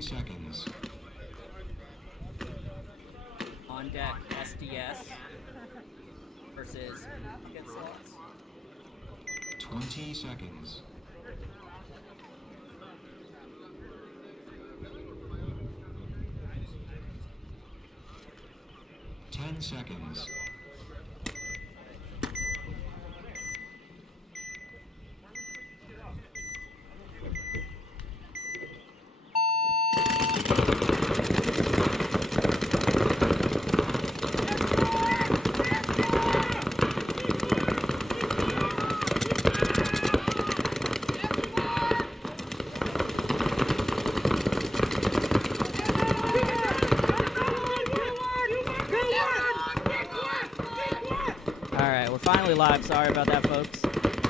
30 seconds. On deck, SDS versus Bucket Slots. 20 seconds. 10 seconds. 'Alright, we're finally live. Sorry about that, folks.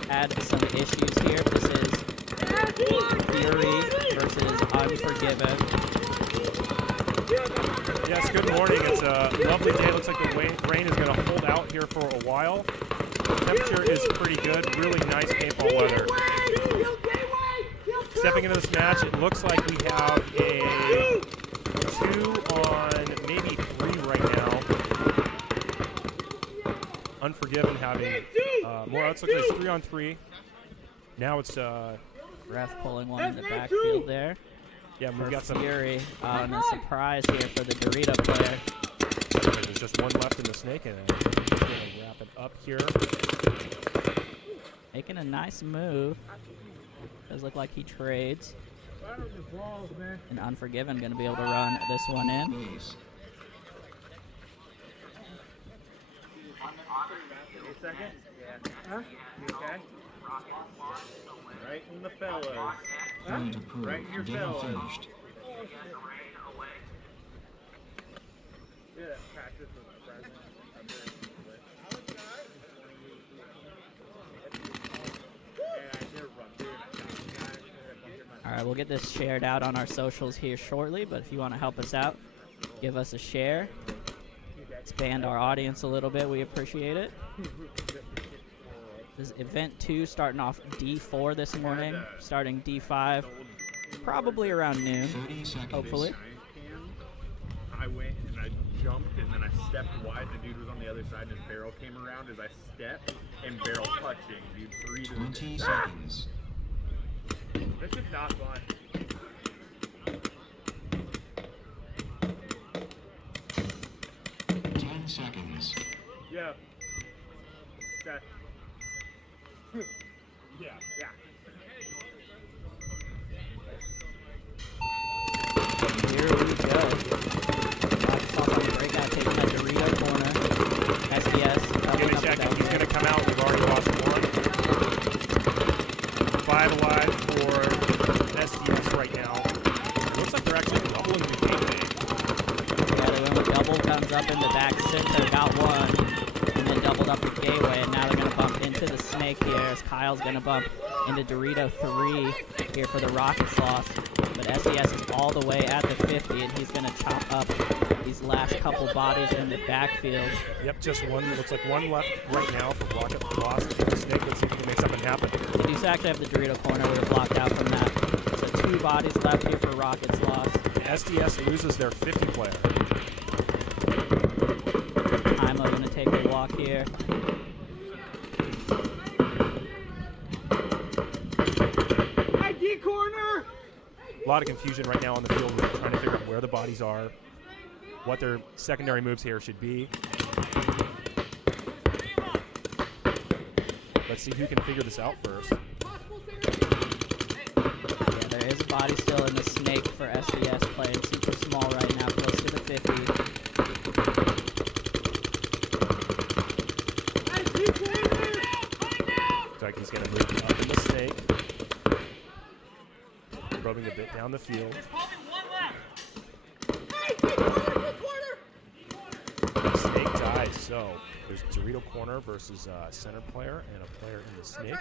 Had some issues here. This is Fury versus Unforgiven. Yes, good morning. It's a lovely day. Looks like the rain is going to hold out here for a while. The temperature is pretty good. Really nice paintball weather. Stepping into this match, it looks like we have a 2 on maybe 3 right now. Unforgiven having more. Let's look at this 3 on 3. Now it's Ref pulling one in the backfield there. Yeah, we've got some Fury. And a surprise here for the Dorito player. There's just one left in the snake, and he's going to wrap it up here. Making a nice move. Does look like he trades. And Unforgiven going to be able to run this one in. Base. Second? Yeah. Huh? You okay? Right in the fellows. Point approved. Right in your Game fellows. finished. Yeah, practice with my present. Alright, we'll get this shared out on our socials here shortly, but if you want to help us out, give us a share. Expand our audience a little bit. We appreciate it. This is event 2 starting off D4 this morning, starting D5 probably around noon, 30 seconds. hopefully. I went and I jumped and then I stepped wide. The dude was on the other side and his barrel came around as I stepped and barrel touching. Dude, 3 to 20 seconds. This is not fun. 10 seconds. Yeah. Set. Yeah. Here we go. Soft on the breakout, taking that Dorito corner. SDS. Give it a check. He's going to come out. We've already lost 1. 5 alive for SDS right now. It looks like they're actually doubling the game. Yeah, the win with double comes up in the back center, got 1. And then doubled up the gateway, and now they're going to bump into the snake here as Kyle's going to bump into Dorito 3 here for the Rocket Sloth. But SDS is all the way at the 50, and he's going to chop up these last couple bodies in the backfield. Yep, just 1. Looks like 1 left right now for Rocket Sloth. Snake, let's see if we can make something happen. They do actually have the Dorito corner. We were blocked out from that. So 2 bodies left here for Rocket Sloth. SDS loses their 50 player. Imo going to take a walk here. ID corner! A lot of confusion right now on the field. We're trying to figure out where the bodies are, what their secondary moves here should be. Let's see who can figure this out first. Yeah, there is a body still in the snake for SDS, playing super small right now, close to the 50. Looks like he's going to move up in the snake. Probing a bit down the field. Snake dies, so there's Dorito corner versus center player and a player in the snake.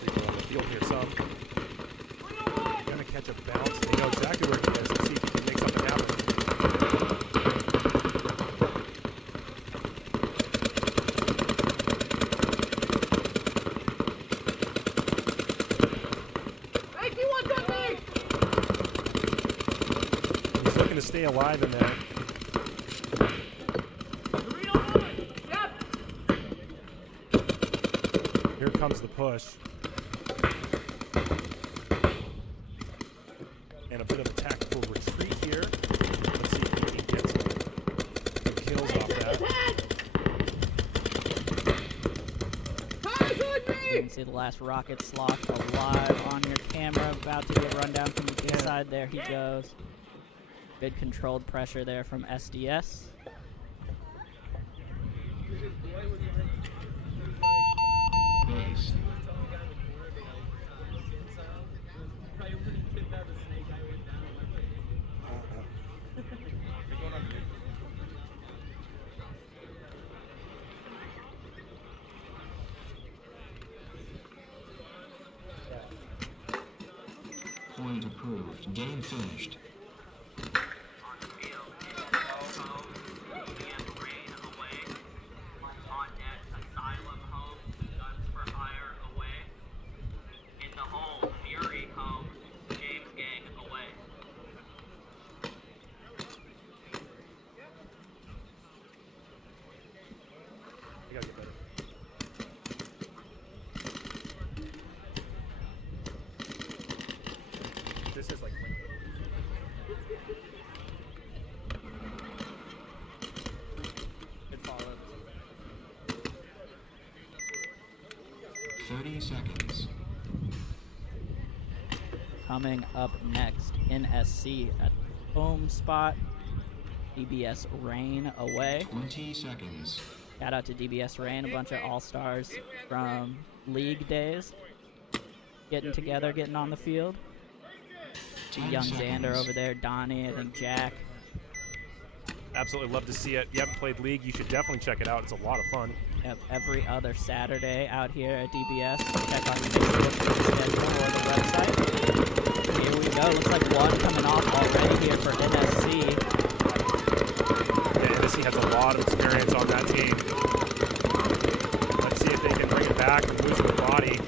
People on the field here some. Gonna catch a bounce. They know exactly where he is. Let's see if he can make something happen. alive in there. Here comes the push. And a bit of a tactical retreat here. Let's see if we can get some kills off that. You can see the last rocket sloth alive on your camera, about to get run down from the inside. There he goes. Good controlled pressure there from SDS. Base. Point approved. Game finished. We gotta get better. This is like it follows. 30 seconds. Coming up next in SC at home spot, DBS Rain away. 20 seconds. Shout out to DBS Rain, a bunch of all-stars from league days getting together, getting on the field. See 10 young seconds. Xander over there, Donnie, I think Jack. Absolutely love to see it. If you haven't played League, you should definitely check it out. It's a lot of fun. Yep, every other Saturday out here at DBS. Check on Facebook for the schedule or the website. Here we go. Looks like one coming off already here for NSC. Yeah, NSC has a lot of experience on that team. Let's see if they can bring it back and lose the body.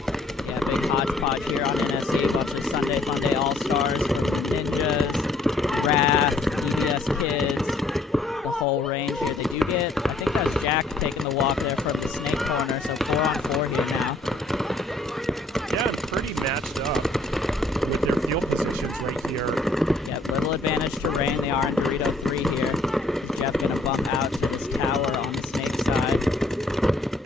Yeah, big hodgepodge here on NSC. A bunch of Sunday Funday All-Stars from Ninjas, Wrath, DBS Kids, the whole range here. They do get, I think that's Jack taking the walk there from the snake corner, so 4-on-4 here now. Yeah, and pretty matched up with their field positions right here. Yep, little advantage to Rain. They are in Dorito 3 here. Jeff gonna bump out to this tower on the snake side.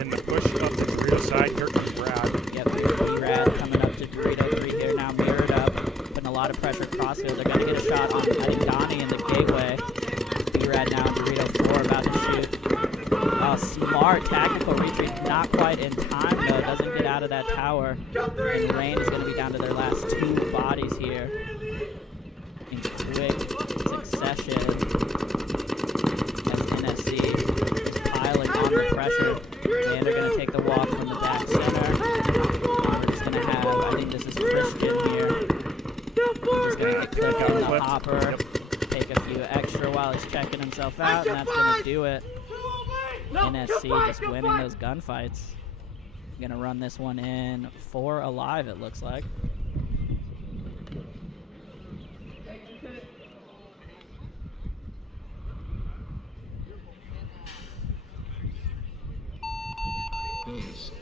And the push up to Dorito side, here comes Brad. Yep, B-Rad coming up to Dorito 3 here now, mirrored up, putting a lot of pressure crossfield. They're gonna get a shot on, I think, Donnie in the gateway. B-Rad now in Dorito 4 about to shoot. Smart tactical retreat, not quite in time though, doesn't get out of that tower. And Rain is gonna be down to their last 2 bodies here in quick succession. As NSC is piling on the pressure. And they're gonna take the walk from the back center. And we're just gonna have, I think this is Christian here. Just gonna get clipped on the hopper. Take a few extra while he's checking himself out, and that's gonna do it. NSC just winning those gunfights. Gonna run this one in 4 alive, it looks like. Base.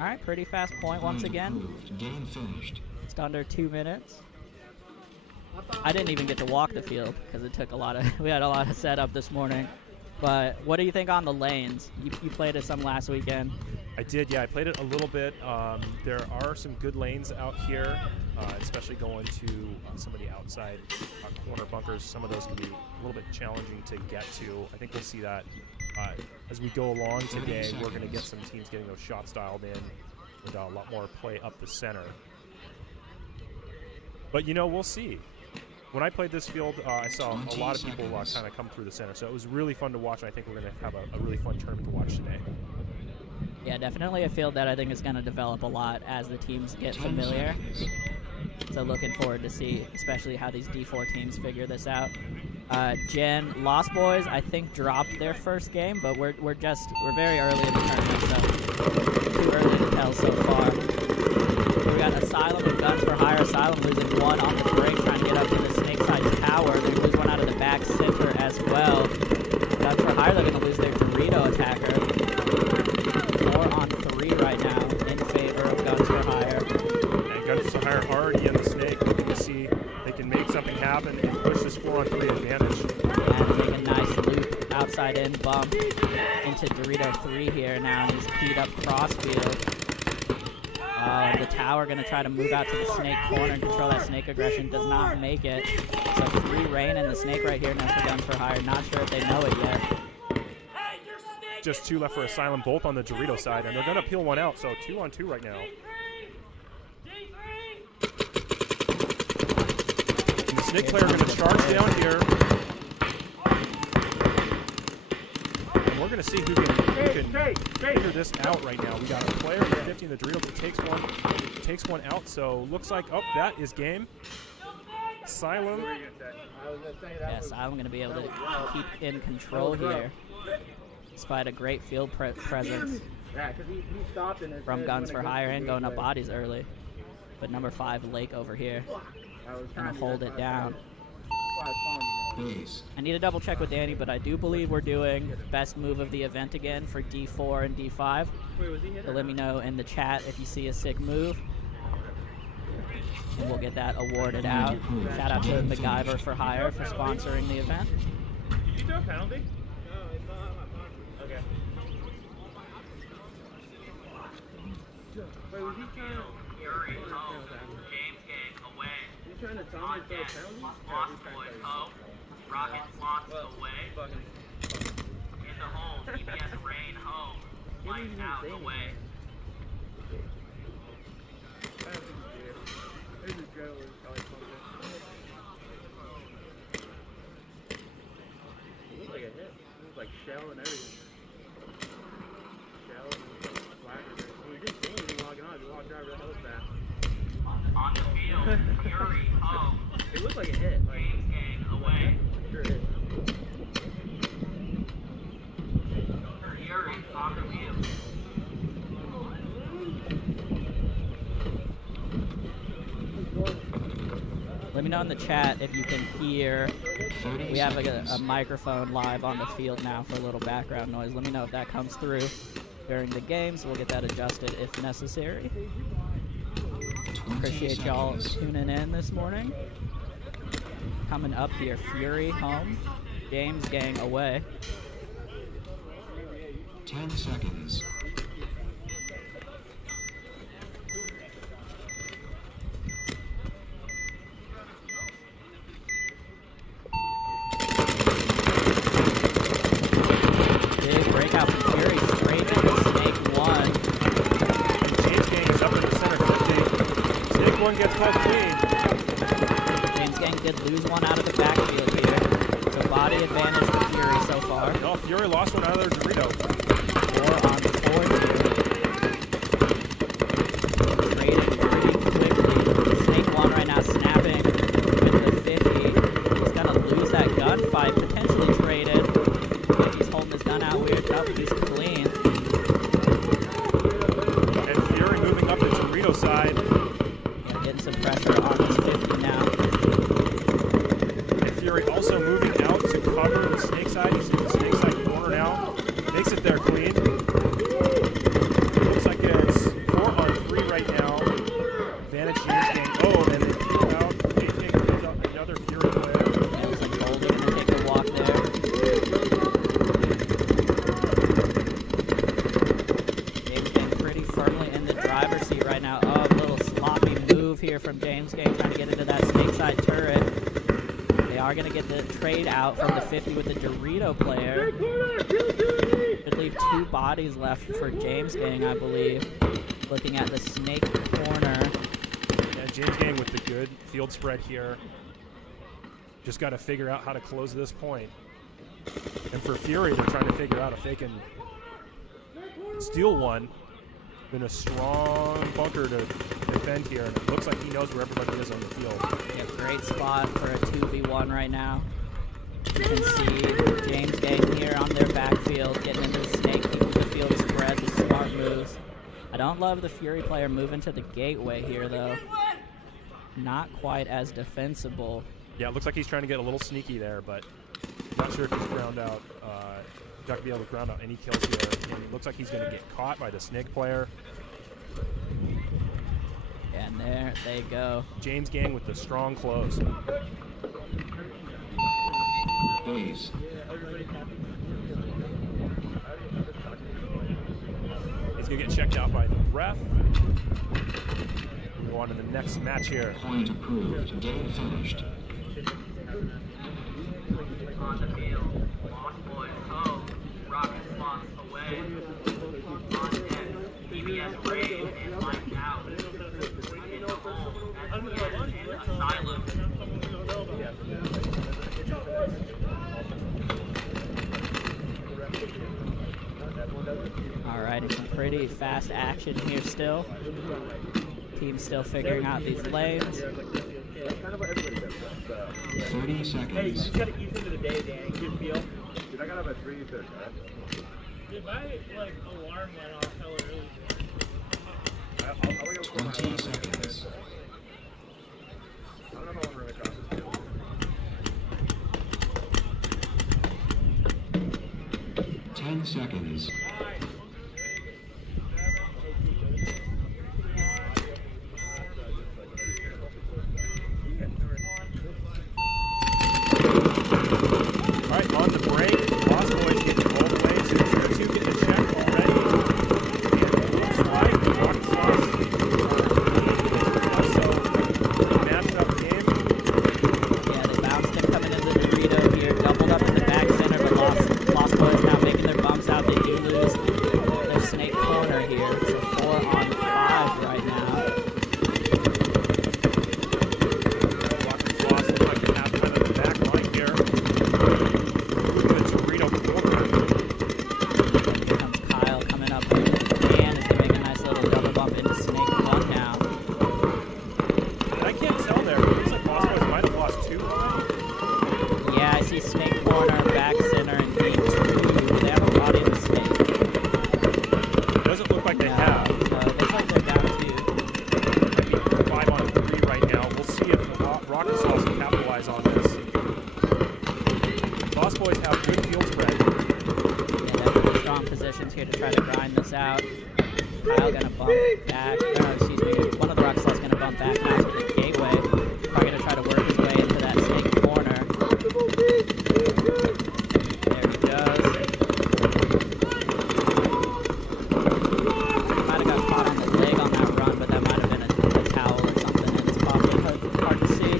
All right, pretty fast point once Point again. approved. Game finished. Just under 2 minutes. I didn't even get to walk the field because it took a lot of, we had a lot of setup this morning. But what do you think on the lanes? You played it some last weekend. I did, yeah. I played it a little bit. There are some good lanes out here, especially going to some of the outside corner bunkers. Some of those can be a little bit challenging to get to. I think we'll see that as we go along today. We're going to get some teams getting those shots dialed in and a lot more play up the center. But, you know, we'll see. When I played this field, I saw a lot of people kind of come through the center. So it was really fun to watch, and I think we're going to have a really fun tournament to watch today. Yeah, definitely a field that I think is going to develop a lot as the teams get 10 familiar. seconds. So looking forward to see, especially how these D4 teams figure this out. Gen Lost Boys, I think, dropped their first game, but we're very early in the tournament, so too early to tell so far. We got a Asylum and Guns for Hire. Asylum losing one on the break, trying to get up to the snake side tower. They lose one out of the back center as well. Guns for Hire, they're going to lose their Dorito attacker. 4 on 3 right now in favor of Guns for Hire. And Guns for Hire already in the snake, looking to see they can make something happen and push this 4-on-3 advantage. And make a nice loop outside in bump into Dorito 3 here now, and he's keyed up crossfield. The tower going to try to move out to the snake corner and control that snake aggression. Does not make it. So 3 rain and the snake right here now for Guns for Hire. Not sure if they know it yet. Just 2 left for Asylum, both on the Dorito side, and they're going to peel one out, so 2-on-2 right now. And the snake player going to charge down here. And we're going to see who can figure this out right now. We got a player in the 50 and the Dorito that takes one out, so looks like, oh, that is game. Asylum. Yeah, Asylum going to be able to keep in control here, despite a great field presence from Guns for Hire and going up bodies early. But number 5, Lake over here, going to hold it down. Base. I need to double check with Danny, but I do believe we're doing best move of the event again for D4 and D5. So let me know in the chat if you see a sick move, and we'll get that awarded out. Shout out to MacGyver for Hire for sponsoring the event. Did you throw a penalty? Okay. Wait, was he trying to... Fury, home. James Gang, away. You trying to tell me to throw a penalty? Lost Boys, home. Rockets, lost away. In the hole, TBS Rain, home. Lights out, away. There's adrenaline probably pumping. It looked like a hit. It was like shell and everything. Shell and flash. We didn't see anything logging on. We walked right over the hell fast. On the field, Fury, home. It looked like a hit. Like, James Gang, away. sure it is. Fury, on the field. Let me know in the chat if you can hear. 30 We have seconds. a microphone live on the field now for a little background noise. Let me know if that comes through during the game, so we'll get that adjusted if necessary. 20 Appreciate y'all seconds. tuning in this morning. Coming up here, Fury home, James Gang away. 10 seconds. Big breakout from Fury, straight into Snake 1. And James Gang is up in the center 50. Snake 1 gets called clean. James Gang did lose one out of the backfield here. So body advantage for Fury so far. No, Fury lost one out of their Dorito. 4 on 4 here. Trading pretty quickly. Snake 1 right now snapping with the 50. He's going to lose that gunfight, potentially traded. He's holding his gun out weird. Nope, he's clean. And Fury moving up the Dorito side. Yeah, getting some pressure on this 50 now. And Fury also moving out to cover the snake side. He's in the snake side corner now. Makes it there clean. Looks like it's 4 on 3 right now. Advantage James Gang. Oh, and they peel out. James Gang peels out another Fury player. Yeah, it was like Goldie going to take a walk there. James Gang pretty firmly in the driver's seat right now. Oh, a little sloppy move here from James Gang trying to get into that snake side turret. They are going to get the trade out from the 50 with the Dorito player. Should leave 2 bodies left for James Gang, I believe. Looking at the snake corner. Yeah, James Gang with the good field spread here. Just got to figure out how to close this point. And for Fury, they're trying to figure out if they can steal one. Been a strong bunker to defend here, and it looks like he knows where everybody is on the field. Yeah, great spot for a 2v1 right now. You can see James Gang here on their backfield, getting into the snake, keeping the field spread, the smart moves. I don't love the Fury player moving to the gateway here, though. Not quite as defensible. Yeah, it looks like he's trying to get a little sneaky there, but not sure if he's ground out. Not going to be able to ground out any kills here. And it looks like he's going to get caught by the Snake player. And there they go. James Gang with the strong close. Base. He's going to get checked out by the ref. We'll go on to the next match here. Point approved. Game finished. On the field, Lost Boys home, Rocket Slots away. On deck, PBS Rain and Lights Out. In the hole, SPN and Asylum. All right, it's some pretty fast action here still. Team's still figuring out these lanes. 30 seconds. gotta ease into the day, Danny. Good feel. Dude, I got up at 3 to Dude, my alarm went off hella early. 20 seconds. I don't know if I'm really across this field. 10 seconds. All right, on the break, Lost Boys getting all the way to 2 getting a check already. And it looks like the Rocket Slots also matched up game. Yeah, they bounced him coming into the Dorito here, doubled up in the back center, but Lost Boys now making their bumps out. They do lose their Snake corner here. So 4 on 5 right now. Rocket Slots look like they have kind of the back line here. Good Dorito corner. Here comes Kyle coming up with the can as they make a nice little double bump into Snake 1 now. And I can't tell there. It looks like Lost Boys might have lost 2 line. Yeah, I see Snake corner, back center, and game 2. Do they have a body of the Snake? It doesn't look like they have. It looks like they're down 2. Might be 5 on 3 right now. We'll see if the Rocket Slots can capitalize on this. Lost Boys have good field spread. Yeah, they're really strong positions here to try to grind this out. Kyle gonna bump back. No, excuse me. One of the Rock Slots gonna bump back now to the gateway. Probably gonna try to work his way into that Snake corner. There he goes. He might have got caught on the leg on that run, but that might have been a towel or something in his pocket. Hard to see.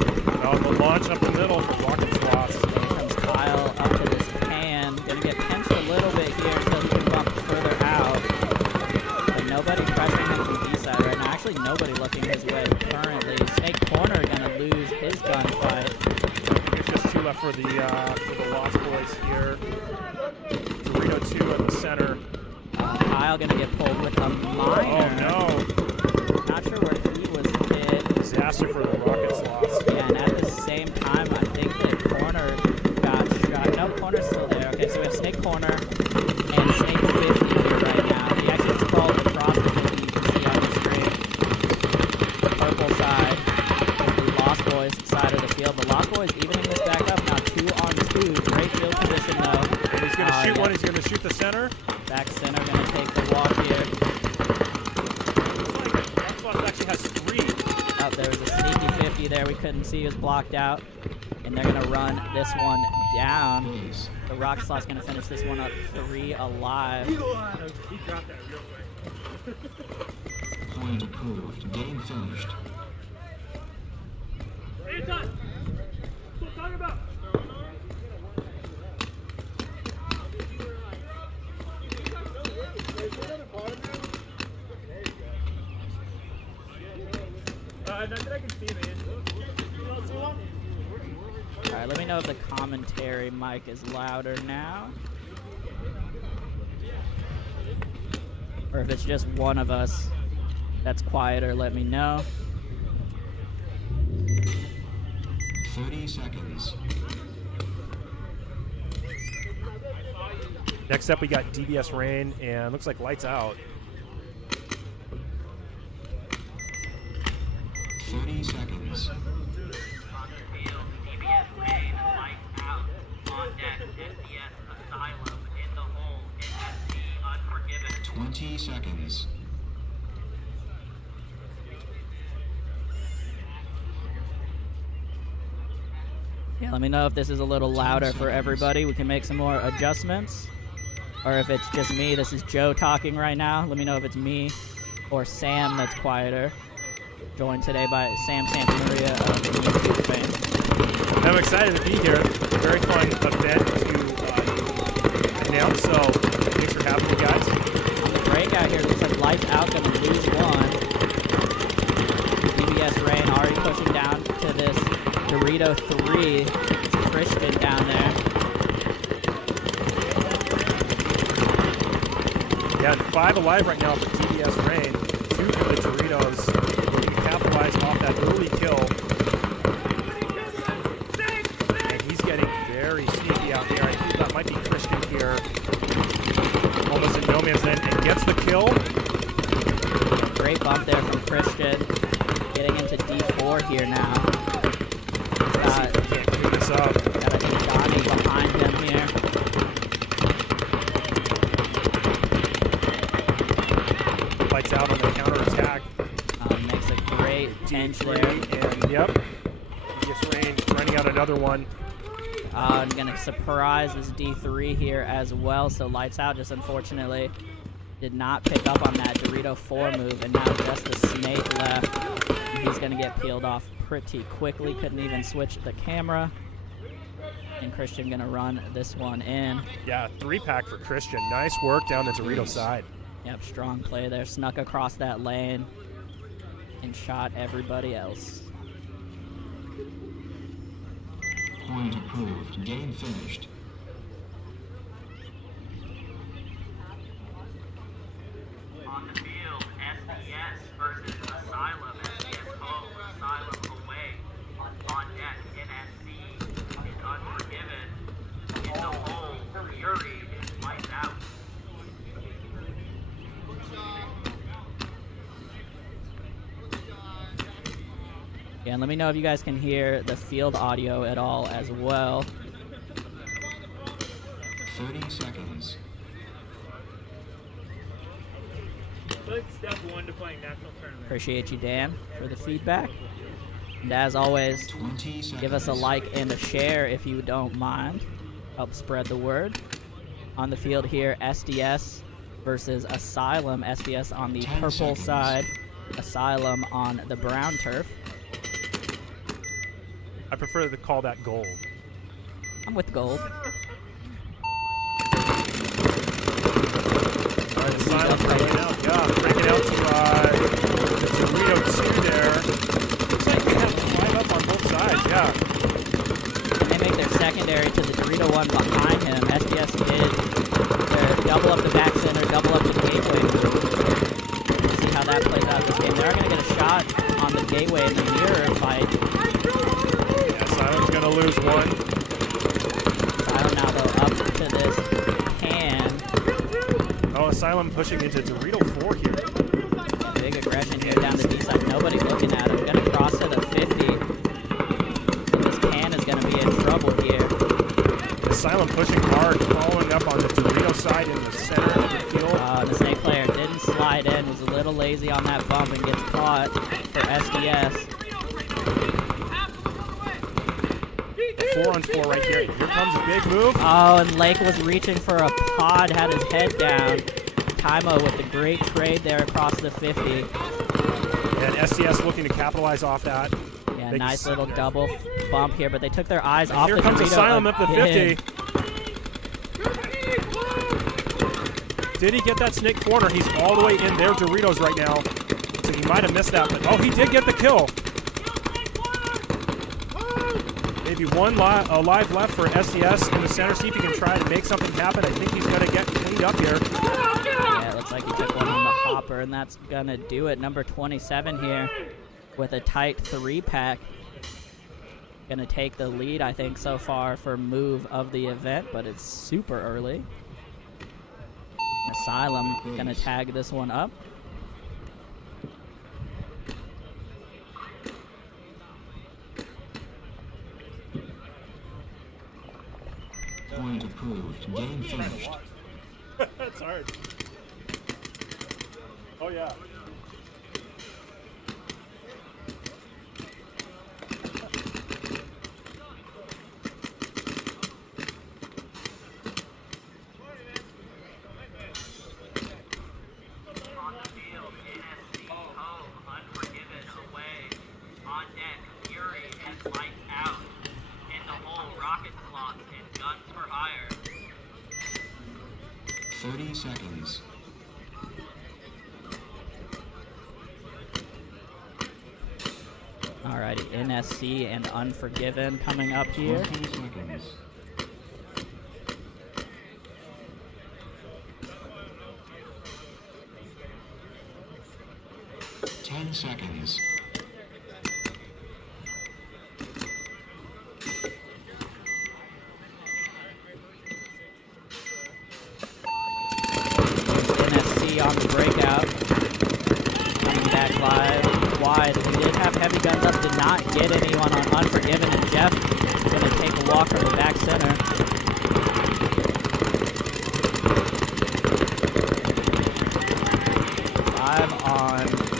Oh, the launch up the middle for Rocket Slots. Here comes Kyle up to this pan. Gonna get pinched a little bit here until he can bump further out. But nobody pressuring him from B-side right now. Actually, nobody looking his way currently. Snake corner gonna lose his gunfight. There's just 2 left for the Lost Boys here. Dorito 2 in the center. Kyle gonna get pulled with a minor. Oh no! Not sure where he was hit. Disaster for the Rocket Slots. Yeah, and at the same time, I think that corner got shot. No, corner's still there. Okay, so we have Snake corner and Snake 50 here right now. He actually just crawled across the 50, you can see on the screen. The purple side is the Lost Boys side of the field. The Lost Boys evening this back up now, 2 on 2. Great field position though. And he's going to shoot one. He's going to shoot the center. Back center gonna take the walk here. Rocket Slots actually has 3. Oh, there was a sneaky 50 there. We couldn't see. He was blocked out. And they're going to run this one down. Base. The Rock Slot's going to finish this one up 3 alive. He dropped that real quick. Point approved. Game finished. Anton! What are talking about? Not that I can see, man. All right, let me know if the commentary mic is louder now. Or if it's just one of us that's quieter, let me know. 30 seconds. Next up, we got DBS Rain, and looks like Lights Out. seconds. On the field, TBS Rain, lights out. On deck, SDS Asylum, in the hole, NSC Unforgiven. 20 seconds. Yeah, let me know if this is a little louder for everybody. We can make some more adjustments. Or if it's just me. This is Joe talking right now. Let me know if it's me or Sam that's quieter. Joined today by Sam Santamaria of the YouTube fame. I'm excited to be here. Very fun event to announce, so thanks for having me, guys. On the breakout here, looks like Lights Out going to lose one. DBS Rain already pushing down to this Dorito 3. It's Christian down there. Yeah, and 5 alive right now for DBS Rain. 2 for the Doritos. Looking to capitalize off that early kill. And he's getting very sneaky out here. I think that might be Christian here. Almost in no man's land and gets the kill. Great bump there from Christian. Getting into D4 here now. Can't keep this up. Got a Donnie behind him here. Lights out on the counterattack. Makes a great pinch there. And yep, DBS Rain running out another one. I'm going to surprise this D3 here as well. So Lights Out just unfortunately did not pick up on that Dorito 4 move. And now just the snake left. And he's going to get peeled off pretty quickly. Couldn't even switch the camera. And Christian going to run this one in. Yeah, 3-pack for Christian. Nice work down the Dorito side. Yep, strong play there. Snuck across that lane and shot everybody else. Point approved. Game finished. On the field, SDS versus Asylum, SDS home, Asylum away. On deck, NSC is Unforgiven. In the hole, Fury is Lights Out. Yeah, and let me know if you guys can hear the field audio at all as well. 30 seconds. It's like step 1 to playing national tournament. Appreciate you, Dan, for the feedback. And as always, 20 seconds. give us a like and a share if you don't mind. Help spread the word. On the field here, SDS versus Asylum. SDS on the 10 purple seconds. side, Asylum on the brown turf. I prefer to call that gold. I'm with gold. Alright, Asylum breaking out. Yeah, breaking out to the Dorito 2 there. Looks like they have 5 up on both sides, yeah. They make their secondary to the Dorito 1 behind him. SDS did their double up the back center, double up the gateway move. We'll see how that plays out this game. They're going to get a shot on the gateway in the mirror fight. Yeah, Asylum's going to lose one. Asylum now though up to this can. Oh, Asylum pushing into Dorito 4 here. Big aggression here down the D side. Nobody looking at him. Going to cross to the 50. And this can is going to be in trouble here. Asylum pushing hard, following up on the Dorito side in the center of the field. The snake player didn't slide in, was a little lazy on that bump and gets caught for SDS. 4-on-4 right here. Here comes a big move. Oh, and Lake was reaching for a pod, had his head down. Taimo with the great trade there across the 50. And SDS looking to capitalize off that. Yeah, Big nice little secondary. double bump here, but they took their eyes off Here the comes Dorito Asylum up the again. 50. Did he get that snake corner? He's all the way in their Doritos right now. So he might have missed that, but oh, he did get the kill. Maybe one alive left for SDS in the center. See if he can try to make something happen. I think he's going to get cleaned up here. Yeah, it looks like he took one on the hopper, and that's going to do it. Number 27 here with a tight 3-pack. Going to take the lead, I think, so far for move of the event, but it's super early. Asylum going to tag this one up. Game finished. That's hard. Oh, yeah. On the field, NSC home, Unforgiven away. On deck, Fury and Lights Out. In the hole, Rocket Slots and Guns for Hire. 30 seconds. Alrighty, NSC and Unforgiven coming up here. 20 seconds. 10 seconds. NSC on the breakout. Coming back live, wide. We did have heavy guns up, did not get anyone on Unforgiven, and Jeff gonna take a walk from the back center.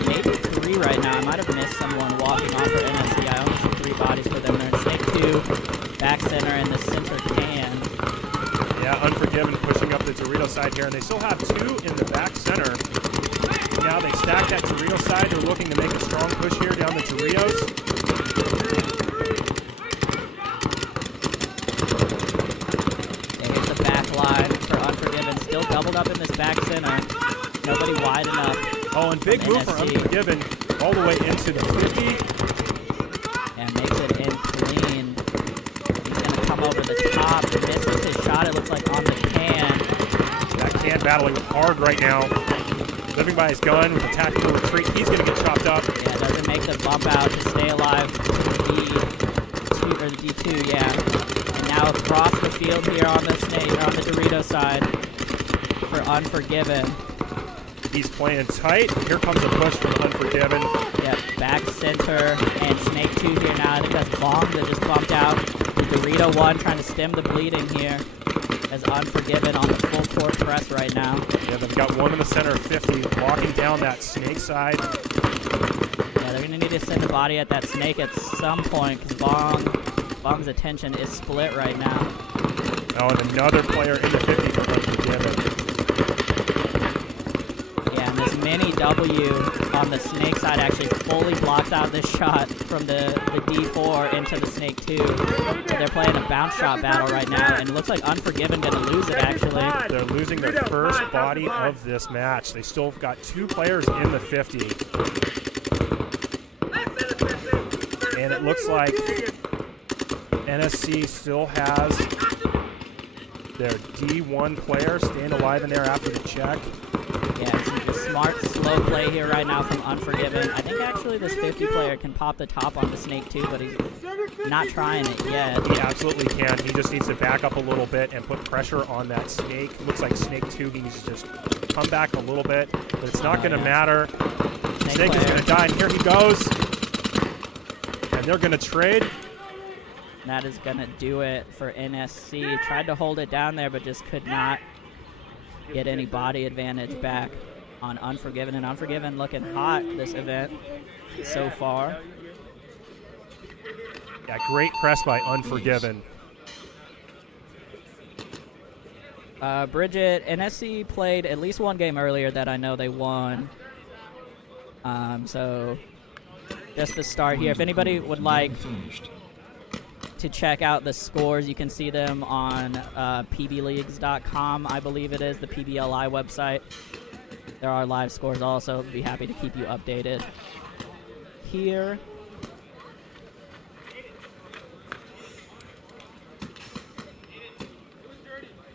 Maybe 3 right now. I might have missed someone walking off for NSC. I only see 3 bodies for them. They're in Snake 2, back center, and the center can. Yeah, Unforgiven pushing up the Dorito side here, and they still have 2 in the back center. Now they stack that Dorito side. They're looking to make a strong push here down the Doritos. They hit the back line for Unforgiven. Still doubled up in this back center. Nobody wide enough. Oh, and big move for NSC. Unforgiven all the way into the 50. And makes it in clean. He's going to come over the top. Misses his shot, it looks like, on the can. That can battling hard right now. Living by his gun with a tactical retreat. He's going to get chopped up. Yeah, doesn't make the bump out to stay alive to the D2, or the D2, yeah. And now across the field here on the Snake, or on the Dorito side for Unforgiven. He's playing tight. Here comes a push from Unforgiven. Yep, back center and Snake 2 here now. I think that's Long that just bumped out. Dorito 1 trying to stem the bleeding here as Unforgiven on the full court press right now. Yeah, they've got 1 in the center of 50, walking down that Snake side. Yeah, they're going to need to send a body at that Snake at some point because Bong's attention is split right now. Oh, and another player in the 50 for Unforgiven. Yeah, and this mini W on the Snake side actually fully blocks out this shot from the D4 into the Snake 2. So they're playing a bounce shot battle right now, and it looks like Unforgiven going to lose it, actually. They're losing their first body of this match. They still got 2 players in the 50. And it looks like NSC still has their D1 player staying alive in there after the check. Yeah, it's a smart, slow play here right now from Unforgiven. I think actually this 50 player can pop the top on the Snake 2, but he's not trying it yet. He absolutely can. He just needs to back up a little bit and put pressure on that Snake. Looks like Snake 2, he needs to just come back a little bit, but it's not going to matter. Snake is going to die, and here he goes. And they're going to trade. That is going to do it for NSC. Tried to hold it down there, but just could not get any body advantage back on Unforgiven. And Unforgiven looking hot this event so far. Yeah, great press by Unforgiven. Bridget, NSC played at least 1 game earlier that I know they won. So just the start here. If anybody would like to check out the scores, you can see them on pbleagues.com, I believe it is, the PBLI website. There are live scores also. Be happy to keep you updated here.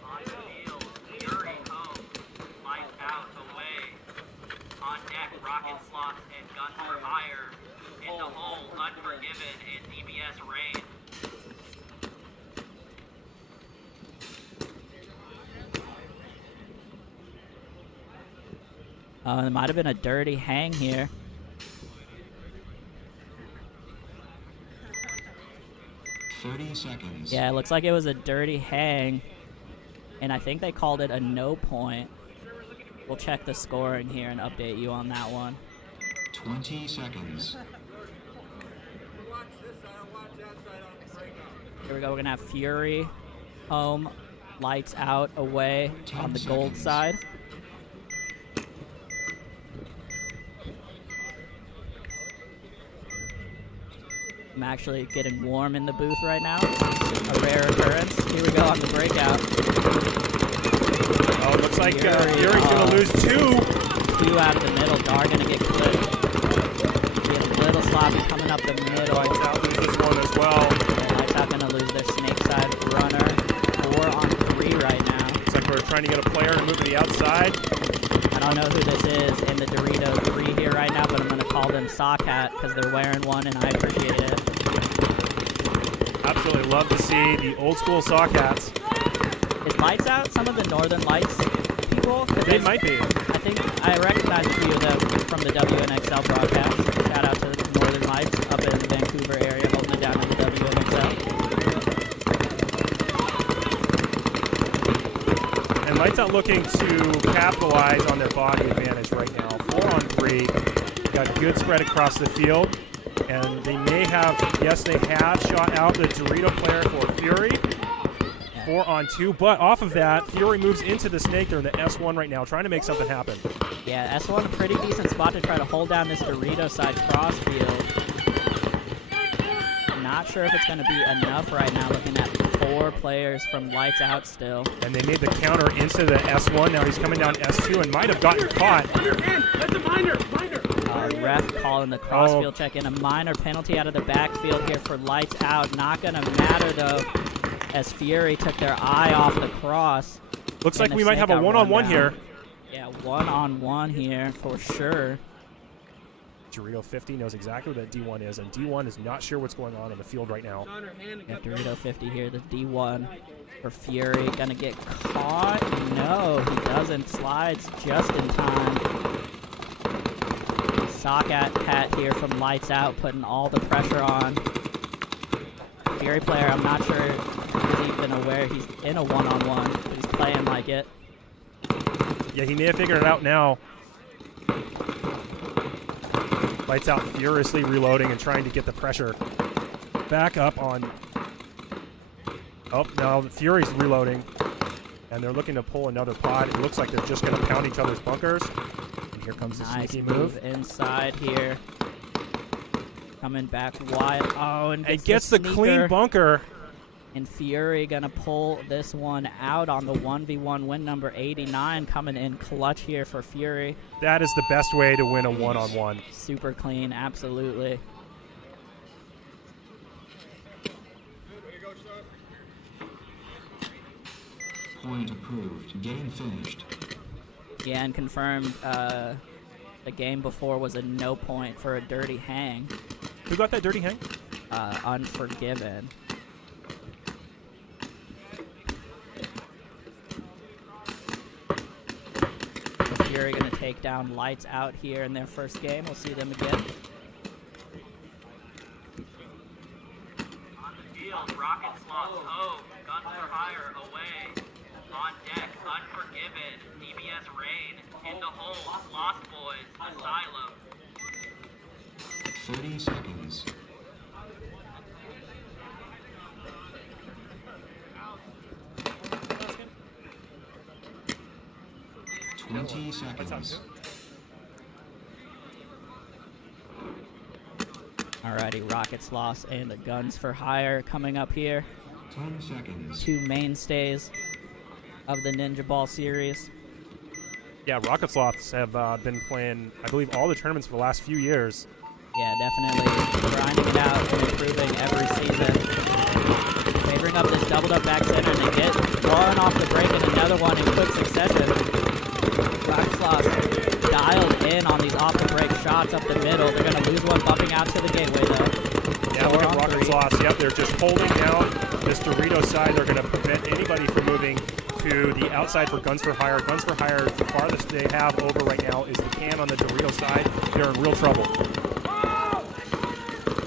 On the field, Fury home, Lights Out away. On deck, Rocket Slots and Guns for Hire. In the hole, Unforgiven and DBS Rain. There might have been a dirty hang here. $30 seconds. Yeah, it looks like it was a dirty hang. and I think they called it a no point. We'll check the scoring here and update you on that one. 20 seconds. Here we go. We're going to have Fury home, Lights Out away on the gold side. I'm actually getting warm in the booth right now. A rare occurrence. Here we go on the breakout. Oh, it looks like Fury's going to lose 2. 2 out of the middle. Dar going to get clipped. Get a little sloppy coming up the middle. Lights Out loses 1 as well. Lights Out going to lose their snake side runner. 4 on 3 right now. Looks like we're trying to get a player to move to the outside. I don't know who this is in the Dorito 3 here right now, but I'm going to call them Sock Hat because they're wearing one and I appreciate it. Absolutely love to see the old school sock hats. Is Lights Out some of the Northern Lights people? They might be. I think I recognize a few of them from the WNXL broadcast. Shout out to Northern Lights up in the Vancouver area holding it down in the WNXL. And Lights Out looking to capitalize on their body advantage right now. 4 on 3. Got good spread across the field. And they may have, yes, they have shot out the Dorito player for Fury. 4 on 2. But off of that, Fury moves into the snake. They're in the S1 right now, trying to make something happen. Yeah, S1 a pretty decent spot to try to hold down this Dorito side cross field. Not sure if it's going to be enough right now, looking at 4 players from Lights Out still. And they made the counter into the S1. Now he's coming down S2 and might have gotten caught. That's a minor. Ref calling the crossfield check in. A minor penalty out of the backfield here for Lights Out. Not going to matter, though, as Fury took their eye off the cross. Looks like we might have a one-on-one here. Yeah, one-on-one here for sure. Dorito 50 knows exactly what that D1 is, and D1 is not sure what's going on the field right now. Yeah, Dorito 50 here, the D1 for Fury. Gonna get caught? No, he doesn't. Slides just in time. Sock hat here from Lights Out, putting all the pressure on. Fury player, I'm not sure he's even aware he's in a one-on-one, but he's playing like it. Yeah, he may have figured it out now. Lights Out furiously reloading and trying to get the pressure back up on... Oh, now Fury's reloading, and they're looking to pull another pod. It looks like they're just going to pound each other's bunkers. And here comes the sneaky move. Inside here. Coming back wide. Oh, and gets the clean bunker. And Fury going to pull this one out on the 1v1 win number 89. Coming in clutch here for Fury. That is the best way to win a one-on-one. Super clean, absolutely. Point approved. Game finished. Yeah, and confirmed the game before was a no point for a dirty hang. Who got that dirty hang? Unforgiven. Fury going to take down Lights Out here in their first game. We'll see them again. On the field, Rocket Sloth home, Guns for Hire away. On deck, Unforgiven, DBS Rain, in the hole, Lost Boys, Asylum. 30 seconds. Twenty seconds. Alrighty, Rockets lost and the Guns for Hire coming up here. 10 seconds. 2 mainstays of the Ninjaball series. Yeah, Rocket Sloths have been playing, I believe, all the tournaments for the last few years. Yeah, definitely grinding it out and improving every season. Favoring up this doubled up back center, and they get one off the break and another one in quick succession. Rocket Sloths dialed in on these off the break shots up the middle. They're going to lose one, bumping out to the gateway though. Yeah, look at Rocket Sloths. Yep, they're just holding down this Dorito side. They're going to prevent anybody from moving to the outside for Guns for Hire. Guns for Hire, the farthest they have over right now is the can on the Dorito side. They're in real trouble.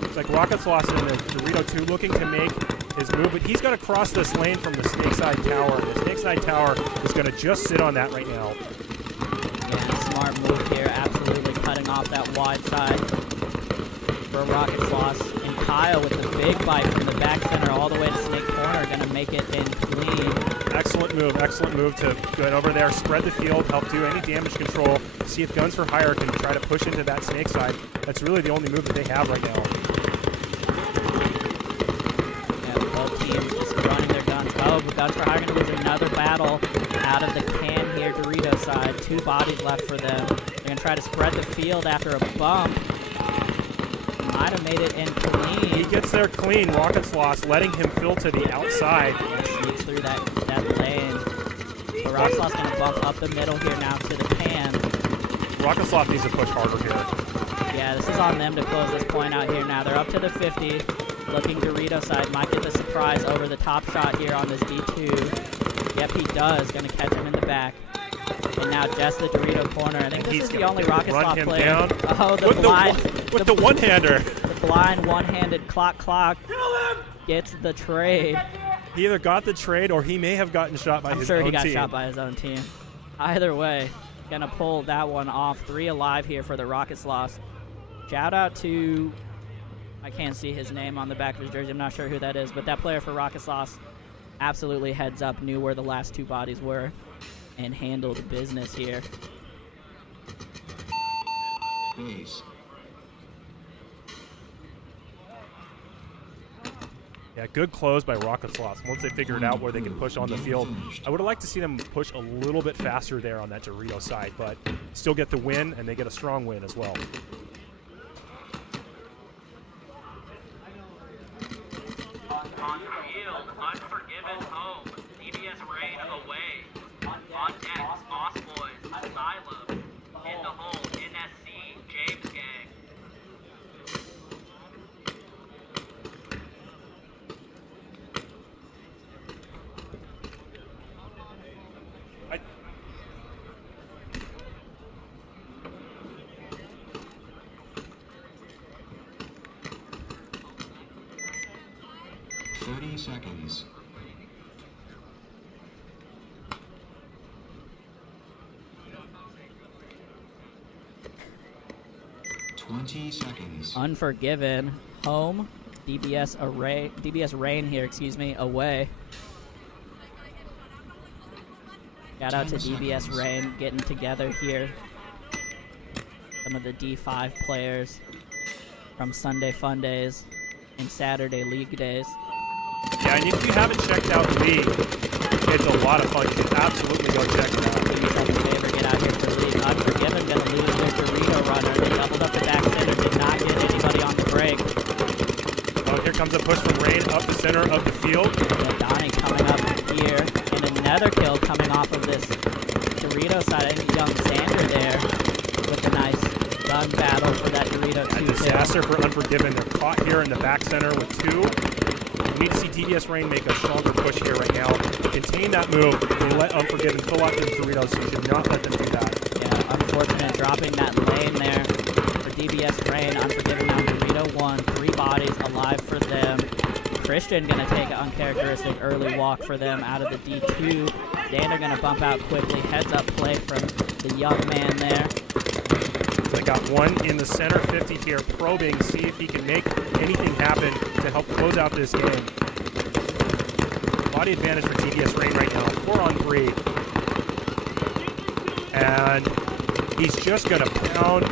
It's like Rocket Sloths and the Dorito 2 looking to make his move, but he's going to cross this lane from the snake side tower. The snake side tower is going to just sit on that right now. Yeah, smart move here, absolutely cutting off that wide side for Rocket Sloss. And Kyle with the big bite from the back center all the way to snake corner, going to make it in clean. Excellent move to get over there, spread the field, help do any damage control, see if Guns for Hire can try to push into that snake side. That's really the only move that they have right now. Yeah, both teams just running their guns. Oh, but Guns for Hire going to lose another battle out of the can here, Dorito side. 2 bodies left for them. They're going to try to spread the field after a bump. Might have made it in clean. He gets there clean. Rocket Sloss letting him fill to the outside. Yeah, sneaks through that lane. But Rocket Sloss going to bump up the middle here now to the can. Rocket Sloss needs to push harder here. Yeah, this is on them to close this point out here now. They're up to the 50. Looking Dorito side. Might get the surprise over the top shot here on this D2. Yep, he does. Going to catch him in the back. And now just the Dorito corner. I think this is the only Rocket Sloss player. Down. Oh, the with blind. With the one-hander. The blind one-handed clock gets the trade. He either got the trade or he may have gotten shot by his own team. I'm sure he got shot by his own team. Either way, gonna pull that one off. 3 alive here for the Rocket Sloss. Shout out to, I can't see his name on the back of his jersey. I'm not sure who that is, but that player for Rocket Sloss absolutely heads up, knew where the last 2 bodies were, and handled business here. Base. Yeah, good close by Rocket Sloss. Once they figured out where they can push on the field, I would have liked to see them push a little bit faster there on that Dorito side, but still get the win, and they get a strong win as well. On field, Unforgiven home. CBS Rain away. On deck, Boss Boys, Asylum. In the hole, NSC, James Gang. I 30 seconds. Seconds. Unforgiven home. DBS Rain here, excuse me, away. Shout out to DBS Rain getting together here. Some of the D5 players from Sunday Fun Days and Saturday League Days. Yeah, and if you haven't checked out League, it's a lot of fun. You can absolutely go check it out. Do yourself a favor, get out here for League. Unforgiven gonna lose their Dorito runner. They doubled up the back center, did not get anybody on the break. Oh, here comes a push from Rain up the center of the field. Yeah, Donnie coming up here, and another kill coming off of this Dorito side. I think young Xander there with a nice gun battle for that Dorito 2 kill. Disaster for Unforgiven. They're caught here in the back center with 2. We need to see DBS Rain make a stronger push here right now. Contain that move. They let Unforgiven fill out the Doritos, so you should not let them do that. Yeah, unfortunate dropping that lane there for DBS Rain. Unforgiven now Dorito 1. 3 bodies alive for them. Christian gonna take an uncharacteristic early walk for them out of the D2. Xander gonna bump out quickly. Heads up play from the young man there. They got one in the center 50 here, probing, see if he can make anything happen to help close out this game. Body advantage for DBS Rain right now, 4-on-3. And he's just gonna pound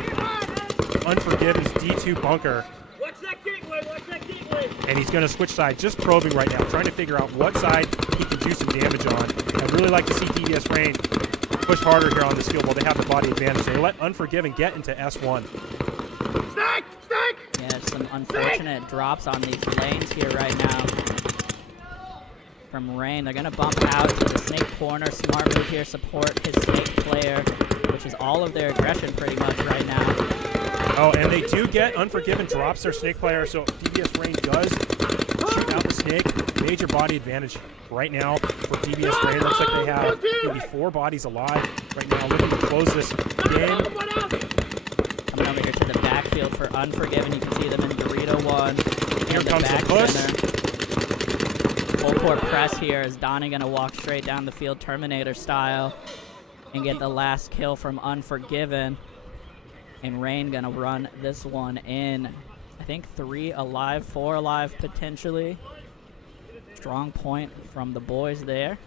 Unforgiven's D2 bunker. Watch that gateway, watch that gateway. And he's gonna switch sides, just probing right now, trying to figure out what side he can do some damage on. I'd really like to see DBS Rain push harder here on this field while they have the body advantage. They let Unforgiven get into S1. Snake! Snake! Yeah, some unfortunate drops on these lanes here right now from Rain. They're going to bump out to the snake corner. Smart move here, support his snake player, which is all of their aggression pretty much right now. Oh, and they do get Unforgiven drops their snake player, so DBS Rain does shoot out the snake. Major body advantage right now for DBS Rain. Looks like they have maybe 4 bodies alive right now, looking to close this game. Coming over here to the backfield for Unforgiven. You can see them in Dorito 1. Here and comes the back the push. center. full court press here. Is Donnie going to walk straight down the field Terminator style and get the last kill from Unforgiven? And Rain going to run this one in. I think 3 alive, 4 alive potentially. Strong point from the boys there.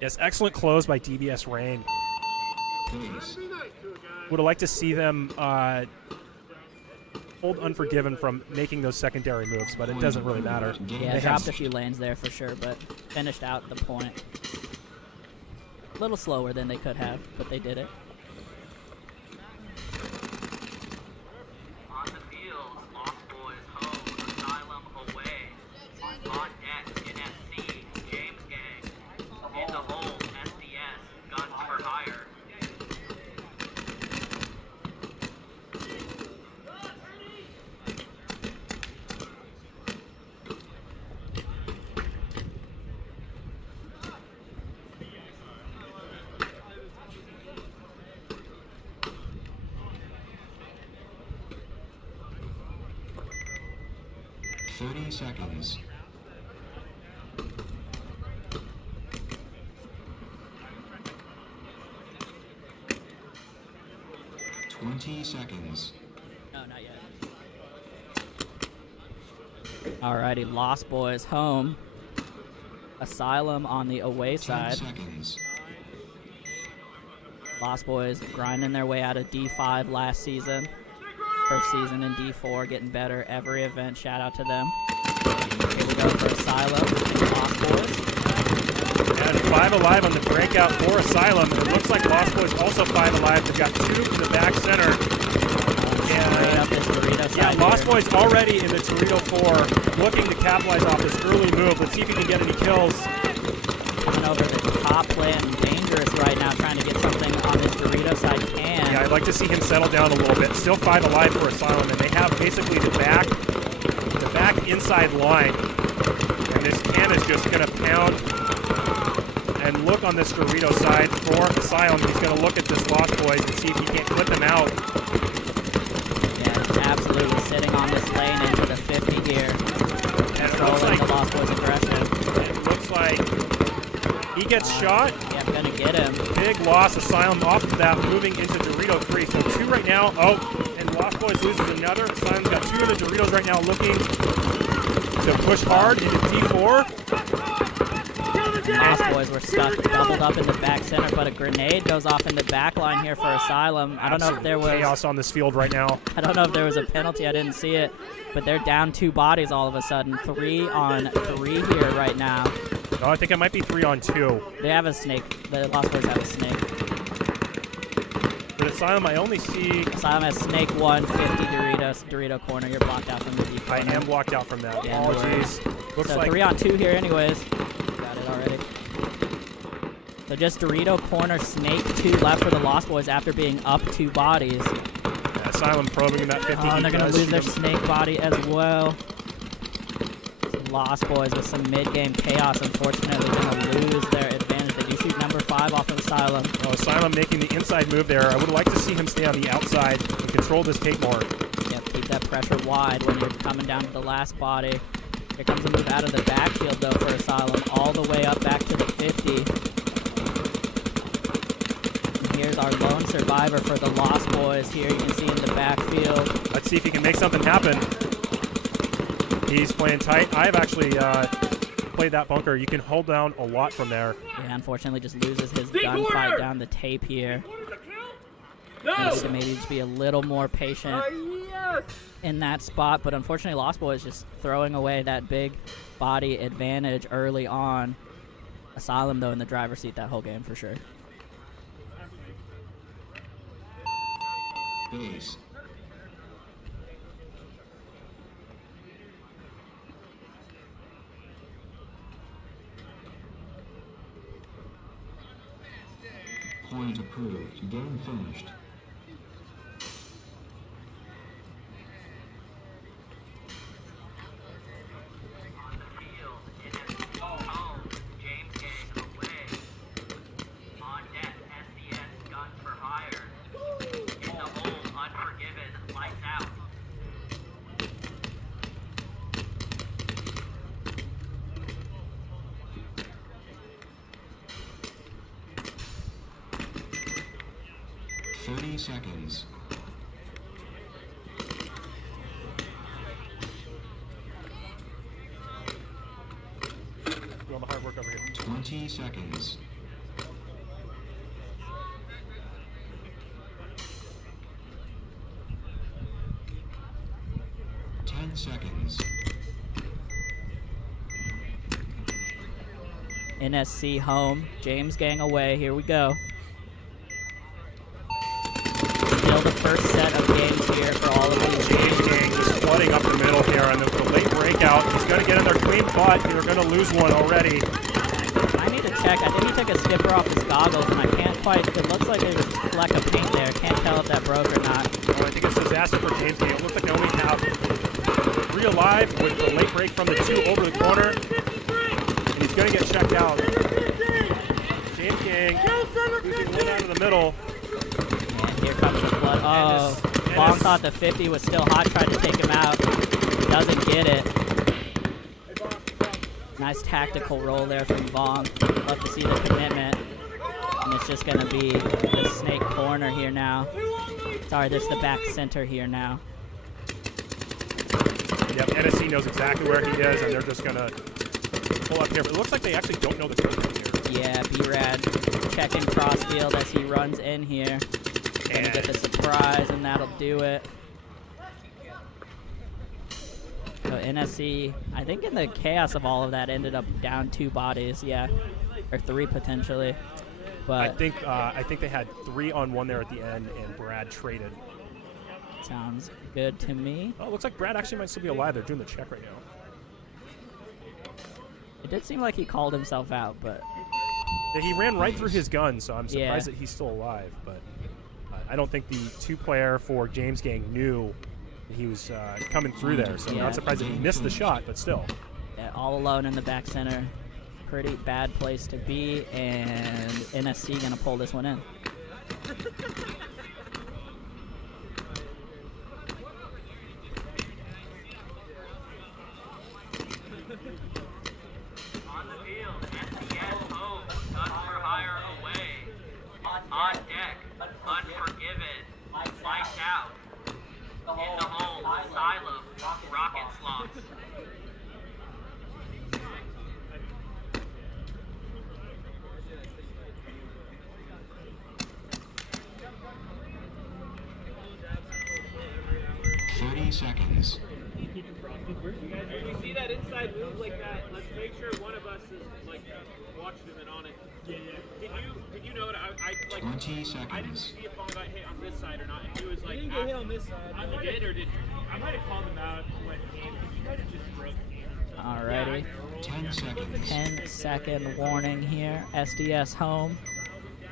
Yes, excellent close by DBS Rain. Base. Would have liked to see them hold Unforgiven from making those secondary moves, but it doesn't really matter. Yeah, They dropped have- a few lanes there for sure, but finished out the point. A little slower than they could have, but they did it. On the field, Lost Boys home, Asylum away. On deck, NSC, James Gang. In the hole, SDS, Guns for Hire. Thirty seconds. Seconds. No, not yet. Alrighty, Lost Boys home. Asylum on the away 10 side. seconds. Lost Boys grinding their way out of D5 last season. First season in D4, getting better every event. Shout out to them. Here we go for Asylum and Lost Boys. And 5 alive on the breakout for Asylum. It looks like Lost Boys also 5 alive. They've got 2 in the back center. Straight up this Dorito Yeah, side Lost here. Boys already in the Torito 4, looking to capitalize off this early move. Let's see if he can get any kills. Coming over the top lane, dangerous right now, trying to get something on this Dorito side. Can. Yeah, I'd like to see him settle down a little bit. Still 5 alive for Asylum, and they have basically the back inside line. And this can is just going to pound and look on this Dorito side for Asylum. He's going to look at this Lost Boys and see if he can't clip them out. Yeah, he's absolutely sitting on this lane into the 50 here. And it looks Controlling like, the Lost Boys aggression. it looks like he gets shot. Yeah, I'm gonna get him. Big loss. Asylum off of that, moving into Dorito 3. So 2 right now. Oh, and Lost Boys loses another. Asylum's got 2 of the Doritos right now, looking to push hard into D4. Lost Boys were stuck, doubled up in the back center, but a grenade goes off in the back line here for Asylum. I don't know if there was chaos on this field right now. I don't know if there was a penalty. I didn't see it, but they're down 2 bodies all of a sudden. 3 on 3 here right now. No, I think it might be 3 on 2. They have a snake. The Lost Boys have a snake. But Asylum, I only see. Asylum has snake 1, 50 Dorito corner. You're blocked out from the deep I corner. am blocked out from that. Yeah, no Apologies. Looks So like 3 on 2 here anyways. Got it already. So just Dorito corner, snake 2 left for the Lost Boys after being up 2 bodies. Asylum probing in that 50. Oh, and they're going He to lose their does snake body as well. Lost Boys with some mid-game chaos, unfortunately, going to lose their advantage. They do shoot number 5 off of Asylum. Oh, Asylum making the inside move there. I would like to see him stay on the outside and control this tape more. Yep, keep that pressure wide when you're coming down to the last body. Here comes a move out of the backfield, though, for Asylum, all the way up back to the 50. And here's our lone survivor for the Lost Boys. Here you can see in the backfield. Let's see if he can make something happen. He's playing tight. I've actually played that bunker. You can hold down a lot from there. Yeah, unfortunately just loses his gunfight down the tape here. Needs to maybe just be a little more patient in that spot, but unfortunately Lost Boys just throwing away that big body advantage early on. Asylum, though, in the driver's seat that whole game for sure. Base. Point approved. Game finished. On the field, NSC home, James Gang away. On deck, SDS, Guns for Hire. In the hole, Unforgiven, lights out. 30 seconds. Do all the hard work over here. 20 seconds. 10 seconds. NSC home. James Gang away. Here we go. Still the first set of games here for all of these James teams. Gang just flooding up the middle here, and the late breakout. He's going to get in there clean, but they're going to lose one already. I need to check. I think he took a skipper off his goggles, and I can't quite. It looks like there's a fleck of paint there. Can't tell if that broke or not. Oh, I think it's a disaster for James Gang. It looks like they only have 3 alive with the late break from the 2 over the corner. And he's going to get checked out. James Gang losing one out of the middle. And here comes the flood. Oh, Vaughn thought the 50 was still hot, tried to take him out. Doesn't get it. Nice tactical roll there from Vaughn. Love to see the commitment. And it's just going to be the snake corner here now. Sorry, there's the back center here now. Yep, NSC knows exactly where he is, and they're just going to pull up here. But it looks like they actually don't know the code here. Yeah, B-Rad checking crossfield as he runs in here. Gonna get the surprise, and that'll do it. So NSC, I think in the chaos of all of that, ended up down 2 bodies, yeah, or 3 potentially. But I think they had 3 on 1 there at the end, and Brad traded. sounds good to me. Oh, it looks like Brad actually might still be alive. They're doing the check right now. It did seem like he called himself out, but Yeah, he ran right through his gun, so I'm surprised that he's still alive. But I don't think the 2-player for James Gang knew that he was coming through there, so I'm not surprised that he missed the shot, but still. yeah, all alone in the back center. Pretty bad place to be, and NSC gonna pull this one in. On the field, SDS home, Guns for Hire away. On deck, Unforgiven, Lights Out. In the home, Asylum, Rocket Slots. Seconds. If you see that inside move like that, let's make sure one of us is like watching him and on it. Yeah. Did you know that I like 20 I didn't seconds. see if Vaughn got hit on this side or not, and he was like, He didn't get hit on this side. He did or did? I might have called him out when he came. He might have just broke him. Alrighty. 10 seconds. 10-second warning here. SDS home.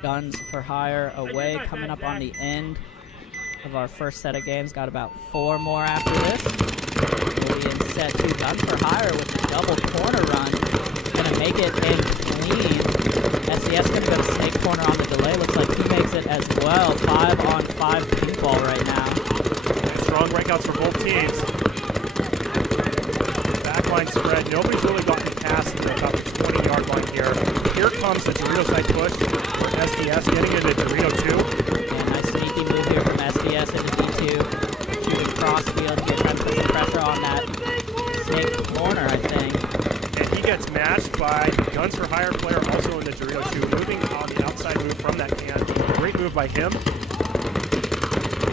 Guns for Hire away. Coming up on the end of our first set of games. Got about 4 more after this. We'll be in set 2. Guns for Hire with the double corner run. Gonna make it in clean. SDS gonna go to snake corner on the delay. Looks like he makes it as well. 5-on-5 paintball right now. Strong breakouts for both teams. Backline spread. Nobody's really gotten past about the 20-yard line here. Here comes the Dorito side push for SDS, getting into Dorito 2. Yeah, nice sneaky move here from SDS into D2. Shooting crossfield here, trying to put some pressure on that snake corner, I think. And he gets matched by the Guns for Hire player also in the Dorito 2, moving on the outside move from that can. Great move by him.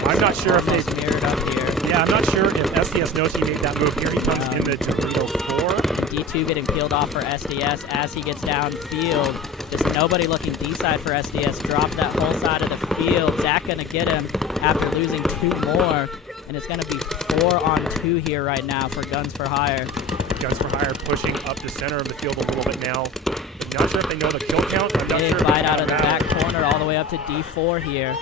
I'm not sure if they Almost mirrored up here. Yeah, I'm not sure if SDS knows he made that move. Here he comes in the Dorito 4. D2 getting peeled off for SDS as he gets downfield. Just nobody looking D-side for SDS. Dropped that whole side of the field. Zach gonna get him after losing 2 more. And it's gonna be 4-on-2 here right now for Guns for Hire. Guns for Hire pushing up the center of the field a little bit now. Not sure if they know the kill count. I'm not Big sure. bite out of the back corner all the way up to D4 here.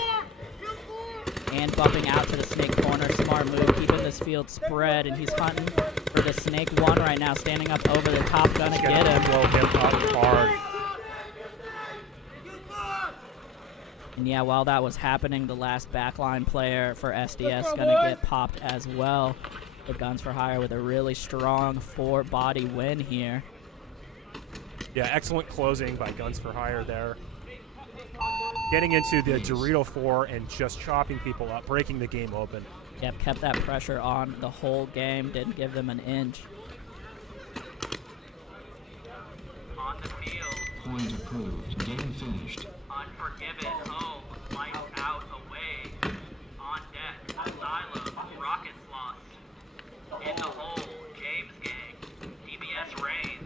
And bumping out to the snake corner. Smart move, keeping this field spread. And he's hunting for the snake 1 right now, standing up over the top. Gonna get him. Blow him up hard. And yeah, while that was happening, the last backline player for SDS gonna get popped as well. The Guns for Hire with a really strong 4-body win here. Yeah, excellent closing by Guns for Hire there. getting into the Dorito 4 and just chopping people up, breaking the game open. Yep, kept that pressure on the whole game. Didn't give them an inch. On the field, Point approved. Game finished. Unforgiven, home, lights out, away. On deck, Asylum, Rocket Sloth. In the hole, James Gang, DBS Reigns.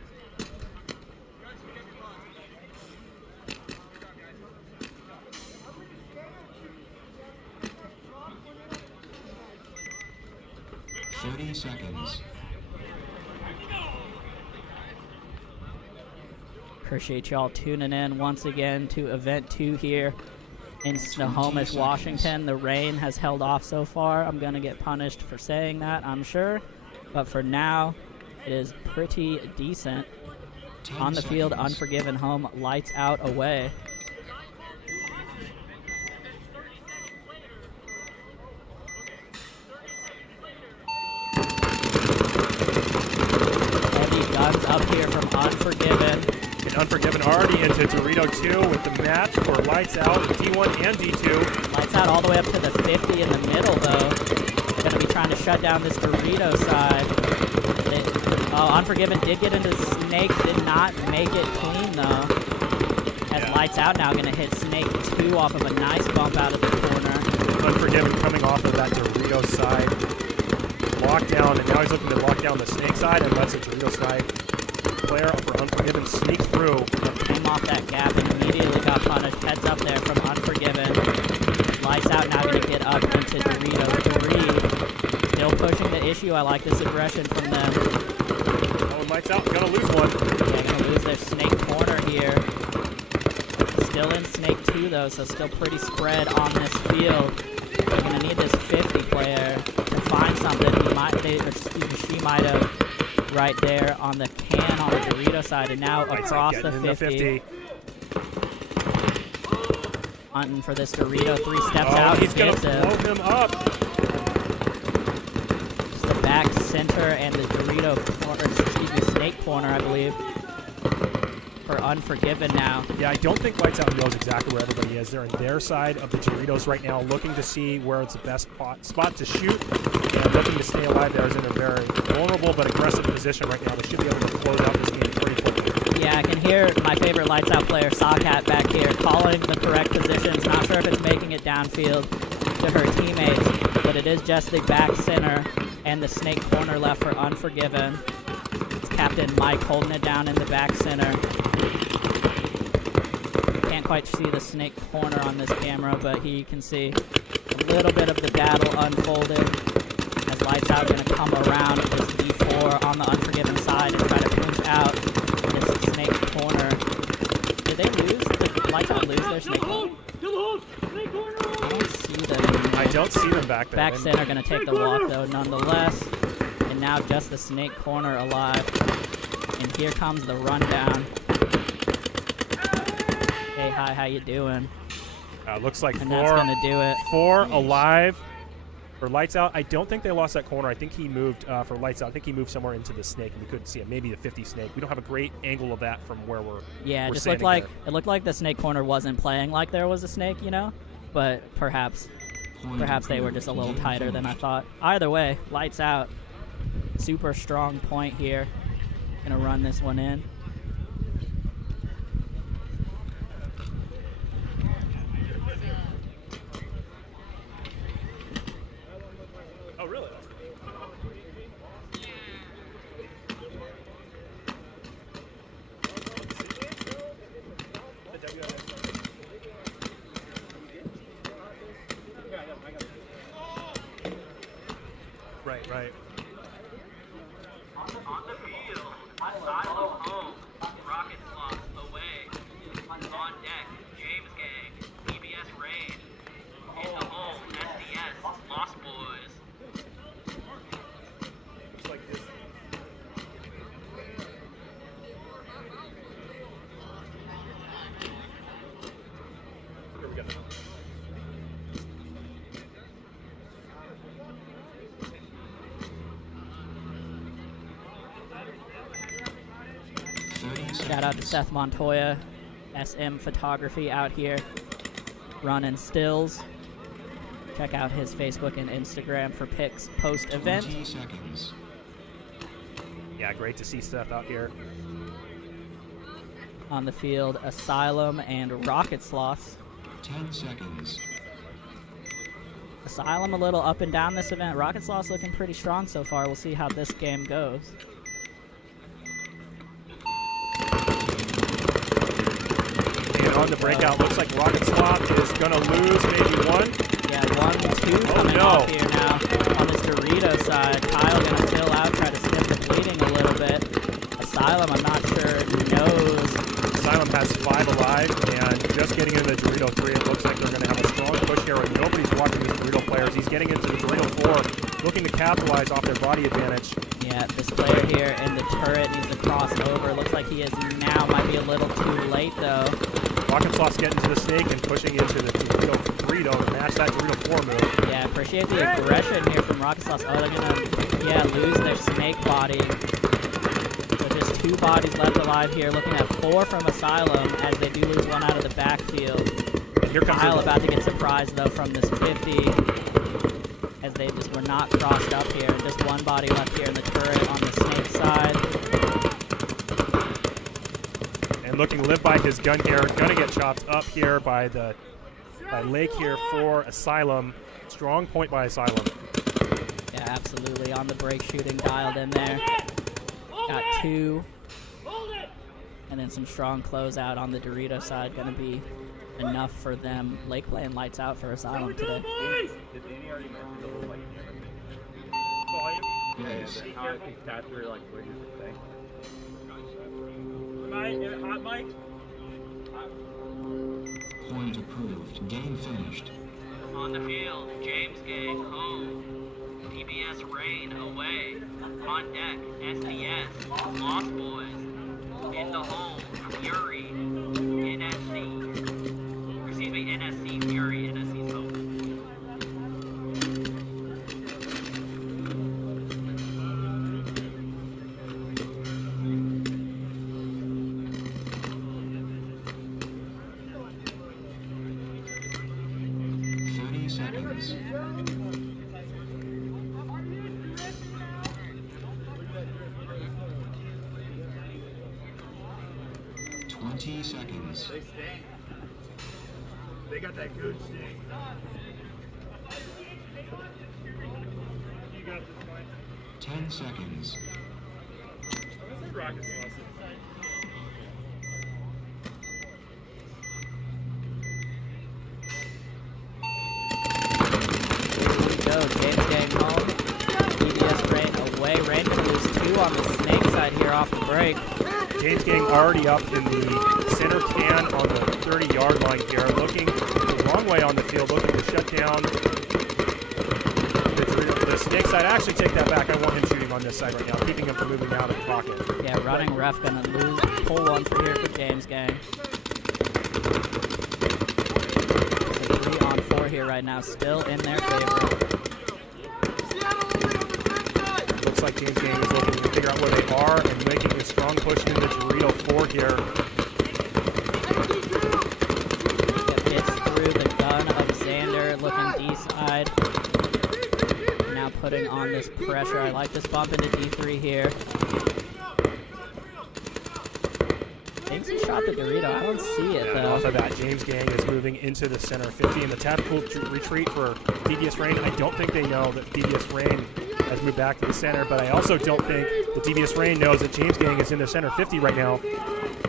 Seconds. Appreciate y'all tuning in once again to Event 2 here in Snohomish, Washington. The rain has held off so far. I'm going to get punished for saying that, I'm sure. But for now, it is pretty decent. On the field, Unforgiven home, lights out, away. Heavy guns up here from Unforgiven. And Unforgiven already into Dorito 2 with the match for Lights Out, D1 and D2. Lights out all the way up to the 50 in the middle, though. Going to be trying to shut down this Dorito side. Unforgiven did get into Snake, did not make it clean, though. As Lights Out now going to hit Snake 2 off of a nice bump out of the corner. Unforgiven coming off of that Dorito side. Lockdown, and now he's looking to lock down the Snake side and lets the Dorito side player for Unforgiven sneak through. Came off that gap and immediately got punished. Heads up there from Unforgiven. Lights Out now going to get up into Dorito 3. Still pushing the issue. I like this aggression from them. Oh, and Lights Out, gonna lose one. Yeah, gonna lose their Snake corner here. Still in Snake 2 though, so still pretty spread on this field. They're gonna need this 50 player to find something. She might have right there on the can on the Dorito side, and now across the 50. Hunting for this Dorito, 3 steps out. He's gonna gets blow him up. It's the back center and the Dorito corner, Snake corner, I believe. For Unforgiven now. Yeah, I don't think Lights Out knows exactly where everybody is. They're in their side of the Doritos right now, looking to see where it's the best spot to shoot, and looking to stay alive. They're in a very vulnerable but aggressive position right now. They should be able to close out this game pretty quickly. Yeah, I can hear my favorite Lights Out player, Sockhat, back here, calling the correct positions. Not sure if it's making it downfield to her teammates, but it is just the back center and the Snake corner left for Unforgiven. It's Captain Mike holding it down in the back center. Can't quite see the Snake corner on this camera, but he can see a little bit of the battle unfolded as Lights Out going to come around this D4 on the Unforgiven side and try to pinch out this Snake corner. Did they lose? Did Lights Out lose their Snake corner? I don't see them. I don't see them back there. Back center going to take the walk, though, nonetheless. And now just the Snake corner alive. And here comes the rundown. Hey, hi, how you doing? Looks like And that's gonna do it. 4 alive for Lights Out. I don't think they lost that corner. I think he moved for Lights Out. I think he moved somewhere into the Snake, and we couldn't see it. Maybe the 50 Snake. We don't have a great angle of that from where we're. Yeah, we're it just looked standing like there. it looked like the Snake corner wasn't playing like there was a snake, you know. But perhaps they were just a little tighter than I thought. Either way, Lights Out. Super strong point here. Gonna run this one in. Oh, really? Right. On the field, Asylum home, Rocket Sloth away. On deck, James Gang, DBS Rain. In the hole, SDS, Lost Boys. Just like this. Here we go. Shout out to Seth Montoya, SM Photography out here running stills. Check out his Facebook and Instagram for pics post-event. 20 seconds. Yeah, great to see Seth out here. On the field, Asylum and Rocket Sloths. 10 seconds. Asylum a little up and down this event. Rocket Sloths looking pretty strong so far. We'll see how this game goes. And on the breakout, looks like Rocket Sloth is going to lose maybe one. Yeah, 1-2 coming off here now on this Dorito side. Kyle going to fill out, try to snip the bleeding a little bit. Asylum, I'm not sure, knows. Asylum has 5 alive, and just getting into the Dorito 3, it looks like they're going to have a strong push here. Nobody's watching these Dorito players. He's getting into the Dorito 4, looking to capitalize off their body advantage. Yeah, this player here in the turret needs to cross over. Looks like he is now, might be a little too late though. Rocket Sloth's getting to the snake and pushing into the Dorito 3 to match that Dorito 4 move. Yeah, appreciate the aggression here from Rocket Sloth. Oh, they're gonna, lose their snake body. So just 2 bodies left alive here. Looking at 4 from Asylum as they do lose 1 out of the backfield. And here comes Kyle about to get surprised though from this 50 as they just were not crossed up here. Just 1 body left here in the turret on the snake side. And looking to live by his gun here. Gonna get chopped up here by Lake here for Asylum. Strong point by Asylum. Yeah, absolutely. On the break shooting dialed in there. Got 2. And then some strong closeout on the Dorito side. Going to be enough for them. Lake playing lights out for Asylum today. Did Danny already mention the whole like camera thing? Yes. How I think stats were like what you were saying. Hot mic? Point approved. Game finished. On the field, James Gang home. PBS Rain away. On deck, SDS, Lost Boys. In the home, Fury, NSC. Excuse me, NSC, Fury, NSC's home. Seconds. 20 seconds. They stink. They got that good stink. You got this point. 10 seconds. Rocket Sloth. James Gang home. PBS Rain away. Rain going to lose 2 on the snake side here off the break. James Gang already up in the center can on the 30-yard line here. Looking the wrong way on the field. Looking to shut down the snake side. Actually, take that back. I want him shooting on this side right now, keeping him from moving out of the pocket. Yeah, running ref going to pull 1 for here for James Gang. So 3 on 4 here right now, still in their favor. Looks like James Gang is looking to figure out where they are and making a strong push into the Dorito 4 here. Gets through the gun of Xander, looking D-side. Now putting on this pressure. I like this bump into D3 here. Thinks he shot the Dorito. I don't see it, Yeah, though. off of that, James Gang is moving into the center 50 in the tactical retreat for DBS Rain. I don't think they know that DBS Rain has moved back to the center, but I also don't think the DBS Rain knows that James Gang is in the center 50 right now.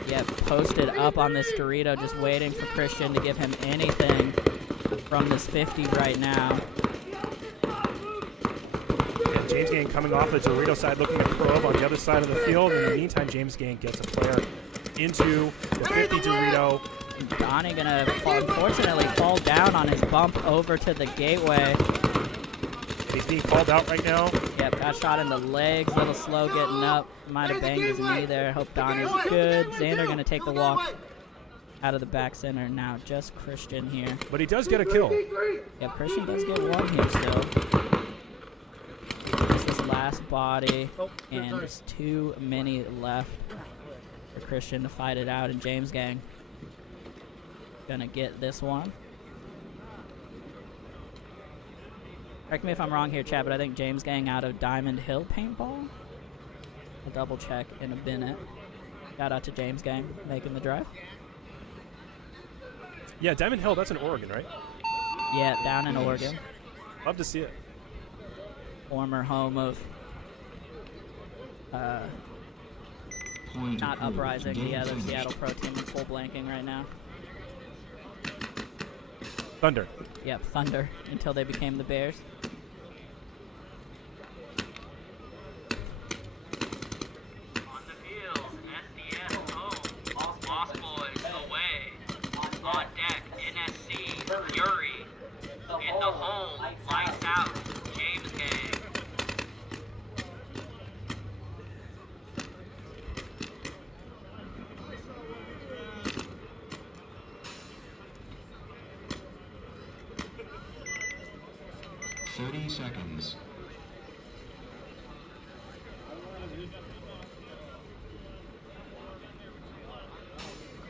Yeah, posted up on this Dorito, just waiting for Christian to give him anything from this 50 right now. And James Gang coming off the Dorito side, looking to probe on the other side of the field. In the meantime, James Gang gets a player into the 50 Dorito. Donnie gonna unfortunately fall down on his bump over to the gateway. He's being called out right now. Yep, got shot in the legs, a little slow getting up. Might have banged his knee there. Hope Donnie's good. Xander gonna take the walk out of the back center now. Just Christian here. But he does get a kill. Yep, Christian does get 1 here still. Just this last body, and there's too many left for Christian to fight it out. And James Gang gonna get this one. Correct me if I'm wrong here, Chad, but I think James Gang out of Diamond Hill Paintball. I'll double check in a minute. Shout out to James Gang making the drive. Yeah, Diamond Hill, that's in Oregon, right? Yeah, down in Oregon. Love to see it. Former home of Point not approved. Uprising, Game the other finished. Seattle pro team in full blanking right now. Thunder. Yep, Thunder, until they became the Bears. On the field, SDS home. Lost Boys away. On deck, NSC, Fury. In the hole, lights out, James Gang. Thirty seconds.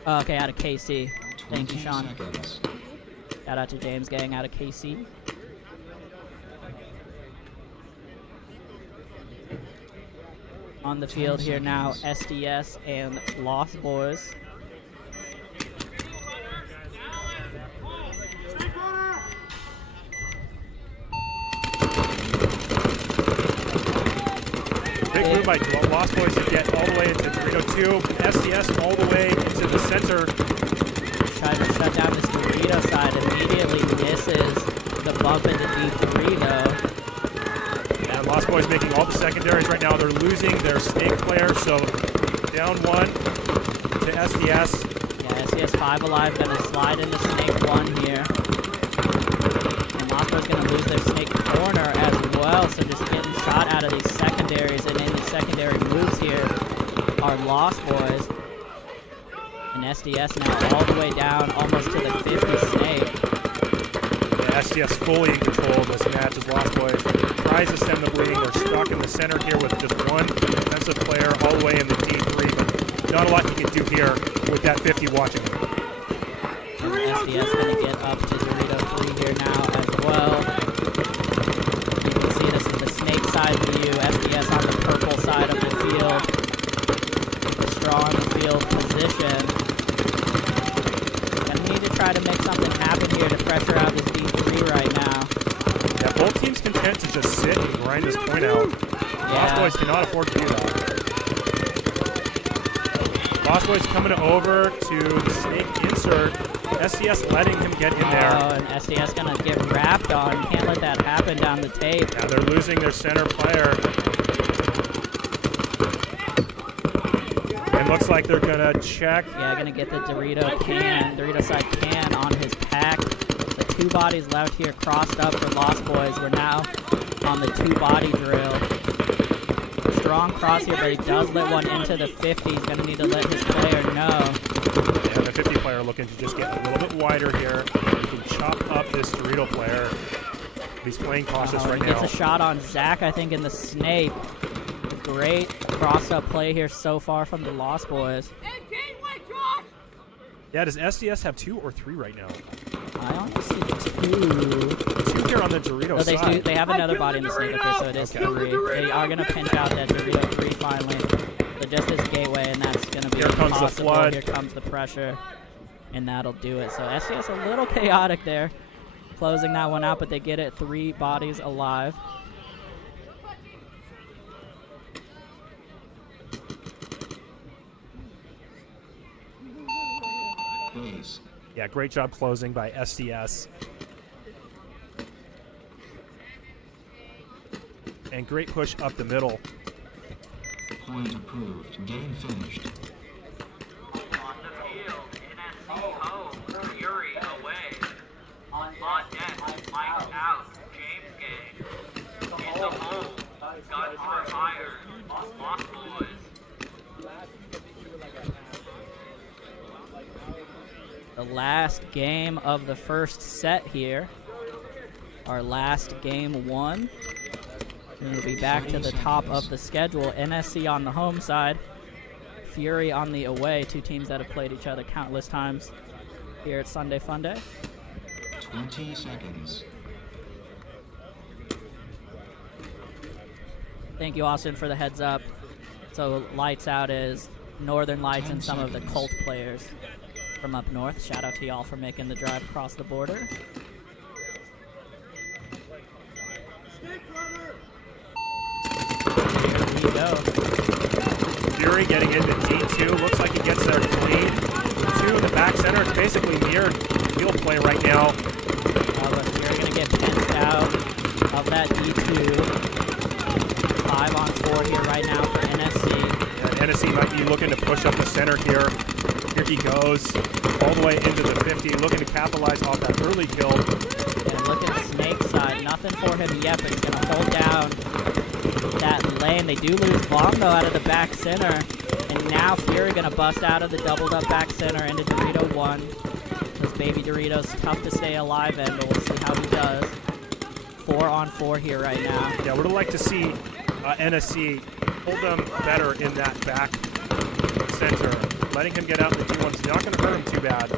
Okay, out of KC. Thank 20 you, Sean. seconds. Shout out to James Gang out of KC. On the field here now, SDS and Lost Boys. Big move by Lost Boys to get all the way into Dorito 2. SDS all the way into the center. Tries to shut down this Dorito side, immediately misses the bump into D3 though. And Lost Boys making all the secondaries right now. They're losing their snake player, so down one to SDS. Yeah, SDS 5 alive, gonna slide into Snake 1 here. And Lost Boys gonna lose their Snake corner as well, so just getting shot out of these secondaries, and in the secondary moves here are Lost Boys. And SDS now all the way down, almost to the 50 Snake. Yeah, SDS fully in control of this match as Lost Boys tries to stem the bleeding. They're stuck in the center here with just one defensive player all the way in the D3, but not a lot he can do here with that 50 watching him. And SDS gonna get up to Dorito 3 here now as well. You can see this is the Snake side view. SDS on the purple side of the field. The straw on the field position. Gonna need to try to make something happen here to pressure out this D3 right now. Yeah, both teams content to just sit and grind this point out. Lost Boys cannot afford to do that. Lost Boys coming over to the Snake insert. SDS letting him get in there. Oh, and SDS gonna get wrapped on. You can't let that happen down the tape. Now they're losing their center player. And looks like they're gonna check. Yeah, gonna get the Dorito side can on his pack. The two bodies left here crossed up for Lost Boys. We're now on the two body drill. Strong cross here, but he does let one into the 50. He's gonna need to let his player know. Yeah, the 50 player looking to just get a little bit wider here. He can chop up this Dorito player. He's playing cautious right He now. gets a shot on Zach, I think, in the Snake. Great cross-up play here so far from the Lost Boys. Yeah, does SDS have 2 or 3 right now? I only see 2. 2 here on the Dorito No, they side. they have another body in the Snake. Okay, so it is 3. They are going to pinch out that Dorito 3 finally. But just this gateway, and that's going to be Here comes the impossible. flood. Here comes the pressure, and that'll do it. So SDS a little chaotic there, closing that one out, but they get it 3 bodies alive. Base. Yeah, great job closing by SDS. And great push up the middle. Point approved. Game finished. On the field, NSC home, Fury away. On deck, lights out, James Gang. In the hole, guns for hire, Lost Boys. The last game of the first set here. Our last game 1. And we'll be back to the top of the schedule. NSC on the home side. Fury on the away. 2 teams that have played each other countless times here at Sunday Funday. 20 seconds. Thank you, Austin, for the heads up. So lights out is Northern Lights and some of the Colt players from up north. Shout out to y'all for making the drive across the border. Here we go. Fury getting into D2. Looks like he gets there clean. 2 in the back center. It's basically mirrored field play right now. But Fury going to get pinched out of that D2. 5 on 4 here right now for NSC. Yeah, NSC might be looking to push up the center here. Here he goes, all the way into the 50, looking to capitalize off that early kill. And look at Snake's side. Nothing for him yet, but he's going to hold down that lane. They do lose Bomb, though, out of the back center. And now Fury going to bust out of the doubled up back center into Dorito 1. Those baby Doritos, tough to stay alive in, but we'll see how he does. 4 on 4 here right now. Yeah, would have liked to see NSC hold them better in that back center. Letting him get out in the D1's not going to hurt him too bad.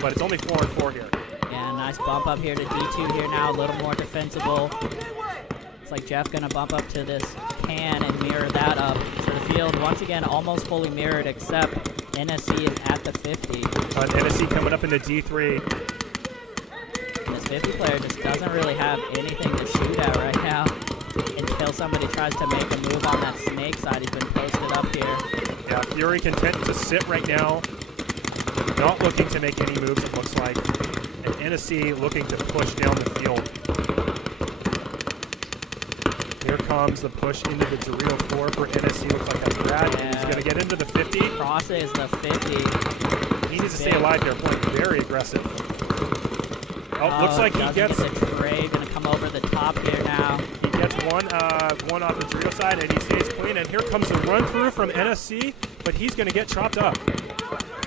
But it's only 4 on 4 here. Yeah, nice bump up here to D2 here now, a little more defensible. It's like Jeff going to bump up to this can and mirror that up. So the field, once again, almost fully mirrored, except NSC is at the 50. NSC coming up into D3. And this 50 player just doesn't really have anything to shoot at right now until somebody tries to make a move on that Snake side. He's been posted up here. Yeah, Fury content to sit right now. Not looking to make any moves, it looks like. And NSC looking to push down the field. Here comes the push into the Dorito 4 for NSC. Looks like that's Brad. Yeah. He's going to get into the 50. Crosses the 50. He needs to stay alive here, playing very aggressive. Oh, looks like he gets a trade. Going to come over the top here now. He gets one off the Dorito side, and he stays clean. And here comes the run through from NSC, but he's going to get chopped up.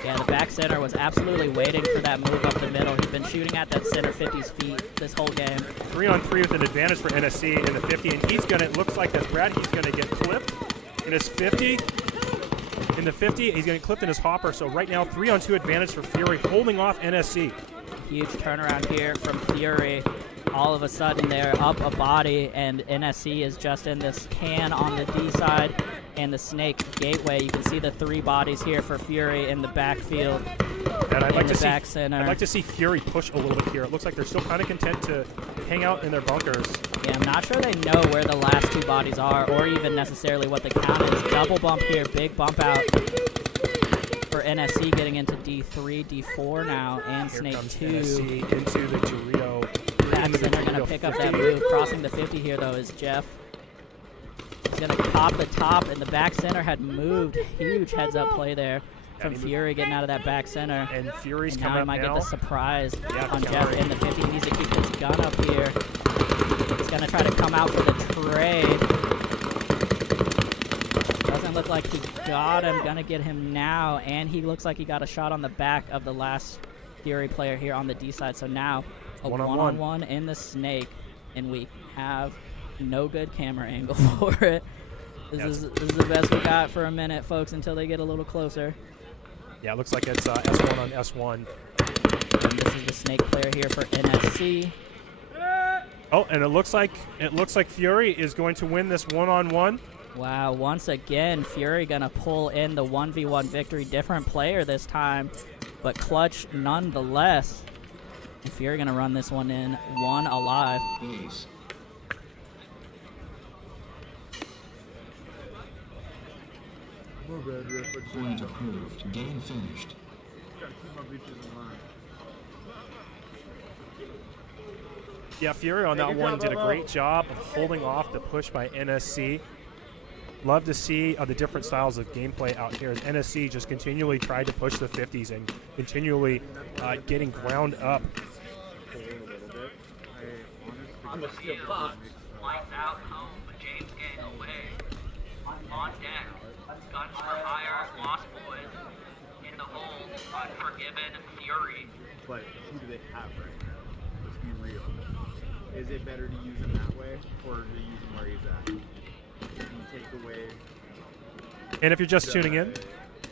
Yeah, the back center was absolutely waiting for that move up the middle. He's been shooting at that center 50's feet this whole game. 3 on 3 with an advantage for NSC in the 50, and he's going to, it looks like that's Brad, he's going to get clipped in his 50. In the 50, he's getting clipped in his hopper. So right now, 3 on 2 advantage for Fury, holding off NSC. Huge turnaround here from Fury. All of a sudden, they're up a body, and NSC is just in this can on the D side and the Snake gateway. You can see the 3 bodies here for Fury in the backfield. And I'd like to see back center. I'd like to see Fury push a little bit here. It looks like they're still kind of content to hang out in their bunkers. Yeah, I'm not sure they know where the last 2 bodies are, or even necessarily what the count is. Double bump here, big bump out for NSC, getting into D3, D4 now, and Here Snake comes 2. NSC into the Dorito. Back center going to pick up that move. Crossing the 50 here, though, is Jeff. He's going to pop the top, and the back center had moved. Huge heads-up play there from Fury getting out of that back center. And Fury's And coming now he up might now. get the surprise Yeah, on Jeff countering. in the 50. He needs to keep his gun up here. He's going to try to come out for the trade. Doesn't look like he got him. Going to get him now, and he looks like he got a shot on the back of the last Fury player here on the D side. So now a one-on-one in the Snake, and we have no good camera angle for it. This is the best we got for a minute, folks, until they get a little closer. Yeah, it looks like it's S1 on S1. And this is the Snake player here for NSC. Oh, and it looks like Fury is going to win this one-on-one. Wow, once again, Fury gonna pull in the 1v1 victory. Different player this time, but clutch nonetheless. And Fury gonna run this one in, 1 alive. Base. Point approved. Game finished. Yeah, Fury on that one did a great job of holding off the push by NSC. Love to see the different styles of gameplay out here as NSC just continually tried to push the 50s and continually getting ground up. On the field, lights out home, but James Gang away. On deck, guns for hire, Lost Boys. In the hole, Unforgiven, Fury. But who do they have right now? Let's be real. Is it better to use him that way, or to use him where he's at? If you take away... And if you're just tuning in,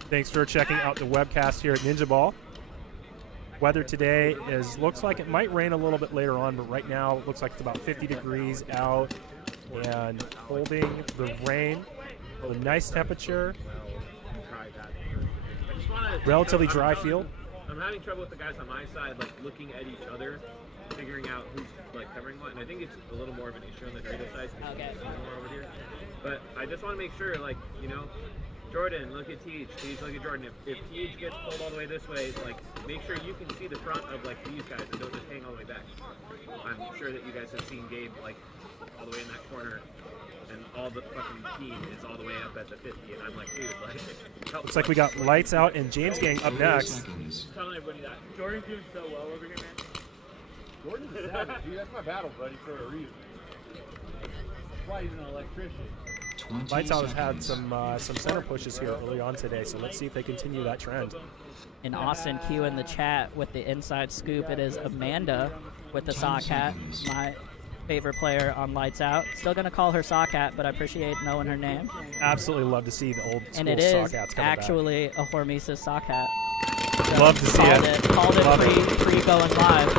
thanks for checking out the webcast here at Ninjaball. Weather today looks like it might rain a little bit later on, but right now it looks like it's about 50 degrees out. and holding the rain. A nice temperature. I just want to. Relatively dry field. I'm having trouble with the guys on my side, like looking at each other, figuring out who's like covering what. And I think it's a little more of an issue on the Dorito side. Okay. More over here. But I just want to make sure, like, you know, Jordan, look at Teach. Teach, look at Jordan. If Teach gets pulled all the way this way, like, make sure you can see the front of like these guys and don't just hang all the way back. I'm sure that you guys have seen Gabe like all the way in that corner. And all the fucking team is all the way up at the 50, and I'm like, dude, like, Looks like we got Lights Out and James Gang up 30 next. seconds. telling everybody that Jordan's doing so well over here, man. Jordan's a savage, dude. That's my battle buddy for a reason. That's why he's an electrician. 20 Lights Out has had seconds. some center pushes here early on today, so let's see if they continue that trend. And Austin Q in the chat with the inside scoop. It is Amanda with the sock hat, my favorite player on Lights Out. Still going to call her sock hat, but I appreciate knowing her name. Absolutely love to see the old school And it sock is hats coming actually a Hormesis sock hat. back. Love to see it. Called Love it pre going live.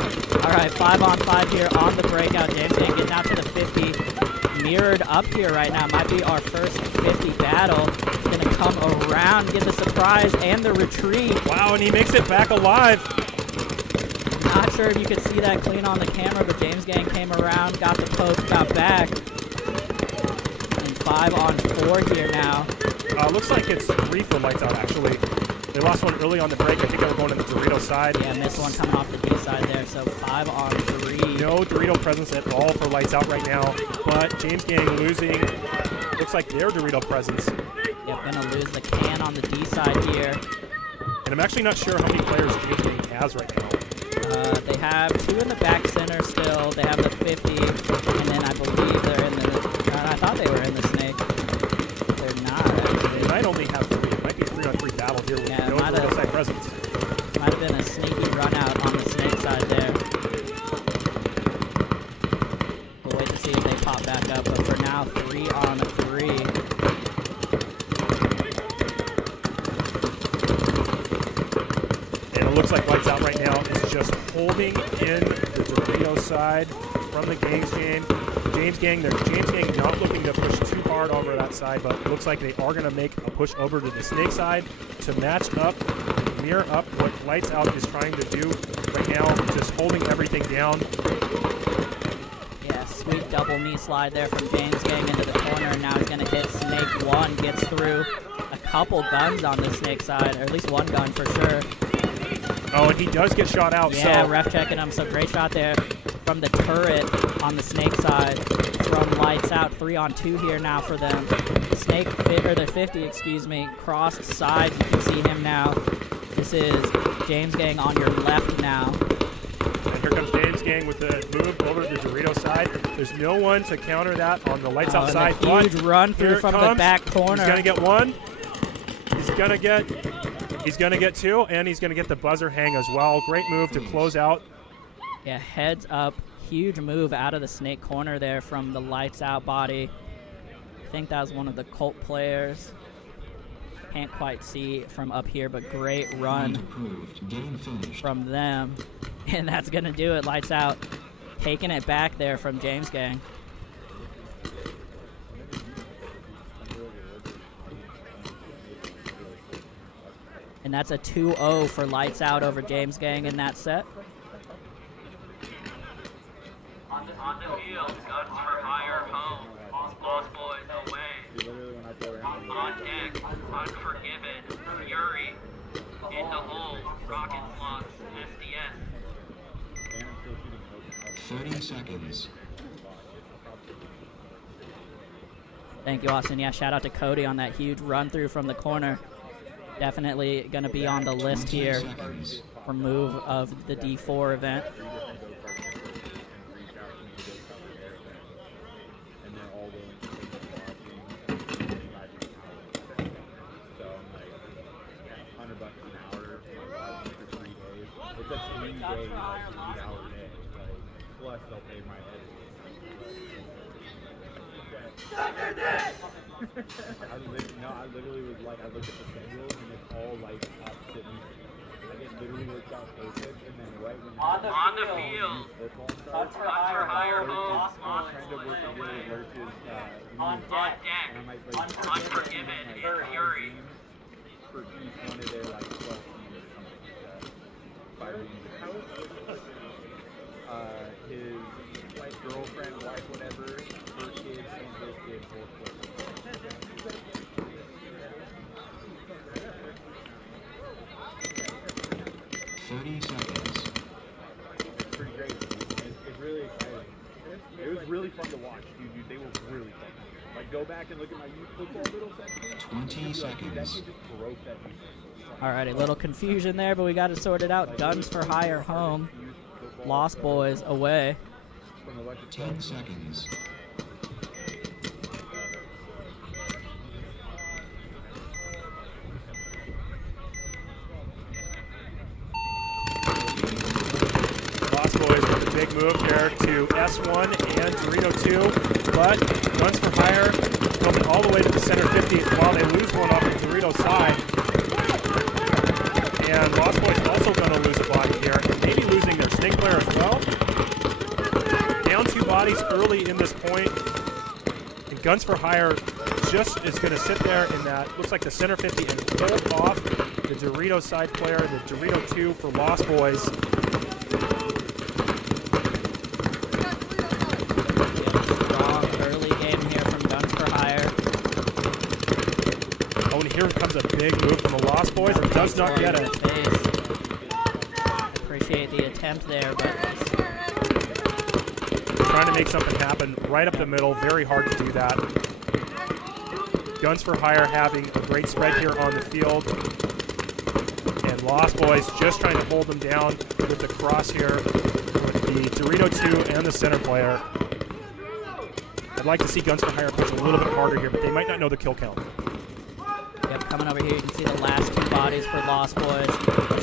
All right, 5-on-5 here on the breakout. James Gang getting out to the 50. Mirrored up here right now. Might be our first 50 battle. Going to come around, get the surprise and the retreat. Wow, and he makes it back alive. Not sure if you could see that clean on the camera, but James Gang came around, got the poke, got back. And 5-on-4 here now. Looks like it's 3 for Lights Out, actually. They lost one early on the break. I think they were going to the Dorito side. Yeah, missed one coming off the D side there, so 5-on-3. No Dorito presence at all for Lights Out right now, but James Gang losing. Looks like their Dorito presence. Yep, gonna lose the can on the D side here. And I'm actually not sure how many players James Gang has right now. They have 2 in the back center still. They have the 50, and then I believe they're in the. I thought they were in the snake. They're not actually. They might only have 3. It might be 3-on-3 battle here with Yeah, no Dorito side presence. Might have been a sneaky run out on the snake side there. We'll wait to see if they pop back up, but for now, 3-on-3. Looks like Lights Out right now is just holding in the Dorito side from the James Gang. James Gang not looking to push too hard over that side, but it looks like they are going to make a push over to the snake side to match up, mirror up what Lights Out is trying to do right now, just holding everything down. Yeah, sweet double knee slide there from James Gang into the corner, and now he's going to hit snake 1, gets through a couple guns on the snake side, or at least 1 gun for sure. Oh, and he does get shot out. Yeah, so ref checking him. So great shot there from the turret on the snake side. From Lights Out, 3-on-2 here now for them. Snake or the 50, excuse me, crossed side. You can see him now. This is James Gang on your left now. And here comes James Gang with the move over to the Dorito side. There's no one to counter that on the Lights Out side. A huge run through from the back corner. He's gonna get 1. He's gonna get 2, and he's gonna get the buzzer hang as well. Great move to close out. Yeah, heads up. Huge move out of the snake corner there from the Lights Out body. I think that was one of the Colt players. Can't quite see from up here, but great run from them. And that's gonna do it. Lights Out taking it back there from James Gang. And that's a 2-0 for Lights Out over James Gang in that set. On the field, guns for hire, home. Lost boys away. On deck, Unforgiven, Fury. In the hole, Rocket Launch, SDS. 30 seconds. Thank you, Austin. Yeah, shout out to Cody on that huge run through from the corner. Definitely going to be on the list here for move of the D4 event. It's a 3-day, 8-hour day. Plus, they'll pay my editing. I literally was like, I looked at the schedule and it's all like up sitting. Like it literally worked out perfect, and then right when on the field, guns for hire, home. Lost boys On deck, Unforgiven and Fury. For each one of their like 12 teams or something like that. 5 games. His like girlfriend, wife, whatever, her kids and his kids both play. 30 seconds. It's pretty great. It's really exciting. It was really fun to watch, dude. They were really fun. Like, go back and look at my youth football little section. 20 seconds. That kid just broke that defense. Alright, a little confusion there, but we got it sorted out. Guns for Hire home. Lost Boys away. 10 seconds. Lost Boys with a big move here to S1 and Dorito 2, but Guns for Hire coming all the way to the center 50 while they lose one off the Dorito side. And Lost Boys also going to lose a body here, maybe losing their snake player as well. Down 2 bodies early in this point, and Guns for Hire just is going to sit there in that, looks like the center 50, and hold off the Dorito side player, the Dorito 2 for Lost Boys. Strong early game here from Guns for Hire. Oh, and here comes a big move from the Lost Boys. It does not get it. Appreciate the attempt there, but Trying to make something happen right up the middle. Very hard to do that. Guns for Hire having a great spread here on the field. And Lost Boys just trying to hold them down with the cross here with the Dorito 2 and the center player. I'd like to see Guns for Hire push a little bit harder here, but they might not know the kill count. yep, coming over here, you can see the last 2 bodies for Lost Boys.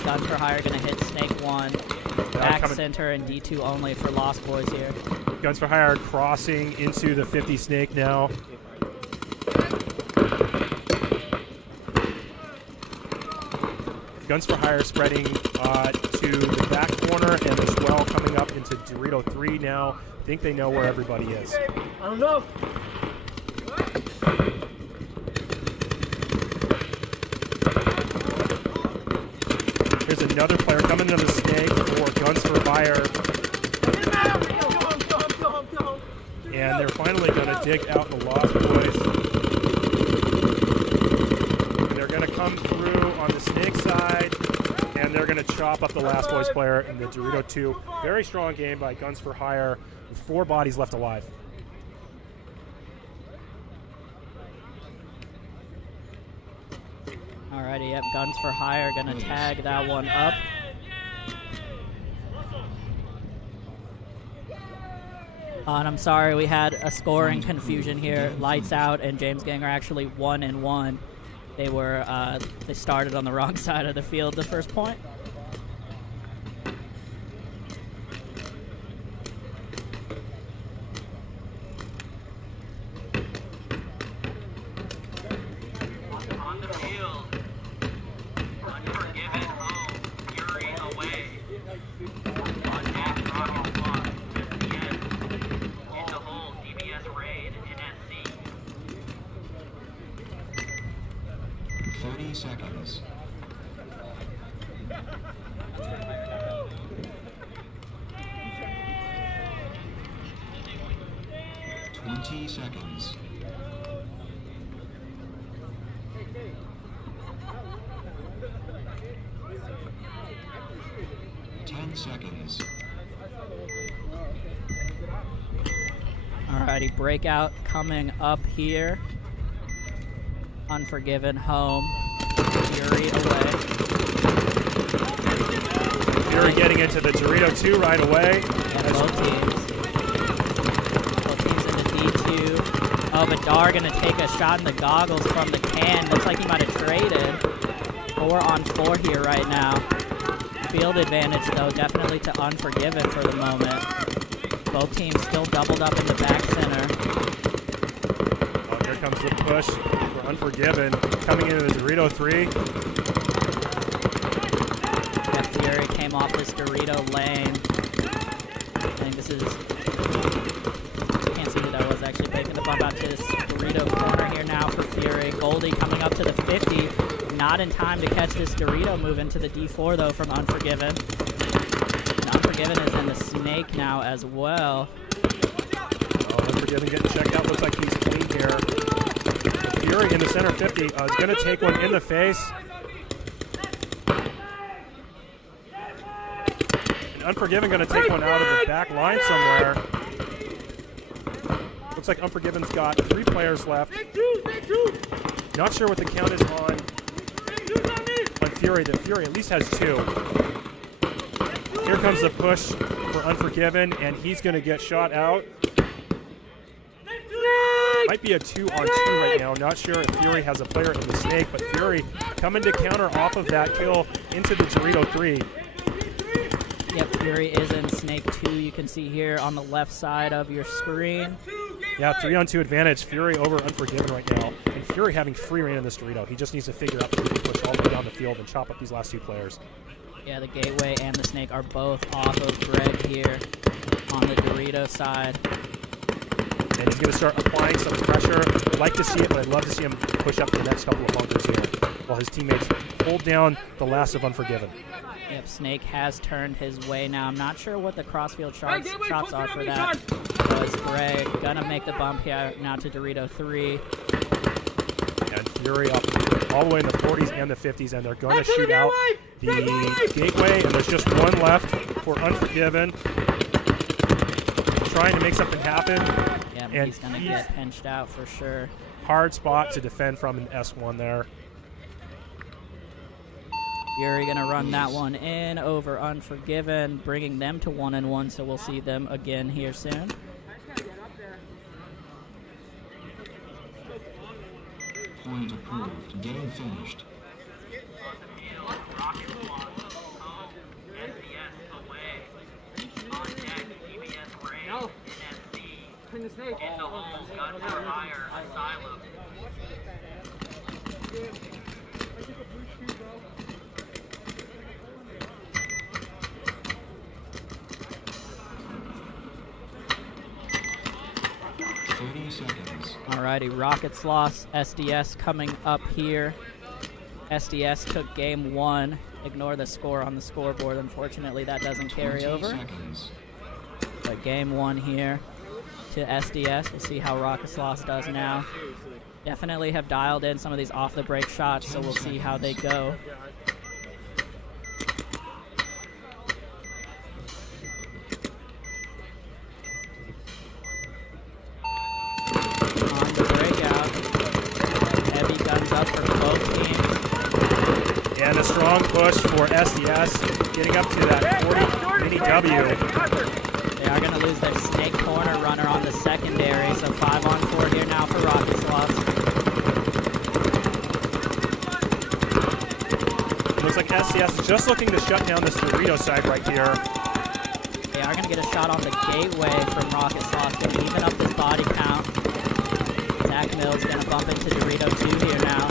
Guns for Hire going to hit Snake 1. Back center and D2 only for Lost Boys here. Guns for Hire crossing into the 50 Snake now. Guns for Hire spreading to the back corner, and as well coming up into Dorito 3 now. I think they know where everybody is. I don't know. Here's another player coming into the Snake for Guns for Hire. And they're finally going to dig out the Lost Boys. And they're going to come through on the Snake side, and they're going to chop up the Last Boys player in the Dorito 2. Very strong game by Guns for Hire with 4 bodies left alive. Alrighty, yep, Guns for Hire going to tag that one up. And I'm sorry, we had a scoring confusion here. Lights Out and James Gang are actually 1-1. They started on the wrong side of the field the first point. On the field. Unforgiven home. Fury away. On deck, Rocket Squad. FBS. In the hole, DBS Raid and SC. 30 seconds. Twenty seconds. 10 seconds. Alrighty, breakout coming up here. Unforgiven home. Fury away. Fury getting into the Dorito 2 right away. Yeah, both teams. Both teams in the D2. Oh, but Dar gonna take a shot in the goggles from the can. Looks like he might have traded. 4-on-4 here right now. Field advantage, though, definitely to Unforgiven for the moment. Both teams still doubled up in the back center. Oh, here comes the push for Unforgiven. Coming into the Dorito 3. Yeah, Fury came off this Dorito lane. I think this is... Can't see who that Fury. Goldie coming up to the 50. Not in time to catch this Dorito move into the D4, though, from Unforgiven. And Unforgiven is in the snake now as well. Unforgiven getting checked out. Looks like he's clean here. Fury in the center 50 is going to take one in the face. And Unforgiven going to take one out of the back line somewhere. Looks like Unforgiven's got 3 players left. Not sure what the count is on Fury. The Fury at least has 2. Here comes the push for Unforgiven, and he's going to get shot out. Might be a 2-on-2 right now. Not sure if Fury has a player in the snake, but Fury coming to counter off of that kill into the Dorito 3. Yep, Fury is in snake 2. You can see here on the left side of your screen. Yeah, 3-on-2 advantage. Fury over Unforgiven right now. And Fury having free reign in this Dorito. He just needs to figure out the push all the way down the field and chop up these last 2 players. Yeah, the Gateway and the snake are both off of Greg here on the Dorito side. And he's going to start applying some pressure. I'd like to see it, but I'd love to see him push up the next couple of bunkers here while his teammates hold down the last of Unforgiven. Yep, Snake has turned his way now. I'm not sure what the crossfield shots are for that. But Greg gonna make the bump here now to Dorito 3. And Fury up all the way in the 40s and the 50s, and they're going to shoot out the Gateway, and there's just one left for Unforgiven. Trying to make something happen. Yeah, and he's gonna get pinched out for sure. Hard spot to defend from an S1 there. Fury gonna run that one in over Unforgiven, bringing them to 1-1, so we'll see them again here soon. Point approved. Game finished. In the snake. In the holes, gun for hire, asylum. Alrighty, Rockets lost. SDS coming up here. SDS took game 1. Ignore the score on the scoreboard. Unfortunately, that doesn't carry over. But game 1 here to SDS. We'll see how Rockets lost does now. Definitely have dialed in some of these off-the-break shots, so we'll see how they go. On the breakout. Heavy guns up for both teams. And a strong push for SDS, getting up to that 40 mini W. They are going to lose their snake corner runner on the secondary, so 5-on-4 here now for Rockets lost. Looks like SDS is just looking to shut down this Dorito side right here. They are going to get a shot on the Gateway from Rockets lost to even up this body count. Zach Mills going to bump into Dorito 2 here now.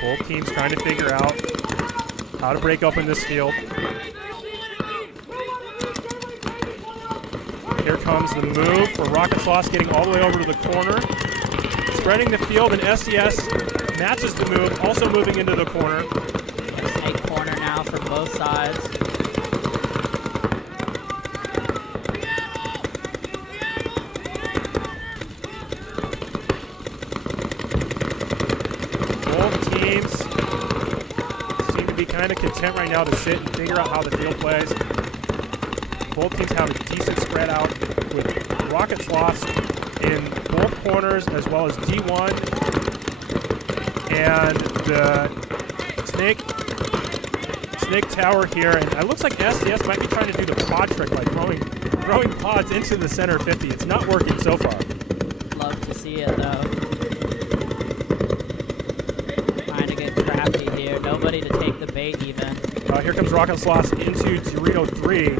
Both teams trying to figure out how to break open this field. Here comes the move for Rockets Lost, getting all the way over to the corner. Spreading the field, and SDS matches the move, also moving into the corner. Snake corner now for both sides. Kind of content right now to sit and figure out how the field plays. Both teams have a decent spread out with Rockets lost in both corners as well as D1 and the snake tower here. And it looks like SDS might be trying to do the pod trick, like throwing pods into the center 50. It's not working so far. Love to see it though. Nobody to take the bait even. Here comes Rockets Lost into Dorito 3.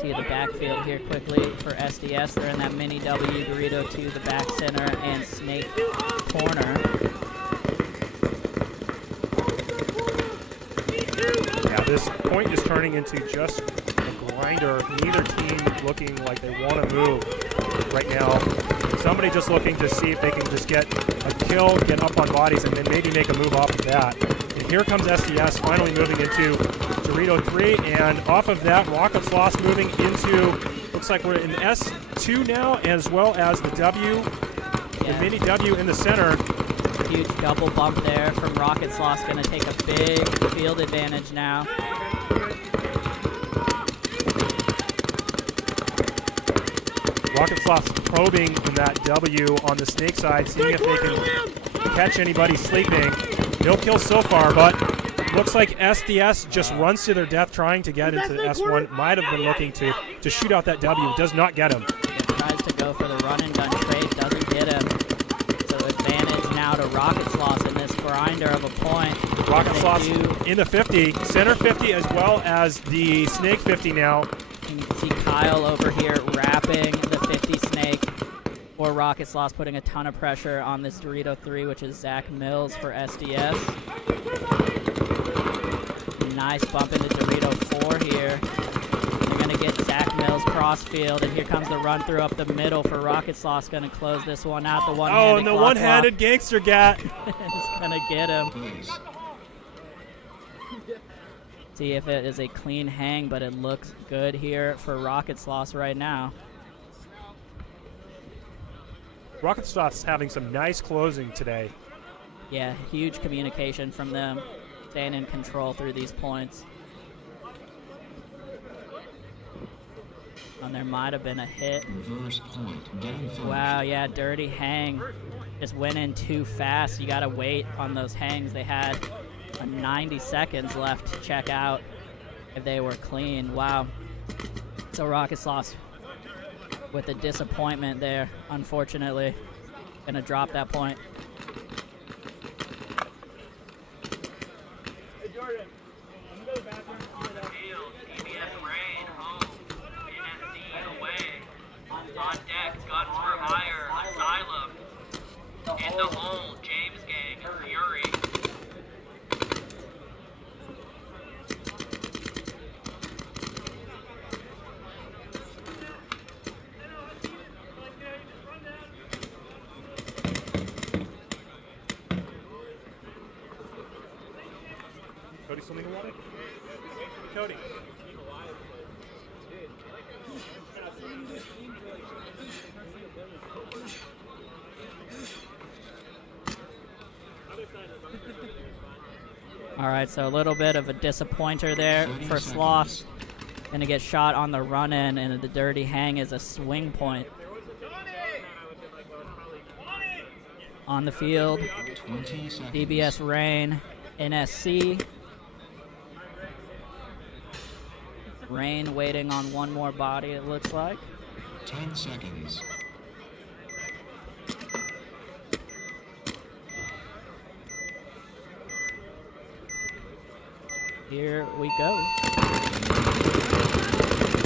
See the backfield here quickly for SDS. They're in that mini W. Dorito 2, the back center, and Snake corner. Yeah, this point is turning into just a grinder. Neither team looking like they want to move right now. Somebody just looking to see if they can just get a kill, get up on bodies, and then maybe make a move off of that. And here comes SDS finally moving into Dorito 3, and off of that, Rocket Sloss moving into, looks like we're in S2 now, as well as the W, the mini W in the center. Huge double bump there from Rocket Sloss, going to take a big field advantage now. Rocket Sloss probing in that W on the snake side, seeing if they can catch anybody sleeping. No kills so far, but looks like SDS just runs to their death trying to get into the S1. Might have been looking to shoot out that W. Does not get him. Tries to go for the run and gun trade. Doesn't get him. So advantage now to Rocket Sloss in this grinder of a point. Rocket Sloss in the 50. Center 50 as well as the snake 50 now. You can see Kyle over here wrapping the 50 snake for Rocket Sloss, putting a ton of pressure on this Dorito 3, which is Zach Mills for SDS. Nice bump into Dorito 4 here. They're going to get Zach Mills crossfield, and here comes the run through up the middle for Rocket Sloss. Going to close this one out. The one-handed Oh, and the one-handed gangster gat. is going to get him. See if it is a clean hang, but it looks good here for Rocket Sloss right now. Rocket Sloss having some nice closing today. Yeah, huge communication from them, staying in control through these points. And there might have been a hit. Reverse point. Game finished. Wow, yeah, dirty hang. Just went in too fast. You got to wait on those hangs. They had 90 seconds left to check out if they were clean. Wow. So Rocket Sloss with a disappointment there, unfortunately. Gonna drop that point. Hey Jordan, I'm gonna go to the bathroom. TBS rain, home, NSC away. On deck, guns for hire, Asylum. In the hole, James Gang, Fury. Cody, something to water? Cody. All right, so a little bit of a disappointer there for Sloss. Gonna get shot on the run-in, and the dirty hang is a swing point. On the field, 20 seconds. DBS Rain, NSC. Rain waiting on one more body, it looks like. 10 seconds. Here we go.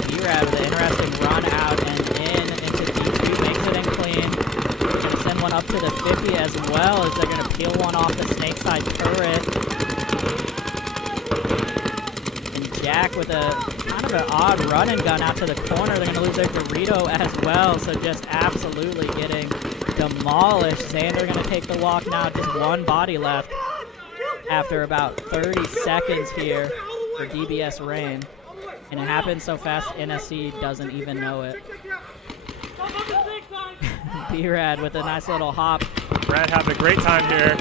B-Rad with an interesting run out and in into D2, makes it in clean. They're going to send one up to the 50 as well, as they're going to peel one off the snake side turret. And Jack with a kind of an odd run and gun out to the corner. They're going to lose their Dorito as well, so just absolutely getting demolished. Xander going to take the walk now, just one body left after about 30 seconds here for DBS Rain. And it happens so fast, NSC doesn't even know it. B-Rad with a nice little hop. Brad having a great time here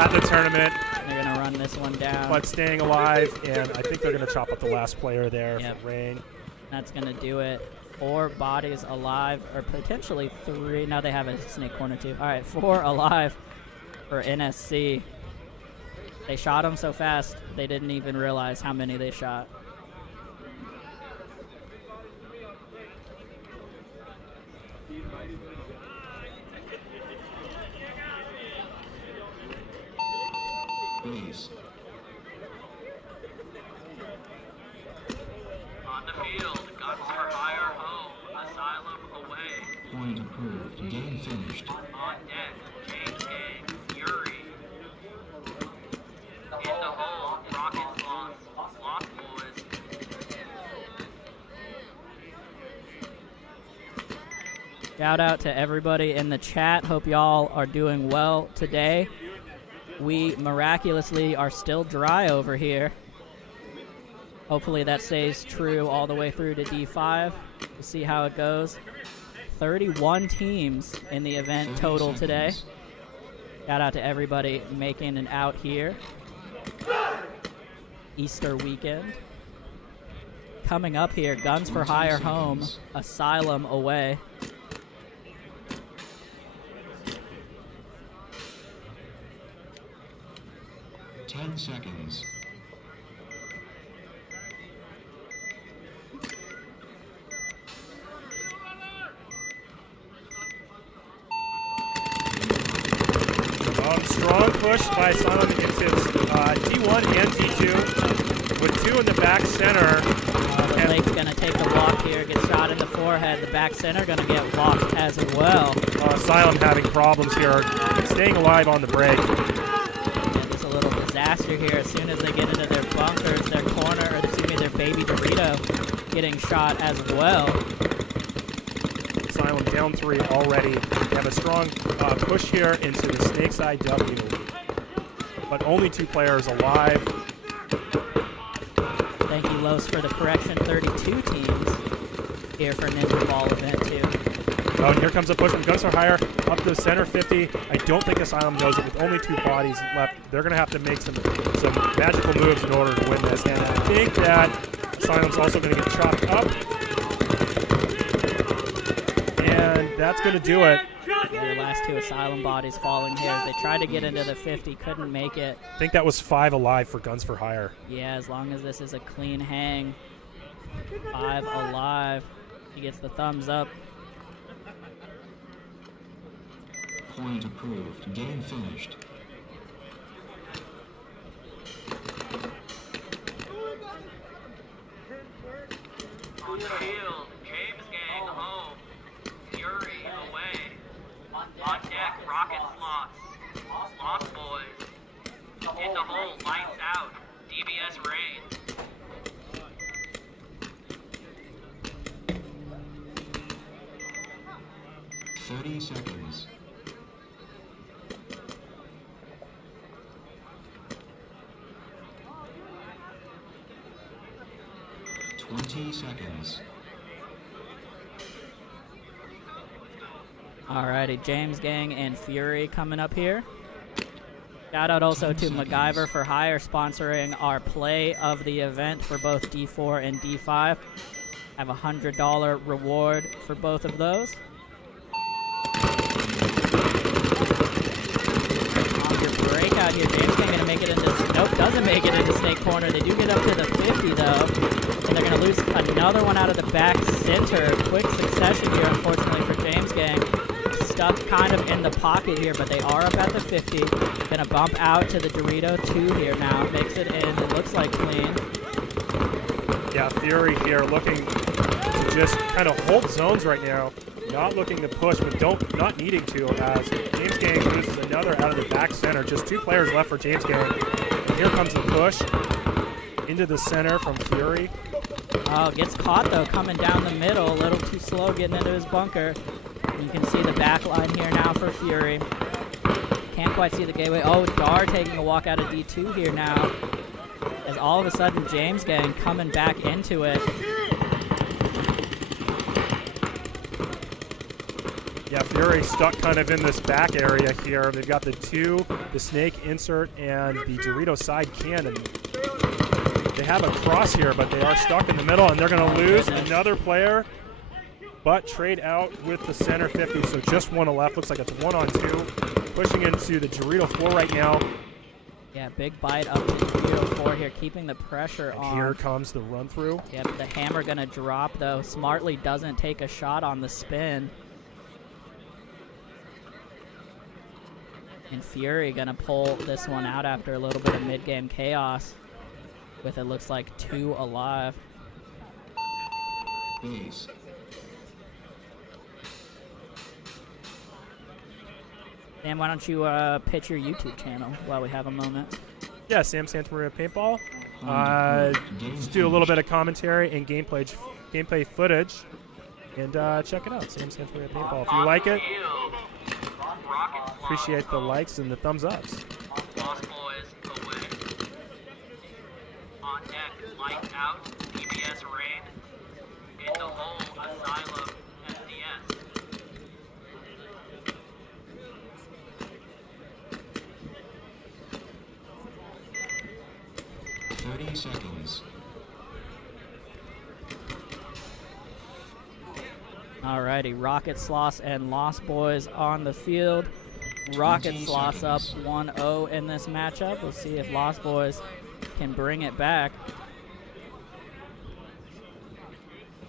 at the tournament. They're going to run this one down. But staying alive, and I think they're going to chop up the last player there Yep. for Rain. That's going to do it. 4 bodies alive, or potentially 3. Now they have a snake corner too. All right, 4 alive for NSC. They shot him so fast, they didn't even realize how many they shot. Base. On the field, guns for hire, home, Asylum away. Point approved. Game finished. On deck, James Gang, Fury. In the hole, Rocket Sloss. Lost Shout out to everybody in the chat. Hope y'all are doing well today. We miraculously are still dry over here. Hopefully that stays true all the way through to D5. We'll see how it goes. 31 teams in the event total today. Shout out to everybody making it out here. Easter weekend. Coming up here, Guns for Hire home, Asylum away. Ten seconds. Strong push by Asylum into D1 and D2 with 2 in the back center. The Lake's going to take the block here, get shot in the forehead. The back center going to get blocked as well. Asylum having problems here, staying alive on the break. And there's a little disaster here as soon as they get into their bunkers, their corner, or excuse me, their baby Dorito getting shot as well. Asylum down 3 already. They have a strong push here into the Snake's Eye W. But only 2 players alive. Thank you, Los, for the correction. 32 teams here for Ninjaball event 2. Oh, and here comes a push from Guns for Hire up to the center 50. I don't think Asylum knows it. With only 2 bodies left, they're going to have to make some magical moves in order to win this. And I think that Asylum's also going to get chopped up. And that's going to do it. Yeah, the last 2 Asylum bodies falling here. They tried to get into the 50, couldn't make it. I think that was 5 alive for Guns for Hire. Yeah, as long as this is a clean hang. 5 alive. He gets the thumbs up. Point approved. Game finished. On the field, James Gang home, Fury away. On deck, Rocket Sloths, Lost Boys. In the hole, lights out, DBS Rain. Thirty seconds. Seconds. Alrighty, James Gang and Fury coming up here. Shout out also to MacGyver for Hire sponsoring our play of the event for both D4 and D5. Have a $100 reward for both of those. On your breakout here, James Gang gonna make it into, nope, doesn't make it into Snake Corner. They do get up to the 50 though. And they're going to lose another one out of the back center. Quick succession here, unfortunately, for James Gang. Stuck kind of in the pocket here, but they are up at the 50. Going to bump out to the Dorito 2 here now. Makes it in. It looks like clean. Yeah, Fury here looking to just kind of hold zones right now. Not looking to push, but not needing to, as James Gang loses another out of the back center. Just 2 players left for James Gang. And here comes the push into the center from Fury. Oh, gets caught, though, coming down the middle. A little too slow getting into his bunker. You can see the back line here now for Fury. Can't quite see the gateway. Oh, Dar taking a walk out of D2 here now. As all of a sudden, James Gang coming back into it. Yeah, Fury stuck kind of in this back area here. They've got the 2, the Snake insert, and the Dorito side cannon. They have a cross here, but they are stuck in the middle, and they're going to lose another player, but trade out with the center 50, so just 1 left. Looks like it's 1-on-2. Pushing into the Dorito 4 right now. Yeah, big bite up to Dorito 4 here, keeping the pressure And on. here comes the run-through. Yep, the hammer going to drop, though. Smartly doesn't take a shot on the spin. And Fury going to pull this one out after a little bit of mid-game chaos. With it looks like 2 alive. Base. Dan, why don't you pitch your YouTube channel while we have a moment? Yeah, Sam Santamaria Paintball. Just do a little bit of commentary and gameplay footage And check it out, Sam Santoria Paintball. If you like it, appreciate the likes and the thumbs ups. Lost Boys away. On deck, lights out, PBS rain. In the hole, Asylum, SDS. seconds. Alrighty, Rocket Sloss and Lost Boys on the field. Rocket 20 Sloss up seconds. 1-0 in this matchup. We'll see if Lost Boys can bring it back.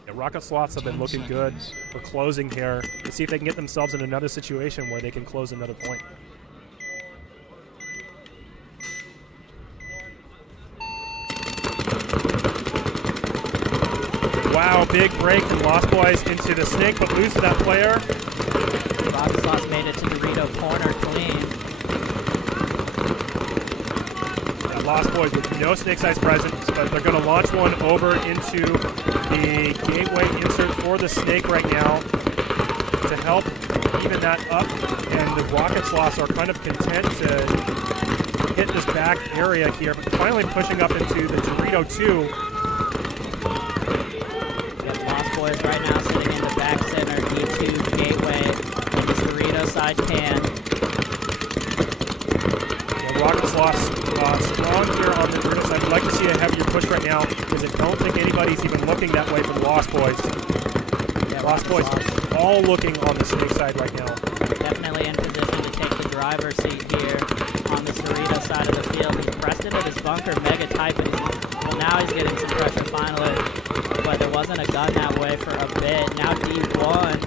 Yeah, Rocket Sloths have been 10 looking good seconds. for closing here. Let's see if they can get themselves in another situation where they can close another point. Wow, big break from Lost Boys into the snake, but lose to that player. Rocket Sloss made it to Dorito corner clean. Yeah, Lost Boys with no snake size presence, but they're going to launch one over into the gateway insert for the snake right now to help even that up. And the Rocket Sloths are kind of content to hit this back area here, but finally pushing up into the Dorito 2. Lost Boys right now sitting in the back center, E2 gateway, and this Dorito side can. Yeah, Rocket Sloths strong here on the Dorito side. I'd like to see a heavier push right now because I don't think anybody's even looking that way from Lost Boys. Yeah, Lost Boys all looking on the snake side right now. Definitely in position to take the driver's seat here on this Dorito side of the field. He's pressed into his bunker, mega typing. Well, now he's getting some pressure finally, but there wasn't a gun that way for a bit. Now D1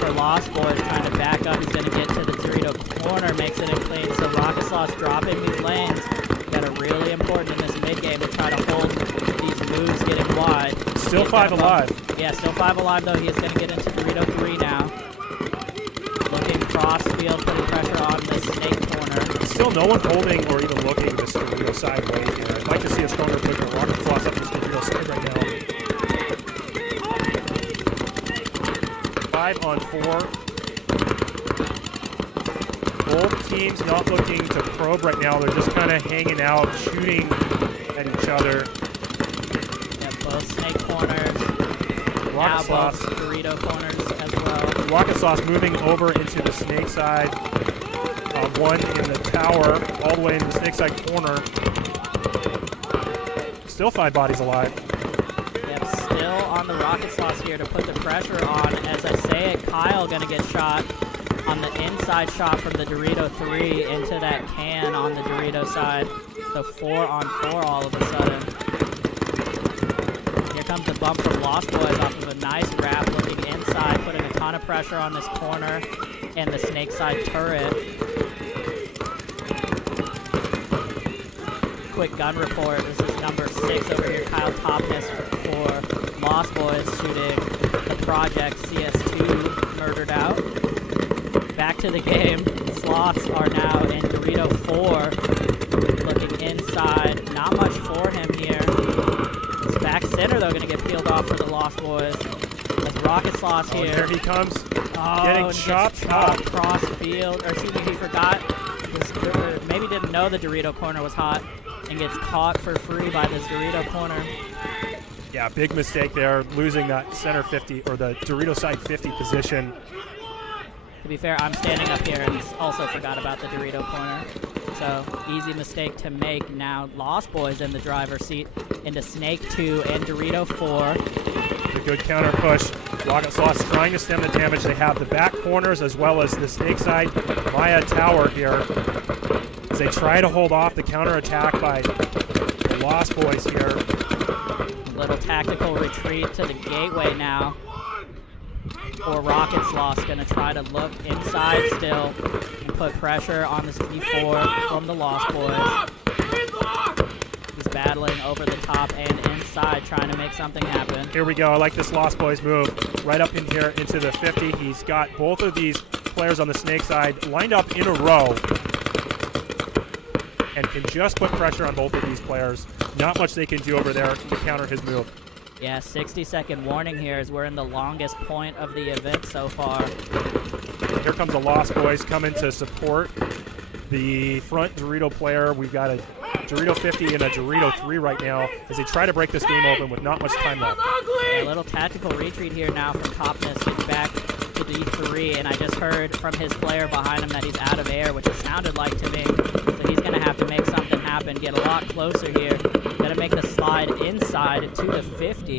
for Lost Boys trying to back up. He's going to get to the Dorito corner, makes it in clean. So Rocket Sloss dropping these lanes. Got it really important in this mid game to try to hold these moves getting wide. Still 5 alive. Yeah, still 5 alive though. He is going to get into Dorito 3 now. Looking cross field, putting pressure on the snake corner. Still no one holding or even looking this Dorito sideways here. I'd like to see a stronger push from Rocket Sloths up this Dorito side right now. 5 on 4. Both teams not looking to probe right now. They're just kind of hanging out, shooting at each other. Yeah, both snake corners. Now Rocket both Sloths. Dorito corners as well. Rocket Sloths moving over into the snake side. One in the tower, all the way into the snake side corner. Still 5 bodies alive. Yep, still on the Rocket Sloss here to put the pressure on. As I say it, Kyle gonna get shot on the inside shot from the Dorito 3 into that can on the Dorito side. So 4 on 4 all of a sudden. Here comes the bump from Lost Boys off of a nice wrap, looking inside, putting a ton of pressure on this corner and the snake side turret. Quick gun report. This is number 6 over here, Kyle Topness for Lost Boys, shooting the Project CS2 murdered out. Back to the game. Sloths are now in Dorito 4, looking inside. Not much for him here. This back center, though, going to get peeled off for the Lost Boys. As Rocket Sloss Oh, here. here he comes. Oh, Getting and chopped gets up. cross field. Or excuse me, he forgot. Or maybe didn't know the Dorito corner was hot and gets caught for free by this Dorito corner. Yeah, big mistake there, losing that center 50 or the Dorito side 50 position. To be fair, I'm standing up here and also forgot about the Dorito corner. So, easy mistake to make. Now, Lost Boys in the driver's seat into Snake 2 and Dorito 4. A good counter push. Rocket Sloths trying to stem the damage. They have the back corners as well as the snake side Maya tower here as they try to hold off the counter attack by the Lost Boys here. A little tactical retreat to the gateway now. Or Rocket Sloss going to try to look inside still and put pressure on this D4 from the Lost Boys. He's battling over the top and inside, trying to make something happen. Here we go. I like this Lost Boys move. Right up in here into the 50. He's got both of these players on the snake side lined up in a row and can just put pressure on both of these players. Not much they can do over there to counter his move. Yeah, 60-second warning here as we're in the longest point of the event so far. Here comes the Lost Boys coming to support the front Dorito player. We've got a Dorito 50 and a Dorito 3 right now as they try to break this game open with not much time left. A little tactical retreat here now from Topness. Gets back to D3, and I just heard from his player behind him that he's out of air, which it sounded like to me. So he's going to have to make something happen, get a lot closer here. Got to make the slide inside to the 50.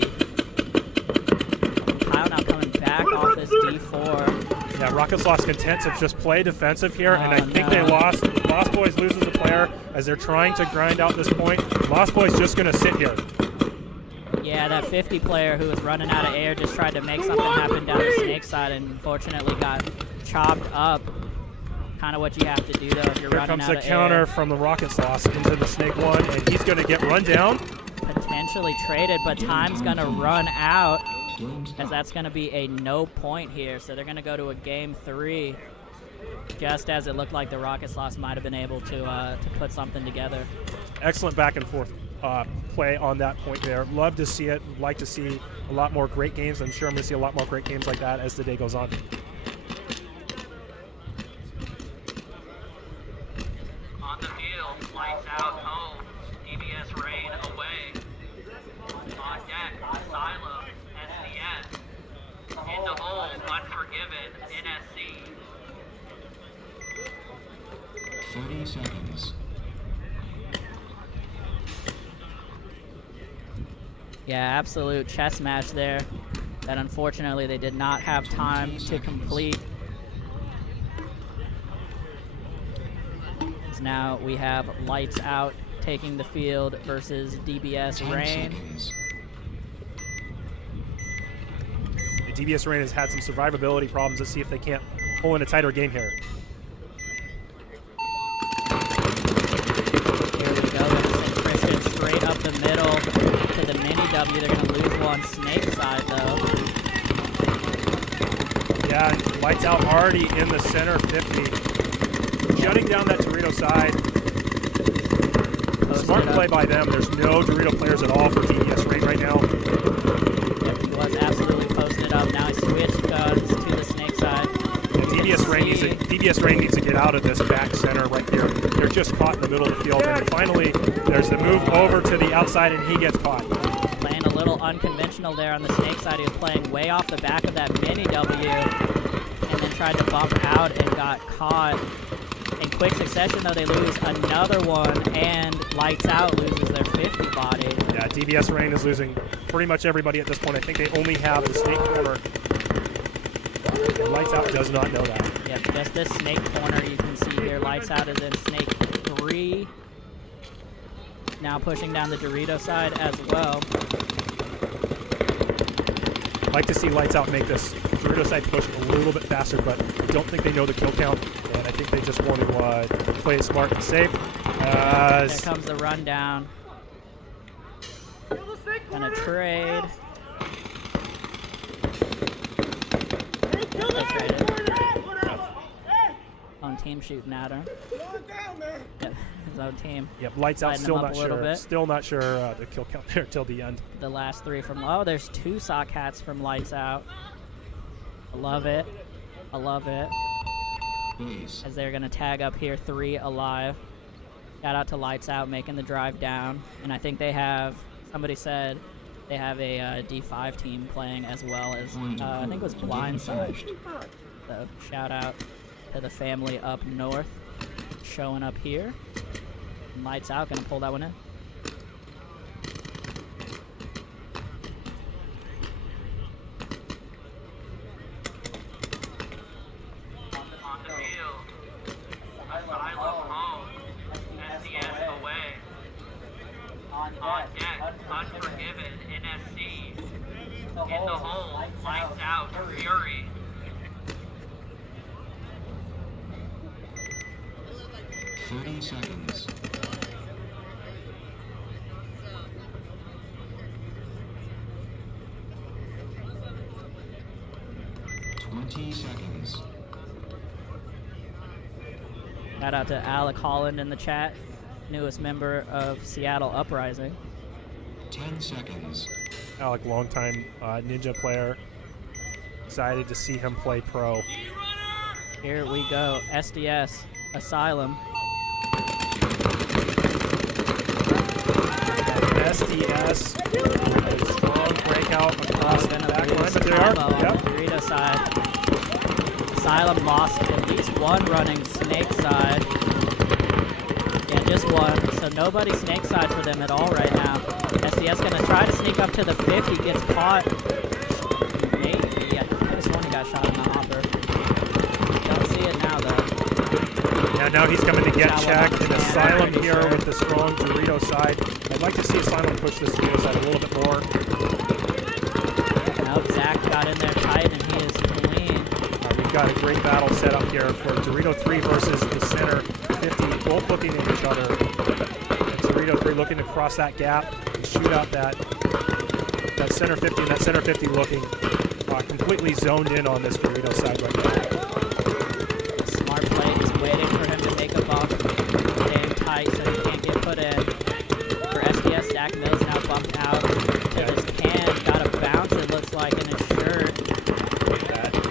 Kyle now coming back off this D4. Yeah, Rockets lost content to just play defensive here, and I think they lost. Lost Boys loses the player as they're trying to grind out this point. Lost Boys just going to sit here. Yeah, that 50 player who was running out of air just tried to make something happen down the snake side and unfortunately got chopped up. Kind of what you have to do, though, if you're running out of air. Here comes the counter from the Rockets loss into the snake one, and he's going to get run down. Potentially traded, but time's going to run out as that's going to be a no point here. So they're going to go to a game 3, just as it looked like the Rockets loss might have been able to put something together. Excellent back and forth play on that point there. Love to see it. Like to see a lot more great games. I'm sure I'm going to see a lot more great games like that as the day goes on. On the field, lights out home, DBS rain away. On deck, Silo, SCS. In the hole, Unforgiven, NSC. 30 seconds. Yeah, absolute chess match there that unfortunately they did not have time to complete. So now we have Lights Out taking the field versus DBS 10 Rain. seconds. The DBS Rain has had some survivability problems. Let's see if they can't pull in a tighter game here. Here we go, St. Christian straight up the middle to the mini W. They're going to lose one snake side, though. Yeah, Lights Out already in the center 50. Shutting down that Dorito side. Smart play by them. There's no Dorito players at all for DBS Rain right now. Yep, he was absolutely posted up. Now he switched guns to the snake side. Yeah, DBS Rain needs to get out of this back center right here. They're just caught in the middle of the field. And finally, there's the move over to the outside, and he gets caught. Playing a little unconventional there on the snake side. He was playing way off the back of that mini W and then tried to bump out and got caught. In quick succession, though, they lose another one, and Lights Out loses their 50 body. Yeah, DBS Rain is losing pretty much everybody at this point. I think they only have the snake corner. And Lights Out does not know that. Yep, just this snake corner you can see here. Lights Out is in snake 3. Now pushing down the Dorito side as well. Like to see Lights Out make this Dorito side push a little bit faster, but I don't think they know the kill count, and I think they just want to play it smart and safe. There comes the rundown. Gonna trade. They traded. Own team shooting at her. Yep, his own team. Yep, Lights Out Sliding still them up not a little sure. bit. Still not sure the kill count there till the end. The last 3 from, oh, there's 2 sock hats from Lights Out. I love it. I love it. Base. As they're going to tag up here 3 alive. Shout out to Lights Out making the drive down. And I think they have, somebody said, they have a D5 team playing as well as, I think it was Blindside. So shout out to the family up north showing up here. And Lights Out going to pull that one in. On deck, Unforgiven, NSC. In the hole, Lights Out, Fury. 30 seconds. Seconds. Shout out to Alec Holland in the chat, newest member of Seattle Uprising. 10 seconds. Alec, longtime Ninja player. Excited to see him play pro. Here we go. SDS, Asylum. SDS, a strong breakout across the back line, but they are. On Yep. the Dorito side. Asylum lost at least one running snake side. Yeah, just one. So nobody snake side for them at all right now. SDS gonna try to sneak up to the 50, gets caught. Maybe. I could have sworn he got shot in the hopper. Don't see it now though. Yeah, now he's coming to get Got one checked. on the And stand, Asylum pretty here sure. with the strong Dorito side. I'd like to see Asylum push this Dorito side a little bit more. Nope, Zach got in there tight and he is clean. We've got a great battle set up here for Dorito 3 versus the center 50, both looking at each other. And Dorito 3 looking to cross that gap and shoot out that center 50, and that center 50 looking completely zoned in on this Dorito side right now. Smart play is waiting for him to make a bump. Staying tight so he can't get put in. For SDS, Zach Mills now bumped out to this can. Got a bounce, it looks like, in his shirt.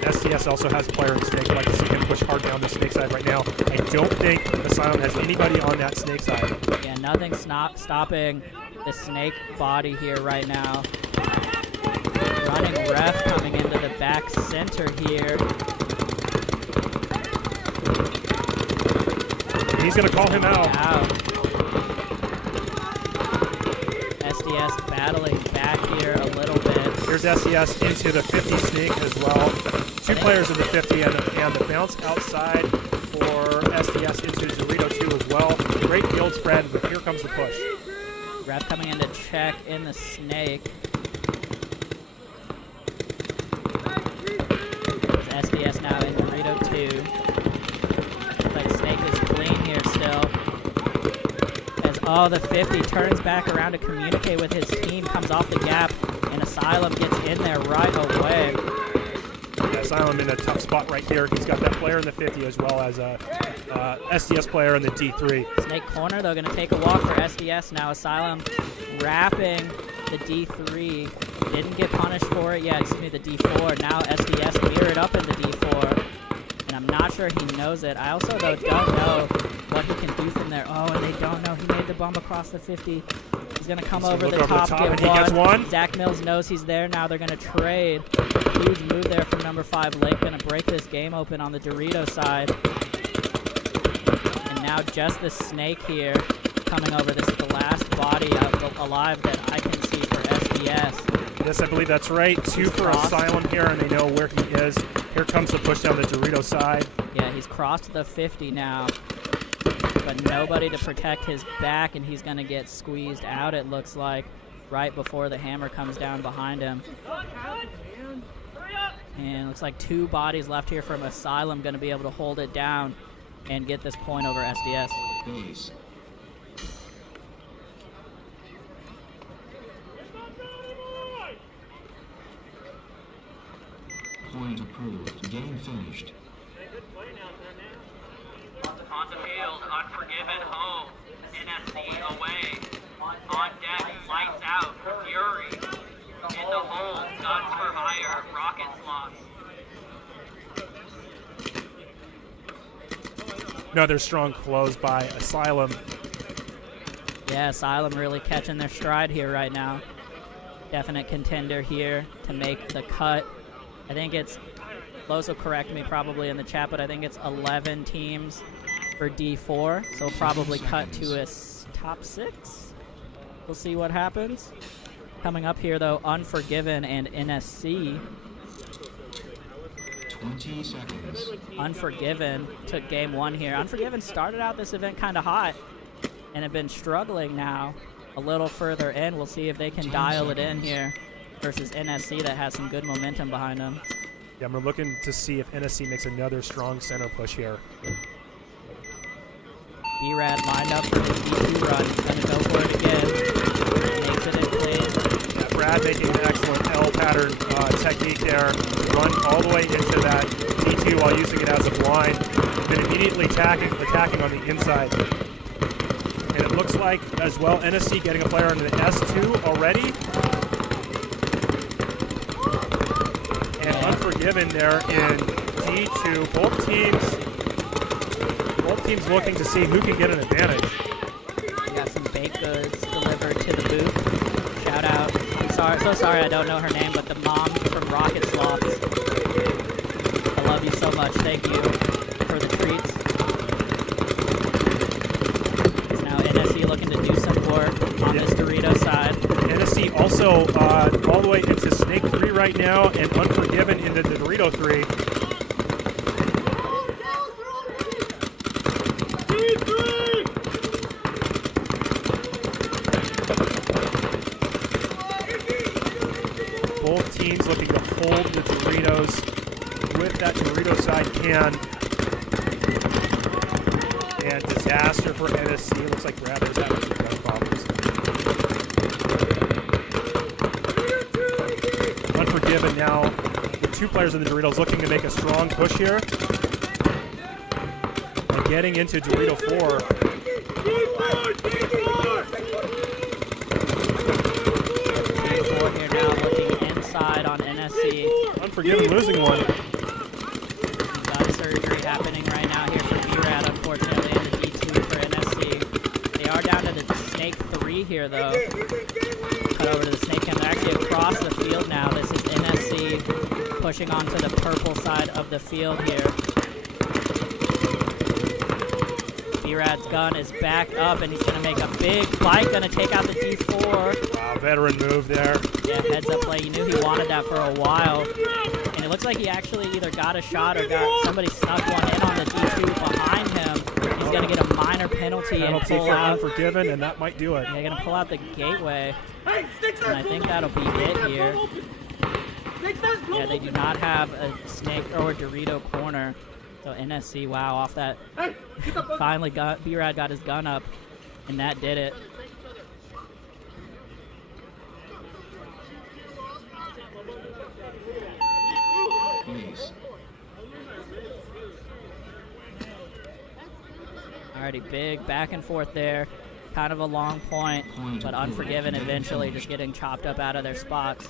SDS also has a player in snake. I'd like to see him push hard down the snake side right now. I don't think Asylum has anybody on that snake side. Yeah, nothing's stopping the snake body here right now. Running ref coming into the back center here. He's going to call him out. SDS battling back here a little bit. Here's SDS into the 50 snake as well. Two players in the 50 and the bounce outside for SDS into Dorito 2 as well. Great field spread, but here comes the push. Ref coming in to check in the snake. SDS now in Dorito 2. Looks like snake is clean here still. As the 50 turns back around to communicate with his team, comes off the gap, and Asylum gets in there right away. Yeah, Asylum in a tough spot right here. He's got that player in the 50 as well as a SDS player in the D3. Snake corner, though, going to take a walk for SDS now. Asylum wrapping the D3. Didn't get punished for it yet. Excuse me, the D4. Now SDS mirrored up in the D4. And I'm not sure he knows it. I also, though, don't know what he can do from there. Oh, and they don't know. He made the bump across the 50. He's going to come over the top, and get he gets one. Zach Mills knows he's there now. They're going to trade. Huge move there from number 5 Lake. Going to break this game open on the Dorito side. And now just the snake here coming over. This is the last body alive that I can see for SDS. Yes, I believe that's right. Two for Asylum here, and they know where he is. Here comes the push down the Dorito side. Yeah, he's crossed the 50 now. But nobody to protect his back, and he's going to get squeezed out, it looks like, right before the hammer comes down behind him. And it looks like 2 bodies left here from Asylum, going to be able to hold it down and get this point over SDS. Base. Point approved. Game finished. On the field, Unforgiven home. NSC away. On deck, lights out. Fury. In the hole, guns for hire. Rockets lost. Another strong close by Asylum. Yeah, Asylum really catching their stride here right now. Definite contender here to make the cut. I think it's, Los will correct me probably in the chat, but I think it's 11 teams for D4, so we'll probably cut to a top 6. We'll see what happens. Coming up here, though, Unforgiven and NSC. 20 seconds. Unforgiven took game 1 here. Unforgiven started out this event kind of hot and have been struggling now a little further in. We'll see if they can dial it in here versus NSC that has some good momentum behind them. Yeah, we're looking to see if NSC makes another strong center push here. B-Rad lined up for his D2 run. He's going to go for it again. Makes it in clean. Yeah, Brad making an excellent L pattern technique there. Run all the way into that D2 while using it as a blind. Then immediately attacking on the inside. And it looks looks like as well NSC getting a player into the S2 already. And Unforgiven there in D2. Both teams looking to see who can get an advantage. We got some baked goods delivered to the booth. Shout out. I'm so sorry I don't know her name, but the mom from Rocket Sloths. I love you so much. Thank you for the treats. So now NSC looking to do some work on this Dorito side. NSC also all the way into Snake 3 right now, and Unforgiven into the Dorito 3. Both teams looking to hold the Doritos with that Dorito side can. And disaster for NSC. Looks like Grab is having some gun problems. Unforgiven now with 2 players in the Doritos looking to make a strong push here. And getting into Dorito 4. Here now looking inside on NSC. Unforgiven losing one. We've got surgery happening right now here for B-Rad, unfortunately, in the D2 for NSC. They are down to the Snake 3 here, though. Cut over to the Snake Cam. They're actually across the field now. This is NSC pushing onto the purple side of the field here. B-Rad's gun is back up, and he's going to make a big bite, going to take out the D4. Wow, veteran move there. Yeah, heads up play. You knew he wanted that for a while. And it looks like he actually either got a shot or got somebody snuck one in on the D2 behind him. He's going to get a minor penalty and pull for out. Unforgiven, and that might do it. Yeah, going to pull out the gateway. And I think that'll be it here. Yeah, they do not have a Snake or a Dorito corner. So NSC, wow, off that. Finally got B-Rad got his gun up, and that did it. Ace. Alrighty, big back and forth there. Kind of a long point, but Unforgiven eventually just getting chopped up out of their spots.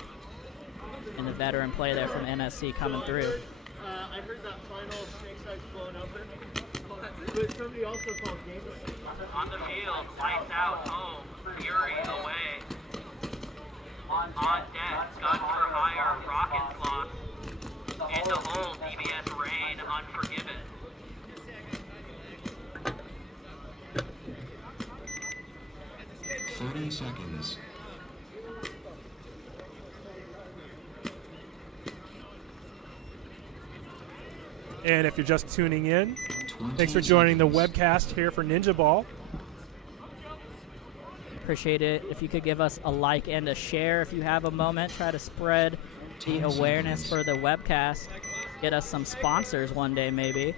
And the veteran play there from NSC coming through. I heard that final snake side's blown open. But somebody also called game. On the field, lights out, home, Fury away. On deck, gun for hire, Rocket Sloth. In the hole, DBS Rain, Unforgiven. Seconds. And if you're just tuning in, 20 thanks for joining the seconds. webcast here for Ninjaball. Appreciate it if you could give us a like and a share if you have a moment. Try to spread the 10 awareness seconds. for the webcast. Get us some sponsors one day maybe.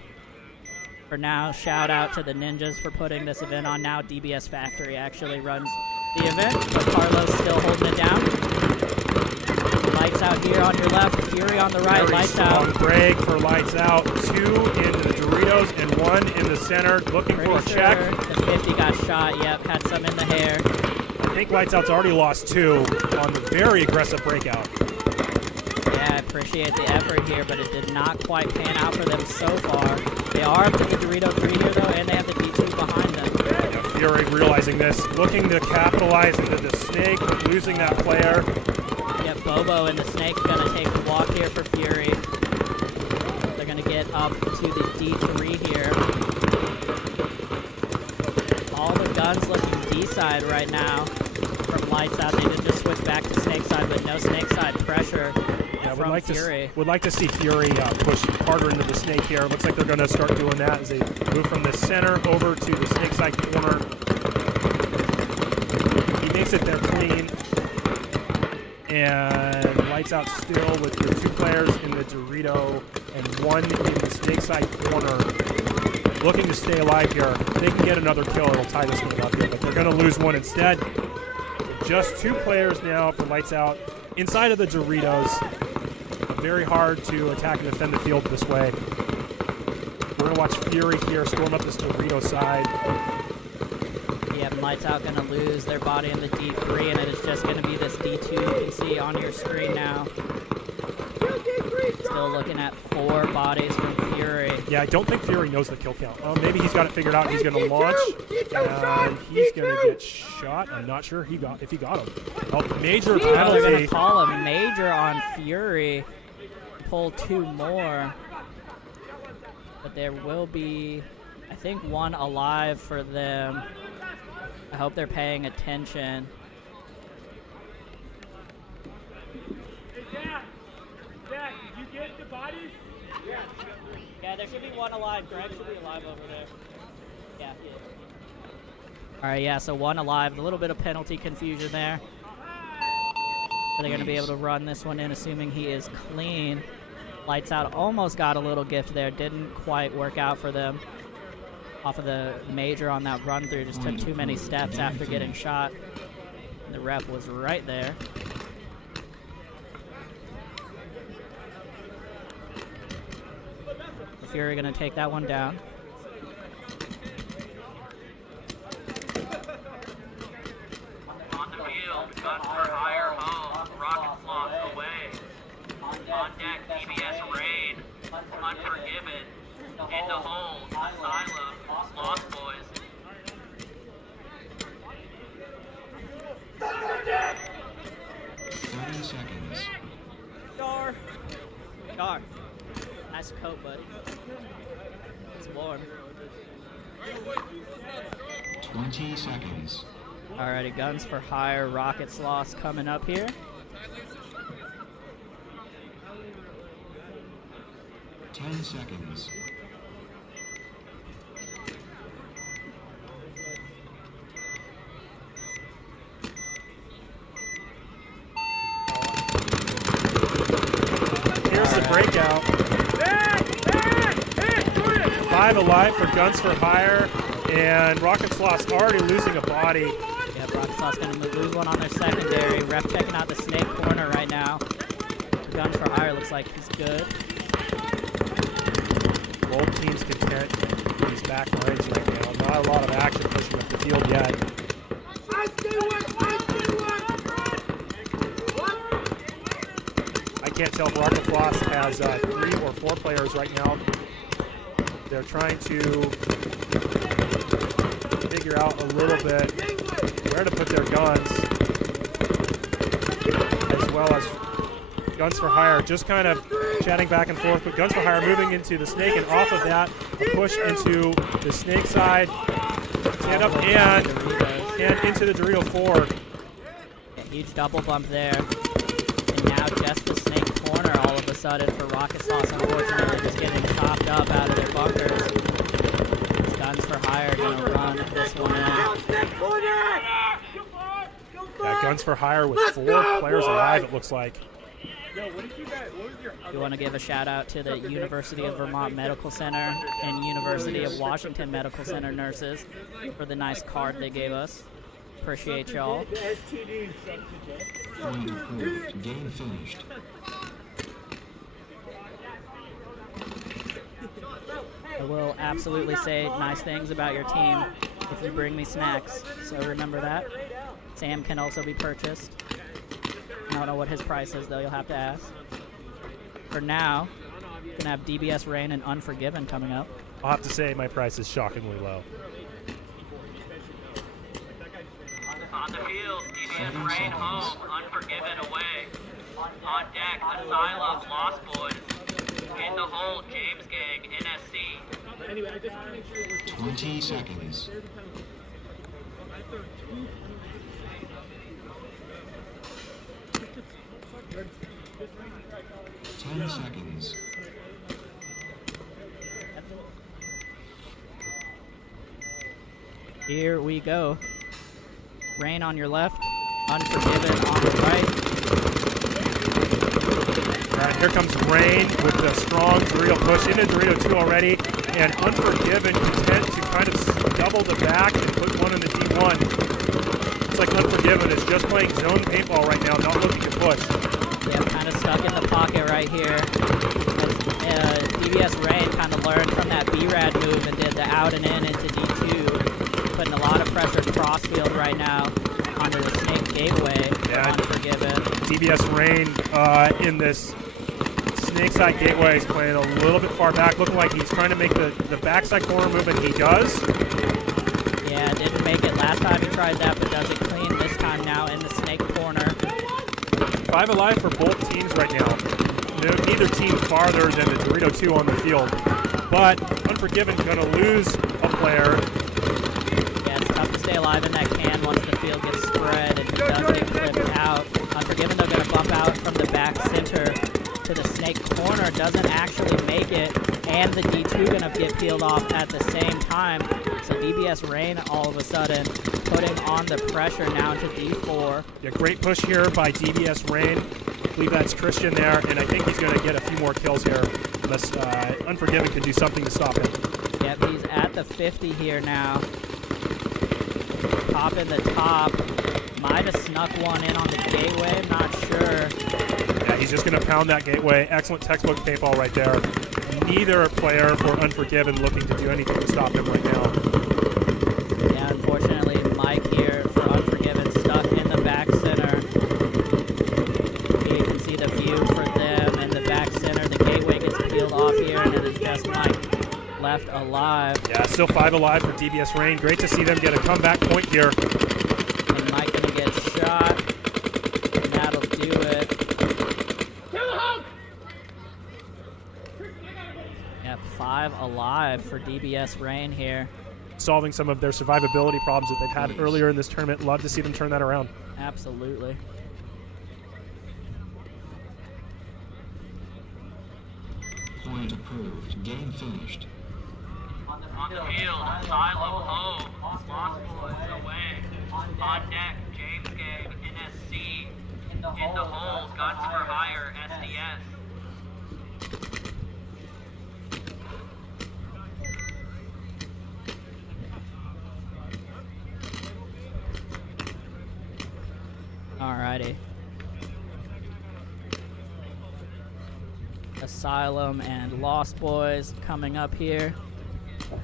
For now, shout out to the Ninjas for putting this event on. Now DBS Factory actually runs the event, but Carlos still holding it down. Lights out here on your left, Fury on the right, Very lights strong out. break for lights out. 2 into the Doritos and 1 in the center. Looking Pretty for a sure check. the 50 got shot, yep, had some in the hair. I think lights out's already lost 2 on the very aggressive breakout. Yeah, I appreciate the effort here, but it did not quite pan out for them so far. They are up to the Dorito 3 here, though, and they have the D2 behind them. Yeah, Fury realizing this, looking to capitalize into the Snake, losing that player. Yep, Bobo and the Snake are going to take the walk here for Fury. They're going to get up to the D3 here. All the guns looking D-side right now from lights out. They did just switch back to Snake side, but no Snake side pressure Yeah, from Fury. would like to see Fury push harder into the Snake here. Looks like they're going to start doing that as they move from the center over to the Snake side corner. He makes it there clean. And lights out still with the 2 players in the Dorito and 1 in the Snake side corner. Looking to stay alive here. If they can get another kill, it'll tie this one up here, but they're going to lose one instead. Just 2 players now for lights out inside of the Doritos. Very hard to attack and defend the field this way. We're going to watch Fury here storm up this Dorito side. Yep, Lights Out going to lose their body in the D3, and it is just going to be this D2 you can see on your screen now. Still looking at 4 bodies from Fury. Yeah, I don't think Fury knows the kill count. Maybe he's got it figured out. He's going to launch, and he's going to get shot. I'm not sure if he got him. Oh, major They're going penalty. to call a major on Fury. Pull 2 more. But there will be, I think, 1 alive for them. I hope they're paying attention. Zach, you get the bodies? Yeah, there should be 1 alive. Greg should be alive over there. Yeah, he is. All right, yeah, so 1 alive. A little bit of penalty confusion there. Are they going to be able to run this one in, assuming he is clean? Lights Out almost got a little gift there. Didn't quite work out for them. Off of the major on that run through. Just took too many steps after getting shot. And the ref was right there. The Fury going to take that one down. On the field, guns for hire home, rocket sloth away. On deck, TBS rain, Unforgiven, in the hole, Asylum, Lost Boys. Seconds. Dar. Nice coat, buddy. It's warm. 20 seconds. Alrighty, guns for hire, rocket sloths coming up here. Ten seconds. Here's the breakout. 5 alive for Guns for Hire, and Rocket Sloth's already losing a body. Yeah, Rocket Sloth's going to lose one on their secondary. Ref checking out the snake corner right now. Guns for hire looks like he's good. Both teams content with these back lines right now. Not a lot of action pushing up the field yet. I can't tell if Rocket Floss has 3 or 4 players right now. They're trying to figure out a little bit where to put their guns, as well as Guns for Hire just kind of chatting back and forth, but Guns for Hire moving into the snake, and off of that, a push into the snake side, stand up and into the Dorito 4. Yeah, huge double bump there. And now just the snake corner all of a sudden for Rocket Sauce, unfortunately, just getting chopped up out of their bunkers. It's Guns for Hire going to run this one in. Yeah, Guns for Hire with 4 players alive, it looks like. We want to give a shout out to the University of Vermont Medical Center and University of Washington Medical Center nurses for the nice card they gave us. Appreciate y'all. Point approved. Game finished. I will absolutely say nice things about your team if you bring me snacks, so remember that. Sam can also be purchased. I don't know what his price is, though. You'll have to ask. For now, we're going to have DBS Rain and Unforgiven coming up. I'll have to say my price is shockingly low. On the field, DBS Rain home, Unforgiven away. On deck, Asylum, Lost Boys. In the hole, James Gang, NSC. 20 seconds. Ten seconds. Here we go. Rain on your left, Unforgiven on the right. All right, here comes Rain with the strong Dorito push into Dorito 2 already, and Unforgiven content to kind of double the back and put one in the D1. Looks like Unforgiven is just playing zone paintball right now, not looking to push. Yeah, kind of stuck in the pocket right here. DBS Rain kind of learned from that B-Rad move and did the out and in into D2. putting a lot of pressure crossfield right now onto the Snake Gateway. Yeah. Unforgiven. DBS Rain in this Snake side gateway is playing a little bit far back, looking like he's trying to make the backside corner move, and he does. Yeah, didn't make it last time he tried that, but does it clean this time now in the Snake corner. 5 alive for both teams right now. Neither team farther than the Dorito 2 on the field. But Unforgiven going to lose a player. Yeah, it's tough to stay alive in that can once the field gets spread and does get clipped out. Unforgiven, though, going to bump out from the back center to the Snake corner. Doesn't actually make it, and the D2 going to get peeled off at the same time. So DBS Rain all of a sudden putting on the pressure now into D4. Yeah, great push here by DBS Rain. I believe that's Christian there, and I think he's going to get a few more kills here unless Unforgiven can do something to stop him. Yep, he's at the 50 here now. Top in the top. Might have snuck one in on the gateway, I'm not sure. Yeah, he's just going to pound that gateway. Excellent textbook paintball right there. Neither player for Unforgiven looking to do anything to stop him right now. Yeah, unfortunately, Mike here for Unforgiven stuck in the back center. You can see the view for them in the back center. The gateway gets peeled off here, and it is just Mike left alive. Yeah, still 5 alive for DBS Rain. Great to see them get a comeback point here. And Mike gonna get shot, and that'll do it. Yep, 5 alive for DBS Rain here. Solving some of their survivability problems that they've had earlier in this tournament. Love to see them turn that around. Absolutely. Point approved. Game finished. On the field, Asylum home, Lost Boys away. On deck, James Gang, NSC. In the hole, Guns for Hire, SDS. Alrighty. Asylum and Lost Boys coming up here.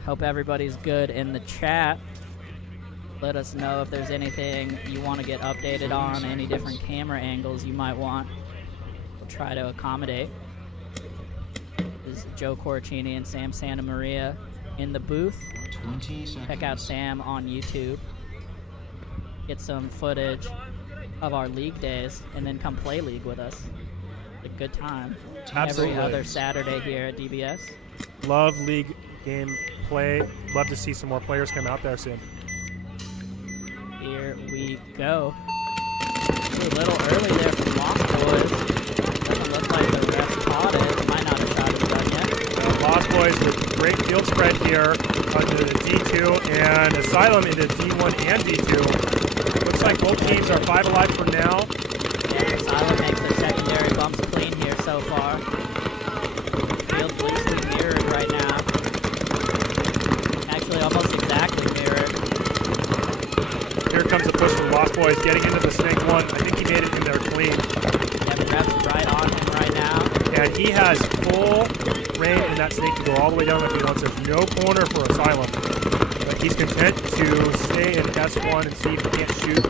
Hope everybody's good in the chat. Let us know if there's anything you want to get updated on, any different camera angles you might want. We'll try to accommodate. This is Joe Coracini and Sam Santa Maria in the booth. 20 seconds. Check out Sam on YouTube. Get some footage of our league days, and then come play league with us. A good time. Absolutely. Every other Saturday here at DBS. Love league game play. Love to see some more players come out there soon. Here we go. Ooh, a little early there from Lost Boys. Doesn't look like the ref caught it. Might not have shot it done yet. Lost Boys with great field spread here onto the D2, and Asylum into D1 and D2. Looks like both teams are 5 alive for now. Yeah, Asylum makes their secondary bumps clean here so far. Field loosely mirrored right now. Actually, almost exactly mirrored. Here comes a push from Lost Boys, getting into the Snake 1. I think he made it in there clean. Yeah, the ref's right on him right now. And he has full reign in that Snake to go all the way down if he wants. There's no corner for Asylum. But he's content to stay in S1 and see if he can't shoot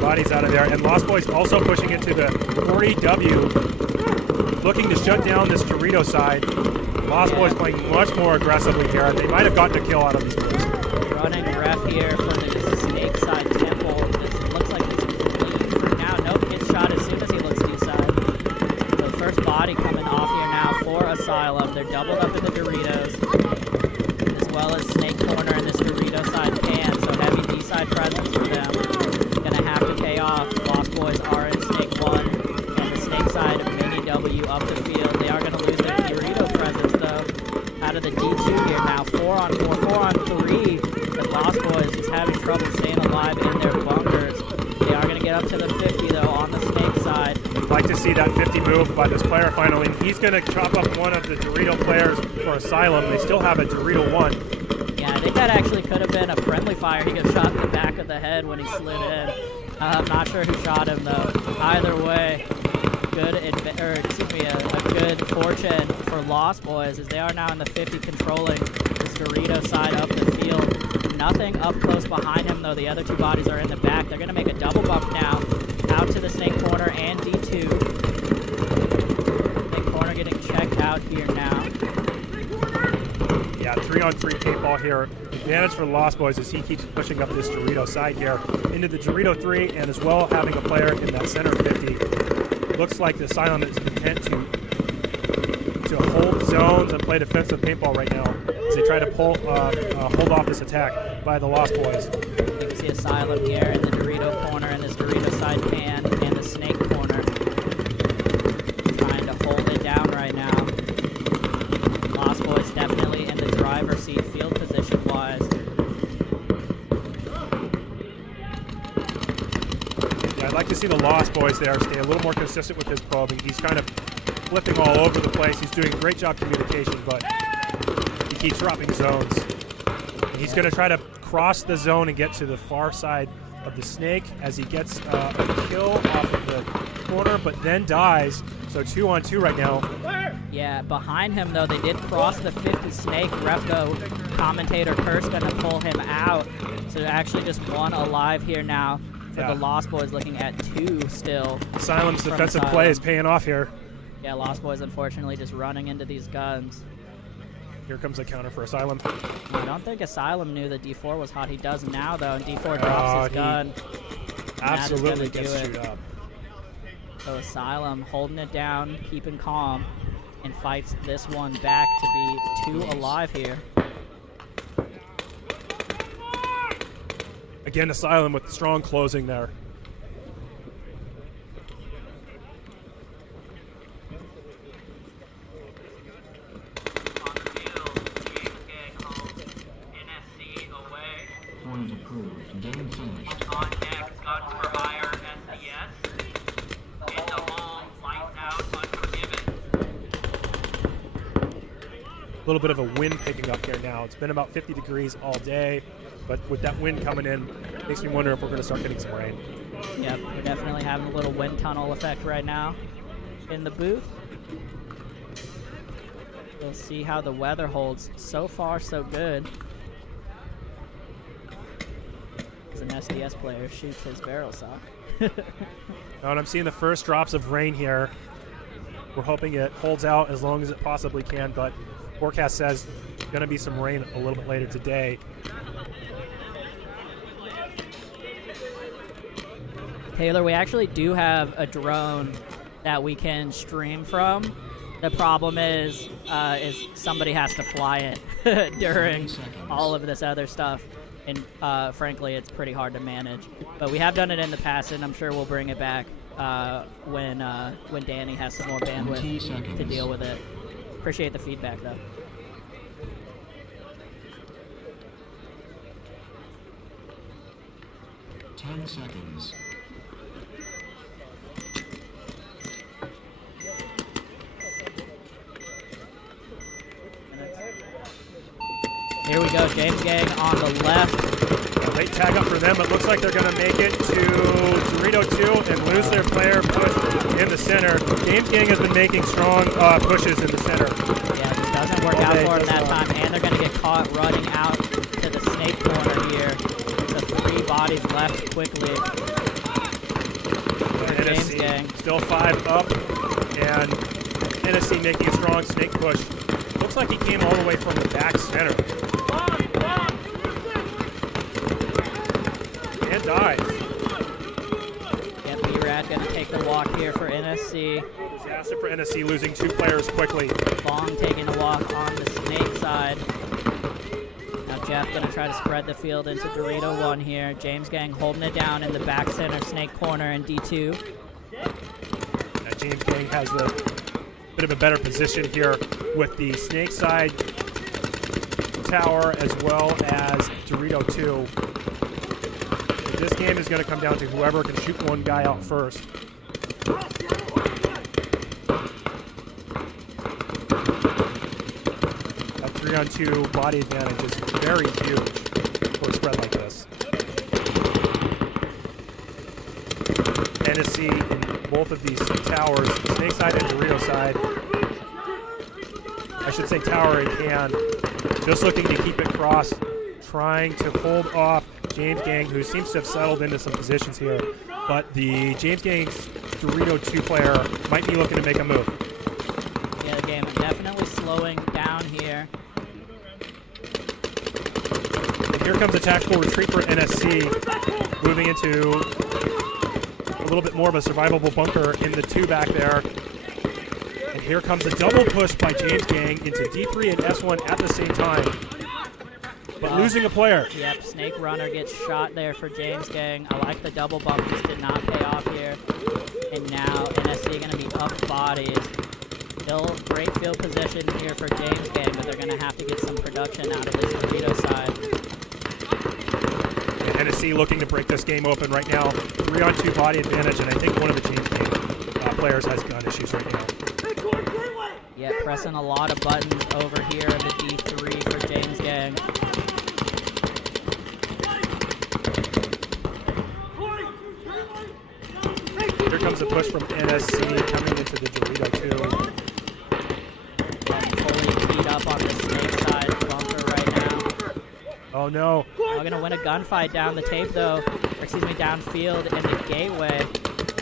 bodies out of there. And Lost Boys also pushing into the 40W, looking to shut down this Dorito side. Lost Boys playing much more aggressively here. They might have gotten a kill out of these moves. Running ref here for the Snake side temple. This looks like it's clean for now. Nope, gets shot as soon as he looks to side. The first body coming off here now for Asylum. They're doubled up in the Doritos, as well as Snake corner in this Dorito side can. So heavy D side presence for them. Gonna have to pay off. Lost Boys are in Snake 1, and the Snake side mini W up the field. They are gonna lose their Dorito presence though. Out of the D2 here now, 4-on-4, 4-on-3. The Lost Boys just having trouble staying alive in their bunkers. They are going to get up to the 50 though on the Snake side. Like to see that 50 move by this player finally. And he's going to chop up one of the Dorito players for Asylum. They still have a Dorito 1. Yeah, I think that actually could have been a friendly fire. He got shot in the back of the head when he slid in. I'm not sure who shot him though. Either way, a good fortune for Lost Boys as they are now in the 50 controlling this Dorito side of the field. nothing up close behind him, though the other two bodies are in the back. They're going to make a double bump now out to the Snake corner and D2. Snake corner getting checked out here now. Yeah, 3-on-3 paintball here. Advantage for the Lost Boys as he keeps pushing up this Dorito side here into the Dorito 3, and as well having a player in that center 50. Looks like the Asylum is content to hold zones and play defensive paintball right now as they try to hold off this attack by the Lost Boys. You can see Asylum here in the Dorito corner and this Dorito side pan and the Snake corner. Trying to hold it down right now. Lost Boys definitely in the driver's seat field position-wise. Yeah, I'd like to see the Lost Boys there stay a little more consistent with his probing. He's kind of flipping all over the place. He's doing a great job communication, but he keeps dropping zones. And he's going to try to cross the zone and get to the far side of the Snake as he gets a kill off of the corner, but then dies. So 2-on-2 right now. Yeah, behind him, though, they did cross the 50 Snake. Refco commentator Kurt's going to pull him out. So actually just one alive here now for the Lost Boys, looking at 2 still. Asylum's defensive Asylum. play is paying off here. Yeah, Lost Boys unfortunately just running into these guns. Here comes a counter for Asylum. I don't think Asylum knew that D4 was hot. He does now, though, and D4 drops his gun. Absolutely gonna gets do chewed up. So Asylum holding it down, keeping calm, and fights this one back to be 2 alive here. Again, Asylum with strong closing there. Point approved. Game finished. On deck, guns for hire, SES. In the hole, lights out, Unforgiven. A little bit of a wind picking up here now. It's been about 50 degrees all day, but with that wind coming in, makes me wonder if we're going to start getting some rain. Yep, we're definitely having a little wind tunnel effect right now in the booth. We'll see how the weather holds. So far, so good. As an SDS player shoots his barrel sock. And I'm seeing the first drops of rain here. We're hoping it holds out as long as it possibly can, but forecast says going to be some rain a little bit later today. Taylor, we actually do have a drone that we can stream from. The problem is somebody has to fly it during all of this other stuff. And frankly, it's pretty hard to manage. But we have done it in the past, and I'm sure we'll bring it back when Danny has some more bandwidth to deal with it. Appreciate the feedback, though. Ten seconds. Here we go, James Gang on the left. A late tag up for them. It looks like they're going to make it to Dorito 2 and lose their player push in the center. James Gang has been making strong pushes in the center. Yeah, it just doesn't work out for him that time, and they're going to get caught running out to the Snake corner here. The 3 bodies left quickly. James Gang. Still 5 up, and Tennessee making a strong Snake push. Looks like he came all the way from the back center. And dies. Yeah, B-Rat going to take the walk here for NSC. Disaster for NSC, losing 2 players quickly. Long taking the walk on the Snake side. Now Jeff going to try to spread the field into Dorito 1 here. James Gang holding it down in the back center, Snake corner, and D2. Now James Gang has a bit of a better position here with the Snake side tower as well as Dorito 2. So this game is going to come down to whoever can shoot one guy out first. That 3-on-2 body advantage is very huge for a spread like this. Tennessee in both of these towers, Snake side and Dorito side. I should say tower and can. Just looking to keep it crossed, trying to hold off James Gang, who seems to have settled into some positions here. But the James Gang's Dorito 2 player might be looking to make a move. Yeah, the game is definitely slowing down here. And here comes a tactical retreat for NSC, moving into a little bit more of a survivable bunker in the 2 back there. And here comes a double push by James Gang into D3 and S1 at the same time. But losing a player. Yep, Snake Runner gets shot there for James Gang. I like the double bump. This did not pay off here. And now NSC going to be up bodies. Still great field position here for James Gang, but they're going to have to get some production out of this Dorito side. And NSC looking to break this game open right now. 3-on-2 body advantage, and I think one of the James Gang players has gun issues right now. Yeah, pressing a lot of buttons over here in the D3 for James Gang. Here comes a push from NSC coming into the Dorito 2. Fully keyed up on the Snake side bunker right now. Oh no. We're going to win a gunfight down the tape though, or excuse me, downfield in the gateway.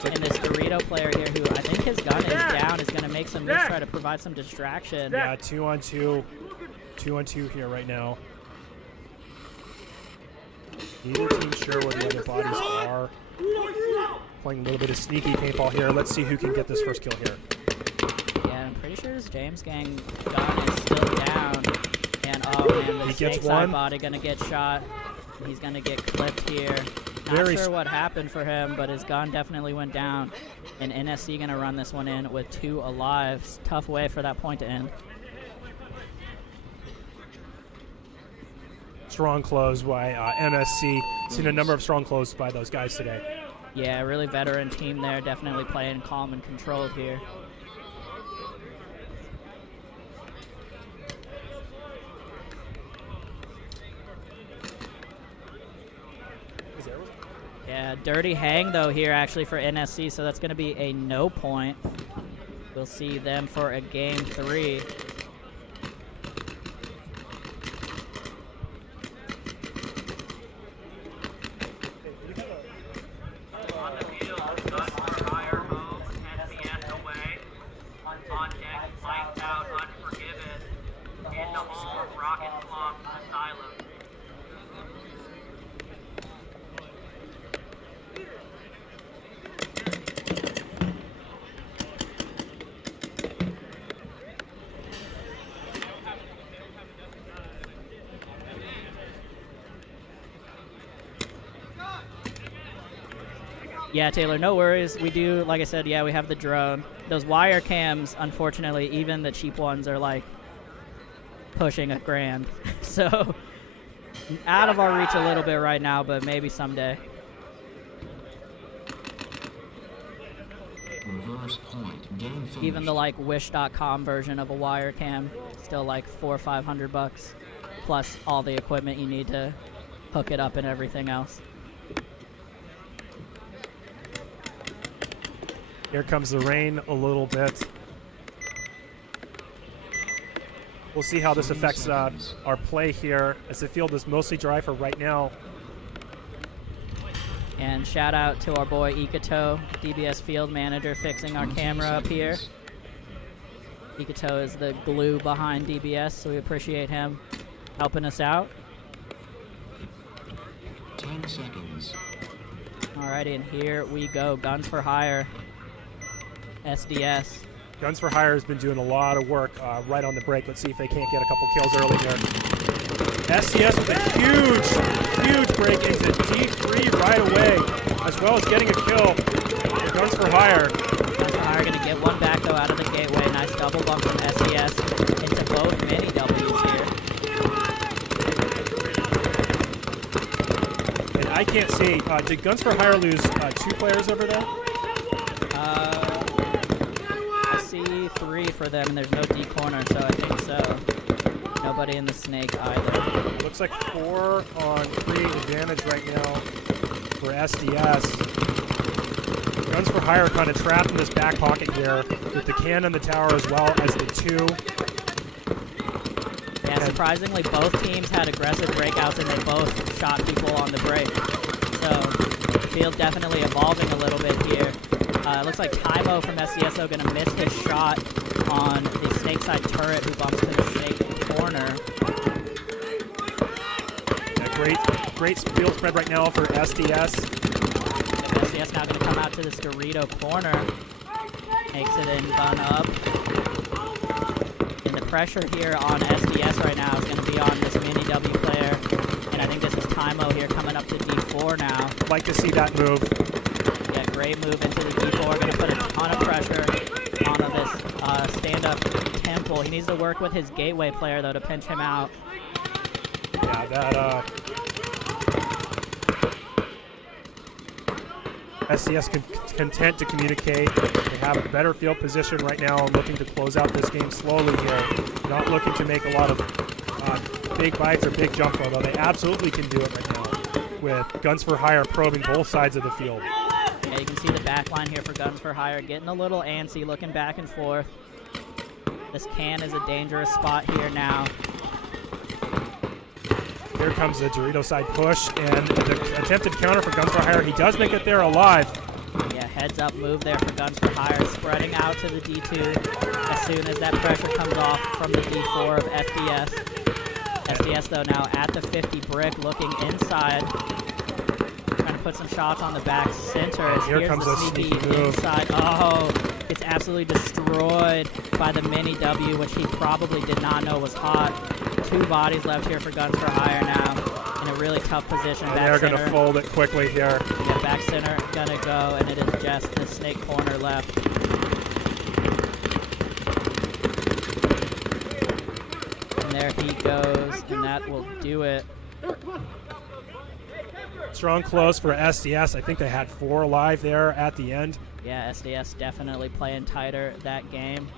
And this Dorito player here, who I think his gun is down, is going to make some moves, try to provide some distraction. Yeah, 2-on-2. 2-on-2 here right now. Neither team sure where the other bodies are. Playing a little bit of sneaky paintball here. Let's see who can get this first kill here. Yeah, I'm pretty sure his James Gang gun is still down. And oh man, the Snake side body going to get shot. He's going to get clipped here. Not sure what happened for him, but his gun definitely went down. And NSC going to run this one in with 2 alive. Tough way for that point to end. Strong close by NSC. Seen a number of strong closes by those guys today. Yeah, really veteran team there. Definitely playing calm and controlled here. Yeah, dirty hang though here actually for NSC, so that's going to be a no point. We'll see them for a game 3. On the field, Guns for Hire moves SBS away. On deck, Lights Out, Unforgiven. In the hole, Rocket Flop, Asylum. Yeah, Taylor, no worries. We do, like I said, yeah, we have the drone. Those wire cams, unfortunately, even the cheap ones are like pushing $1,000. So out of our reach a little bit right now, but maybe someday. Reverse point. Game finished. Even the like wish.com version of a wire cam, still like $400 or $500, plus all the equipment you need to hook it up and everything else. Here comes the rain a little bit. We'll see how this affects our play here, as the field is mostly dry for right now. And shout out to our boy Ikato, DBS field manager, fixing our camera up here. Ikato is the glue behind DBS, so we appreciate him helping us out. 10 seconds. Alrighty, and here we go. Guns for Hire. SDS. Guns for Hire has been doing a lot of work right on the break. Let's see if they can't get a couple kills early here. SDS with a huge break into D3 right away, as well as getting a kill. Guns for Hire. Guns for Hire going to get one back, though, out of the gateway. Nice double bump from SDS into both mini W's here. And I can't see. Did Guns for Hire lose 2 players over there? I see 3 for them, and there's no D corner, so I think so. Nobody in the Snake either. Looks like 4-on-3 advantage right now for SDS. Guns for Hire kind of trapped in this back pocket here with the can in the tower as well as the 2. Yeah, surprisingly, both teams had aggressive breakouts, and they both shot people on the break. So the field definitely evolving a little bit here. It looks like Tymo from SDS, though, going to miss his shot on the snake side turret, who bumps to the snake corner. Yeah, great field spread right now for SDS. And SDS now going to come out to this Dorito corner. Makes it in, gun up. And the pressure here on SDS right now is going to be on this Mini W player. And I think this is Tymo here coming up to D4 now. Like to see that move. Yeah, great move into the D4. Going to put a ton of pressure on this stand-up Temple. He needs to work with his gateway player, though, to pinch him out. Yeah, that SDS content to communicate. They have a better field position right now, looking to close out this game slowly here. Not looking to make a lot of big bites or big jump throw, though they absolutely can do it right now with Guns for Hire probing both sides of the field. Yeah, you can see the back line here for Guns for Hire getting a little antsy, looking back and forth. This can is a dangerous spot here now. Here comes the Dorito side push, and the attempted counter for Guns for Hire. He does make it there alive. Yeah, heads up move there for Guns for Hire, spreading out to the D2 as soon as that pressure comes off from the D4 of SDS. SDS, though, now at the 50 brick, looking inside. Trying to put some shots on the back center. As Here here's comes the a sneaky sneaky move. inside. Oh, it's absolutely destroyed by the Mini W, which he probably did not know was hot. 2 bodies left here for Guns for Hire now in a really tough position. And back they're center. going to fold it quickly here. Yeah, back center gonna go, and it is just the snake corner left. And there he goes, and that will do it. Strong close for SDS. I think they had 4 alive there at the end. Yeah, SDS definitely playing tighter that game.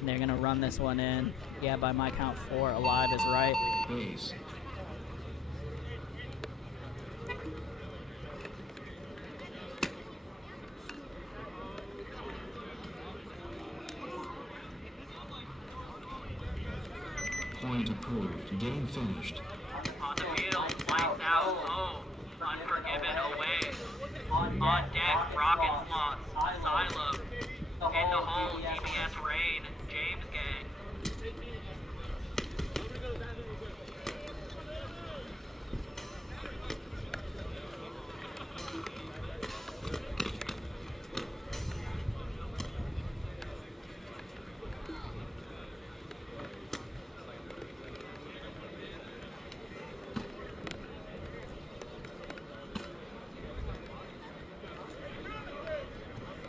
And they're gonna run this one in. Yeah, by my count, 4 alive is right. Ace. Point approved. Game finished. On the field, lights out, home. Unforgiven away. On deck, rocket slots, asylum. In the hole, TBS rain, James gang.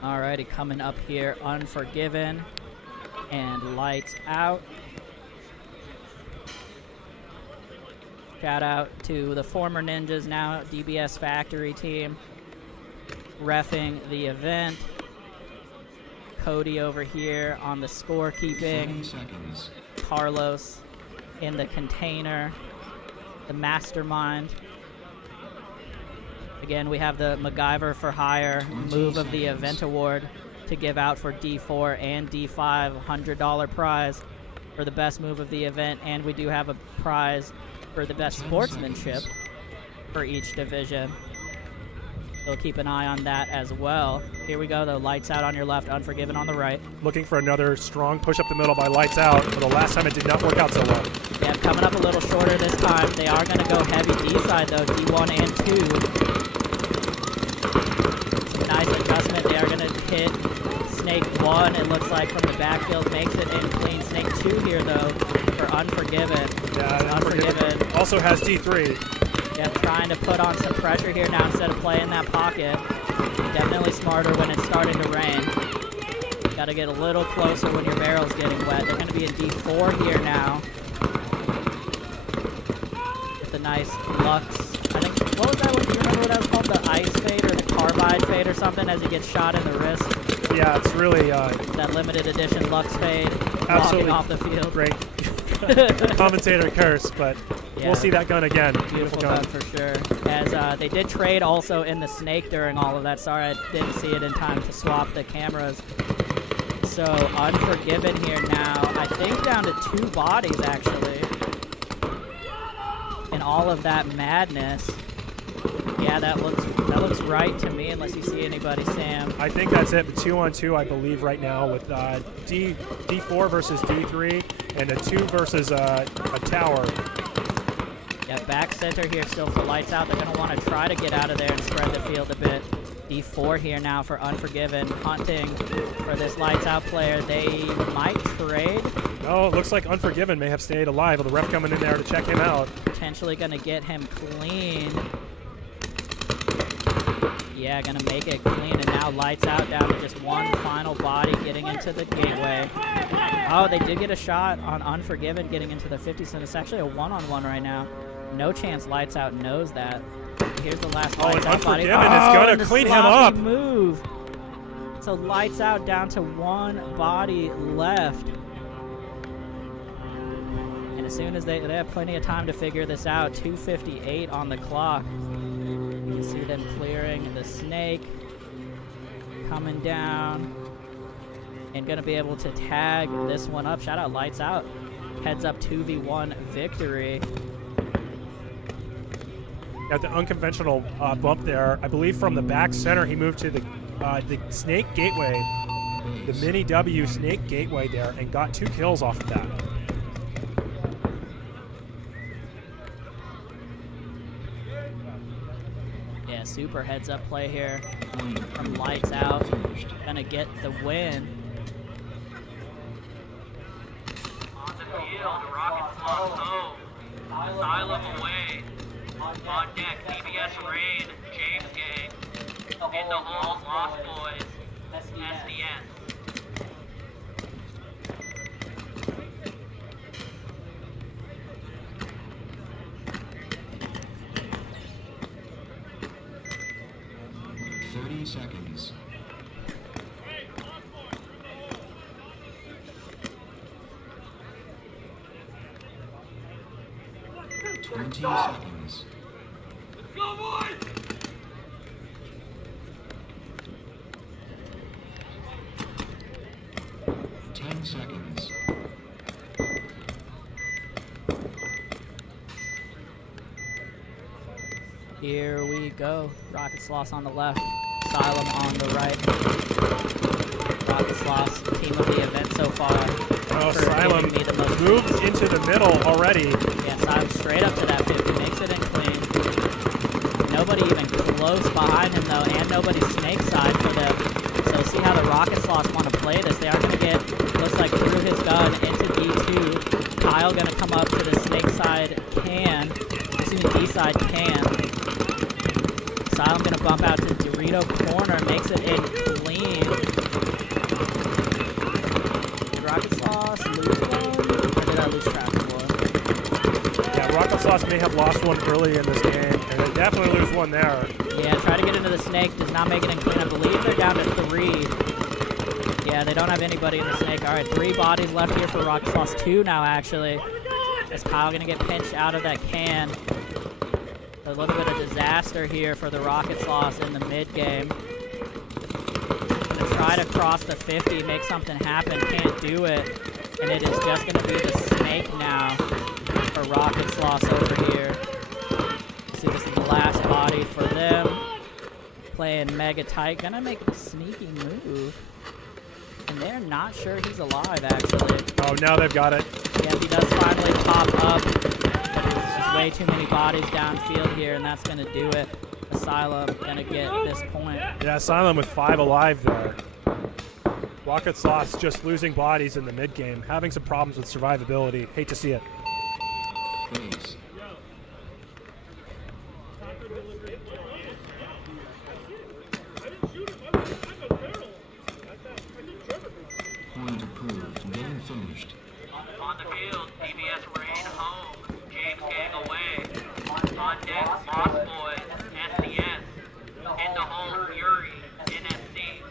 Alrighty, coming up here, Unforgiven and Lights Out. Shout out to the former Ninjas, now DBS Factory team, reffing the event. Cody over here on the scorekeeping. 7 seconds. Carlos in the container, the mastermind. Again, we have the MacGyver for Hire move of the event award to give out for D4 and D5, $100 prize for the best move of the event, and we do have a prize for the best 10 sportsmanship seconds. for each division. So keep an eye on that as well. Here we go, though. Lights Out on your left, Unforgiven on the right. Looking for another strong push up the middle by Lights Out, but the last time it did not work out so well. Yeah, coming up a little shorter this time. They are going to go heavy D side, though, D1 and 2. Nice adjustment. They are going to hit Snake 1, it looks like, from the backfield. Makes it in clean. Snake 2 here, though, for Unforgiven. Yeah, Unforgiven. Also has D3. Yeah, trying to put on some pressure here now instead of playing that pocket. Definitely smarter when it's starting to rain. Got to get a little closer when your barrel's getting wet. They're going to be in D4 here now. With the nice Lux. I think, what was that? Do you remember what that was called? The ice fade or the carbide fade or something as he gets shot in the wrist? Yeah, it's really That limited edition Lux fade. absolutely Walking off the field. great. Commentator curse, but Yeah. we'll see that gun again. Beautiful gun for sure. As they did trade also in the Snake during all of that. Sorry, I didn't see it in time to swap the cameras. So Unforgiven here now. I think down to 2 bodies actually. all of that madness. Yeah, that looks right to me, unless you see anybody, Sam. I think that's it. 2-on-2, I believe, right now with D4 versus D3 and a 2 versus a tower. Yeah, back center here still for Lights Out. They're going to want to try to get out of there and spread the field a bit. D4 here now for Unforgiven, hunting for this Lights Out player. They might trade. Oh, it looks like Unforgiven may have stayed alive. The ref coming in there to check him out. Potentially going to get him clean. Yeah, going to make it clean, and now Lights Out down to just one final body getting into the gateway. Oh, they did get a shot on Unforgiven getting into the 50, so it's actually a one-on-one right now. No chance Lights Out knows that. Here's the last Lights Out body. Unforgiven is going to clean him up. Move. So Lights Out down to one body left. And as soon as they have plenty of time to figure this out, 2:58 on the clock. You can see them clearing the snake, coming down, and going to be able to tag this one up. Shout out Lights Out. Heads up 2v1 victory. Got the unconventional bump there. I believe from the back center, he moved to the snake gateway, the mini W snake gateway there, and got 2 kills off of that. Yeah, super heads up play here from Lights Out. Gonna get the win. On the field, Rocket Sloth home. Asylum away. On deck, PBS Rain, James Gang. In the hole, Lost Boys, SDS. Seconds. 20 seconds. Go, boys! 10 seconds. Here we go. Rocket Sloth on the left, Asylum on the right. Rocket Sloth's team of the event so far. Oh, Asylum moved into the middle already. Yeah, Asylum straight up to that 50, makes it in clean. Nobody even close behind him though, and nobody snake side for them. So see how the Rocket Sloths want to play this. They are going to get, looks like through his gun into D2. Kyle going to come up to the snake side can, excuse me, D side can. Asylum going to bump out to Dorito corner, makes it in clean. Did Rocket Sloth lose one? Or did I lose track of one? Yeah, Rocket Sloth may have lost one early in this game, and they definitely lose one there. Yeah, try to get into the snake, does not make it in clean. I believe they're down to 3. Yeah, they don't have anybody in the snake. All right, 3 bodies left here for Rocket Sloth. 2 now, actually. Is Kyle going to get pinched out of that can? A little bit of disaster here for the Rocket Sloth in the mid-game. Gonna try to cross the 50, make something happen, can't do it. And it is just gonna be the snake now for Rocket Sloth over here. See, this is the last body for them. Playing mega tight, gonna make a sneaky move. And they're not sure he's alive, actually. Oh, now they've got it. Yeah, he does finally pop up. Way too many bodies downfield here, and that's going to do it. Asylum going to get this point. Yeah, Asylum with 5 alive there. Rocket Sloth's just losing bodies in the mid-game, having some problems with survivability. Hate to see it. Base. Point approved. Game finished. On the field, PBS Rain home. James Gang away. On deck, Lost Boys, SDS. In the hole, Fury, NSC.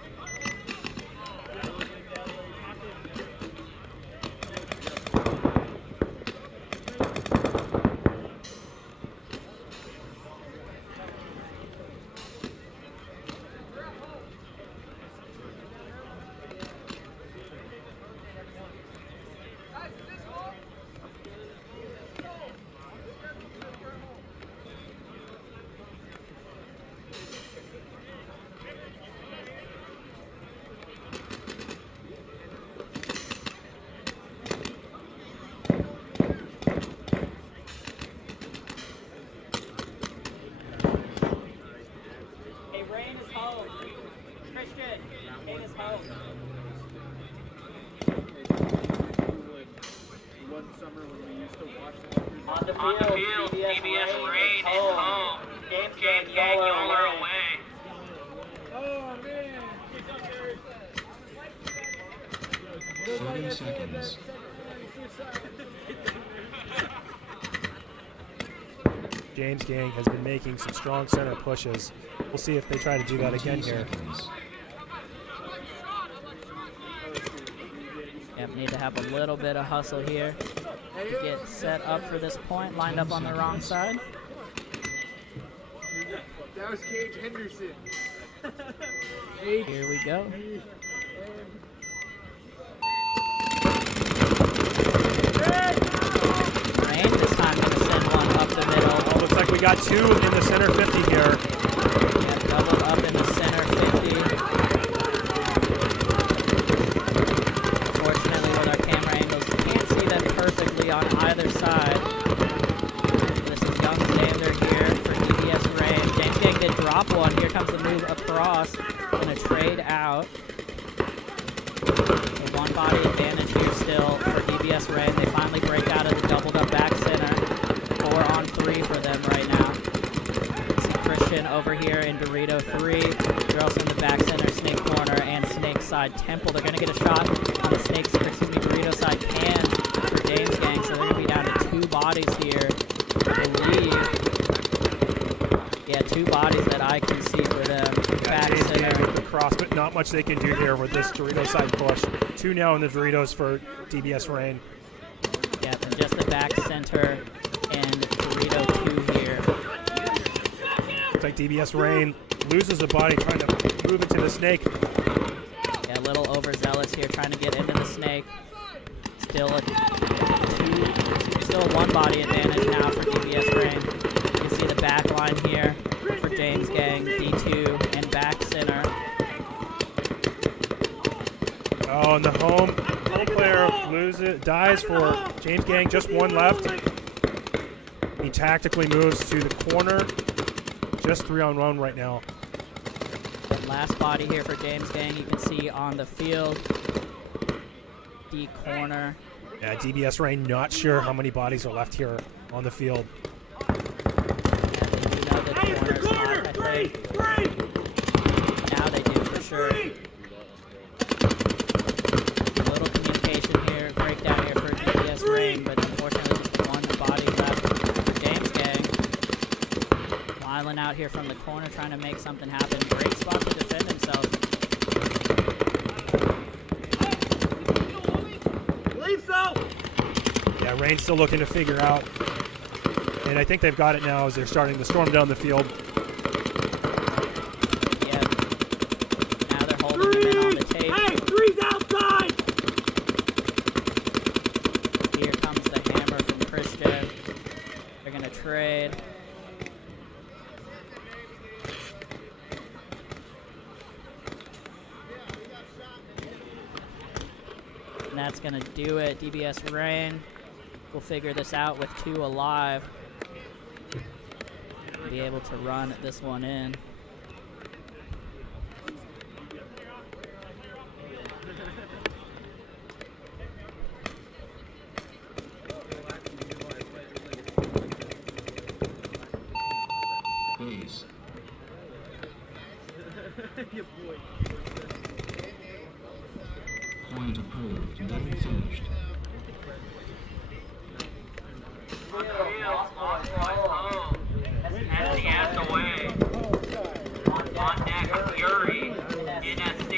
On the field, TBS Rain is home. James Gang, y'all are away. 30 seconds. James Gang has been making some strong center pushes. We'll see if they try to do that again here. Seconds. Yep, need to have a little bit of hustle here to get set up for this point. Lined up on the wrong side. That was Cage Henderson. Here we go. Rain this time gonna send one up the middle. Oh, looks like we got two in the center 50 here. Yeah, doubled up in the center 50. Unfortunately, with our camera angles, you can't see them perfectly on either side. This is Young Xander here for DBS Rain. James Gang did drop one. Here comes the move across. Gonna trade out. So one body advantage here still for DBS Rain. They finally break out of the doubled up back center. 4-on-3 for them right now. So Christian over here in Dorito 3. Girls in the back center, Snake corner, and Snake side Temple. They're gonna get a shot on the Snake, Dorito side Pan for James Gang. So they're gonna be down to 2 bodies here, I believe. Yeah, 2 bodies that I can see for them. Back James Gang center. with the cross, but not much they can do here with this Dorito side push. 2 now in the Doritos for DBS Rain. Yeah, and just the back center and Dorito 2 here. Looks like DBS Rain loses a body trying to move into the Snake. Yeah, a little overzealous here, trying to get into the Snake. Still a 1 body advantage now for DBS Rain. You can see the back line here for James Gang, D2, and back center. Oh, and the home player dies for James Gang. Just 1 left. He tactically moves to the corner. Just 3-on-1 right now. And last body here for James Gang, you can see on the field. D corner. Yeah, DBS Rain not sure how many bodies are left here on the field. And you know the corner's hot, I think. Now they do for sure. A little communication here, breakdown here for DBS Rain, but unfortunately just 1 body left for James Gang. Wyland out here from the corner trying to make something happen. Great spot to defend himself. Yeah, Rain's still looking to figure out. And I think they've got it now as they're starting to storm down the field. Yeah. Now they're holding him in on the tape. Hey, 3's outside! Here comes the hammer from Christian. They're going to trade. And that's going to do it. DBS Rain will figure this out with 2 alive. Be able to run this one in. Base. Point approved. Game finished. On the field, Lost Boys home. SDS away. On deck, Fury in SD.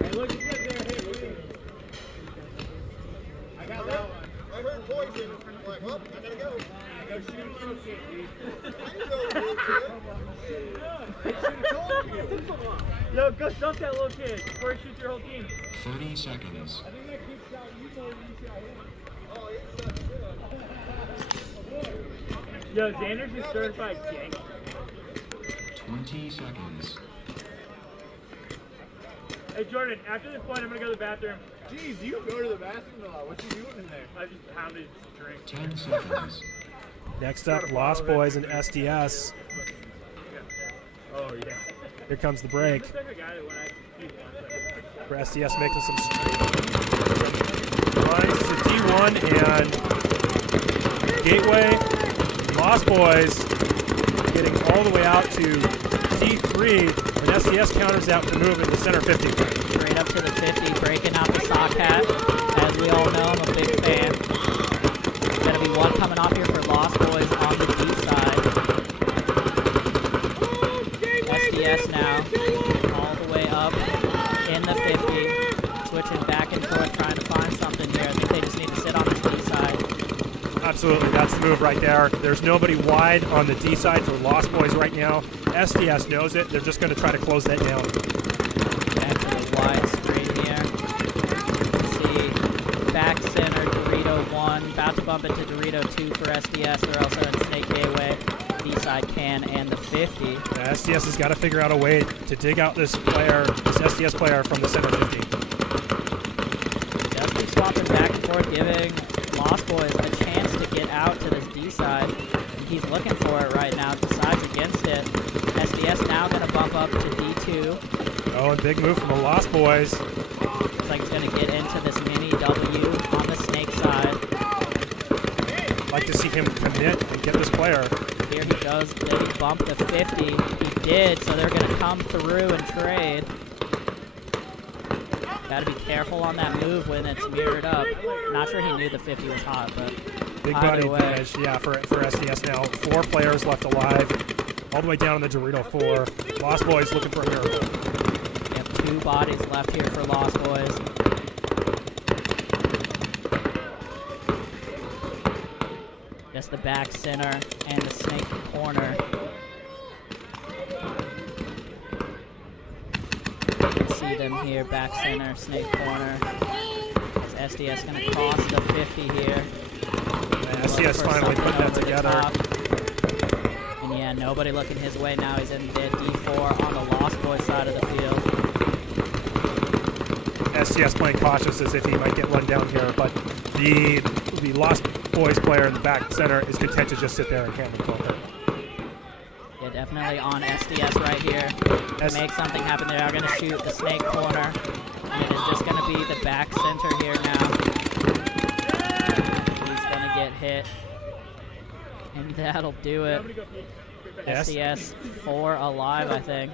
Hey, look good there. Hey, I got that one. I heard poison. I'm like, well, I gotta go. Go shoot a little kid, dude. I didn't know it was They should have told you. Yo, go dump that little kid before he shoots your whole team. 30 seconds. I think that kid shot you more than you shot him. Oh, it's not good. Yo, Xander's is certified gang. 20 seconds. Hey, Jordan, after this point, I'm gonna go to the bathroom. Jeez, you go to the bathroom a lot. What you doing in there? I just pounded drink. 10 seconds. Next up, Lost Boys and SDS. Oh, yeah. Here comes the break. For SDS making some lines to D1 and Gateway. Lost Boys getting all the way out to D3 when SDS counters out to move in the center 50. Straight up to the 50, breaking out the sock hat. As we all know, I'm a big fan. There's going to be one coming off here for Lost Boys on the D side. SDS now, all the way up in the 50. Switching back and forth, trying to find something here. I think they just need to sit on the D side. Absolutely, that's the move right there. There's nobody wide on the D side for Lost Boys right now. SDS knows it. They're just going to try to close that down. Back to the wide screen here. See, back center, Dorito 1. About to bump into Dorito 2 for SDS. They're also in Snake Gateway. D-side can and the 50. Yeah, SDS has got to figure out a way to dig out this SDS player from the center 50. Just keep swapping back and forth, giving Lost Boys a chance to get out to this D side. And he's looking for it right now. Decides against it. SDS now going to bump up to D2. Oh, and big move from the Lost Boys. Looks like he's going to get into this mini W on the Snake side. Like to see him commit and get this player. Here he goes. Did he bump the 50? He did, so they're going to come through and trade. Got to be careful on that move when it's mirrored up. Not sure he knew the 50 was hot, but Big body advantage, yeah, for SDS now. 4 players left alive, all the way down in the Dorito 4. Lost Boys looking for a miracle. Yep, 2 bodies left here for Lost Boys. Just the back center and the Snake corner. You can see them here, back center, Snake corner. Is SDS going to cross the 50 here? SDS finally putting that together. And yeah, nobody looking his way now. He's in the D4 on the Lost Boys side of the field. SDS playing cautious as if he might get run down here, but the Lost Boys player in the back center is content to just sit there and handle the poker. Yeah, definitely on SDS right here to make something happen. They are going to shoot the Snake corner, and it is just going to be the back center here now. He's going to get hit, and that'll do it. Yes. SDS 4 alive, I think.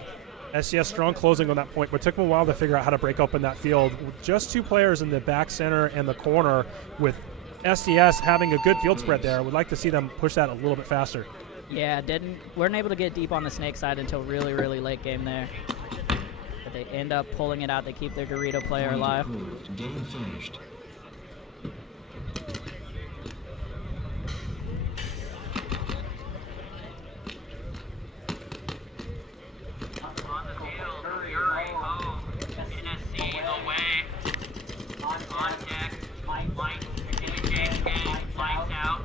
SDS strong closing on that point, but it took them a while to figure out how to break open that field. Just 2 players in the back center and the corner, with SDS having a good field spread there. I would like to see them push that a little bit faster. Yeah, weren't able to get deep on the Snake side until really, really late game there. But they end up pulling it out. They keep their Dorito player alive. Game finished. On the field, Fury home, NSC away, on deck, light, engage game, lights out,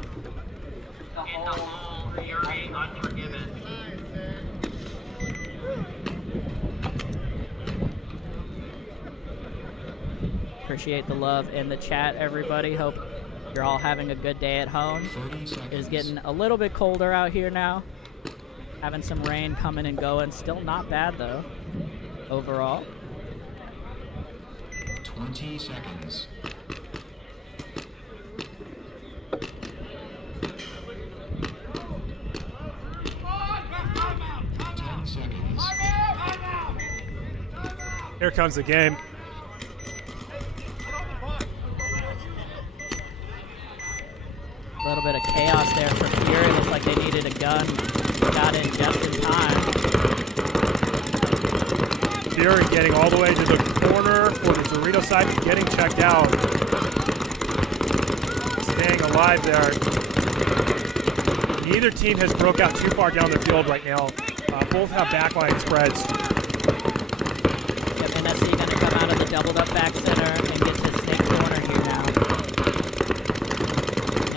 in the hole, Fury unforgiven. Appreciate the love in the chat, everybody. Hope you're all having a good day at home. 30 seconds. It is getting a little bit colder out here now. Having some rain coming and going. Still not bad, though, overall. 20 seconds. Here comes the game. A little bit of chaos there for Fury. Looks like they needed a gun. Got in just in time. Fury getting all the way to the corner for the Dorito side, getting checked out. Staying alive there. Neither team has broke out too far down the field right now. Both have backline spreads. Yep, NSC going to come out of the doubled up back center and get to Snake corner here now.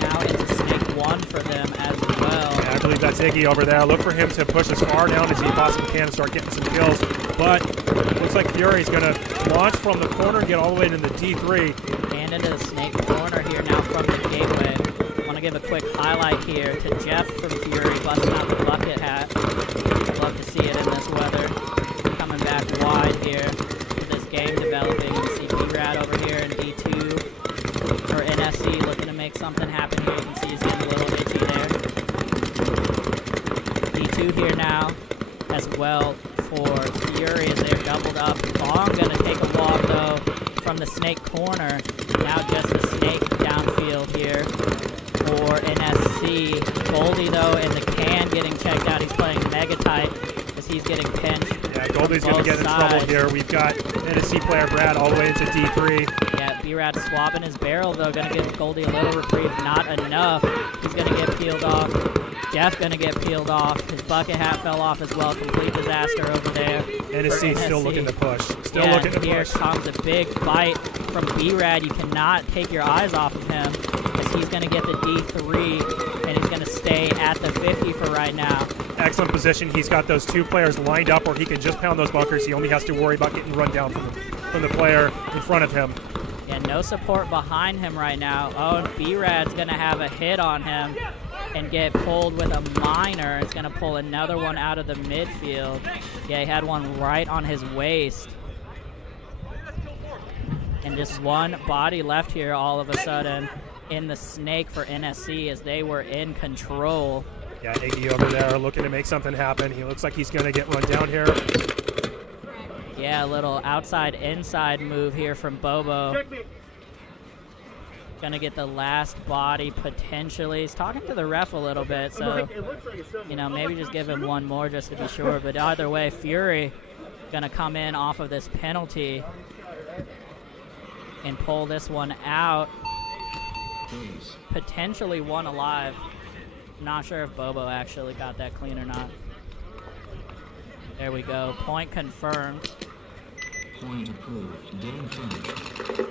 Now it's a Snake 1 for them as well. Yeah, I believe that's Iggy over there. Look for him to push as far down as he possibly can and start getting some kills. But looks like Fury's going to launch from the corner and get all the way to the D3. And into the Snake corner here now from the gateway. Want to give a quick highlight here to Jeff from Fury busting out the bucket hat. Love to see it in this weather. for Fury as they're doubled up. Bong gonna take a walk though from the snake corner. Now just the snake downfield here for NSC. Goldie though in the can getting checked out. He's playing mega tight as he's getting pinched. Yeah, Goldie's going to get in trouble here. We've got NSC player Brad all the way into D3. Yeah, B-Rad swapping his barrel though, gonna give Goldie a little reprieve, not enough. He's gonna get peeled off. Jeff gonna get peeled off. His bucket hat fell off as well. Complete disaster over there. NSC still looking to push. Still Yeah, looking to here push. comes a big bite from B-Rad. You cannot take your eyes off of him as he's gonna get the D3 and he's gonna stay at the 50 for right now. Excellent position. He's got those two players lined up where he can just pound those bunkers. He only has to worry about getting run down from the player in front of him. Yeah, no support behind him right now. Oh, and B-Rad's gonna have a hit on him and get pulled with a minor. It's gonna pull another one out of the midfield. Yeah, he had one right on his waist. And just one body left here all of a sudden in the snake for NSC as they were in control. Yeah, Iggy over there looking to make something happen. He looks like he's going to get run down here. Yeah, a little outside-inside move here from Bobo. Gonna get the last body potentially. He's talking to the ref a little bit, so, you know, maybe just give him one more just to be sure. But either way, Fury gonna come in off of this penalty and pull this one out. Potentially one alive. Not sure if Bobo actually got that clean or not. There we go. Point confirmed. Point approved. Game finished.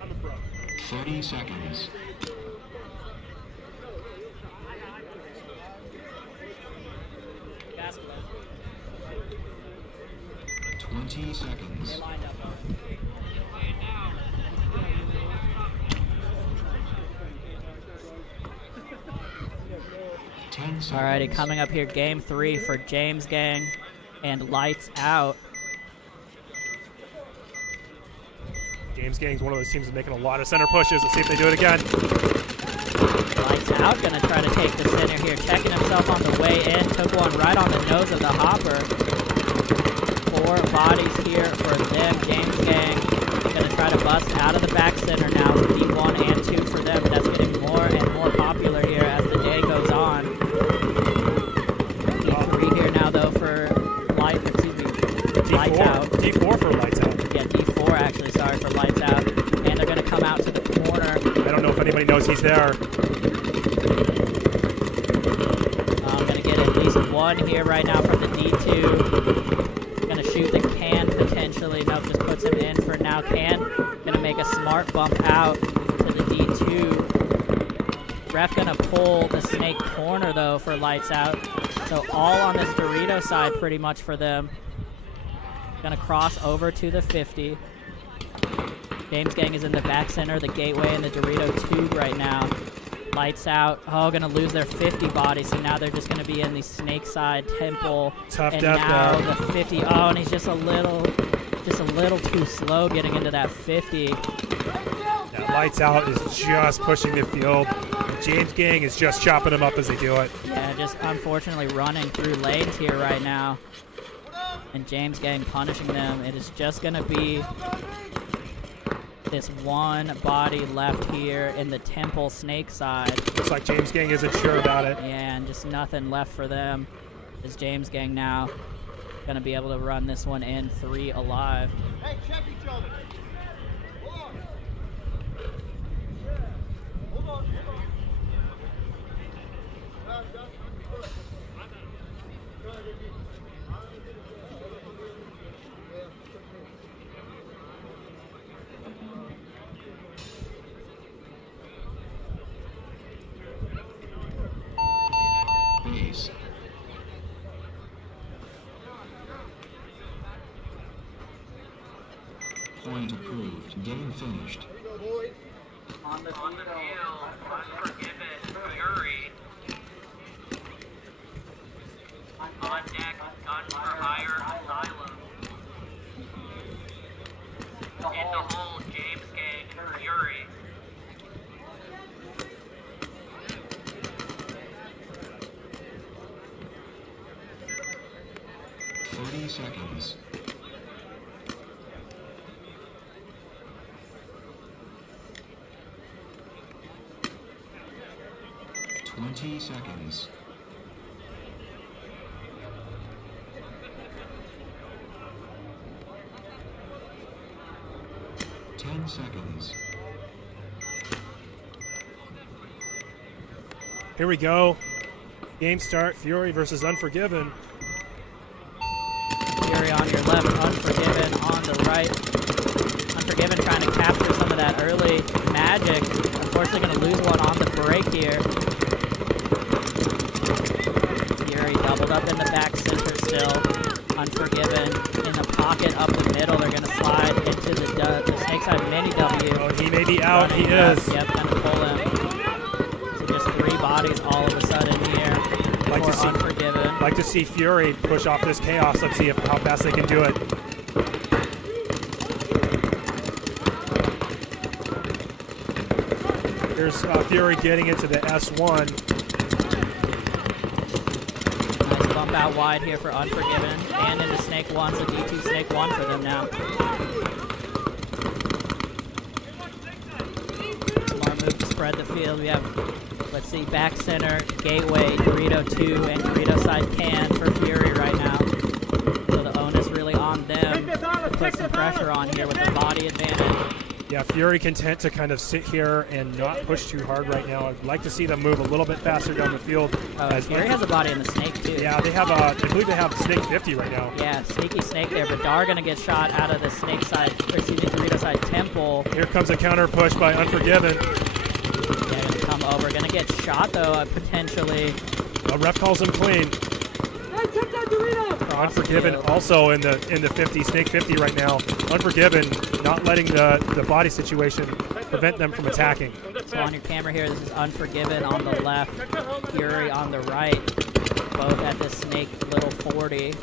I'm a pro. 30 seconds. Basketball. 20 seconds. Lined up. 10 seconds. Alrighty, coming up here, game 3 for James Gang and Lights Out. James Gang's one of those teams that's making a lot of center pushes. Let's see if they do it again. Lights Out gonna try to take the center here, checking himself on the way in. Took one right on the nose of the hopper. 4 bodies here for them. James Gang gonna try to bust out of the back center now. D1 and 2 for them. That's getting more and more popular here as the day goes on. D3 here now though for Lights Out. D4 for Lights Out. Yeah, D4 actually, sorry, for Lights Out. And they're gonna come out to the corner. I don't know if anybody knows he's there. I'm gonna get at least one here right now from the D2. Gonna shoot the can potentially. Nope, just puts him in for now. Can gonna make a smart bump out to the D2. Ref gonna pull the snake corner though for Lights Out. So all on this Dorito side pretty much for them. Gonna cross over to the 50. James Gang is in the back center, the gateway, and the Dorito tube right now. Lights Out. Oh, gonna lose their 50 body, so now they're just gonna be in the snake side temple. Tough and death now there. the 50. Oh, and he's just a little too slow getting into that 50. Yeah, Lights Out is just pushing the field. James Gang is just chopping them up as they do it. Yeah, just unfortunately running through lanes here right now. And James Gang punishing them. It is just gonna be this one body left here in the temple snake side. Looks like James Gang isn't sure about it. Yeah, and just nothing left for them. Is James Gang now gonna be able to run this one in 3 alive? Hey, check each other. Hold on. Hold on. Point approved. Game finished. On the field, Unforgiven, Fury. On deck, Gun for Hire, Asylum. In the hole, James Gang, Fury. Seconds. 20 seconds. 10 seconds. Here we go. Game start, Fury versus Unforgiven. Fury on your left, Unforgiven on the right. Unforgiven trying to capture some of that early magic. Unfortunately going to lose one on the break here. Fury doubled up in the back center still. Unforgiven in the pocket up the middle. They're going to slide into the snake side mini W. Oh, he may be out. He is. Yep, going to pull him. So just 3 bodies all of a sudden here. Like to see Unforgiven. Like to see Fury push off this chaos. Let's see how fast they can do it. Here's Fury getting into the S1. Nice bump out wide here for Unforgiven. And into Snake 1, so D2 Snake 1 for them now. More move to spread the field. We have, let's see, back center, gateway, Dorito 2, and Dorito side can for Fury right now. So the onus really on them to put some pressure on here with the body advantage. Yeah, Fury content to kind of sit here and not push too hard right now. I'd like to see them move a little bit faster down the field. Fury has a body in the snake too. Yeah, they have I believe they have Snake 50 right now. Yeah, sneaky snake there, but Dar gonna get shot out of the snake side, or excuse me, Dorito side temple. Here comes a counter push by Unforgiven. Yeah, gonna come over, gonna get shot though, potentially. A ref calls him clean. Unforgiven also in the 50, Snake 50 right now. Unforgiven not letting the body situation prevent them from attacking. So on your camera here, this is Unforgiven on the left, Fury on the right, both at the Snake little 40.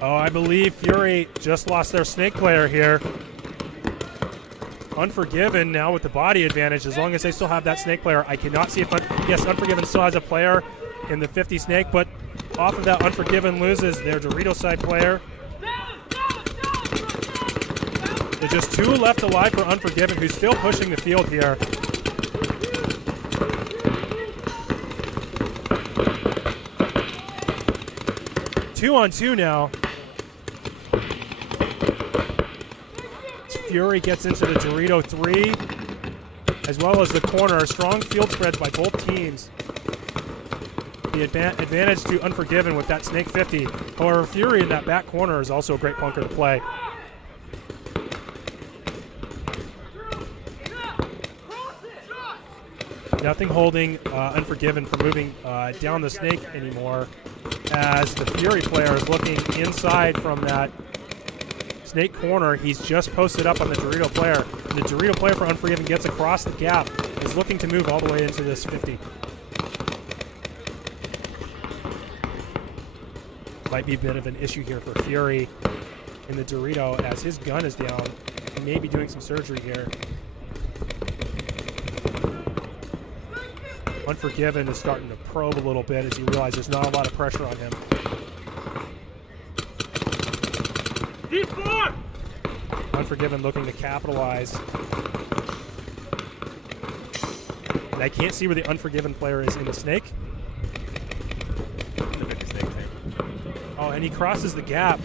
Oh, I believe Fury just lost their Snake player here. Unforgiven now with the body advantage. As long as they still have that Snake player, I cannot see if yes, Unforgiven still has a player in the 50 Snake, but off of that, Unforgiven loses their Dorito side player. There's just 2 left alive for Unforgiven, who's still pushing the field here. Two on 2 now. Fury gets into the Dorito 3, as well as the corner. Strong field spreads by both teams. The advantage to Unforgiven with that Snake 50. However, Fury in that back corner is also a great bunker to play. Nothing holding Unforgiven from moving down the Snake anymore, as the Fury player is looking inside from that Snake corner. He's just posted up on the Dorito player. And the Dorito player for Unforgiven gets across the gap, is looking to move all the way into this 50. Might be a bit of an issue here for Fury in the Dorito, as his gun is down. He may be doing some surgery here. Unforgiven is starting to probe a little bit as he realizes there's not a lot of pressure on him. Unforgiven looking to capitalize. And I can't see where the Unforgiven player is in the Snake. Oh, and he crosses the gap.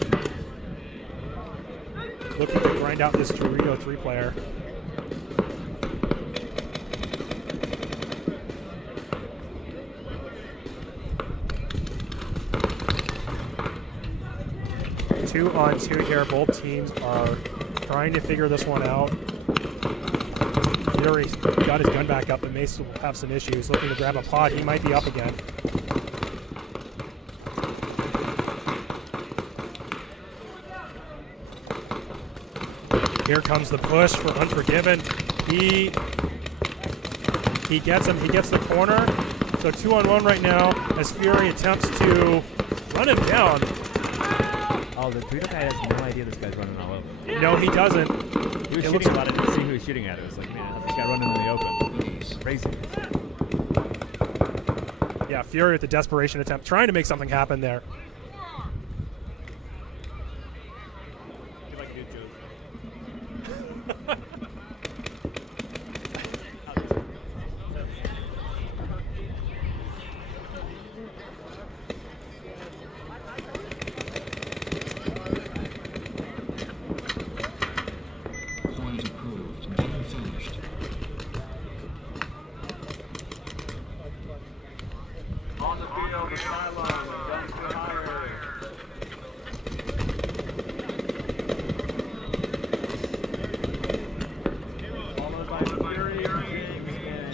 Looking to grind out this Dorito 3 player. Two on 2 here. Both teams are trying to figure this one out. Fury's got his gun back up, but may still have some issues. Looking to grab a pod. He might be up again. Here comes the push for Unforgiven. He gets him. He gets the corner. So 2-on-1 right now as Fury attempts to run him down. Oh, the Dorito guy has no idea this guy's running all over. No, he doesn't. He was shooting a lot. I didn't see who he was shooting at. It was like, man, how's this guy running in the open? Crazy. Yeah, Fury with the desperation attempt, trying to make something happen there. Point approved. Game finished. On the field, the sideline, guns for hire. Followed by the Fury and James Gang.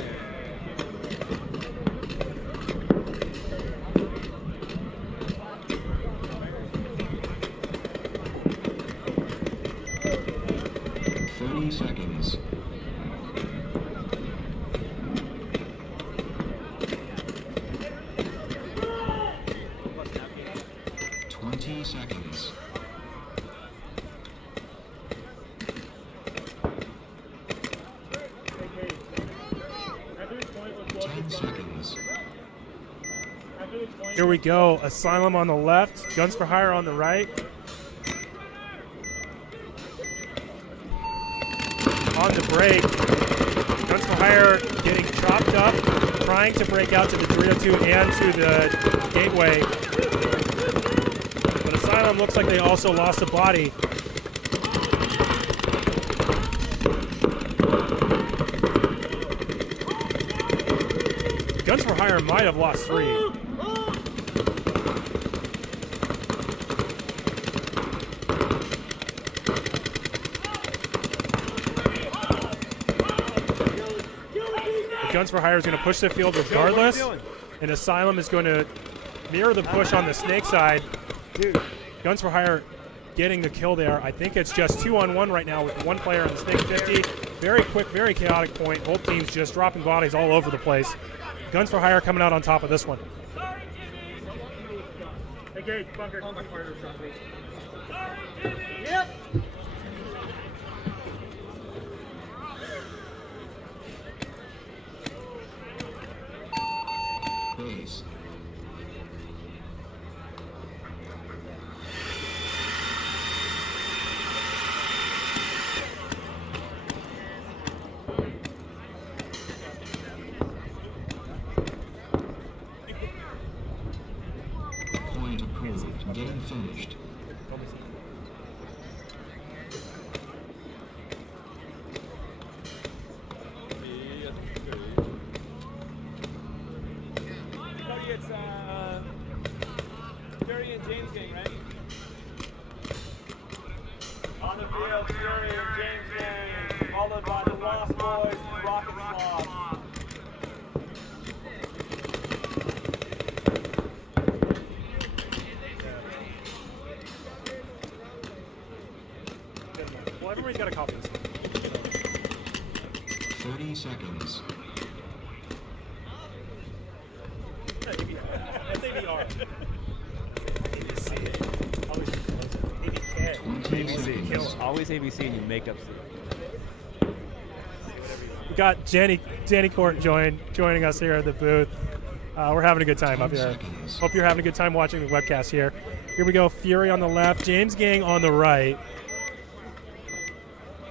30 seconds. 20 seconds. 10 seconds. Here we go. Asylum on the left, Guns for Hire on the right. On the break, Guns for Hire getting chopped up, trying to break out to the Dorito 2 and to the gateway. But Asylum looks like they also lost a body. Guns for Hire might have lost 3. Guns for Hire is going to push the field regardless, and Asylum is going to mirror the push on the snake side. Dude, Guns for Hire getting the kill there. I think it's just 2-on-1 right now with one player on the snake 50. Very quick, very chaotic point. Both teams just dropping bodies all over the place. Guns for Hire coming out on top of this one. Yep. Base. Point approved. Game finished. It's Fury and James Gang, right? On the field, Fury and James Gang, followed by the Lost Boys, Rocket Sloths. Well, everybody's got a copy of this. 30 seconds. That's AVR. ABC. Kills always ABC and you make up We got Danny Court joining us here at the booth. We're having a good time up here. Hope you're having a good time watching the webcast here. Here we go. Fury on the left, James Gang on the right.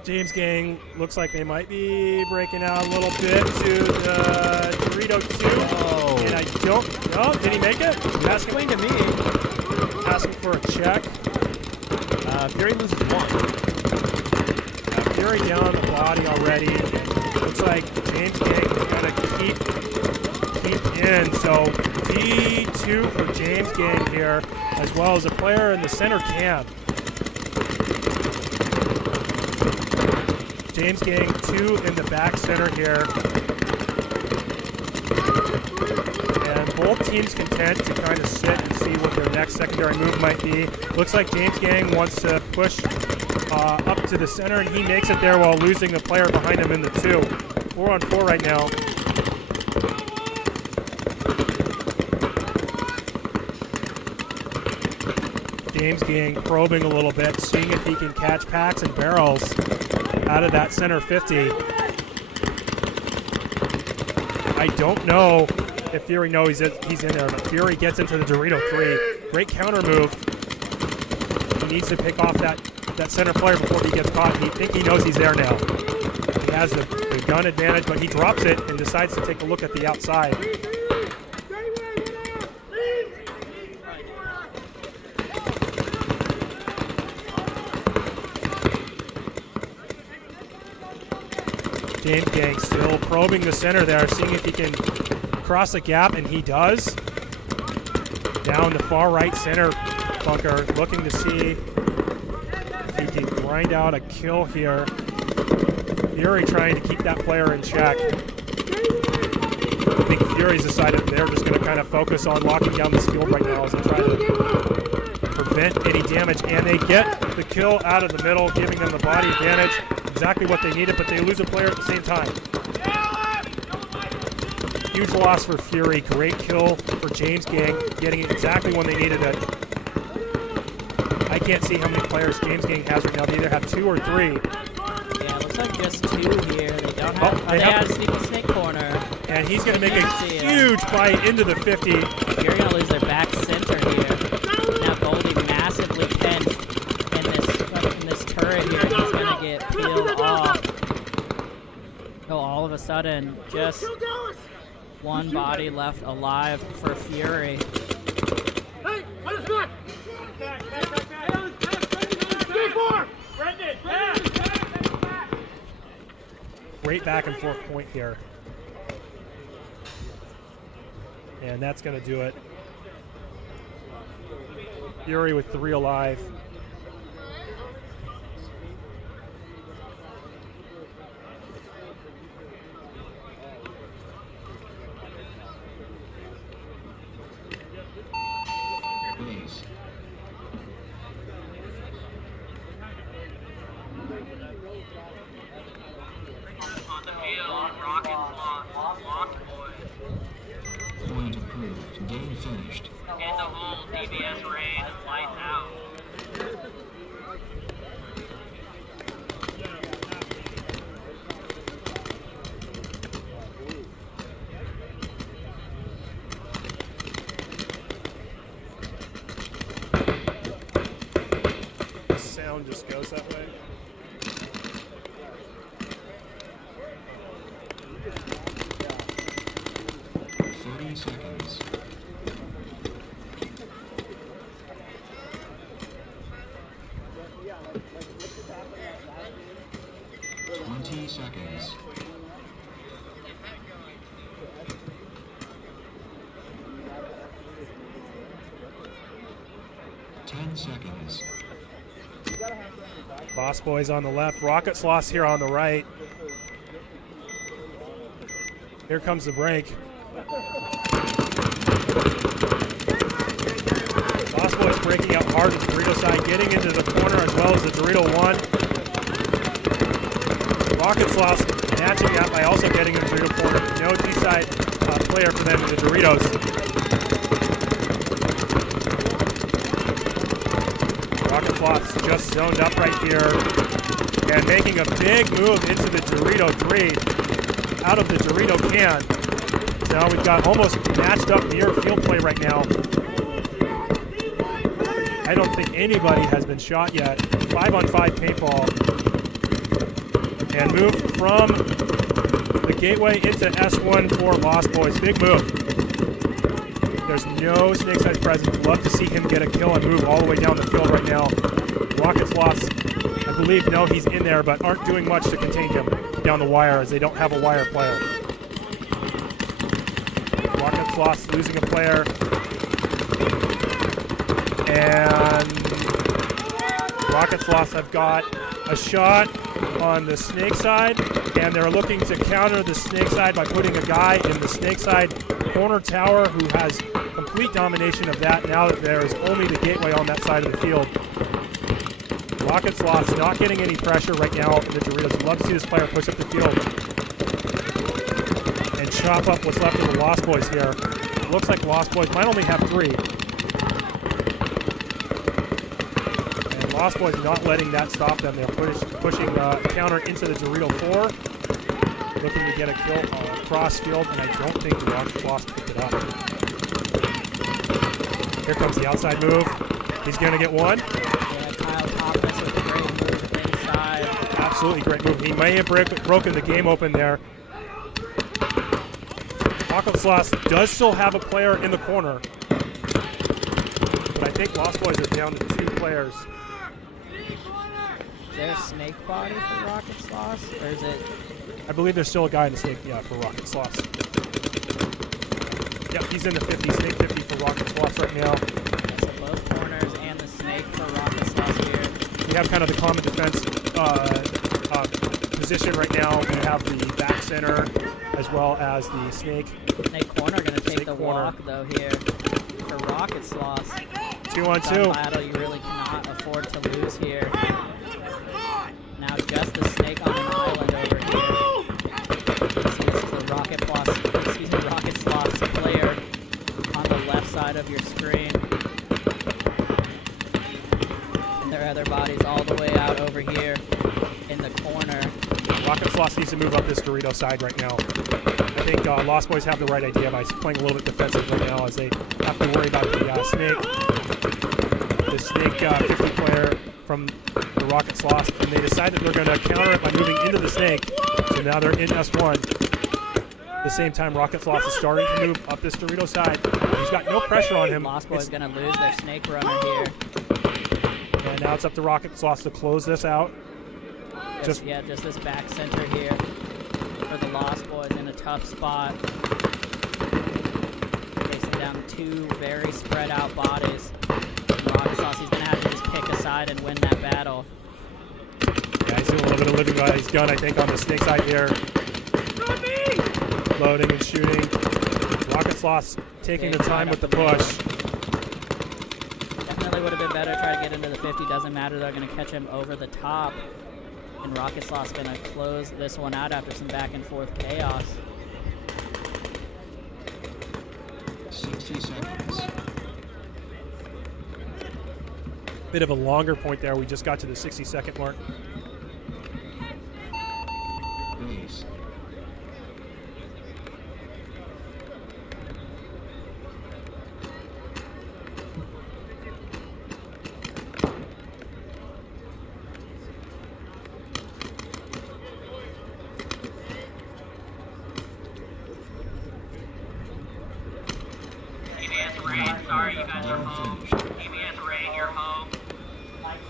James Gang looks like they might be breaking out a little bit to the Dorito 2. Oh. And I don't. Oh, did he make it? Asking to me. Asking for a check. Fury loses 1. Fury down the body already. Looks like James Gang is going to keep in. So D2 for James Gang here, as well as a player in the center camp. James Gang 2 in the back center here. And both teams content to kind of sit and see what their next secondary move might be. Looks like James Gang wants to push up to the center, and he makes it there while losing the player behind him in the 2. 4-on-4 right now. James Gang probing a little bit, seeing if he can catch packs and barrels out of that center 50. I don't know if Fury knows he's in there, but Fury gets into the Dorito 3. Great counter move. He needs to pick off that center player before he gets caught. I think he knows he's there now. He has the gun advantage, but he drops it and decides to take a look at the outside. James Gang still probing the center there, seeing if he can cross the gap, and he does. Down the far right center bunker, looking to see if he can grind out a kill here. Fury trying to keep that player in check. I think Fury's decided they're just going to kind of focus on locking down this field right now as they try to prevent any damage, and they get the kill out of the middle, giving them the body advantage. Exactly what they needed, but they lose a player at the same time. Huge loss for Fury. Great kill for James Gang, getting it exactly when they needed it. I can't see how many players James Gang has right now. They either have 2 or 3. Yeah, it looks like just 2 here. They don't have. They have a sneaky snake corner. And he's going to make a huge bite into the 50. You're going to lose their back center here. Now Goldie massively pinned in this turret here. He's going to get peeled off. Oh, all of a sudden, just one body left alive for Fury. Hey, what is that? Great back and forth point here. And that's going to do it. Fury with 3 alive. Base. On the field, Rocket Lost Boys. Point approved. Game finished. In the hole, DBS rain, lights out. The sound just goes that way. Seconds. 20 seconds. 10 seconds. Boss Boys on the left, Rocket Sloss here on the right. Here comes the break. Boss Boys breaking out hard to the Dorito side, getting into the corner as well as the Dorito 1. Rocket Sloss matching that by also getting in the Dorito corner. No D-side player for them in the Doritos. Rocket Sloss just zoned up right here and making a big move into the Dorito 3 out of the Dorito can. So now we've got almost matched up near field play right now. I don't think anybody has been shot yet. 5-on-5 paintball. And move from the gateway into S1 for Lost Boys. Big move. There's no snake size presence. Love to see him get a kill and move all the way down the field right now. Rocket Sloss, I believe, know he's in there, but aren't doing much to contain him down the wire as they don't have a wire player. Rocket Sloss losing a player. And Rocket Sloss have got a shot on the snake side, and they're looking to counter the snake side by putting a guy in the snake side corner tower who has complete domination of that now that there's only the gateway on that side of the field. Rocket Sloth's not getting any pressure right now. The Doritos love to see this player push up the field and chop up what's left of the Lost Boys here. It looks like Lost Boys might only have 3. And Lost Boys not letting that stop them. They're pushing counter into the Dorito 4. Looking to get a kill cross field, and I don't think the Rocket Sloth picked it up. Here comes the outside move. He's going to get one. Yeah, Kyle Thomas with a great move inside. Absolutely great move. He may have broken the game open there. Rocket Sloth does still have a player in the corner, but I think Lost Boys are down to 2 players. Is there a snake body for Rocket Sloth, or is it? I believe there's still a guy in the snake, for Rocket Sloth. Yep, he's in the 50, snake 50 for Rocket Sloth right now. So both corners and the snake for Rocket Sloth here. We have kind of the common defense position right now. We have the back center as well as the snake. Snake corner going to take the corner. walk, though, here for Rocket Sloth. 2-on-2. Battle you really cannot afford to lose here. Now just the snake on an island over here. This is the Rocket Sloth's player on the left side of your screen. And their other bodies all the way out over here in the corner. Rocket Sloth needs to move up this Dorito side right now. I think Lost Boys have the right idea by playing a little bit defensive right now as they have to worry about the snake. The snake 50 player from the Rocket Sloth, and they decided they're going to counter it by moving into the snake. So now they're in S1. At the same time, Rocket Sloth is starting to move up this Dorito side. He's got no pressure on him. Lost Boys going to lose their snake runner here. And now it's up to Rocket Sloth to close this out. Just this back center here for the Lost Boys in a tough spot. Facing down 2 very spread out bodies. Rocket Sloth, he's going to have to just pick a side and win that battle. Yeah, he's doing a little bit of living by his gun, I think, on the snake side here. Loading and shooting. Rocket Sloth's taking the time with the push. Definitely would have been better to try to get into the 50. Doesn't matter, they're going to catch him over the top. And Rocket Sloth's going to close this one out after some back and forth chaos. 60 seconds. Bit of a longer point there. We just got to the 60-second mark. Base. TBS Rain, sorry you guys are home. TBS Rain, you're home.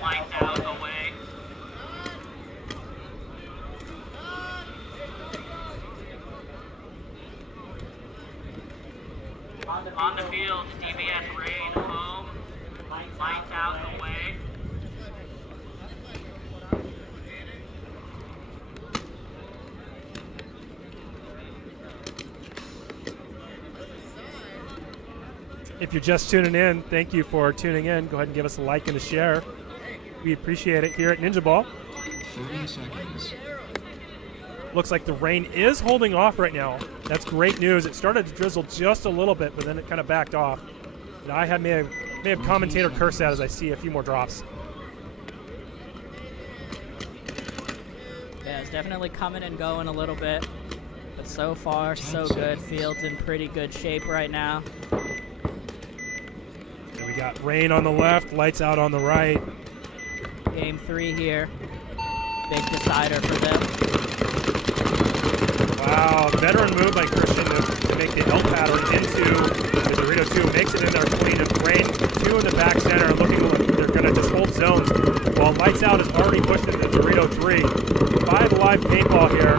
Lights out, away. On the field, TBS Rain, home. Lights out, away. If you're just tuning in, thank you for tuning in. Go ahead and give us a like and a share. We appreciate it here at Ninjaball. 30 seconds. Looks like the rain is holding off right now. That's great news. It started to drizzle just a little bit, but then it kind of backed off. And I may have commentator cursed that as I see a few more drops. Yeah, it's definitely coming and going a little bit. But so far, so good. Field's in pretty good shape right now. And we got rain on the left, lights out on the right. Game 3 here. Big decider for them. Wow, veteran move by Christian to make the L pattern into the Dorito 2. Makes it in there clean and rain. 2 in the back center, looking like they're going to just hold zones. While lights out is already pushed into Dorito 3. 5 live paintball here.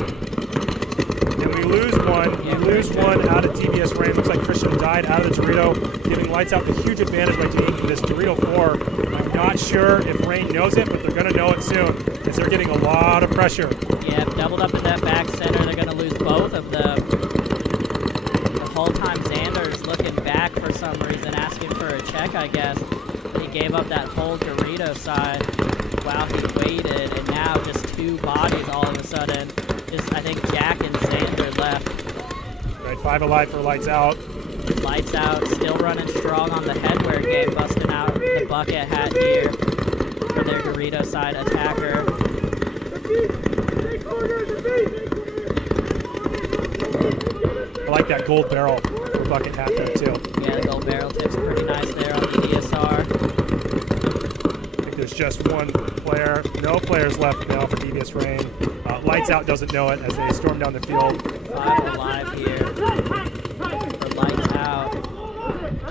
And we lose one. We lose one out of TBS Rain. Looks like Christian died out of the Dorito, giving lights out the huge advantage by taking this Dorito 4. I'm not sure if Rain knows it, but they're going to know it soon, as they're getting a lot of pressure. Yeah, doubled up in that back center. They're going to lose both of them. The whole time Xander's looking back for some reason, asking for a check, I guess. He gave up that whole Dorito. Dorito side while he waited, and now just two bodies all of a sudden. Just, I think Jack and Xander left. Right, 5 alive for Lights Out. Lights Out still running strong on the headwear game, busting out the bucket hat here for their Dorito side attacker. I like that gold barrel for bucket hat there too. Yeah, the gold barrel tip's pretty nice there on the DSR. I think there's just one player. No players left now for Devious Rain. Lights Out doesn't know it as they storm down the field. 5 alive here for Lights Out.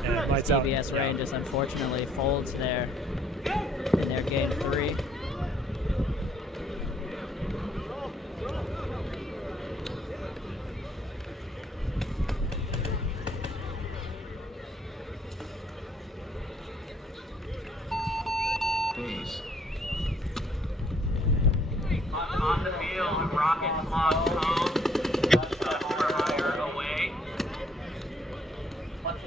And Lights Out. DBS Rain just unfortunately folds there in their game 3. Days. On the field, Rocket Sloth home, for higher away.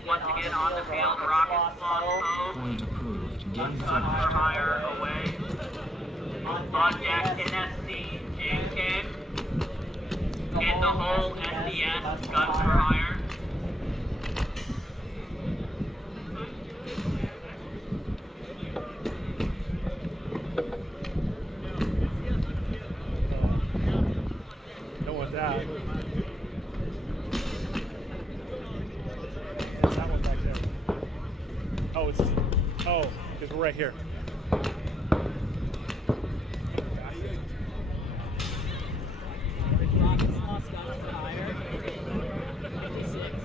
Once again on the field, Rocket Sloth home, Point approved. Game for 5. higher away. On deck, NSC, James Game. In the hole, SDS, Guns for higher. Don't want that. What's that one back there? Oh, it's because we're right here. Rocket Sloth's Guns for higher. 56.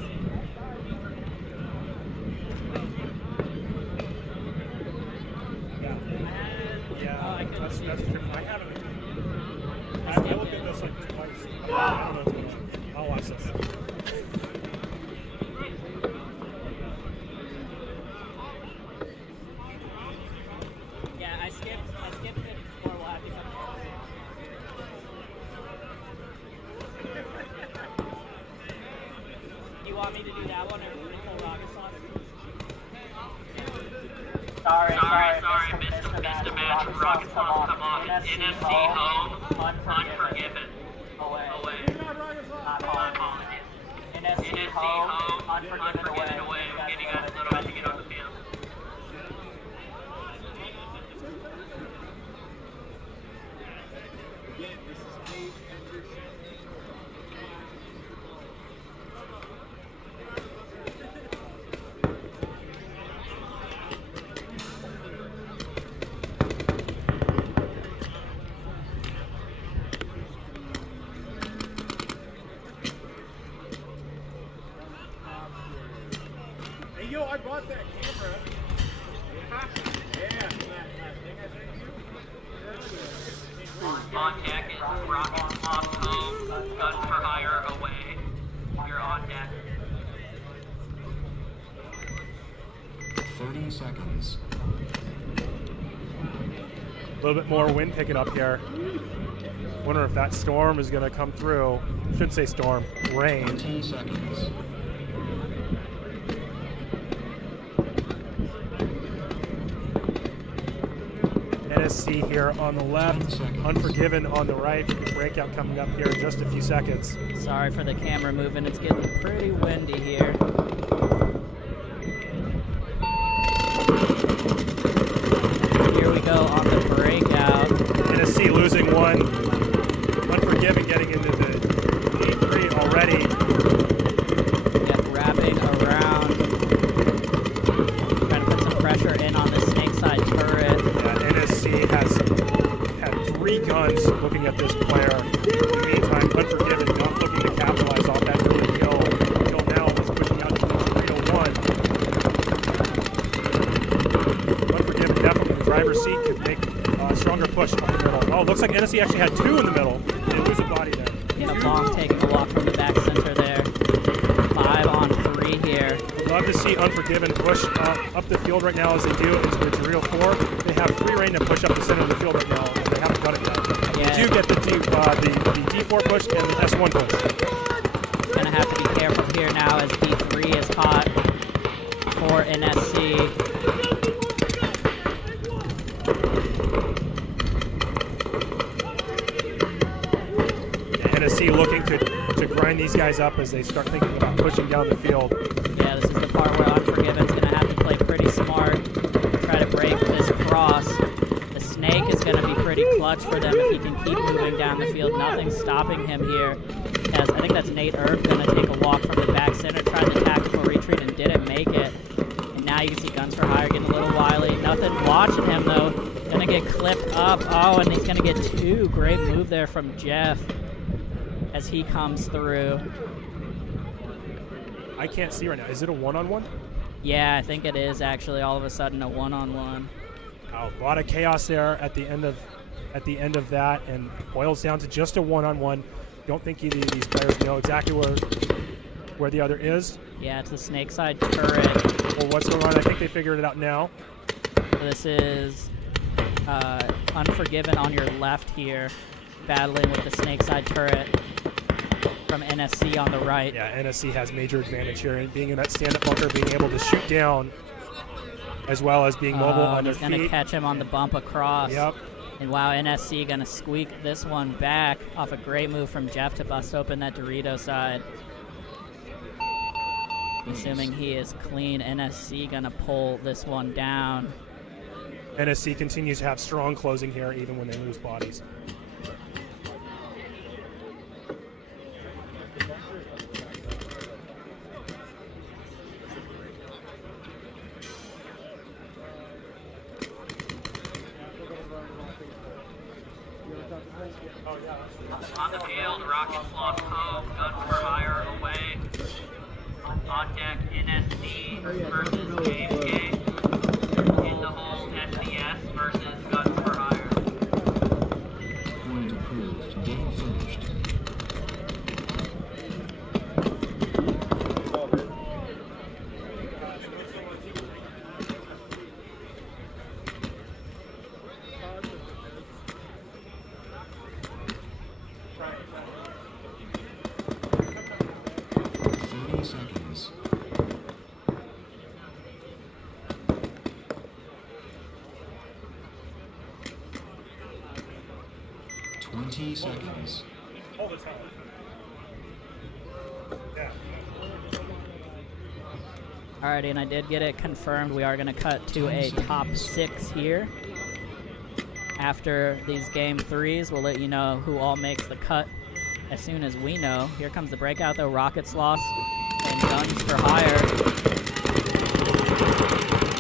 Yeah, that's true. I haven't. I looked at this like twice. I don't know what's going on. I'll watch this. Yeah, I skipped 54. We'll have to come back. Do you want me to do that one or pull Rocket Sloth? Sorry, missed the match. Rocket Sloth come off. NSC home, Unforgiven. Away. My apologies. NSC home, Unforgiven away. I'm getting you guys a little bit to get on the field. Hey, yo, I bought that camera. Yeah. On deck is Rocket Sloth home, Guns for higher away. You're on deck. 30 seconds. A little bit more wind picking up here. Wonder if that storm is going to come through. Shouldn't say storm, rain. 15 seconds. NSC here on the left, 10 seconds. Unforgiven on the right. Breakout coming up here in just a few seconds. Sorry for the camera moving. It's getting pretty windy here. Here we go on the breakout. NSC losing one. Unforgiven getting into the game 3 already. Yep, wrapping around. Trying to put some pressure in on the snake side turret. NSC has had 3 guns looking at this player. In the meantime, Unforgiven not looking to capitalize off that early kill. Until now is pushing out to 301. Unforgiven definitely in the driver's seat could make a stronger push up the middle. Oh, looks like NSC actually had 2 in the middle. They lose a body there. Yeah, Long taking the walk from the back center there. 5 on 3 here. Love to see Unforgiven push up the field right now as they do into the Dorito 4. They have free reign to push up the center of the field right now, and they haven't done it yet. Yeah. They do get the D4 push and the S1 push. Gonna have to be careful here now as B3 is hot for NSC. NSC looking to grind these guys up as they start thinking about pushing down the field. Yeah, this is the part where Unforgiven's going to have to play pretty smart, try to break this cross. The snake is going to be pretty clutch for them if he can keep moving down the field. Nothing's stopping him here. As I think that's Nate Erb going to take a walk from the back center, tried the tactical retreat and didn't make it. And now you can see Guns for Hire getting a little wily. Nothing watching him though. Going to get clipped up. Oh, and he's going to get two. Great move there from Jeff as he comes through. I can't see right now. Is it a one-on-one? Yeah, I think it is actually all of a sudden a one-on-one. Oh, a lot of chaos there at the end of that, and boils down to just a one-on-one. Don't think either of these players know exactly where the other is. Yeah, it's the snake side turret. Or what's going on. I think they figured it out now. This is Unforgiven on your left here, battling with the snake side turret from NSC on the right. Yeah, NSC has major advantage here in being in that stand-up bunker, being able to shoot down as well as being mobile on their feet. feet. He's going to catch him on the bump across. Yep. And wow, NSC going to squeak this one back off a great move from Jeff to bust open that Dorito side. Assuming he is clean, NSC going to pull this one down. NSC continues to have strong closing here even when they lose bodies. On the field, Rocket Sloth home, Guns for Hire away. On deck, NSC versus James Gay. In the hole, SDS versus Guns for Hire. Point approved. Game finished. Seconds. 20 seconds. All the time. Yeah. Alrighty, and I did get it confirmed. We are going to cut to a top 6 here. After these game 3s, we'll let you know who all makes the cut as soon as we know. Here comes the breakout, though. Rocket Sloth and Guns for Hire.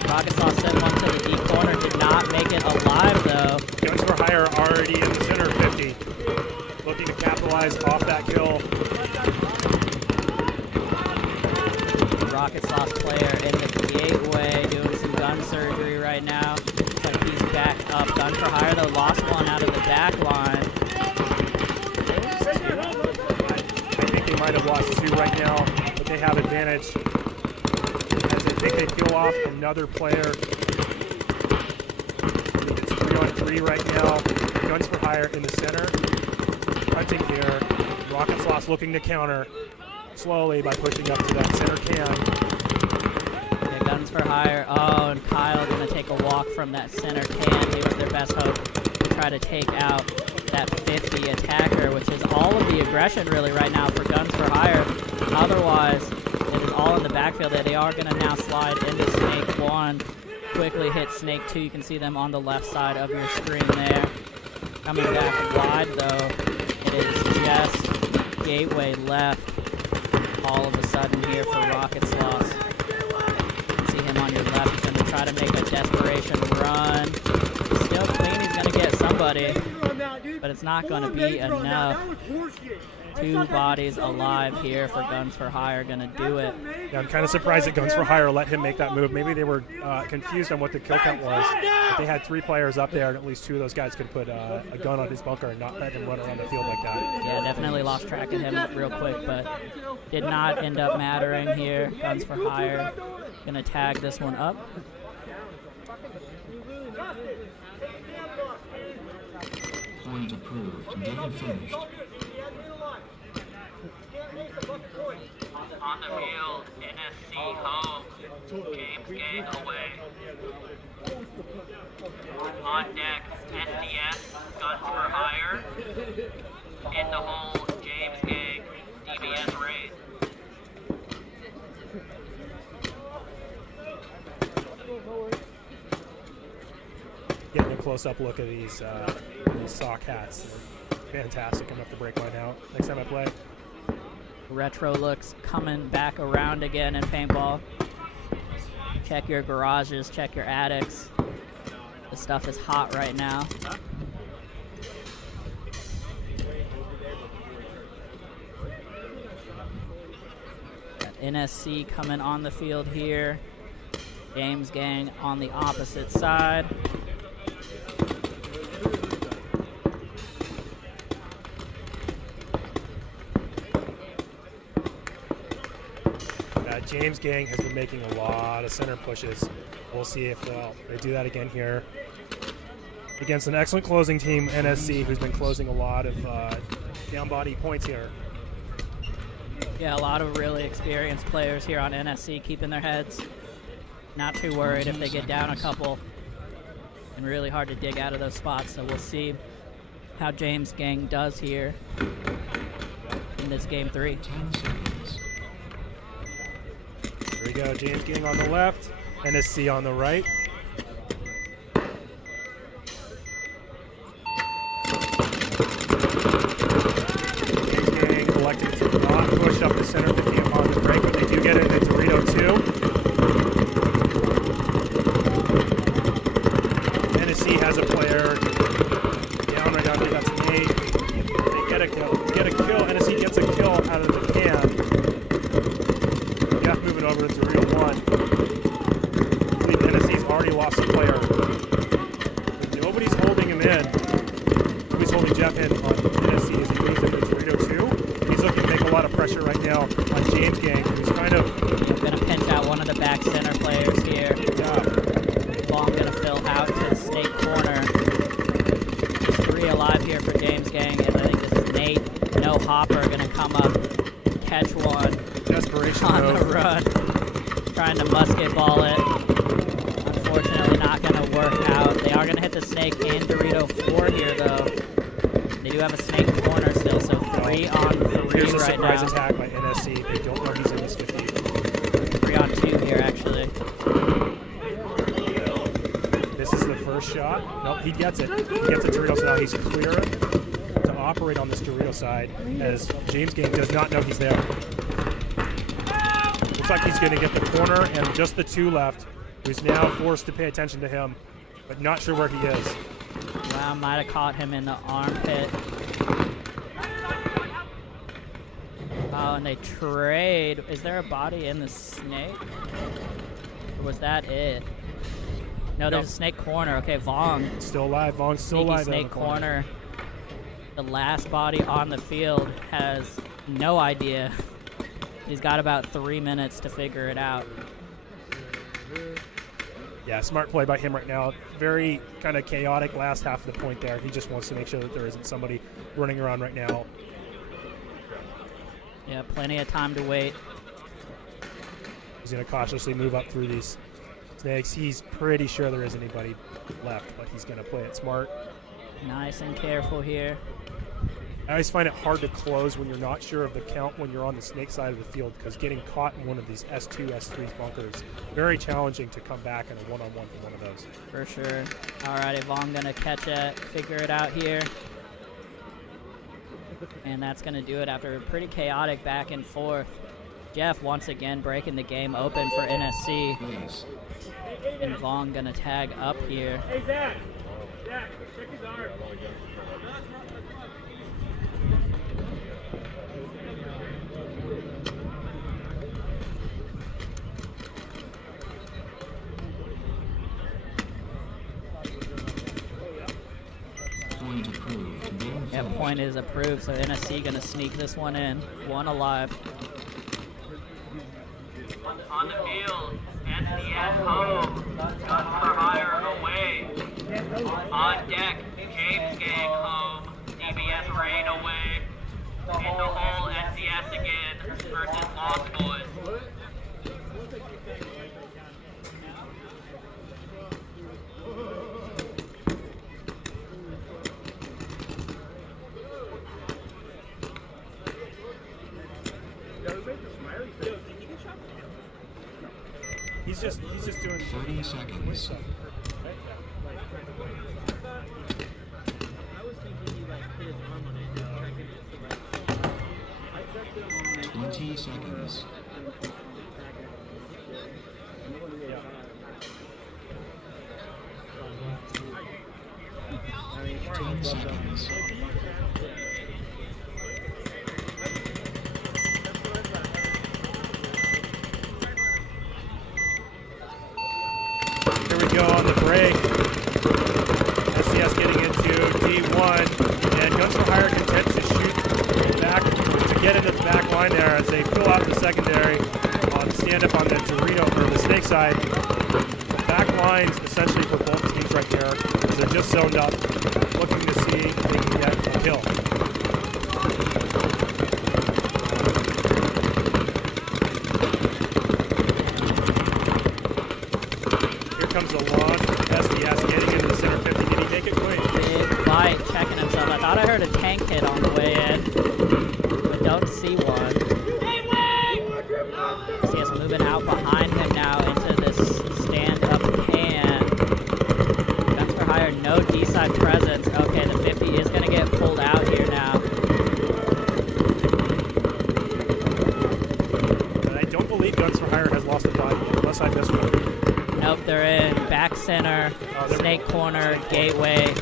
Rocket Sloth sent one to the D corner. Did not make it alive, though. Guns for Hire already in the center 50. Looking to capitalize off that kill. Rocket Sloth player in the gateway doing some gun surgery right now. Looks like he's back up. Gun for Hire, though, lost one out of the back line. I think they might have lost 2 right now, but they have advantage as they think they kill off another player. I think it's 3-on-3 right now. Guns for Hire in the center. Hunting here. Rocket Sloth looking to counter slowly by pushing up to that center can. Yeah, Guns for Hire. Oh, and Kyle going to take a walk from that center can. He was their best hope to try to take out that 50 attacker, which is all of the aggression really right now for Guns for Hire. Otherwise, it is all in the backfield. They are going to now slide into Snake 1. Quickly hit Snake 2. You can see them on the left side of your screen there. Coming back wide, though, it is just gateway left all of a sudden here for Rocket Sloth. You can see him on your left. He's going to try to make a desperation run. He's still clean. He's going to get somebody, but it's not going to be enough. 2 bodies alive here for Guns for Hire. Going to do it. Yeah, I'm kind of surprised that Guns for Hire let him make that move. Maybe they were confused on what the kill count was. But they had 3 players up there, and at least 2 of those guys could put a gun on his bunker and not let him run around the field like that. Yeah, definitely lost track of him real quick, but did not end up mattering here. Guns for Hire going to tag this one up. Point approved. Game finished. On the field, NSC home, James Gay away. On deck, SDS, Guns for Hire. In the hole, James close-up look of these sock hats. They're fantastic. I'm going to have to break mine out next time I play. Retro looks coming back around again in paintball. Check your garages, check your attics. The stuff is hot right now. Got NSC coming on the field here. James Gang on the opposite side. James Gang has been making a lot of center pushes. We'll see if they do that again here against an excellent closing team, NSC, who's been closing a lot of down body points here. Yeah, a lot of really experienced players here on NSC keeping their heads. Not too worried if they get down a couple. And really hard to dig out of those spots, so we'll see how James Gang does here in this game 3. 10 seconds. Here we go, James Gang on the left, NSC on the right. James Gang elected to not push up the center 50 upon the break, but they do get it into Dorito 2. NSC has a player down right now. I believe that's Nate. They get a kill. NSC gets a kill out of the can. Jeff moving over to Dorito 1. I believe NSC's already lost a player. Nobody's holding him in. Nobody's holding Jeff in on NSC as he moves into Dorito 2. He's looking to make a lot of pressure right now on James Gang, who's kind of Gonna pinch out one of the back center players here. Ball gonna fill out to the snake corner. There's 3 alive here for James Gang, and I think this is Nate. No Hopper gonna come up, catch one. desperation On mode. the run. Trying to musket ball it. Unfortunately not gonna work out. They are gonna hit the snake in Dorito 4 here though. They do have a snake corner still, so 3 on 3 Here's a right surprise now. attack by NSC. They don't know he's in this 50. 3 on 2 here actually. This is the first shot. Nope, he gets it. He gets a Dorito, so now he's clear to operate on this Dorito side as James Gang does not know he's there. Looks like he's going to get the corner and just the 2 left, who's now forced to pay attention to him, but not sure where he is. Wow, might have caught him in the armpit. Oh, and they trade. Is there a body in the snake? Or was that it? No, there's a snake corner. Okay, Vong. Still alive. Vong's still Sneaky alive. snake corner. The last body on the field has no idea. He's got about 3 minutes to figure it out. Yeah, smart play by him right now. Very kind of chaotic last half of the point there. He just wants to make sure that there isn't somebody running around right now. Yeah, plenty of time to wait. He's going to cautiously move up through these snakes. He's pretty sure there isn't anybody left, but he's going to play it smart. Nice and careful here. I always find it hard to close when you're not sure of the count when you're on the snake side of the field, because getting caught in one of these S2, S3 bunkers, very challenging to come back in a one-on-one from one of those. For sure. All right, Yvonne gonna catch it, figure it out here. And that's gonna do it after a pretty chaotic back and forth. Jeff once again breaking the game open for NSC. Please. And Vaughn gonna tag up here. Hey, Zach. Zach, check his arm. Point approved. Game Yeah, finished. point is approved, so NSC gonna sneak this one in. 1 alive. On the field, NCS home, guns are higher away. On deck, James Gang home, DBS rain away. In the hole, NCS again versus Lost Boys. He's just doing 30 seconds. stuff. Right? Yeah. 20 seconds. Yeah. 10 seconds. Here we go on the break. SCS getting into D1, and Guns for Hire content to shoot back to get into the back line there as they fill out the secondary on stand up on the Dorito or the snake side. Back lines essentially for both teams right there as they're just zoned up, looking to see if they can get a kill. Comes the launch from SDS getting into the center 50. Did he make it quick? Big bite, checking himself. I thought I heard a tank hit on the way in, but don't see one. SDS moving out behind him now into this stand-up can. Guns for Hire, no D-side presence. Okay, the 50 is going to get pulled out here now. And I don't believe Guns for Hire has lost a body unless I missed one. Nope, they're in back center, snake corner, gateway,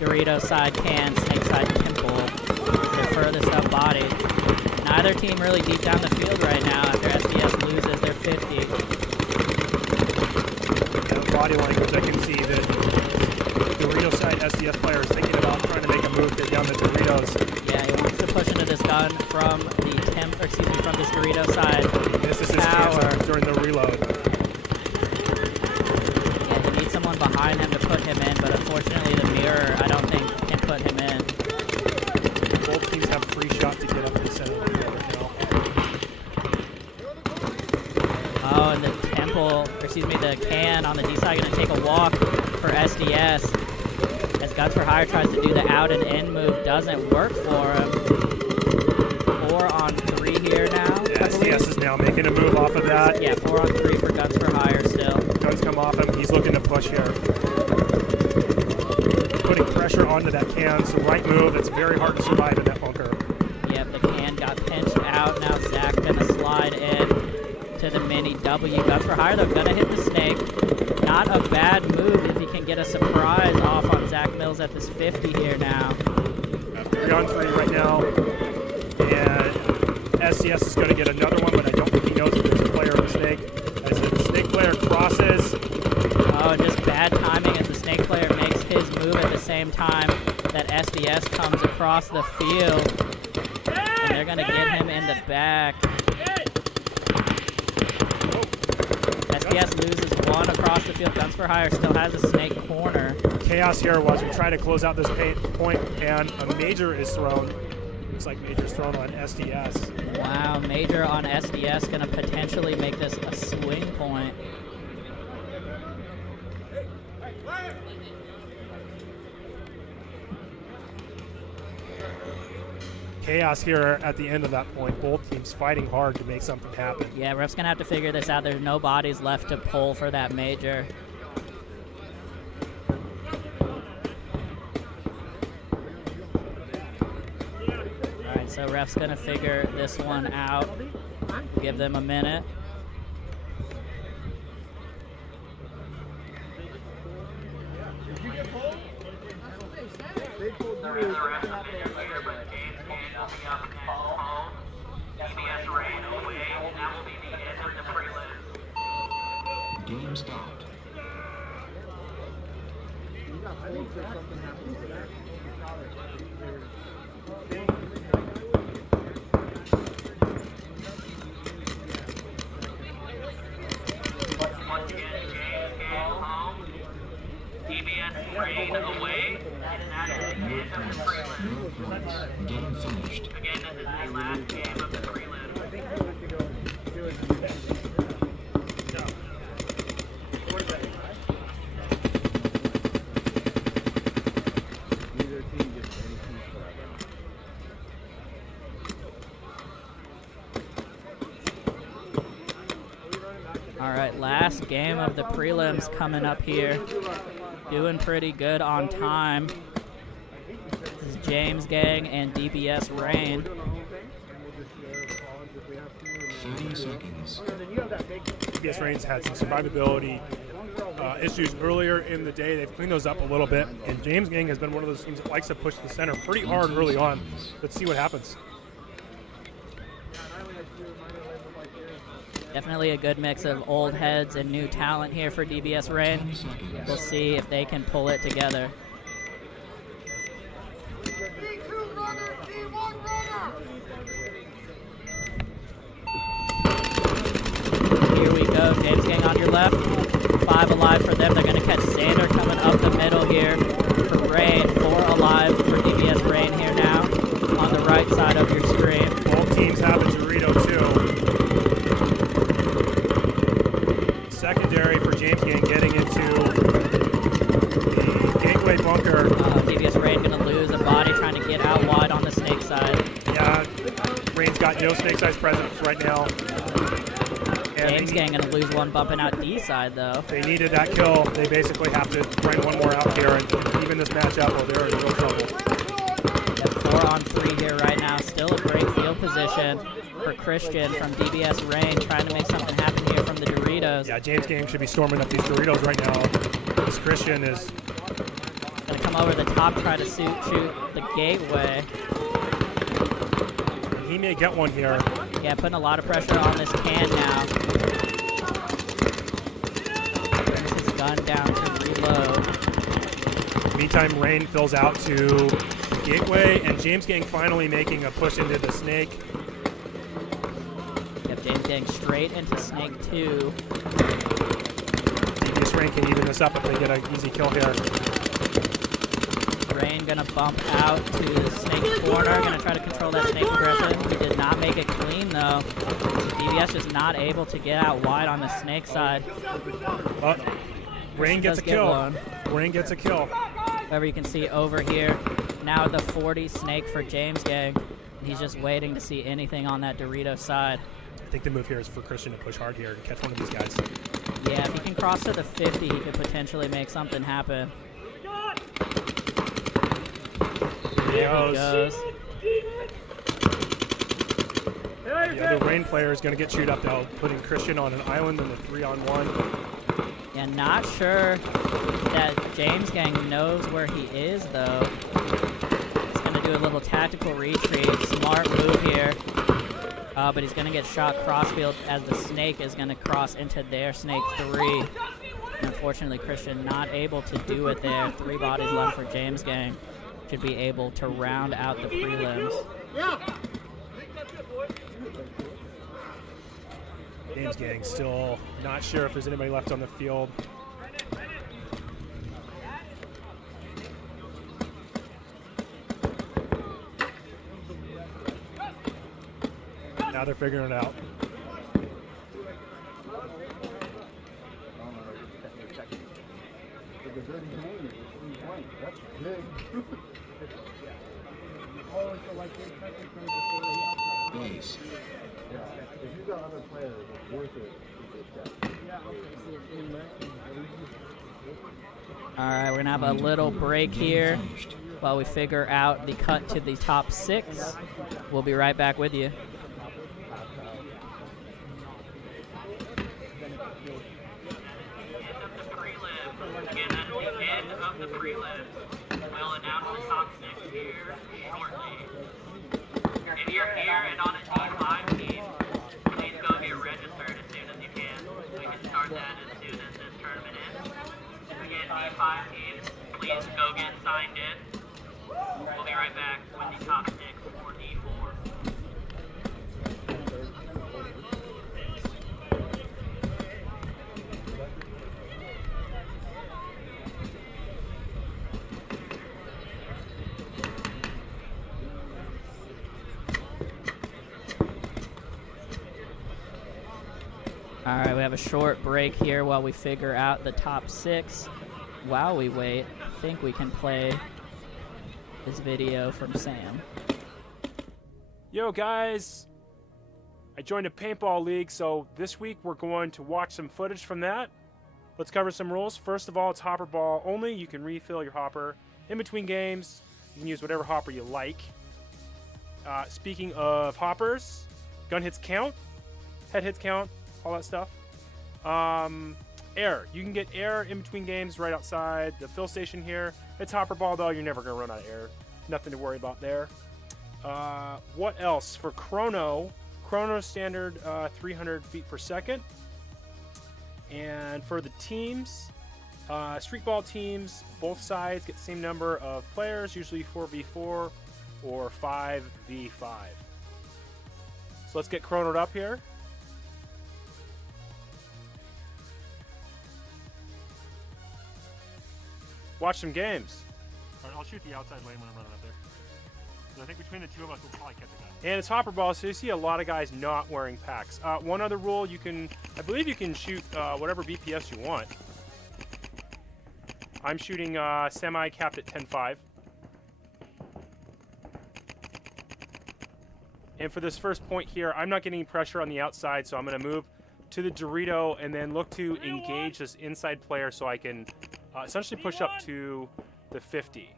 Dorito side can, snake side temple. It's their furthest up body. Neither team really deep down the field right now after SDS loses their 50. Yeah, body language, I can see that the Dorito side SDS player is thinking about trying to make a move get down the Doritos. Yeah, he wants to push into this gun from the from this Dorito side. This is his chance during the reload. Someone behind him to put him in, but unfortunately the mirror, I don't think, can put him in. Both teams have free shot to get up to the center of the field right now. Oh, and the the can on the D side going to take a walk for SDS. As Guns for Hire tries to do the out and in move, doesn't work for him. 4 on 3 here now. Yeah, SDS is now making a move off of that. Yeah, 4 on 3 for Guns for Hire still. Guns come off him. He's looking to push here. Putting pressure onto that can. It's the right move. It's very hard to survive in that bunker. Yep, the can got pinched out. Now Zach going to slide in to the mini W. Guns for Hire, though, going to hit the snake. Not a bad move if he can get a surprise off on Zach Mills at this 50 here now. 3 on 3 right now. And SDS is going to get another one, but I don't think he knows if there's a player on the snake. As the snake player crosses. Oh, just bad timing as the snake player makes his move at the same time that SDS comes across the field. And they're going to get him in the back. SDS loses 1 across the field. Guns for Hire still has a snake corner. Chaos here was we try to close out this point, and a major is thrown. Looks like major's thrown on SDS. Wow, major on SDS going to potentially make this a swing point. Chaos here at the end of that point. Both teams fighting hard to make something happen. Yeah, ref's going to have to figure this out. There's no bodies left to pull for that major. All right, so ref's going to figure this one out. Give them a minute. Game stopped. Once again, James Gale home. DBS rain away. And that is the end of the prelim. Game finished. Again, this is the last game of the prelim. All right, last game of the prelims coming up here. Doing pretty good on time. This is James Gang and DBS Rain. 30 seconds. DBS Reign's had some survivability issues earlier in the day. They've cleaned those up a little bit, and James Gang has been one of those teams that likes to push the center pretty hard early on. Let's see what happens. Definitely a good mix of old heads and new talent here for DBS Reign. 20 seconds. We'll see if they can pull it together. Here we go, James Gang on your left. 5 alive for them. They're going to catch Xander coming up the middle here for Reign. 4 alive for DBS Reign here now on the right side of your screen. Both teams have a Dorito too. Secondary for James Gang getting into the gateway bunker. DBS Reign going to lose a body trying to get out wide on the snake side. Yeah, Reign's got no snake size presence right now. And James Gang going to lose one bumping out D side though. they needed that kill. They basically have to bring one more out here and even this matchup, or they're in real trouble. 4 on 3 here right now. Still a great field position for Christian from DBS Reign, trying to make something happen here from the Doritos. Yeah, James Gang should be storming up these Doritos right now. This Christian is Gonna come over the top, try to shoot the gateway. he may get one here. Yeah, putting a lot of pressure on this can now. Brings his gun down to reload. Meantime, Reign fills out to the gateway, and James Gang finally making a push into the snake. Yep, James Gang straight into Snake 2. DBS Reign can even this up if they get an easy kill here. Reign gonna bump out to the snake corner, gonna try to control that snake progression. He did not make it clean though. DBS just not able to get out wide on the snake side. But Reign gets a does get kill. one. Reign gets a kill. However, you can see over here, now the 40 snake for James Gang. He's just waiting to see anything on that Dorito side. I think the move here is for Christian to push hard here and catch one of these guys. Yeah, if he can cross to the 50, he could potentially make something happen. There he goes. The other Reign player is going to get chewed up though, putting Christian on an island in the 3-on-1. Yeah, not sure that James Gang knows where he is, though. He's going to do a little tactical retreat. Smart move here. But he's going to get shot crossfield as the snake is going to cross into their snake 3. Unfortunately, Christian not able to do it there. 3 bodies left for James Gang. Should be able to round out the prelims. James Gang still not sure if there's anybody left on the field. Now they're figuring it out. Base. All right, we're going to have a little break here Finished. while we figure out the cut to the top 6. We'll be right back with you. Again, that's the end of the prelims. We'll announce the top 6 here shortly. If you're here and on a D5 team, please go get registered as soon as you can. We can start that as soon as this tournament ends. Again, D5 teams, please go get signed in. We'll be right back with the top 6 for D4. All right, we have a short break here while we figure out the top 6. While we wait, I think we can play this video from Sam. Yo guys, I joined a paintball league, so this week we're going to watch some footage from that. Let's cover some rules. First of all, it's hopper ball only. You can refill your hopper in between games. You can use whatever hopper you like. Speaking of hoppers, Gun hits count, head hits count, all that stuff. Air. You can get air in between games right outside the fill station here. It's hopper ball though. You're never going to run out of air. Nothing to worry about there. What else? For chrono standard 300 feet per second. And for the teams, street ball teams, both sides get the same number of players, usually 4v4 or 5v5. So let's get chronoed up here. Watch some games. All right, I'll shoot the outside lane when I'm running up there. So I think between the two of us, we'll probably catch a guy. And it's hopper ball, so you see a lot of guys not wearing packs. One other rule, I believe you can shoot whatever BPS you want. I'm shooting semi capped at 10.5. And for this first point here, I'm not getting any pressure on the outside, so I'm going to move to the Dorito and then look to engage this inside player so I can essentially push up to the 50.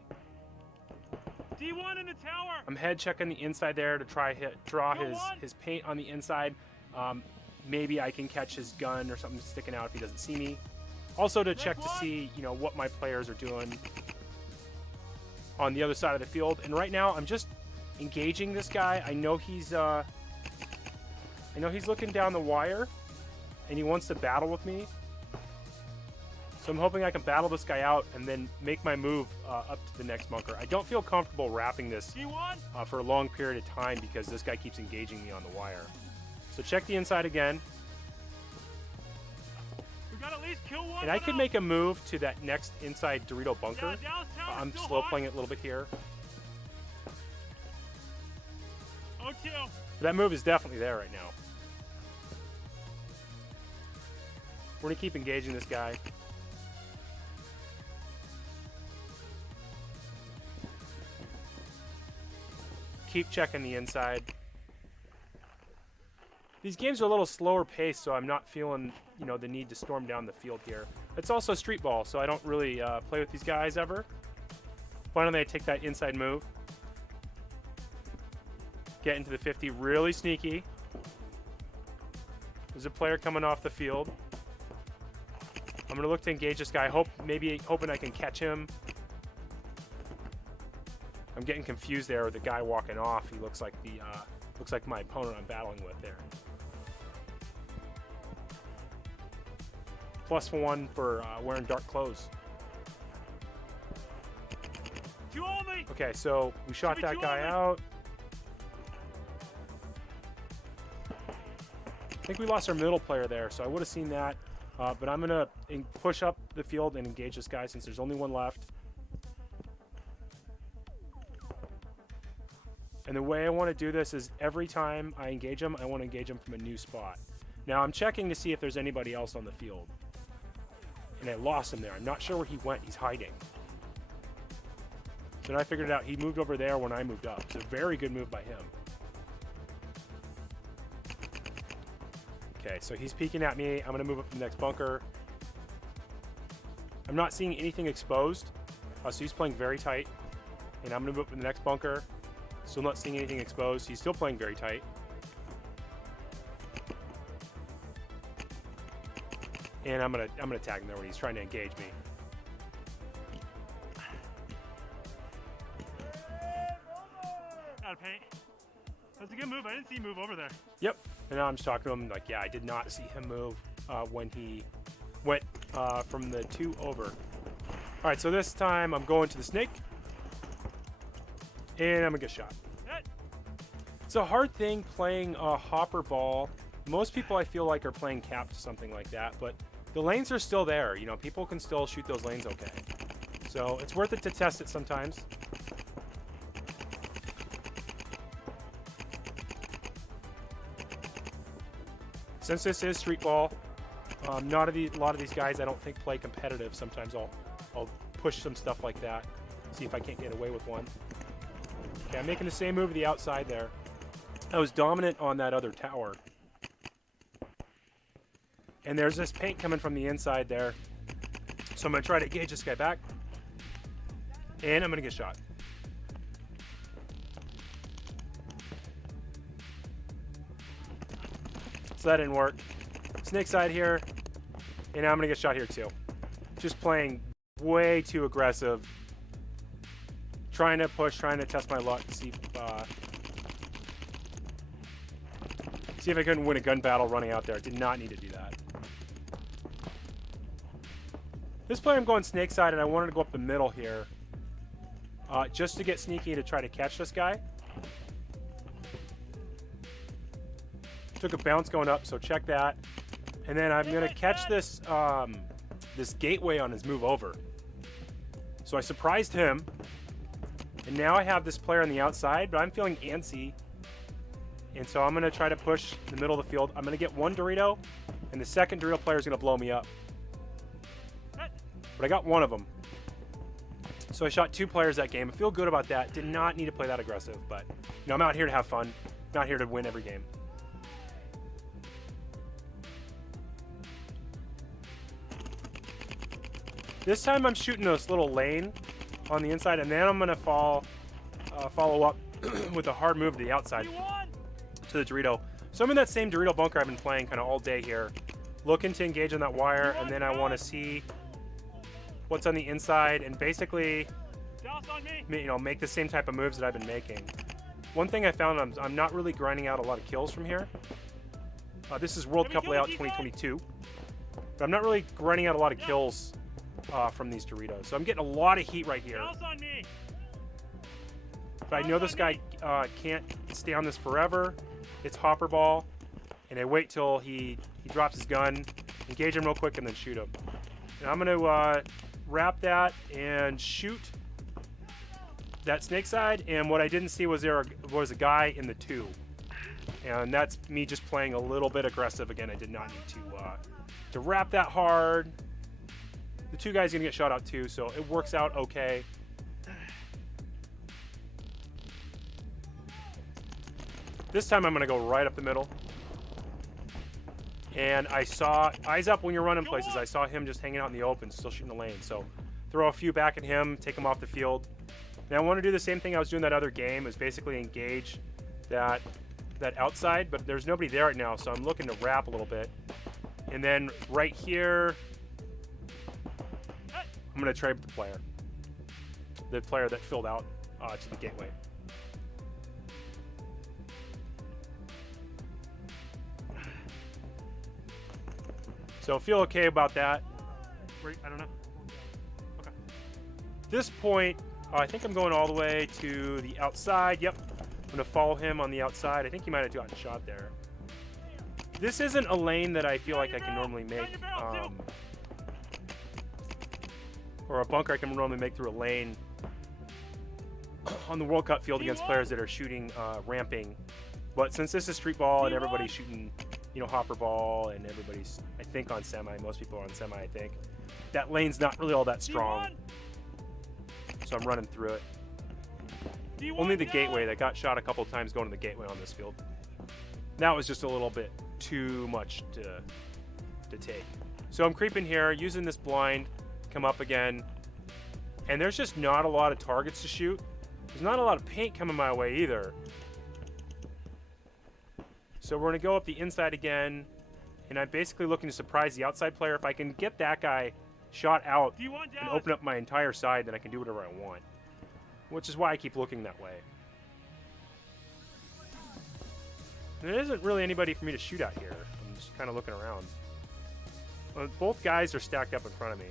D1 in the tower. I'm head checking the inside there to try draw his paint on the inside. Maybe I can catch his gun or something sticking out if he doesn't see me. Also to check to see, you know, what my players are doing on the other side of the field. And right now I'm just engaging this guy. I know he's looking down the wire and he wants to battle with me. So I'm hoping I can battle this guy out and then make my move up to the next bunker. I don't feel comfortable wrapping this for a long period of time because this guy keeps engaging me on the wire. So check the inside again. We got at least kill one. And I could make a move to that next inside Dorito bunker. I'm slow playing it a little bit here. Oh, kill. That move is definitely there right now. We're gonna keep engaging this guy. Keep checking the inside. These games are a little slower paced, so I'm not feeling, you know, the need to storm down the field here. It's also street ball, so I don't really play with these guys ever. Finally, I take that inside move. Get into the 50, really sneaky. There's a player coming off the field. I'm gonna look to engage this guy. Hoping I can catch him. I'm getting confused there with the guy walking off. He looks like my opponent I'm battling with there. +1 for wearing dark clothes. Okay, so we shot that guy out. I think we lost our middle player there, so I would have seen that. But I'm gonna push up the field and engage this guy since there's only one left. And the way I want to do this is every time I engage him, I want to engage him from a new spot. Now I'm checking to see if there's anybody else on the field. And I lost him there. I'm not sure where he went. He's hiding. So then I figured it out. He moved over there when I moved up. It's a very good move by him. Okay, so he's peeking at me. I'm going to move up to the next bunker. I'm not seeing anything exposed. So he's playing very tight. And I'm going to move up to the next bunker. Still not seeing anything exposed. He's still playing very tight. And I'm gonna tag him there when he's trying to engage me. Out of paint. That's a good move. I didn't see him move over there. Yep. And now I'm just talking to him like, yeah, I did not see him move when he went from the 2 over. All right, so this time I'm going to the snake. And I'm gonna get shot. It's a hard thing playing a hopper ball. Most people I feel like are playing capped something like that, but the lanes are still there. You know, people can still shoot those lanes okay. So it's worth it to test it sometimes. Since this is street ball, a lot of these guys I don't think play competitive. Sometimes I'll push some stuff like that, see if I can't get away with one. Okay, I'm making the same move to the outside there. I was dominant on that other tower. And there's this paint coming from the inside there. So I'm going to try to engage this guy back. And I'm going to get shot. So that didn't work. Snake side here, and now I'm gonna get shot here too. Just playing way too aggressive. Trying to push, trying to test my luck, see if I couldn't win a gun battle running out there. Did not need to do that. This play I'm going snake side, and I wanted to go up the middle here. Just to get sneaky to try to catch this guy. Took a bounce going up, so check that. And then I'm gonna catch this this gateway on his move over. So I surprised him. And now I have this player on the outside, but I'm feeling antsy. And so I'm gonna try to push the middle of the field. I'm gonna get one Dorito, and the second Dorito player is gonna blow me up. But I got one of them. So I shot 2 players that game. I feel good about that. Did not need to play that aggressive, but you know, I'm out here to have fun, not here to win every game. This time I'm shooting this little lane on the inside, and then I'm gonna follow up with a hard move to the outside to the Dorito. So I'm in that same Dorito bunker I've been playing kind of all day here, looking to engage on that wire, and then I want to see what's on the inside and basically, you know, make the same type of moves that I've been making. One thing I found, I'm not really grinding out a lot of kills from here. This is World Cup Layout 2022, but I'm not really grinding out a lot of kills from these Doritos. So I'm getting a lot of heat right here. But I know this guy can't stay on this forever. It's hopper ball, and I wait till he drops his gun, engage him real quick, and then shoot him. And I'm gonna wrap that and shoot that snake side. And what I didn't see was there was a guy in the 2, and that's me just playing a little bit aggressive again. I did not need to wrap that hard. The 2 guys gonna get shot out too, so it works out okay. This time I'm gonna go right up the middle. And I saw, eyes up when you're running places, I saw him just hanging out in the open, still shooting the lane. So throw a few back at him, take him off the field. Now I want to do the same thing I was doing that other game, is basically engage that outside, but there's nobody there right now, so I'm looking to wrap a little bit. And then right here, I'm gonna trade the player that filled out to the gateway. So feel okay about that. I don't know. Okay. At this point, I think I'm going all the way to the outside. Yep, I'm gonna follow him on the outside. I think he might have gotten shot there. This isn't a lane that I feel like I can normally make, or a bunker I can normally make through a lane on the World Cup field against players that are shooting ramping. But since this is street ball and everybody's shooting, you know, hopper ball, and everybody's, I think, on semi. Most people are on semi, I think. That lane's not really all that strong. So I'm running through it. Only the gateway. That got shot a couple of times going to the gateway on this field. That was just a little bit too much to take. So I'm creeping here, using this blind, come up again. And there's just not a lot of targets to shoot. There's not a lot of paint coming my way either. So we're gonna go up the inside again, and I'm basically looking to surprise the outside player. If I can get that guy shot out and open up my entire side, then I can do whatever I want. Which is why I keep looking that way. There isn't really anybody for me to shoot at here. I'm just kind of looking around. Well, both guys are stacked up in front of me.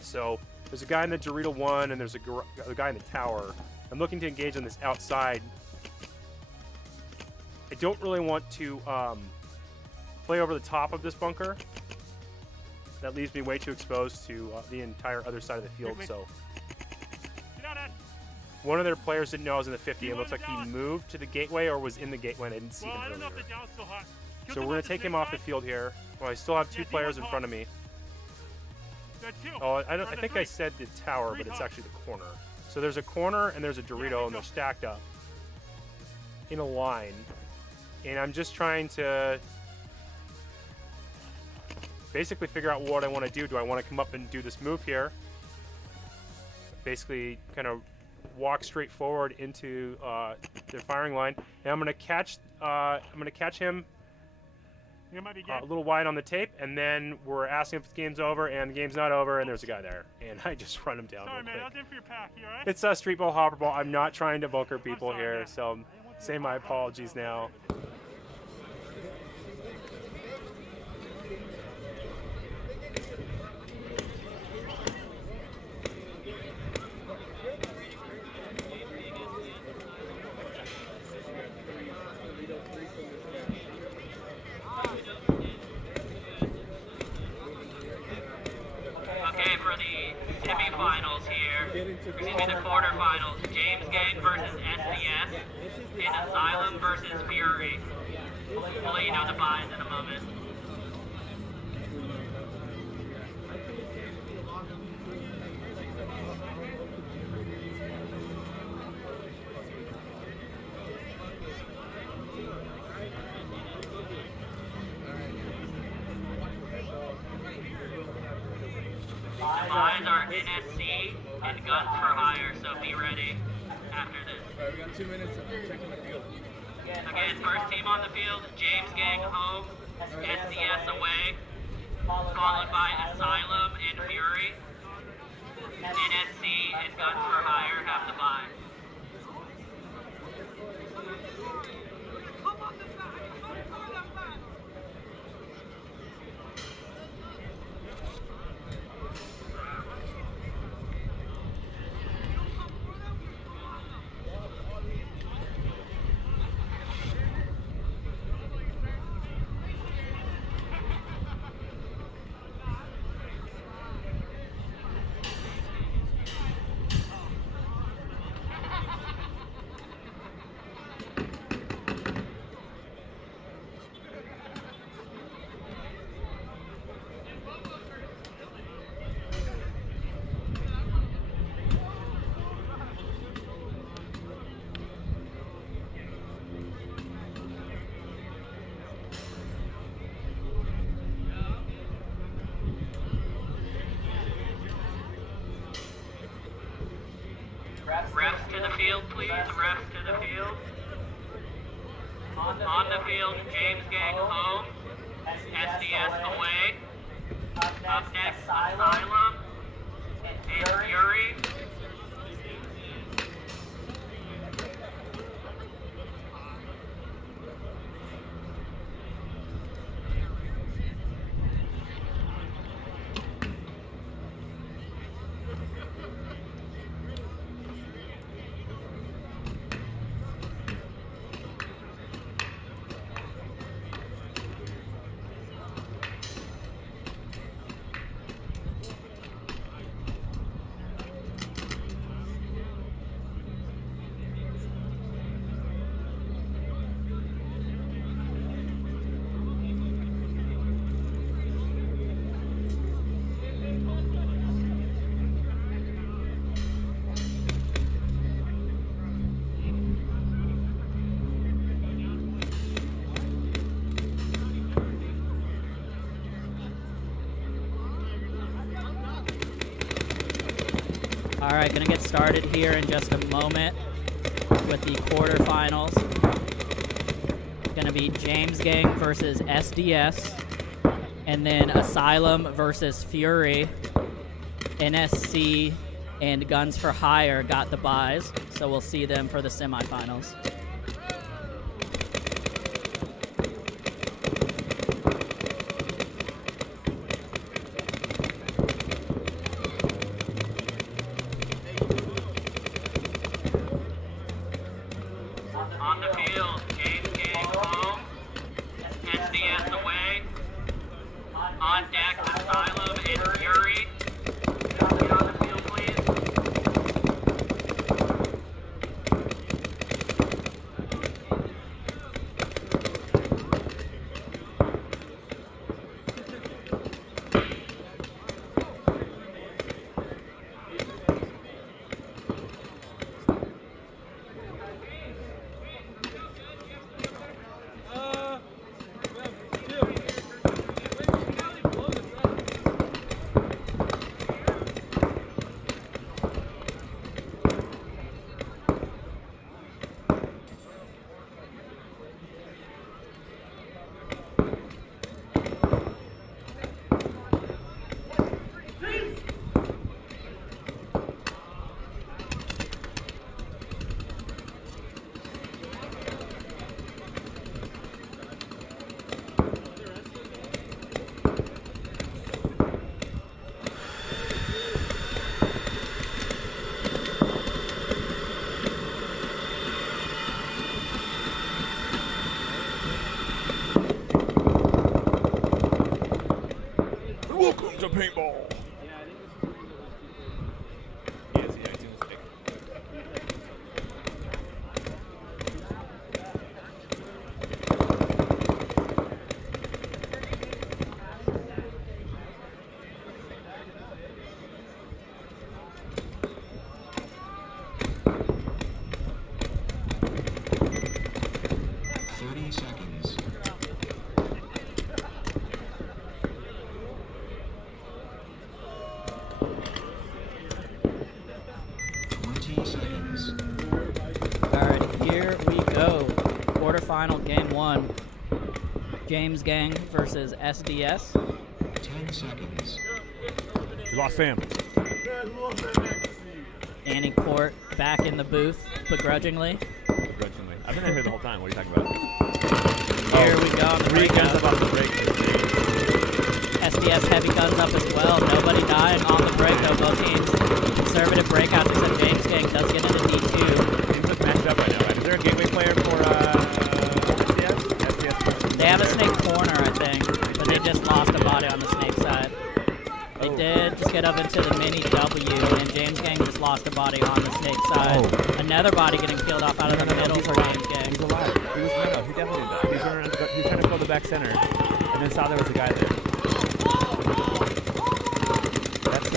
So there's a guy in the Dorito 1, and there's a guy in the tower. I'm looking to engage on this outside. I don't really want to play over the top of this bunker. That leaves me way too exposed to the entire other side of the field. So one of their players didn't know I was in the 50. It looks like he moved to the gateway or was in the gateway, and I didn't see him earlier. So we're going to take him off the field here. Well, I still have 2 players in front of me. Oh, I think I said the tower, but it's actually the corner. So there's a corner and there's a Dorito, and they're stacked up in a line. And I'm just trying to basically figure out what I want to do. Do I want to come up and do this move here? Basically kind of walk straight forward into the firing line. And I'm going to catch him It might be a good. little wide on the tape, and then we're asking if the game's over, and the game's not over, and there's a guy there, and I just run him down Sorry, real man. quick. I was in for your pack. You alright? It's a street ball, hopper ball. I'm not trying to bunker people sorry, here, man. so say my apologies now. Okay, for the semifinals here, excuse me, the quarterfinals, James Gang versus SDS, and Asylum versus Fury. We'll let you know the buys in a moment. The buys are NSC and Guns for Hire, so be ready after this. Alright, we got 2 minutes of checking the field. Again, first team on the field, James Gang home, SDS away, followed by Asylum and Fury. NSC and Guns for Hire have the bye. Refs to the field, please. Refs to the field. On the field, James Gang home. SDS away. Up next, Asylum and Fury. All right, gonna get started here in just a moment with the quarterfinals. Gonna be James Gang versus SDS, and then Asylum versus Fury. NSC and Guns for Hire got the buys, so we'll see them for the semifinals. On the field, James Gang home. SDS away. On deck, Asylum and Fury. Get on the field, please. paintball. Quarterfinal game 1. James Gang versus SDS. 10 seconds. We lost Sam. Annie Court back in the booth, begrudgingly. Begrudgingly. I've been in here the whole time. What are you talking about? Here we go on the 3 guns breakout. up off the break. SDS heavy guns up as well. Nobody dying on the break though. Both teams conservative breakouts except James Gang does get into D2. Teams look matched up right now. Is there a gateway player for SDS? They have a snake corner, I think, but they just lost a body on the snake side. They did just get up into the mini W, and James Gang just lost a body on the snake side. Another body getting peeled off out of the middle for James Gang. He's alive. He definitely did that. He was trying to fill the back center, and then saw there was a guy there. That's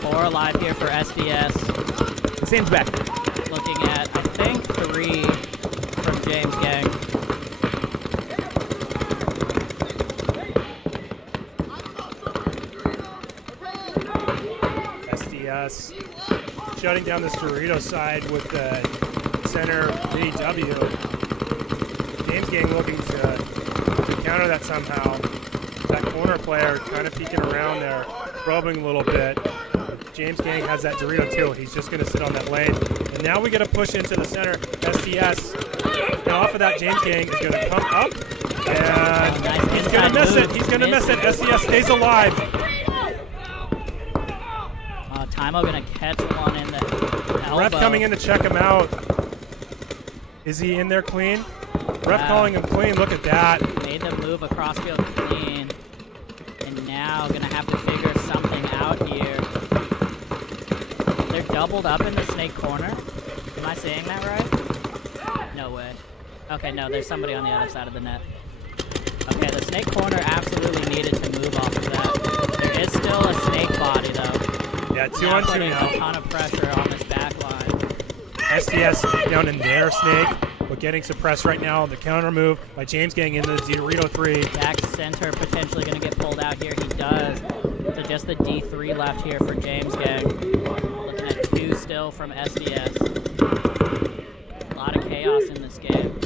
Four alive here for SDS. Sam's back. Looking at, I think, 3 from James Gang. SDS shutting down this Dorito side with the center VW. James Gang looking to counter that somehow. That corner player kind of peeking around there, probing a little bit. James Gang has that Dorito too. He's just going to sit on that lane. And now we get a push into the center. SDS. Now off of that, James Gang is going to come up. And he's going to miss it. He's going to miss it. SDS stays alive. Timo going to catch one in the elbow. Ref coming in to check him out. Is he in there clean? Ref calling him clean. Look at that. Made the move across field clean. And now going to have to figure something out here. They're doubled up in the snake corner. Am I saying that right? No way. Okay, no, there's somebody on the other side of the net. Okay, the snake corner absolutely needed to move off of that. There is still a snake body, though. Yeah, 2 on 2 putting now. a ton of pressure on this back line. SDS down in their snake, but getting suppressed right now. The counter move by James Gang into the Dorito 3. Back center potentially going to get pulled out here. He does. So just the D3 left here for James Gang. Looking at 2 still from SDS. A lot of chaos in this game.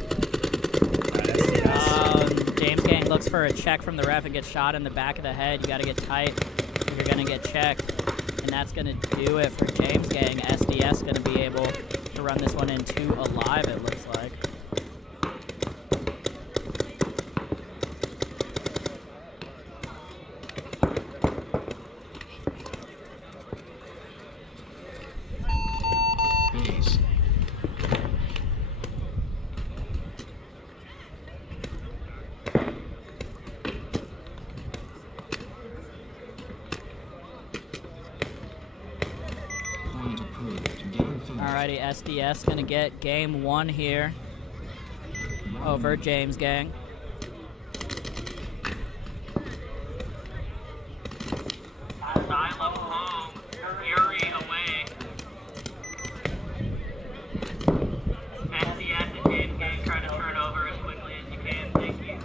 James Gang looks for a check from the ref and gets shot in the back of the head. You got to get tight or you're going to get checked. And that's going to do it for James Gang. SDS going to be able to run this one in 2 alive, it looks like. Base. Alrighty, SDS gonna get game 1 here over James Gang. Asylum home, Fury away. SDS and James Gang trying to turn over as quickly as you can. Thank you.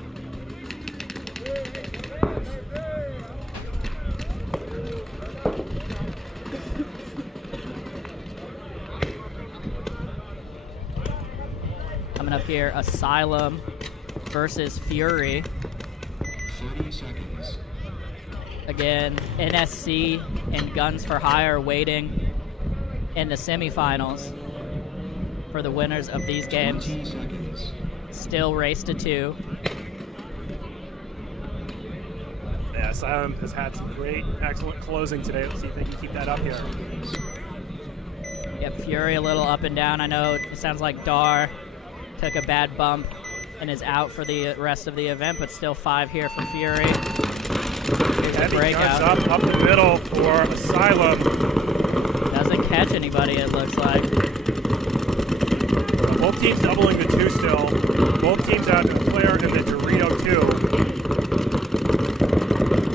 Coming up here, Asylum versus Fury. 30 seconds. Again, NSC and Guns for Hire waiting in the semifinals for the winners of these games. 20 seconds. Still race to 2. Yeah, Asylum has had some great, excellent closing today. Let's see if they can keep that up here. Yep, Fury a little up and down. I know it sounds like Dar took a bad bump and is out for the rest of the event, but still 5 here for Fury. Heavy Breakout. guns up the middle for Asylum. Doesn't catch anybody, it looks like. Both teams doubling the 2 still. Both teams have the player and the Dorito 2.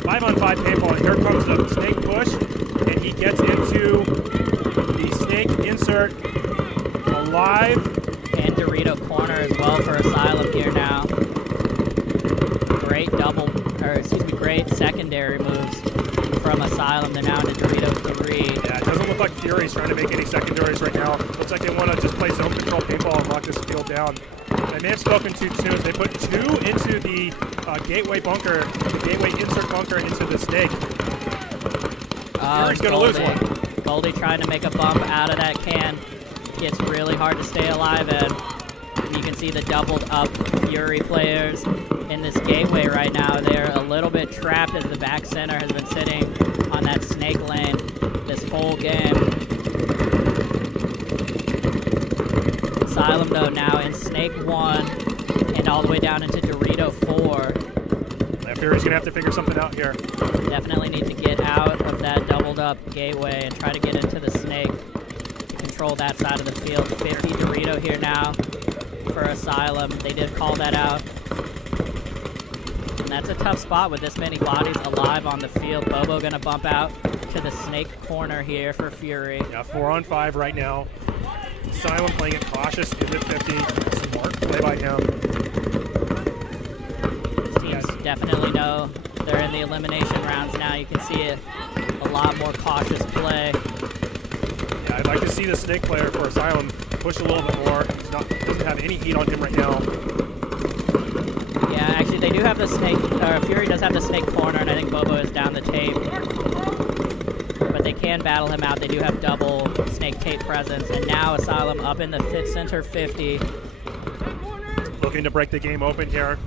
5-on-5 paintball, and here comes the snake push, and he gets into the snake insert alive. And Dorito corner as well for Asylum here now. Great secondary moves from Asylum. They're now into Dorito 3. Yeah, it doesn't look like Fury's trying to make any secondaries right now. Looks like they want to just play zone control paintball and lock this field down. They may have spoken too soon. They put 2 into the gateway bunker, the gateway insert bunker into the snake. Fury's going to lose one. Goldie trying to make a bump out of that can. It's really hard to stay alive, and you can see the doubled up Fury players in this gateway right now. They're a little bit trapped as the back center has been sitting on that snake lane this whole game. Asylum, though, now in snake 1 and all the way down into Dorito 4. Yeah, Fury's going to have to figure something out here. Definitely need to get out of that doubled up gateway and try to get into the snake to control that side of the field. 50 Dorito here now for Asylum. They did call that out. And that's a tough spot with this many bodies alive on the field. Bobo gonna bump out to the snake corner here for Fury. Yeah, 4-on-5 right now. Asylum playing it cautious in the 50. Smart play by him. These teams definitely know they're in the elimination rounds now. You can see it, a lot more cautious play. Yeah, I'd like to see the snake player for Asylum push a little bit more. Doesn't have any heat on him right now. Yeah, actually they do have the snake, Fury does have the snake corner, and I think Bobo is down the tape. But they can battle him out. They do have double snake tape presence. And now Asylum up in the center 50. Looking to break the game open here.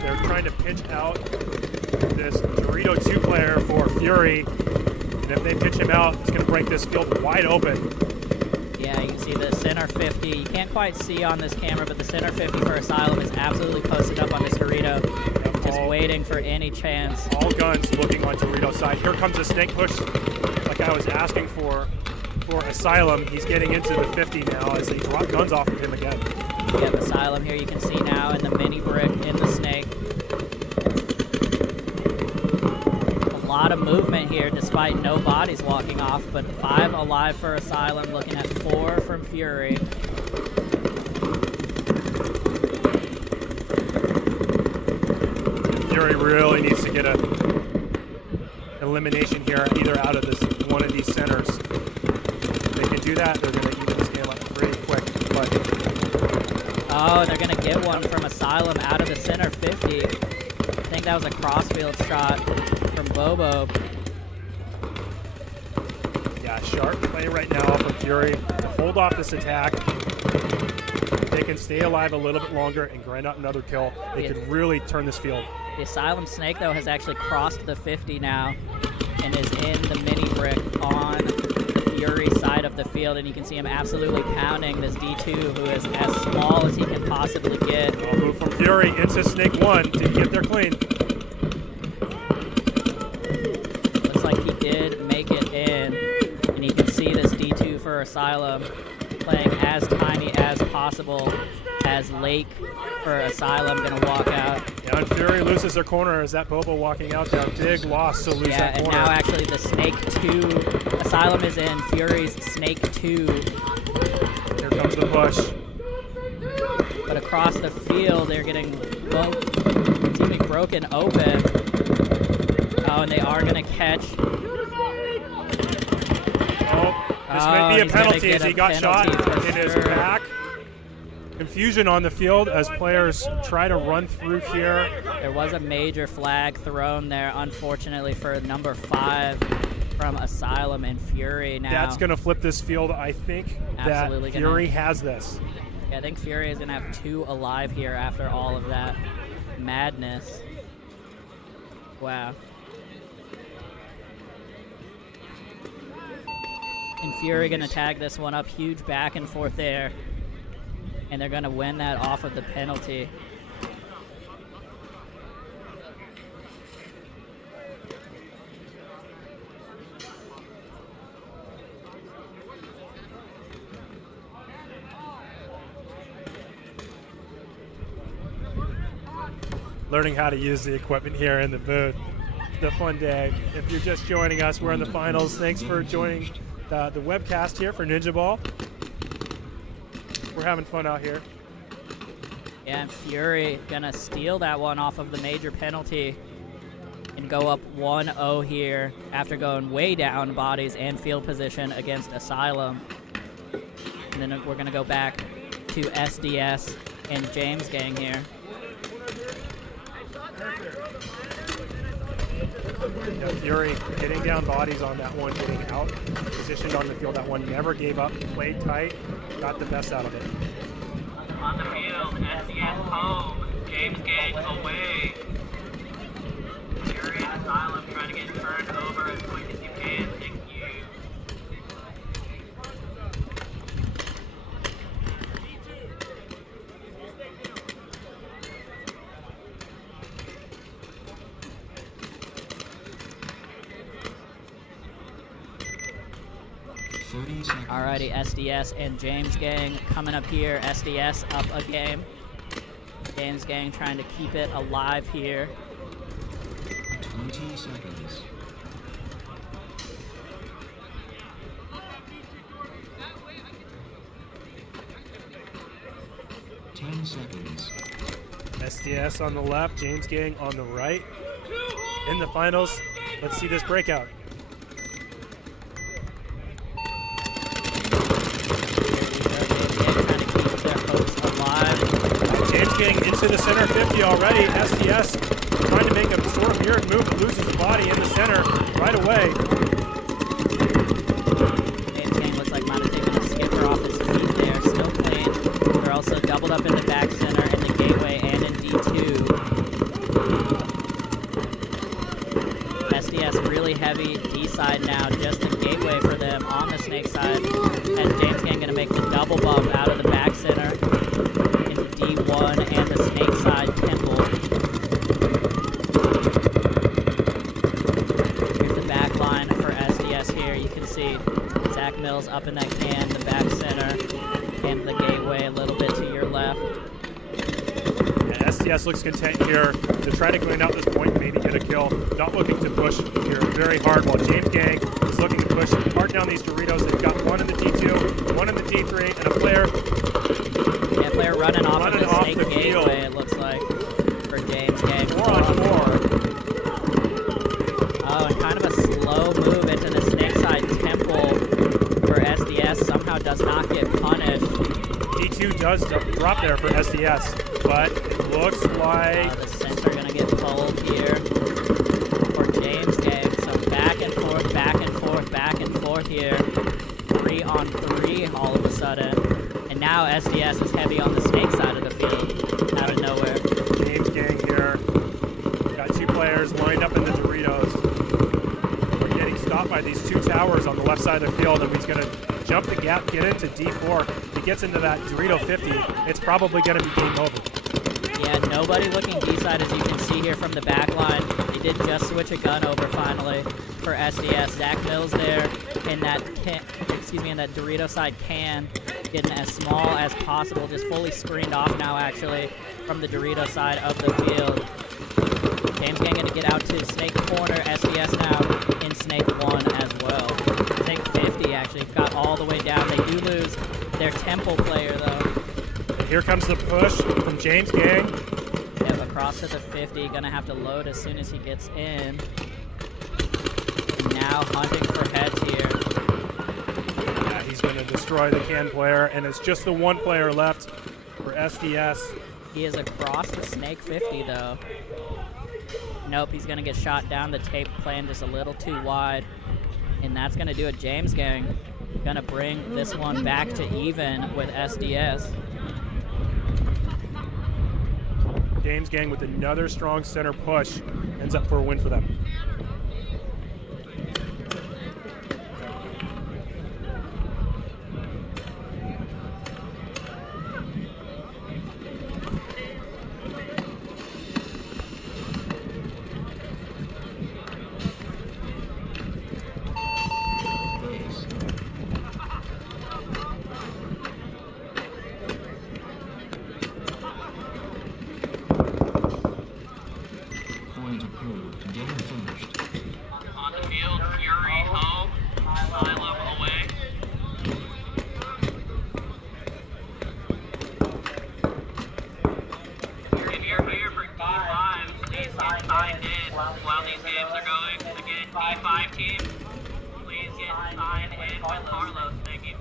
They're trying to pinch out this Dorito 2 player for Fury. And if they pinch him out, it's going to break this field wide open. Yeah, you can see the center 50. You can't quite see on this camera, but the center 50 for Asylum is absolutely posted up on this Dorito. Just waiting for any chance. All guns looking on Dorito's side. Here comes a snake push, like I was asking for Asylum. He's getting into the 50 now as they drop guns off of him again. Yeah, Asylum here you can see now in the mini brick in the snake. A lot of movement here despite no bodies walking off, but 5 alive for Asylum, looking at 4 from Fury. Fury really needs to get a elimination here, either out of this one of these centers. If they can do that, they're going to even this game up pretty quick. But oh, they're going to get one from Asylum out of the center 50. I think that was a crossfield shot from Bobo. yeah, sharp play right now from Fury to hold off this attack. If they can stay alive a little bit longer and grind out another kill, they could really turn this field. The Asylum Snake, though, has actually crossed the 50 now and is in the mini brick on the Fury side of the field, and you can see him absolutely pounding this D2, who is as small as he can possibly get. I'll move from Fury into Snake 1 to get there clean. Looks like he did make it in, and you can see this D2 for Asylum playing as tiny as possible, as Lake for Asylum going to walk out. Yeah, and Fury loses their corner as that Bobo walking out there. Big loss to lose that corner. And now actually the Snake 2, Asylum is in Fury's Snake 2. Here comes the push. But across the field, they're getting broken open. Oh, and they are going to catch. Oh, this might be a penalty as he got shot in his back. Confusion on the field as players try to run through here. There was a major flag thrown there, unfortunately, for number 5 from Asylum and Fury now. That's going to flip this field. I think Absolutely that Fury has this. Yeah, I think Fury is going to have 2 alive here after all of that madness. Wow. And Fury going to tag this one up. Huge back and forth there. and they're going to win that off of the penalty. Learning how to use the equipment here in the booth. It's a fun day. If you're just joining us, we're in the finals. Thanks for joining the webcast here for Ninjaball. We're having fun out here. Yeah, and Fury gonna steal that one off of the major penalty and go up 1-0 here after going way down bodies and field position against Asylum. And then we're gonna go back to SDS and James Gang here. Yeah, Fury getting down bodies on that one, getting out positioned on the field. That one never gave up, played tight, got the best out of it. On the field, SDS home, James Gang away. Fury and Asylum trying to get turned over as quick as you can. Thank you. Alrighty, SDS and James Gang coming up here. SDS up a game. James Gang trying to keep it alive here. 20 seconds. 10 seconds. SDS on the left, James Gang on the right. In the finals, let's see this breakout. James Gang into the center 50 already. SDS trying to make a sort of mirrored move, but loses the body in the center right away. James Gang looks like might have taken a skipper off his feet there. Still clean. They're also doubled up in the back center, in the gateway, and in D2. SDS really heavy D side now, just the gateway for them on the snake side. As James Gang going to make the double bump out of the back center. D1 and the snake side temple. Here's the back line for SDS here. You can see Zach Mills up in that can, the back center, and the gateway a little bit to your left. And SDS looks content here to try to clean out this point, maybe get a kill. Not looking to push here very hard, while James Gang is looking to push hard down these Doritos. They've got one in the D2, one in the D3, and a player running off of the snake gateway, it looks like, for James Gang. 4 on 4. Oh, and kind of a slow move into the snake side temple for SDS. Somehow does not get punished. D2 does drop there for SDS, but it looks like the center going to get pulled here for James Gang. So back and forth, back and forth, back and forth here. 3 on 3 all of a sudden. And now SDS is heavy on the snake side of the field, out of nowhere. James Gang here. Got 2 players lined up in the Doritos. We're getting stopped by these 2 towers on the left side of the field, and he's going to jump the gap, get into D4. If he gets into that Dorito 50, it's probably going to be game over. Yeah, nobody looking D-side, as you can see here from the back line. They did just switch a gun over finally for SDS. Zach Mills there in that in that Dorito side can, getting as small as possible, just fully screened off now actually from the Dorito side of the field. James Gang going to get out to Snake corner. SDS now in Snake 1 as well. Snake 50 actually got all the way down. They do lose their temple player though. Here comes the push from James Gang. Yep, across to the 50. Gonna have to load as soon as he gets in. And now hunting for heads here. Yeah, he's gonna destroy the can player, and it's just the 1 player left for SDS. He is across the Snake 50 though. Nope, he's gonna get shot down the tape, playing just a little too wide. And that's gonna do it. James Gang gonna bring this one back to even with SDS. James Gang with another strong center push ends up for a win for them. Carlos, thank you.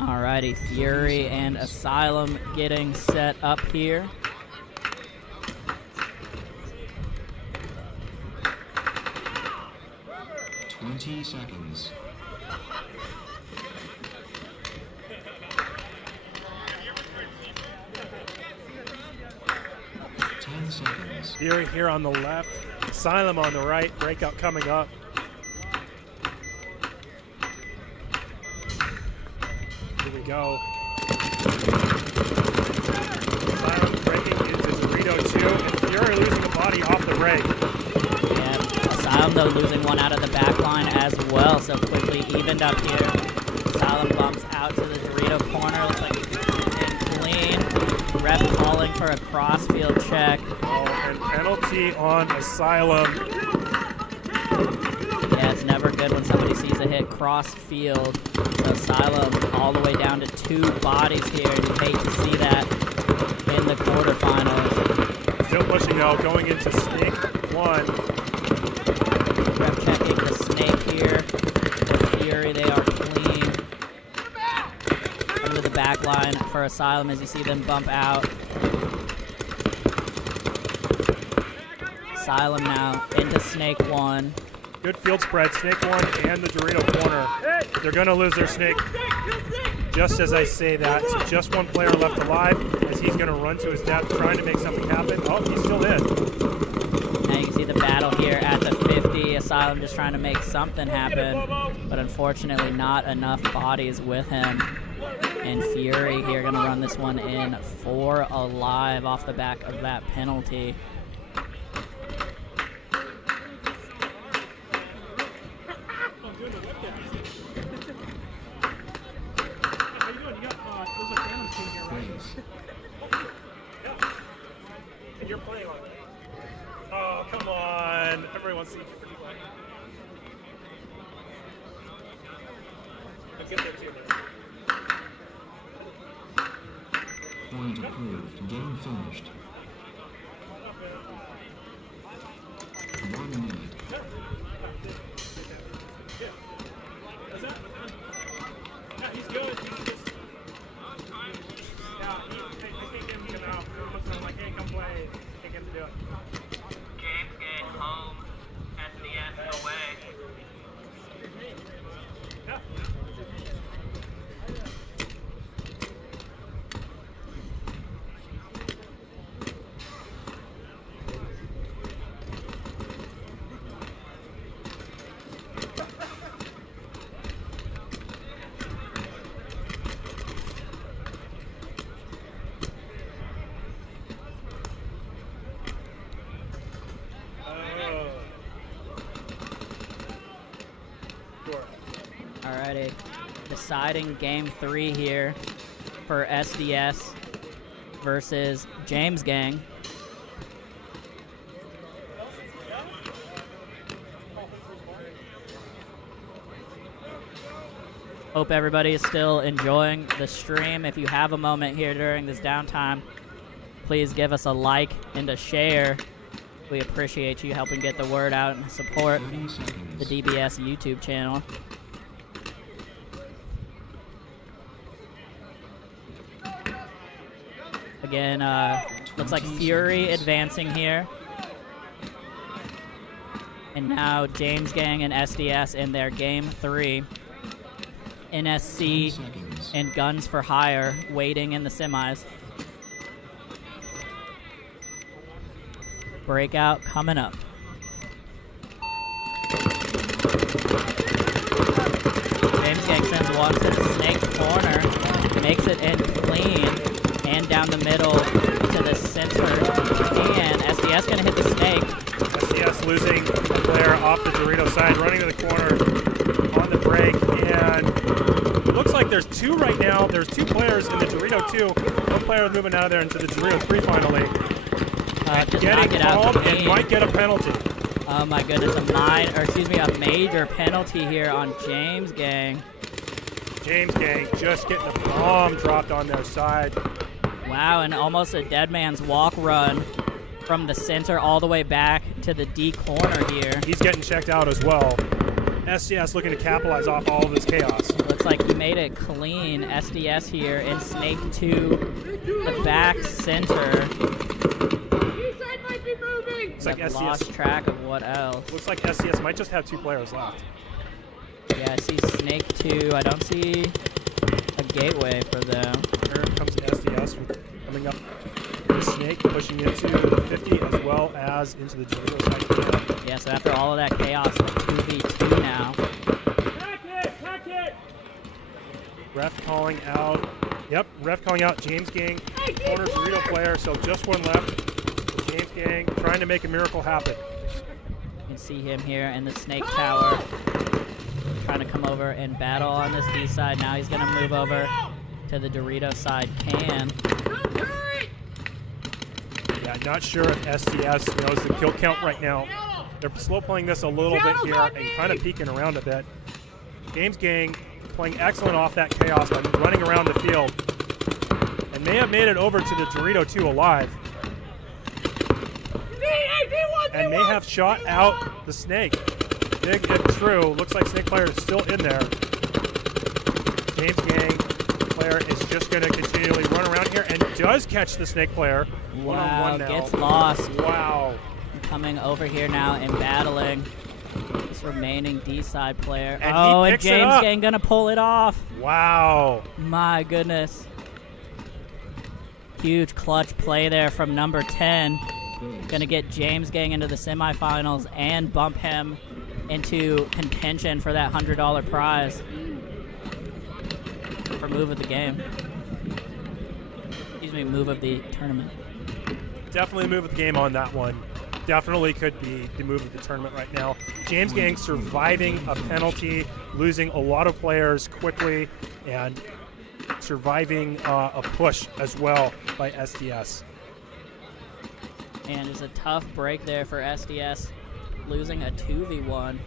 Alrighty, Fury and Asylum getting set up here. Seconds. 10 seconds. Fury here on the left, Asylum on the right, breakout coming up. Here we go. Asylum breaking into Dorito 2, and Fury losing a body off the break. Yeah, Asylum though losing one out of the back line as well, so quickly evened up here. Asylum bumps out to the Dorito corner, looks like he's clean. Ref calling for a crossfield check. Oh, and penalty on Asylum. Yeah, it's never good when somebody sees a hit cross field. So Asylum all the way down to 2 bodies here, and you hate to see that in the quarterfinals. Still pushing though, going into snake 1. Ref checking the snake here. For Fury, they are clean. Under the back line for Asylum as you see them bump out. Asylum now into snake 1. Good field spread, snake 1 and the Dorito corner. They're going to lose their snake. Just as I say that, so just one player left alive as he's going to run to his death trying to make something happen. Oh, he's still in. Now you can see the battle here at the 50. Asylum just trying to make something happen, but unfortunately not enough bodies with him. And Fury here going to run this one in 4 alive off the back of that penalty. And you're playing on it. Oh, come on. Everyone wants to see you pretty well. I'll get there too. Point approved. Game finished. 1 minute. What's that? Yeah, he's good. He's just... Yeah, I think him get out. I'm like, hey, come play. Take him to do it. James Gang home. SDS away. Yeah. Alrighty, deciding game 3 here for SDS versus James Gang. Hope everybody is still enjoying the stream. If you have a moment here during this downtime, please give us a like and a share. We appreciate you helping get the word out and support the DBS YouTube channel. Again, looks like Fury advancing here. And now James Gang and SDS in their game 3. NSC and Guns for Hire waiting in the semis. Breakout coming up. James Gang sends one to the snake corner, makes it in clean, and down the middle to the center. And SDS gonna hit the snake. SDS losing a player off the Dorito side, running to the corner on the break, and it looks like there's there's two right now. There's two players in the Dorito 2. One player moving out of there into the Dorito 3 finally. Getting called and might get a penalty. Oh my goodness, a major penalty here on James Gang. James Gang just getting a bomb dropped on their side. Wow, and almost a dead man's walk run from the center all the way back to the D corner here. He's getting checked out as well. SDS looking to capitalize off all of this chaos. Looks like he made it clean. SDS here and snake to the back center. Looks like SDS lost track of what else. Looks like SDS might just have two players left. Yeah, I see snake 2. I don't see a gateway for them. Here comes the SDS coming up. The snake pushing into the 50 as well as into the Dorito side. Yeah, so after all of that chaos, a 2v2 now. Ref calling out. Yep, ref calling out James Gang, corner Dorito player, so just one left. James Gang trying to make a miracle happen. You can see him here in the snake tower, trying to come over and battle on this D side. Now he's going to move over to the Dorito side can. Yeah, not sure if SDS knows the kill count right now. They're slow playing this a little bit here and kind of peeking around a bit. James Gang playing excellent off that chaos by running around the field. And may have made it over to the Dorito 2 alive. And may have shot out the snake. Big if true. Looks like snake player is still in there. James Gang player is just going to continually run around here and does catch the snake player. Wow, now. gets lost. Wow. Coming over here now and battling this remaining D-side player. And and James Gang gonna pull it off. Wow. My goodness. Huge clutch play there from number 10. Gonna get James Gang into the semifinals and bump him into contention for that $100 prize for move of the game. Excuse me, move of the tournament. Definitely move of the game on that one. Definitely could be the move of the tournament right now. James Gang surviving a penalty, losing a lot of players quickly, and surviving a push as well by SDS. And it's a tough break there for SDS, losing a 2v1.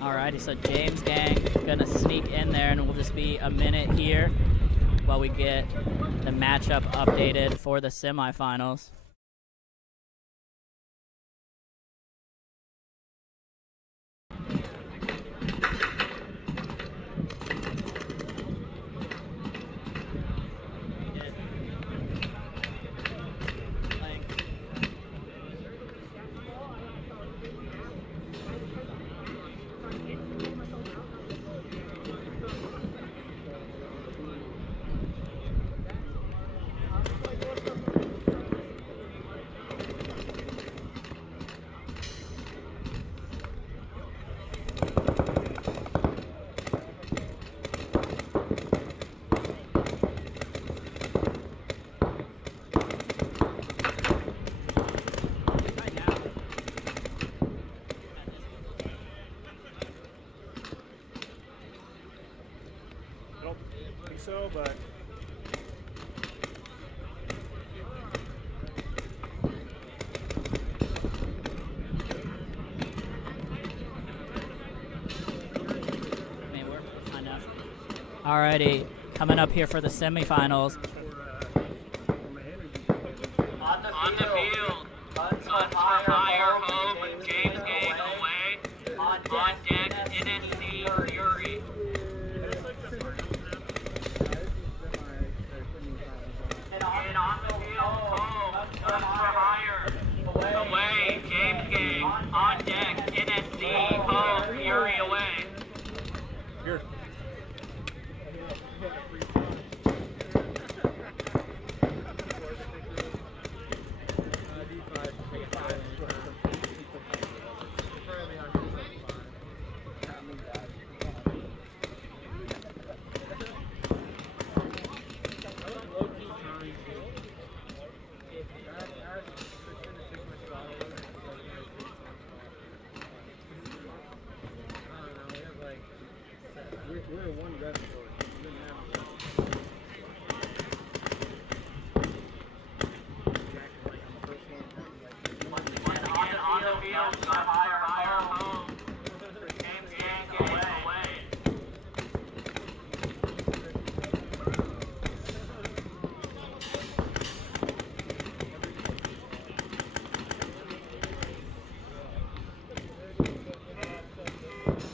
Alrighty, so James Gang gonna sneak in there, and it will just be a minute here while we get the matchup updated for the semifinals. So, but Alrighty, coming up here for the semifinals. On the field, Guns for Hire home, James Gang away. On deck, NNC Fury. And on the field, home, Guns for Hire. Away On deck, NSC, home, Fury away. Here.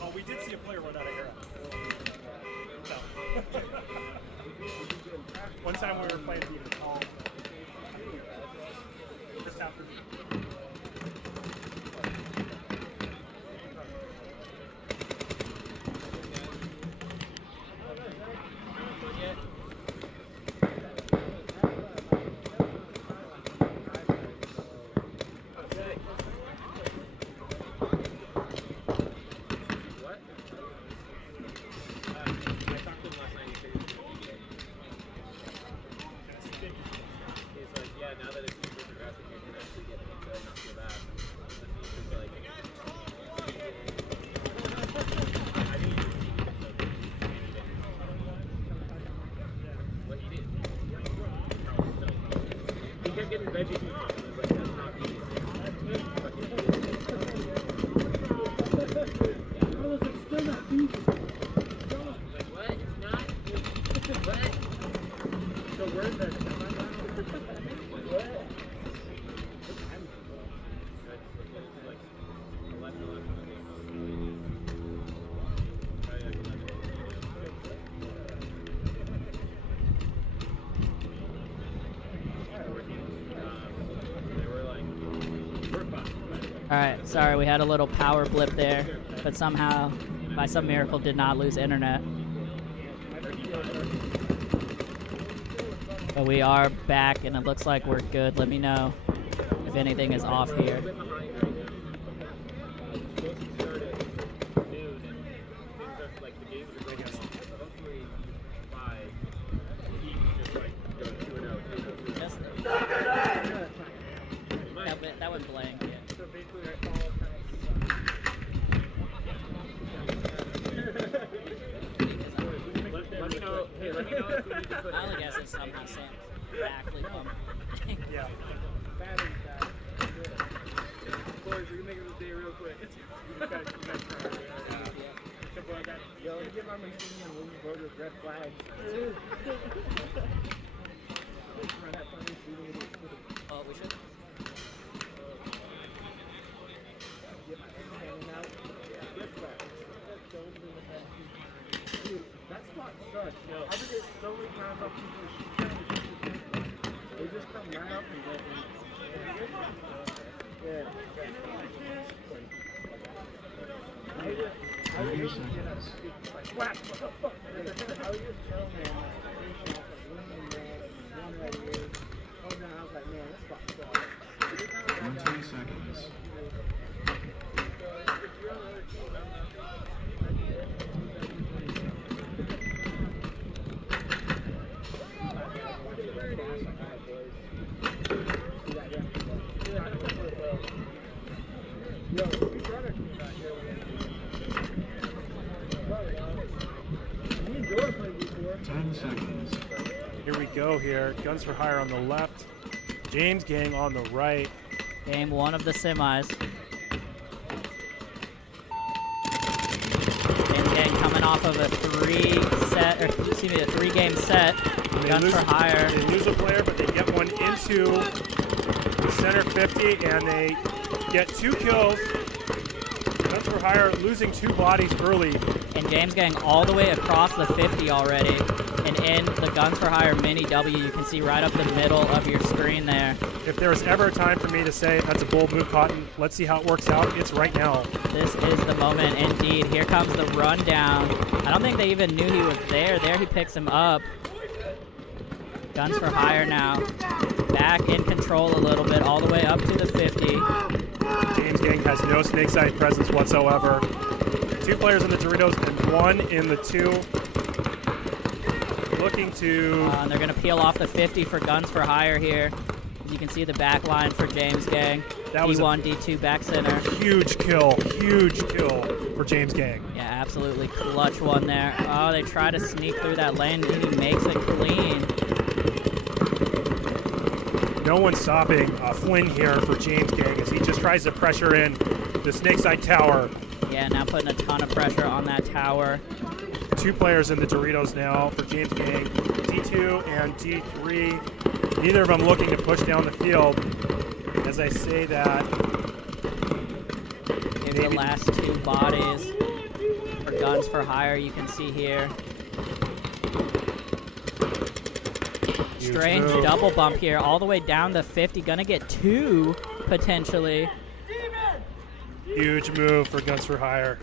Oh, we did see a player run out of arrow. No. One time we were playing even. Just after. Alright, sorry, we had a little power blip there, but somehow, by some miracle, did not lose internet. But we are back, and it looks like we're good. Let me know if anything is off here. That went blank, yeah. Let me know if we need to put I only guess it's somehow Sam Backley bumped. Yeah. Boys, we can make it this day real quick. You guys try. Simple like that. Yo, you get my machine and we'll go to red flags. Oh, we should. Dude, that spot sucks. Yo, I forget so many times how people shoot. They just come right up and go in. Yeah. 30 seconds. Whack! What the fuck? I was just chilling, man. One right here. Oh, no, I was like, man, this spot sucks. 20 seconds. Here we go here. Guns for Hire on the left. James Gang on the right. Game one of the semis. James Gang coming off of a three-game set. Guns for Hire. They lose a player, but they get one into the center 50, and they get 2 kills. Guns for Hire losing 2 bodies early. And James Gang all the way across the 50 already. And in the Guns for Hire mini W, you can see right up the middle of your screen there. If there was ever a time for me to say that's a bold move, Cotton, let's see how it works out, it's right now. This is the moment indeed. Here comes the rundown. I don't think they even knew he was there. There he picks him up. Guns for Hire now. Back in control a little bit, all the way up to the 50. James Gang has no snake side presence whatsoever. 2 players in the Doritos and 1 in the 2. Looking to... and they're going to peel off the 50 for Guns for Hire here. You can see the back line for James Gang. That was D1, D2 back center. Huge kill for James Gang. Yeah, absolutely clutch one there. Oh, they try to sneak through that lane, and he makes it clean. No one's stopping Flynn here for James Gang as he just tries to pressure in the Snakeside Tower. Yeah, now putting a ton of pressure on that tower. 2 players in the Doritos now for James Gang, D2 and D3. Neither of them looking to push down the field. As I say that, here's the last 2 bodies for Guns for Hire. You can see here. Strange double bump here, all the way down the 50. Gonna get 2 potentially. Huge move for Guns for Hire.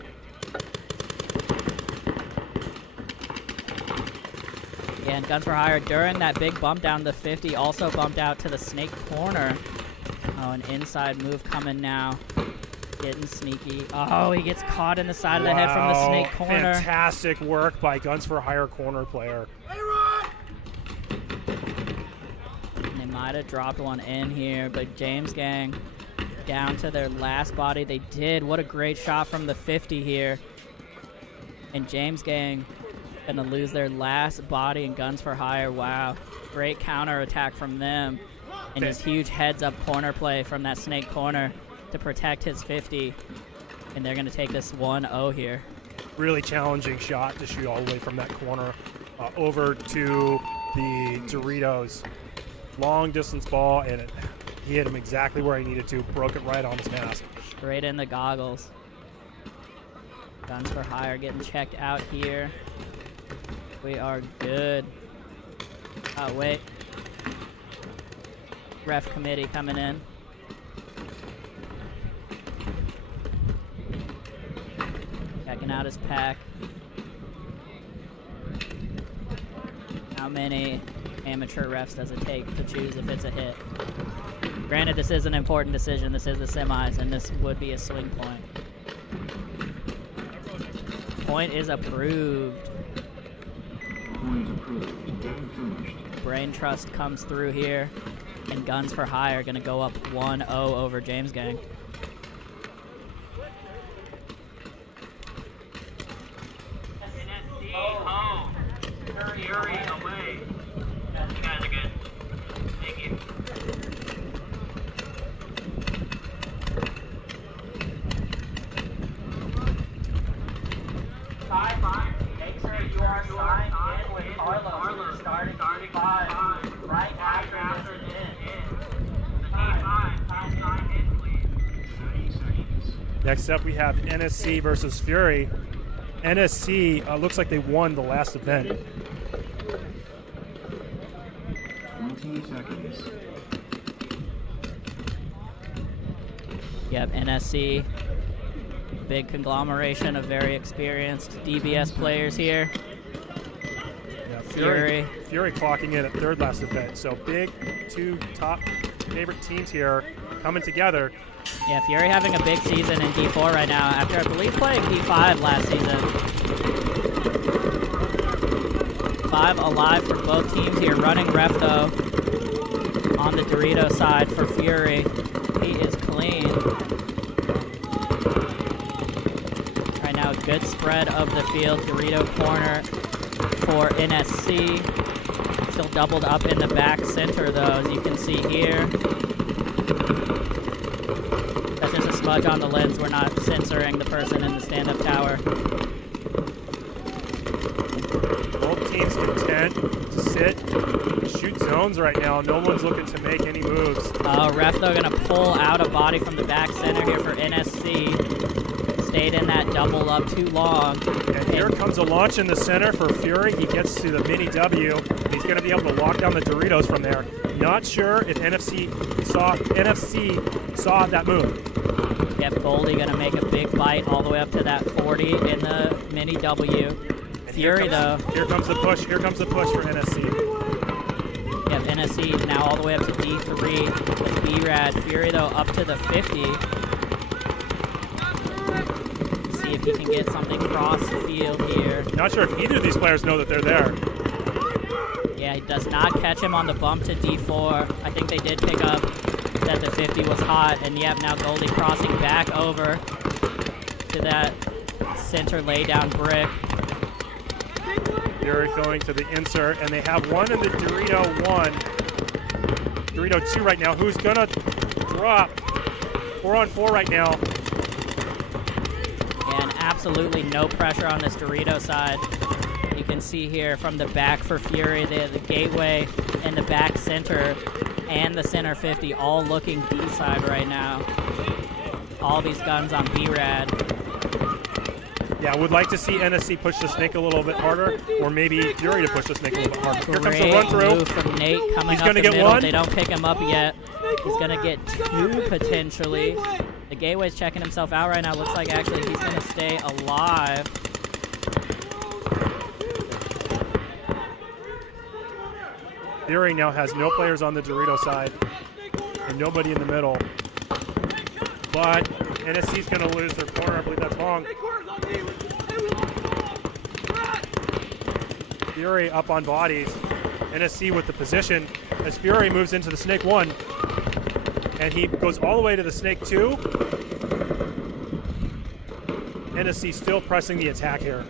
Yeah, and Guns for Hire during that big bump down the 50 also bumped out to the snake corner. Oh, an inside move coming now. Getting sneaky. Oh, he gets caught in the side of the head from the snake corner. Fantastic work by Guns for Hire corner player. And they might have dropped one in here, but James Gang down to their last body. They did. What a great shot from the 50 here. And James Gang gonna lose their last body in Guns for Hire. Wow. Great counter attack from them. And his huge heads up corner play from that snake corner to protect his 50. And they're gonna take this 1-0 here. Really challenging shot to shoot all the way from that corner over to the Doritos. Long distance ball, and he hit him exactly where he needed to. Broke it right on his mask. Straight in the goggles. Guns for Hire getting checked out here. We are good. Oh, wait. Ref committee coming in. Checking out his pack. How many amateur refs does it take to choose if it's a hit? Granted, this is an important decision. This is the semis, and this would be a swing point. Point is approved. Point approved. Game finished. Brain Trust comes through here, and Guns for Hire are going to go up 1-0 over James Gang. NSD home. Fury away. You guys are good. Thank you. Fine. Make sure you are signed in with Carlos. Starting 5. Right after this in. The sign in, please. 30 seconds. Next up, we have NSC versus Fury. NSC looks like they won the last event. 20 seconds. Yep, NSC. Big conglomeration of very experienced DBS players here. Yeah, Fury clocking in at 3rd last event. So big 2 top favorite teams here coming together. Yeah, Fury having a big season in D4 right now after, I believe, playing D5 last season. 5 alive for both teams here. Running ref, though, on the Dorito side for Fury. He is clean. Right now, a good spread of the field. Dorito corner for NSC. Still doubled up in the back center, though, as you can see here. That's just a smudge on the lens. We're not censoring the person in the stand-up tower. Both teams content to sit, shoot zones right now. No one's looking to make any moves. Ref, though, going to pull out a body from the back center here for NSC. stayed in that double up too long. And here comes a launch in the center for Fury. He gets to the mini W. He's going to be able to lock down the Doritos from there. Not sure if NFC saw that move. Yep, Goldie going to make a big bite all the way up to that 40 in the mini W. And Fury, though. Here comes the push. Here comes the push for NSC. Yep, NSC now all the way up to D3. It's B-Rad. Fury, though, up to the 50. See if he can get something cross the field here. Not sure if either of these players know that they're there. Yeah, he does not catch him on the bump to D4. I think they did pick up that the 50 was hot. And yep, now Goldie crossing back over to that center laydown brick. Fury going to the insert, and they have one in the Dorito 1. Dorito 2 right now. Who's going to drop? 4-on-4 right now. And absolutely no pressure on this Dorito side. You can see here from the back for Fury, the gateway and the back center and the center 50 all looking D side right now. All these guns on B-Rad. Yeah, I would like to see NSC push the snake a little bit harder, or maybe Fury to push the snake a little bit harder. Here comes the run through. Move from Nate coming He's up gonna the get middle. one. They don't pick him up yet. He's gonna get two potentially. The gateway's checking himself out right now. Looks like actually he's gonna stay alive. Fury now has no players on the Dorito side and nobody in the middle. But NSC's going to lose their corner. I believe that's wrong. Fury up on bodies. NSC with the position as Fury moves into the Snake 1. And he goes all the way to the Snake 2. NSC still pressing the attack here.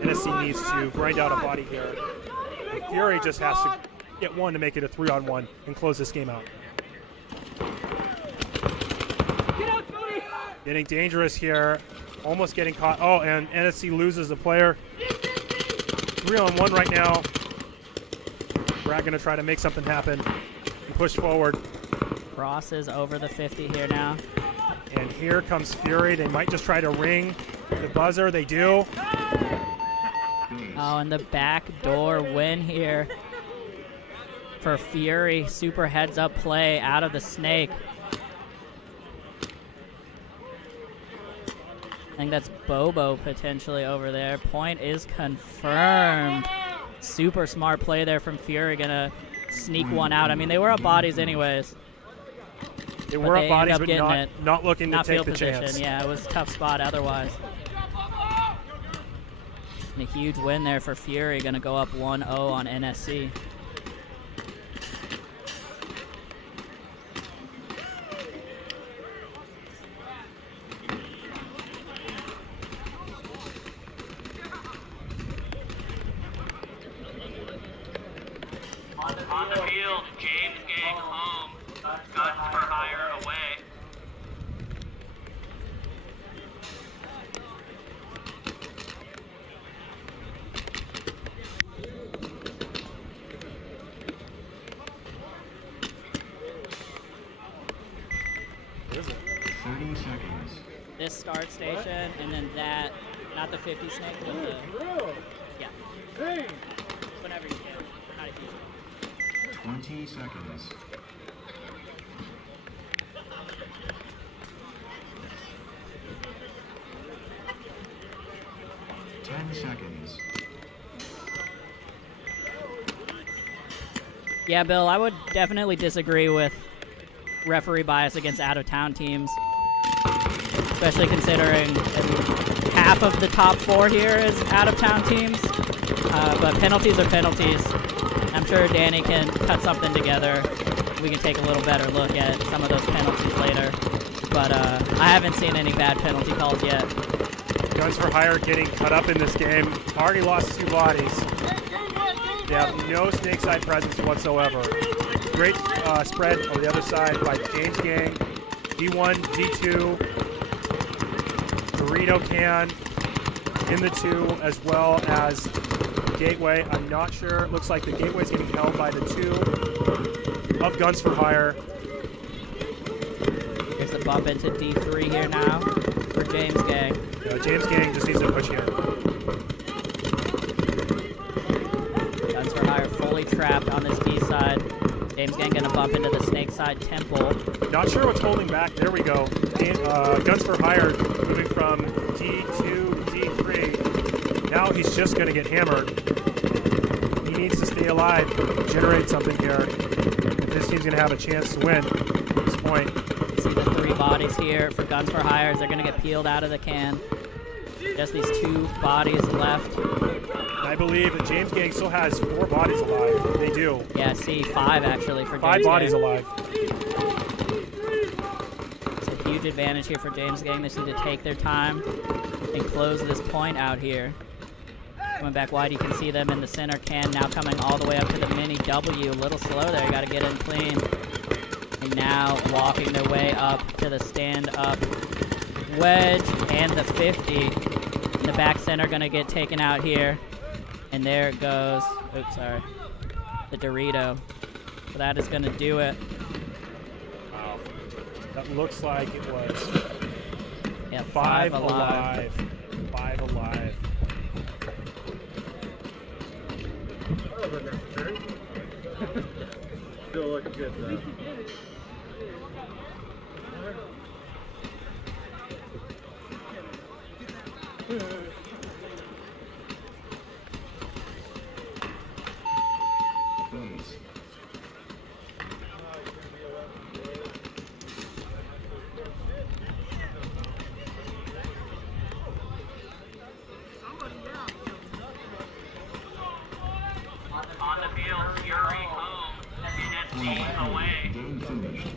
NSC needs to grind out a body here. Fury just has to get one to make it a 3-on-1 and close this game out. Getting dangerous here. Almost getting caught. Oh, and NSC loses a player. 3-on-1 right now. Brad going to try to make something happen and push forward. Crosses over the 50 here now. And here comes Fury. They might just try to ring the buzzer. They do. Oh, and the backdoor win here for Fury. Super heads-up play out of the snake. I think that's Bobo potentially over there. Point is confirmed. Super smart play there from Fury. Gonna sneak one out. I mean, they were up bodies anyways. They were up bodies, but not looking to take field the position. chance. Yeah, it was a tough spot otherwise. And a huge win there for Fury. Going to go up 1-0 on NSC. On the field, James Gang home. Guns for hire away. What is it? 30 seconds. This start station, and then that, not the 50 snake, but the, yeah. Whenever you can. Not a huge one. 20 seconds. Seconds. Yeah, Bill, I would definitely disagree with referee bias against out-of-town teams, especially considering half of the top 4 here is out-of-town teams. But penalties are penalties. I'm sure Danny can cut something together. We can take a little better look at some of those penalties later. But I haven't seen any bad penalty calls yet. Guns for hire getting cut up in this game. Already lost 2 bodies. They have no snake side presence whatsoever. Great spread on the other side by James Gang. D1, D2, Dorito Can in the 2, as well as Gateway. I'm not sure. It looks like the Gateway's getting held by the 2 of Guns for Hire. Here's the to bump into D3 here now for James Gang. James Gang just needs to push here. Guns for Hire fully trapped on this D side. James Gang gonna bump into the Snake side Temple. Not sure what's holding back. There we go. Guns for Hire moving from D2 to D3. Now he's just going to get hammered. He needs to stay alive, generate something here. If this team's going to have a chance to win at this point. See the 3 bodies here for Guns for Hire. They're going to get peeled out of the can. Just these 2 bodies left. I believe that James Gang still has 4 bodies alive. They do. Yeah, see, 5 actually for James 5 bodies Gang. alive. It's a huge advantage here for James Gang. They just need to take their time and close this point out here. Coming back wide, you can see them in the center can now coming all the way up to the mini W. A little slow there, got to get in clean. And now walking their way up to the stand-up wedge and the 50. And the back center going to get taken out here. And there it goes. Oops, sorry. The Dorito. So that is going to do it. Wow. That looks like it was 5 alive. 5 alive. That wasn't necessary. Still looking good though. On the field, Fury home, NFC away. Game finished.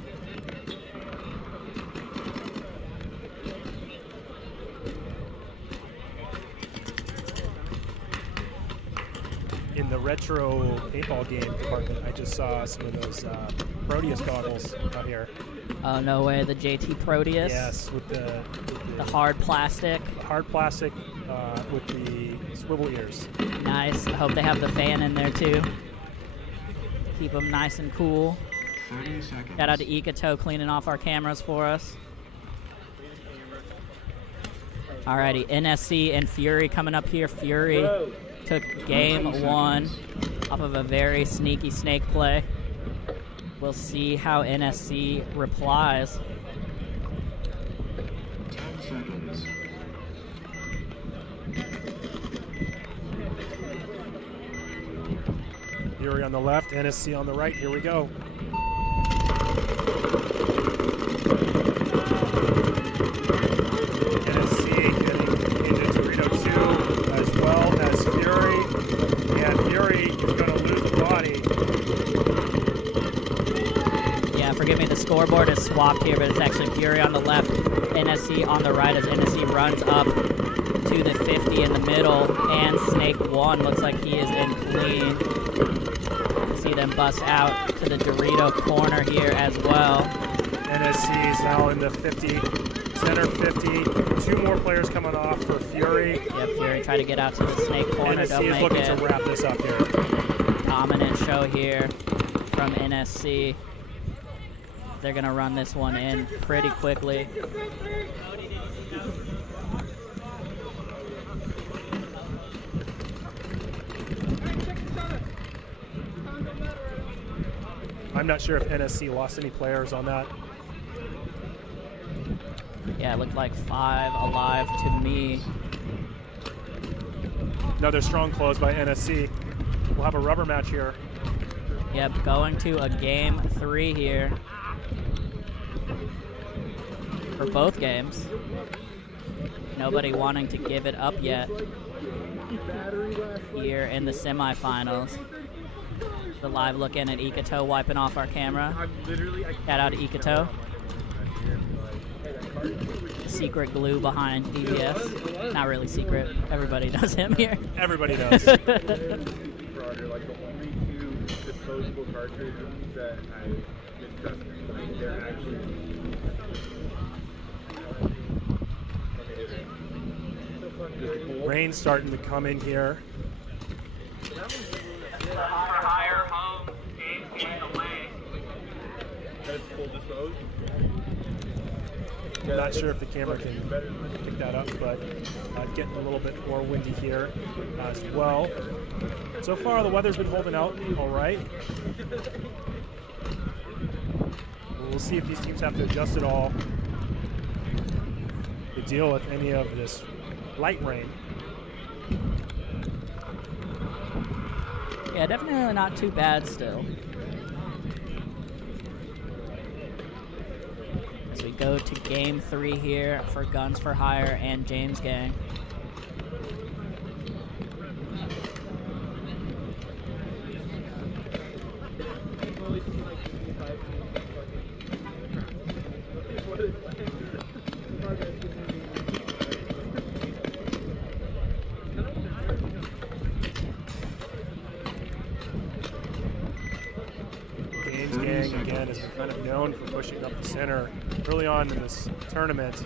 In the retro paintball game department, I just saw some of those Proteus goggles out here. Oh, no way. The JT Proteus. Yes, with the hard plastic. Hard plastic with the swivel ears. Nice. I hope they have the fan in there too. Keep them nice and cool. 30 seconds. Shout out to Ikato cleaning off our cameras for us. Alrighty, NSC and Fury coming up here. Fury took game 1 off of a very sneaky snake play. We'll see how NSC replies. 10 seconds. Fury on the left, NSC on the right. Here we go. NSC getting into Dorito 2 as well as Fury. And Fury is going to lose the body. Yeah, forgive me, the scoreboard is swapped here, but it's actually Fury on the left, NSC on the right as NSC runs up to the 50 in the middle, and Snake 1 looks like he is in clean. See them bust out to the Dorito corner here as well. NSC is now in the 50, center 50. 2 more players coming off for Fury. Yep, Fury try to get out to the Snake corner, NSC don't is make looking it. to wrap this up here. Dominant show here from NSC. They're gonna run this one in pretty quickly. I'm not sure if NSC lost any players on that. Yeah, it looked like 5 alive to me. Another strong close by NSC. We'll have a rubber match here. Yep, going to a game 3 here. For both games. Nobody wanting to give it up yet. Here in the semifinals. The live look in at Ikato wiping off our camera. Shout out to Ikato. Secret glue behind DBS. Not really secret. Everybody knows him here. Everybody knows. Like the only 2 disposable cartridges that I've been trusting, they're actually. Rain's starting to come in here. For higher home, James Gang away. That's full dispose. I'm not sure if the camera can pick that up, but getting a little bit more windy here as well. So far, the weather's been holding out all right. We'll see if these teams have to adjust at all to deal with any of this light rain. Yeah, definitely not too bad still. As we go to game 3 here for Guns for Hire and James Gang. James Gang, again, has been kind of known for pushing up the center early on in this tournament.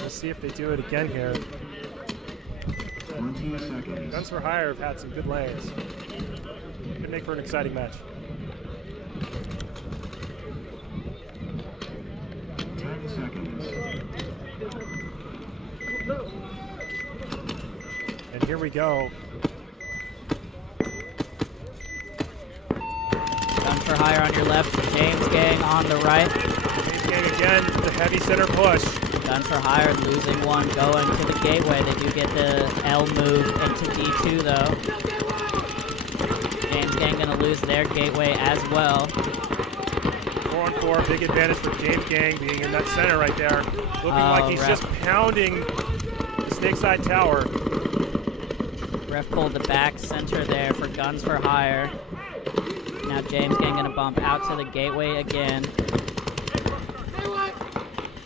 We'll see if they do it again here. 20 seconds. Guns for Hire have had some good lanes. Could make for an exciting match. 10 seconds. And here we go. Guns for Hire on your left, James Gang on the right. James Gang again, the heavy center push. Guns for Hire losing one, going to the gateway. They do get the L move into D2 though. James Gang gonna lose their gateway as well. 4-on-4, big advantage for James Gang being in that center right there. Looking like he's just pounding the Snakeside Tower. Ref pulled the back center there for Guns for Hire. Now James Gang gonna bump out to the gateway again.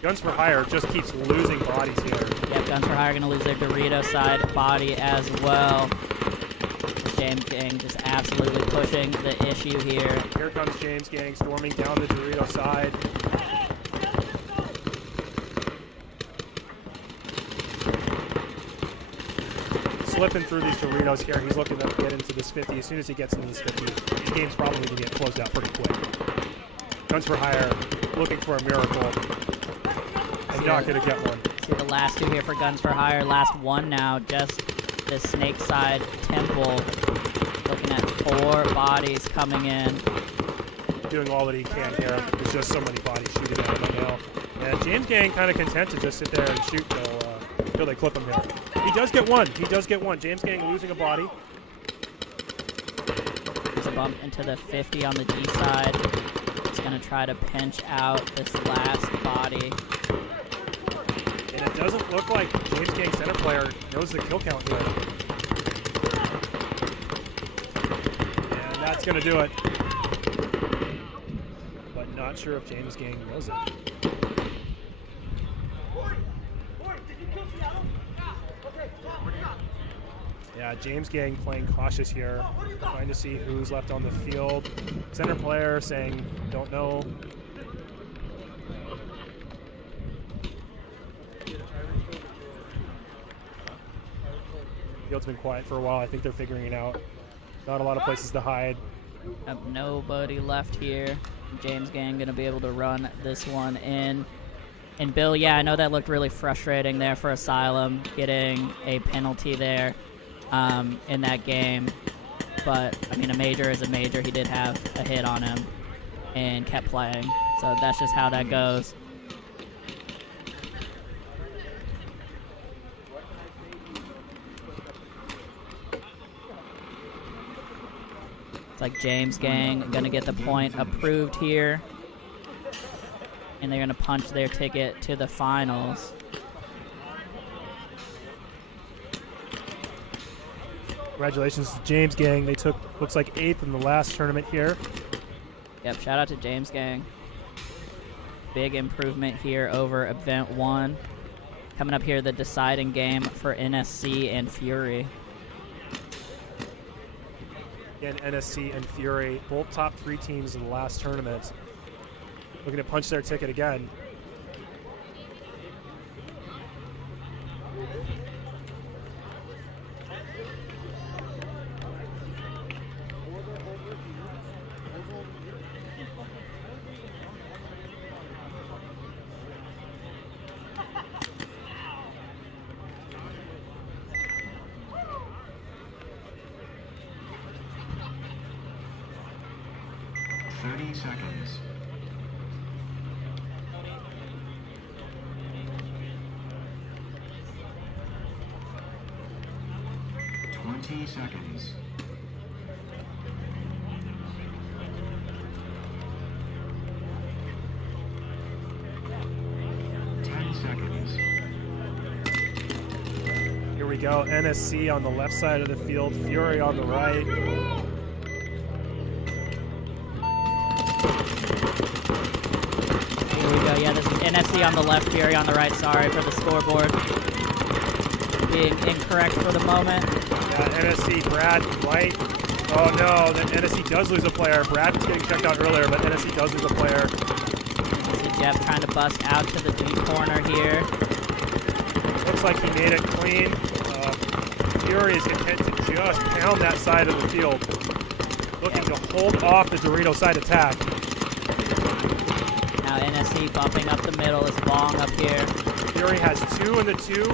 Guns for Hire just keeps losing bodies here. Yeah, Guns for Hire gonna lose their Dorito side body as well. James Gang just absolutely pushing the issue here. Here comes James Gang storming down the Dorito side. Slipping through these Doritos here. He's looking to get into this 50. As soon as he gets into this 50, the game's probably going to get closed out pretty quick. Guns for Hire looking for a miracle. And not going to get one. See the last two here for Guns for Hire. Last one now, just the Snakeside Temple. Looking at 4 bodies coming in. Doing all that he can here. There's just so many bodies shooting at him right now. And James Gang kind of content to just sit there and shoot till they clip him here. He does get one. He does get one. James Gang losing a body. There's a bump into the 50 on the D side. He's going to try to pinch out this last body. And it doesn't look like James Gang center player knows the kill count here. And that's going to do it. But not sure if James Gang knows it. Yeah, James Gang playing cautious here, trying to see who's left on the field. Center player saying, don't know. Field's been quiet for a while. I think they're figuring it out. Not a lot of places to hide. Nobody left here. James Gang going to be able to run this one in. And Bill, yeah, I know that looked really frustrating there for Asylum, getting a penalty there in that game. But, I mean, a major is a major. He did have a hit on him and kept playing. So that's just how that goes. It's like James Gang going to get the point approved here. And they're going to punch their ticket to the finals. Congratulations to James Gang. They took, looks like, 8th in the last tournament here. Yep, shout out to James Gang. Big improvement here over Event 1. Coming up here, the deciding game for NSC and Fury. Again, NSC and Fury, both top 3 teams in the last tournament. Looking to punch their ticket again. seconds. 20 seconds. 10 seconds. Here we go. NSC on the left side of the field, Fury on the right. Here we go. Yeah, this is NSC on the left, Fury on the right. Sorry for the scoreboard being incorrect for the moment. Yeah, NSC, Brad, right. Oh no, then NSC does lose a player. Brad was getting checked out earlier, but NSC does lose a player. See Jeff trying to bust out to the deep corner here. Looks like he made it clean. Fury is content to just pound that side of the field, looking to hold off the Dorito side attack. Now NSC bumping up the middle is long up here. Fury has 2 in the 2,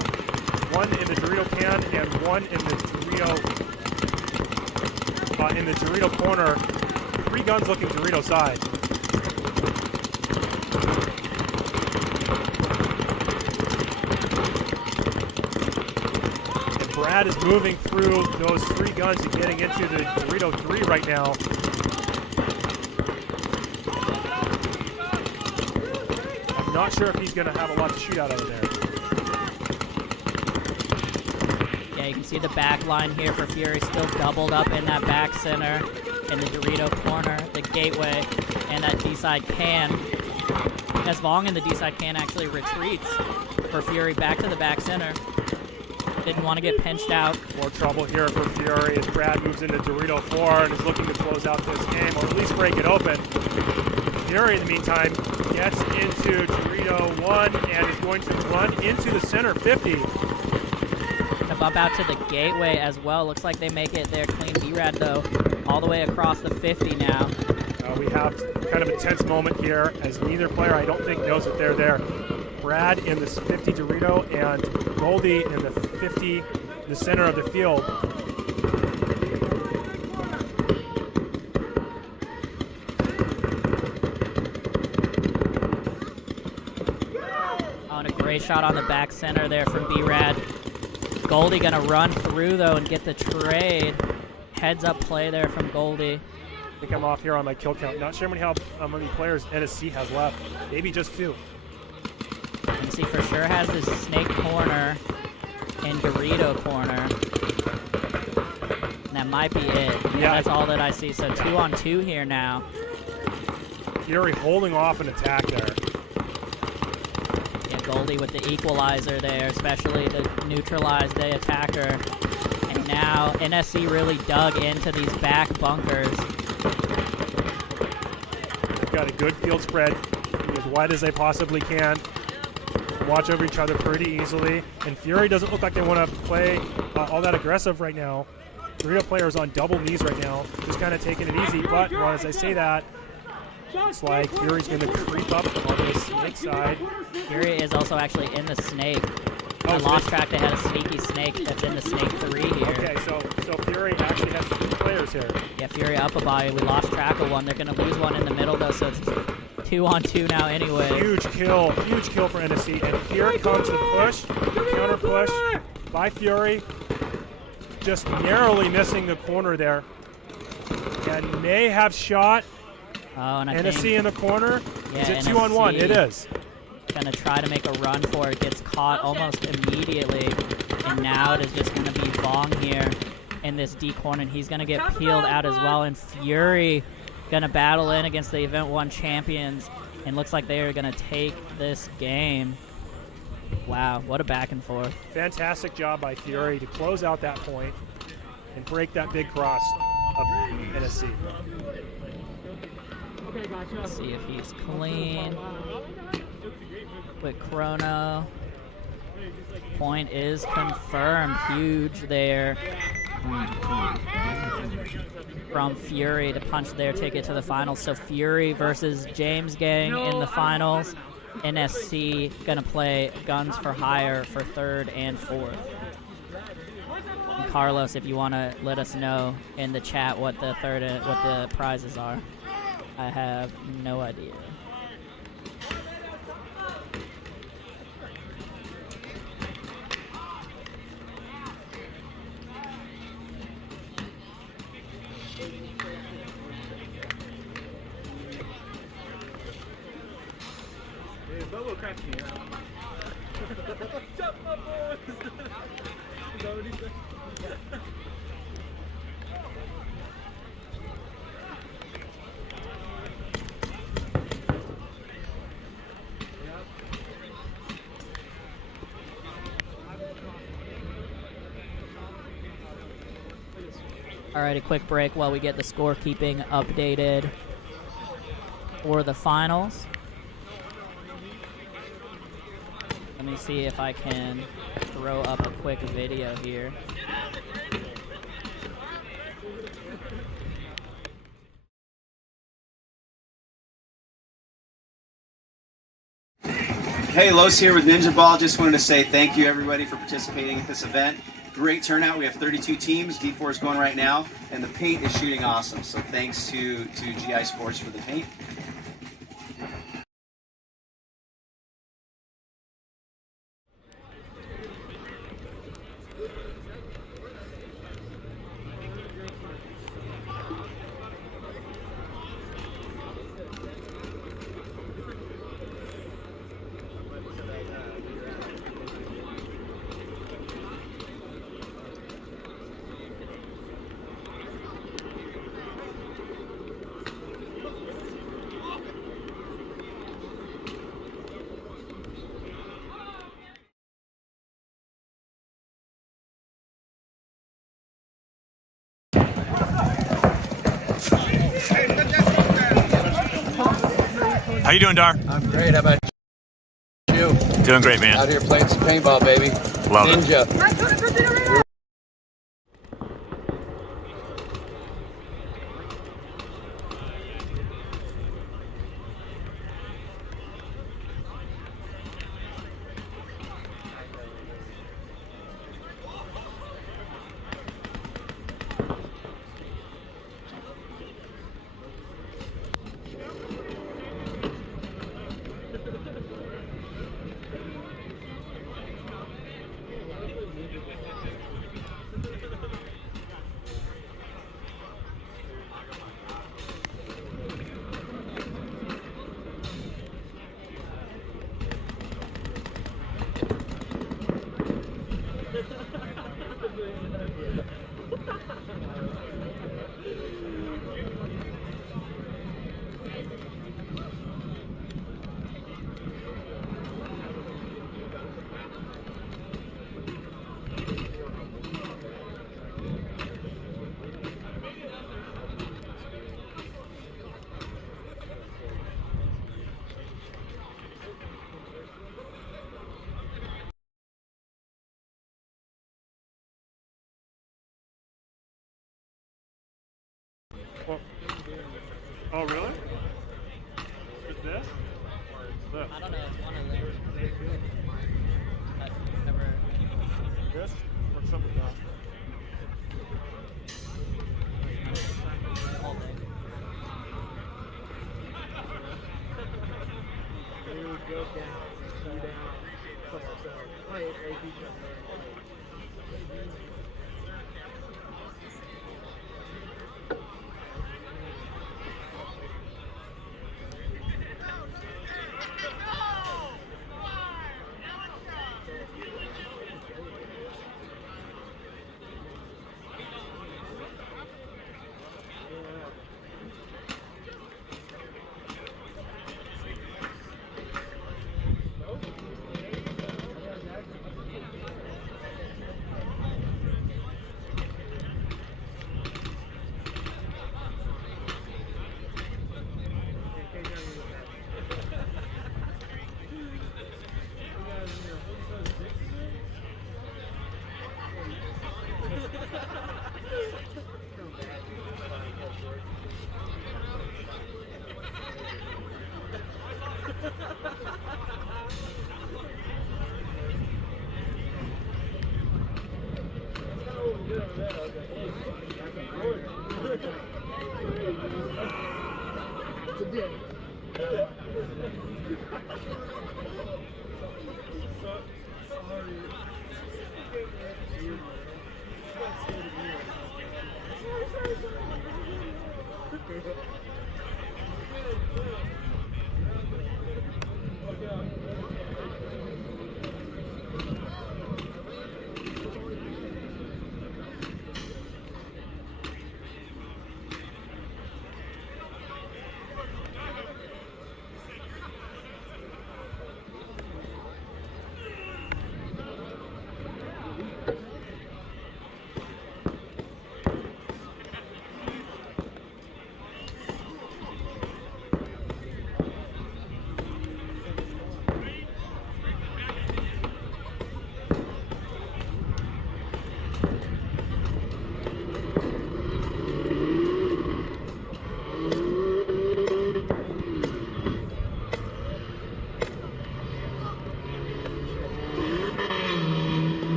1 in the Dorito can, and 1 in the Dorito corner. 3 guns looking Dorito side. Brad is moving through those 3 guns and getting into the Dorito 3 right now. I'm not sure if he's going to have a lot of shootout out of there. Yeah, you can see the back line here for Fury still doubled up in that back center, in the Dorito corner, the gateway, and that D-side can. As Vong in the D-side can actually retreats for Fury back to the back center. Didn't want to get pinched out. More trouble here for Fury as Brad moves into Dorito 4 and is looking to close out this game, or at least break it open. Fury, in the meantime, gets into Dorito 1 and is going to run into the center 50. To bump out to the gateway as well. Looks like they make it there clean. B-Rad, though, all the way across the 50 now. We have kind of a tense moment here as neither player, I don't think, knows that they're there. Brad in the 50 Dorito and Goldie in the 50, the center of the field. Oh, and a great shot on the back center there from B-Rad. Goldie gonna run through though and get the trade. Heads up play there from Goldie. I think I'm off here on my kill count. Not sure how many players NSC has left. Maybe just 2. NSC for sure has this snake corner and Dorito corner. And that might be it. Yeah, that's all that I see. So 2 on 2 here now. Fury holding off an attack there. Yeah, Goldie with the equalizer there, especially to neutralize the attacker. And now NSC really dug into these back bunkers. They've got a good field spread, as wide as they possibly can. Watch over each other pretty easily. And Fury doesn't look like they want to play all that aggressive right now. Dorito players on double knees right now, just kind of taking it easy. But as I say that, it's like Fury's going to creep up on the snake side. Fury is also actually in the snake. I lost track. They had a sneaky snake that's in the snake 3 here. Okay, so Fury actually has 2 players here. Yeah, Fury up a body. We lost track of one. They're going to lose one in the middle, though, so it's 2 on 2 now anyway. Huge kill for NSC. And here comes the push, counter push by Fury. Just narrowly missing the corner there. And may have shot and NSC in the corner. Yeah, is it 2 on 1? It is. Gonna try to make a run for it. Gets caught almost immediately. And now it is just gonna be Vong here in this D corner. And he's gonna get peeled out as well. And Fury gonna battle in against the Event 1 champions. And looks like they are gonna take this game. Wow, what a back and forth. Fantastic job by Fury to close out that point and break that big cross of NSC. Let's see if he's clean. Quick chrono. Point is confirmed. Huge there from Fury to punch their ticket to the finals. So Fury versus James Gang in the finals. NSC gonna play Guns for Hire for 3rd and 4th. And Carlos, if you want to let us know in the chat what the prizes are, I have no idea. Hey, Bobo cracks me up. Jump, my boys! Is that what he said? All right, a quick break while we get the scorekeeping updated for the finals. Let me see if I can throw up a quick video here. Hey, Los here with Ninjaball. Just wanted to say thank you everybody for participating at this event. Great turnout. We have 32 teams. D4 is going right now, and the paint is shooting awesome. So thanks to GI Sports for the paint. How you doing, Dar? I'm great. How about you? Doing great, man. Out here playing some paintball, baby. Love Ninja. it. Oh, really? With this? Look. I don't know, it's one of them. I've never... This? Or something like that? All day. Go down, showdown, play ourselves. Play each other.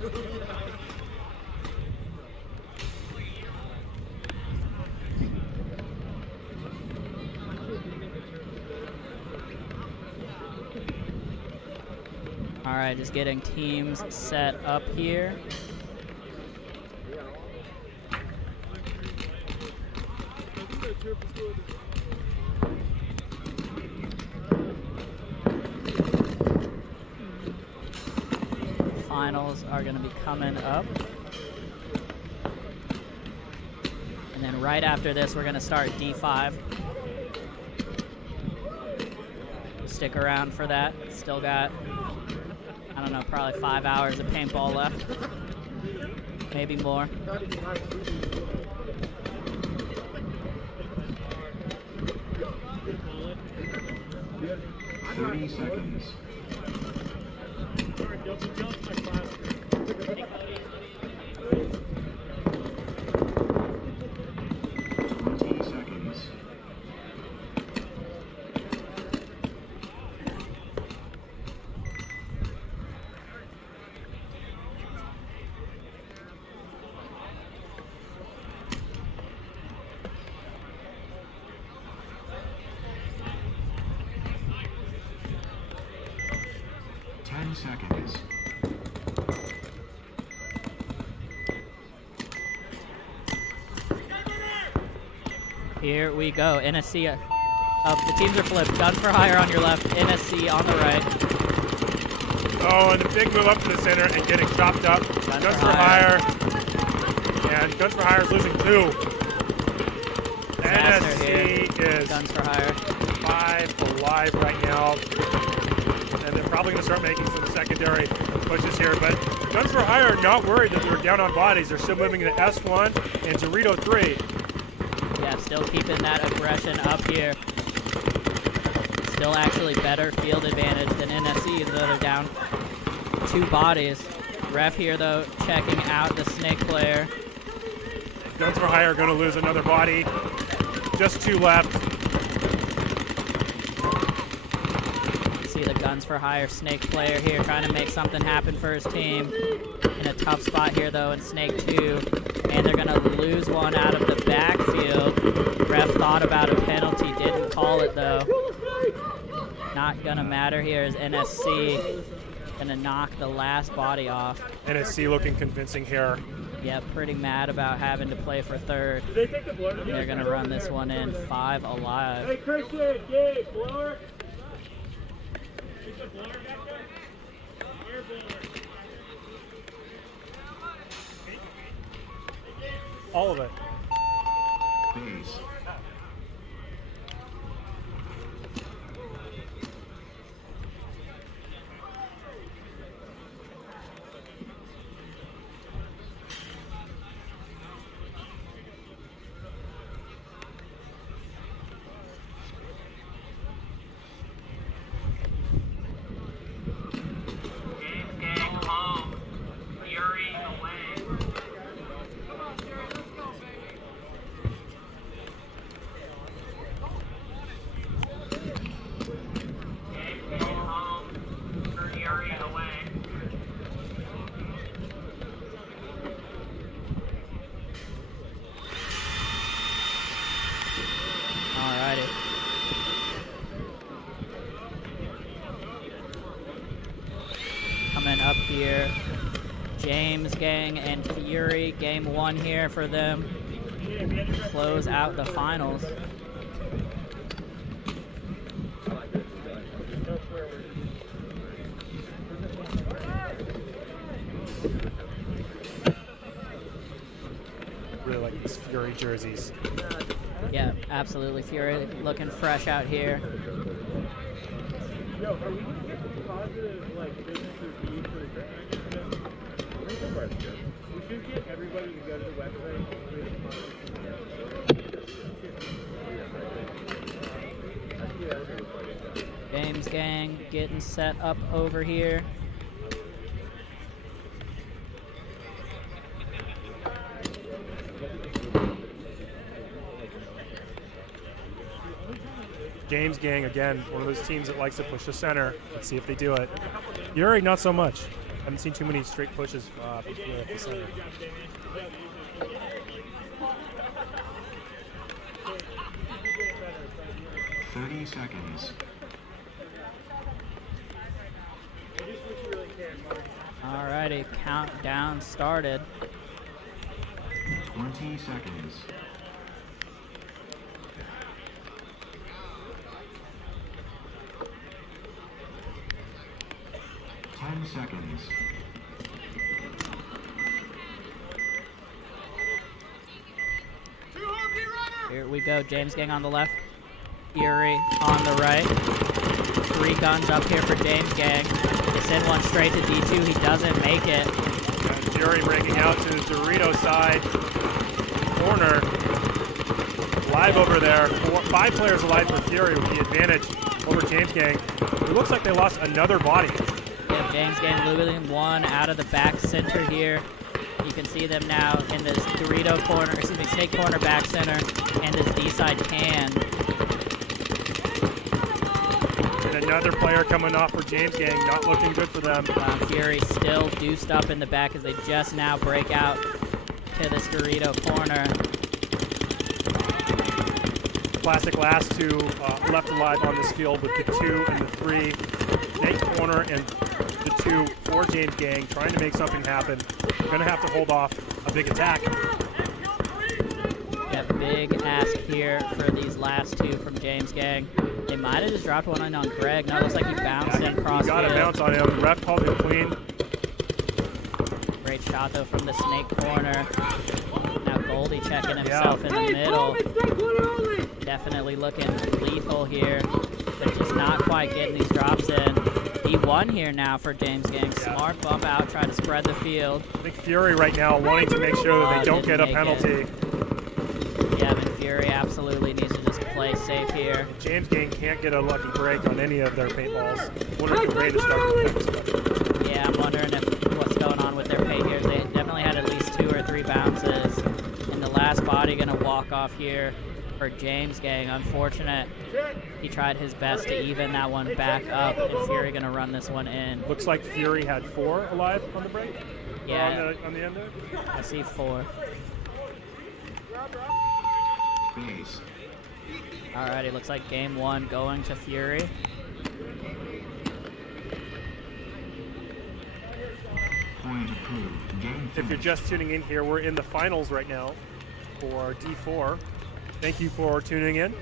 All right, just getting teams set up here. Finals are going to be coming up. And then right after this, we're going to start D5. Stick around for that. Still got, I don't know, probably 5 hours of paintball left. Maybe more. 30 seconds. 20 seconds. Seconds. Here we go. NSC up. The teams are flipped. Guns for hire on your left. NSC on the right. Oh, and the big move up to the center and getting chopped up. Guns for hire. And Guns for Hire is losing 2. NSC is Guns for Hire 5 alive right now. And they're probably going to start making some secondary pushes here. But Guns for Hire are not worried that they're down on bodies. They're still moving to S1 and Dorito 3. Yeah, still keeping that aggression up here. Still actually better field advantage than NSC, even though they're down 2 bodies. Ref here, though, checking out the Snake player. Guns for Hire are going to lose another body. Just 2 left. See the Guns for Hire Snake player here trying to make something happen for his team. In a tough spot here, though, in Snake 2. And they're going to lose one out of the backfield. Ref thought about a penalty, didn't call it, though. Not going to matter here as NSC going to knock the last body off. NSC looking convincing here. Yeah, pretty mad about having to play for third. And they're going to run this one in 5 alive. Hey, Christian, Gabe, blower. Is the blower back there? Air blower. All of it. Base. Coming up here, James Gang and Fury, game 1 here for them. Close out the finals. Really like these Fury jerseys. Yeah, absolutely. Fury looking fresh out here. Yo, are we going to get the positive, like, business reviews for the tournament? We should get everybody to go to the website. James Gang getting set up over here. James Gang, again, one of those teams that likes to push the center. Let's see if they do it. Fury, not so much. Haven't seen too many straight pushes from Fury at the center. Seconds. Alrighty, countdown started. 20 seconds. 10 seconds. Here we go, James Gang on the left, Fury on the right. 3 guns up here for James Gang. They send one straight to D2, he doesn't make it. And Fury bringing out to the Dorito side corner. Live over there, 5 players alive for Fury with the advantage over James Gang. It looks like they lost another body. Yeah, James Gang losing one out of the back center here. You can see them now in this Dorito corner, excuse me, Snake corner back center, and this D-side can. And another player coming off for James Gang, not looking good for them. Fury still deuced up in the back as they just now break out to this Dorito corner. Classic last 2 left alive on this field with the 2 and the 3. Snake corner and the 2 for James Gang, trying to make something happen. They're going to have to hold off a big attack. Yeah, big ask here for these last 2 from James Gang. They might have just dropped one in on Greg. No, it looks like he bounced him cross Got a bounce on him. The ref called it clean. Great shot, though, from the Snake corner. Now Goldie checking himself in the middle. Definitely looking lethal here, but just not quite getting these drops in. D1 here now for James Gang. Smart bump out, try to spread the field. I think Fury right now wanting to make sure that they don't get a penalty. Yeah, but Fury absolutely needs to just play safe here. James Gang can't get a lucky break on any of their paintballs. Wondering if the way to start the Yeah, I'm wondering if what's going on with their paint here. They definitely had at least 2 or 3 bounces. And the last body gonna walk off here for James Gang. Unfortunate. He tried his best to even that one back up, and Fury gonna run this one in. Looks like Fury had 4 alive on the break. Yeah. On the end there. I see 4. Base. Alrighty, looks like game 1 going to Fury. Point approved. Game If you're just tuning in here, we're in the finals right now for D4. Thank you for tuning in.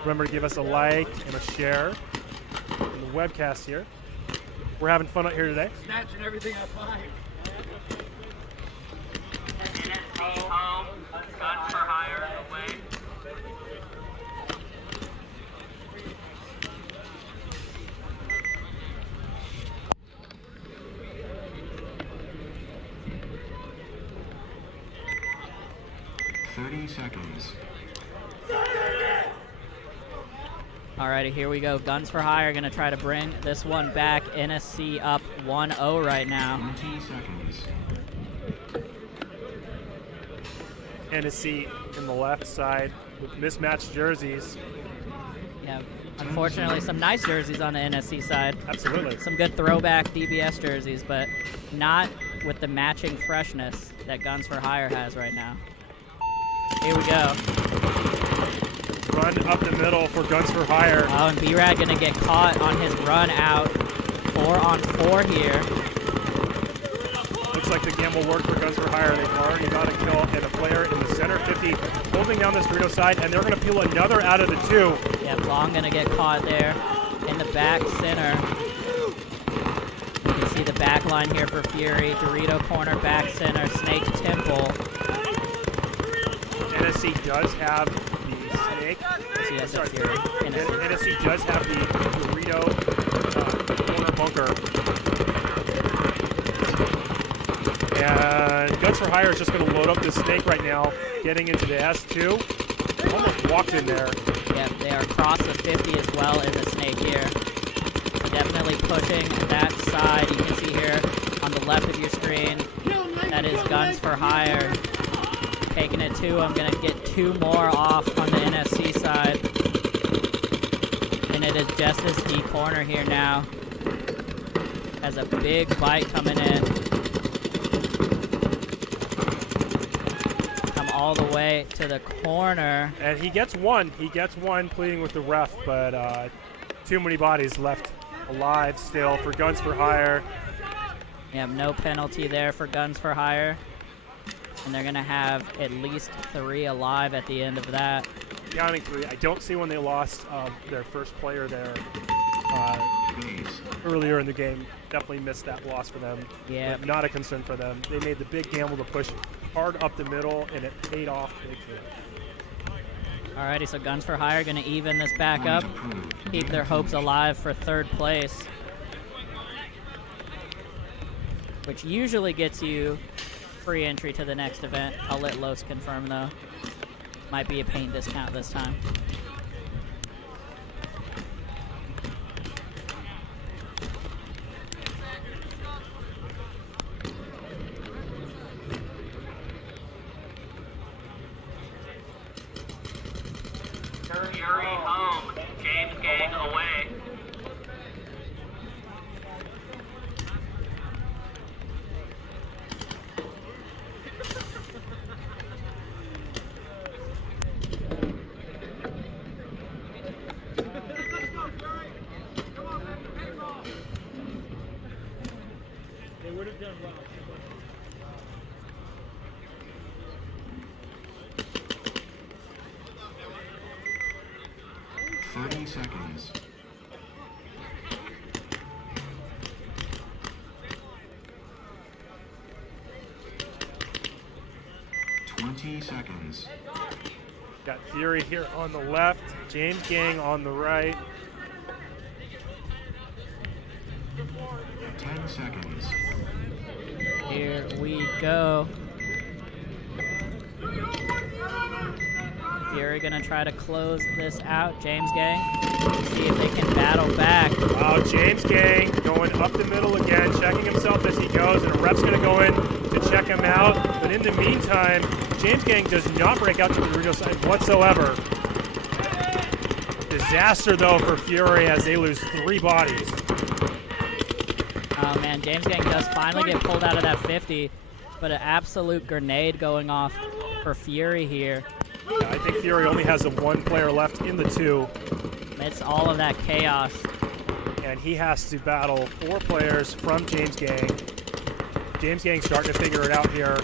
Remember to give us a like and a share in the webcast here. We're having fun out here today. Snatching everything I find. NSC home, guns for hire away. seconds. Alrighty, here we go. Guns for Hire gonna try to bring this one back. NSC up 1-0 right now. 20 seconds. NSC in the left side with mismatched jerseys. Yeah, unfortunately, some nice jerseys on the NSC side. Absolutely. Some good throwback DBS jerseys, but not with the matching freshness that Guns for Hire has right now. Here we go. Run up the middle for Guns for Hire. Oh, and B-Rad gonna get caught on his run out. 4-on-4 here. Looks like the gamble worked for Guns for Hire. They've already got a kill and a player in the center 50 holding down this Dorito side, and they're gonna peel another out of the two. Yeah, Long gonna get caught there in the back center. You can see the back line here for Fury. Dorito corner, back center, Snake Temple. NSC does have the Snake. Sorry, Fury. NSC does have the Dorito corner bunker. And Guns for Hire is just going to load up the Snake right now, getting into the S2. Almost walked in there. Yeah, they are across the 50 as well in the Snake here. Definitely pushing that side. You can see here on the left of your screen, that is Guns for Hire. Taking it to him, gonna get two more off on the NSC side. And it is just this D corner here now. has a big bite coming in. Come all the way to the corner. And he gets one. He gets one pleading with the ref, but too many bodies left alive still for Guns for Hire. You have no penalty there for Guns for Hire. And they're going to have at least 3 alive at the end of that. Counting 3. I don't see when they lost their first player there earlier in the game. Definitely missed that loss for them. Yeah. Not a concern for them. They made the big gamble to push hard up the middle, and it paid off big for them. Alrighty, so Guns for Hire going to even this back up. Keep their hopes alive for 3rd place. Which usually gets you free entry to the next event. I'll let Los confirm though. Might be a paint discount this time. Fury home, James Gang away. They would have done well. 30 seconds. Seconds. Got Fury here on the left, James Gang on the right. 10 seconds. Here we go. Fury gonna try to close this out. James Gang, see if they can battle back. Wow, James Gang going up the middle again, checking himself as he goes, and a ref's gonna go in to check him out. But in the meantime, James Gang does not break out to the Dorito side whatsoever. Disaster though for Fury as they lose 3 bodies. Oh man, James Gang does finally get pulled out of that 50, but an absolute grenade going off for Fury here. Yeah, I think Fury only has 1 player left in the 2. Amidst all of that chaos. And he has to battle 4 players from James Gang. James Gang's starting to figure it out here.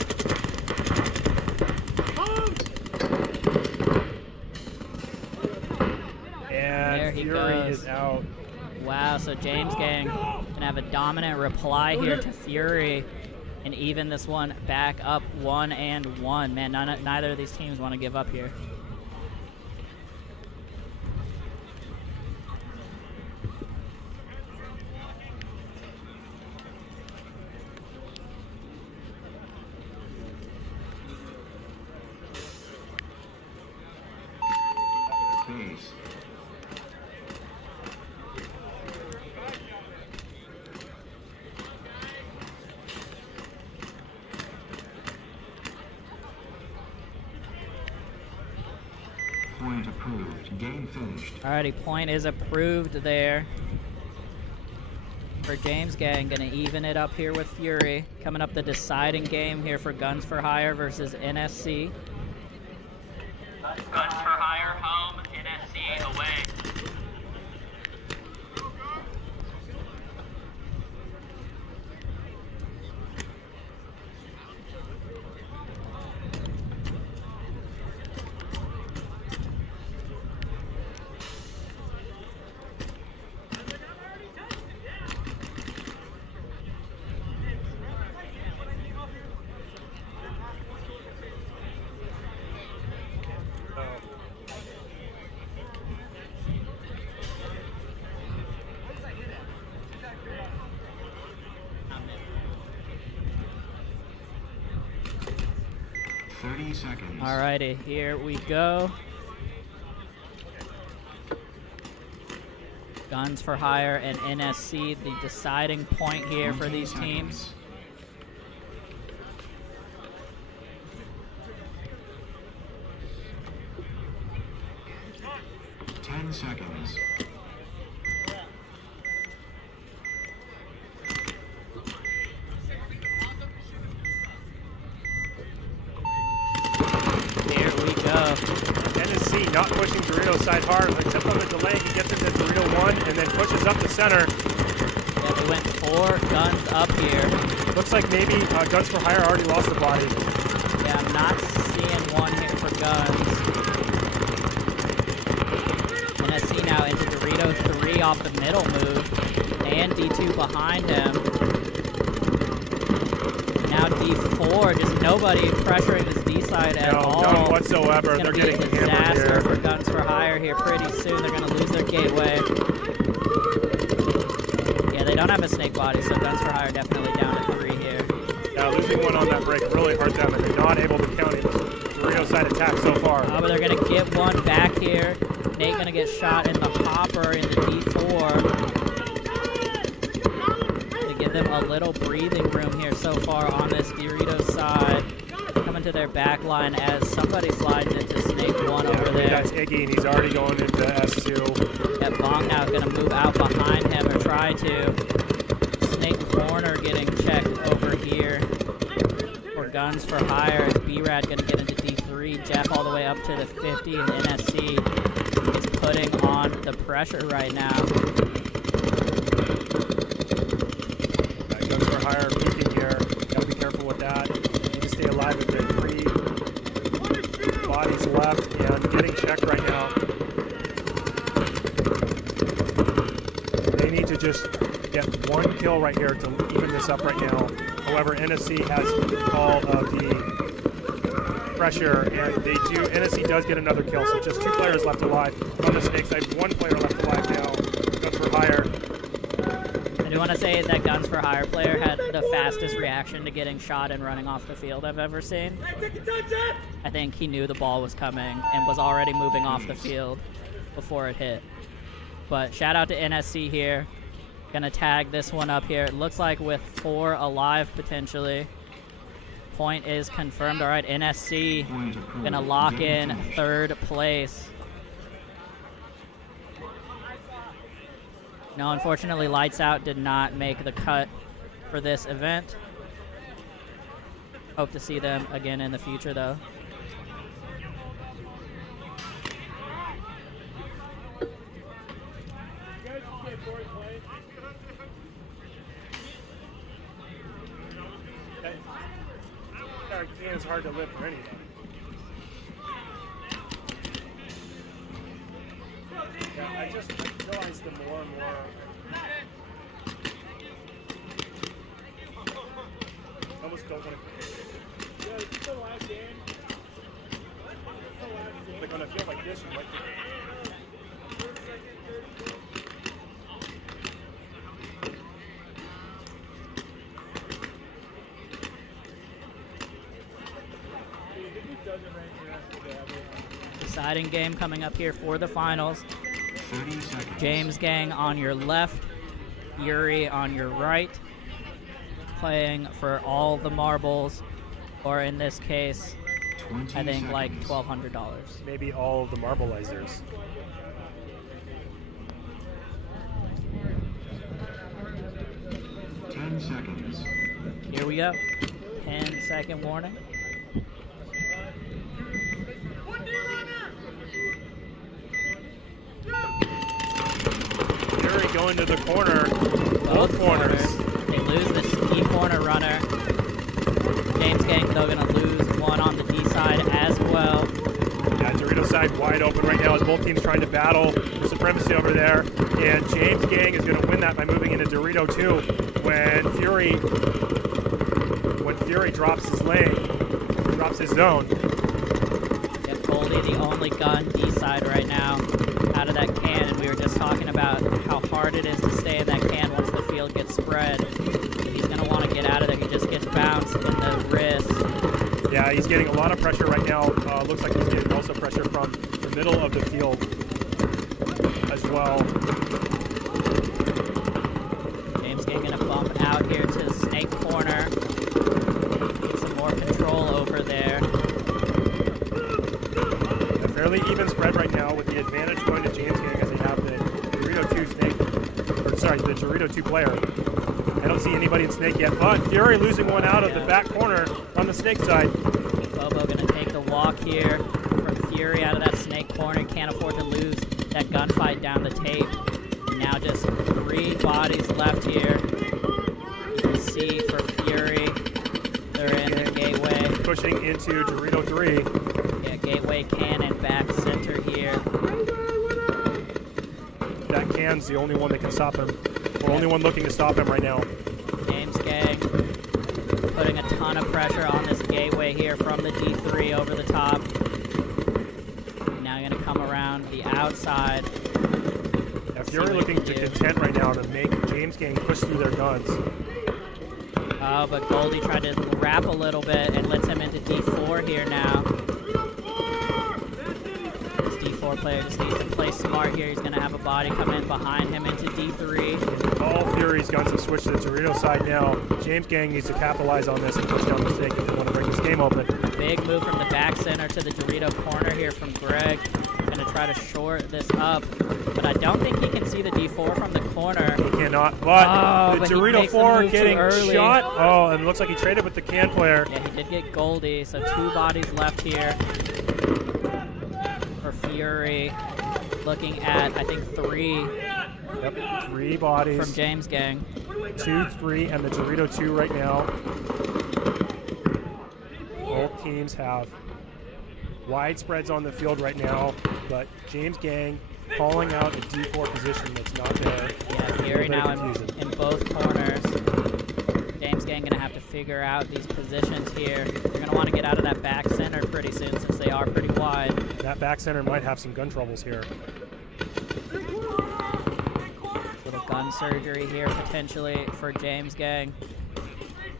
And there he Fury goes. is out. Wow, so James Gang can have a dominant reply here to Fury and even this one back up 1-1. Man, neither of these teams want to give up here. Base. Point approved. Game finished. Alrighty, point is approved there for James Gang. Gonna even it up here with Fury. Coming up the deciding game here for Guns for Hire versus NSC. Guns for Hire home, NSC away. Seconds. Alrighty, here we go. Guns for Hire and NSC, the deciding point here for these teams. Seconds. not pushing Dorito side hard. Except on the delay, he gets into Dorito 1 and then pushes up the center. Yeah, they went 4 guns up here. Looks like maybe Guns for Hire already lost the body. Yeah, I'm not seeing one here for Guns. NSC now into Dorito 3 off the middle move. And D2 behind him. Now D4, just nobody pressuring this D side at all. None whatsoever. They're getting hammered here. Disaster for Guns for Hire here pretty soon. They're going to lose their gateway. Yeah, they don't have a snake body, so Guns for Hire definitely down at 3 here. Yeah, losing one on that break really hurt them, and they're not able to counter the Dorito side attack so far. But they're going to get one back here. Nate going to get shot in the hopper in the D4. Give them a little breathing room here so far on this Dorito side. Coming to their back line as somebody slides into Snake 1 over there. That's Iggy, and he's already going into S2. Yeah, Vong now going to move out behind him or try to. Snake corner getting checked over here. For Guns for Hire as B-Rad going to get into D3. Jeff all the way up to the 50, and NSC is putting on the pressure right now. Higher peeking here. Gotta be careful with that. Need to stay alive with their 3 bodies left and getting checked right now. They need to just get 1 kill right here to even this up right now. However, NSC has all of the pressure, and they do. NSC does get another kill, so just 2 players left alive. On the snake side, 1 player left alive now. Guns for Hire. I do want to say that Guns for Hire player had the fastest reaction to getting shot and running off the field I've ever seen. I think he knew the ball was coming and was already moving off the field before it hit. But shout out to NSC here. Gonna tag this one up here. It looks like with 4 alive potentially. Point is confirmed. All right, NSC gonna lock in 3rd place. No, unfortunately, Lights Out did not make the cut for this event. Hope to see them again in the future, though. It's hard to live for anybody. Yeah, I just realize the more and more. I almost don't want to. Yeah, it's the last game. Like when I feel like this, I'm like. Deciding game coming up here for the finals. James Gang on your left, Yuri on your right, playing for all the marbles, or in this case, I think like $1,200. Maybe all of the marbleizers. Seconds. Here we go. 10-second warning. Yuri going to the corner. Both corners. They lose the ski corner runner. James Gang, though, going to lose one on the D side as well. Yeah, Dorito side wide open right now as both teams trying to battle for supremacy over there. And James Gang is going to win that by moving into Dorito 2 when Fury drops his lane, drops his zone. Yep, Goldie, the only gun D side right now out of that can, and we were just talking about how hard it is to stay in that can once the field gets spread. He's going to want to get out of there. He just gets bounced in the wrist. Yeah, he's getting a lot of pressure right now. Looks like he's getting also pressure from the middle of the field as well. James Gang going to bump out here to the snake corner. Get some more control over there. A fairly even spread right now with the advantage going to James Gang as they have the Dorito 2 snake, or sorry, the Dorito 2 player. I don't see anybody in snake yet, but Fury losing one out of the back corner on the snake side. Bobo going to take the walk here for Fury out of that snake corner. Can't afford to lose that gunfight down the tape. Now just 3 bodies left here. You can see for Fury, they're in the gateway. Pushing into Dorito 3. Yeah, gateway cannon back center here. That can's the only one that can stop him. The only one looking to stop him right now. James Gang putting a ton of pressure on this gateway here from the D3 over the top. Now going to come around the outside. Yeah, Fury looking to content right now to make James Gang push through their guns. Oh, but Goldie tried to wrap a little bit and lets him into D4 here now. This D4 player just needs to play smart here. He's going to have a body come in behind him into D3. All Fury's guns have switched to the Dorito side now. James Gang needs to capitalize on this and push down the stake if they want to break this game open. Big move from the back center to the Dorito corner here from Greg. Going to try to short this up, but I don't think he can see the D4 from the corner. He cannot, but the Dorito 4 getting shot. Oh, and it looks like he traded with the can player. Yeah, he did get Goldie, so 2 bodies left here for Fury. Looking at, I think, 3. Yep, 3 bodies. From James Gang. 2, 3, and the Dorito 2 right now. Both teams have wide spreads on the field right now, but James Gang calling out a D4 position that's not there. Yeah, Fury now in both corners. James Gang going to have to figure out these positions here. They're going to want to get out of that back center pretty soon since they are pretty wide. That back center might have some gun troubles here. Little gun surgery here potentially for James Gang.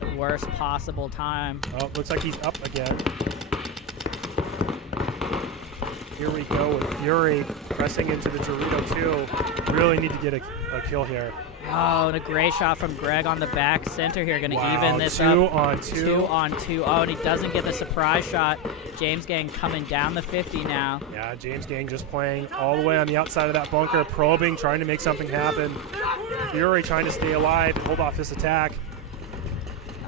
The worst possible time. Oh, looks like he's up again. Here we go with Fury pressing into the Dorito 2. Really need to get a kill here. Oh, and a great shot from Greg on the back center here. Going to even this 2 up. on 2. 2 on 2. Oh, and he doesn't get the surprise shot. James Gang coming down the 50 now. Yeah, James Gang just playing all the way on the outside of that bunker, probing, trying to make something happen. Fury trying to stay alive, hold off this attack.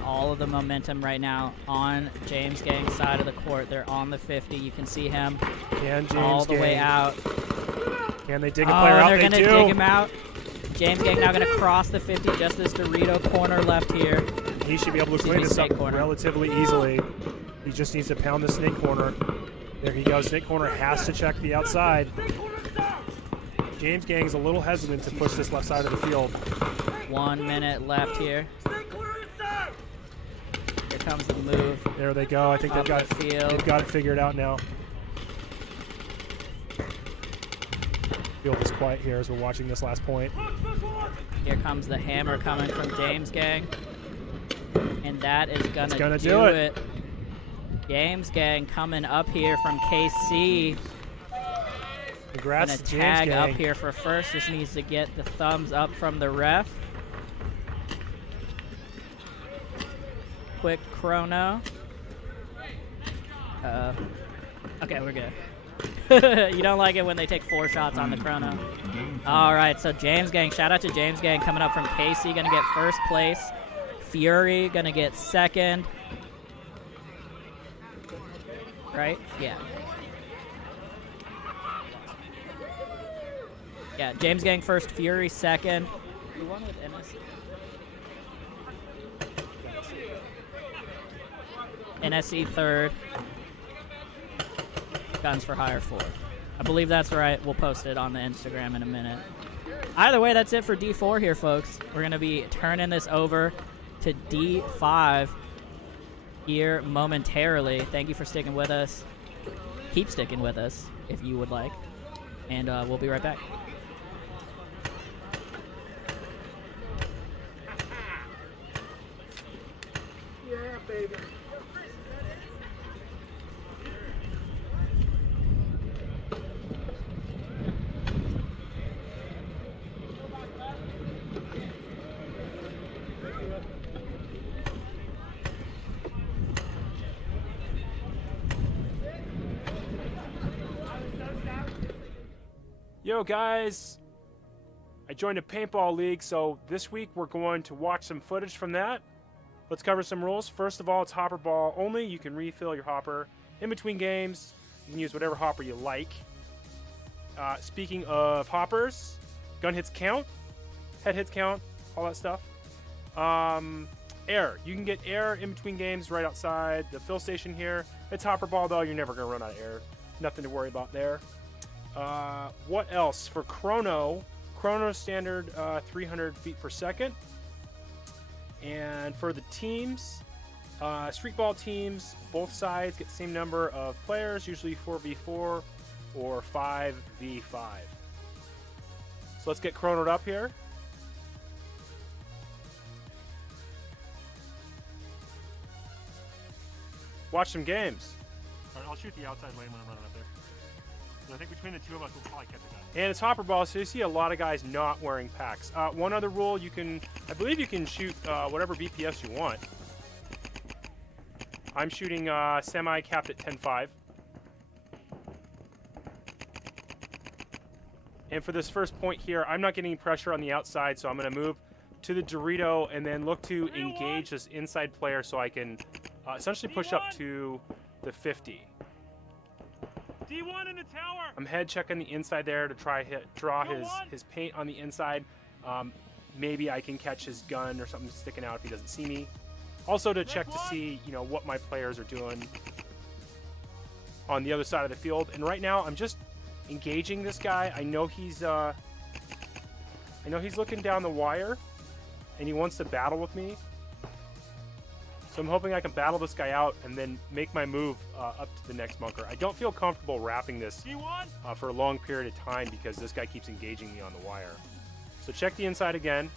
All of the momentum right now on James Gang's side of the court. They're on the 50. You can see him all the way out. Can they dig a player out? They're going to do. dig him out. James Gang now going to cross the 50. Just this Dorito corner left here. He should be able to clean this up relatively easily. He just needs to pound the snake corner. There he goes. Snake corner has to check the outside. James Gang's a little hesitant to push this left side of the field. 1 minute left here. Here comes the move. There they go. I think they've got it figured out now. Field is quiet here as we're watching this last point. Here comes the hammer coming from James Gang. And that is going to do it. James Gang coming up here from KC. Congrats to James tag Gang. up here for first. Just needs to get the thumbs up from the ref. Quick chrono. Okay, we're good. You don't like it when they take 4 shots on the chrono. All right, so James Gang, shout out to James Gang coming up from KC, going to get first place. Fury going to get second. Right? Yeah. Yeah, James Gang first, Fury second. Who won with NSC? NSC third. Guns for Hire fourth. I believe that's right. We'll post it on the Instagram in a minute. Either way, that's it for D4 here, folks. We're going to be turning this over to D5 here momentarily. Thank you for sticking with us. Keep sticking with us if you would like. And we'll be right back. Yeah, baby. Yo guys, I joined a paintball league, so this week we're going to watch some footage from that. Let's cover some rules. First of all, it's hopper ball only. You can refill your hopper in between games. You can use whatever hopper you like. Speaking of hoppers, gun hits count, head hits count, all that stuff. Air. You can get air in between games right outside the fill station here. It's hopper ball though. You're never going to run out of air. Nothing to worry about there. What else? For chrono standard 300 feet per second. And for the teams, street ball teams, both sides get the same number of players, usually 4v4 or 5v5. So let's get chronoed up here. Watch some games. All right, I'll shoot the outside lane when I'm running up there. So I think between the two of us, we'll probably catch a guy. And it's hopper ball, so you see a lot of guys not wearing packs. One other rule, I believe you can shoot whatever BPS you want. I'm shooting semi capped at 10.5. And for this first point here, I'm not getting pressure on the outside, so I'm going to move to the Dorito and then look to engage this inside player so I can essentially push up to the 50. D1 in the tower. I'm head checking the inside there to try draw his paint on the inside. Maybe I can catch his gun or something sticking out if he doesn't see me. Also to check to see, what my players are doing on the other side of the field. And right now I'm just engaging this guy. I know he's looking down the wire and he wants to battle with me. So I'm hoping I can battle this guy out and then make my move up to the next bunker. I don't feel comfortable wrapping this for a long period of time because this guy keeps engaging me on the wire. So check the inside again.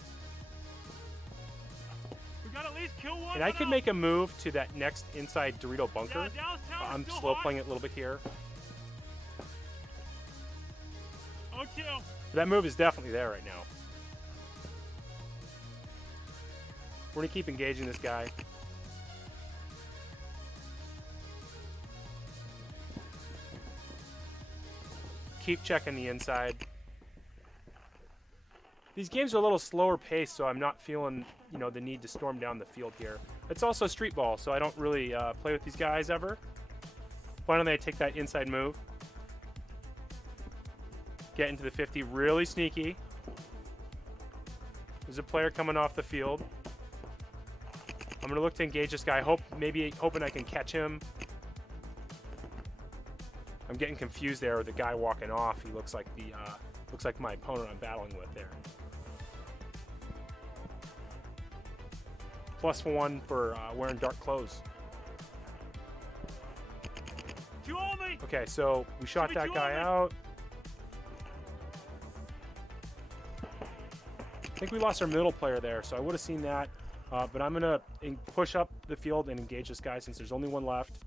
We got at least kill one. And I could make a move to that next inside Dorito bunker. I'm slow playing it a little bit here. Oh, kill. That move is definitely there right now. We're gonna keep engaging this guy. Keep checking the inside. These games are a little slower paced, so I'm not feeling, the need to storm down the field here. It's also street ball, so I don't really play with these guys ever. Why don't they take that inside move? Get into the 50, really sneaky. There's a player coming off the field. I'm gonna look to engage this guy, hoping I can catch him. I'm getting confused there with the guy walking off. He looks like my opponent I'm battling with there. +1 for wearing dark clothes. Two only. Okay, so we shot that guy out. I think we lost our middle player there, so I would have seen that. But I'm gonna push up the field and engage this guy since there's only one left.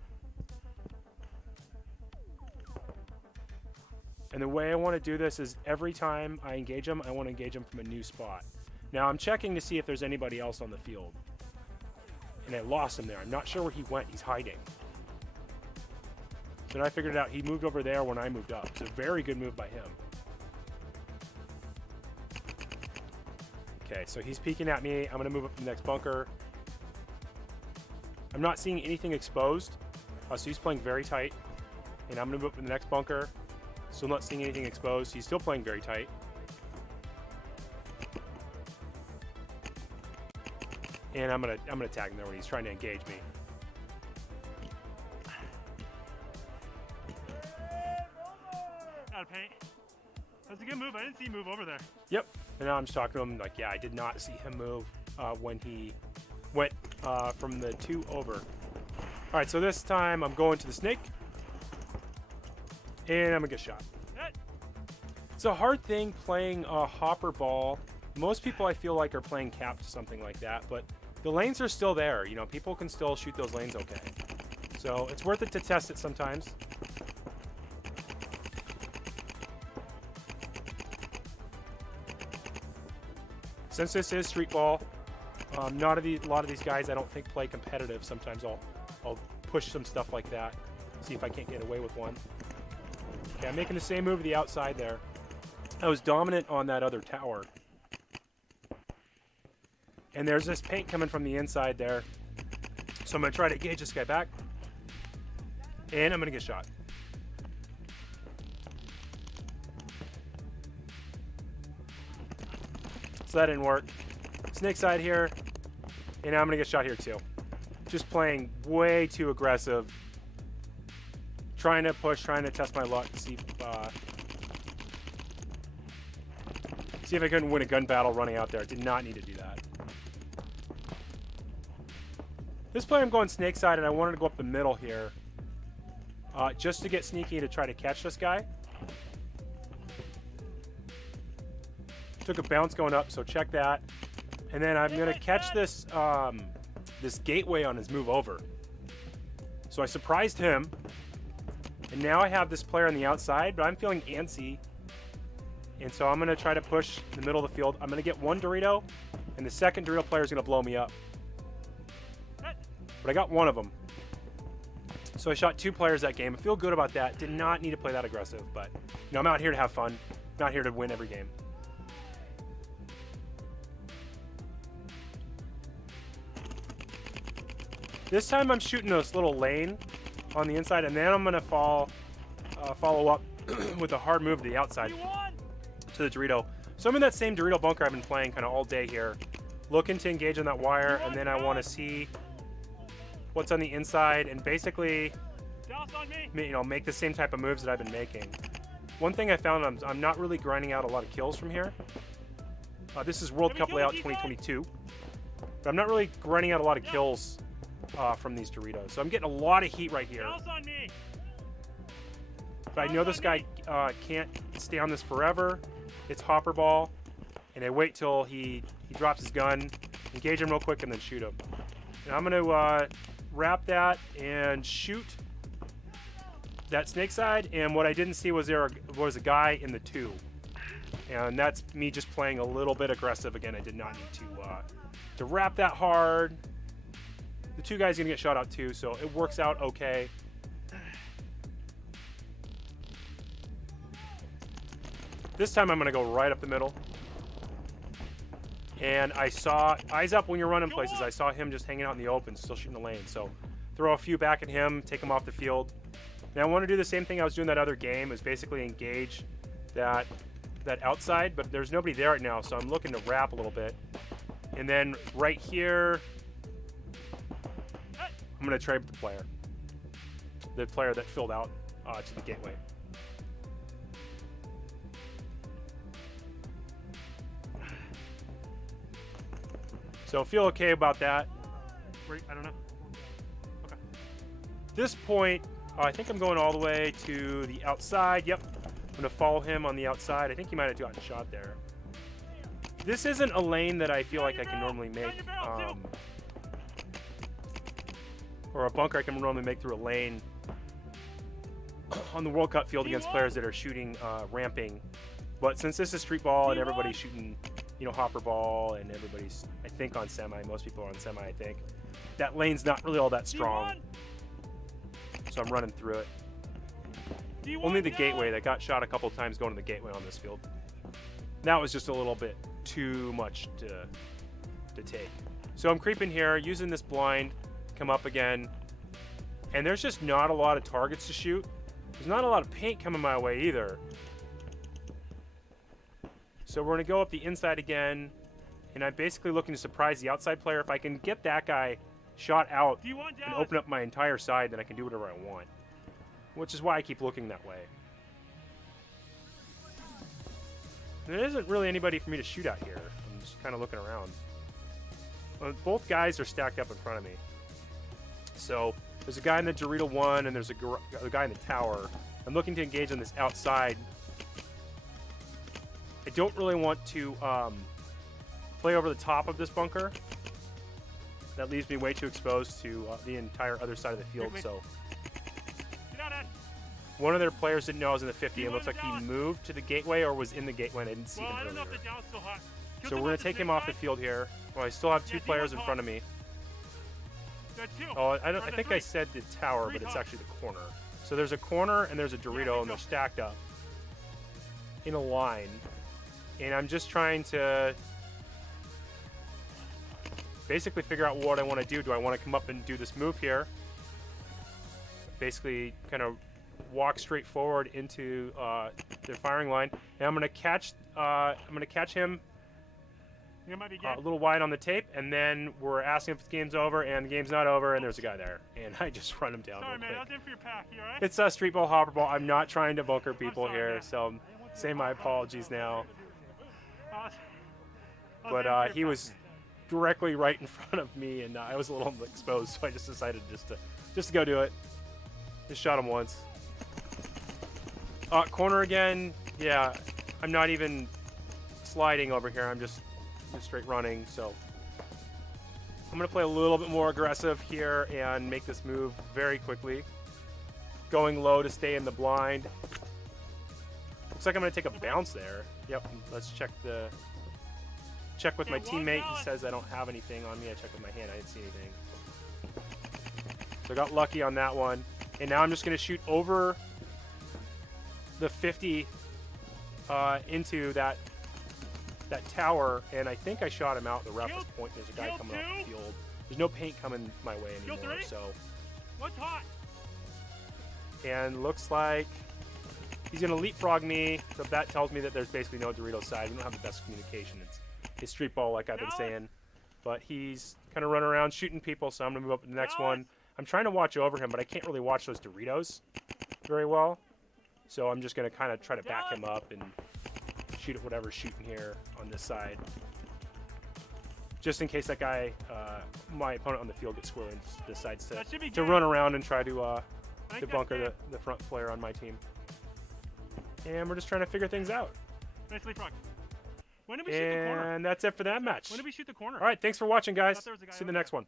And the way I want to do this is every time I engage him, I want to engage him from a new spot. Now I'm checking to see if there's anybody else on the field. And I lost him there. I'm not sure where he went. He's hiding. So then I figured it out. He moved over there when I moved up. It's a very good move by him. Okay, so he's peeking at me. I'm going to move up to the next bunker. I'm not seeing anything exposed. So he's playing very tight. And I'm going to move up to the next bunker. Still not seeing anything exposed. He's still playing very tight. And I'm gonna tag him there when he's trying to engage me. Out of paint. That's a good move. I didn't see him move over there. Yep. And now I'm just talking to him like, yeah, I did not see him move when he went from the 2 over. All right, so this time I'm going to the snake. And I'm gonna get shot. It's a hard thing playing a hopper ball. Most people I feel like are playing capped something like that, but the lanes are still there. People can still shoot those lanes okay. So it's worth it to test it sometimes. Since this is street ball, a lot of these guys I don't think play competitive. Sometimes I'll push some stuff like that, see if I can't get away with one. Okay, I'm making the same move to the outside there. I was dominant on that other tower. And there's this paint coming from the inside there. So I'm going to try to engage this guy back. And I'm going to get shot. So that didn't work. Snake side here, and I'm gonna get shot here too. Just playing way too aggressive. Trying to push, trying to test my luck, see if I couldn't win a gun battle running out there. Did not need to do that. This play I'm going snake side, and I wanted to go up the middle here. Just to get sneaky to try to catch this guy. Took a bounce going up, so check that. And then I'm gonna catch this this gateway on his move over. So I surprised him. And now I have this player on the outside, but I'm feeling antsy. And so I'm gonna try to push the middle of the field. I'm gonna get one Dorito, and the second Dorito player is gonna blow me up. But I got one of them. So I shot 2 players that game. I feel good about that. Did not need to play that aggressive, but you know, I'm out here to have fun. Not here to win every game. This time I'm shooting this little lane on the inside, and then I'm gonna follow up with a hard move to the outside to the Dorito. So I'm in that same Dorito bunker I've been playing kind of all day here, looking to engage on that wire, and then I want to see what's on the inside and basically, you know, make the same type of moves that I've been making. One thing I found, I'm not really grinding out a lot of kills from here. This is World Cup Layout 2022, but I'm not really grinding out a lot of kills from these Doritos. So I'm getting a lot of heat right here. But I know this guy can't stay on this forever. It's hopper ball, and I wait till he drops his gun, engage him real quick, and then shoot him. And I'm gonna wrap that and shoot that snake side. And what I didn't see was there was a guy in the 2, and that's me just playing a little bit aggressive again. I did not need to wrap that hard. The 2 guys gonna get shot out too, so it works out okay. This time I'm gonna go right up the middle. And I saw, eyes up when you're running places, I saw him just hanging out in the open, still shooting the lane. So throw a few back at him, take him off the field. Now I want to do the same thing I was doing that other game, is basically engage that outside, but there's nobody there right now, so I'm looking to wrap a little bit. And then right here, I'm gonna trade the player that filled out to the gateway. So feel okay about that. Wait, I don't know. Okay. At this point, I think I'm going all the way to the outside. Yep. I'm gonna follow him on the outside. I think he might have gotten shot there. This isn't a lane that I feel like I can normally make, or a bunker I can normally make through a lane on the World Cup field against players that are shooting ramping. But since this is street ball and everybody's shooting, you know, hopper ball, and everybody's, I think, on semi. Most people are on semi, I think. That lane's not really all that strong. So I'm running through it. Only the gateway that got shot a couple times going to the gateway on this field. That was just a little bit too much to take. So I'm creeping here, using this blind, come up again. And there's just not a lot of targets to shoot. There's not a lot of paint coming my way either. So we're gonna go up the inside again, and I'm basically looking to surprise the outside player. If I can get that guy shot out and open up my entire side, then I can do whatever I want. Which is why I keep looking that way. There isn't really anybody for me to shoot at here. I'm just kind of looking around. Both guys are stacked up in front of me. So there's a guy in the Dorito 1, and there's a guy in the tower. I'm looking to engage on this outside. I don't really want to play over the top of this bunker. That leaves me way too exposed to the entire other side of the field. So one of their players didn't know I was in the 50. It looks like he moved to the gateway or was in the gateway, and I didn't see him earlier. So we're going to take him off the field here. Well, I still have 2 players in front of me. Oh, I think I said the tower, but it's actually the corner. So there's a corner and there's a Dorito, and they're stacked up in a line. And I'm just trying to basically figure out what I want to do. Do I want to come up and do this move here? Basically kind of walk straight forward into their firing line. And I'm going to catch him You might be a good. little wide on the tape, and then we're asking if the game's over, and the game's not over, and there's a guy there, and I just run him down Sorry, real man. I quick. was in for your pack. You alright? It's a street ball, hopper ball. I'm not trying to bunker people sorry, here, man. so say my apologies now. I was But in for your he was directly right in front of me, and I was a little exposed, so I just decided just to go do it. Just shot him once. Corner again. Yeah, I'm not even sliding over here. I'm just straight running. So I'm gonna play a little bit more aggressive here and make this move very quickly. Going low to stay in the blind. Looks like I'm gonna take a bounce there. Yep. Let's check with my teammate. He says I don't have anything on me. I checked with my hand. I didn't see anything. So I got lucky on that one. And now I'm just going to shoot over the 50 into that tower. And I think I shot him out. The ref was pointing. There's a guy coming off the field. There's no paint coming my way anymore. So. What's hot? And looks like he's going to leapfrog me. So that tells me that there's basically no Doritos side. We don't have the best communication. It's street ball, like I've been saying. But he's kind of running around shooting people, so I'm going to move up to the next one. I'm trying to watch over him, but I can't really watch those Doritos very well. So I'm just going to kind of try to back him up and shoot at whatever's shooting here on this side. Just in case that guy, my opponent on the field, gets squirrely and decides to run around and try to bunker the front player on my team. And we're just trying to figure things out. Nice leapfrog. When did we shoot the corner? And that's it for that match. When did we shoot the corner? All right, thanks for watching, guys. I thought there was a guy See you in over the next one.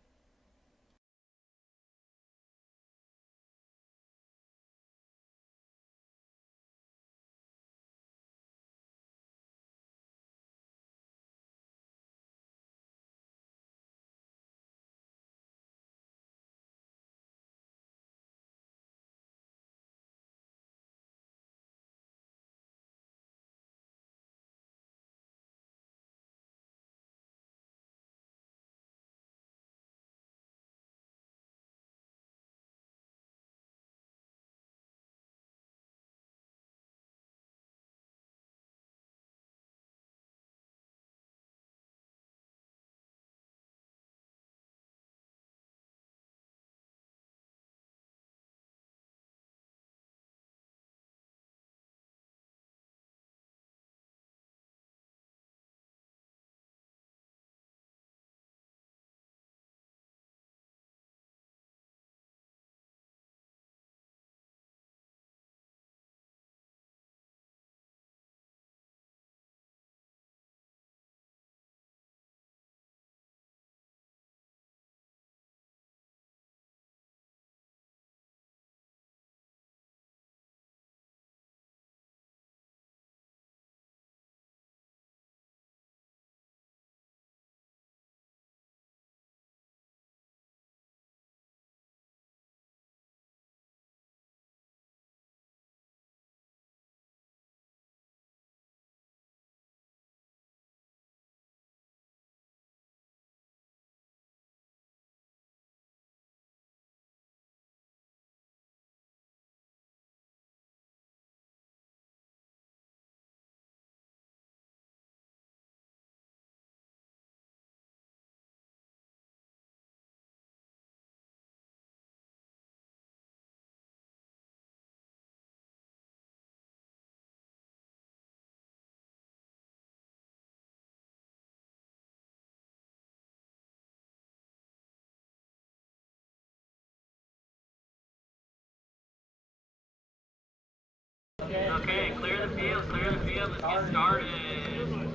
Okay, clear the field, let's get started.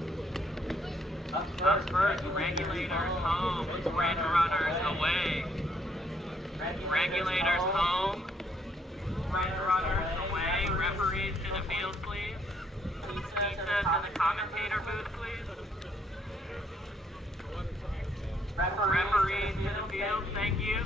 Up first, regulators home, red runners away. Regulators home, red runners away. Referees to the field, please. Pizza to the commentator booth, please. Referees to the field, thank you.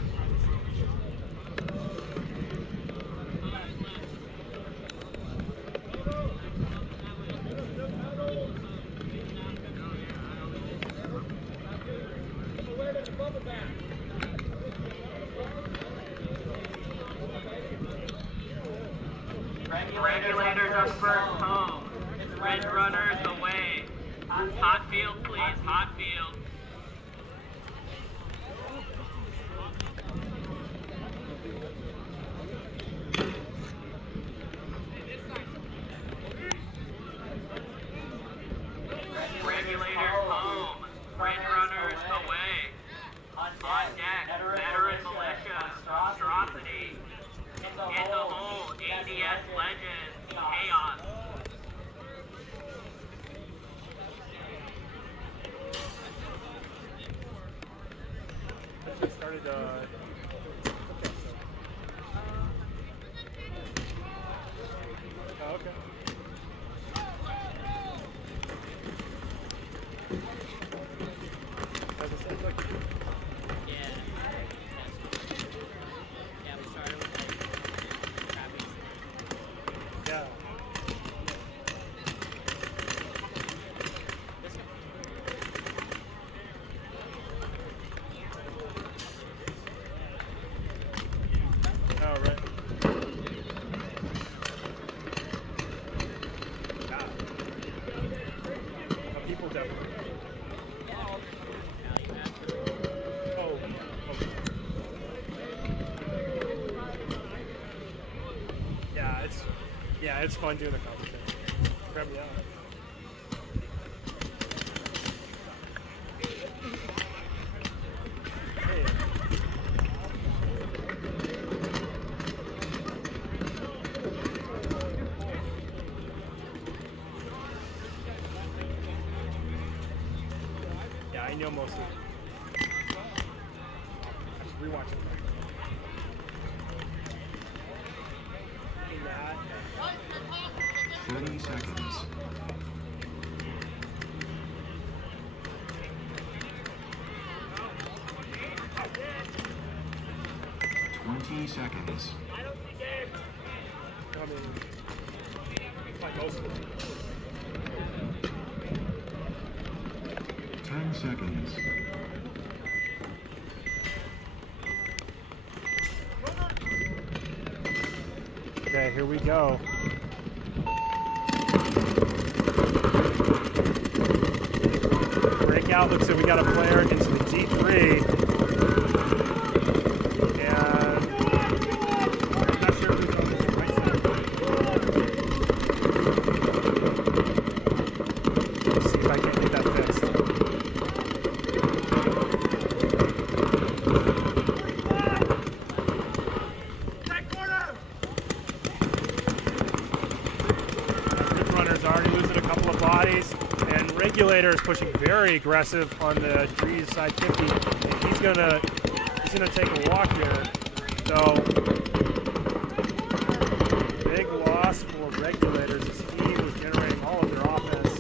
Regulators up first home, red runners away. Hot field, please. Hot field. Regulators home. Red runners away. On deck, veteran militia, monstrosity. In the hole, ADS legend, chaos. Actually started, okay, so. Oh, okay. As I said, like, Yeah. Yeah, we started with like crappy. yeah. This one. Oh, right. Yeah. People definitely. Value add for Oh, okay. Yeah, it's fun doing the competition. Grab me out. Hey. Yeah, I know most of it. I just rewatched it. That. 30 seconds. 20 seconds. I mean, like most of it. 10 seconds. Okay, here we go. Breakout looks like we got a player into the D3. And I'm not sure who's on the right side. Let's see if I can get that fixed. Already losing a couple of bodies, and Regulator is pushing very aggressive on the Drees side 50, and he's gonna take a walk here. So big loss for Regulators as he was generating all of their offense.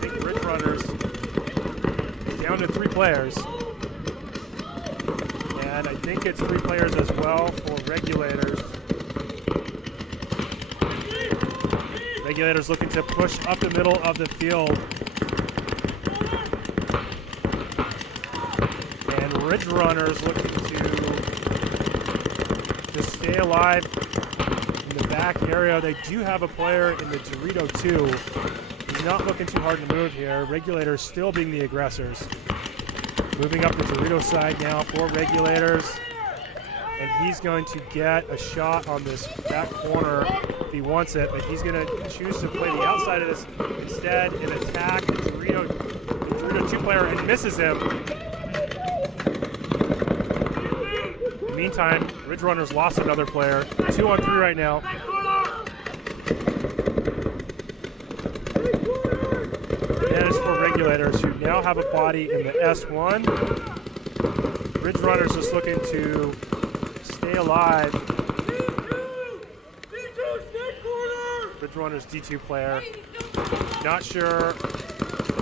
Big Ridge Runners is down to 3 players, and I think it's 3 players as well for Regulators. Regulators looking to push up the middle of the field. And Ridge Runners looking to stay alive in the back area. They do have a player in the Dorito 2. He's not looking too hard to move here. Regulators still being the aggressors. Moving up the Dorito side now for Regulators. And he's going to get a shot on this back corner if he wants it, but he's going to choose to play the outside of this instead and attack the Dorito 2 player and misses him. In the meantime, Ridge Runners lost another player. 2-on-3 right now. Advantage for Regulators, who now have a body in the S1. Ridge Runners is looking to stay alive. Ridge Runners D2 player. Not sure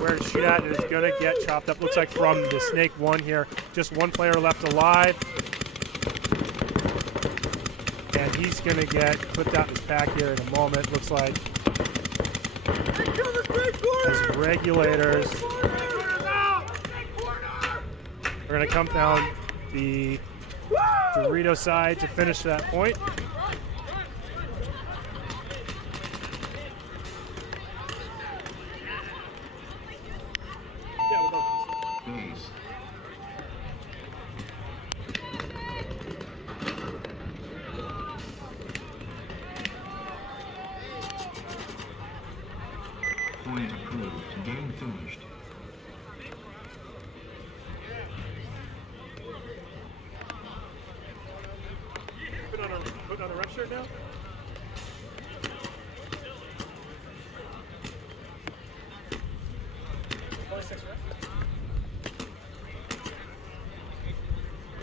where to shoot at. It is going to get chopped up. Looks like from the Snake 1 here. Just 1 player left alive. And he's going to get clipped out in his pack here in a moment. Looks like as Regulators are going to come down the Dorito side to finish that point. shirt now? Only 6, right?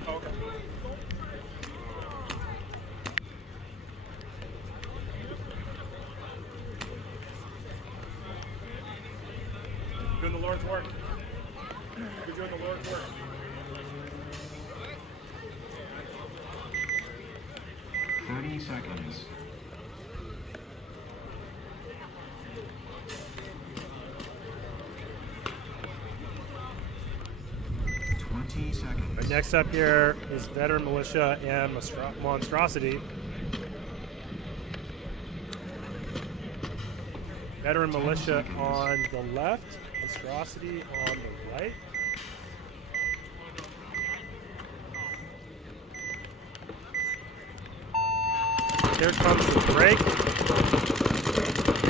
Oh, okay. Doing the Lord's work. You're doing the Lord's work. Seconds. 20 seconds. Right, next up here is Veteran Militia and Monstrosity. Veteran Militia on the left, Monstrosity on the right. Here comes the break.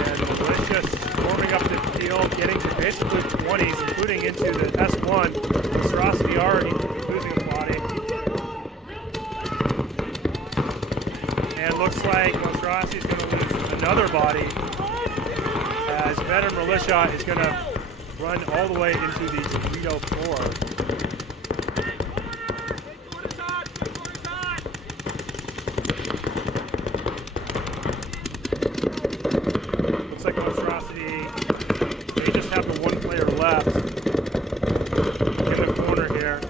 And Militia storming up the field, getting to basically 20s, including into the S1. Monstrosity already losing a body. And looks like Monstrosity is going to lose another body, as Veteran Militia is going to run all the way into the Dorito floor. Looks like Monstrosity, they just have the one player left in the corner here.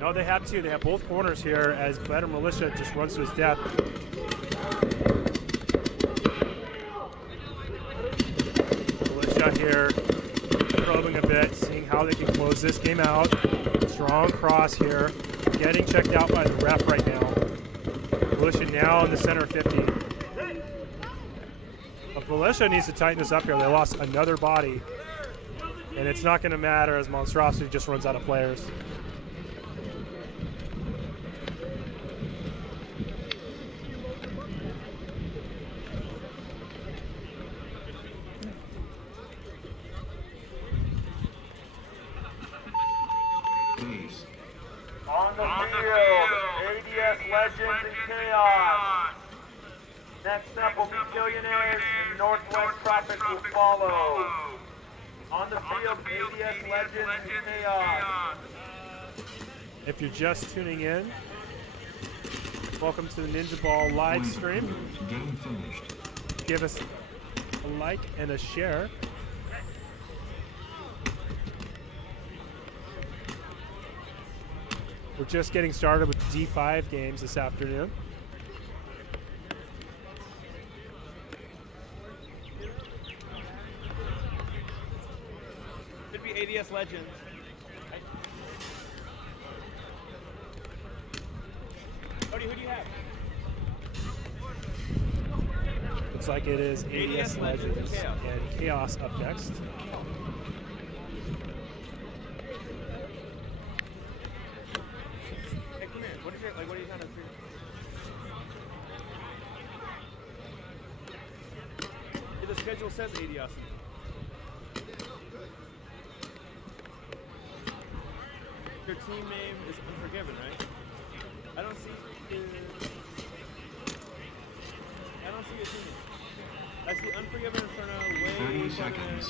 No, they have two. They have both corners here as Veteran Militia just runs to his death. Militia here probing a bit, seeing how they can close this game out. Strong cross here, getting checked out by the ref right now. Militia now in the center 50. But Militia needs to tighten this up here. They lost another body, and it's not going to matter as Monstrosity just runs out of players. On the field, ADS Legends and Chaos. Next up will be Billionaires and Northwest Profits will follow. On the field, ADS Legends and Chaos. If you're just tuning in, welcome to the Ninjaball live stream. Game finished. Give us a like and a share. We're just getting started with D5 games this afternoon. Could be ADS Legends. Cody, who do you have? Looks like it is ADS Legends and Chaos up next. Hey, come here. What are you trying to do? Yeah, the schedule says ADS. Your team name is Unforgiven, right? I don't see your team name. I see Unforgiven in front of way 30 seconds.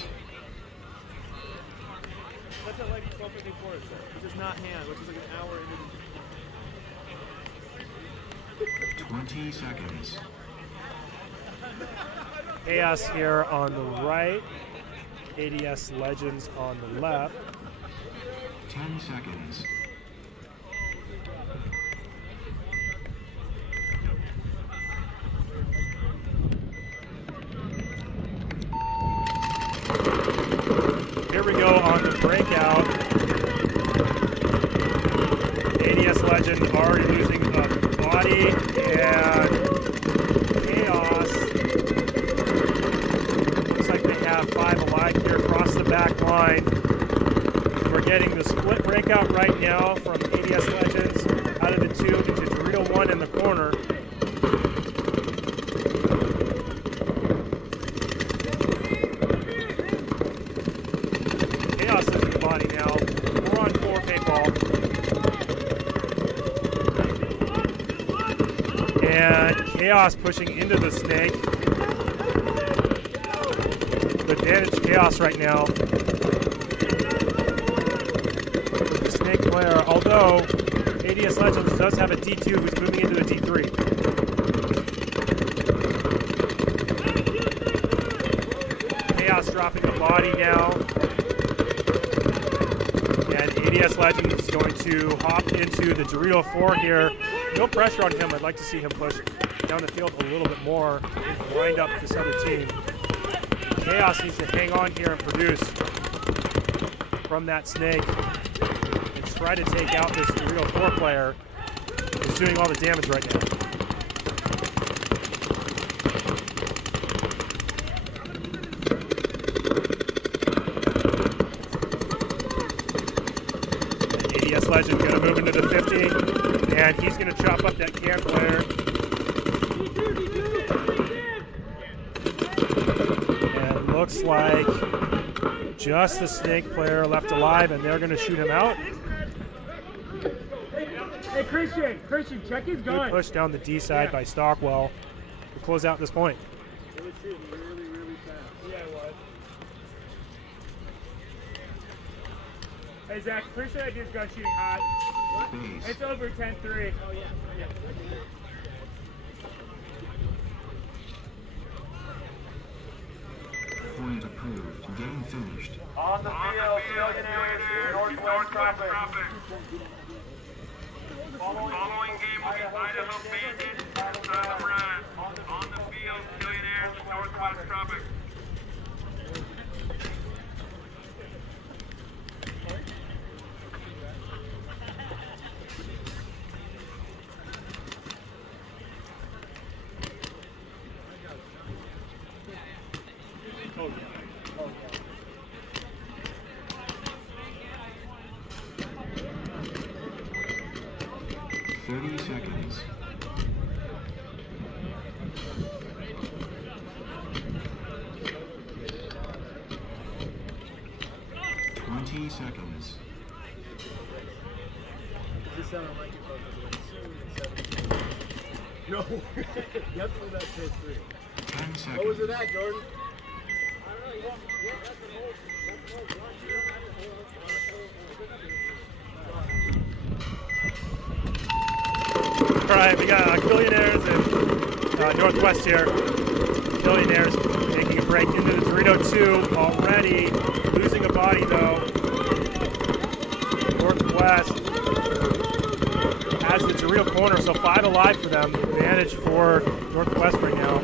That's at like 12:54 it says, which is not hand, which is like an hour into 20 seconds. Chaos here on the right, ADS Legends on the left. 10 seconds. Here we go on the breakout. ADS Legend already losing a body, and Chaos looks like they have 5 alive here across the back line. We're getting the split breakout right now from ADS Legends out of the 2 into Dorito 1 in the corner. Chaos is the body now. 4-on-4 paintball. Chaos pushing into the snake. Advantage Chaos right now. The snake player, although ADS Legends does have a D2 who's moving into a D3. Chaos dropping a body now. And ADS Legends is going to hop into the Dorito 4 here. No pressure on him. I'd like to see him push down the field a little bit more and wind up this other team. Chaos needs to hang on here and produce from that snake and try to take out this Dorito 4 player who's doing all the damage right now. ADS Legend going to move into the 50, and he's going to chop up that can player. Looks like just the snake player left alive, and they're going to shoot him out. Hey, Christian, check his gun. Good push down the D side by Stockwell to close out this point. It was shooting really fast. Yeah, it was. Hey, Zach, pretty sure I just gun shooting hot. What? It's over 10-3. Oh, yeah. Point approved. Game finished. On the field, Millionaires, Northwest Tropic. Following game will be Idaho Bandit and Tyler Bryan. On the field, Millionaires, Northwest Tropic. Oh, yeah. 30 seconds. Seconds. This sounded like it was No. Definitely not 10-3. 10 seconds. What was it at, Jordan? All right, we got Billionaires and Northwest here. Billionaires making a break into the Dorito 2 already. Losing a body, though. Northwest has the Dorito corner, so 5 alive for them. Advantage for Northwest right now.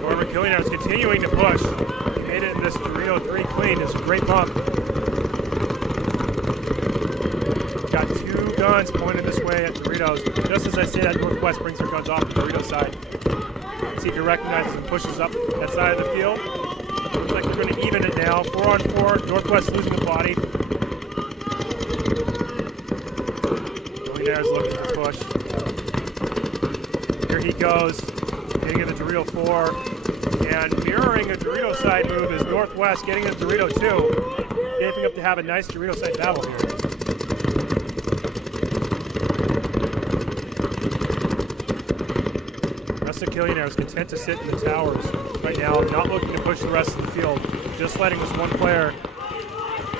However, Billionaires continuing to push. He made it in this Dorito 3 clean. It's a great bump. Got 2 guns pointed this way at Doritos. Just as I say that, Northwest brings their guns off the Dorito side. See if he recognizes and pushes up that side of the field. Looks like they're going to even it now. 4-on-4. Northwest losing a body. Billionaires looking to push. Here he goes. Getting in the Dorito 4. And mirroring a Dorito side move is Northwest getting in the Dorito 2. Shaping up to have a nice Dorito side battle here. Billionaires content to sit in the towers right now, not looking to push the rest of the field, just letting this one player,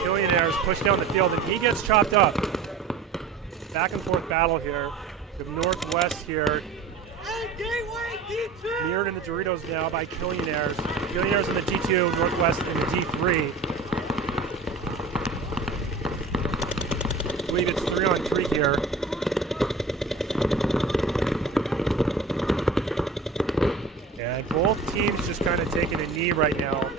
Billionaires, push down the field, and he gets chopped up. Back and forth battle here. The Northwest here, mirrored in the Doritos now by Billionaires. Billionaires in the D2, Northwest in the D3. I believe it's 3-on-3 here. And both teams just kind of taking a knee right now.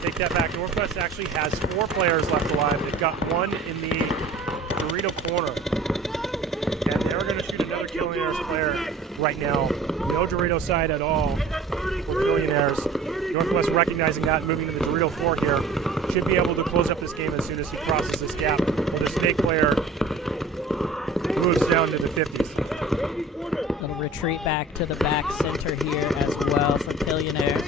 Take that back. Northwest actually has 4 players left alive. They've got 1 in the Dorito corner. And they're going to shoot another Billionaires player right now. No Dorito side at all for Billionaires. Northwest recognizing that and moving to the Dorito 4 here. Should be able to close up this game as soon as he crosses this gap. Well, the snake player moves down to the 50s. Little retreat back to the back center here as well for Billionaires.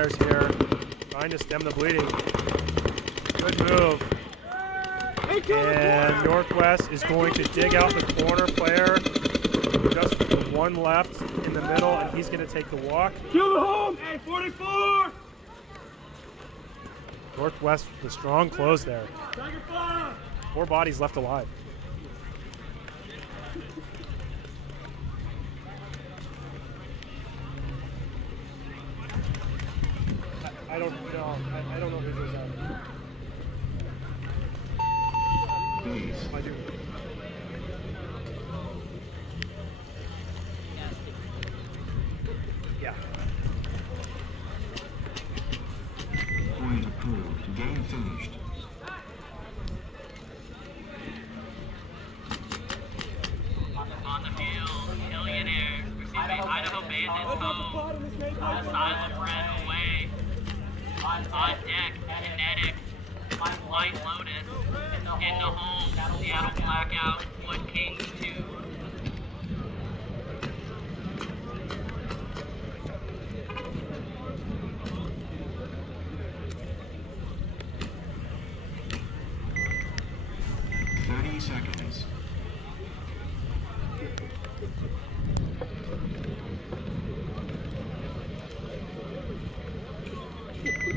players here trying to stem the bleeding. Good move. And Northwest is going to dig out the corner player. Just one left in the middle, and he's going to take the walk. Kill the home! Hey, 44! Northwest with a strong close there. Tiger fire! 4 bodies left alive. I don't know. I don't know who this is. I do. Yeah. Point approved. Game finished. On the field, Idaho Bandits home. Asylum Red away. On deck, Kinetic. White Lotus. In the home, Seattle Blackout. Wood Kings 2. Seconds.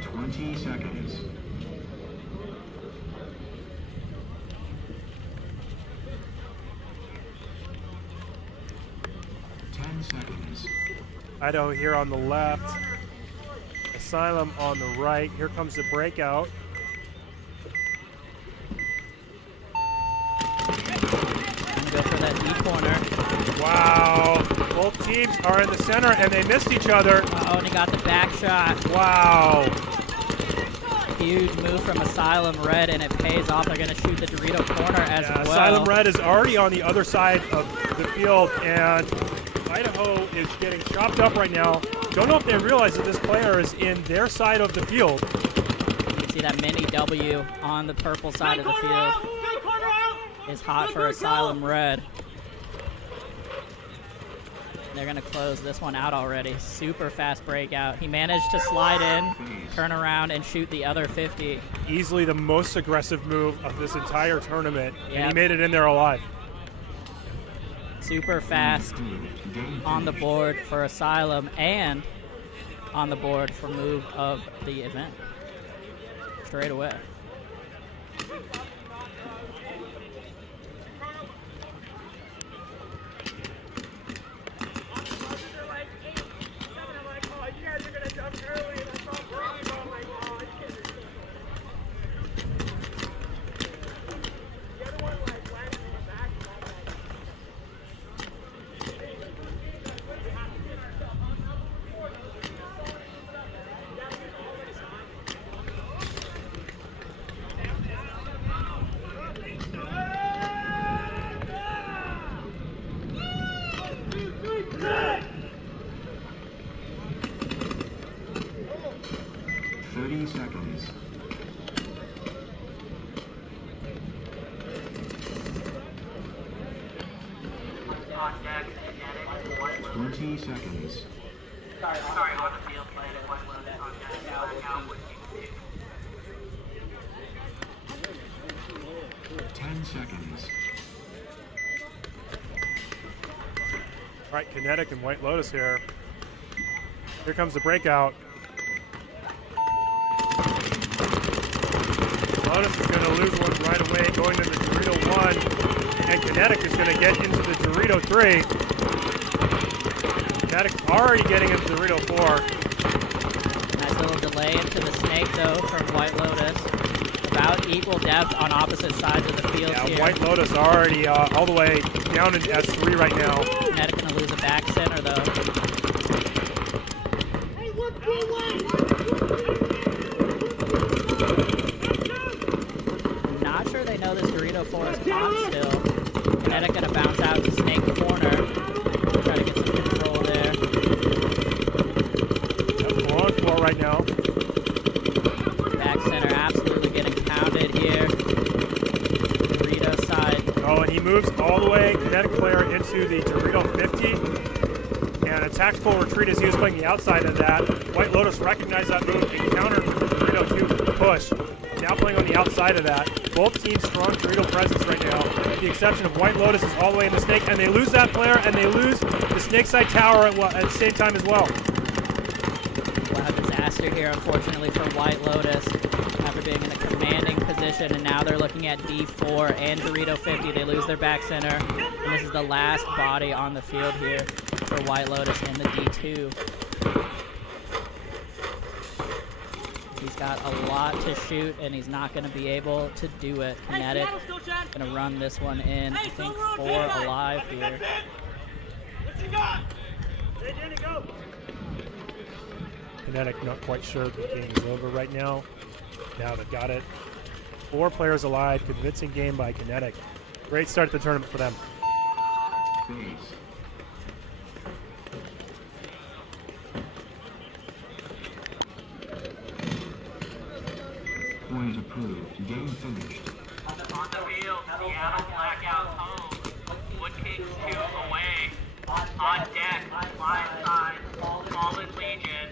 20 seconds. 10 seconds. Idaho here on the left. Asylum on the right. Here comes the breakout. Go for that D corner. Wow. Both teams are in the center and they missed each other. Oh, and he got the back shot. Wow. Huge move from Asylum Red, and it pays off. They're going to shoot the Dorito corner as well. Asylum Red is already on the other side of the field, and Idaho is getting chopped up right now. Don't know if they realize that this player is in their side of the field. You can see that mini W on the purple side of the field. Is hot for Asylum Red. They're going to close this one out already. Super fast breakout. He managed to slide in, turn around, and shoot the other 50. Easily the most aggressive move of this entire tournament, and Yep. he made it in there alive. Super fast on the board for Asylum and on the board for move of the event. Straight away. Seconds. 20 seconds. Sorry, on the field, playing at 1 minute on Blackout, Wood Kings 2. 10 seconds. All right, Kinetic and White Lotus here. Here comes the breakout. Lotus is going to lose one right away, going into Dorito 1, and Kinetic is going to get into the Dorito 3. Kinetic's already getting into Dorito 4. Nice little delay into the snake, though, from White Lotus. About equal depth on opposite sides of the field here. White Lotus already all the way down in S3 right now. Kinetic going to lose a back center, though. Not sure they know this Dorito 4 is hot still. Kinetic going to bounce out to snake corner. Try to get some control there. That's long floor right now. Back center absolutely getting pounded here. Dorito side. Oh, and he moves all the way, Kinetic player, into the Dorito 50. And a tactical retreat is used playing the outside of that. White Lotus recognized that move and countered Dorito to push. Now playing on the outside of that. Both teams strong Dorito presence right now. With the exception of White Lotus is all the way in the snake, and they lose that player, and they lose the snake side tower at the same time as well. Wow, disaster here, unfortunately, for White Lotus. After being in a commanding position, and now they're looking at D4 and Dorito 50. They lose their back center, and this is the last body on the field here for White Lotus in the D2. He's got a lot to shoot, and he's not going to be able to do it. Kinetic going to run this one in. I think 4 alive here. Kinetic not quite sure the game is over right now. Now they've got it. 4 players alive. Convincing game by Kinetic. Great start to the tournament for them. Point approved. Game finished. On the field, Seattle Blackout home. Wood Kings 2 away. On deck, line side, Fallen Legion.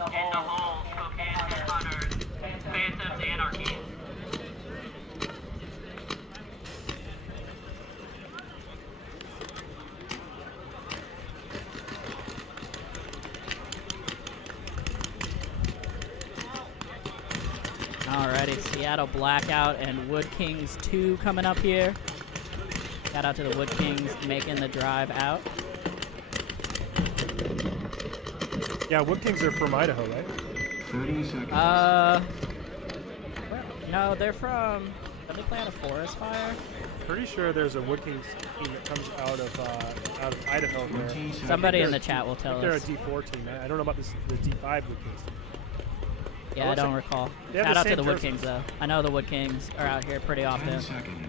In the hole, Cocaine Hunters. Phantoms Anarchy. Alrighty, Seattle Blackout and Wood Kings 2 coming up here. Shout out to the Wood Kings making the drive out. Yeah, Wood Kings are from Idaho, right? 30 seconds. No, they're from. Don't they play out of Forest Fire? Pretty sure there's a Wood Kings team that comes out of Idaho. There. Somebody in the chat will tell They're us. a D4 team. I don't know about the D5 Wood Kings. Yeah, I don't recall. Shout out to the Wood Kings, though. I know the Wood Kings are out here pretty often.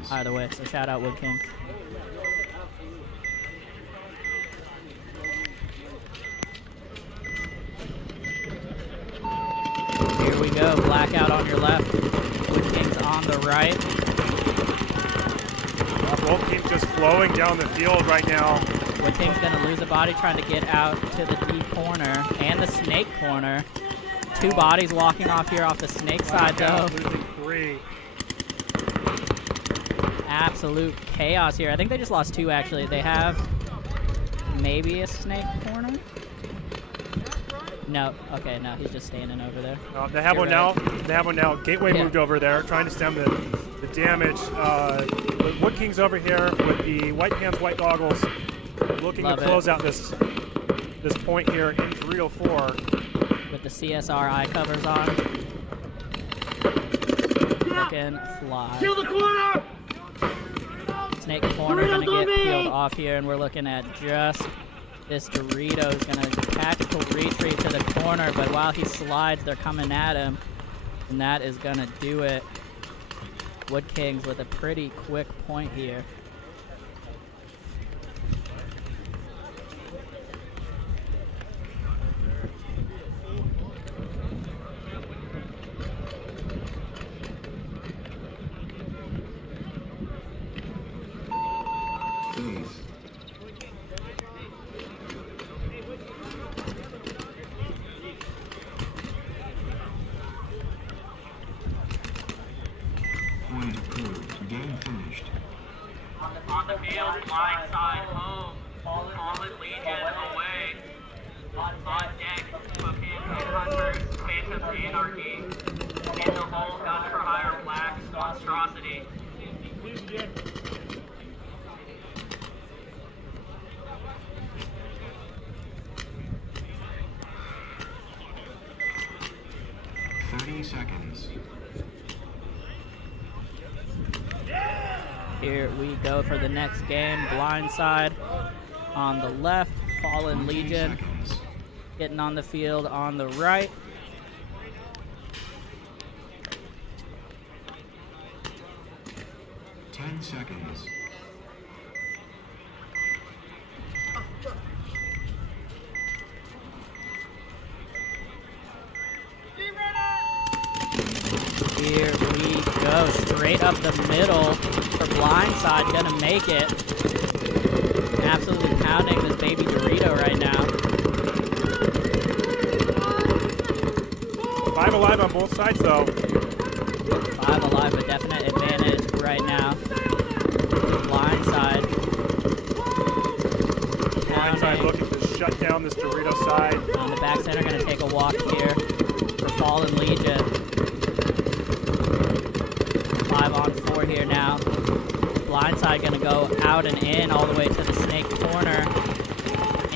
Either way, so shout out Wood Kings. Here we go. Blackout on your left. Wood Kings on the right. Both teams just flowing down the field right now. Wood Kings going to lose a body trying to get out to the D corner and the snake corner. 2 bodies walking off here off the snake side, though. Losing 3. Absolute chaos here. I think they just lost 2, actually. They have maybe a snake corner? No. Okay, no, he's just standing over there. They have You're one right. now. They have one now. Gateway moved over there, trying to stem the damage. Wood Kings over here with the white pants, white goggles, looking to close out this point here in Dorito 4. With the CSR eye covers on. Looking fly. Kill the corner! Snake corner gonna get peeled off here, and we're looking at just this Dorito's gonna tactical retreat to the corner, but while he slides, they're coming at him, and that is gonna do it. Wood Kings with a pretty quick point here. Point approved. Game finished. On the field, line side home. Fallen Legion away. On deck, Cocaine Hunters, Phantoms Anarchy. In the hole, Guns for Hire, Black, Monstrosity. Seconds. Here we go for the next game. Blindside on the left. Fallen Legion getting on the field on the right. Seconds. Here we go. Straight up the middle for Blindside. Gonna make it. Absolutely pounding this baby Dorito right now. 5 alive on both sides, though. 5 alive, a definite advantage right now. Blindside. Blindside looking to shut down this Dorito side. On the back center, going to take a walk here for Fallen Legion. 5 on 4 here now. Blindside going to go out and in all the way to the snake corner.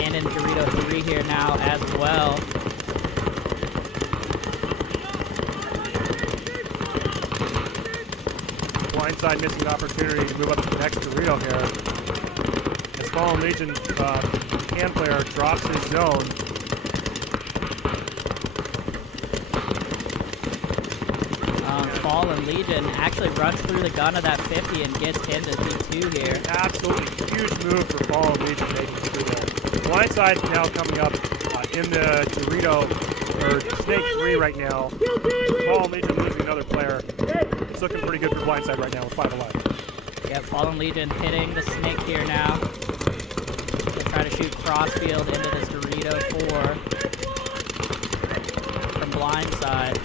And in Dorito 3 here now as well. Blindside missing the opportunity to move up to the next Dorito here. As Fallen Legion can player drops his zone. Fallen Legion actually runs through the gun of that 50 and gets into D2 here. Absolutely huge move for Fallen Legion making through there. Blindside now coming up in the Dorito, or Snake 3 right now. Fallen Legion losing another player. It's looking pretty good for Blindside right now with 5 alive. Yeah, Fallen Legion hitting the snake here now. They try to shoot crossfield into this Dorito 4 from Blindside.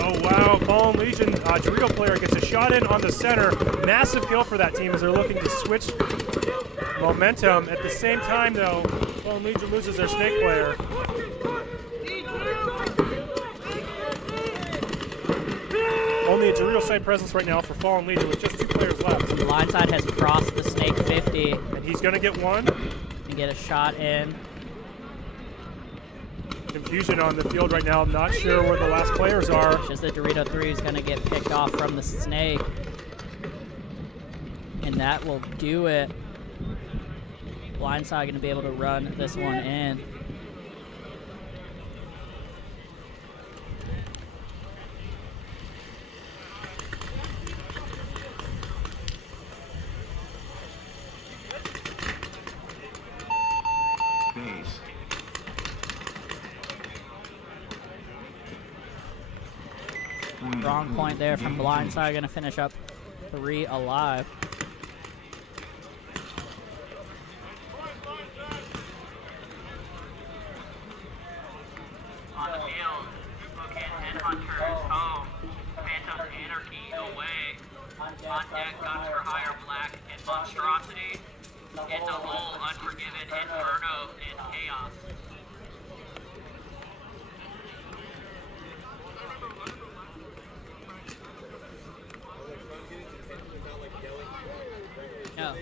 Oh wow, Fallen Legion Dorito player gets a shot in on the center. Massive kill for that team as they're looking to switch momentum. At the same time though, Fallen Legion loses their snake player. Only a Dorito side presence right now for Fallen Legion with just 2 players left. Blindside has crossed the snake 50. And he's going to get one. And get a shot in. Confusion on the field right now. I'm not sure where the last players are. Just the Dorito 3 is going to get picked off from the snake. And that will do it. Blindside going to be able to run this one in. Wrong point there from Blindside, going to finish up 3 alive. On the field, look at Headhunters home, Phantom Anarchy away. On deck, Guns for Hire Black and Monstrosity. In the hole, Unforgiven, Inferno, and Chaos. No.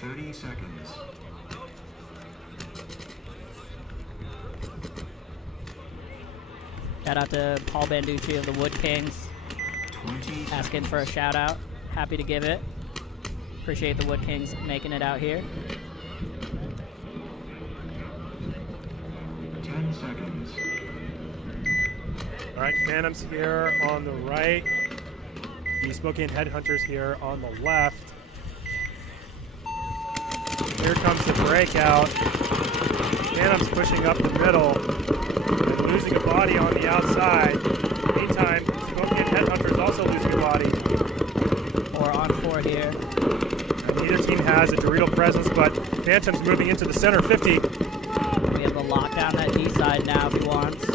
30 seconds. Shout out to Paul Banducci of the Wood Kings. Asking for a shout out. Happy to give it. Appreciate the Wood Kings making it out here. 10 seconds. All right, Phantoms here on the right. The Spokane Headhunters here on the left. Here comes the breakout. Phantoms pushing up the middle and losing a body on the outside. Meantime, Spokane Headhunters also losing a body. 4 on 4 here. Neither team has a Dorito presence, but Phantom's moving into the center 50. We have the lockdown that D side now if he wants.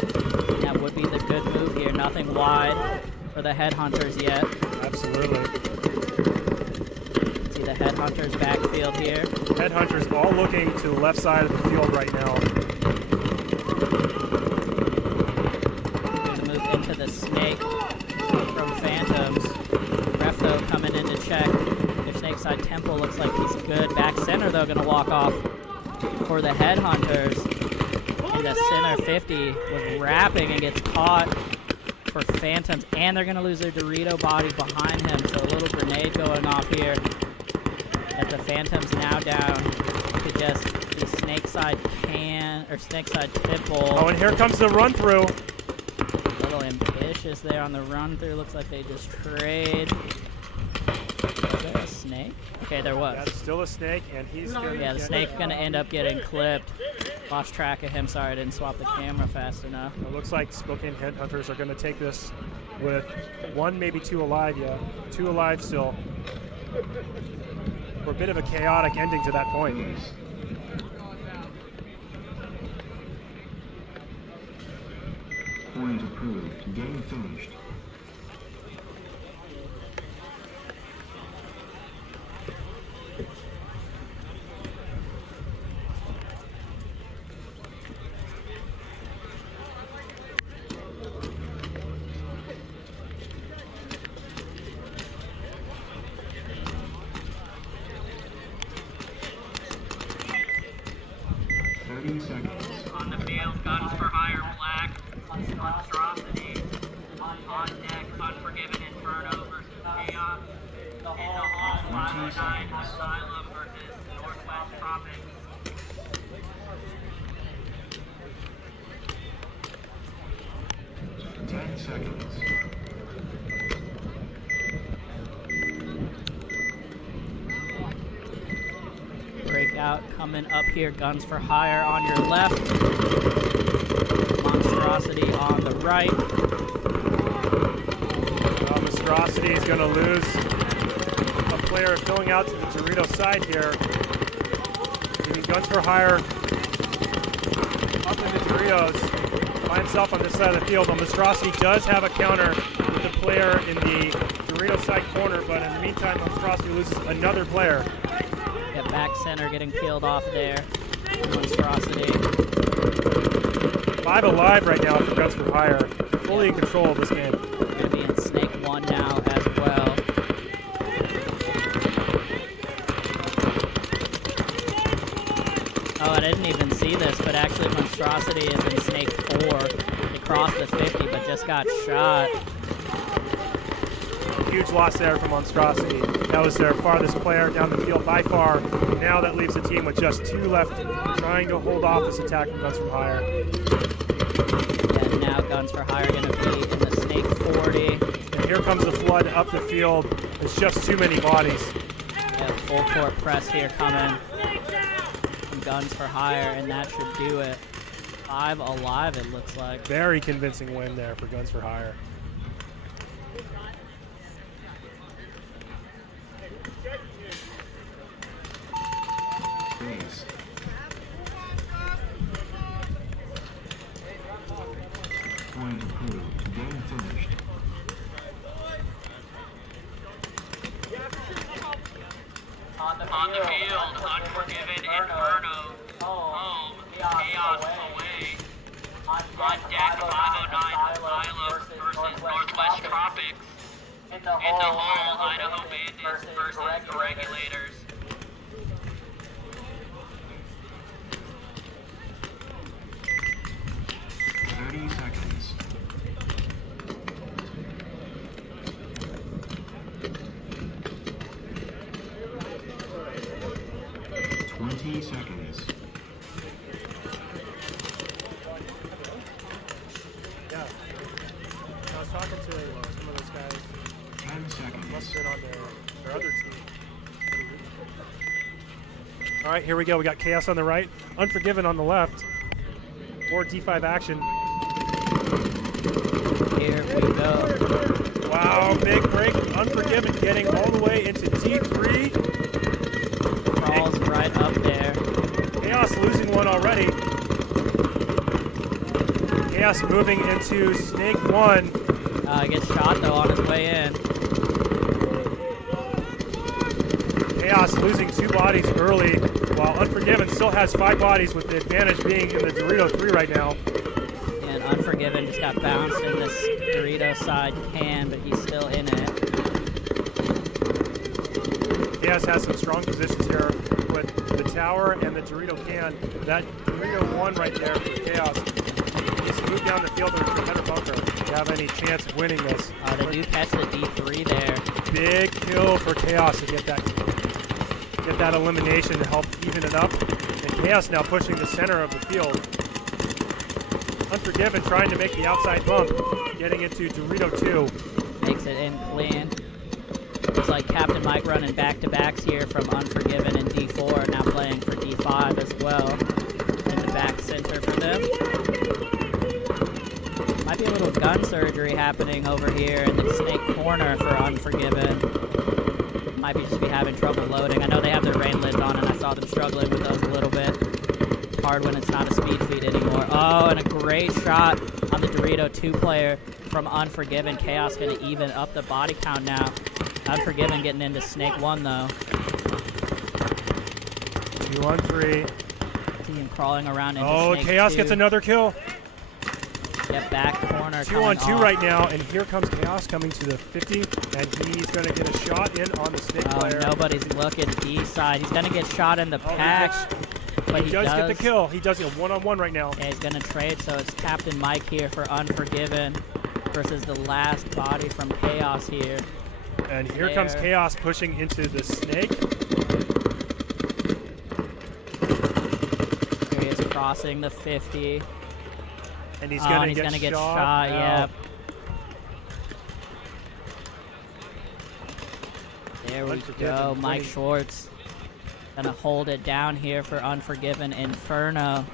That would be the good move here. Nothing wide for the Headhunters yet. Absolutely. See the Headhunters backfield here. Headhunters all looking to the left side of the field right now. Going to move into the snake from Phantoms. Ref though coming in to check. Their snake side tempo looks like he's good. Back center though going to walk off for the Headhunters. And the center 50 was wrapping and gets caught for Phantoms. And they're going to lose their Dorito body behind him. So a little grenade going off here. As the Phantoms now down to just the snake side snake side tipple. Oh, and here comes the run through. A little ambitious there on the run through. Looks like they just trade. Is there a snake? Okay, there was. That's still a snake, and he's going to Yeah, the snake's going to end up getting clipped. Lost track of him. Sorry, I didn't swap the camera fast enough. It looks like Spokane Headhunters are going to take this with 1, maybe 2 alive yet. 2 alive still. For a bit of a chaotic ending to that point. Point approved. Game finished. On the field, Guns for Hire Black, Monstrosity. On deck, Unforgiven Inferno versus Chaos. In the hall, 509, Asylum versus Northwest Tropics. 10 seconds. Breakout coming up here. Guns for Hire on your left. Monstrosity on the right. Well, Monstrosity is going to lose a player going out to the Dorito side here. Giving Guns for Hire up in the Doritos by himself on this side of the field. Monstrosity does have a counter with the player in the Dorito side corner, but in the meantime, Monstrosity loses another player. Yeah, back center getting peeled off there. Monstrosity. 5 alive right now for Guns for Hire. Fully in control of this game. Going to be in Snake 1 now as well. Oh, I didn't even see this, but actually Monstrosity is in Snake 4. They crossed the 50, but just got shot. Huge loss there for Monstrosity. That was their farthest player down the field by far. Now that leaves the team with just 2 left, trying to hold off this attack from Guns for Hire. Yeah, now Guns for Hire going to be in the Snake 40. And here comes the flood up the field. It's just too many bodies. Yeah, full court press here coming from Guns for Hire, and that should do it. 5 alive, it looks like. Very convincing win there for Guns for Hire. Base. Point approved. Game finished. On the field, Unforgiven Inferno. Home. Chaos away. On deck, 509 Asylum versus Northwest Tropics. In the hall, Idaho Bandits versus the Regulators. 30 seconds. 20 seconds. Yeah. I was talking to some of those guys. 10 seconds. Must have been on their other team. All right, here we go. We got Chaos on the right, Unforgiven on the left. More D5 action. Here we go. Wow, big break. Unforgiven getting all the way into D3. Crawls right up there. Chaos losing one already. Chaos moving into Snake 1. Gets shot though on his way in. Chaos losing 2 bodies early, while Unforgiven still has 5 bodies with the advantage being in the Dorito 3 right now. And Unforgiven just got bounced in this Dorito side can, but he's still in it. Chaos has some strong positions here with the tower and the Dorito can. That Dorito 1 right there for Chaos. He's moved down the field to a better bunker to have any chance of winning this. They do catch the D3 there. Big kill for Chaos to get that elimination to help even it up. And Chaos now pushing the center of the field. Unforgiven trying to make the outside bump, getting into Dorito 2. Makes it in clean. Looks like like Captain Mike running back-to-backs here from Unforgiven and D4, now playing for D5 as well in the back center for them. Might be a little gun surgery happening over here in the snake corner for Unforgiven. Might just be having trouble loading. I know they have their rain lids on, and I saw them struggling with those a little bit. Hard when it's not a speed feed anymore. Oh, and a great shot on the Dorito 2-player from Unforgiven. Chaos going to even up the body count now. Unforgiven getting into Snake 1, though. 2 on 3. Team crawling around into Oh, Snake Chaos 2. Gets another kill. Yep, back corner. 2 on 2 off. right now, and here comes Chaos coming to the 50, and he's going to get a shot in on the Snake player. Nobody's looking D side. He's going to get shot in the pack. But he does get the kill. He does it 1-on-1 right now. Yeah, he's going to trade, so it's Captain Mike here for Unforgiven versus the last body from Chaos here. And here comes Chaos pushing into the Snake. Here he is crossing the 50. And he's going to get shot. Yep. There we go. Mike Schwartz gonna hold it down here for Unforgiven Inferno.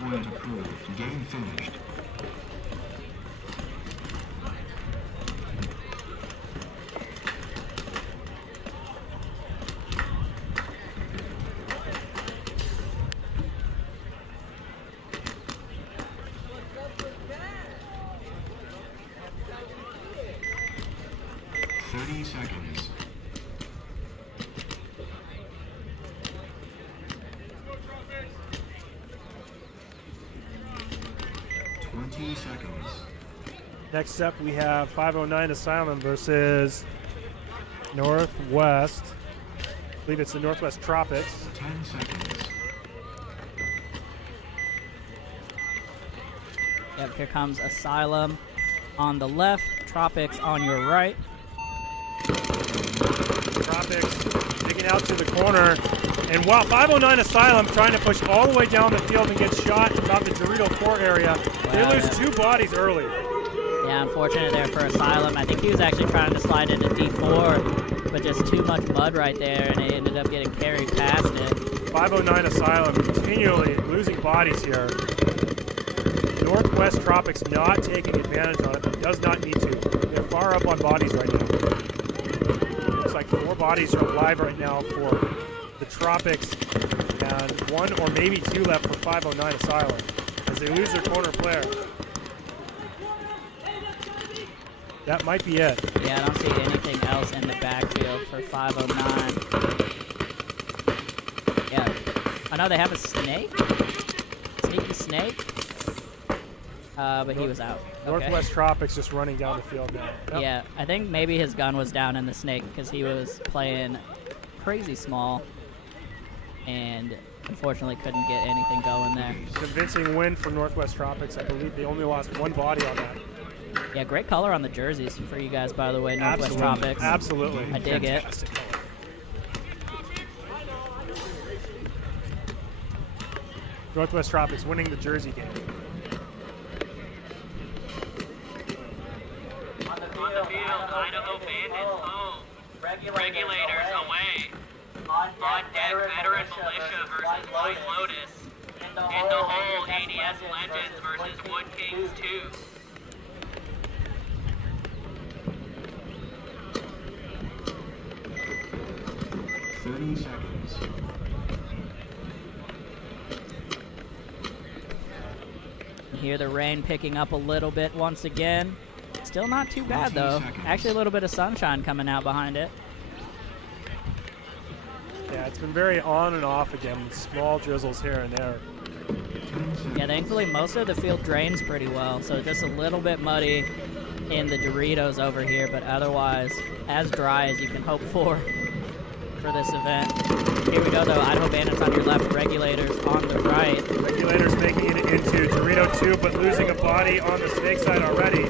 Point approved. Game finished. Seconds. Next up, we have 509 Asylum versus Northwest. I believe it's the Northwest Tropics. 10 seconds. Yep, here comes Asylum on the left, Tropics on your right. Tropics digging out to the corner. And while 509 Asylum trying to push all the way down the field and get shot about the Dorito 4 area, they lose 2 bodies early. Yeah, unfortunate there for Asylum. I think he was actually trying to slide into D4, but just too much mud right there, and it ended up getting carried past it. 509 Asylum continually losing bodies here. Northwest Tropics not taking advantage on it, but does not need to. They're far up on bodies right now. Looks like 4 bodies are alive right now for the Tropics, and 1 or maybe 2 left for 509 Asylum as they lose their corner player. That might be it. Yeah, I don't see anything else in the backfield for 509. Yeah, I know they have a snake. Sneaky snake. But he was out. Northwest Tropics just running down the field now. Yep. Yeah, I think maybe his gun was down in the snake because he was playing crazy small and unfortunately couldn't get anything going there. Convincing win for Northwest Tropics. I believe they only lost 1 body on that. Yeah, great color on the jerseys for you guys, by the way, Northwest Tropics. Absolutely. I dig Fantastic it. color. Northwest Tropics winning the jersey game. On the field, Idaho Bandits home. Regulators away. On deck, Veteran Militia versus White Lotus. In the hole, ADS Legends versus Wood Kings 2. Seconds. Hear the rain picking up a little bit once again. Still not too bad though. Actually a little bit of sunshine coming out behind it. Yeah, it's been very on and off again, small drizzles here and there. Yeah, thankfully most of the field drains pretty well, so just a little bit muddy in the Doritos over here, but otherwise as dry as you can hope for this event. Here we go though, Idaho Bandits on your left, Regulators on the right. Regulators making into Dorito 2, but losing a body on the snake side already.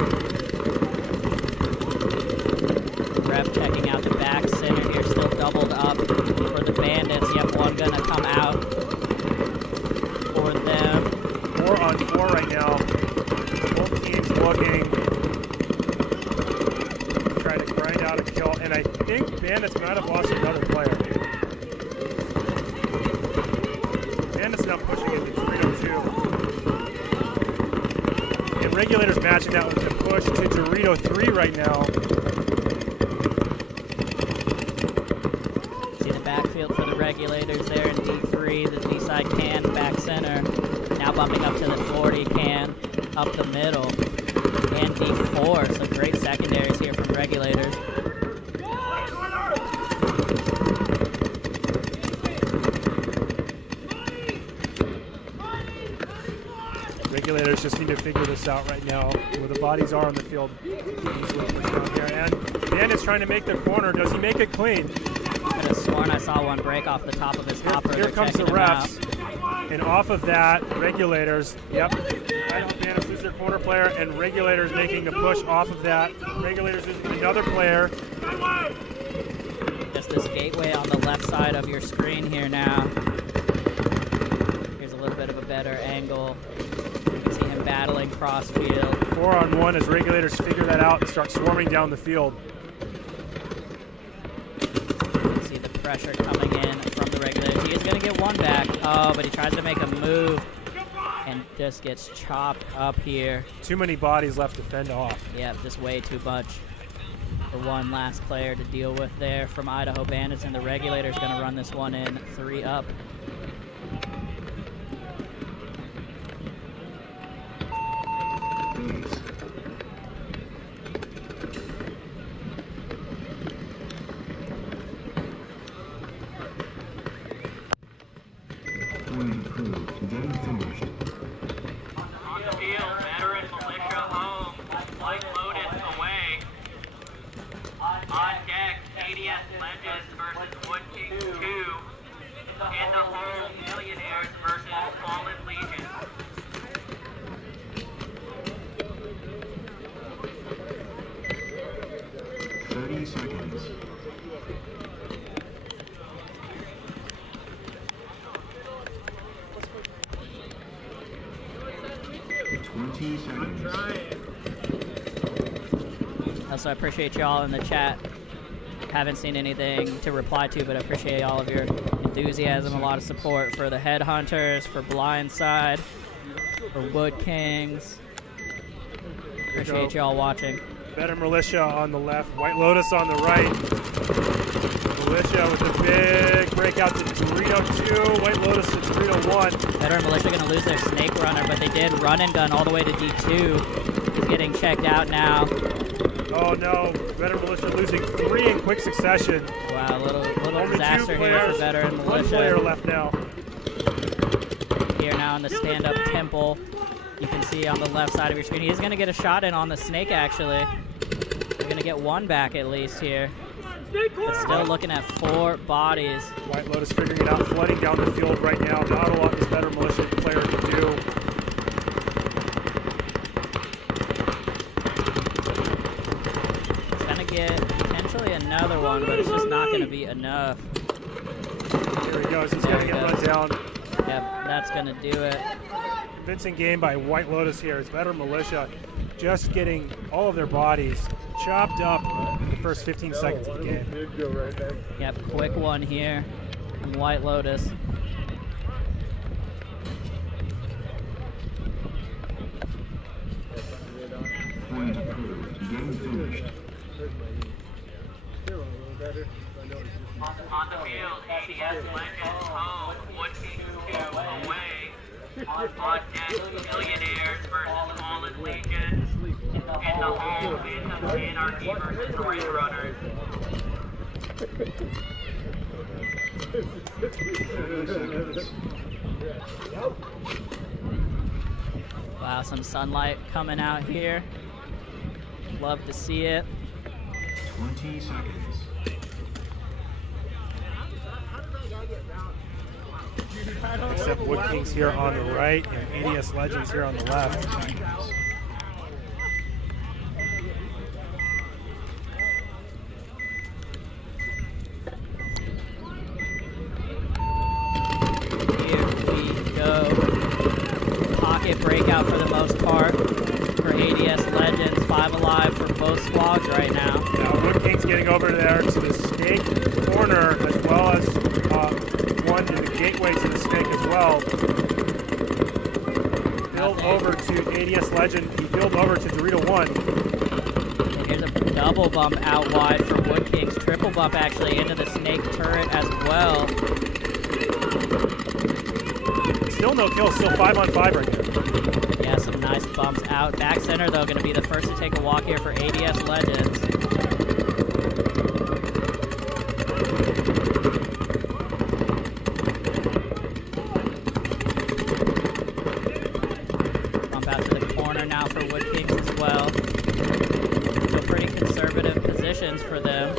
Ref checking out the back center here, still doubled up for the Bandits. Yep, one gonna come out for them. 4 on 4 right now. Both teams looking, trying to grind out a kill, and I think Bandits might have lost another player. Bandits now pushing into Dorito 2. And Regulators matching that with a push to Dorito 3 right now. See the backfield for the Regulators there in D3, the D-side can, back center. Now bumping up to the 40 can, up the middle, and D4. So great secondaries here from Regulators. Regulators just need to figure this out right now, where the bodies are on the field. Down here. And Bandit's trying to make the corner. Does he make it clean? I could have sworn I saw one break off the top of his hopper. Here comes the refs. And off of that, Regulators, yep. Bandits lose their corner player, and Regulators making a push off of that. Regulators losing another player. Just this gateway on the left side of your screen here now. Here's a little bit of a better angle. You can see him battling cross field. 4 on 1 as Regulators figure that out and start swarming down the field. You can see the pressure coming in from the Regulators. He is going to get one back. Oh, but he tries to make a move and just gets chopped up here. Too many bodies left to fend off. Yeah, just way too much for one last player to deal with there from Idaho Bandits, and the Regulators going to run this one in 3 up. Game finished. On the field, veteran militia home, White Lotus away. On deck, ADS Legends versus Wood King 2. In the home, Millionaires versus Fallen Legion. Seconds. 20 seconds. Also, I appreciate y'all in the chat. Haven't seen anything to reply to, but I appreciate all of your enthusiasm, a lot of support for the Headhunters, for Blindside, for Wood Kings. Appreciate y'all watching. Better Militia on the left, White Lotus on the right. Militia with a big breakout to Dorito 2, White Lotus to Dorito 1. Better Militia going to lose their Snake Runner, but they did run and gun all the way to D2. He's getting checked out now. Oh no, Better Militia losing 3 in quick succession. Wow, a little Only disaster 2 here players, for Veteran Militia. 1 player left now. Here now in the stand-up temple. You can see on the left side of your screen. He's going to get a shot in on the snake, actually. We're going to get one back at least here. But still looking at 4 bodies. White Lotus figuring it out, flooding down the field right now. Not a lot this Veteran Militia player can do. It's going to get potentially another one, but it's just not going to be enough. Here he goes. He's going to get run down. Yep, that's going to do it. Convincing game by White Lotus here. It's Veteran Militia just getting all of their bodies chopped up in the first 15 seconds of the game. Yep, quick one here from White Lotus. Point approved. Game finished. On the field, ADS Legends home, Wood King 2 away. On deck, Millionaires versus Fallen Legion. In the home, Anarchy versus the Ring Runners. Wow, some sunlight coming out here. Love to see it. 20 seconds. Except Wood Kings here on the right and ADS Legends here on the left. Pocket breakout for the most part for ADS Legends. 5 alive for both squads right now. Now Wood King's getting over there to the snake corner as well as one to the gateway to the snake as well. Filled over to ADS Legend. He filled over to Dorito 1. Here's a double bump out wide for Wood Kings. Triple bump actually into the snake turret as well. Still no kills, still 5 on 5 right here. Yeah, some nice bumps out. Back center, though, going to be the first to take a walk here for ADS Legends. Bump out to the corner now for Wood Kings as well. So pretty conservative positions for them.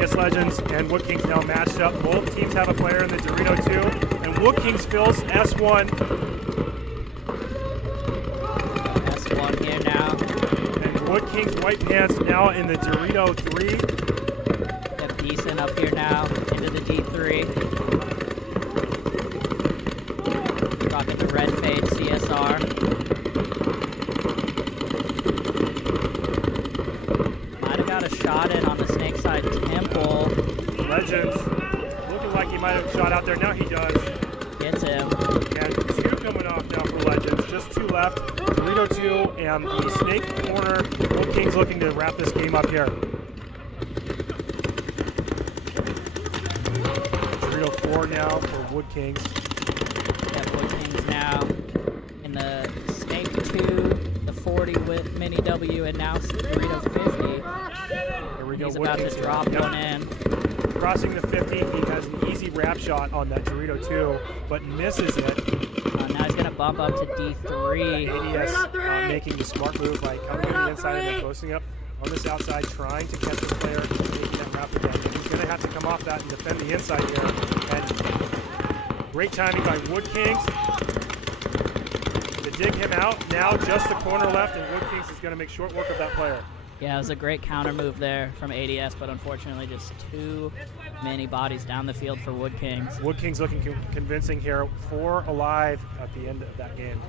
ADS Legends and Wood Kings now matched up. Both teams have a player in the Dorito 2. And Wood Kings fills S1. S1 here now. And Wood Kings White Pants now in the Dorito 3. Got Decent up here now into the D3. Rocking the red fade CSR. Might have got a shot in on the snake side Temple. Legends looking like he might have shot out there. Now he does. Gets him. And 2 coming off now for Legends. Just 2 left. Dorito 2 and the snake corner. Wood Kings looking to wrap this game up here. Dorito 4 now for Wood Kings. Got Wood Kings now in the snake 2, the 40 with mini W, and now Dorito 50. Here we go. He's Wood about Kings to drop one in. Crossing the 50, he has an easy wrap shot on that Dorito 2, but misses it. Now he's going to bump up to D3. ADS making the smart move by coming to the inside and then posting up on this outside, trying to catch the player, making that wrap again. He's going to have to come off that and defend the inside here. And great timing by Wood Kings to dig him out. Now just the corner left, and Wood Kings is going to make short work of that player. Yeah, it was a great counter move there from ADS, but unfortunately just too many bodies down the field for Wood Kings. Wood Kings looking convincing here. 4 alive at the end of that game.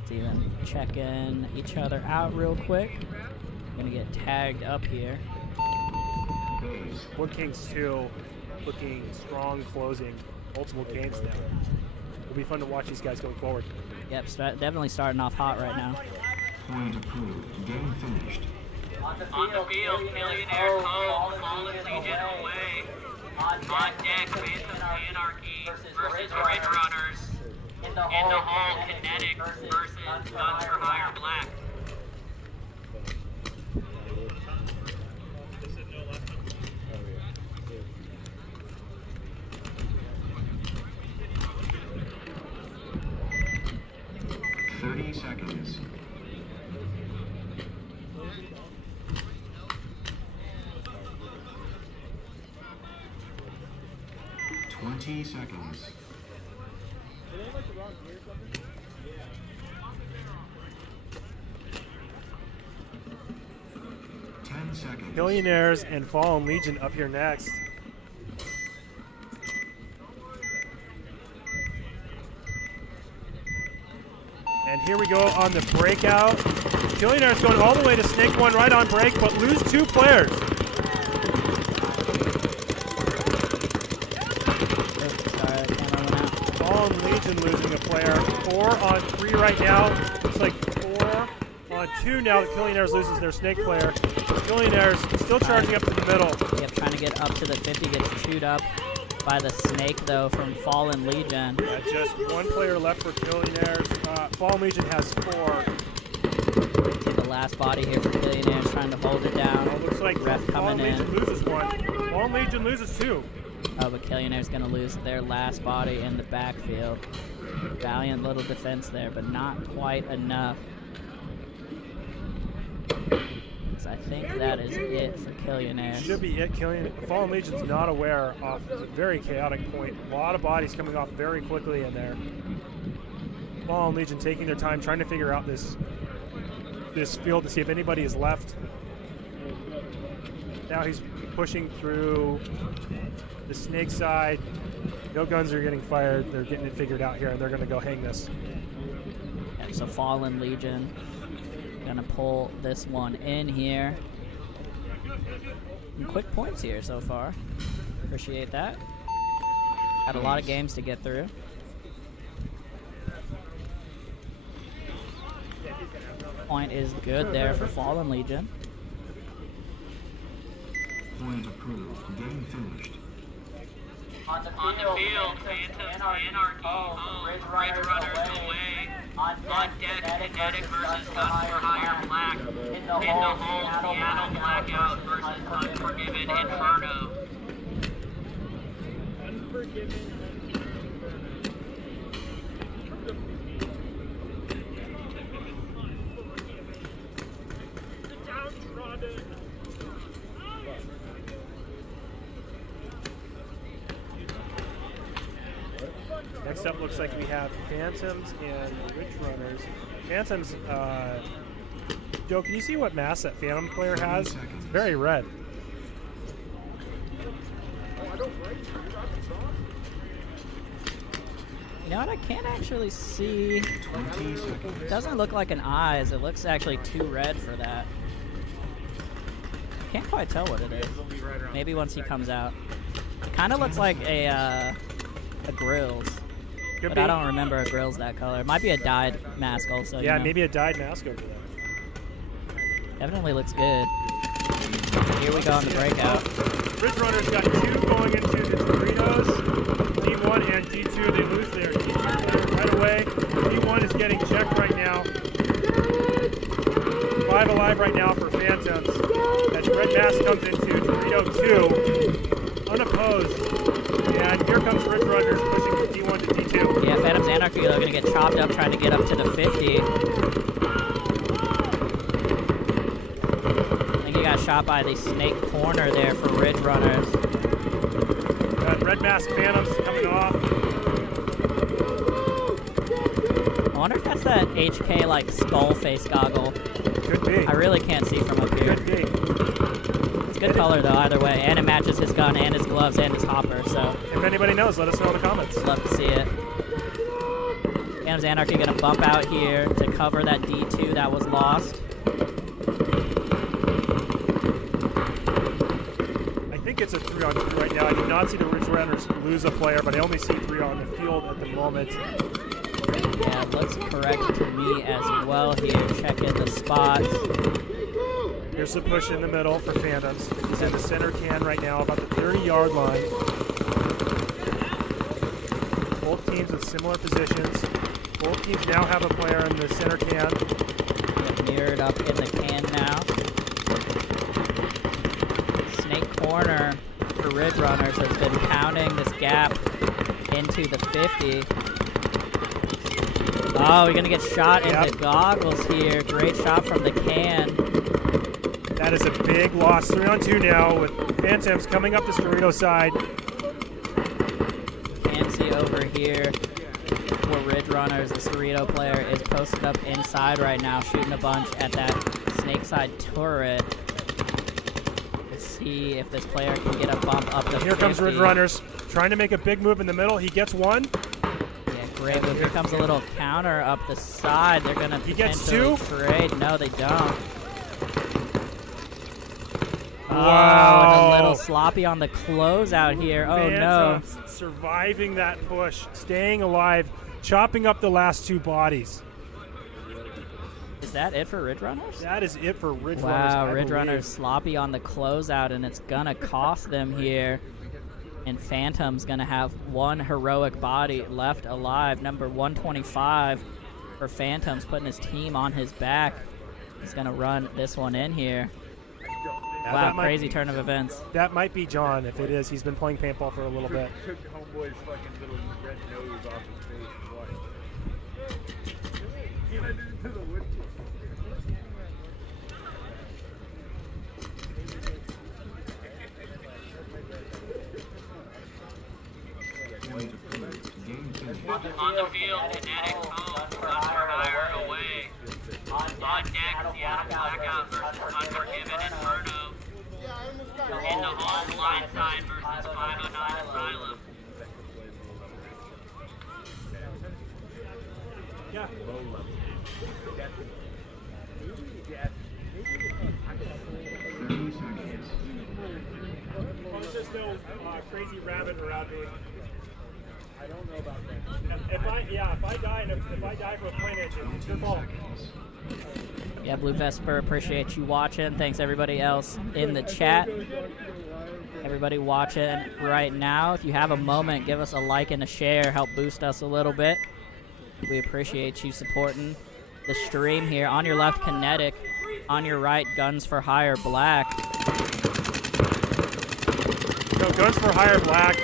Let's even checking each other out real quick. Gonna get tagged up here. Wood Kings 2 looking strong, closing multiple games now. It'll be fun to watch these guys going forward. Yep, definitely starting off hot right now. Point approved. Game finished. On the field, Millionaires home, Fallen Legion away. On deck, Phantoms Anarchy versus Ridge Runners. In the hall, Kinetic versus Guns for Hire Black. Seconds. 20 seconds. 10 seconds. Millionaires and Fallen Legion up here next. And here we go on the breakout. Millionaires going all the way to Snake 1 right on break, but lose 2 players. Fallen Legion losing a player. 4 on 3 right now. Looks like 4 on 2 now that Millionaires loses their Snake player. Millionaires still charging up to the middle. Yep, trying to get up to the 50, gets chewed up by the Snake, though, from Fallen Legion. Just 1 player left for Millionaires. Fallen Legion has 4. See the last body here for Millionaires, trying to hold it down. Oh, looks like Ref coming Fallen in. Legion loses 1. Fallen Legion loses 2. Oh, but Millionaire's going to lose their last body in the backfield. Valiant little defense there, but not quite enough. Looks I think that is it for Killionaires. Should be it. Fallen Legion's not aware off a very chaotic point. A lot of bodies coming off very quickly in there. Fallen Legion taking their time, trying to figure out this field to see if anybody is left. Now he's pushing through the snake side. No guns are getting fired. They're getting it figured out here, and they're going to go hang this. Yep, so Fallen Legion gonna pull this one in here. Some quick points here so far. Appreciate that. Had a lot of games to get through. Point is good there for Fallen Legion. Point approved. Game finished. On the field, Phantoms, Anarchy, home, Ridge Runners away. On deck, Kinetic versus Guns for Hire Black. In the hole, Seattle Blackout versus Unforgiven Inferno. Next up looks like we have Phantoms and Rich Runners. Phantoms, Joe, can you see what mask that Phantom player has? It's very red. You know what? I can't actually see. It doesn't look like an eyes. It looks actually too red for that. Can't quite tell what it is. Maybe once he comes out. It kind of looks like a grills. But I don't remember a grills that color. It might be a dyed mask also. Yeah, you know? maybe a dyed mask over there. Definitely looks good. Here we go on the breakout. Ridge Runners got 2 going into the Doritos. D1 and D2, they lose their D2 right away. D1 is getting checked right now. 5 alive right now for Phantoms. As Red Mask comes into Dorito 2, unopposed. And here comes Ridge Runners pushing from D1 to D2. Yeah, Phantom's Anarchy, though, going to get chopped up trying to get up to the 50. I think he got shot by the snake corner there for Ridge Runners. Got Red Mask Phantoms coming off. I wonder if that's that HK, like, skull face goggle. Could be. I really can't see from up here. Could be. It's good color, though, either way. And it matches his gun and his gloves and his hopper, so. If anybody knows, let us know in the comments. Love to see it. Phantom's Anarchy going to bump out here to cover that D2 that was lost. I think it's a 3-on-3 right now. I did not see the Ridge Runners lose a player, but I only see 3 on the field at the moment. Yeah, looks correct to me as well here. Checking the spots. Here's the push in the middle for Phantoms. He's in the center can right now, about the 30-yard line. Both teams with similar positions. Both teams now have a player in the center can. Mirrored up in the can now. Snake corner for Ridge Runners has been pounding this gap into the 50. Oh, we're going to get shot in the goggles here. Great shot from the can. That is a big loss. 3-on-2 now with Phantoms coming up the Dorito side. Can see over here for Ridge Runners. The Cerrito player is posted up inside right now, shooting a bunch at that snake side turret. Let's see if this player can get a bump up the 50. Here comes Ridge Runners, trying to make a big move in the middle. He gets one. Yeah, great move. Here comes a little counter up the side. They're going to potentially trade. No, they don't. Wow. Oh, and a little sloppy on the closeout here. Oh, Phantoms no. Surviving that push, staying alive, chopping up the last 2 bodies. Is that it for Ridge Runners? That is it for Ridge Runners. Wow, Ridge Runners sloppy on the closeout, and it's going to cost them here. And Phantom's going to have 1 heroic body left alive. Number 125 for Phantoms, putting his team on his back. He's going to run this one in here. Yeah, wow, crazy turn of events. That might be John. If it is, he's been playing paintball for a little bit. Took homeboy's fucking little red nose off his face. He went into the wood chip. On the field, Kinetic home, Guns for Hire away. On deck, Seattle Blackout versus Unforgiven Inferno. In the home line side versus 509 Asylum. Yeah. Well, there's just no crazy rabbit around me. I don't know about that. If I die for a plane engine, it's your fault. Yeah, Blue Vesper, appreciate you watching. Thanks everybody else in the chat. Everybody watching right now, if you have a moment, give us a like and a share. Help boost us a little bit. We appreciate you supporting the stream here. On your left, Kinetic. On your right, Guns for Hire Black. So Guns for Hire Black,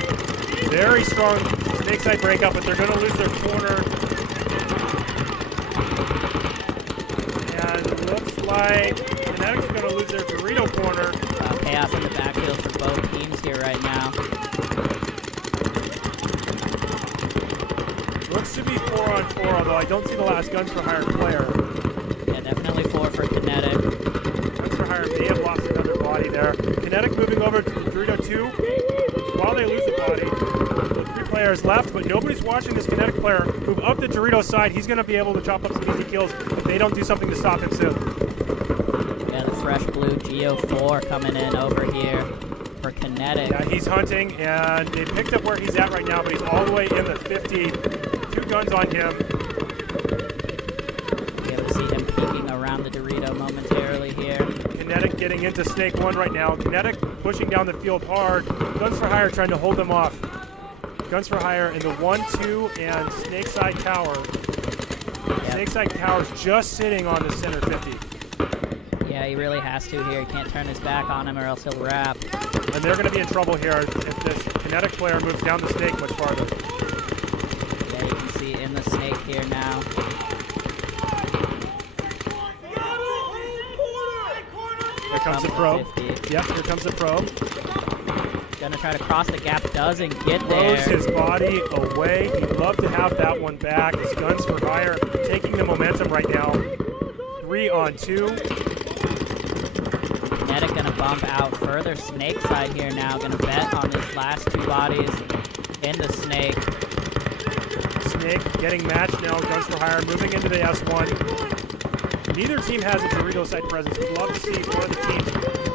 very strong snake side breakup, but they're going to lose their corner. And it looks like Kinetic's going to lose their Dorito corner. Chaos in the backfield for both teams here right now. Looks to be 4-on-4, although I don't see the last Guns for Hire player. Yeah, definitely 4 for Kinetic. Guns for Hire may have lost another body there. Kinetic moving over to Dorito 2. While they lose the body, the 3 players left, but nobody's watching this Kinetic player move up the Dorito side. He's going to be able to chop up some easy kills if they don't do something to stop him soon. Yeah, the fresh blue Geo 4 coming in over here for Kinetic. Yeah, he's hunting, and they picked up where he's at right now, but he's all the way in the 50. 2 guns on him. Be able to see him peeking around the Dorito momentarily here. Kinetic getting into Snake 1 right now. Kinetic pushing down the field hard. Guns for Hire trying to hold them off. Guns for Hire in the 1-2 and Snake Side Tower. Yep. Snake Side Tower's just sitting on the center 50. Yeah, he really has to here. He can't turn his back on him or else he'll wrap. And they're going to be in trouble here if this Kinetic player moves down the Snake much farther. Yeah, you can see in the Snake here now. Here comes the probe. Yep, here comes the probe. Gonna try to cross the gap, doesn't get Throws there. his body away. He'd love to have that one back. His Guns for Hire taking the momentum right now. 3-on-2. Kinetic gonna bump out further. Snake side here now. Gonna bet on his last 2 bodies in the Snake. Snake getting matched now. Guns for Hire moving into the S1. Neither team has a Dorito side presence. We'd love to see one of the teams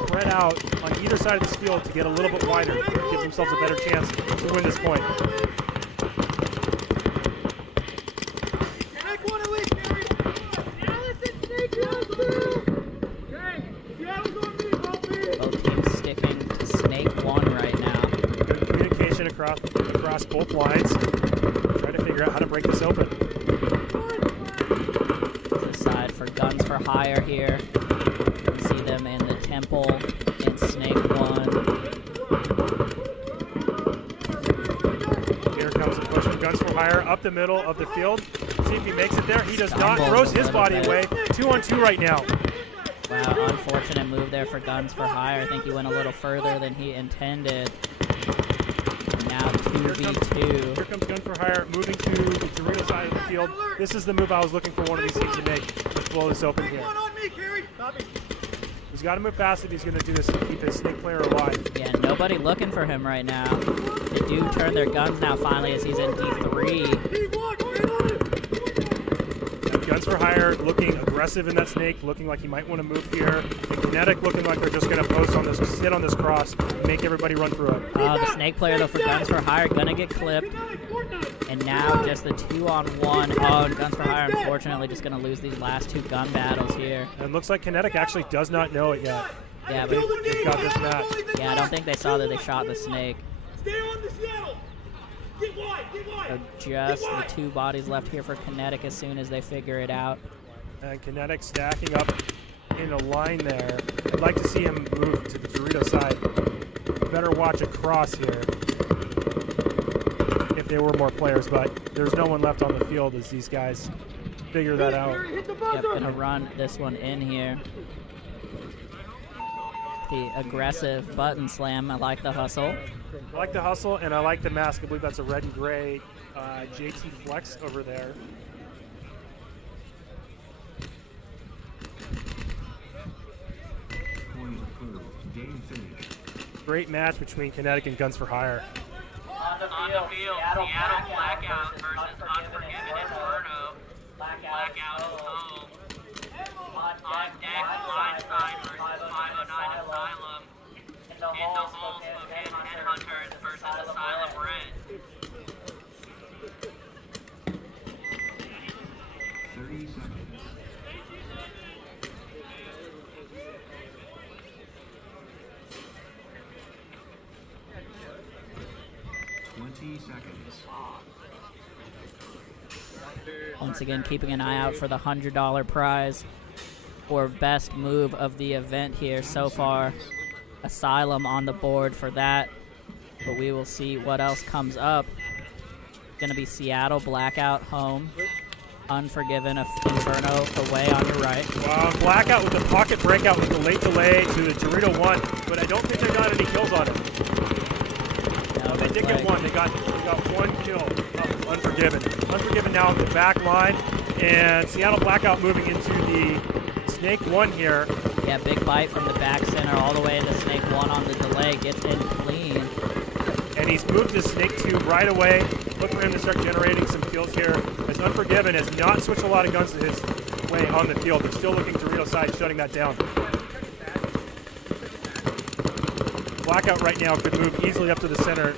spread out on either side of this field to get a little bit wider. Give themselves a better chance to win this point. Both teams sticking to Snake 1 right now. Good communication across both lines. Trying to figure out how to break this open. To the side for Guns for Hire here. You can see them in the Temple in Snake 1. Here comes the push from Guns for Hire up the middle of the field. See if he makes it there. He does not. Stumbles Throws a his little body bit. away. 2-on-2 right now. Wow, unfortunate move there for Guns for Hire. I think he went a little further than he intended. Now 2v2. Here comes Guns for Hire moving to the Dorito side of the field. This is the move I was looking for one of these teams to make. Let's blow this open here. He's got to move fast if he's going to do this and keep his Snake player alive. Yeah, nobody looking for him right now. They do turn their guns now finally as he's in D3. And Guns for Hire looking aggressive in that Snake, looking like he might want to move here. And Kinetic looking like they're just going to post on this, sit on this cross, and make everybody run through it. The Snake player though for Guns for Hire gonna get clipped. And now just the 2-on-1. Oh, and Guns for Hire unfortunately just gonna lose these last 2 gun battles here. And it looks like Kinetic actually does not know it yet. Yeah, but they've got this match. Yeah, I don't think they saw that they shot the Snake. Stay on the Seattle. Get wide, get wide. So just the 2 bodies left here for Kinetic as soon as they figure it out. And Kinetic stacking up in a line there. I'd like to see him move to the Dorito side. Better watch across here if there were more players, but there's no one left on the field as these guys figure that out. Yep, gonna run this one in here. the aggressive button slam. I like the hustle. I like the hustle, and I like the mask. I believe that's a red and gray JT Flex over there. Point approved. Game finished. Great match between Kinetic and Guns for Hire. On the field, Seattle Blackout versus Unforgiven Inferno. Blackout is home. On deck, Blindside versus 509 Asylum. In the hole, Spokane Headhunters versus Asylum Red. 30 seconds. Once again, keeping an eye out for the $100 prize for best move of the event here so far. Asylum on the board for that, but we will see what else comes up. Going to be Seattle Blackout home, Unforgiven Inferno away on your right. Wow, Blackout with the pocket breakout with the late delay to the Dorito 1, but I don't think they got any kills on it. No, they did get one. They got one kill of Unforgiven. Unforgiven now in the back line, and Seattle Blackout moving into the Snake 1 here. Yeah, big bite from the back center all the way into Snake 1 on the delay. Gets in clean. And he's moved to Snake 2 right away. Look for him to start generating some kills here, as Unforgiven has not switched a lot of guns to his way on the field. They're still looking Dorito side, shutting that down. Blackout right now could move easily up to the center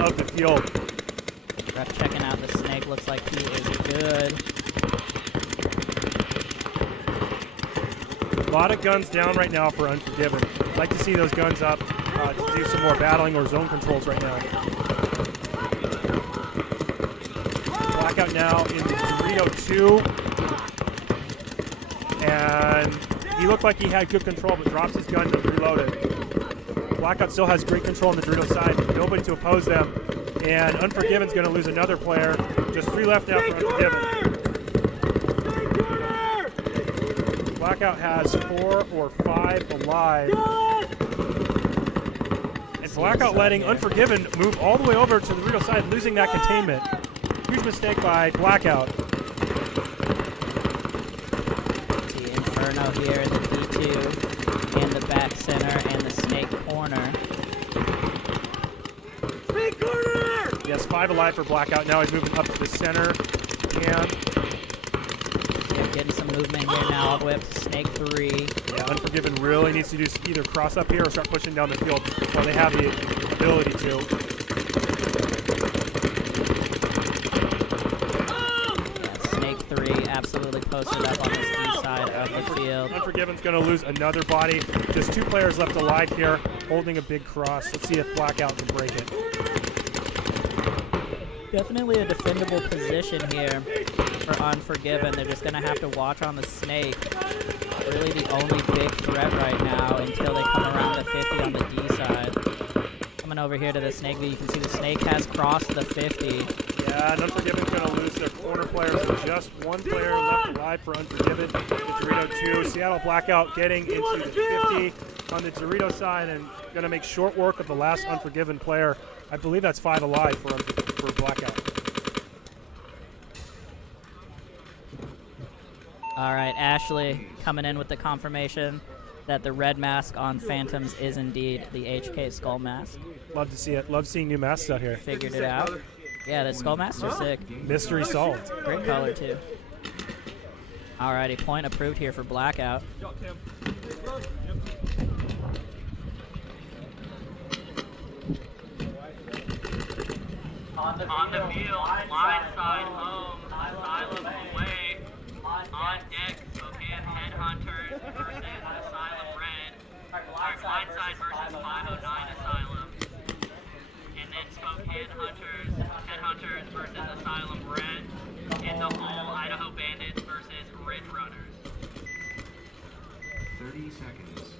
of the field. Ref checking out the Snake. Looks like he is good. A lot of guns down right now for Unforgiven. I'd like to see those guns up to do some more battling or zone controls right now. Blackout now in Dorito 2. And he looked like he had good control, but drops his guns and reloaded. Blackout still has great control on the Dorito side. Nobody to oppose them. And Unforgiven's going to lose another player. Just 3 left now for Unforgiven. Blackout has 4 or 5 alive. And Blackout letting Unforgiven move all the way over to the Dorito side, losing that containment. Huge mistake by Blackout. See Inferno here in the D2, and the back center, and the Snake corner. Snake corner! Yes, 5 alive for Blackout. Now he's moving up to the center. Yeah, getting some movement here now, all the way up to Snake 3. Yeah, Unforgiven really needs to do either cross up here or start pushing down the field while they have the ability to. Yeah, Snake 3 absolutely posted up on this east side of the field. Unforgiven's going to lose another body. Just 2 players left alive here, holding a big cross. Let's see if Blackout can break it. Definitely a defendable position here for Unforgiven. They're just going to have to watch on the Snake. Really the only big threat right now until they come around the 50 on the D side. Coming over here to the Snake, you can see the Snake has crossed the 50. Yeah, and Unforgiven's going to lose their corner players. So just 1 player left alive for Unforgiven. The Dorito 2. Seattle Blackout getting into the 50 on the Dorito side and going to make short work of the last Unforgiven player. I believe that's 5 alive for Blackout. All right, Ashley coming in with the confirmation that the red mask on Phantoms is indeed the HK Skull mask. Love to see it. Love seeing new masks out here. Figured it out. Yeah, the Skull masks are sick. Mystery solved. Great color, too. All righty, point approved here for Blackout. On the field, Blindside home, Asylum away. On deck, Spokane Headhunters versus Asylum Red. Blindside versus 509 Asylum. And then Spokane Headhunters versus Asylum Red. In the hole, Idaho Bandits versus Ridge Runners. 30 seconds.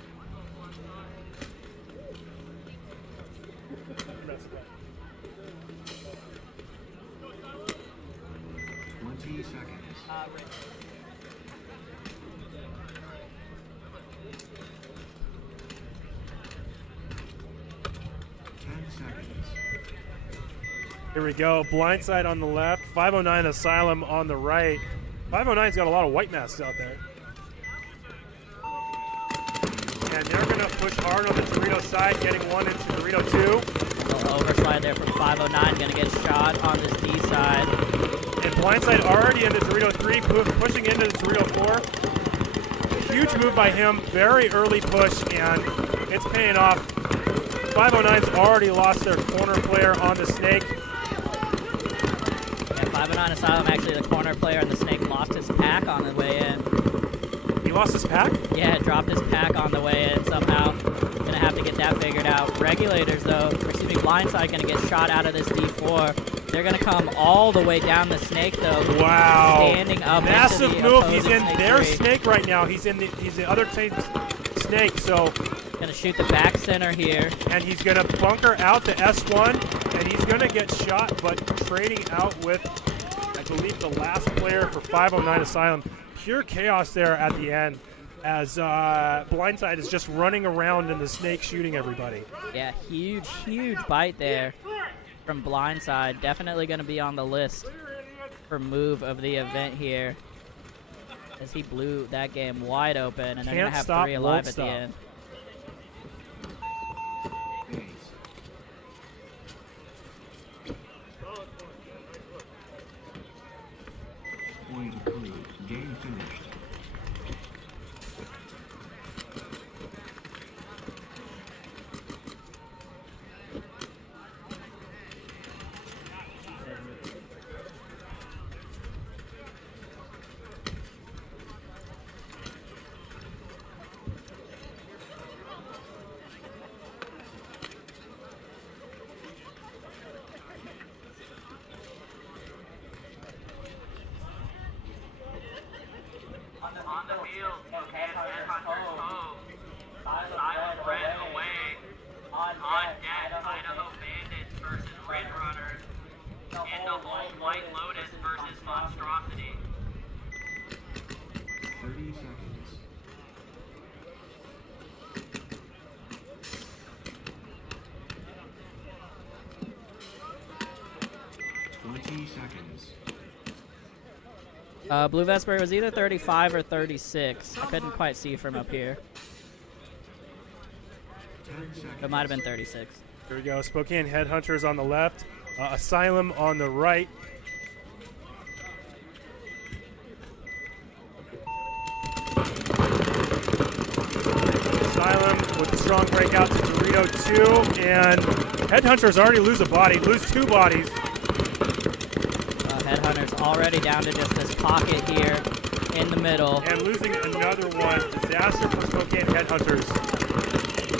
Here we go. Blindside on the left. 509 Asylum on the right. 509's got a lot of white masks out there. And they're going to push hard on the Dorito side, getting one into Dorito 2. A little overslide there from 509. Going to get shot on this D side. And Blindside already into Dorito 3, pushing into the Dorito 4. Huge move by him. Very early push, and it's paying off. 509's already lost their corner player on the Snake. Yeah, 509 Asylum, actually the corner player on the Snake, lost his pack on the way in. He lost his pack? Yeah, dropped his pack on the way in somehow. Gonna have to get that figured out. Regulators, though, Blindside gonna get shot out of this D4. They're gonna come all the way down the Snake, though. Wow. Standing up. Massive into the move. He's in opposing their Snake Snake right now. He's the other team's Snake, so. Gonna shoot the back center here. And he's gonna bunker out the S1, and he's gonna get shot, but trading out with, I believe, the last player for 509 Asylum. Pure chaos there at the end as Blindside is just running around in the Snake shooting everybody. Yeah, huge bite there from Blindside. Definitely going to be on the list for move of the event here as he blew that game wide open, and they're going to have 3 alive at the end. Point approved. Game finished. On the field, Headhunter's home. Silent Red away. On deck, Idaho Bandits versus Red Runners. And the whole White Lotus versus Monstrosity. 30 seconds. Seconds. Blue Vesper was either 35 or 36. I couldn't quite see from up here. It might have been 36. Here we go. Spokane Headhunters on the left. Asylum on the right. Asylum with a strong breakout to Dorito 2. And Headhunters already lose 2 bodies. Headhunters already down to just this pocket here in the middle. And losing another one. Disaster for Spokane Headhunters.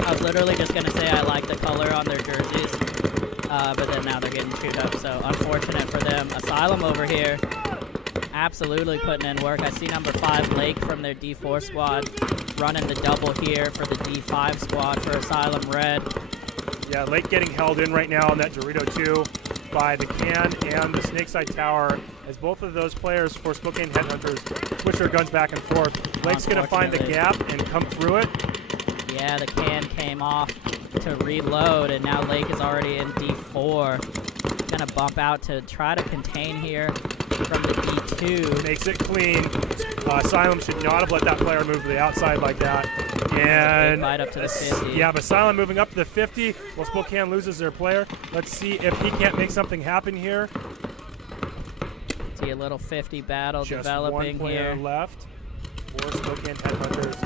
I was literally just going to say I like the color on their jerseys, but then now they're getting chewed up, so unfortunate for them. Asylum over here, absolutely putting in work. I see number 5, Lake, from their D4 squad, running the double here for the D5 squad for Asylum Red. Yeah, Lake getting held in right now on that Dorito 2 by the Can and the Snakeside Tower, as both of those players for Spokane Headhunters switch their guns back and forth. Lake's going to find the gap and come through it. Yeah, the Can came off to reload, and now Lake is already in D4. Going to bump out to try to contain here from the D2. Makes it clean. Asylum should not have let that player move to the outside like that. And right up to the 50. Yeah, but Asylum moving up to the 50 while Spokane loses their player. Let's see if he can't make something happen here. See a little 50 battle Just developing one player here. left for Spokane Headhunters.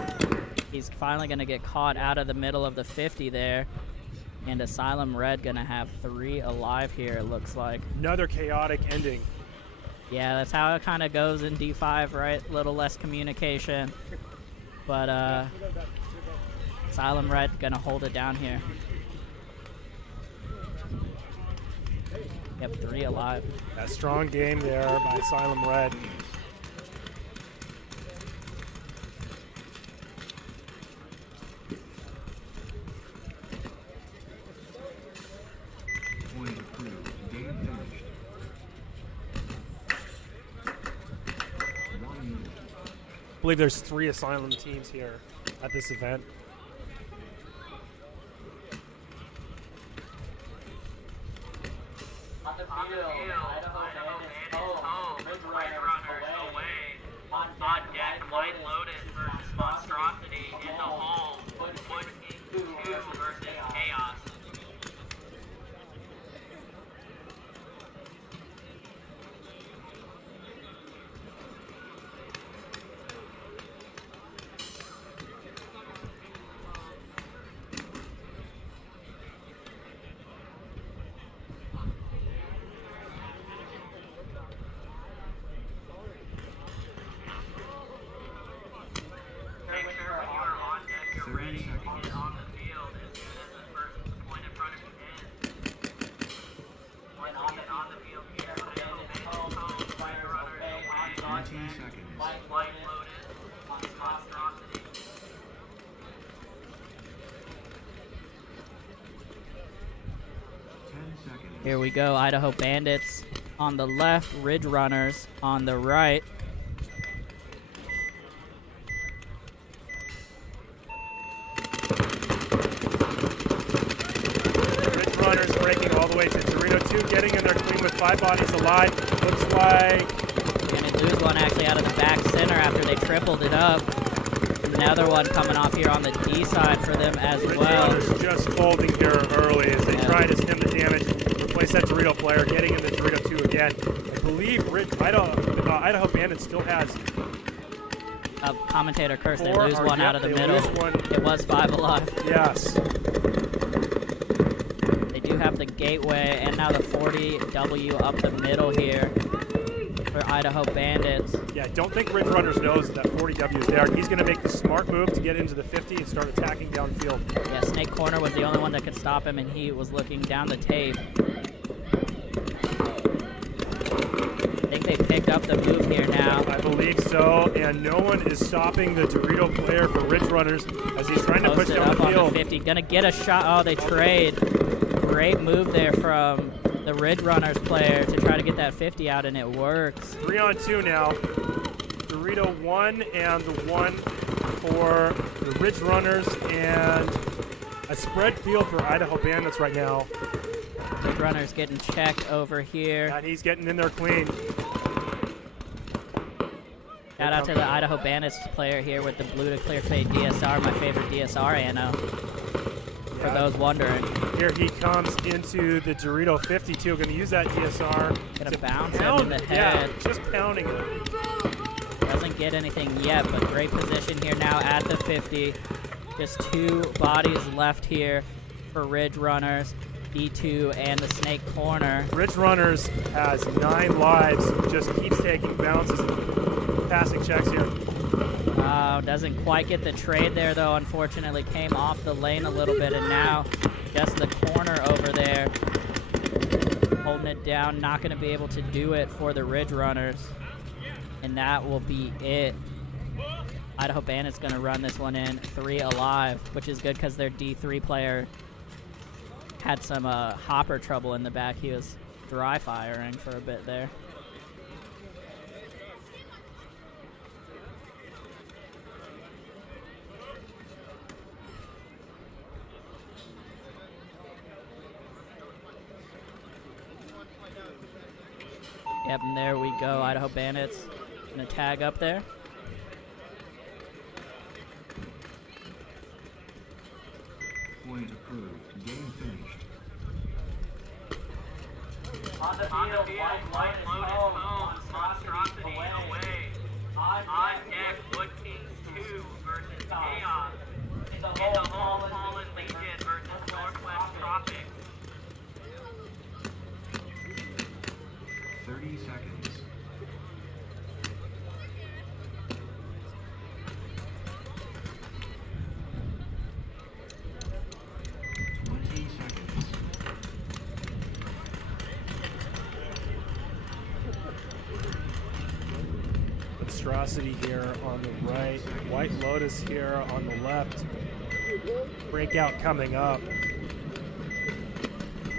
He's finally going to get caught out of the middle of the 50 there. And Asylum Red going to have 3 alive here, it looks like. Another chaotic ending. Yeah, that's how it kind of goes in D5, right? A little less communication. But Asylum Red going to hold it down here. Yep, 3 alive. That strong game there by Asylum Red. Point approved. Game finished. 1 minute. I believe there's 3 Asylum teams here at this event. On the Idaho Bandits home. Red Runners away. On deck, White Lotus versus Monstrosity in the home. Wood King 2 versus Chaos. Make sure when you are on deck, you're ready to get on the field as soon as the first point in front of you ends. Once you get on the field here, Idaho Bandits home, Red Runners away, on 20 deck, seconds. White Lotus, Monstrosity. Here we go, Idaho Bandits on the left, Ridge Runners on the right. Ridge Runners breaking all the way to Dorito 2, getting in there clean with 5 bodies alive. Looks like Gonna lose one actually out of the back center after they tripled it up. Another one coming off here on the D side for them as Ridge well. Runners just folding here early as they try to stem the damage, replace that Dorito player, getting in the Dorito 2 again. I believe Idaho Bandits still has A commentator cursed they 4, lose or one yep, out of the they middle. lose one. It was 5 alive. Yes. They do have the gateway and now the 40W up the middle here for Idaho Bandits. Yeah, I don't think Ridge Runners knows that 40W is there. He's going to make the smart move to get into the 50 and start attacking downfield. Yeah, Snake Corner was the only one that could stop him, and he was looking down the tape. I think they picked up the move here now. I believe so, and no one is stopping the Dorito player for Ridge Runners as he's trying to push Posted down up the on field. the 50. Gonna get a shot. Oh, they trade. Great move there from the Ridge Runners player to try to get that 50 out, and it works. 3 on 2 now. Dorito 1 and the 1 for the Ridge Runners, and a spread field for Idaho Bandits right now. Ridge Runners getting checked over here. And he's getting in there clean. Shout out to the Idaho Bandits player here with the blue to clear fade DSR, my favorite DSR ammo. For those wondering. Here he comes into the Dorito 52. Going to use that DSR. Gonna bounce him pound in the it. head. Yeah, just pounding it. Doesn't get anything yet, but great position here now at the 50. Just 2 bodies left here for Ridge Runners, D2 and the Snake Corner. Ridge Runners has 9 lives. Just keeps taking bounces, passing checks here. Doesn't quite get the trade there, though. Unfortunately, came off the lane a little bit, and now just the corner over there. Holding it down, not going to be able to do it for the Ridge Runners. And that will be it. Idaho Bandit's going to run this one in 3 alive, which is good because their D3 player had some hopper trouble in the back. He was dry firing for a bit there. Yep, and there we go. Idaho Bandits gonna tag up there. Point approved. Game finished. On the field, White Lotus home, Monstrosity away. On deck, Wood King 2 versus Chaos. In the home, Fallen Legion versus Northwest Tropic. 30 seconds. Monstrosity here on the right, White Lotus here on the left. Breakout coming up.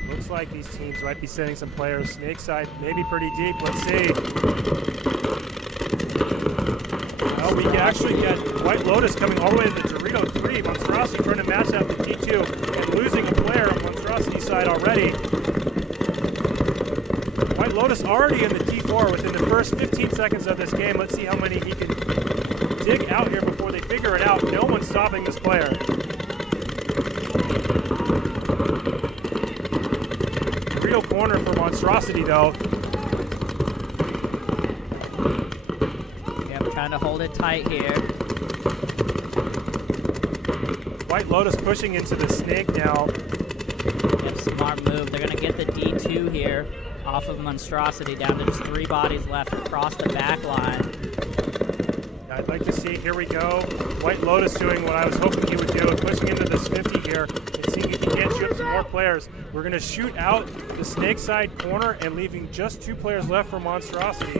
Looks like these teams might be sending some players. Snake side maybe pretty deep. Let's see. Well, we actually get White Lotus coming all the way to the Dorito 3. Monstrosity trying to match that with T2 and losing a player on Monstrosity side already. White Lotus already in the T4 within the first 15 seconds of this game. Let's see how many he can dig out here before they figure it out. No one's stopping this player. Real corner for Monstrosity, though. Yep, trying to hold it tight here. White Lotus pushing into the snake now. Yep, smart move. They're going to get the D2 here off of Monstrosity down to just 3 bodies left across the back line. I'd like to see, here we go, White Lotus doing what I was hoping he would do, pushing into this 50 here and seeing if he can't shoot up some more players. We're going to shoot out the snake side corner and leaving just 2 players left for Monstrosity.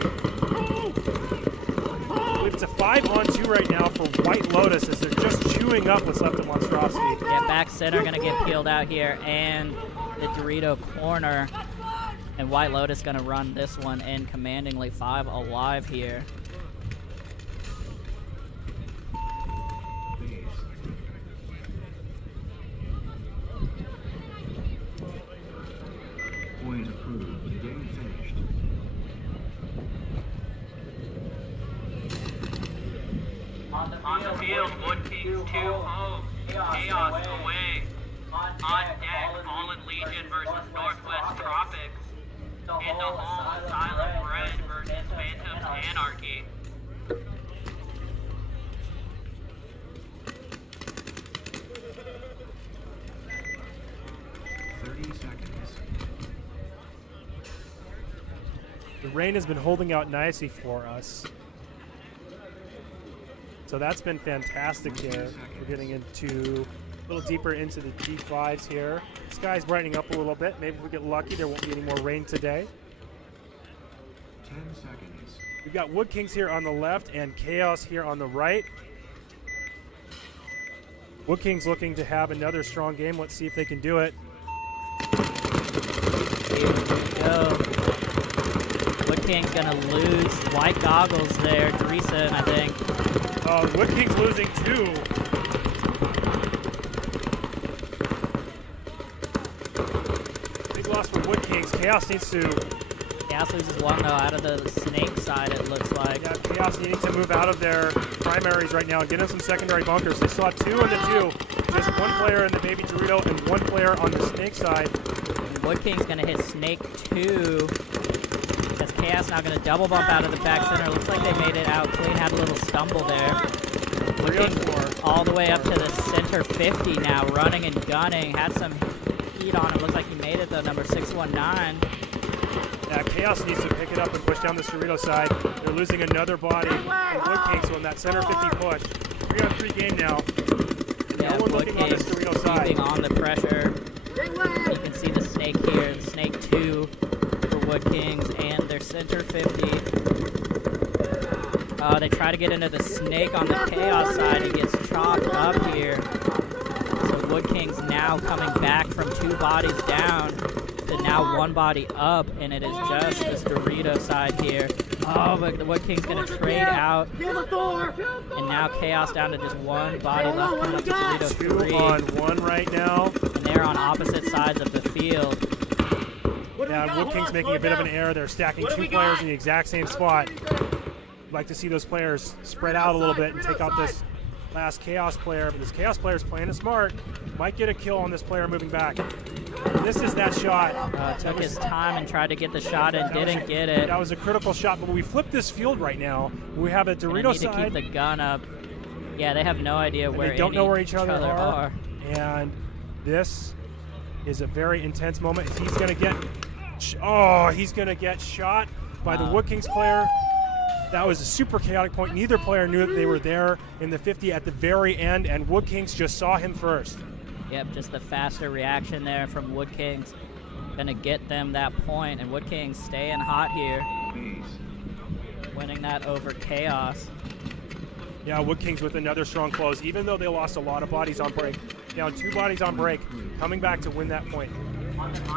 I believe it's a 5-on-2 right now for White Lotus as they're just chewing up what's left of Monstrosity. Yeah, back center going to get peeled out here, and the Dorito corner. And White Lotus going to run this one in commandingly, 5 alive here. Point approved. Game finished. On the field, Wood Kings 2 home, Chaos away. On deck, Fallen Legion versus Northwest Tropics. In the home, Silent Red versus Phantom's Anarchy. The rain has been holding out nicely for us. So that's been fantastic here. We're getting into a little deeper into the G5s here. The sky's brightening up a little bit. Maybe if we get lucky, there won't be any more rain today. 10 seconds. We've got Wood Kings here on the left and Chaos here on the right. Wood Kings looking to have another strong game. Let's see if they can do it. Here we go. Wood King's gonna lose white goggles there. Dreesen, I think. Wood King's losing 2. Big loss for Wood Kings. Chaos needs to... Chaos loses 1 though out of the snake side, it looks like. Yeah, Chaos needing to move out of their primaries right now and get in some secondary bunkers. They still have 2 in the 2. Just 1 player in the Baby Dorito and 1 player on the snake side. And Wood King's gonna hit snake 2. Because Chaos now gonna double bump out of the back center. Looks like they made it out clean, had a little stumble there. Wood King all the way up to the center 50 now, running and gunning. Had some heat on him. Looks like he made it though, number 619. Yeah, Chaos needs to pick it up and push down this Dorito side. They're losing another body in Wood King, so in that center 50 push. 3-on-3 game now. Yeah, no one Wood looking on this King's Dorito side. keeping on the pressure. You can see the snake here, the snake 2 for Wood Kings, and their center 50. They try to get into the snake on the Chaos side and gets chopped up here. So Wood Kings now coming back from 2 bodies down to now 1 body up, and it is just this Dorito side here. Oh, but the Wood King's gonna trade out, and now Chaos down to just 1 body left coming up to Dorito 3. 2 on 1 right now. And they're on opposite sides of the field. Yeah, Wood King's making a bit of an error. They're stacking 2 players in the exact same spot. I'd like to see those players spread out a little bit and take out this last Chaos player, but this Chaos player is playing it smart. Might get a kill on this player moving back. This is that shot. Took his time and tried to get the shot and didn't get it. That was a critical shot, but we flipped this field right now. We have a Dorito need side. to keep the gun up. Yeah, they have no idea where they don't know where each other are. And this is a very intense moment. He's going to get... Oh, he's going to get shot by the Wood Kings player. That was a super chaotic point. Neither player knew that they were there in the 50 at the very end, and Wood Kings just saw him first. Yep, just the faster reaction there from Wood Kings. Gonna get them that point, and Wood Kings staying hot here. Winning that over Chaos. Yeah, Wood Kings with another strong close, even though they lost a lot of bodies on break. Down 2 bodies on break, coming back to win that point. On the field,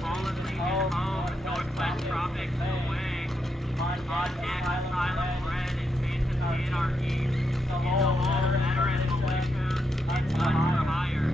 Fallen Legion home, Northwest Tropics away. On deck, Silent Red and Phantom's Anarchy. In the home, Veteran Militia and Gun for Hire.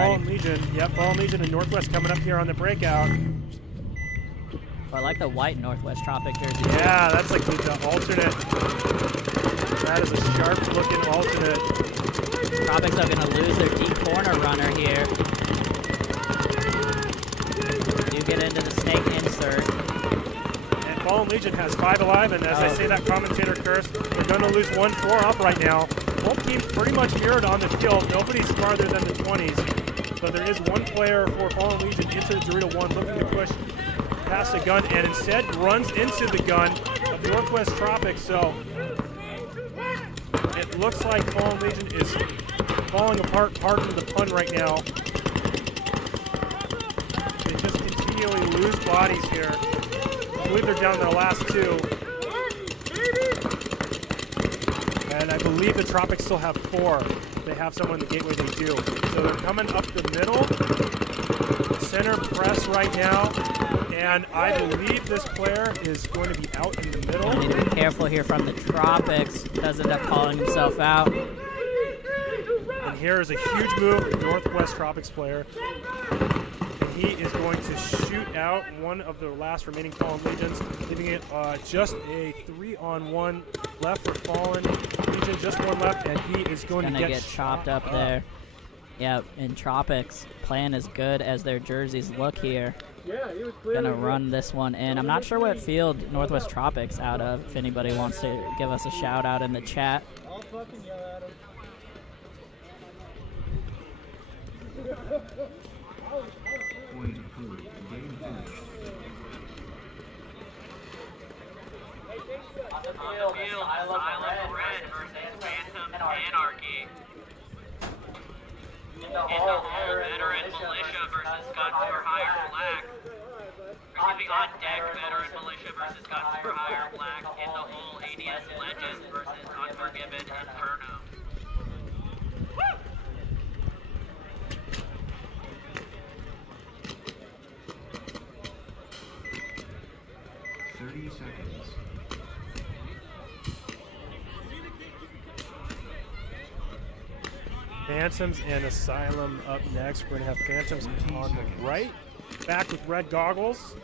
Fallen Legion. Yep, Fallen Legion and Northwest coming up here on the breakout. I like the white Northwest Tropic jersey. Yeah, that's like the alternate. That is a sharp-looking alternate. Tropics are going to lose their deep corner runner here. They do get into the snake insert. And Fallen Legion has 5 alive, and as I say that commentator curse, they're going to lose 1-4 up right now. Both teams pretty much mirrored on the field. Nobody's farther than the 20s. But there is one player for Fallen Legion into the Dorito 1 looking to push past a gun, and instead runs into the gun of Northwest Tropics. So it looks like Fallen Legion is falling apart, pardon the pun, right now. They just continually lose bodies here. I believe they're down to their last 2. And I believe the Tropics still have 4. They have someone in the gateway, they do. So they're coming up the middle. Center press right now. And I believe this player is going to be out in the middle. Need to be careful here from the Tropics. Does end up calling himself out. And here is a huge move, Northwest Tropics player. He is going to shoot out one of the last remaining Fallen Legions, leaving it just a 3-on-1 left for Fallen Legion, just 1 left, and he is going to get chopped up there. Yeah, and Tropics playing as good as their jerseys look here. Yeah, he was clearly Gonna run this one in. I'm not sure what field Northwest Tropics out of. If anybody wants to give us a shout out in the chat. I'll fucking yell at him. Point approved. Game finished. On the field, Silent Red versus Phantom Anarchy. In the hole, Veteran Militia versus Guns for Hire Black. Excuse me, on deck, Veteran Militia versus Guns for Hire Black. In the hole, ADS Legends versus Unforgiven Inferno. 30 seconds. Phantoms and Asylum up next. We're going to have Phantoms on the right, back with red goggles,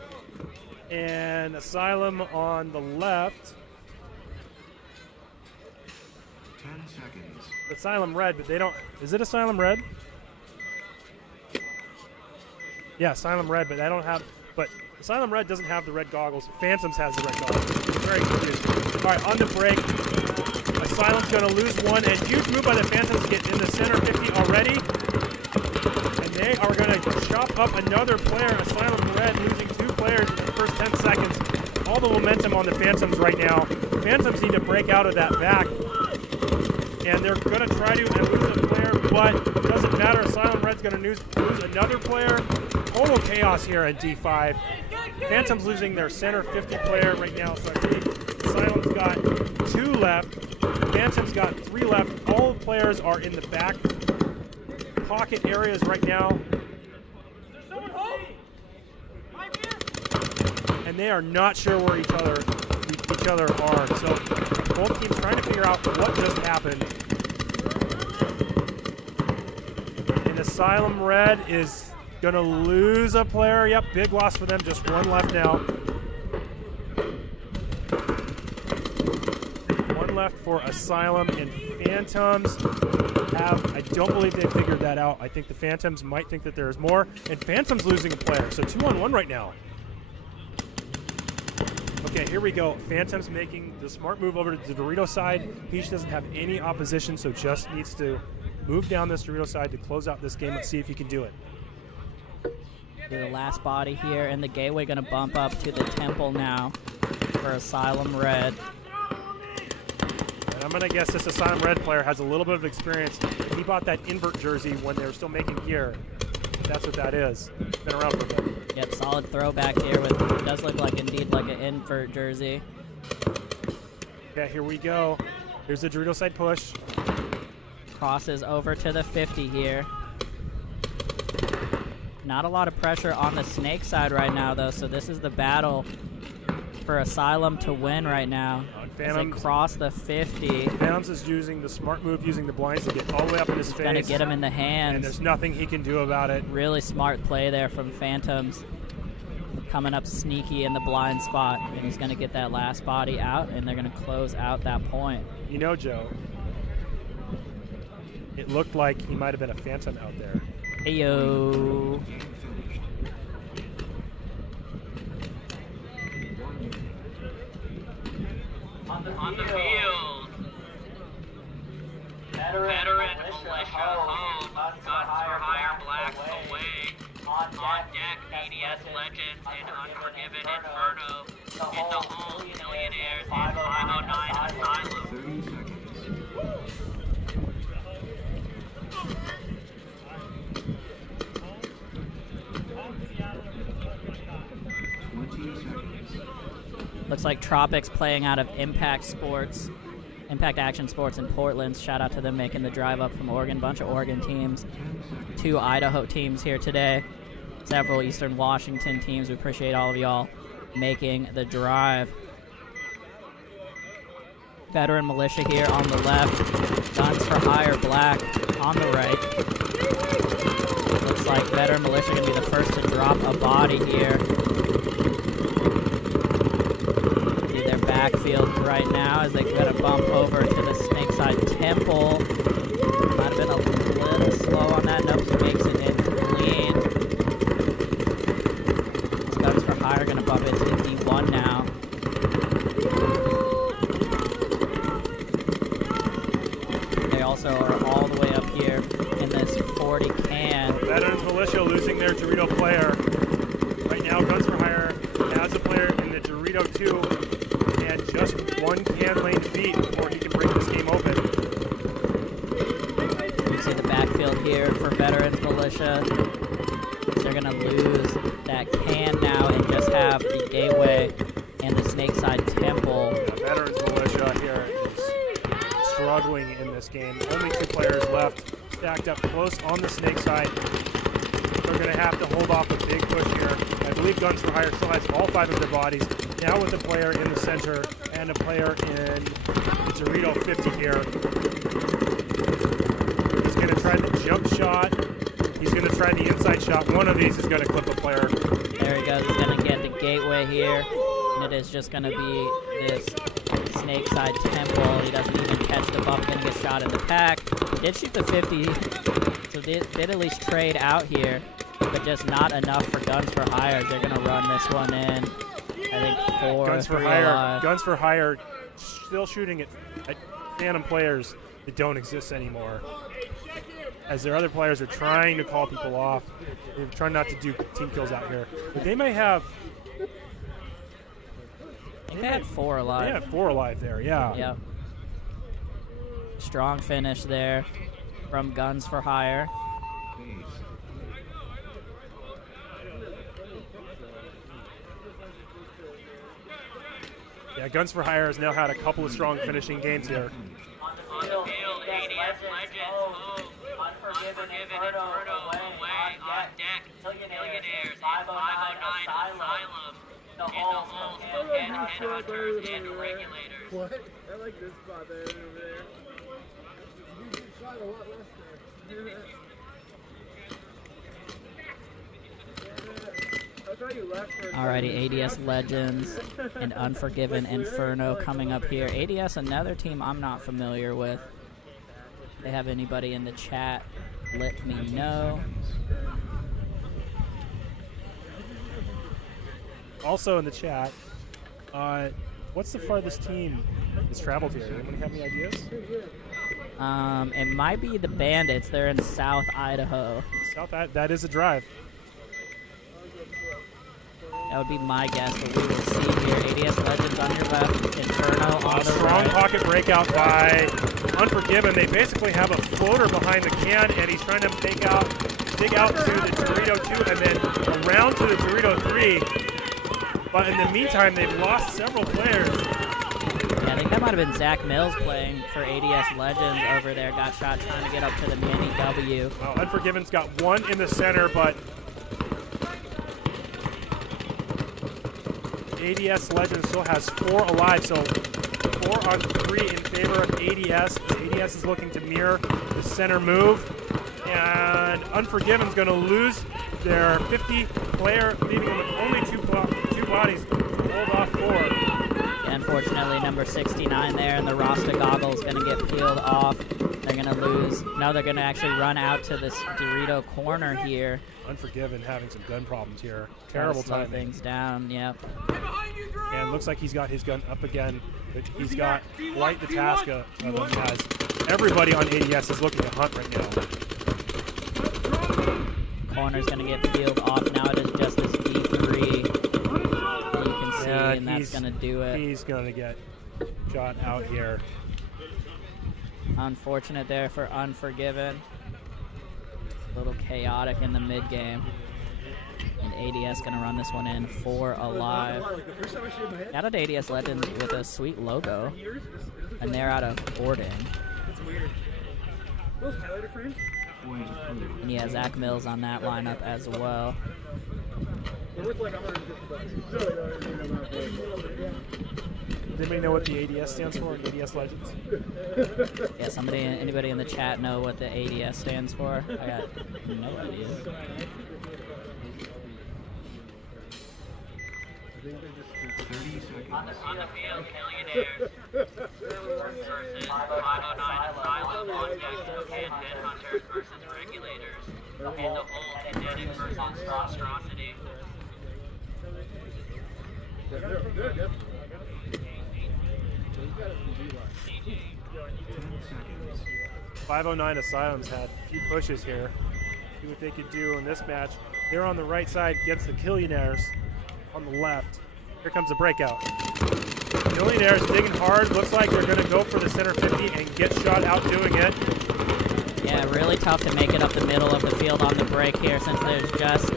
and Asylum on the left. 10 seconds. Asylum red, but they don't. Is it Asylum red? Yeah, Asylum red, but I don't have. But Asylum red doesn't have the red goggles. Phantoms has the red goggles. It's very confusing. All right, on the break. Asylum's going to lose 1, and huge move by the Phantoms to get in the center 50 already. And they are going to chop up another player. Asylum red losing 2 players in the first 10 seconds. All the momentum on the Phantoms right now. Phantoms need to break out of that back. And they're going to try to lose a player, but it doesn't matter. Asylum red's going to lose another player. Total chaos here at D5. Phantoms losing their center 50 player right now. So I believe Asylum's got 2 left. Phantom's got 3 left. All the players are in the back pocket areas right now. And they are not sure where each other are. So both teams trying to figure out what just happened. And Asylum Red is going to lose a player. Yep, big loss for them. Just 1 left now. 1 left for Asylum, and Phantoms I don't believe they figured that out. I think the Phantoms might think that there's more, and Phantoms losing a player. So 2-on-1 right now. Okay, here we go. Phantoms making the smart move over to the Dorito side. Peach doesn't have any opposition, so just needs to move down this Dorito side to close out this game. Let's see if he can do it. The last body here, and the gateway going to bump up to the temple now for Asylum Red. And I'm going to guess this Asylum Red player has a little bit of experience. He bought that invert jersey when they were still making gear. That's what that is. Been around for a bit. Yep, solid throwback here. With it does look like indeed like an invert jersey. Okay, here we go. Here's the Dorito side push. Crosses over to the 50 here. Not a lot of pressure on the Snake side right now, though, so this is the battle for Asylum to win right now. As they cross the 50. Phantoms is using the smart move, using the blinds to get all the way up in his face. Gonna get him in the hands. And there's nothing he can do about it. Really smart play there from Phantoms. Coming up sneaky in the blind spot. And he's gonna get that last body out, and they're gonna close out that point. You know, Joe, it looked like he might have been a Phantom out there. Heyo. On the field. Veteran Militia home. Guns for Hire Blacks away. On deck, ADS Legends and Unforgiven Inferno. In the home, Millionaires and 509 Asylum. 30 seconds. Looks like Tropics playing out of Impact Action Sports in Portland. Shout out to them making the drive up from Oregon. Bunch of Oregon teams. 2 Idaho teams here today. Several Eastern Washington teams. We appreciate all of y'all making the drive. Veteran Militia here on the left. Guns for Hire Black on the right. Looks like Veteran Militia going to be the first to drop a body here. Backfield right now as they got to bump over to the Snakeside Temple. Might have been a little slow on that. Nope, he makes it in clean. These Guns for Hire going to bump into D1 now. They also are all the way up here in this 40 can. Veterans Militia losing their Dorito player. Right now, Guns for Hire has a player in the Dorito 2. Just one can lane to beat before he can break this game open. You see the backfield here for Veterans Militia. They're going to lose that can now and just have the Gateway and the Snakeside Temple. Yeah, Veterans Militia here is struggling in this game. Only 2 players left, stacked up close on the Snakeside. They're going to have to hold off a big push here. I believe Guns for Hire still has all 5 of their bodies. Now with a player in the center and a player in Dorito 50 here. He's going to try the jump shot. He's going to try the inside shot. One of these is going to clip a player. There he goes. He's going to get the Gateway here. And it is just going to be this Snakeside Temple. He doesn't even catch the bump. Going to get shot in the pack. He did shoot the 50. So did at least trade out here. But just not enough for Guns for Hire. They're going to run this one in. I think 4. Guns for Hire. Guns for Hire still shooting at Phantom players that don't exist anymore. As their other players are trying to call people off. They're trying not to do team kills out here. But they may have... I think they had 4 alive. They had 4 alive there, yeah. Yep. Strong finish there from Guns for Hire. Yeah, Guns for Hire has now had a couple of strong finishing games here. On the field, ADS Legends home. Unforgiven Inferno away. On deck, Millionaires and 509 Asylum. In the home, Headhunters and Regulators. What? I like this spot there over there. You shot a lot less there. Alrighty, ADS Legends and Unforgiven Inferno coming up here. ADS, another team I'm not familiar with. If they have anybody in the chat, let me know. Also in the chat, what's the farthest team that's traveled here? Anybody have any ideas? It might be the Bandits. They're in South Idaho. That is a drive. That would be my guess, but we will see here. ADS Legends on your left, Inferno on the strong right. pocket breakout by Unforgiven. They basically have a floater behind the can, and he's trying to dig out to the Dorito 2 and then around to the Dorito 3. But in the meantime, they've lost several players. Yeah, I think that might have been Zach Mills playing for ADS Legends over there. Got shot trying to get up to the mini W. Well, Unforgiven's got one in the center, but ADS Legend still has 4 alive, so 4 on 3 in favor of ADS. ADS is looking to mirror the center move, and Unforgiven's going to lose their 50 player, leaving them with only two bodies to hold off 4. Unfortunately, number 69 there in the Rasta goggle is going to get peeled off. They're going to lose. No, they're going to actually run out to this Dorito corner here. Unforgiven having some gun problems here. Terrible slow timing. things down, yep. And it looks like he's got his gun up again, but he's got quite the task of him as everybody on ADS is looking to hunt right now. Corner's going to get peeled off. Now it is just this D3 that you can see, and that's going to do it. He's going to get shot out here. Unfortunate there for Unforgiven. A little chaotic in the mid game. And ADS going to run this one in 4 alive. Out of ADS Legends with a sweet logo. And they're out of Borden. That's weird. Those highlighter frames? And yeah, Zach Mills on that lineup as well. They're worth like Does anybody know what the ADS stands for in ADS Legends? Yeah, anybody in the chat know what the ADS stands for? I got no idea. On the field, Millionaires versus 509 Asylum on deck, Spokane Headhunters versus Regulators. In the hole, Kinetic versus Monstrosity. 509 Asylums had a few pushes here. See what they could do in this match. They're on the right side against the Killionaires on the left. Here comes the breakout. Killionaires digging hard. Looks like they're going to go for the center 50 and get shot out doing it. Yeah, really tough to make it up the middle of the field on the break here since there's just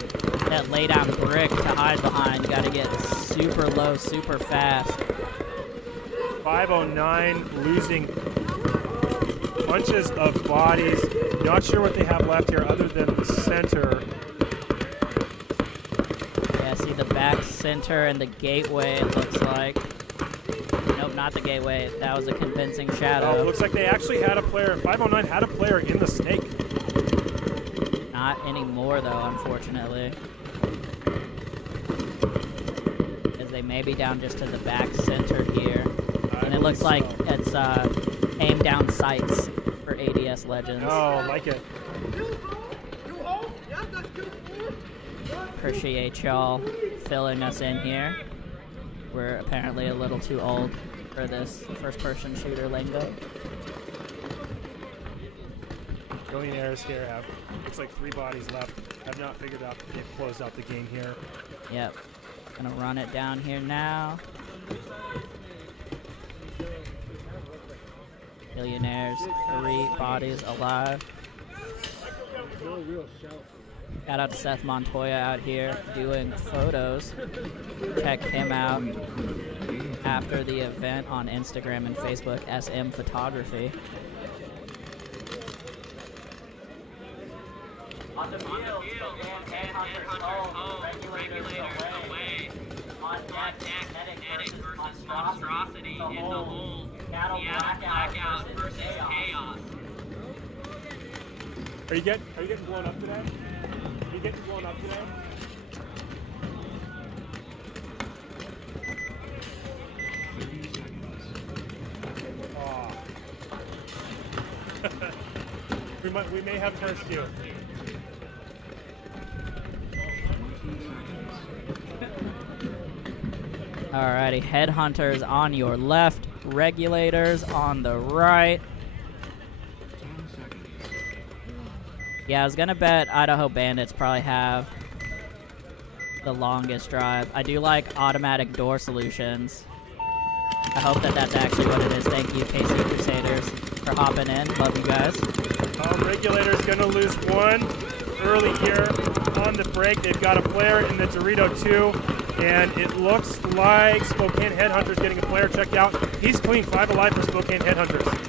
that lay down brick to hide behind. Got to get super low, super fast. 509 losing bunches of bodies. Not sure what they have left here other than the center. Yeah, see the back center and the gateway, it looks like. Nope, not the gateway. That was a convincing shadow. Oh, looks like they actually had a player. 509 had a player in the snake. Not anymore, though, unfortunately. As they may be down just to the back center here. And it looks like it's aim down sights for ADS Legends. Oh, like it. Appreciate y'all filling us in here. We're apparently a little too old for this first-person shooter lingo. Billionaires here have, looks like 3 bodies left. Have not figured out that they've closed out the game here. Yep. Gonna run it down here now. Billionaires, 3 bodies alive. Shout out to Seth Montoya out here doing photos. Check him out after the event on Instagram and Facebook, SM Photography. On the field, Headhunters home, Regulators away. On deck, Kinetic versus Monstrosity. In the hole, Seattle Blackout versus Chaos. Are you getting blown up today? Are you getting blown up today? Oh. we may have cursed you. Alrighty, Headhunters on your left, Regulators on the right. Yeah, I was gonna bet Idaho Bandits probably have the longest drive. I do like automatic door solutions. I hope that that's actually what it is. Thank you, KC Crusaders, for hopping in. Love you guys. Regulators gonna lose 1 early here on the break. They've got a player in the Dorito 2, and it looks like Spokane Headhunters getting a player checked out. He's clean, 5 alive for Spokane Headhunters.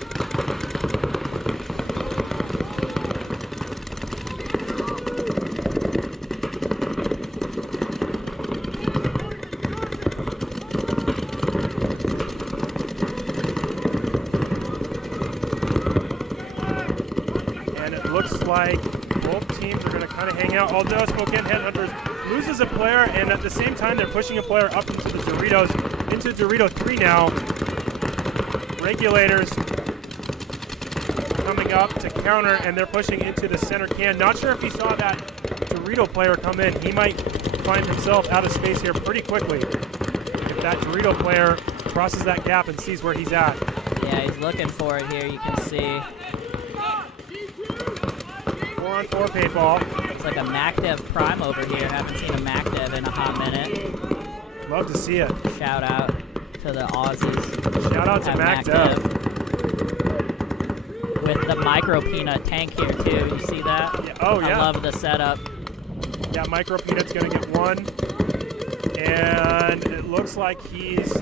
looks like both teams are going to kind of hang out, although Spokane Headhunters loses a player, and at the same time they're pushing a player up into the Doritos, into Dorito 3 now. Regulators coming up to counter, and they're pushing into the center can. Not sure if he saw that Dorito player come in. He might find himself out of space here pretty quickly if that Dorito player crosses that gap and sees where he's at. Yeah, he's looking for it here, you can see. 4-on-4 paintball. It's like a MacDev Prime over here. Haven't seen a MacDev in a hot minute. Love to see it. Shout out to the Aussies. Shout out to MacDev. With the micro peanut tank here too. You see that? Yeah. Oh yeah. I love the setup. Yeah, micro peanut's gonna get one, and it looks like he's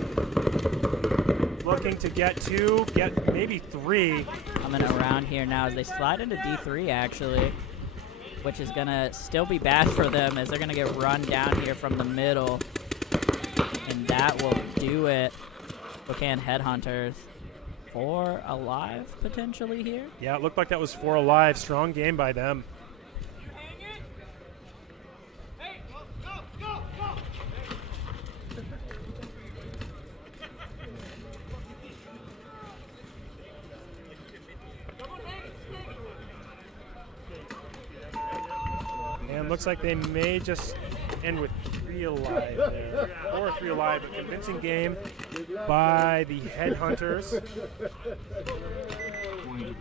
looking to get two, get maybe three. Coming around here now as they slide into D3 actually, which is gonna still be bad for them as they're gonna get run down here from the middle, and that will do it. Spokane Headhunters 4 alive potentially here. Yeah, it looked like that was 4 alive. Strong game by them. And looks like they may just end with 3 alive there. 4 or 3 alive. A convincing game by the Headhunters. On the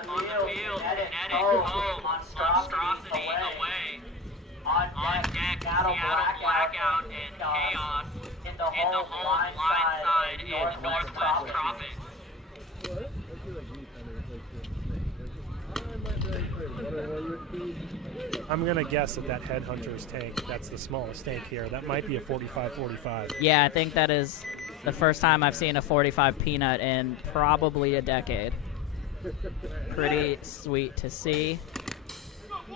field, Kinetic home, Monstrosity away. On deck, Seattle Blackout and Chaos. In the home line side in Northwest Tropics. I'm going to guess that Headhunter's tank, that's the smallest tank here. That might be a 45-45. Yeah, I think that is the first time I've seen a 45 peanut in probably a decade. Pretty sweet to see.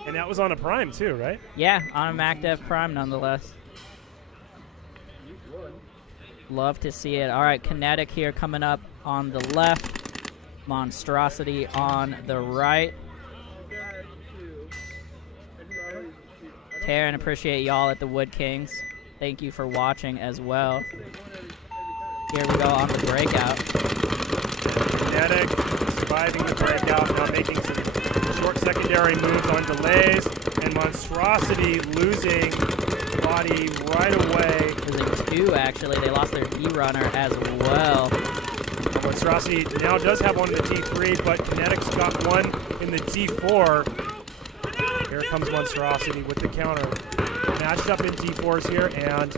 And that was on a Prime too, right? Yeah, on a MacDev Prime nonetheless. Love to see it. All right, Kinetic here coming up on the left. Monstrosity on the right. Taryn, appreciate y'all at the Wood Kings. Thank you for watching as well. Here we go on the breakout. Kinetic surviving the breakout, now making some short secondary moves on delays, and Monstrosity losing body right away. Losing 2 actually. They lost their D-runner as well. Monstrosity now does have one in the D3, but Kinetic's got one in the D4. Here comes Monstrosity with the counter. Matched up in D4s here, and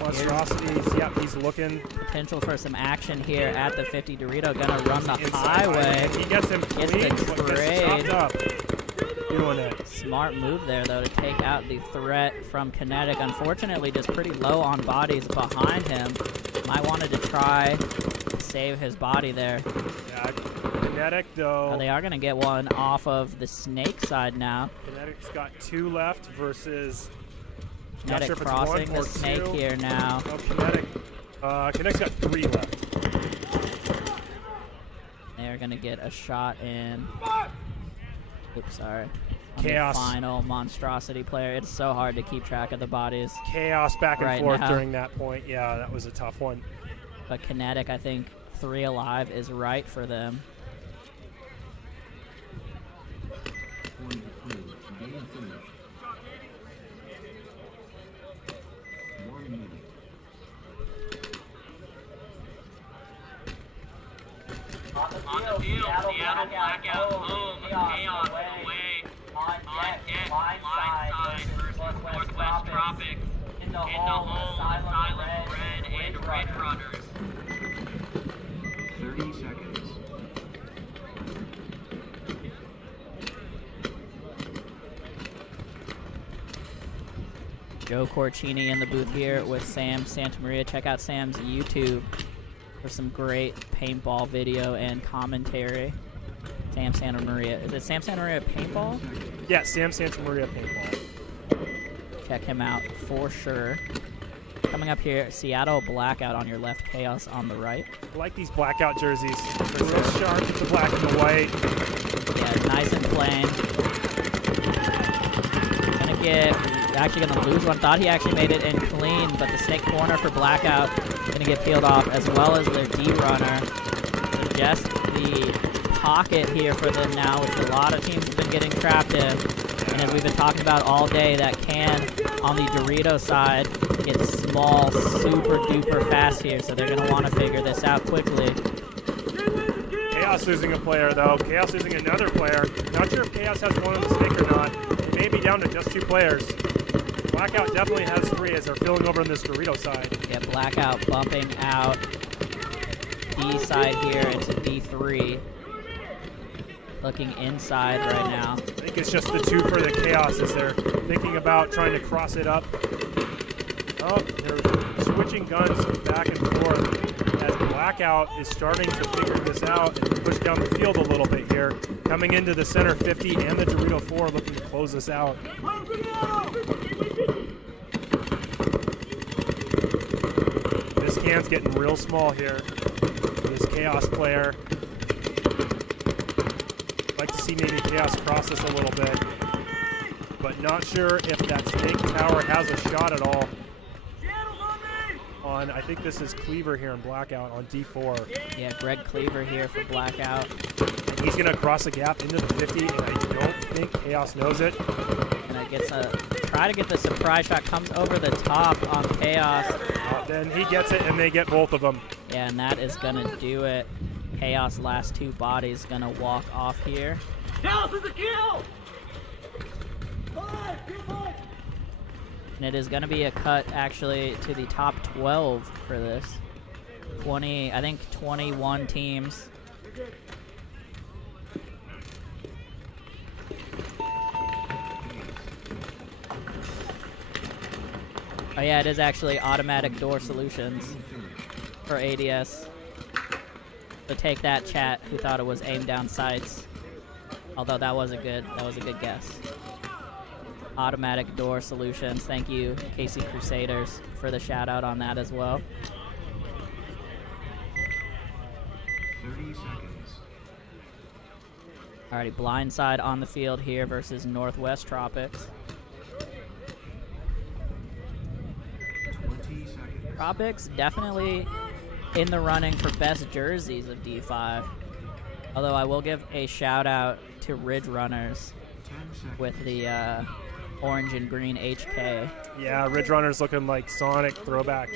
Monstrosity's, yep, he's looking. Potential for some action here at the 50 Dorito. Gonna run the highway. He gets him clean, the but gets chopped up. Doing it. Smart move there, though, to take out the threat from Kinetic. Unfortunately, just pretty low on bodies behind him. Might wanted to try to save his body there. Yeah, Kinetic, though. Oh, they are going to get one off of the snake side now. Kinetic's got 2 left versus... Kinetic not sure if crossing it's 1 the or snake 2. here now. Oh, Kinetic's got 3 left. They're going to get a shot in. Oops, sorry. On Chaos. The final Monstrosity player. It's so hard to keep track of the bodies. Chaos back and right forth now. during that point. Yeah, that was a tough one. But Kinetic, I think 3 alive is right for them. On the field, Seattle Blackout home, Chaos away. On deck, line side versus Northwest Tropics. In the home, Silent Red and Red Runners. 30 seconds. Joe Corcini in the booth here with Sam Santamaria. Check out Sam's YouTube for some great paintball video and commentary. Sam Santamaria. Is it Sam Santamaria Paintball? Yeah, Sam Santamaria Paintball. Check him out for sure. Coming Coming up here, Seattle Blackout on your left, Chaos on the right. I like these blackout jerseys. They're real sharp, the black and the white. Yeah, nice and plain. Actually gonna lose one. Thought he actually made it in clean, but the snake corner for Blackout gonna get peeled off, as well as their D runner. So just the pocket here for them now, which a lot of teams have been getting trapped in. And as we've been talking about all day, that can on the Dorito side gets small super duper fast here, so they're gonna want to figure this out quickly. Chaos losing a player though. Chaos losing another player. Not sure if Chaos has one on the snake or not. It may be down to just 2 players. Blackout definitely has 3 as they're filling over on this Dorito side. Yeah, Blackout bumping out D side here into D3. Looking inside right now. I think it's just the 2 for the Chaos as they're thinking about trying to cross it up. Oh, they're switching guns back and forth as Blackout is starting to figure this out and push down the field a little bit here. Coming into the center 50 and the Dorito 4 looking to close this out. This can's getting real small here. This Chaos player. Like to see maybe Chaos cross this a little bit, but not sure if that snake tower has a shot at all. On, I think this is Cleaver here in Blackout on D4. Yeah, Greg Cleaver here for Blackout. And he's gonna cross the gap into the 50, and I don't think Chaos knows it. And that gets try to get the surprise shot, comes over the top on Chaos. Then he gets it, and they get both of them. Yeah, and that is gonna do it. Chaos last 2 bodies gonna walk off here. Chaos is a kill! And it is gonna be a cut actually to the top 12 for this. 20, I think 21 teams. Oh yeah, it is actually automatic door solutions for ADS. So take that, chat, who thought it was aim down sights. Although that was a good guess. Automatic door solutions. Thank you, KC Crusaders, for the shout out on that as well. 30 seconds. Alrighty, blindside on the field here versus Northwest Tropics. 20 seconds. Tropics definitely in the running for best jerseys of D5. Although I will give a shout out to Ridge Runners with the orange and green HK. Yeah, Ridge Runners looking like Sonic throwback.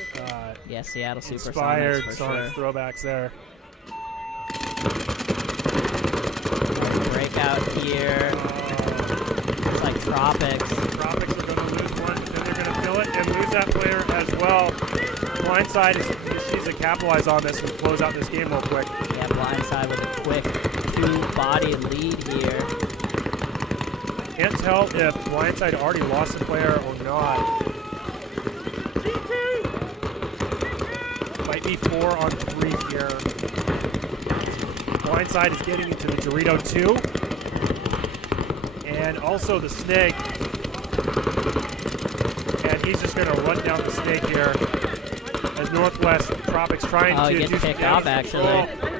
Yeah, Seattle Supersonics inspired for Sonic sure. throwbacks there. Breakout here. It's like Tropics. Tropics are going to lose one, then they're going to fill it and lose that player as well. Blindside she's to capitalize on this and close out this game real quick. Yeah, blindside with a quick 2-body lead here. Can't tell if Blindside already lost a player or not. Might be 4 on 3 here. Blindside is getting into the Dorito 2. And also the snake. And he's just going to run down the snake here. As Northwest Tropics trying to he do gets some picked off damage actually. control.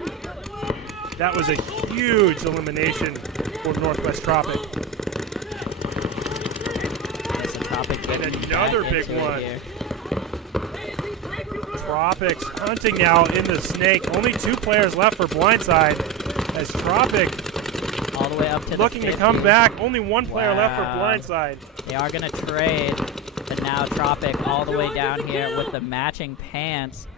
That was a huge elimination for Northwest Tropic. And another big one. Tropics hunting now in the snake. Only 2 players left for Blindside. As Tropic all the way up to looking the 50. to come back. Only 1 player left for Blindside. They are going to trade. But now Tropic all the way down here with the matching pants.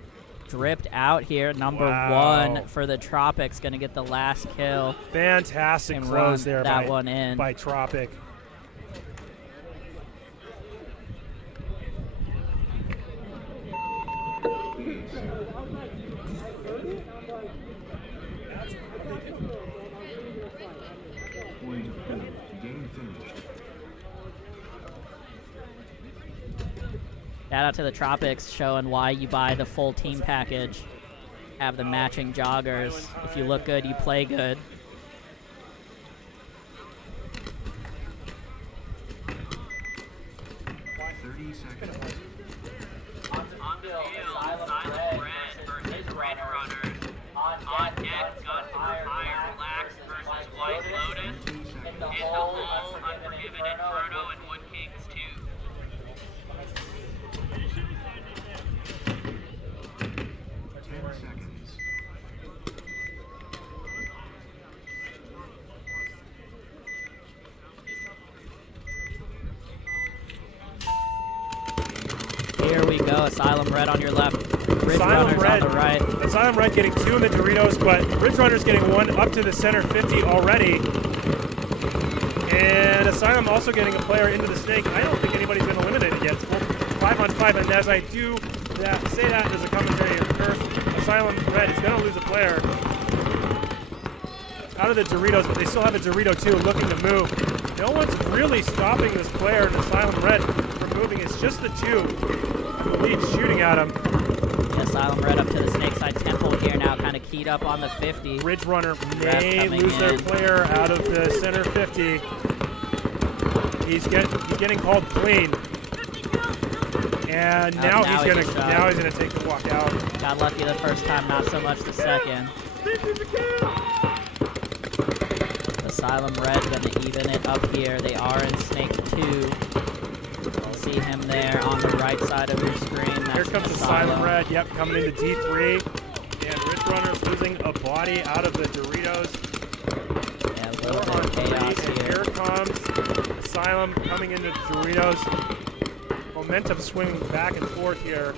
Dripped out here. Number 1 for the Tropics. Going to get the last kill. Fantastic and close there that one in. by Tropic. Game finished. Shout out to the Tropics showing why you buy the full team package. Have the matching joggers. If you look good, you play good. go. Asylum Red on your left. Ridge Asylum Runners Red on the right. Asylum Red getting 2 in the Doritos, but Ridge Runner's getting 1 up to the center 50 already. And Asylum also getting a player into the snake. I don't think anybody's been eliminated yet. It's 5 on 5, and as I do say that, there's a commentary occurs. Asylum Red is going to lose a player out of the Doritos, but they still have a Dorito 2 looking to move. No one's really stopping this player in Asylum Red from moving. It's just the 2, I believe, shooting at him. Yeah, Asylum Red up to the snake side. Temple here now kind of keyed up on the 50. Ridge Runner may lose their player out of the center 50. He's getting called clean. And now he's gonna take the walk out. Got lucky the first time, not so much the second. Asylum Red gonna even it up here. They are in snake 2. You'll see him there on the right side of your screen. That's Here comes Asylum Red. Yep, coming into D3. And Ridge Runner's losing a body out of the Doritos. Yeah, a little bit of chaos here. Here comes Asylum coming into Doritos. Momentum swinging back and forth here.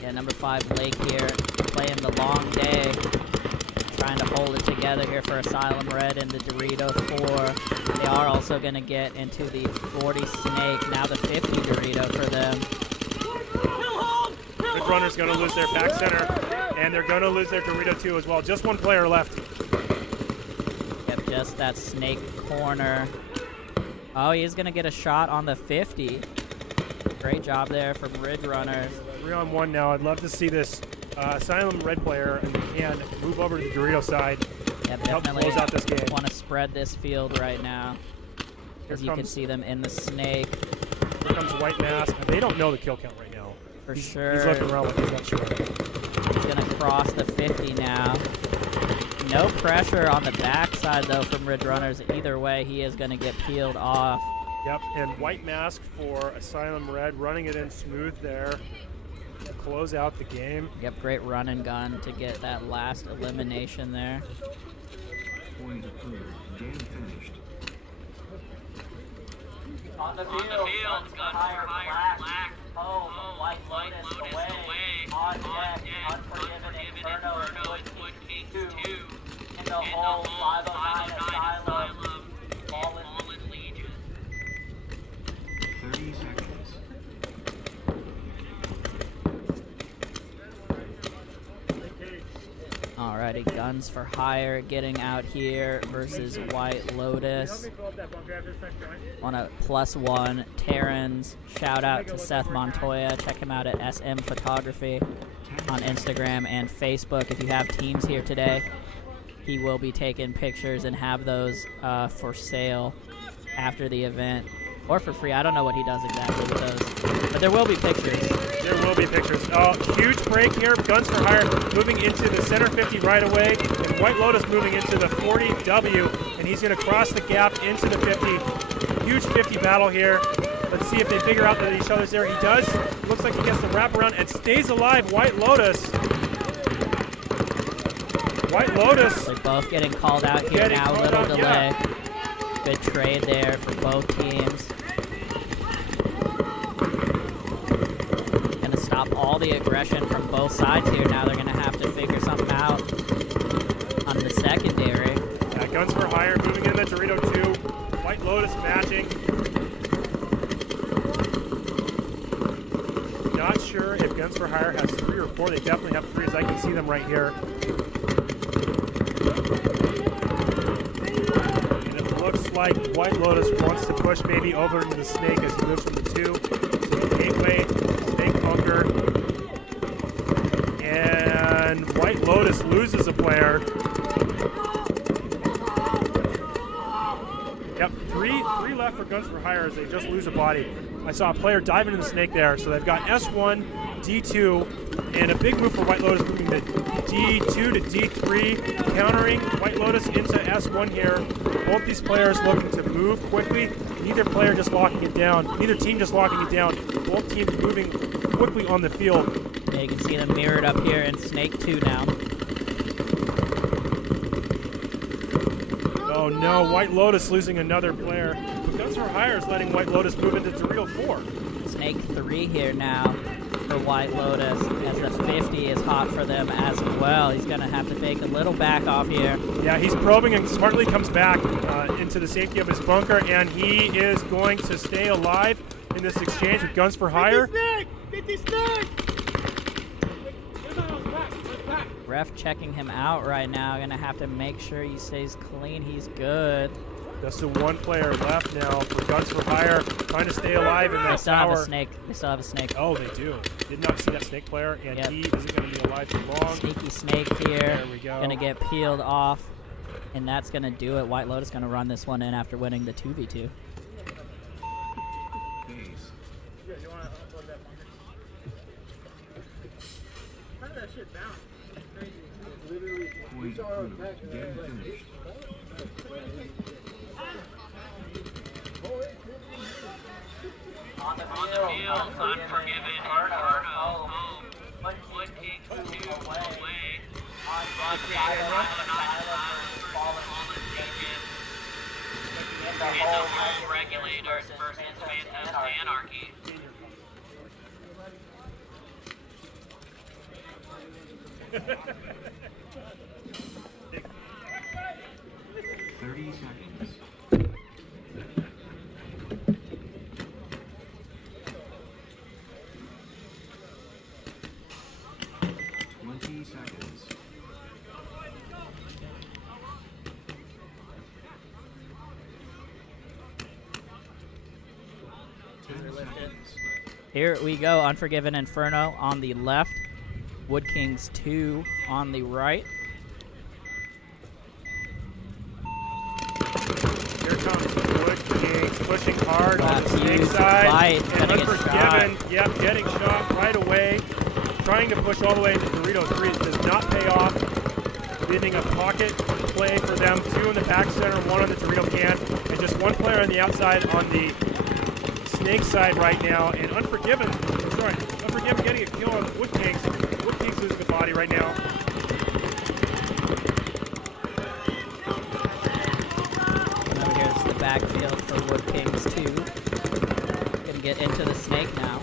Yeah, number 5 Lake here playing the long day. Trying to hold it together here for Asylum Red and the Dorito 4. They are also going to get into the 40 snake, now the 50 Dorito for them. Ridge Runner's going to lose their back center, and they're going to lose their Dorito 2 as well. Just 1 player left. Yep, just that snake corner. Oh, he's going to get a shot on the 50. Great job there from Ridge Runners. 3 on 1 now. I'd love to see this Asylum Red player and can move over to the Dorito side. Yep, help definitely close out this game. Want to spread this field right now. As you can see them in the snake. Here comes White Mask. They don't know the kill count right now. For sure. He's looking around like he's not sure. He's going to cross the 50 now. No pressure on the backside, though, from Ridge Runners. Either way, he is going to get peeled off. Yep, and White Mask for Asylum Red, running it in smooth there to close out the game. Yep, great run and gun to get that last elimination there. Point approved. Game finished. On the field, guns for hire, black, home, white lotus, away, on deck, unforgiven, inferno, wood king 2, in the hole, 509, asylum, fallen legion. 30 seconds. Alrighty, guns for hire getting out here versus White Lotus. On a +1, Terrans. Shout out to Seth Montoya. Check him out at SM Photography on Instagram and Facebook. If you have teams here today, he will be taking pictures and have those for sale after the event. Or for free. I don't know what he does exactly with those. But there will be pictures. There will be pictures. Huge break here. Guns for hire moving into the center 50 right away. And White Lotus moving into the 40W. And he's going to cross the gap into the 50. Huge 50 battle here. Let's see if they figure out that each other's there. He does. Looks like he gets the wraparound and stays alive. White Lotus. White Lotus. They're both getting called out here now. A little delay. Yeah. Good trade there for both teams. Gonna stop all the aggression from both sides here. Now they're gonna have to figure something out on the secondary. Yeah, guns for hire moving in the Dorito 2. White Lotus matching. Not sure if guns for hire has 3 or 4. They definitely have 3 as I can see them right here. Like White Lotus wants to push maybe over into the snake as he moves from the 2 to the gateway, snake bunker. And White Lotus loses a player. Yep, three left for guns for hire as they just lose a body. I saw a player dive into the snake there, so they've got S1, D2, and a big move for White Lotus moving the D2 to D3, countering White Lotus into S1 here. Both these players looking to move quickly. Neither player just locking it down. Neither team just locking it down. Both teams moving quickly on the field. Yeah, you can see them mirrored up here in Snake 2 now. Oh no, White Lotus losing another player. But Guns for Hire is letting White Lotus move into Dorito 4. Snake 3 here now. for White Lotus, as the 50 is hot for them as well. He's going to have to take a little back off here. Yeah, he's probing and smartly comes back into the safety of his bunker, and he is going to stay alive in this exchange with Guns for Hire. 50 snake! Ref checking him out right now. Going to have to make sure he stays clean. He's good. Just the one player left now for Guns for Hire, trying to stay alive in that They still tower. have a snake. They still have a snake. Oh, they do. Did not see that snake player, and he isn't going to be alive for long. Sneaky snake here. There we go. Going to get peeled off, and that's going to do it. White Lotus going to run this one in after winning the 2v2. How did that shit bounce? Crazy. Point approved. Game finished. On the field, Unforgiven, Inferno, home. Wood Kings 2 away. On in the home Regulators versus Phantom Anarchy. 30 seconds. 20 seconds. Here we go. Unforgiven Inferno on the left. Wood Kings 2 on the right. Here comes Wood Kings pushing hard on the snake huge side. bite, And gonna get Unforgiven, yep, getting shot right away. Trying to push all the way into Dorito 3. It does not pay off. Leaving a pocket play for them. 2 in the back center, 1 on the Dorito can. And just 1 player on the outside on the snake side right now. And Unforgiven getting a kill on Wood Kings. Wood Kings losing the body right now. Over here's the backfield for Wood Kings 2. Gonna get into the snake now.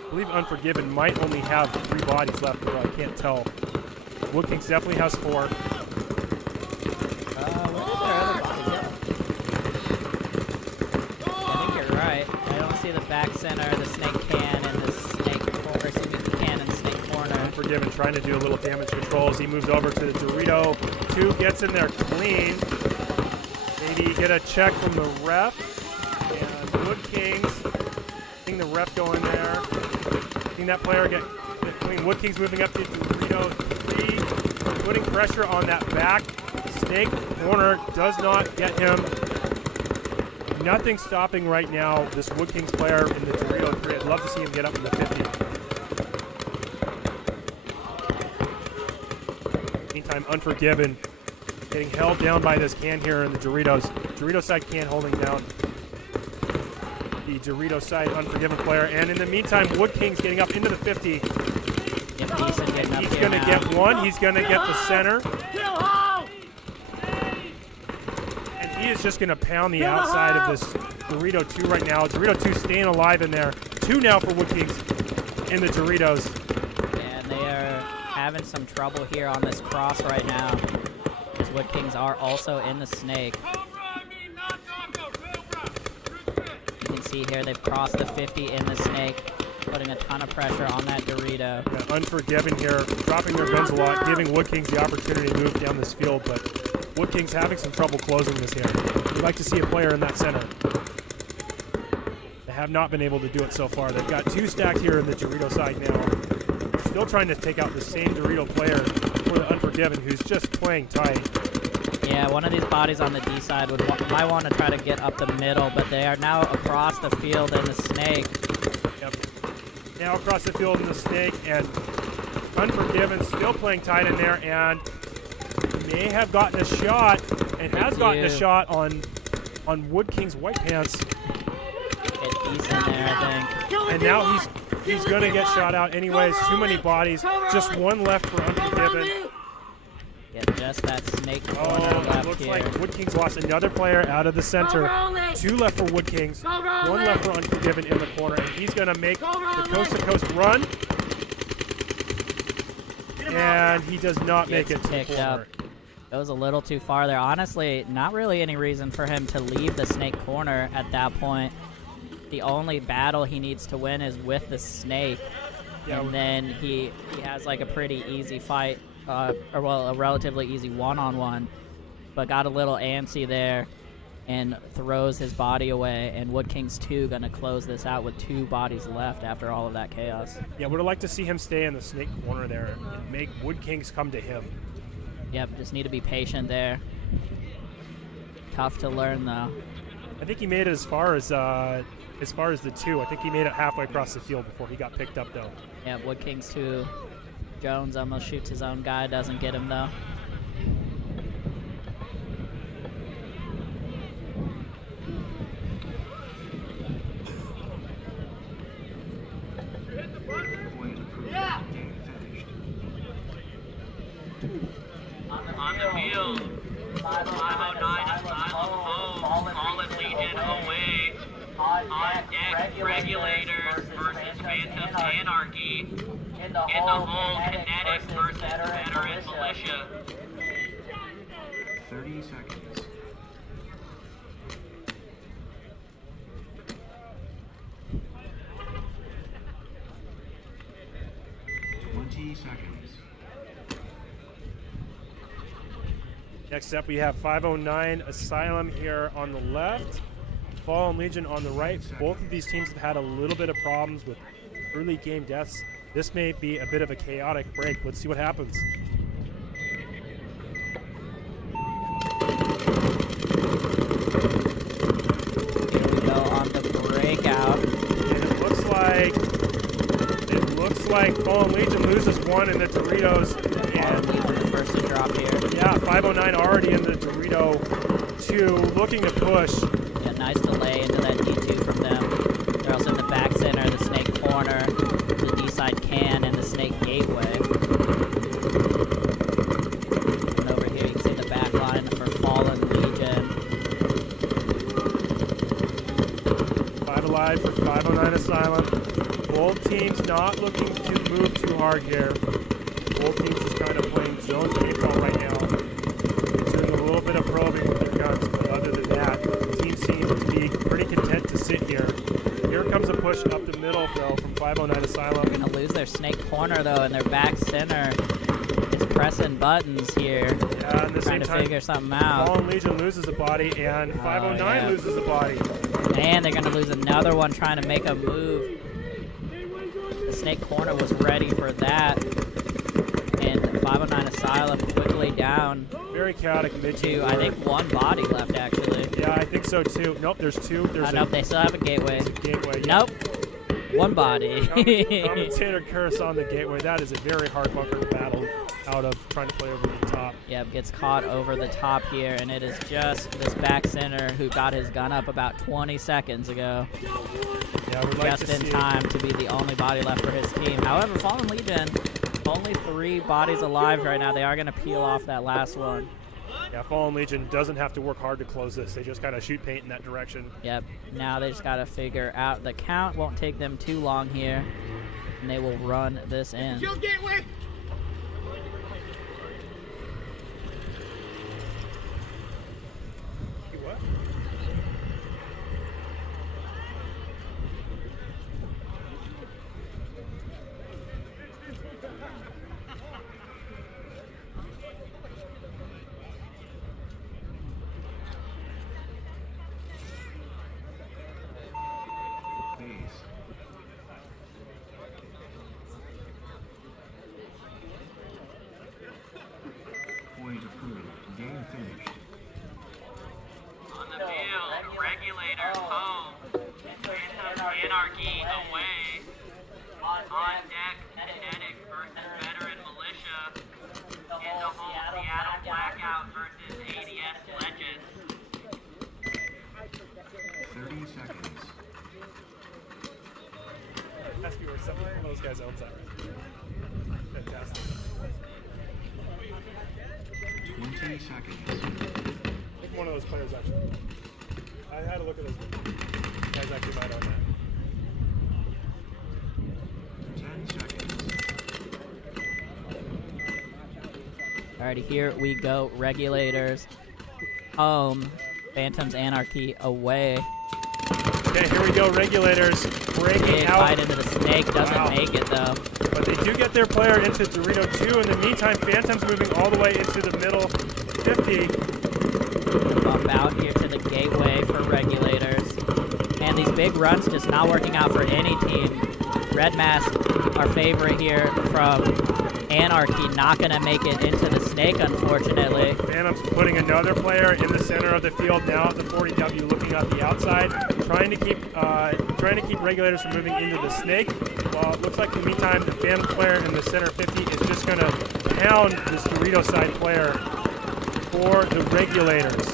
I believe Unforgiven might only have 3 bodies left, but I can't tell. Wood Kings definitely has 4. Where did their other bodies go? I think you're right. I don't see the back center, the snake can, and the snake corner. Excuse me, the can and the snake corner. Unforgiven trying to do a little damage control as he moves over to the Dorito. 2 gets in there clean. Maybe get a check from the ref. And Wood Kings, seeing the ref go in there. Seeing that player get clean. Wood Kings moving up to Dorito 3. Putting pressure on that back. Snake corner does not get him. Nothing stopping right now this Wood Kings player in the Dorito 3. I'd love to see him get up in the 50. Meantime, Unforgiven getting held down by this can here in the Doritos. Dorito side can holding down the Dorito side Unforgiven player. And in the meantime, Wood Kings getting up into the 50. Yep, He's going to get 1. He's going to get the center. And he is just going to pound the outside of this Dorito 2 right now. Dorito 2 staying alive in there. 2 now for Wood Kings in the Doritos. And they are having some trouble here on this cross right now. Because Wood Kings are also in the snake. You can see here they've crossed the 50 in the snake, putting a ton of pressure on that Dorito. Yeah, Unforgiven here, dropping their guns a lot, giving Wood Kings the opportunity to move down this field, but Wood Kings having some trouble closing this here. We'd like to see a player in that center. They have not been able to do it so far. They've got 2 stacked here in the Dorito side now. Still trying to take out the same Dorito player for the Unforgiven, who's just playing tight. Yeah, one of these bodies on the D side might want to try to get up the middle, but they are now across the field in the snake. Yep. Now across the field in the snake, and Unforgiven still playing tight in there, and may have gotten a shot, and has gotten a shot on Wood King's white pants. He's in there, I think. And now he's going to get shot out anyways. Too many bodies. Just 1 left for Unforgiven. Yeah, just that snake corner Oh, left it looks here. like Wood Kings lost another player out of the center. Two left for Wood Kings, one left for Unforgiven in the corner, and he's going to make the coast-to-coast run. And he does not make it to the Picked corner. up. It was a little too far there. Honestly, not really any reason for him to leave the snake corner at that point. The only battle he needs to win is with the snake. Yeah, and then he has like a pretty easy fight, or well, a relatively easy one-on-one, but got a little antsy there and throws his body away, and Wood Kings 2 going to close this out with 2 bodies left after all of that chaos. Yeah, would have liked to see him stay in the snake corner there and make Wood Kings come to him. Yep, just need to be patient there. Tough to learn, though. I think he made it as far as the 2. I think he made it halfway across the field before he got picked up, though. Yeah, Wood Kings 2. Jones almost shoots his own guy, doesn't get him, though. On the field, 509 Asylum home, Fallen Legion away. On deck, Regulators versus Phantom Anarchy. In the hole, Kinetics versus Veteran Militia. 30 seconds. Seconds. Next up, we have 509 Asylum here on the left, Fallen Legion on the right. Both of these teams have had a little bit of problems with early game deaths. This may be a bit of a chaotic break. Let's see what happens. Here we go on the breakout. And it looks like Fallen Legion loses one in the Doritos. And the first to drop here. Yeah, 509 already in the Dorito 2, looking to push. Yeah, nice delay into that D2 from them. They're also in the back center, the snake corner, the D-side can, and the snake gateway. And over here, you can see the back line for Fallen Legion. 5 alive for 509 Asylum. Both teams not looking to move too hard here. Both teams just kind of playing zone paintball right now. Doing a little bit of probing with their guns, but other than that, the team seems to be pretty content to sit here. Here comes a push up the middle, though, from 509 Asylum. They're going to lose their snake corner, though, and their back center is pressing buttons here. Yeah, and the trying same to time, figure something out. Fallen Legion loses a body, and 509 loses a body. And they're going to lose another one trying to make a move. The snake corner was ready for that. And 509 Asylum quickly down. Very chaotic mid-2. I think 1 body left, actually. Yeah, I think so, too. Nope, there's 2. Nope, they still have a gateway. Gateway, yeah. Nope. 1 body. Commentator curse on the gateway. That is a very hard bunker to battle out of, trying to play over the top. Yep, gets caught over the top here, and it is just this back center who got his gun up about 20 seconds ago. Yeah, we'd like just to in see time to be the only body left for his team. However, Fallen Legion, only 3 bodies alive right now. They are going to peel off that last one. Yeah, Fallen Legion doesn't have to work hard to close this. They just kind of shoot paint in that direction. Yep, now they just got to figure out the count. Won't take them too long here, and they will run this in. What? Point approved. Game finished. On the field, Regulators home, Phantom Anarchy away. On deck, Kinetics versus Veteran Militia. In the hole, Seattle Blackout versus ADS Legends. 30 seconds. Has to be where some of those guys owns that. Fantastic. 20 seconds. I think one of those players actually. I had a look at those guys actually might on that. 10 seconds. Alrighty, here we go. Regulators home. Phantoms Anarchy away. Okay, here we go. Regulators breaking Big out. bite into the snake. Doesn't make it, though. But they do get their player into Dorito 2. In the meantime, Phantoms moving all the way into the middle 50. Bump out here to the gateway for Regulators. And these big runs just not working out for any team. Red Mask, our favorite here from Anarchy, not going to make it into the snake, unfortunately. Phantoms putting another player in the center of the field now at the 40W, looking at the outside, trying to keep Regulators from moving into the snake. Well, it looks like in the meantime, the Phantom player in the center 50 is just going to pound this Dorito side player for the Regulators.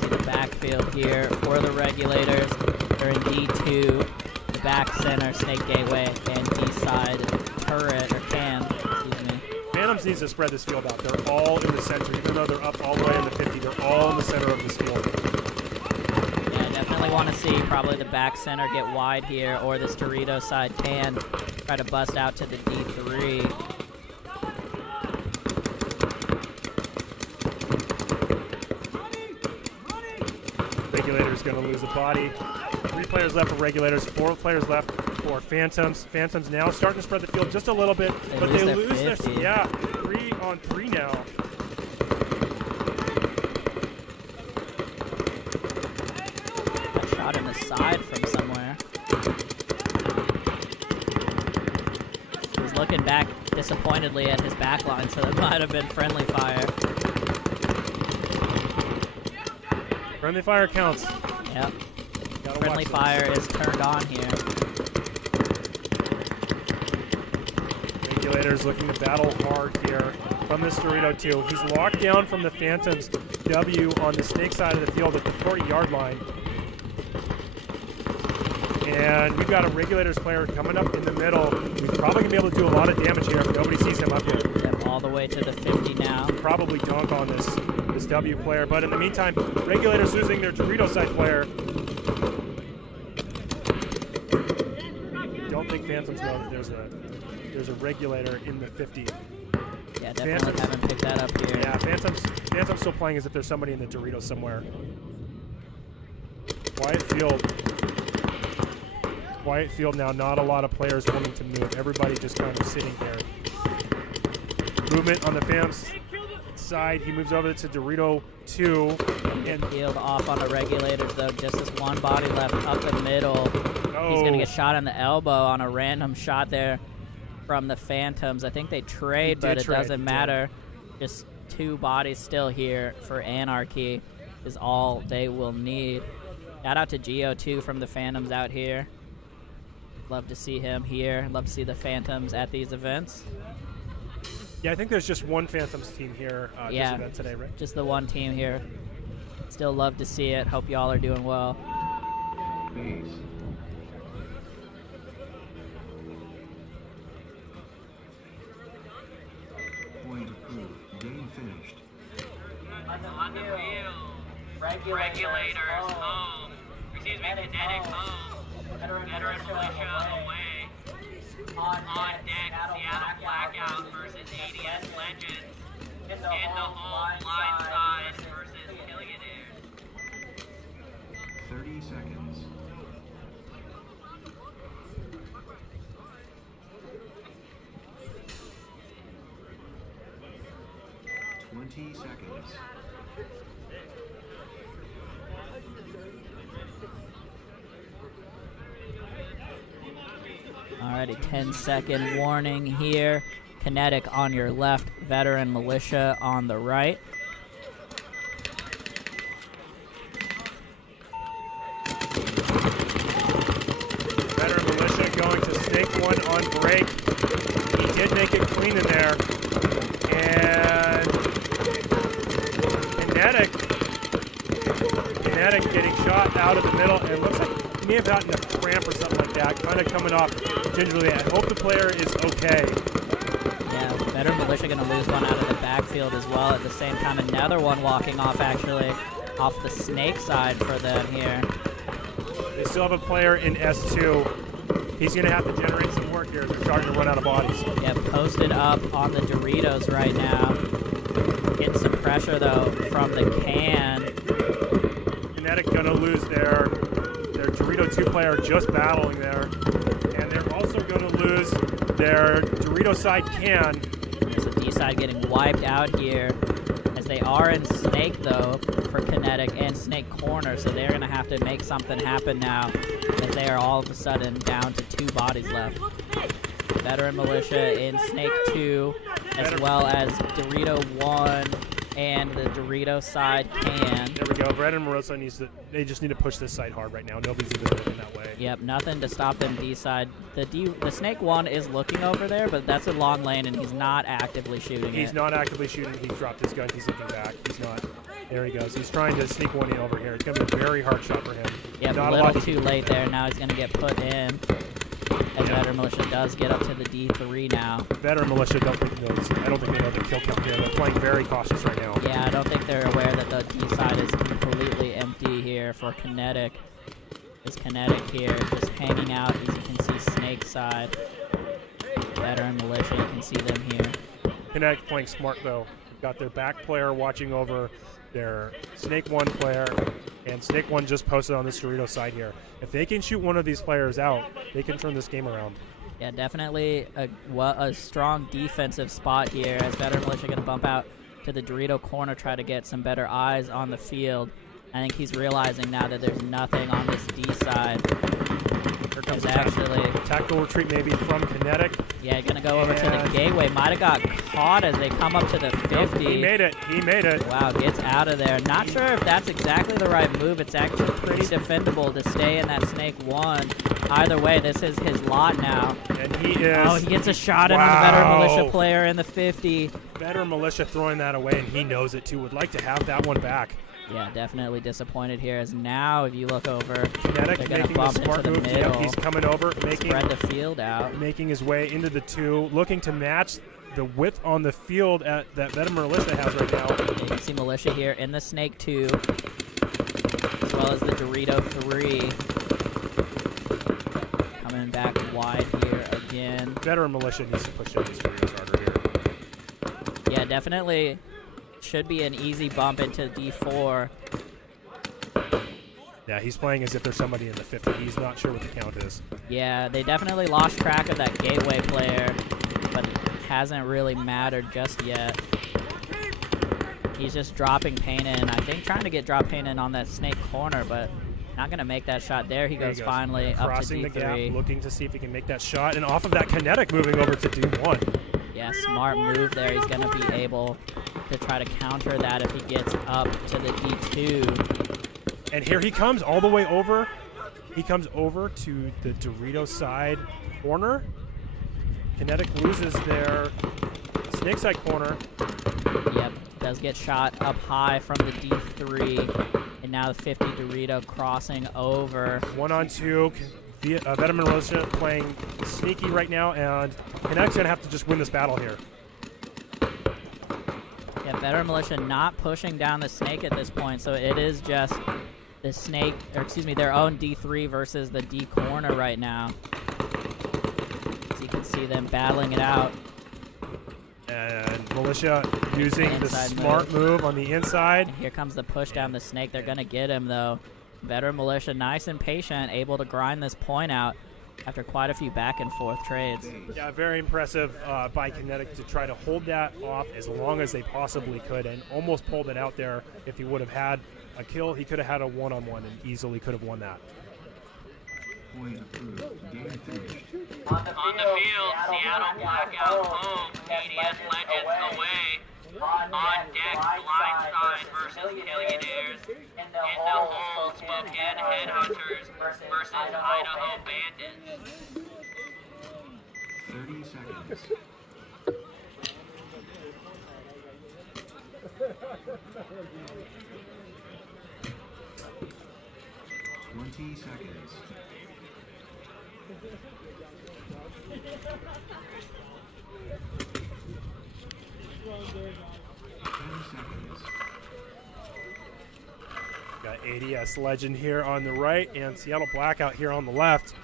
To the backfield here for the Regulators. They're in D2, the back center, snake gateway, and east side turret, or can, excuse me. Phantoms needs to spread this field out. They're all in the center. Even though they're up all the way in the 50, they're all in the center of this field. Yeah, definitely want to see probably the back center get wide here, or this Dorito side can try to bust out to the D3. Regulators going to lose the body. 3 players left for Regulators, 4 players left for Phantoms. Phantoms now starting to spread the field just a little bit, but they lose their 3 on 3 now. A shot in the side from somewhere. He's looking back disappointedly at his back line, so that might have been friendly fire. Friendly fire counts. Yep. Friendly fire is turned on here. Regulators looking to battle hard here from this Dorito 2. He's locked down from the Phantoms W on the snake side of the field at the 40-yard line. And we've got a Regulators player coming up in the middle. He's probably going to be able to do a lot of damage here if nobody sees him up here. Yep, all the way to the 50 now. Probably dunk on this W player. But in the meantime, Regulators losing their Dorito side player. Don't think Phantoms know that there's a Regulator in the 50. Yeah, definitely haven't picked that up here. Yeah, Phantoms still playing as if there's somebody in the Dorito somewhere. Quiet field now, not a lot of players wanting to move. Everybody just kind of sitting there. Movement on the Phantoms side. He moves over to Dorito 2. And field off on the Regulators, though. Just this one body left up the middle. Oh. He's going to get shot in the elbow on a random shot there from the Phantoms. I think they trade, but it doesn't matter. Just 2 bodies still here for Anarchy is all they will need. Shout out to Geo2 from the Phantoms out here. Love to see him here. Love to see the Phantoms at these events. Yeah, I think there's just one Phantoms team here at this event today, right? Just the one team here. Still love to see it. Hope y'all are doing well. Base. Point approved. Game finished. On the field. Regulators home. Excuse me, Kinetic home. Veteran Militia away. On deck, Seattle Blackout versus ADS Legends. In the home blind side versus Billionaires. 30 seconds. Seconds. Alrighty, 10-second warning here. Kinetic on your left, Veteran Militia on the right. Veteran Militia going to snake one on break. He did make it clean in there. And Kinetic getting shot out of the middle. And it looks like he may have gotten a cramp or something like that. Kind of coming off gingerly. I hope the player is okay. Yeah, Veteran Militia Militia going to lose one out of the backfield as well. At the same time, another one walking off, actually, off the snake side for them here. They still have a player in S2. He's going to have to generate some work here. They're starting to run out of bodies. Yeah, posted up on the Doritos right now. Getting some pressure, though, from the can. Kinetic going to lose their Dorito 2 player just battling there. And they're also going to lose their Dorito side can. There's a D side getting wiped out here. As they are in Snake, though, for Kinetic and Snake Corner, so they're going to have to make something happen now, as they are all of a sudden down to 2 bodies left. Veteran Militia in Snake 2, as well as Dorito 1 and the Dorito side can. There we go. Veteran Militia they just need to push this side hard right now. Nobody's even looking that way. Yep, nothing to stop them D side. The Snake 1 is looking over there, but that's a long lane, and he's not actively shooting He's not actively shooting. He's dropped his gun. He's looking back. He's not. There he goes. He's trying to sneak one in over here. It's going to be a very hard shot for him. Yep, a little too late there. Now he's going to get put in. As Veteran Militia does get up to the D3 now. Veteran Militia I don't think they know the kill count here. They're playing very cautious right now. Yeah, I don't think they're aware that the D side is completely empty here for Kinetic. Is Kinetic here just hanging out, as you can see Snake side. Veteran Militia, you can see them here. Kinetic playing smart though. They've got their back player watching over their Snake 1 player, and Snake 1 just posted on this Dorito side here. If they can shoot one of these players out, they can turn this game around. Yeah, definitely a strong defensive spot here, as Veteran Militia going to bump out to the Dorito corner, try to get some better eyes on the field. I think he's realizing now that there's nothing on this D side. Here comes tactical retreat maybe from Kinetic. Yeah, going to go over to the gateway. Might have got caught as they come up to the 50. He made it. He made it. Wow, gets out of there. Not sure if that's exactly the right move. It's actually pretty defendable to stay in that Snake 1. Either way, this is his lot now. And he is. Oh, he gets a shot in on the Veteran Militia player in the 50. Veteran Militia throwing that away, and he knows it too. Would like to have that one back. Yeah, definitely disappointed here, as now if you look over, Kinetic they're going to bump into the middle. Yeah, he's coming over, spread the field out. Making his way into the 2, looking to match the width on the field that Veteran Militia has right now. Yeah, you can see Militia here in the Snake 2, as well as the Dorito 3. Coming back wide here again. Veteran Militia needs to push in these Doritos harder here. Yeah, definitely should be an easy bump into D4. Yeah, he's playing as if there's somebody in the 50. He's not sure what the count is. Yeah, they definitely lost track of that gateway player, but it hasn't really mattered just yet. He's just dropping paint in. I think trying to get drop paint in on that Snake corner, but not going to make that shot. There he goes, finally up to crossing D3. the gap, looking to see if he can make that shot. And off of that, Kinetic moving over to D1. Yeah, smart move there. He's going to be able to try to counter that if he gets up to the D2. And here he comes all the way over. He comes over to the Dorito side corner. Kinetic loses their Snake side corner. Yep, does get shot up high from the D3. And now the 50 Dorito crossing over. 1-on-2. Veteran Militia playing sneaky right now, and Kinetic's going to have to just win this battle here. Yeah, Veteran Militia not pushing down the Snake at this point, so it is just the Snake, or excuse me, their own D3 versus the D corner right now. So you can see them battling it out. And Militia using the smart move on the inside. And here comes the push down the Snake. They're going to get him, though. Veteran Militia, nice and patient, able to grind this point out after quite a few back and forth trades. Yeah, very impressive by Kinetic to try to hold that off as long as they possibly could, and almost pulled it out there. If he would have had a kill, he could have had a one-on-one and easily could have won that. Point approved. Game finished. On the field, Seattle Blackout home, ADS Legends away. On deck, Blindside versus Millionaires. In the hole, Spokane Headhunters versus Idaho Bandits. 30 seconds. Twenty seconds. ADS Legend here on the right and Seattle Blackout here on the left.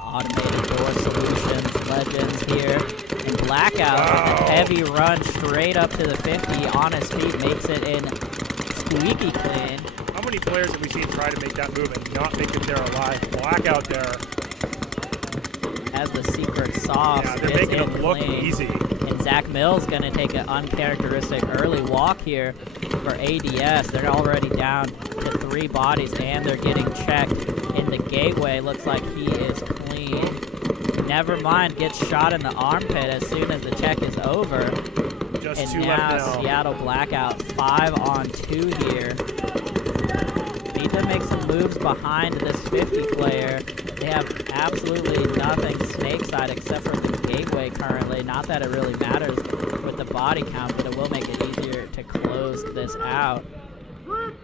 Automated door solutions, Legends here. And Blackout with a heavy run straight up to the 50 on his feet, makes it in squeaky clean. How many players have we seen try to make that move and not make it there alive? Blackout there. As the secret sauce, yeah, they're making it look clean. easy. And Zach Mills going to take an uncharacteristic early walk here for ADS. They're already down to 3 bodies, and they're getting checked in the gateway. Looks like he is clean. Never mind, gets shot in the armpit as soon as the check is over. Just and 2 now left now. Seattle Blackout 5-on-2 here. Need to make some moves behind this 50 player. They have absolutely nothing snake side except for the gateway currently. Not that it really matters with the body count, but it will make it easier to close this out. You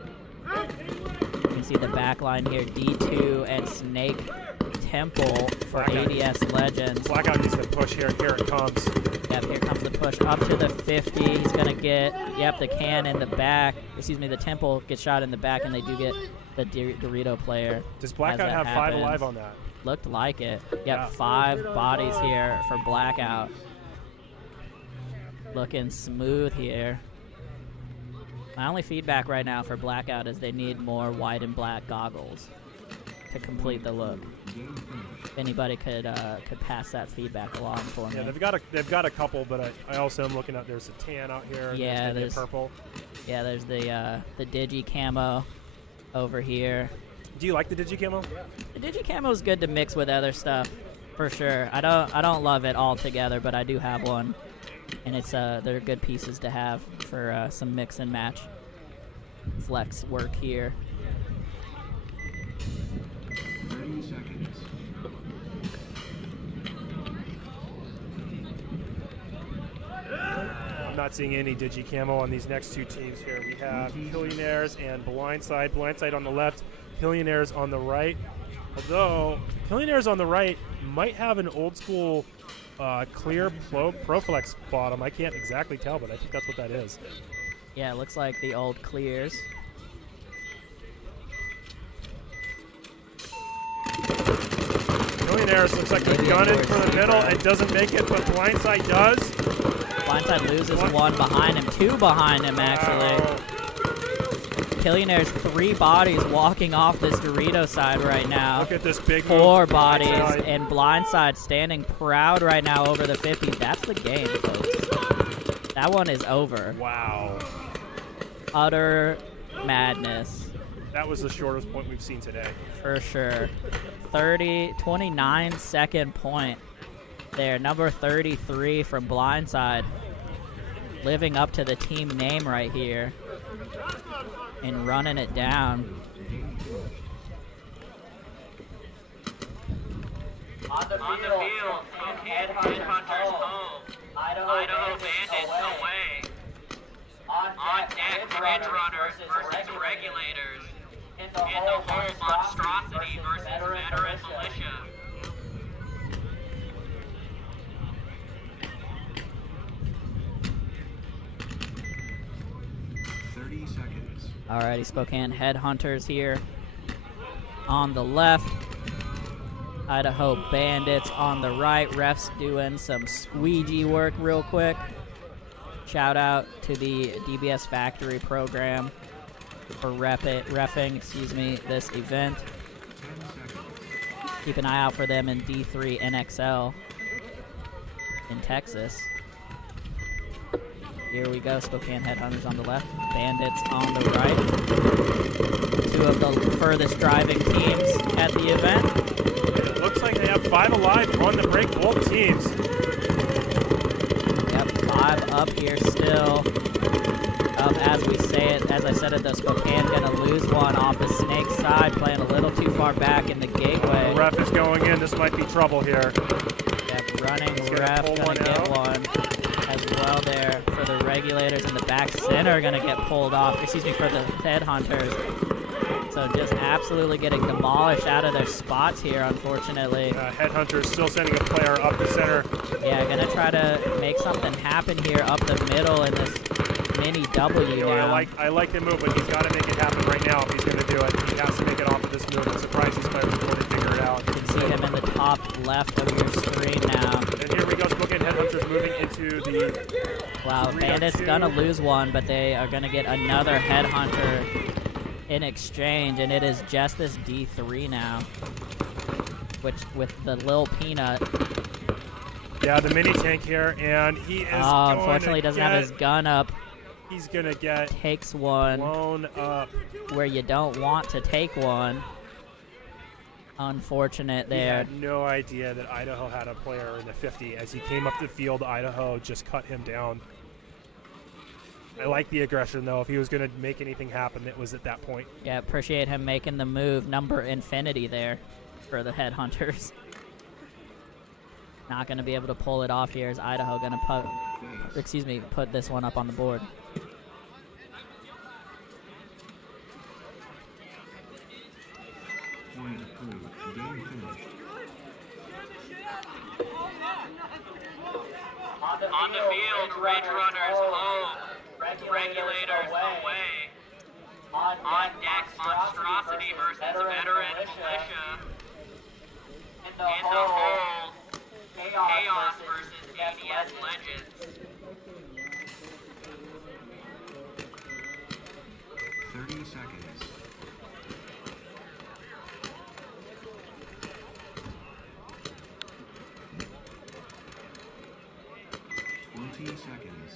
can see the back line here, D2 and Snake Temple for ADS Legends. Blackout needs to push here. Here it comes. Yep, here comes the push up to the 50. He's going to get, the can in the back. Excuse me, the Temple gets shot in the back, and they do get the Dorito player. Does Blackout have 5 alive on that? Looked like it. Yep, 5 bodies here for Blackout. Looking smooth here. My only feedback right now for Blackout is they need more white and black goggles to complete the look. If anybody could pass that feedback along for me. Yeah, they've got a couple, but I also am looking at there's a tan out here. And Yeah, there's purple. Yeah, there's the Digi camo over here. Do you like the Digi camo? The Digi camo is good to mix with other stuff, for sure. I don't love it all together, but I do have one, and it's they're good pieces to have for some mix and match flex work here. 30 seconds. I'm not seeing any Digi camo on these next 2 teams here. We have Billionaires and Blindside. Blindside on the left, Billionaires on the right. Although Billionaires on the right might have an old school clear Proflex bottom. I can't exactly tell, but I think that's what that is. Yeah, it looks like the old clears. Billionaires looks like they're gunning for the middle. It doesn't make it, but Blindside does. Blindside loses 1 behind him, 2 behind him actually. Billionaires 3 bodies walking off this Dorito side right now. Look at this big 4 move. bodies, Blindside. and Blindside standing proud right now over the 50. That's the game, folks. That one is over. Wow. Utter madness. That was the shortest point we've seen today. For sure. 29-second point there. Number 33 from Blindside. Living up to the team name right here. And running it down. On the field, Headhunters home. Idaho Bandits away. On deck, Ridge Runners versus Regulators. In the home, Monstrosity versus Veteran Militia. Alrighty, Spokane Headhunters here on the left. Idaho Bandits on the right. Refs doing some squeegee work real quick. Shout out to the DBS Factory program for reffing this event. Keep an eye out for them in D3 NXL in Texas. Here we go, Spokane Headhunters on the left, Bandits on the right. 2 of the furthest driving teams at the event. It looks like they have 5 alive on the break, both teams. Yep, 5 up here still. As we say it, as I said it, though, Spokane gonna lose 1 off the Snake side, playing a little too far back in the gateway. The ref is going in. This might be trouble here. Yep, running ref gonna get 1 as well there for the Regulators, and the back center gonna get pulled off. Excuse me, for the Headhunters. So just absolutely getting demolished out of their spots here, unfortunately. Headhunters still sending a player up the center. Yeah, gonna try to make something happen here up the middle in this mini W You know, now. I like the move, but he's got to make it happen right now if he's going to do it. He has to make it off of this move and surprise these players before they figure it out. You can see him in the top left of your screen now. And here we go, Spokane Headhunters moving into the... Wow, Bandit's going to lose one, but they are going to get another Headhunter in exchange, and it is just this D3 now, which with the Lil Peanut. Yeah, the mini tank here, and he is unfortunately doesn't have his gun up. He's going to get takes one blown up where you don't want to take one. Unfortunate there. He had no idea that Idaho had a player in the 50. As he came up the field, Idaho just cut him down. I like the aggression, though. If he was going to make anything happen, it was at that point. Yeah, appreciate him making the move. Number infinity there for the Headhunters. Not going to be able to pull it off here. Is Idaho going to put this one up on the board? Point approved. Game finished. On the field, Ridge Runners home. Regulators away. On deck, Monstrosity versus Veteran Militia. In the hole, Chaos versus ADS Legends. 30 seconds. Seconds.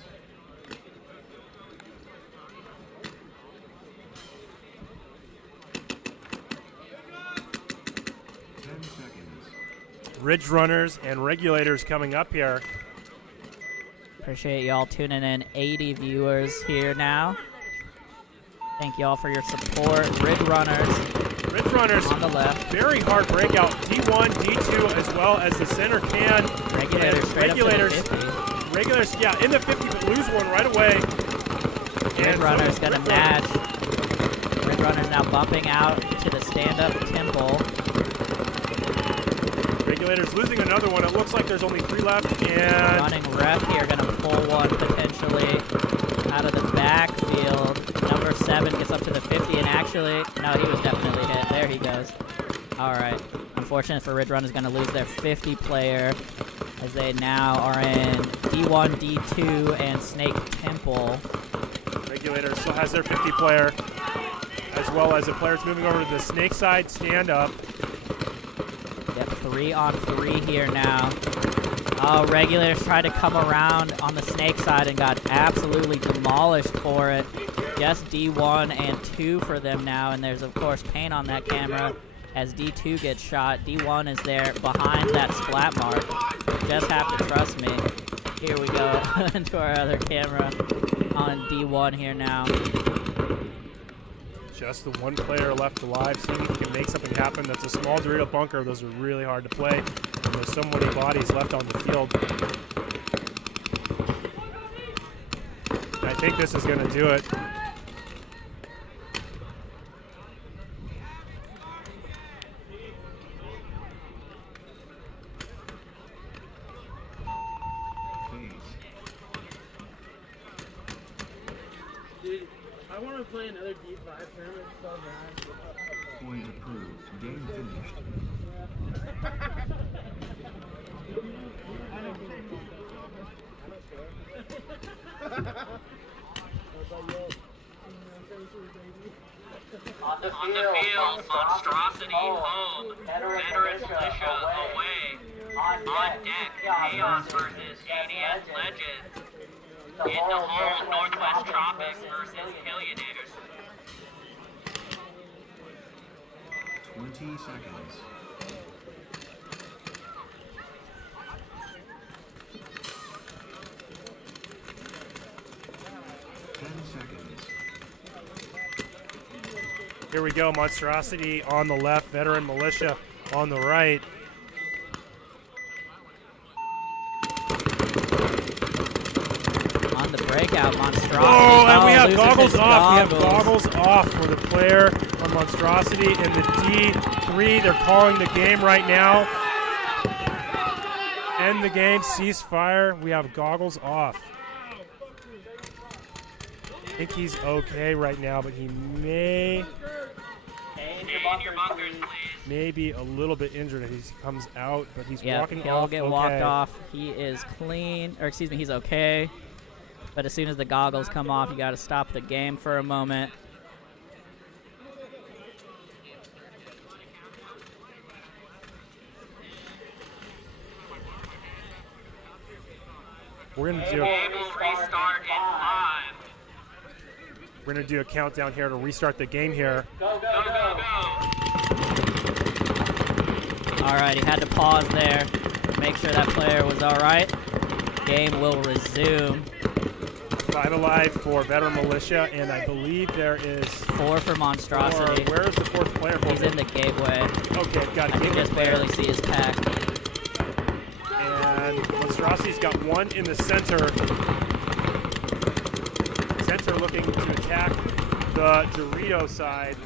Ridge Runners and Regulators coming up here. Appreciate y'all tuning in. 80 viewers here now. Thank y'all for your support. Ridge Runners on the left. Very hard breakout. D1, D2, as well as the center can. Regulators straight up to the 50. Regulars, yeah, in the 50, but lose one right away. Ridge Runner's gonna match. Ridge Runner's now bumping out to the stand-up temple. Regulators losing another one. It looks like there's only 3 left. And running ref here, gonna pull one potentially out of the backfield. Number 7 gets up to the 50, and actually, no, he was definitely hit. There he goes. All right. Unfortunate for Ridge Runner's gonna lose their 50 player, as they now are in D1, D2, and Snake Temple. Regulator still has their 50 player, as well as the players moving over to the Snake side, stand up. Yep, 3-on-3 here now. Oh, Regulators tried to come around on the Snake side and got absolutely demolished for it. Just D1 and 2 for them now, and there's, of course, paint on that camera as D2 gets shot. D1 is there behind that splat mark. Just have to trust me. Here we go into our other camera on D1 here now. Just the one player left alive, seeing if he can make something happen. That's a small Dorito bunker. Those are really hard to play. And there's so many bodies left on the field. I think this is going to do it. Dude, I want to play another D5 tournament so bad. Point approved. Game finished. On the field, Monstrosity home. Veteran Militia away. On deck, Chaos versus ADS Legends. In the hole, Northwest Tropics versus Millionaires. 20 seconds. Here we go, Monstrosity on the left, Veteran Militia on the right. On the breakout, Monstrosity. Oh, and we have loses goggles his off. We have goggles off for the player on Monstrosity in the D3. They're calling the game right now. End the game, ceasefire. We have goggles off. think he's okay right now, but he may be a little bit injured as he comes out, but he's walking off. He'll get walked off. He is clean, or excuse me, he's okay. But as soon as the goggles come off, you got to stop the game for a moment. We're gonna do a countdown here to restart the game here. Go, go, go, go. All right, he had to pause there, make sure that player was all right. Game will resume. 5 alive for Veteran Militia, and I believe there is 4 for Monstrosity. Where is the 4th player? He's in the gateway. Okay, got a I gateway can just barely see his pack. And Monstrosity's got 1 in the center. Center looking to attack the Dorito side.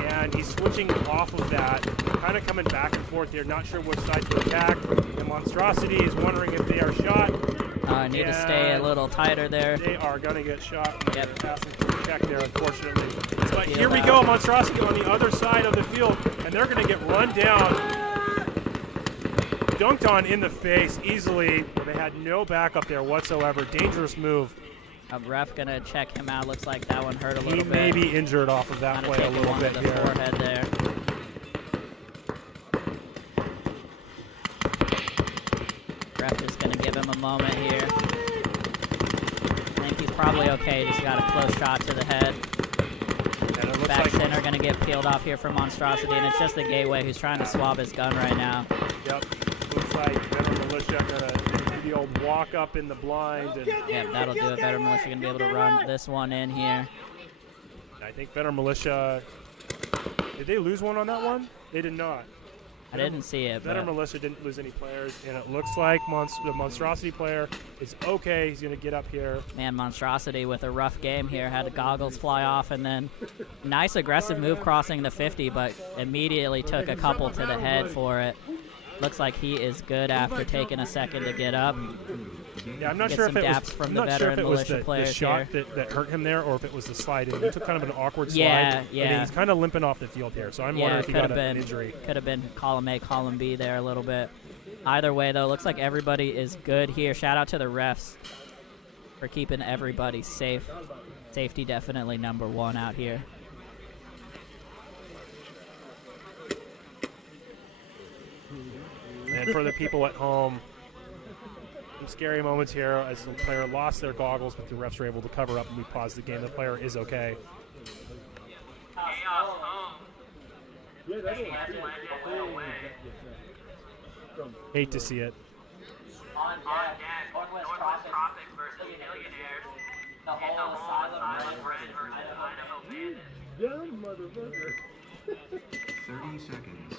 And he's switching off of that, kind of coming back and forth here, not sure which side to attack. And Monstrosity is wondering if they are shot. I need to stay a little tighter there. They are going to get shot. Yep. Passing check there, unfortunately. But here we go, Monstrosity on the other side of the field, and they're going to get run down. Dunked on in the face easily. They had no backup there whatsoever. Dangerous move. A ref going to check him out. Looks like that one hurt a little bit. He may be injured off of that play a little bit here. Forehead there. Ref is going to give him a moment here. I think he's probably okay. Just got a close shot to the head. Back center going to get peeled off here for Monstrosity, and it's just the gateway who's trying to swab his gun right now. Yep. Looks like Veteran Militia going to do the old walk up in the blind. And yeah, that'll do it. Veteran Militia going to be able to run this one in here. I think Veteran Militia, did they lose one on that one? They did not. I didn't see it. Veteran Militia didn't lose any players, and it looks like the Monstrosity player is okay. He's going to get up here. Man, Monstrosity with a rough game here. Had the goggles fly off, and then nice aggressive move crossing the 50, but immediately took a couple to the head for it. Looks like he is good after taking a second to get up. Yeah, I'm not sure if it was from the Veteran Militia players the shot here. that hurt him there, or if it was the slide. He took kind of an awkward slide. Yeah. And he's kind of limping off the field here, so I'm wondering if he got an injury. Could have been column A, column B there a little bit. Either way, though, looks like everybody is good here. Shout out to the refs for keeping everybody safe. Safety definitely #1 out here. And for the people at home, some scary moments here as the player lost their goggles, but the refs were able to cover up and we paused the game. The player is okay. Hate to see it. On deck, Northwest Tropic versus Millionaires. The whole Asylum Red versus Idaho Bandits. Dumb motherfucker. 30 seconds.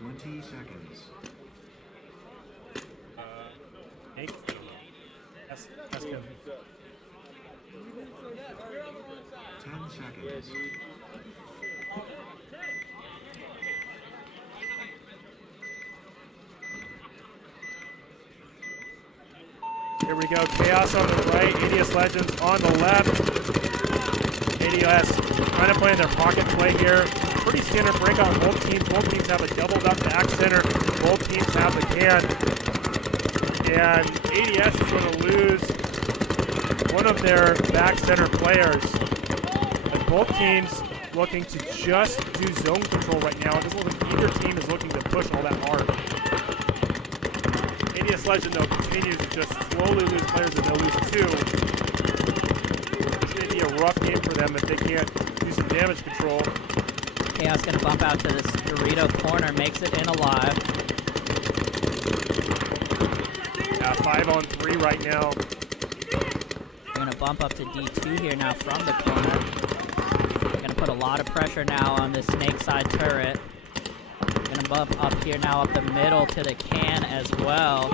20 seconds. Ask him. 10 seconds. Here we go. Chaos on the right. ADS Legends on the left. ADS kind of playing their pocket play here. Pretty standard breakout on both teams. Both teams have a doubled up back center. Both teams have the can. And ADS is going to lose one of their back center players. And both teams looking to just do zone control right now. It doesn't look like either team is looking to push all that hard. ADS Legend, though, continues to just slowly lose players, and they'll lose 2. It's going to be a rough game for them if they can't do some damage control. Chaos going to bump out to this Dorito corner, makes it in alive. 5-on-3 right now. We're going to bump up to D2 here now from the corner. We're going to put a lot of pressure now on this snake side turret. Going to bump up here now up the middle to the can as well.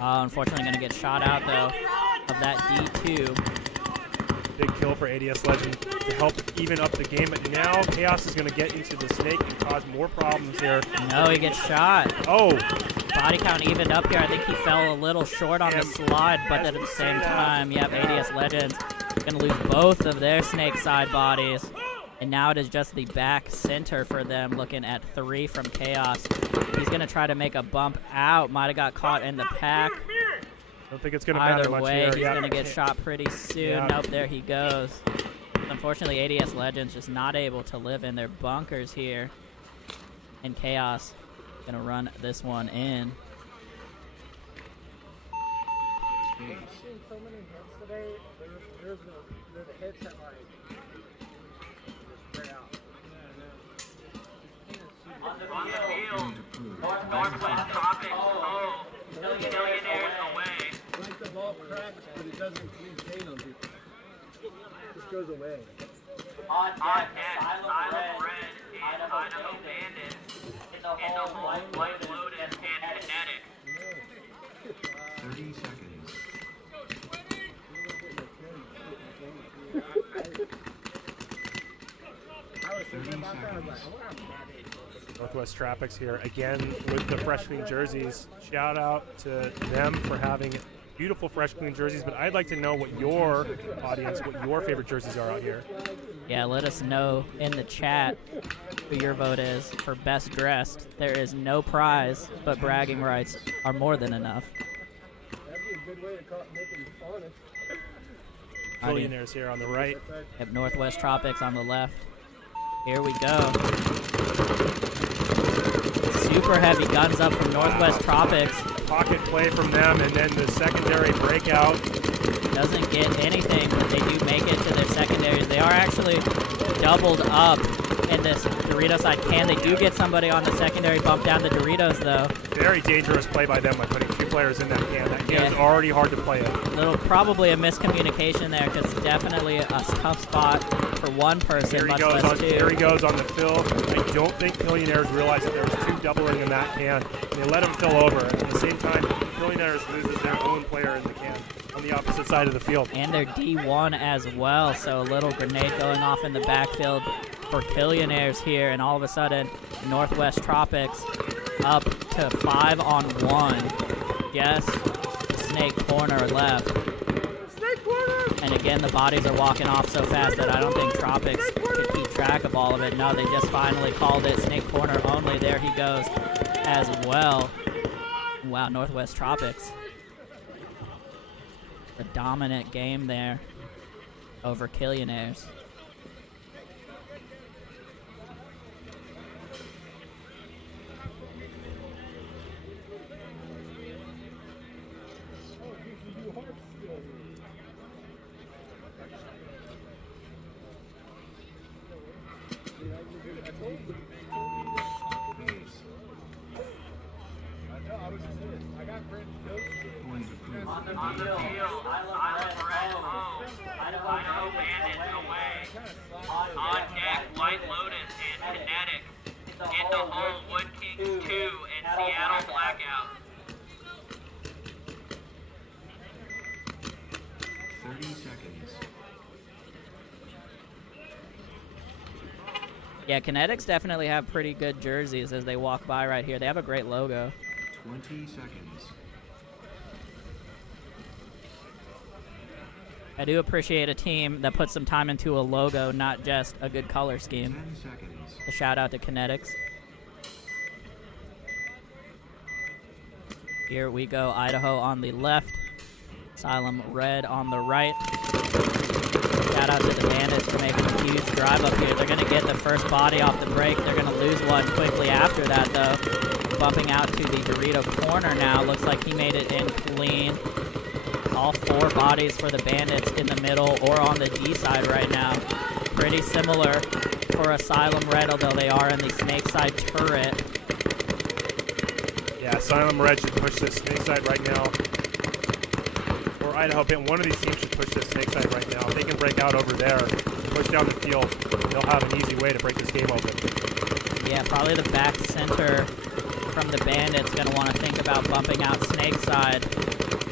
Unfortunately going to get shot out though of that D2. big kill for ADS Legend to help even up the game. But now Chaos is going to get into the snake and cause more problems here. No, he gets shot. Oh. Body count evened up here. I think he fell a little short on the slide, but at the same time, yep, ADS Legends going to lose both of their snake side bodies. And now it is just the back center for them, looking at 3 from Chaos. He's going to try to make a bump out. Might have got caught in the pack. Don't think it's going to matter much way, here. he's going to get shot pretty soon. Yeah. Nope, there he goes. Unfortunately, ADS Legends just not able to live in their bunkers here. And Chaos going to run this one in. I've seen so many hits today. There's the hits that like spread out. On the field, Northwest Tropics, Millionaires away. Like the ball cracks, but it doesn't leave pain on people. It just goes away. On deck, Silent Red and Idaho Bandits in the hole, White Lotus and Kinetic. 30 seconds. I was thinking about that. I was like, I wonder how bad it is. Northwest Tropics here again with the fresh clean jerseys. Shout out to them for having beautiful fresh clean jerseys, but I'd like to know what your audience, what your favorite jerseys are out here. Yeah, let us know in the chat who your vote is for best dressed. There is no prize, but bragging rights are more than enough. That'd be a good way to make him honest. Millionaires here on the right. Yep, Northwest Tropics on the left. Here we go. Super heavy guns up from Northwest Tropics. Pocket play from them, and then the secondary breakout. Doesn't get anything, but they do make it to their secondaries. They are actually doubled up in this Dorito side can. They do get somebody on the secondary bump down the Doritos, though. Very dangerous play by them by putting 2 players in that can. That can is already hard to play it. Probably a miscommunication there, because definitely a tough spot for one person, much less 2. Here he goes on the fill. I don't think Millionaires realized that there was 2 doubling in that can. They let him fill over. At the same time, Millionaires loses their own player in the can on the opposite side of the field. And their D1 as well, so a little grenade going off in the backfield for Billionaires here, and all of a sudden, Northwest Tropics up to 5-on-1. Yes, snake corner left. Snake corner! And again, the bodies are walking off so fast that I don't think Tropics could keep track of all of it. No, they just finally called it snake corner only. There he goes as well. Wow, Northwest Tropics. A dominant game there over Billionaires. On the field, Island Red home, Idaho Bandits away. On deck, White Lotus and Kinetic. In the hole, Wood Kings 2 and Seattle Blackout. 30 seconds. Yeah, Kinetics definitely have pretty good jerseys as they walk by right here. They have a great logo. 20 seconds. I do appreciate a team that puts some time into a logo, not just a good color scheme. 10 seconds. A shout out to Kinetics. Here we go, Idaho on the left, Asylum Red on the right. Shout out to the Bandits for making a huge drive up here. They're going to get the first body off the break. They're going to lose one quickly after that, though. Bumping out to the Dorito corner now. Looks like he made it in clean. All 4 bodies for the Bandits in the middle or on the D side right now. Pretty similar for Asylum Red, although they are in the snake side turret. Yeah, Asylum Red should push this snake side right now. Or Idaho Band, one of these teams should push this snake side right now. If they can break out over there, push down the field, they'll have an easy way to break this game open. Yeah, probably the back center from the Bandits going to want to think about bumping out snake side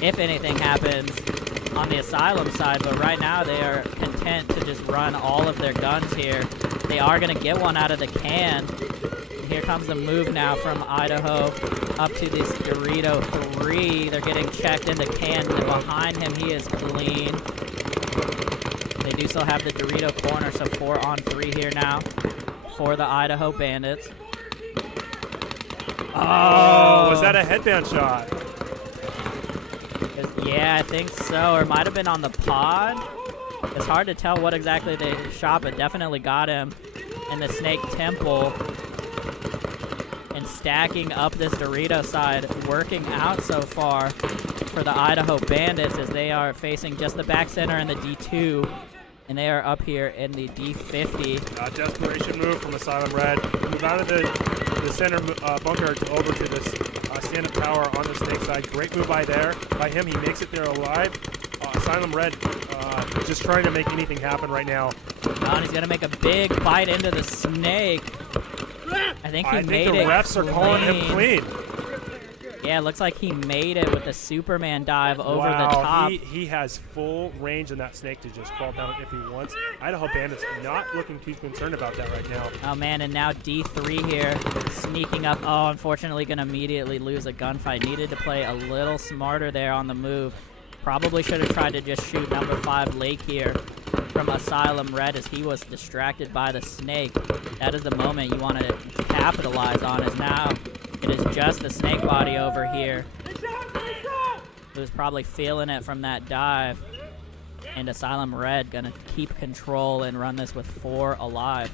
if anything happens. on the Asylum side, but right now they are content to just run all of their guns here. They are going to get one out of the can. Here comes the move now from Idaho up to this Dorito 3. They're getting checked in the can. And behind him, he is clean. They do still have the Dorito corner, so 4 on 3 here now for the Idaho Bandits. Oh, was that a headband shot? Yeah, I think so. Or it might have been on the pod. It's hard to tell what exactly they shot, but definitely got him in the Snake Temple. And stacking up this Dorito side, working out so far for the Idaho Bandits as they are facing just the back center and the D2. And they are up here in the D50. Desperation move from Asylum Red. Move out of the center bunker over to this stand-up tower on the Snake side. Great move by him. He makes it there alive. Asylum Red just trying to make anything happen right now. And he's going to make a big bite into the Snake. I think he made it. The refs are calling him clean. Yeah, it looks like he made it with the Superman dive over the top. He has full range in that Snake to just crawl down if he wants. Idaho Bandits not looking too concerned about that right now. Oh, man, and now D3 here sneaking up. Oh, unfortunately going to immediately lose a gunfight. Needed to play a little smarter there on the move. Probably should have tried to just shoot number 5 Lake here from Asylum Red as he was distracted by the Snake. That is the moment you want to capitalize on, is now it is just the Snake body over here who's probably feeling it from that dive. And Asylum Red going to keep control and run this with 4 alive.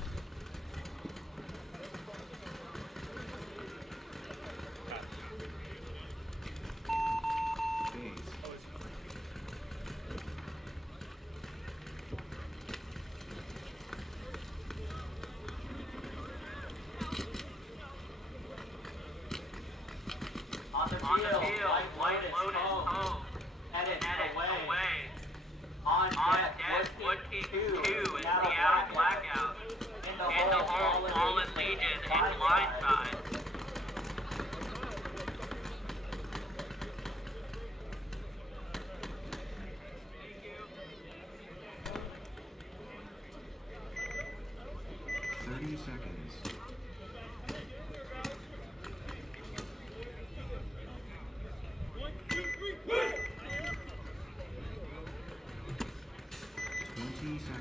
On the field, White Lotus home. Headed away. On deck, Woodpeak 2 and Seattle Blackout. In the home, Fallen Legion and Blindside.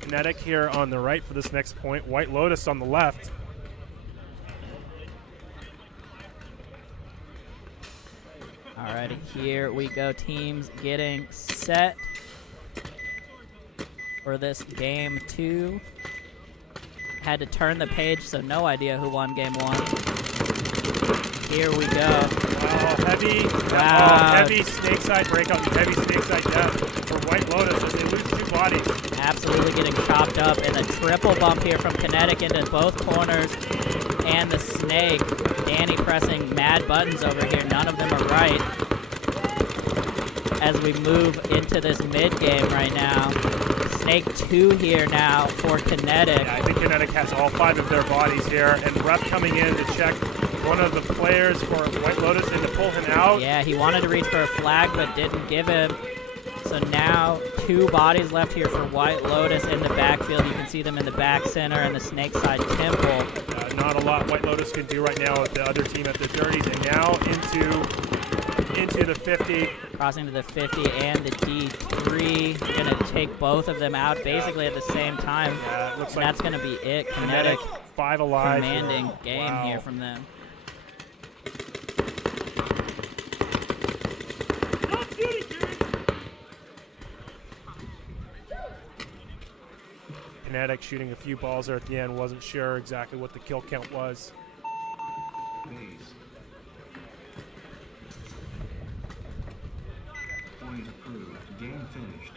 Kinetic here on the right for this next point. White Lotus on the left. Alrighty, here we go. Teams getting set for this game 2. Had to turn the page, so no idea who won game 1. Here we go. Heavy snakeside breakout and heavy snakeside death for White Lotus as they lose 2 bodies. Absolutely getting chopped up, and a triple bump here from Kinetic into both corners and the Snake. Danny pressing mad buttons over here. None of them are right. As we move into this mid game right now. Snake 2 here now for Kinetic. Yeah, I think Kinetic has all 5 of their bodies here, and ref coming in to check one of the players for White Lotus and to pull him out. Yeah, he wanted to reach for a flag but didn't give him. So now 2 bodies left here for White Lotus in the backfield. You can see them in the back center and the Snake side temple. Not a lot White Lotus can do right now with the other team at the 30s, and now into the 50. Crossing to the 50 and the D3. Going to take both of them out basically at the same time. Yeah, it looks like that's going to be it. Kinetic 5 alive. Commanding game here from them. Kinetic shooting a few balls there at the end. Wasn't sure exactly what the kill count was. Point approved. Game finished.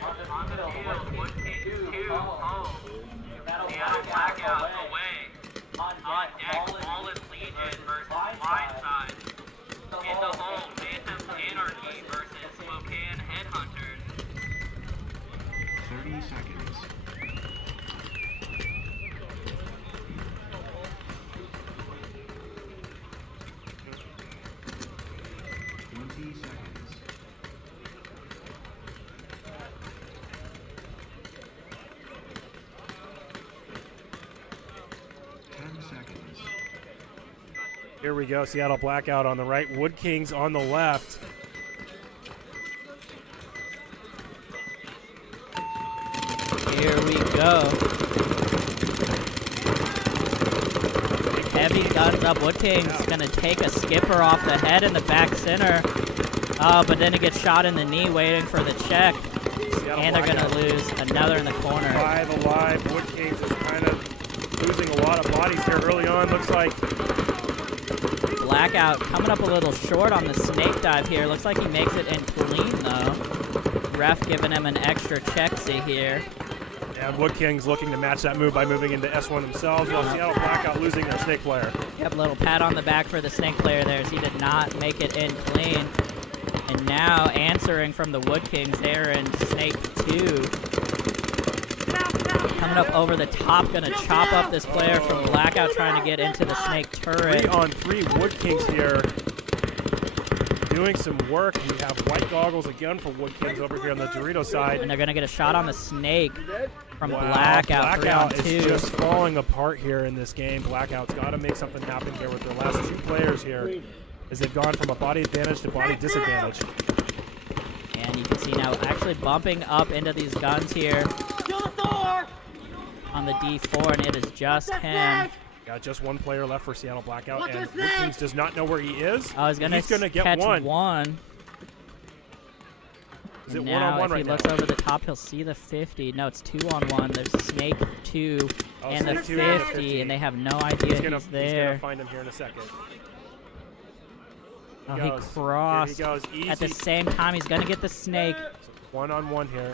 On the field, Woodpeak 2 home. Seattle Blackout away. On deck, Fallen Legion versus Blindside. In the home, Phantom Anarchy versus Spokane Headhunters. 30 seconds. Here we go, Seattle Blackout on the right, Wood Kings on the left. Here we go. Heavy guns up. Wood King's gonna take a skipper off the head in the back center. But then it gets shot in the knee waiting for the check. Seattle and they're Blackout. gonna lose another in the corner. 5 alive. Wood Kings is kind of losing a lot of bodies here early on. Looks like Blackout coming up a little short on the snake dive here. Looks like he makes it in clean though. Ref giving him an extra check-see here. and Wood Kings looking to match that move by moving into S1 themselves, while Seattle Blackout losing their snake player. Yep, little pat on the back for the snake player there as he did not make it in clean. And now answering from the Wood Kings there in Snake 2. Coming up over the top, gonna chop up this player from Blackout trying to get into the Snake turret. 3-on-3 Wood Kings here doing some work. We have white goggles again for Wood Kings over here on the Dorito side. And they're gonna get a shot on the Snake from Wow, Blackout. Blackout 3-on-2. is just falling apart here in this game. Blackout's got to make something happen here with their last two players here, as they've gone from a body advantage to body disadvantage. And you can see now actually bumping up into these guns here on the D4, and it is just him. Got just one player left for Seattle Blackout, and Wood Kings does not know where he is. Oh, he's gonna get catch one. Is it And one-on-one now if right he now? looks over the top, he'll see the 50. No, it's 2-on-1. There's Snake 2 and the Snake 2 and the 50, and they have no idea he's He's there. gonna find him here in a second. Oh, He he goes. crossed. Here he goes. Easy. At the same time, he's gonna get the Snake. One-on-one here.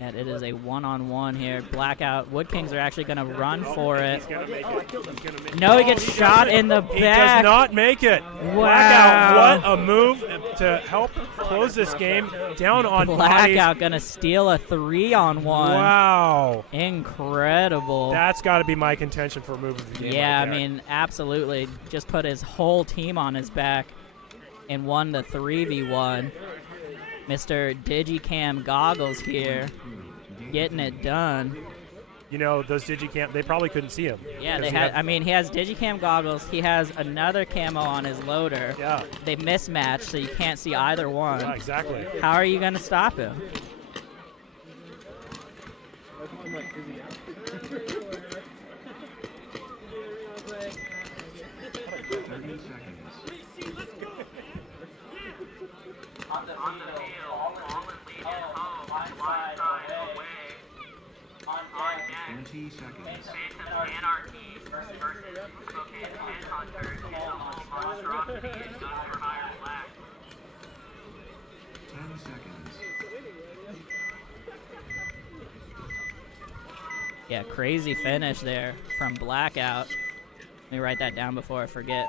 And it is a 1-on-1 here. Blackout. Wood Kings are actually gonna run for it. He's gonna make it. He's gonna make No, he it. gets Oh, shot doesn't. in the He back. does not make it. Wow. Blackout, what a move to help close this game down on Blackout gonna steal a 3-on-1. Wow. Incredible. That's got to be my contention for move of the game. Yeah, right I there. mean, absolutely. Just put his whole team on his back and won the 3v1. Mr. Digicam Goggles here, getting it done. You know, those Digicam, they probably couldn't see him. Yeah, they Because he had. I mean, he has Digicam Goggles. He has another camo on his loader. Yeah. They mismatch, so you can't see either one. Yeah, exactly. How are you going to stop him? On the field, Fallen Legion home, blind side away. On deck, 20 seconds. Phantom Anarchy versus Spokane Manhunters in the home monstrosity and Guns for Hire Black. 10 seconds. Yeah, crazy finish there from Blackout. Let me write that down before I forget.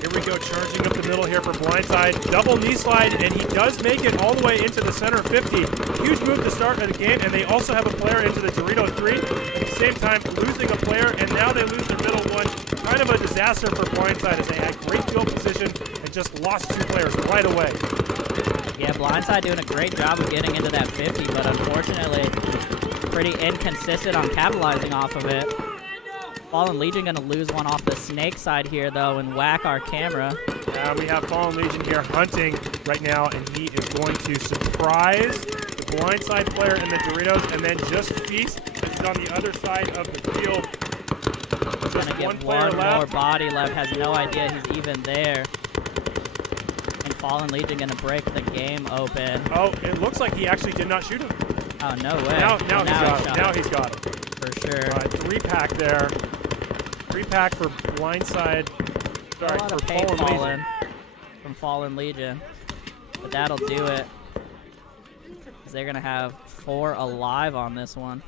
Here we go, charging up the middle here for blindside. Double knee slide, and he does make it all the way into the center 50. Huge move to start of the game, and they also have a player into the Dorito 3. At the same time, losing a player, and now they lose their middle one. Kind of a disaster for blindside as they had great field position and just lost two players right away. Yeah, Blindside doing a great job of getting into that 50, but unfortunately, pretty inconsistent on capitalizing off of it. Fallen Legion going to lose one off the Snake side here, though, and whack our camera. We have Fallen Legion here hunting right now, and he is going to surprise the blindside player in the Doritos and then just feast as he's on the other side of the field. Just gonna one get player one left. more body left, has no idea he's even there. And Fallen Legion going to break the game open. Oh, it looks like he actually did not shoot him. Oh, no way. Now Well, he's got him. shot Now him. he's got him. For sure. All right, 3-pack there. 3-pack for blindside. Sorry, A lot for of paint Fallen Legion. fallen from Fallen Legion. But that'll do it. 'Cause they're going to have 4 alive on this one.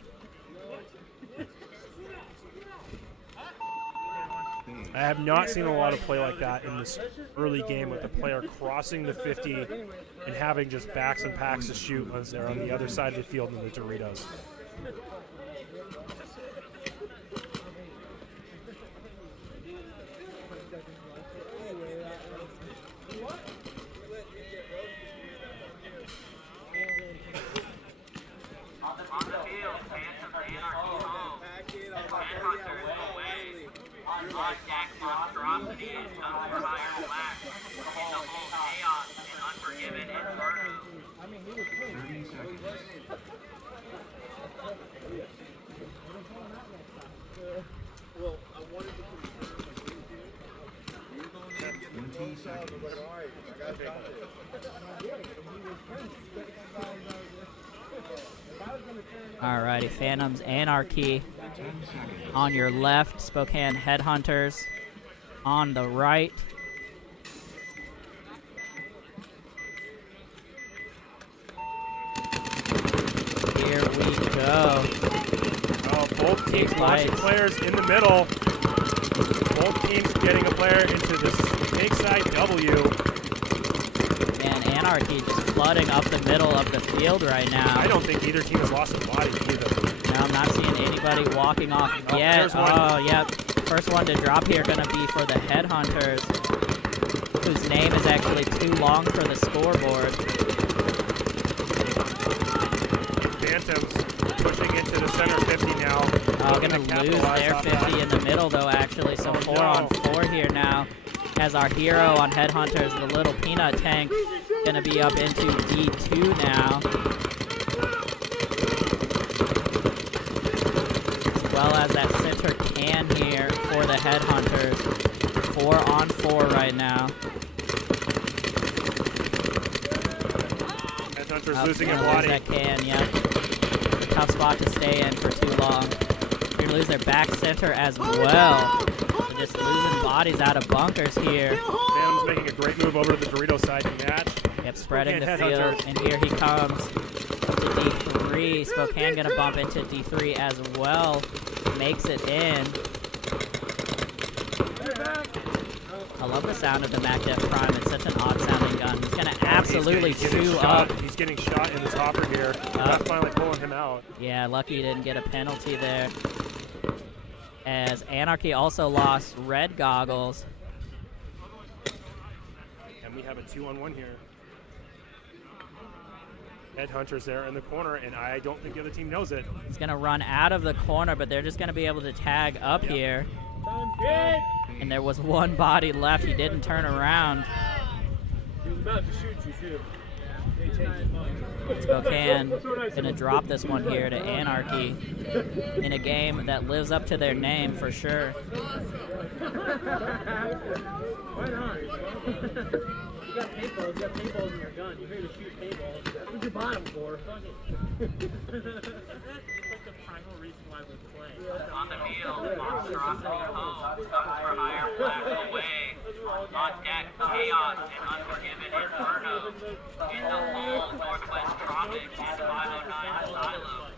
I have not seen a lot of play like that in this early game with the player crossing the 50 and having just backs and packs to shoot as they're on the other side of the field in the Doritos. On the field, Phantom Anarchy home. On deck, Monstrosity is Guns for Hire Black. In the hole, Chaos and Unforgiven Inferno. 30 seconds. Well, I wanted to confirm. 20 seconds. Alrighty, Phantoms Anarchy 10 seconds. on your left, Spokane Headhunters on the right. Here we go. Oh, both teams launching lights. players in the middle. Both teams getting a player into the snake side W. And Anarchy just flooding up the middle of the field right now. I don't think either team has lost a body either. No, I'm not seeing anybody walking off yet. there's one. Oh, yep. First one to drop here going to be for the Headhunters, whose name is actually too long for the scoreboard. Phantoms pushing into the center 50 now. Oh, going to lose their 50 in the middle, though, actually. So 4 on 4 here now. As our hero on Headhunters, the little peanut tank, going to be up into D2 now. As well as that center can here for the Headhunters. 4 on 4 right now. Headhunters losing a Lose body. that can, yep. Tough spot to stay in for too long. You're going to lose their back center as well. So just losing bodies out of bunkers here. Phantom's making a great move over to the Dorito side to match. Yep, spreading the Headhunters. field, and here he comes up to D3. Spokane going to bump into D3 as well. Makes it in. I love the sound of the MacDef Prime. It's such an odd sounding gun. He's going to absolutely chew up. He's getting shot in the topper here. Not finally pulling him out. Yeah, lucky he didn't get a penalty there. As Anarchy also lost red goggles. And we have a 2-on-1 here. Headhunters there in the corner, and I don't think the other team knows it. He's going to run out of the corner, but they're just going to be able to tag up here. And there was one body left. He didn't turn around. He was about to shoot you, too. They changed his mind. Spokane going to drop this one here to Anarchy in a game that lives up to their name for sure. Why not? You got paintballs in your gun. You're here to shoot paintballs. What's your bottom for? Fuck it. It's like the primal reason why we play. On the field, Monstrosity home, Guns for Hire Black away. On deck, Chaos and Unforgiven Inferno. In the hole, Northwest Tropics and 509 Asylum.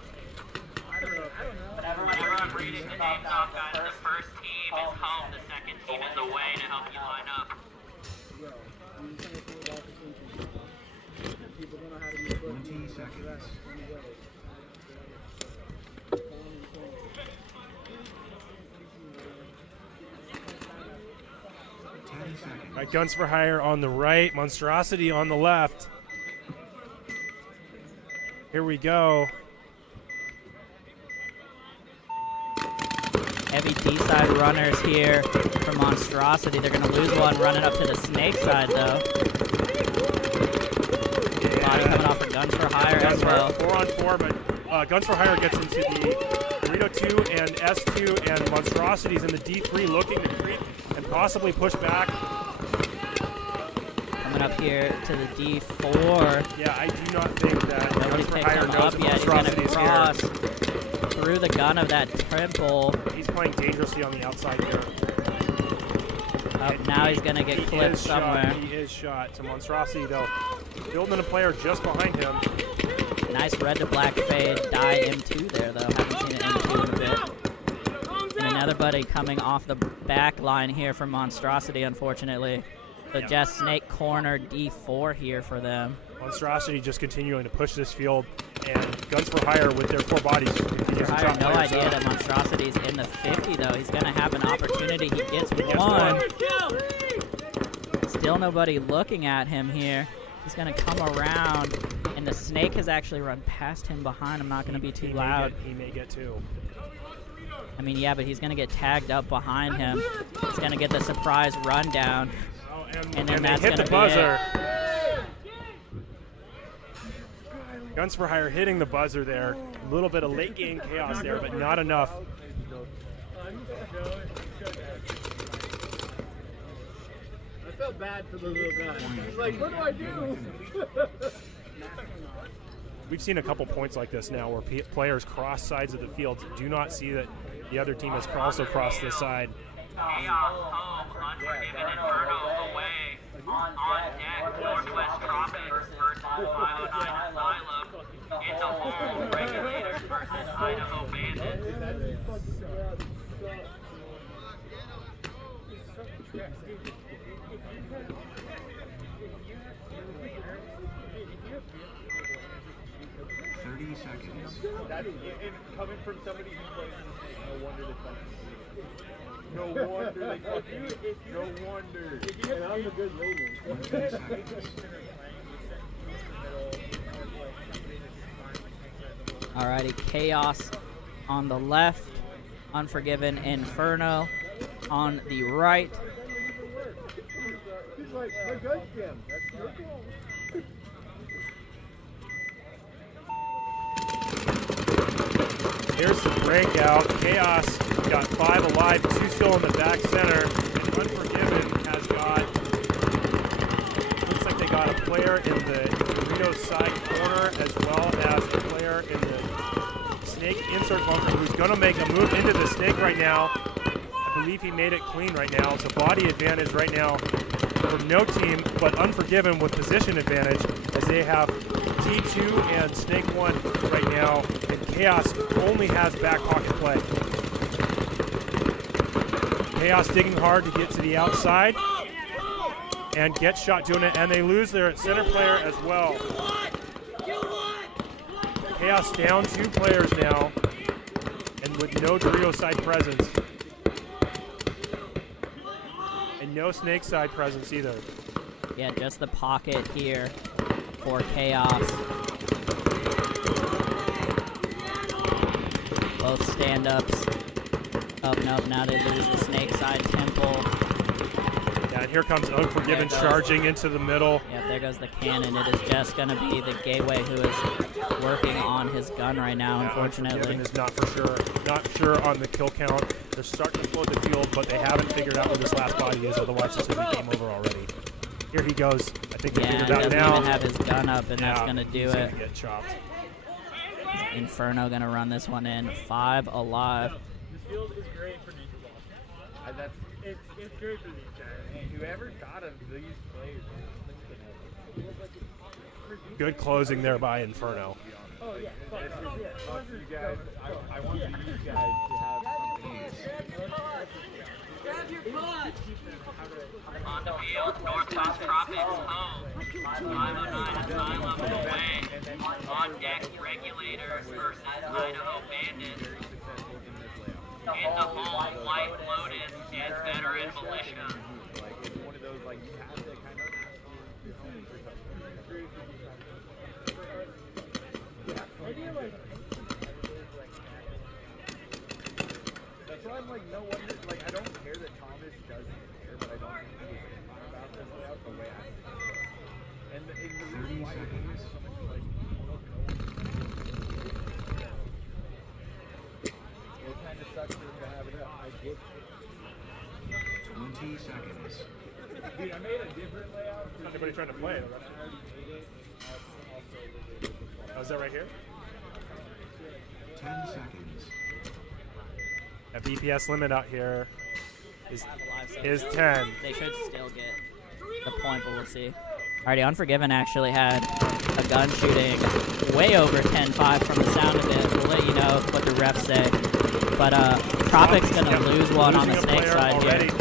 Whenever I'm reading the names off, guys, the first team is home, the second team is away to help you line up. 20 seconds. All right, Guns for Hire on the right, Monstrosity on the left. Here we go. Heavy D-side runners here for Monstrosity. They're going to lose one running up to the snake side, though. Body coming off of Guns for Hire as well. 4 on 4, but Guns for Hire gets into the Dorito 2 and S2, and Monstrosity's in the D3 looking to creep and possibly push back. Coming up here to the D4. Yeah, I do not think that Nobody Guns for picked Hire him knows up that yet. He's going to Monstrosity's cross here. through the gun of that temple. He's playing dangerously on the outside here. Now he's going to get clipped somewhere. He is shot. So Monstrosity, though, building a player just behind him. Nice red to black fade. Die M2 there, though. Haven't seen an M2 in a bit. And another buddy coming off the back line here for Monstrosity, unfortunately. So just snake corner D4 here for them. Monstrosity just continuing to push this field, and Guns for Hire with their 4 bodies. For Hire, no idea that Monstrosity's in the 50, though. He's going to have an opportunity. He gets one. Still nobody looking at him here. He's going to come around, and the snake has actually run past him behind. I'm not going to be too loud. He may get 2. I mean, yeah, but he's going to get tagged up behind him. He's going to get the surprise rundown. Oh, and then that's hit going to the be buzzer. it. Guns for Hire hitting the buzzer there. A little bit of late game chaos there, but not enough. I felt bad for the little guy. He's like, what do I do? We've seen a couple points like this now where players cross sides of the field, do not see that the other team has also crossed this side. Chaos home, Unforgiven Inferno away. On deck, Northwest Tropics versus 509 Asylum. In the home, Regulators versus Idaho Bandits. Coming from somebody who plays in the state, no wonder they fucking No wonder they fucking No wonder. And I'm the good leader. Alrighty, Chaos on the left, Unforgiven Inferno on the right. He's like, my gun jam. That's your goal. Here's the breakout. Chaos got 5 alive, 2 still in the back center. And Unforgiven has got, looks like they got a player in the Dorito side corner as well as a player in the snake insert bunker who's going to make a move into the snake right now. I believe he made it clean right now. So body advantage right now for no team, but Unforgiven with position advantage as they have T2 and Snake 1 right now, and Chaos only has back pocket play. Chaos digging hard to get to the outside and get shot doing it, and they lose their center player as well. Chaos down 2 players now, and with no Dorito side presence. And no Snake side presence either. Yeah, just the pocket here for Chaos. Both stand-ups. Oh, no, now they lose the Snake side temple. Yeah, and here comes Unforgiven charging into the middle. Yeah, there goes the cannon. It is just going to be the Gateway who is working on his gun right now, unfortunately. Unforgiven is not sure on the kill count. They're starting to flood the field, but they haven't figured out where this last body is, otherwise this would be game over already. Here he goes. I think they figured out now. Even have his gun up, and that's going to do he's it. Gonna get chopped. Inferno going to run this one in. 5 alive. This field is great for Ninjaball. It's great for these guys. And whoever thought of these players. Good closing there by Inferno. Oh, yeah. Fuck you guys. I want you guys to have something. Grab your butt! On the field, Northwest Tropics home. 509 Asylum away. On deck, Regulators versus Idaho Bandits. In the home, White Lotus and Veteran Militia. Like, it's one of those, like, you have to kind of ask your home for something. That's why I'm like, no wonder, like, I don't care that Thomas doesn't care, but I don't think he's thinking about this layout the way I do. And the reason why it's so much like, it kind of sucks to have it up. I get 20 seconds. Dude, I made a different layout. Anybody trying to play it? Oh, is that right here? 10 seconds. A BPS limit out here is 10. They should still get the point, but we'll see. Alrighty, Unforgiven actually had a gun shooting way over 10-5 from the sound of it. We'll let you know what the refs say. But Tropic's going to lose one on the Snake side already. here.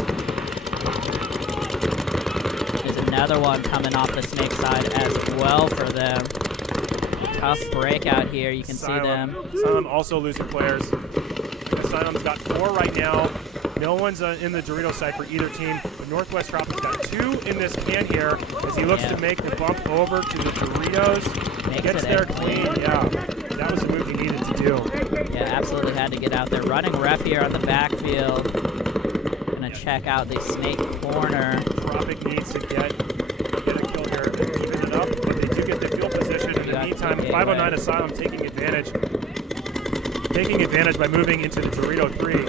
There's another one coming off the Snake side as well for them. Tough breakout here. You can see them. Asylum also losing players. Asylum's got 4 right now. No one's in the Dorito side for either team. But Northwest Tropics got 2 in this can here as he looks to make the bump over to the Doritos. Gets there clean. Yeah, that was the move he needed to do. Yeah, absolutely had to get out there. Running ref here on the backfield. Gonna check out the snake corner. Tropic needs to get a kill here and even it up, but they do get the field position. In the meantime, 509 Asylum taking advantage by moving into the Dorito 3.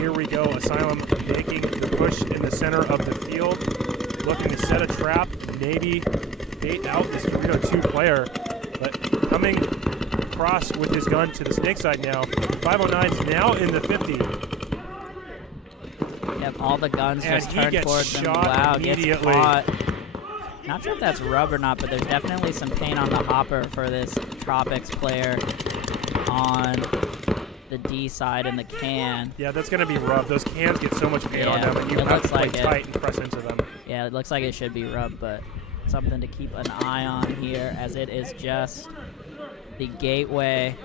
Here we go, Asylum making the push in the center of the field, looking to set a trap, maybe bait out this Dorito 2 player, but coming across with his gun to the snake side now. 509's now in the 50. Yep, all the guns And just he turn gets towards him. shot Wow, immediately. gets caught. Not sure if that's rub or not, but there's definitely some paint on the hopper for this Tropics player on the D side in the can. Yeah, that's going to be rub. Those cans get so much paint on them, and you it have looks to play like it. tight and press into them. Yeah, it looks like it should be rub, but something to keep an eye on here, as it is just the gateway,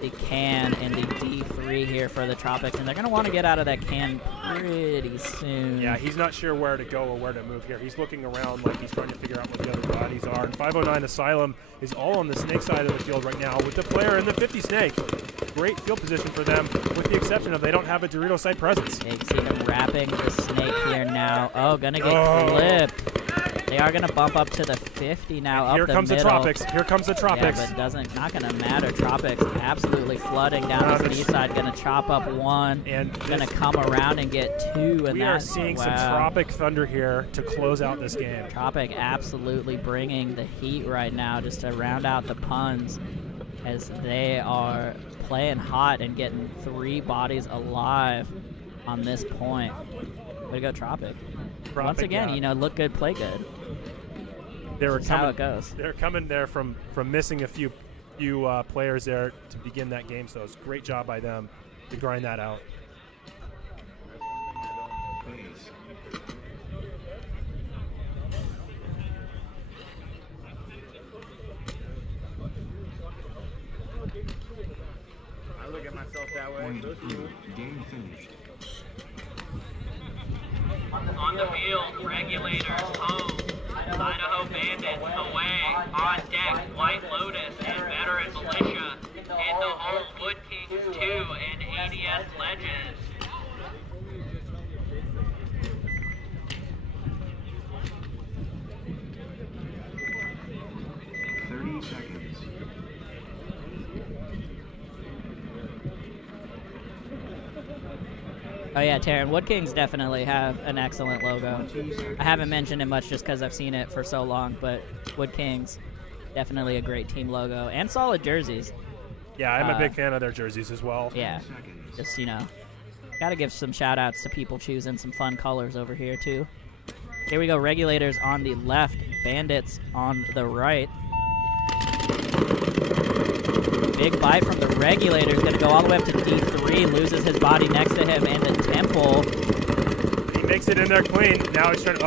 the can, and the D3 here for the Tropics, and they're going to want to get out of that can pretty soon. Yeah, he's not sure where to go or where to move here. He's looking around like he's trying to figure out where the other bodies are. And 509 Asylum is all on the snake side of the field right now with the player in the 50 snake. Great field position for them, with the exception of they don't have a Dorito side presence. Yeah, you can see him wrapping the snake here now. Oh, going to get clipped. They are going to bump up to the 50 now. Here up the comes middle. the Tropics. Here comes the Tropics. Yeah, but not going to matter. Tropics absolutely flooding down this D side. Going to chop up one. And going to come around and get two. And we are seeing some Tropic thunder here to close out this game. Tropic absolutely bringing the heat right now, just to round out the puns, as they are playing hot and getting 3 bodies alive on this point. Way to go, Tropic. Once again, you know, look good, play good. That's how it goes. They're coming there from missing a few players there to begin that game, so it's a great job by them to grind that out. I look at myself that way. Game finished. On the field, Regulators home, Idaho Bandits away, on deck, White Lotus and Veteran Militia, and the home Wood Kings 2 and ADS Legends. Oh yeah, Taryn, Wood Kings definitely have an excellent logo. I haven't mentioned it much just because I've seen it for so long, but Wood Kings, definitely a great team logo, and solid jerseys. Yeah, I'm a big fan of their jerseys as well. Yeah, just, you know, got to give some shout-outs to people choosing some fun colors over here, too. Here we go, Regulators on the left, Bandits on the right. Big bite from the Regulators, going to go all the way up to D3, loses his body next to him in the temple. He makes it in there clean. Now he's trying to,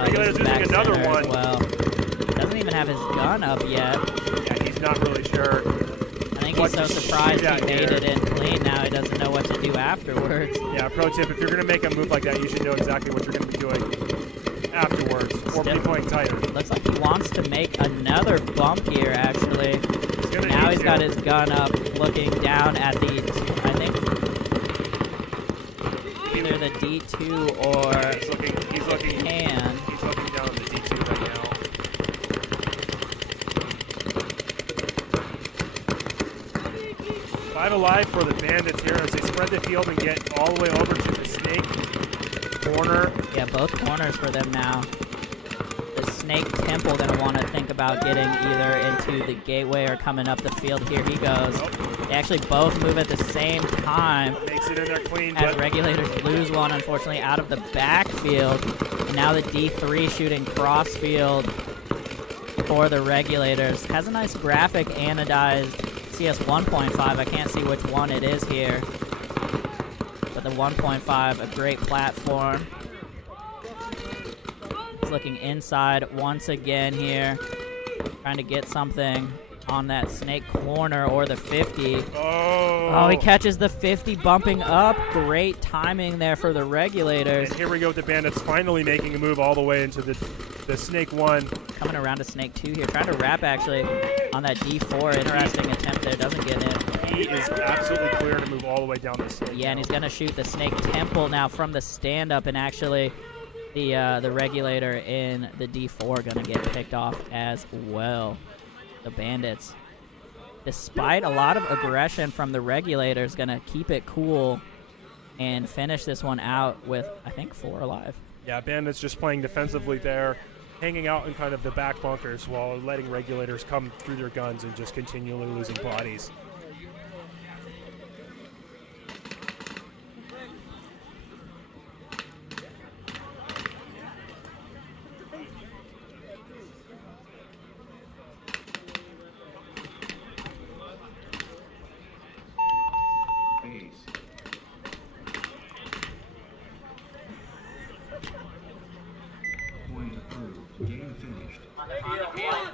Regulators using another one. Well, doesn't even have his gun up yet. Yeah, he's not really sure. I think he's so surprised he made it in clean, now he doesn't know what to do afterwards. Yeah, pro tip, if you're going to make a move like that, you should know exactly what you're going to be doing afterwards, or be playing tighter. Looks like he wants to make another bump here, actually. Now he's got his gun up, looking down at the, I think, either the D2 or he's looking can. He's looking down at the D2 right now. 5 alive for the Bandits here as they spread the field and get all the way over to the snake corner. Yeah, both corners for them now. The Snake Temple going to want to think about getting either into the gateway or coming up the field. Here he goes. They actually both move at the same time. Makes it in there clean. As Regulators lose one, unfortunately, out of the backfield. And now the D3 shooting crossfield for the Regulators. Has a nice graphic anodized CS 1.5. I can't see which one it is here. But the 1.5, a great platform. Looking inside once again here, trying to get something on that snake corner or the 50. Oh, he catches the 50 bumping up. Great timing there for the Regulators. And here we go with the Bandits finally making a move all the way into the the Snake 1. Coming around to Snake 2 here. Trying to wrap, actually, on that D4. Interesting attempt there. Doesn't get in. He is absolutely clear to move all the way down the Snake. Yeah, and he's going to shoot the Snake Temple now from the stand-up, and actually the regulator in the D4 going to get picked off as well. The Bandits, despite a lot of aggression from the regulators, going to keep it cool and finish this one out with, I think, 4 alive. Yeah, Bandits just playing defensively there, hanging out in kind of the back bunkers while letting regulators come through their guns and just continually losing bodies.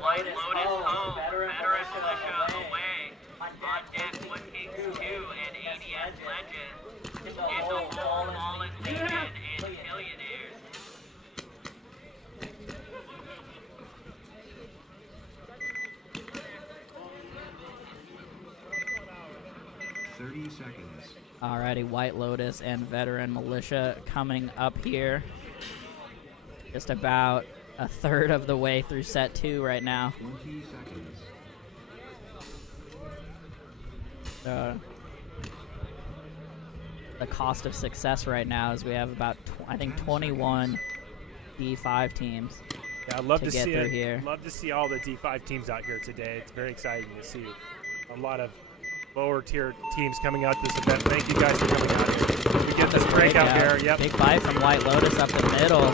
White Lotus home, Veteran Militia away. On deck, Wood Kings 2 and ADS Legends. In the hole, Fallen Legion and Millionaires. Alrighty, White Lotus and Veteran Militia coming up here. Just about a third of the way through set 2 right now. 20 seconds. The cost of success right now is we have about, I think, 21 D5 teams. Yeah, I'd love to get see through it. Here. Love to see all the D5 teams out here today. It's very exciting to see a lot of lower tier teams coming out this event. Thank you guys for coming out here. We get this breakout here. Yep. Big fight from White Lotus up the middle.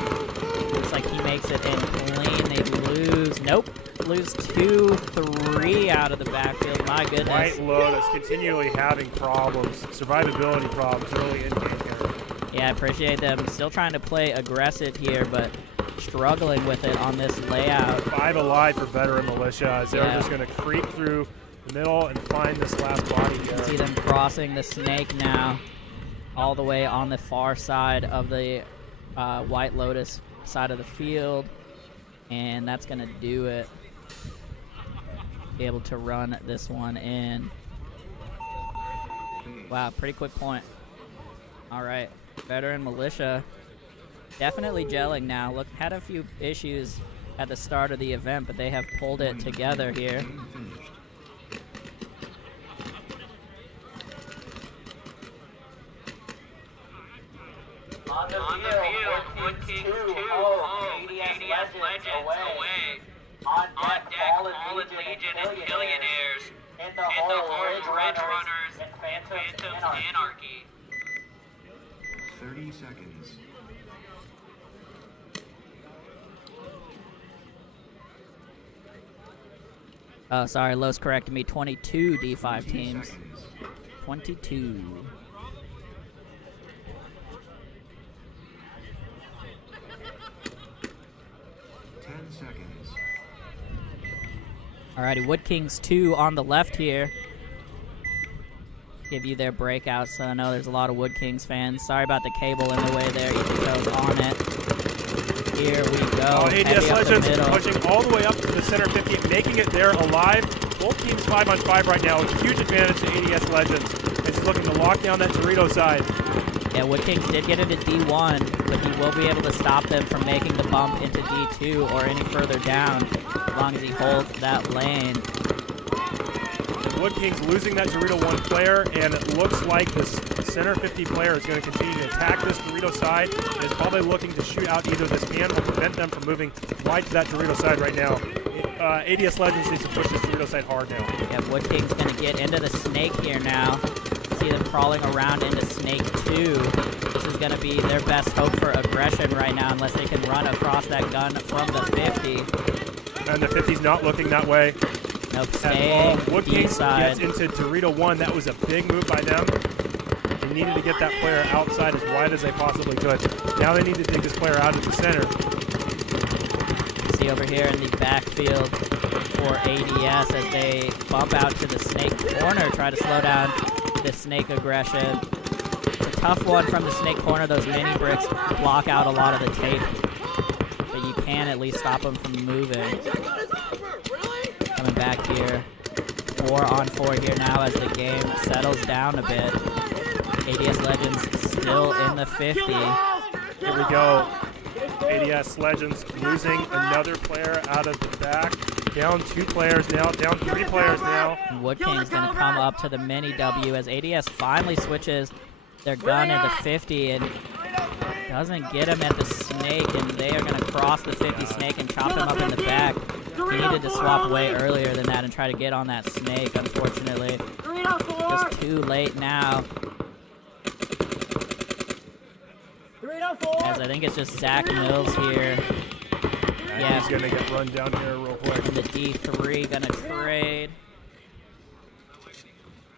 Looks like he makes it in clean. They lose. Nope. Lose 2, 3 out of the backfield. My goodness. White Lotus continually having problems, survivability problems early in game here. Yeah, I appreciate them still trying to play aggressive here, but struggling with it on this layout. 5 alive for Veteran Militia as they're just going to creep through the middle and find this last body here. You see them crossing the Snake now, all the way on the far side of the White Lotus side of the field, and that's going to do it. Be able to run this one in. Wow, pretty quick point. All right, Veteran Militia definitely gelling now. Look, had a few issues at the start of the event, but they have pulled it together here. On the field, Wood Kings 2 home, ADS Legends away. On deck, Fallen Legion and Millionaires. In the hole, Ridge Runners and Phantoms Anarchy. 30 seconds. Oh, sorry, Los corrected me. 22 D5 teams. 22. Alrighty, Wood Kings 2 on the left here. Give you their breakouts. So I know there's a lot of Wood Kings fans. Sorry about the cable in the way there. Ichigo's on it. Here we go. Oh, ADS Legends pushing all the way up to the center 50, making it there alive. Both teams 5-on-5 right now. A huge advantage to ADS Legends. It's looking to lock down that Dorito side. Yeah, Wood Kings did get into D1, but he will be able to stop them from making the bump into D2 or any further down, as long as he holds that lane. Wood Kings losing that Dorito 1 player, and it looks like this center 50 player is going to continue to attack this Dorito side, and is probably looking to shoot out either this can or prevent them from moving wide to that Dorito side right now. ADS Legends needs to push this Dorito side hard now. Yeah, Wood Kings going to get into the Snake here now. See them crawling around into Snake 2. This is going to be their best hope for aggression right now, unless they can run across that gun from the 50. And the 50's not looking that way. Nope, staying Wood Kings side. gets into Dorito 1. That was a big move by them. They needed to get that player outside as wide as they possibly could. Now they need to take this player out of the center. See over here in the backfield for ADS as they bump out to the Snake corner, try to slow down the Snake aggression. It's a tough one from the Snake corner. Those mini bricks block out a lot of the tape, but you can at least stop them from moving. Coming back here. 4-on-4 here now as the game settles down a bit. ADS Legends still in the 50. Here we go. ADS Legends losing another player out of the back. Down 2 players now, down 3 players now. And Wood King's going to come up to the mini W as ADS finally switches their gun at the 50 and doesn't get him at the snake, and they are going to cross the 50 snake and chop him up in the back. He needed to swap way earlier than that and try to get on that snake, unfortunately. Just too late now. As I think it's just Zach Mills here. Yeah, he's going to get run down here real quick. And the D3 going to trade.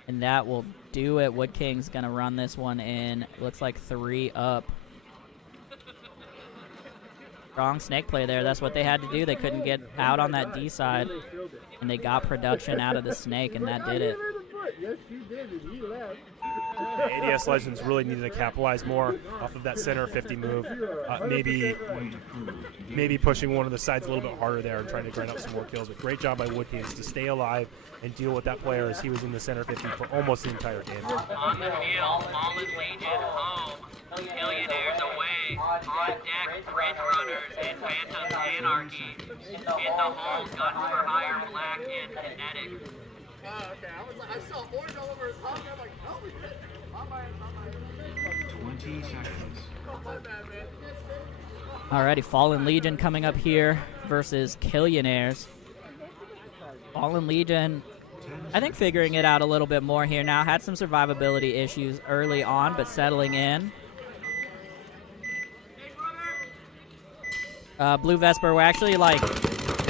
And that will do it. Wood King's going to run this one in. Looks like 3 up. Strong snake play there. That's what they had to do. They couldn't get out on that D side. And they got production out of the snake, and that did it. Yes, you did, and he left. ADS Legends really needed to capitalize more off of that center 50 move. Maybe pushing one of the sides a little bit harder there and trying to grind out some more kills. But great job by Wood Kings to stay alive and deal with that player as he was in the center 50 for almost the entire game. On the field, Fallen Legion home, Millionaires away, on deck, Bridge Runners and Phantom Anarchy. In the hole, Guns for Hire, Black and Kinetic. Okay, I saw orange all over his house. I'm like, oh, we did. 20 seconds. Alrighty, Fallen Legion coming up here versus Killionaires. Fallen Legion, I think figuring it out a little bit more here now. Had some survivability issues early on, but settling in. Blue Vesper, we're actually like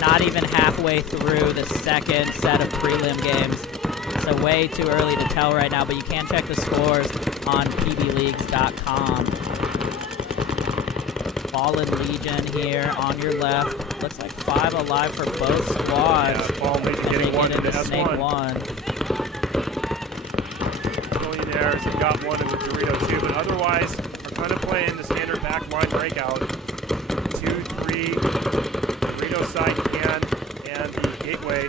not even halfway through the second set of prelim games. So way too early to tell right now, but you can check the scores on pbleagues.com. Fallen Legion here on your left. Looks like 5 alive for both squads. Yeah, Fallen Legion getting one into Snake S1. 1. Millionaires have got one in the Dorito too, but otherwise are kind of playing the standard backline breakout. 2-3, Dorito side can, and the gateway.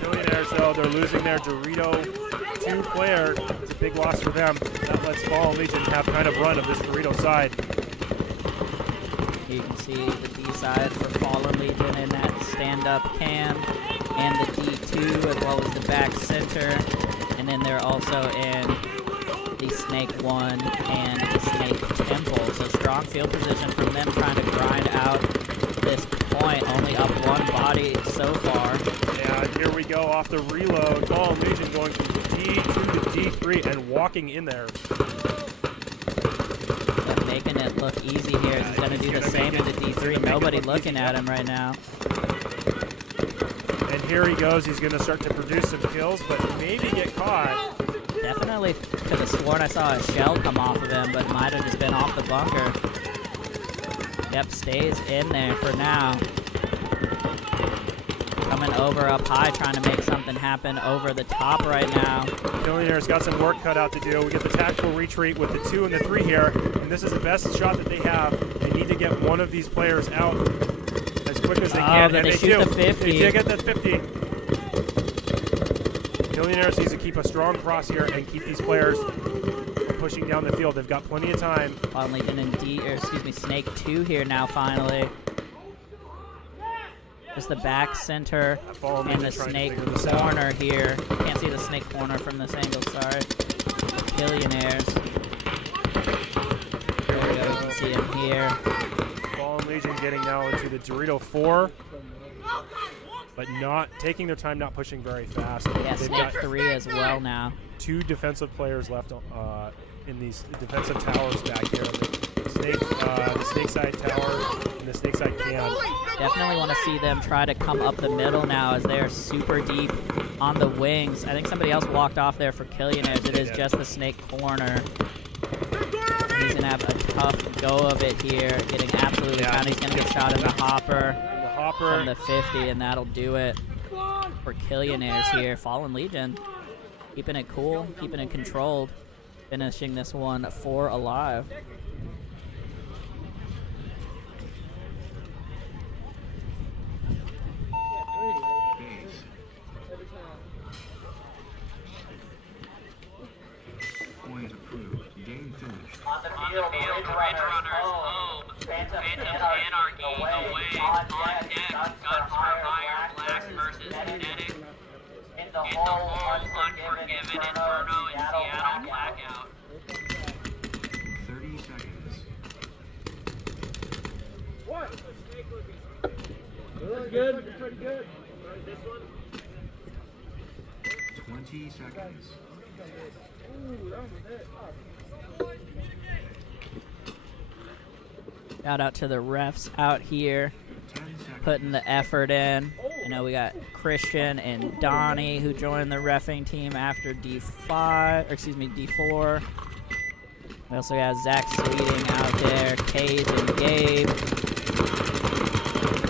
Millionaires, though, they're losing their Dorito 2 player. It's a big loss for them. That lets Fallen Legion have kind of run of this Dorito side. You can see the D side for Fallen Legion in that stand-up can, and the D2 as well as the back center. And then they're also in the Snake 1 and the Snake Temple. So strong field position from them trying to grind out this point. Only up 1 body so far. Yeah, and here we go off the reload. Fallen Legion going from D2 to D3 and walking in there. Yeah, making it look easy here. He's going to do the same in the D3. Nobody looking at him right now. And here he goes. He's going to start to produce some kills, but maybe get caught. Definitely could have sworn I saw a shell come off of him, but might have just been off the bunker. Yep, stays in there for now. Coming over up high, trying to make something happen over the top right now. Millionaire's got some work cut out to do. We get the tactical retreat with the 2 and the 3 here, and this is the best shot that they have. They need to get one of these players out as quick as they can, and they shoot do. the 50. They did get that 50. Millionaires needs to keep a strong cross here and keep these players pushing down the field. They've got plenty of time. Fallen Legion in Snake 2 here now finally. Just the back center and the Snake corner here. Can't see the Snake corner from this angle, sorry. Billionaires. There we go, you can see him here. Fallen Legion getting now into the Dorito 4. But not taking their time, not pushing very fast. Yeah, They've Snake got 3 as well now. 2 defensive players left in these defensive towers back here. The snake side tower and the snake side can. Definitely want to see them try to come up the middle now as they're super deep on the wings. I think somebody else walked off there for Killionaires. It is just the Snake corner. He's going to have a tough go of it here, getting absolutely pounded. He's going to get shot in the hopper. From the 50, and that'll do it for Killionaires here. Fallen Legion keeping it cool, keeping it controlled, finishing this one 4 alive. the whole Unforgiven Inferno in Seattle blackout. 30 seconds. What? Looks good. Pretty good. This one. 20 seconds. Ooh, that was it. Shout out to the refs out here putting the effort in. I know we got Christian and Donnie who joined the reffing team after D4. We also got Zach Sweeting out there, Cage and Gabe.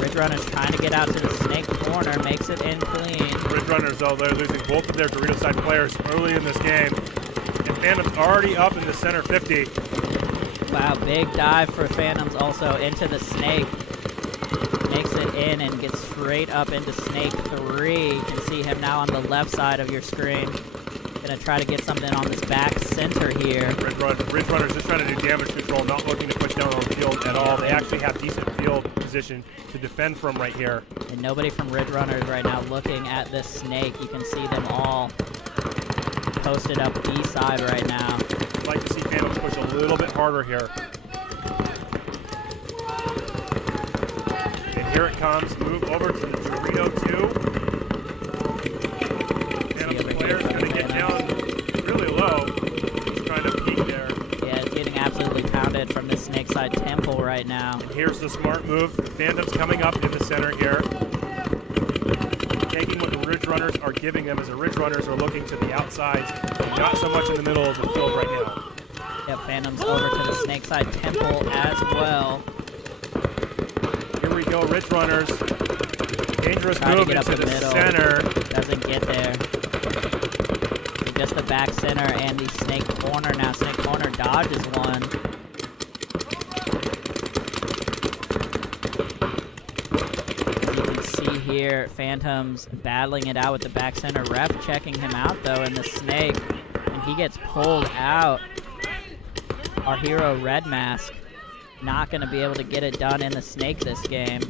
Ridge Runner's trying to get out to the snake corner, makes it in clean. Ridge Runners, though, they're losing both of their Dorito side players early in this game. And Phantom's already up in the center 50. Wow, big dive for Phantoms also into the snake. Makes it in and gets straight up into snake 3. You can see him now on the left side of your screen. Gonna try to get something on this back center here. Ridge Runners just trying to do damage control, not looking to push down on the field at all. They actually have decent field position to defend from right here. And nobody from Ridge Runners right now looking at this snake. You can see them all posted up B side right now. I'd like to see Phantoms push a little bit harder here. And here it comes. Move over to the Dorito 2. Phantoms player's going to get down really low. He's trying to peek there. Yeah, it's getting absolutely pounded from the snake side temple right now. And here's the smart move. Phantoms coming up in the center here. Taking what the Ridge Runners are giving them as the Ridge Runners are looking to the outsides, and not so much in the middle of the field right now. Yep, Phantoms over to the snake side temple as well. Here we go, Ridge Runners. Dangerous Try move to get up into the middle. center. Doesn't get there. Just the back center and the snake corner now. Snake corner dodges one. As you can see here, Phantoms battling it out with the back center. Ref checking him out though in the snake. And he gets pulled out. Our hero Red Mask not going to be able to get it done in the snake this game.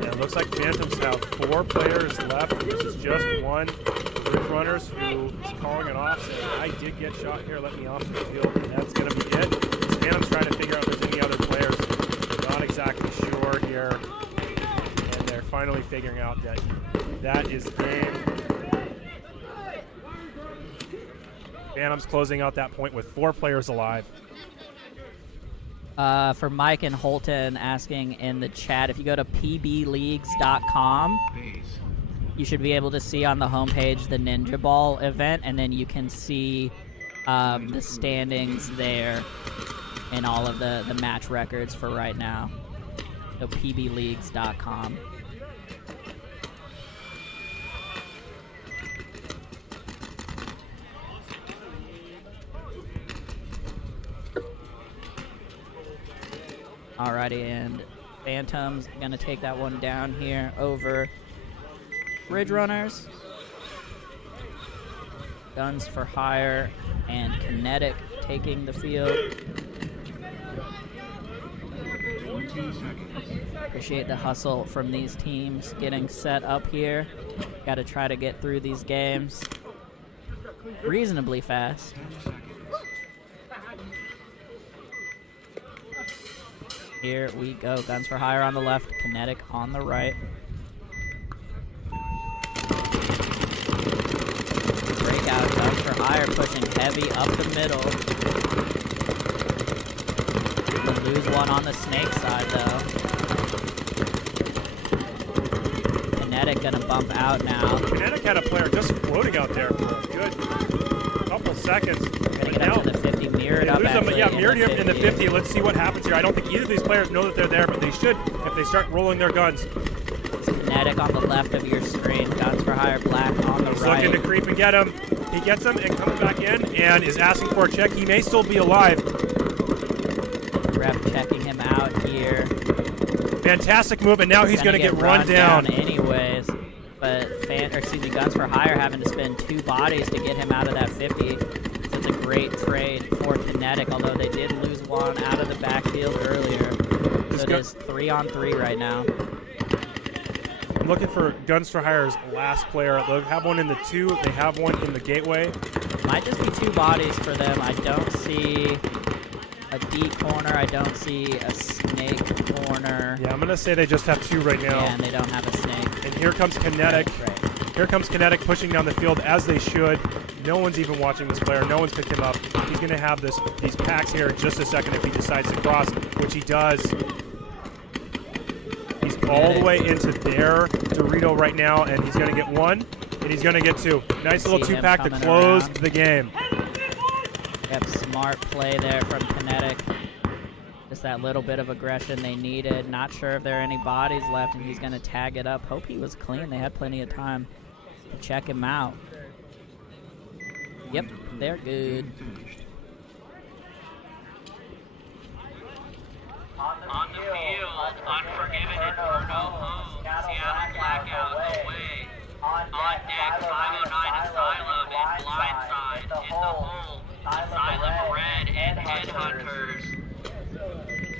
Yeah, it looks like Phantoms have 4 players left. This is just one. Ridge Runners who is calling it off, saying, I did get shot here, let me off the field, and that's going to be it. Phantoms trying to figure out if there's any other players. Not exactly sure here. And they're finally figuring out that that is game. Phantoms closing out that point with 4 players alive. For Mike and Holton asking in the chat, if you go to pbleagues.com, you should be able to see on the homepage the Ninjaball event, and then you can see the standings there and all of the match records for right now. So pbleagues.com. Alrighty, and Phantoms gonna take that one down here over Ridge Runners. Guns for Hire and Kinetic taking the field. 20 seconds. Appreciate the hustle from these teams getting set up here. Got to try to get through these games reasonably fast. 10 seconds. Here we go. Guns for Hire on the left, Kinetic on the right. Breakout, Guns for Hire pushing heavy up the middle. We'll lose one on the snake side though. Kinetic gonna bump out now. Kinetic had a player just floating out there for a good couple seconds. Gonna get up to the 50, mirrored up actually. Yeah, mirrored him in the 50. Let's see what happens here. I don't think either of these players know that they're there, but they should if they start rolling their guns. It's Kinetic on the left of your screen. Guns for Hire Black on the He's right. looking to creep and get him. He gets him and comes back in and is asking for a check. He may still be alive. Ref checking him out here. Fantastic move, and now he's going to get run down. Anyways, but Guns for Hire having to spend 2 bodies to get him out of that 50. So it's a great trade for Kinetic, although they did lose one out of the backfield earlier. So it is 3-on-3 right now. I'm looking for Guns for Hire's last player. They have one in the 2. They have one in the gateway. Might just be 2 bodies for them. I don't see a D corner. I don't see a snake corner. Yeah, I'm going to say they just have 2 right now. Yeah, and they don't have a snake. And here comes Kinetic. Right. Here comes Kinetic pushing down the field as they should. No one's even watching this player. No one's picked him up. He's going to have these packs here in just a second if he decides to cross, which he does. He's all the way into their Dorito right now, and he's going to get 1, and he's going to get 2. Nice little 2-pack to close the game. Yep, smart play there from Kinetic. Just that little bit of aggression they needed. Not sure if there are any bodies left, and he's going to tag it up. Hope he was clean. They had plenty of time to check him out. Yep, they're good. On the field, Unforgiven Inferno home, Seattle Blackout away. On deck, 509 Asylum and Blindside in the hole. Asylum Red and Headhunters.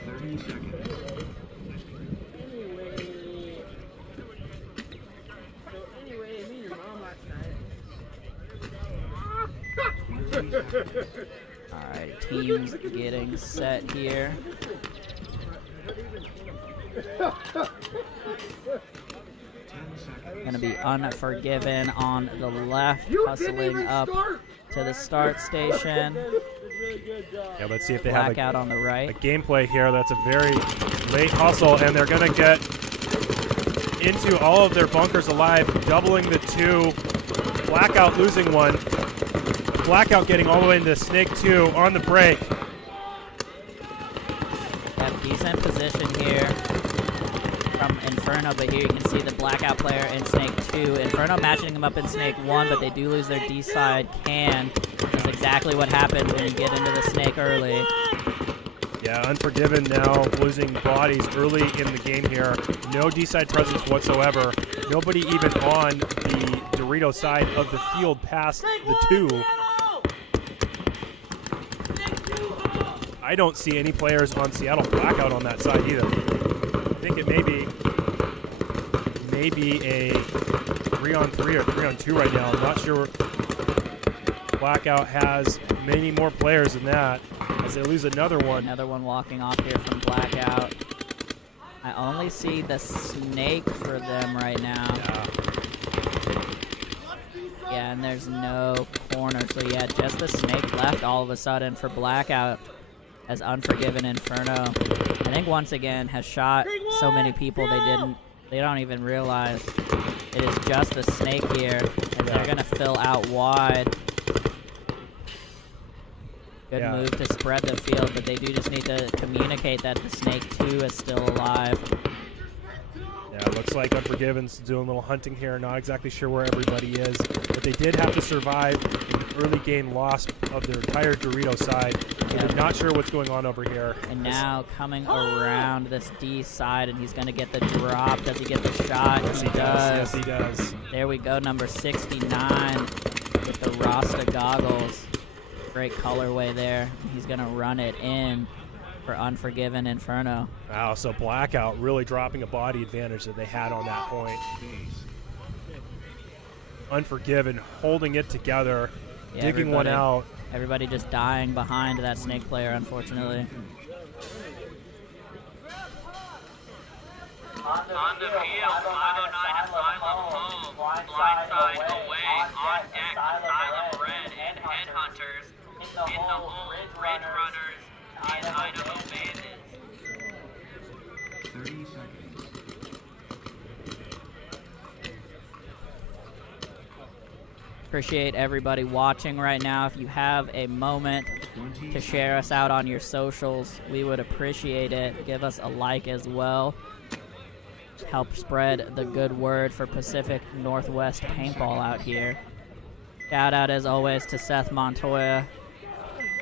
30 seconds. Anyway, me and your mom last night. Alright, teams getting set here. Gonna be Unforgiven on the left, hustling up to the start station. Yeah, let's see if they Blackout have on the right. a gameplay here. That's a very late hustle, and they're going to get into all of their bunkers alive, doubling the 2. Blackout losing 1. Blackout getting all the way into Snake 2 on the break. Have decent position here from Inferno, but here you can see the Blackout player in Snake 2. Inferno matching him up in Snake 1, but they do lose their D-side can, which is exactly what happens when you get into the Snake early. Yeah, Unforgiven now losing bodies early in the game here. No D-side presence whatsoever. Nobody even on the Dorito side of the field past the 2. I don't see any players on Seattle Blackout on that side either. I think it may be a 3-on-3 or 3-on-2 right now. I'm not sure Blackout has many more players than that as they lose another one. Another one walking off here from Blackout. I only see the snake for them right now. Yeah, and there's no corner. So yeah, just the snake left all of a sudden for Blackout as Unforgiven Inferno. I think once again has shot so many people they don't even realize it is just the snake here, and they're gonna fill out wide. Good move to spread the field, but they do just need to communicate that the snake 2 is still alive. Yeah, it looks like Unforgiven's doing a little hunting here. Not exactly sure where everybody is, but they did have to survive the early game loss of their entire Dorito side. So they're not sure what's going on over here. And now coming around this D side, and he's going to get the drop. Does he get the shot? Yes, he does. Yes, he does. There we go, number 69 with the Rasta goggles. Great colorway there. He's going to run it in for Unforgiven Inferno. Wow, so Blackout really dropping a body advantage that they had on that point. Unforgiven holding it together, digging one out. Everybody just dying behind that snake player, unfortunately. On the field, 509 Asylum home, Blindside away. On deck, Asylum Red and Headhunters. In the hole, Ridge Runners and Idaho Bandits. 30 seconds. Appreciate everybody watching right now. If you have a moment to share us out on your socials, we would appreciate it. Give us a like as well. Help spread the good word for Pacific Northwest Paintball out here. Shout out as always to Seth Montoya,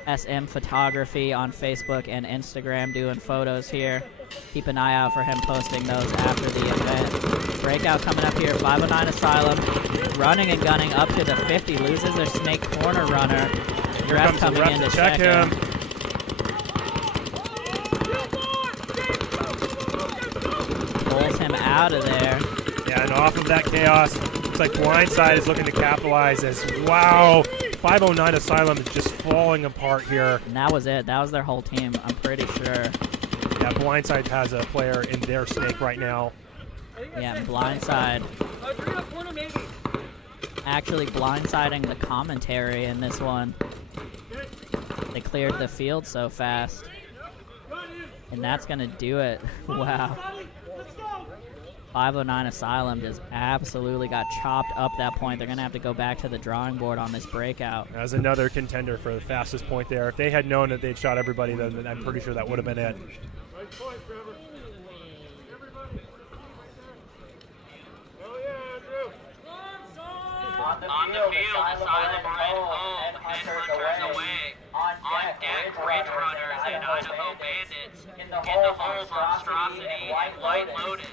SM Photography on Facebook and Instagram, doing photos here. Keep an eye out for him posting those after the event. Breakout coming up here, 509 Asylum, running and gunning up to the 50, loses their snake corner runner. Ref coming in to check him. Pulls him out of there. Yeah, off of that chaos. Looks like Blindside is looking to capitalize as, wow, 509 Asylum is just falling apart here. And that was it. That was their whole team, I'm pretty sure. Yeah, Blindside has a player in their snake right now. Yeah, Blindside. Actually blindsiding the commentary in this one. They cleared the field so fast. And that's going to do it. Wow. 509 Asylum just absolutely got chopped up that point. They're going to have to go back to the drawing board on this breakout. As another contender for the fastest point there. If they had known that they'd shot everybody, then I'm pretty sure that would have been it. On the field, Asylum Red home, Headhunters away. On deck, Ridge Runners and Idaho Bandits. In the holes, Monstrosity and White Lotus.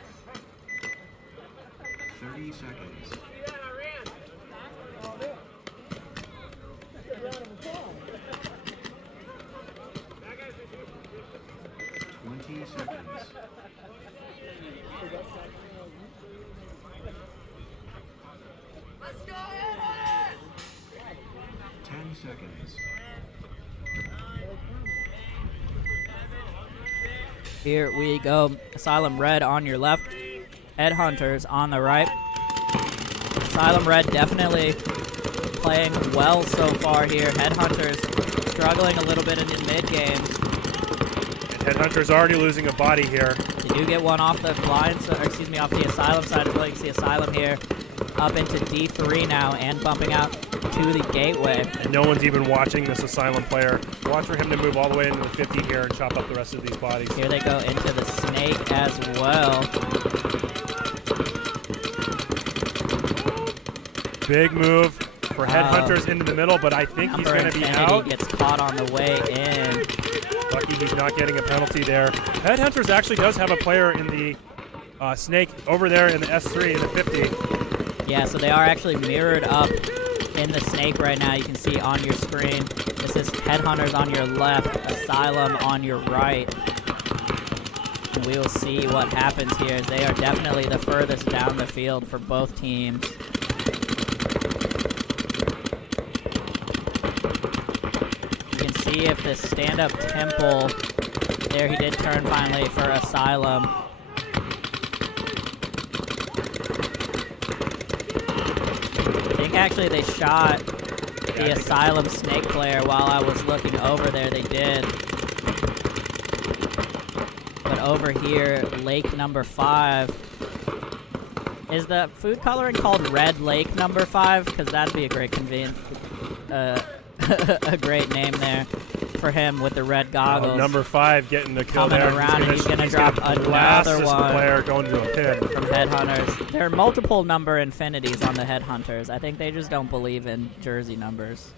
30 seconds. 20 seconds. 10 seconds. Here we go. Asylum Red on your left. Headhunters on the right. Asylum Red definitely playing well so far here. Headhunters struggling a little bit in the mid-game. Headhunters already losing a body here. They do get one off the off the Asylum side as well. You can see Asylum here up into D3 now and bumping out to the gateway. And no one's even watching this Asylum player. Watch for him to move all the way into the 50 here and chop up the rest of these bodies. Here they go into the snake as well. Big move for Headhunters into the middle, but I think he's going to be out. Gets caught on the way in. Lucky he's not getting a penalty there. Headhunters actually does have a player in the snake over there in the S3 in the 50. Yeah, so they are actually mirrored up in the snake right now. You can see on your screen. This is Headhunters on your left, Asylum on your right. And we will see what happens here, as they are definitely the furthest down the field for both teams. You can see if this stand-up temple, there he did turn finally for Asylum. Actually, they shot the Asylum snake player while I was looking over there. They did. But over here, lake number 5. Is the food coloring called Red Lake number 5? Because that'd be a great a great name there for him with the red goggles. Number 5 getting the kill coming there. Around, and he's going to drop another one player going to a pin from Headhunters. There are multiple number infinities on the Headhunters. I think they just don't believe in jersey numbers.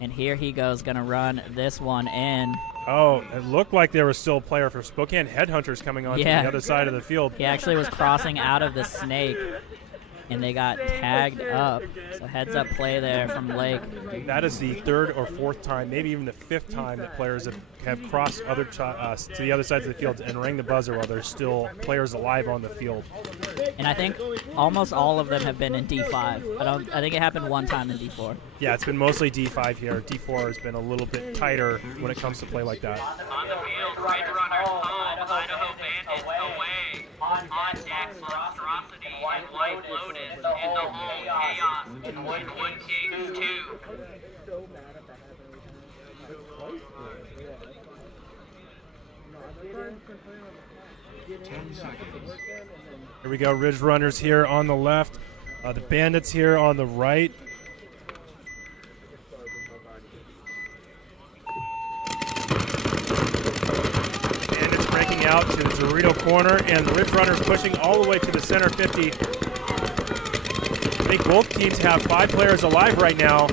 And here he goes, going to run this one in. Oh, it looked like there was still a player for Spokane Headhunters coming on to the other side of the field. He actually was crossing out of the snake, and they got tagged up. So heads up play there from Lake. That is the 3rd or 4th time, maybe even the 5th time that players have crossed to the other sides of the field and rang the buzzer while there's still players alive on the field. And I think almost all of them have been in D5. I think it happened one time in D4. Yeah, it's been mostly D5 here. D4 has been a little bit tighter when it comes to play like that. On the field, Red Runners home, Idaho Bandits away. On deck, Monstrosity and White Lotus. In the hole, Chaos and Wood Kings 2. Here we go, Ridge Runners here on the left. The Bandits here on the right. Bandits breaking out to the Dorito corner, and the Ridge Runners pushing all the way to the center 50. I think both teams have 5 players alive right now.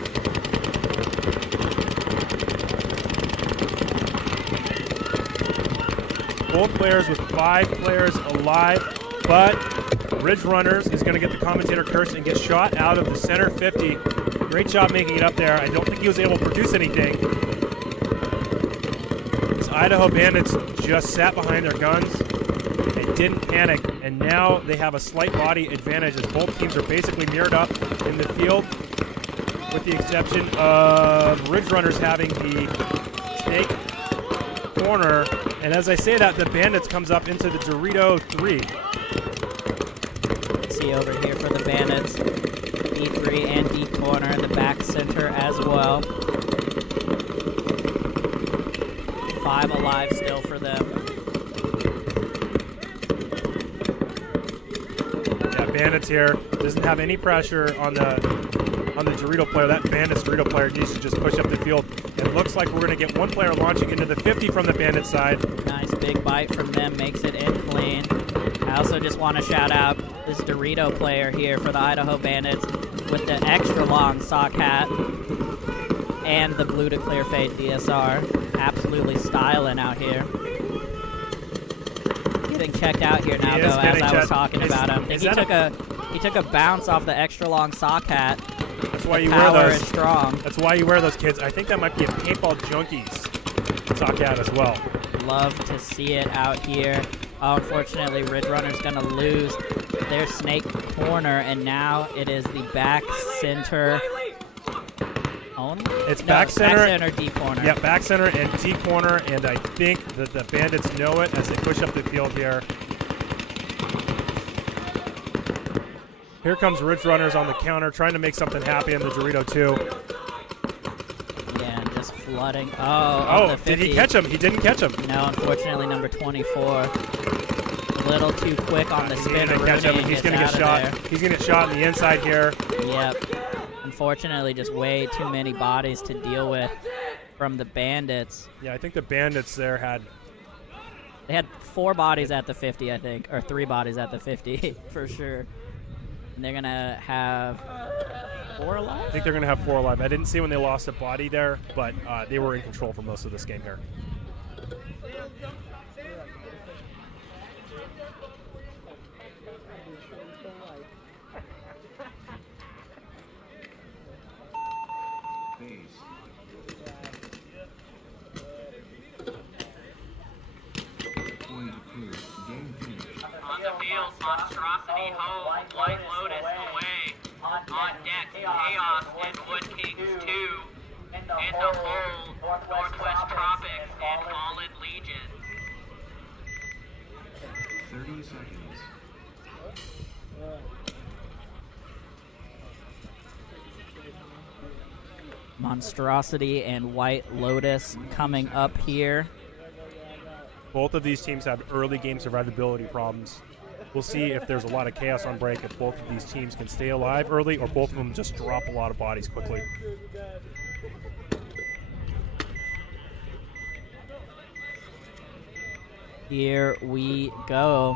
Both players with 5 players alive, but Ridge Runners is going to get the commentator curse and get shot out of the center 50. Great job making it up there. I don't think he was able to produce anything. These Idaho Bandits just sat behind their guns and didn't panic And now they have a slight body advantage as both teams are basically mirrored up in the field, with the exception of Ridge Runners having the snake corner. And as I say that, the Bandits comes up into the Dorito 3. See over here for the Bandits, D3 and D corner in the back center as well. 5 alive still for them. Yeah, Bandits here doesn't have any pressure on the Dorito player. That Bandits Dorito player needs to just push up the field. It looks like we're going to get one player launching into the 50 from the Bandit side. Nice big bite from them, makes it in clean. I also just want to shout out this Dorito player here for the Idaho Bandits with the extra long sock hat and the blue to clear fade DSR. Absolutely styling out here. Getting checked out here now, though, as I was talking about him. I think he took a bounce off the extra long sock hat. That's why you wear those. Is strong. That's why you wear those, kids. I think that might be a Paintball Junkies sock hat as well. Love to see it out here. Oh, unfortunately, Ridge Runner's going to lose their snake corner, and now it is the back center. It's back center, D corner. Yeah, back center and D corner, and I think that the Bandits know it as they push up the field here. Here comes Ridge Runners on the counter, trying to make something happen in the Dorito 2. Yeah, just flooding. Oh, did he catch him? He didn't catch him. No, unfortunately, number 24. A little too quick on the spin. He's going to get shot. He's going to get shot on the inside here. Yep. Unfortunately, just way too many bodies to deal with from the Bandits. Yeah, I think the Bandits there They had 4 bodies at the 50, I think, or 3 bodies at the 50 for sure. And they're gonna have 4 alive? I think they're gonna have 4 alive. I didn't see when they lost a body there, but they were in control for most of this game here. Monstrosity home, White Lotus away, on deck, Chaos and Wood Kings 2, in the hole, Northwest Tropics and Fallen Legion. 30 seconds. Monstrosity and White Lotus coming up here. Both of these teams have early game survivability problems. We'll see if there's a lot of chaos on break, if both of these teams can stay alive early or both of them just drop a lot of bodies quickly. Here we go.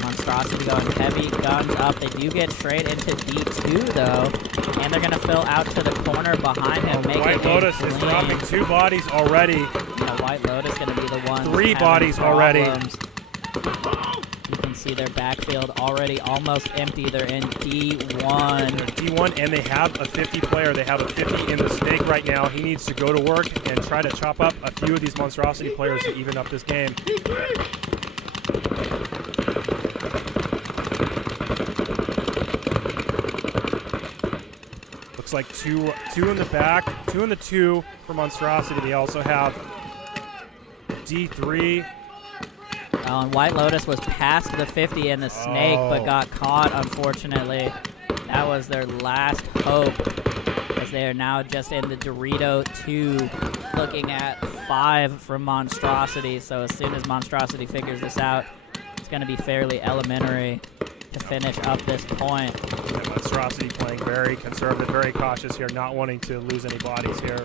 Monstrosity going heavy, guns up. They do get straight into D2 though, and they're gonna fill out to the corner behind him. White Lotus is dropping 2 bodies already. Yeah, White Lotus gonna be the one. 3 bodies already. You can see their backfield already almost empty. They're in D1. They're D1, and they have a 50 player. They have a 50 in the snake right now. He needs to go to work and try to chop up a few of these Monstrosity players to even up this game. Looks like two in the back, 2 in the 2 for Monstrosity. They also have D3. And White Lotus was past the 50 in the snake, but got caught, unfortunately. That was their last hope, as they are now just in the Dorito 2, looking at 5 from Monstrosity. So as soon as Monstrosity figures this out, it's going to be fairly elementary to finish up this point. Yeah, Monstrosity playing very conservative, very cautious here, not wanting to lose any bodies here.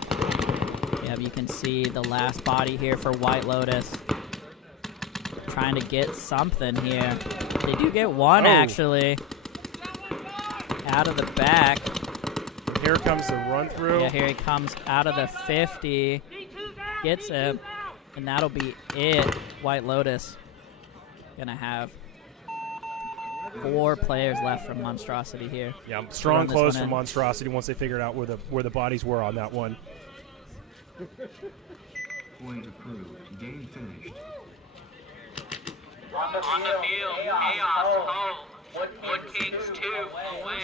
Yeah, you can see the last body here for White Lotus. Trying to get something here. They do get 1 actually out of the back. Here comes the run through. Yeah, here he comes out of the 50. Gets him, and that'll be it. White Lotus gonna have 4 players left from Monstrosity here. Yeah, strong close from Monstrosity once they figured out where the bodies were on that one. Point approved. Game finished. On the field, Chaos home. Wood Kings 2 away.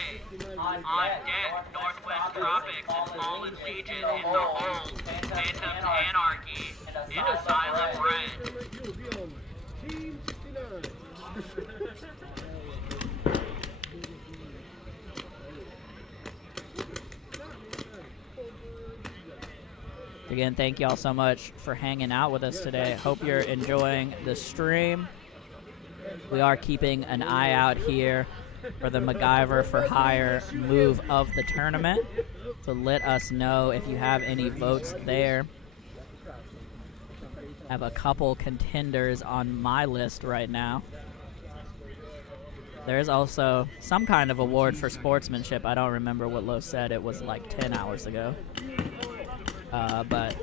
On deck, Northwest Tropics and Fallen Legion in the hole. Phantom's Anarchy in a silent red. Again, thank y'all so much for hanging out with us today. Hope you're enjoying the stream. We are keeping an eye out here for the MacGyver for Hire move of the tournament. So let us know if you have any votes there. I have a couple contenders on my list right now. There's also some kind of award for sportsmanship. I don't remember what Lo said. It was like 10 hours ago. But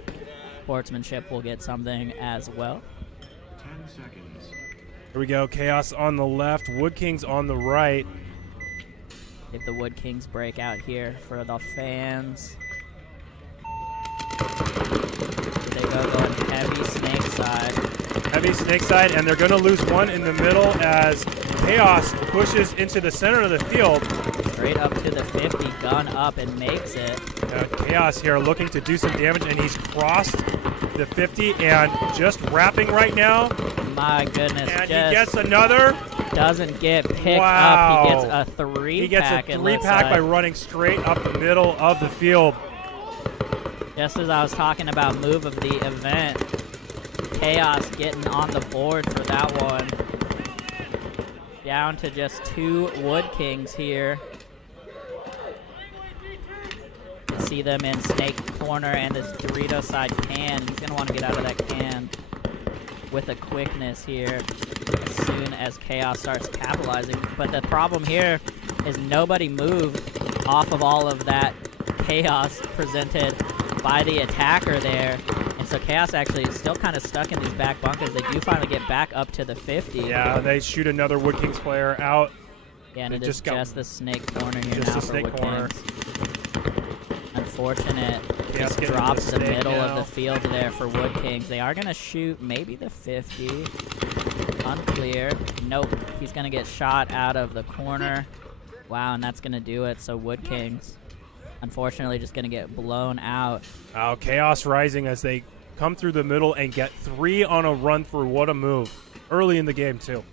sportsmanship will get something as well. 10 seconds. Here we go. Chaos on the left, Wood Kings on the right. If the Wood Kings break out here for the fans. They go going heavy snake side. Heavy snake side, and they're going to lose one in the middle as Chaos pushes into the center of the field. Straight up to the 50, gun up and makes it. Chaos here looking to do some damage, and he's crossed the 50 and just wrapping right now. My goodness. And he gets another. Doesn't get picked wow. up. He gets a 3-pack. He gets a 3-pack by running straight up the middle of the field. Just as I was talking about move of the event, Chaos getting on the board for that one. Down to just 2 Wood Kings here. See them in snake corner, and this Dorito side can. He's going to want to get out of that can with a quickness here as soon as Chaos starts capitalizing. But the problem here is nobody moved off of all of that chaos presented by the attacker there. And so Chaos actually is still kind of stuck in these back bunkers. They do finally get back up to the 50. Yeah, they shoot another Wood Kings player out. Yeah, and it is just the snake corner here now for Wood Kings. Unfortunate. Just drops the middle of the field there for Wood Kings. They are going to shoot maybe the 50. Unclear. Nope. He's going to get shot out of the corner. Wow, and that's going to do it. So Wood Kings, unfortunately, just going to get blown out. Oh, Chaos rising as they come through the middle and get 3 on a run through. What a move. Early in the game, too.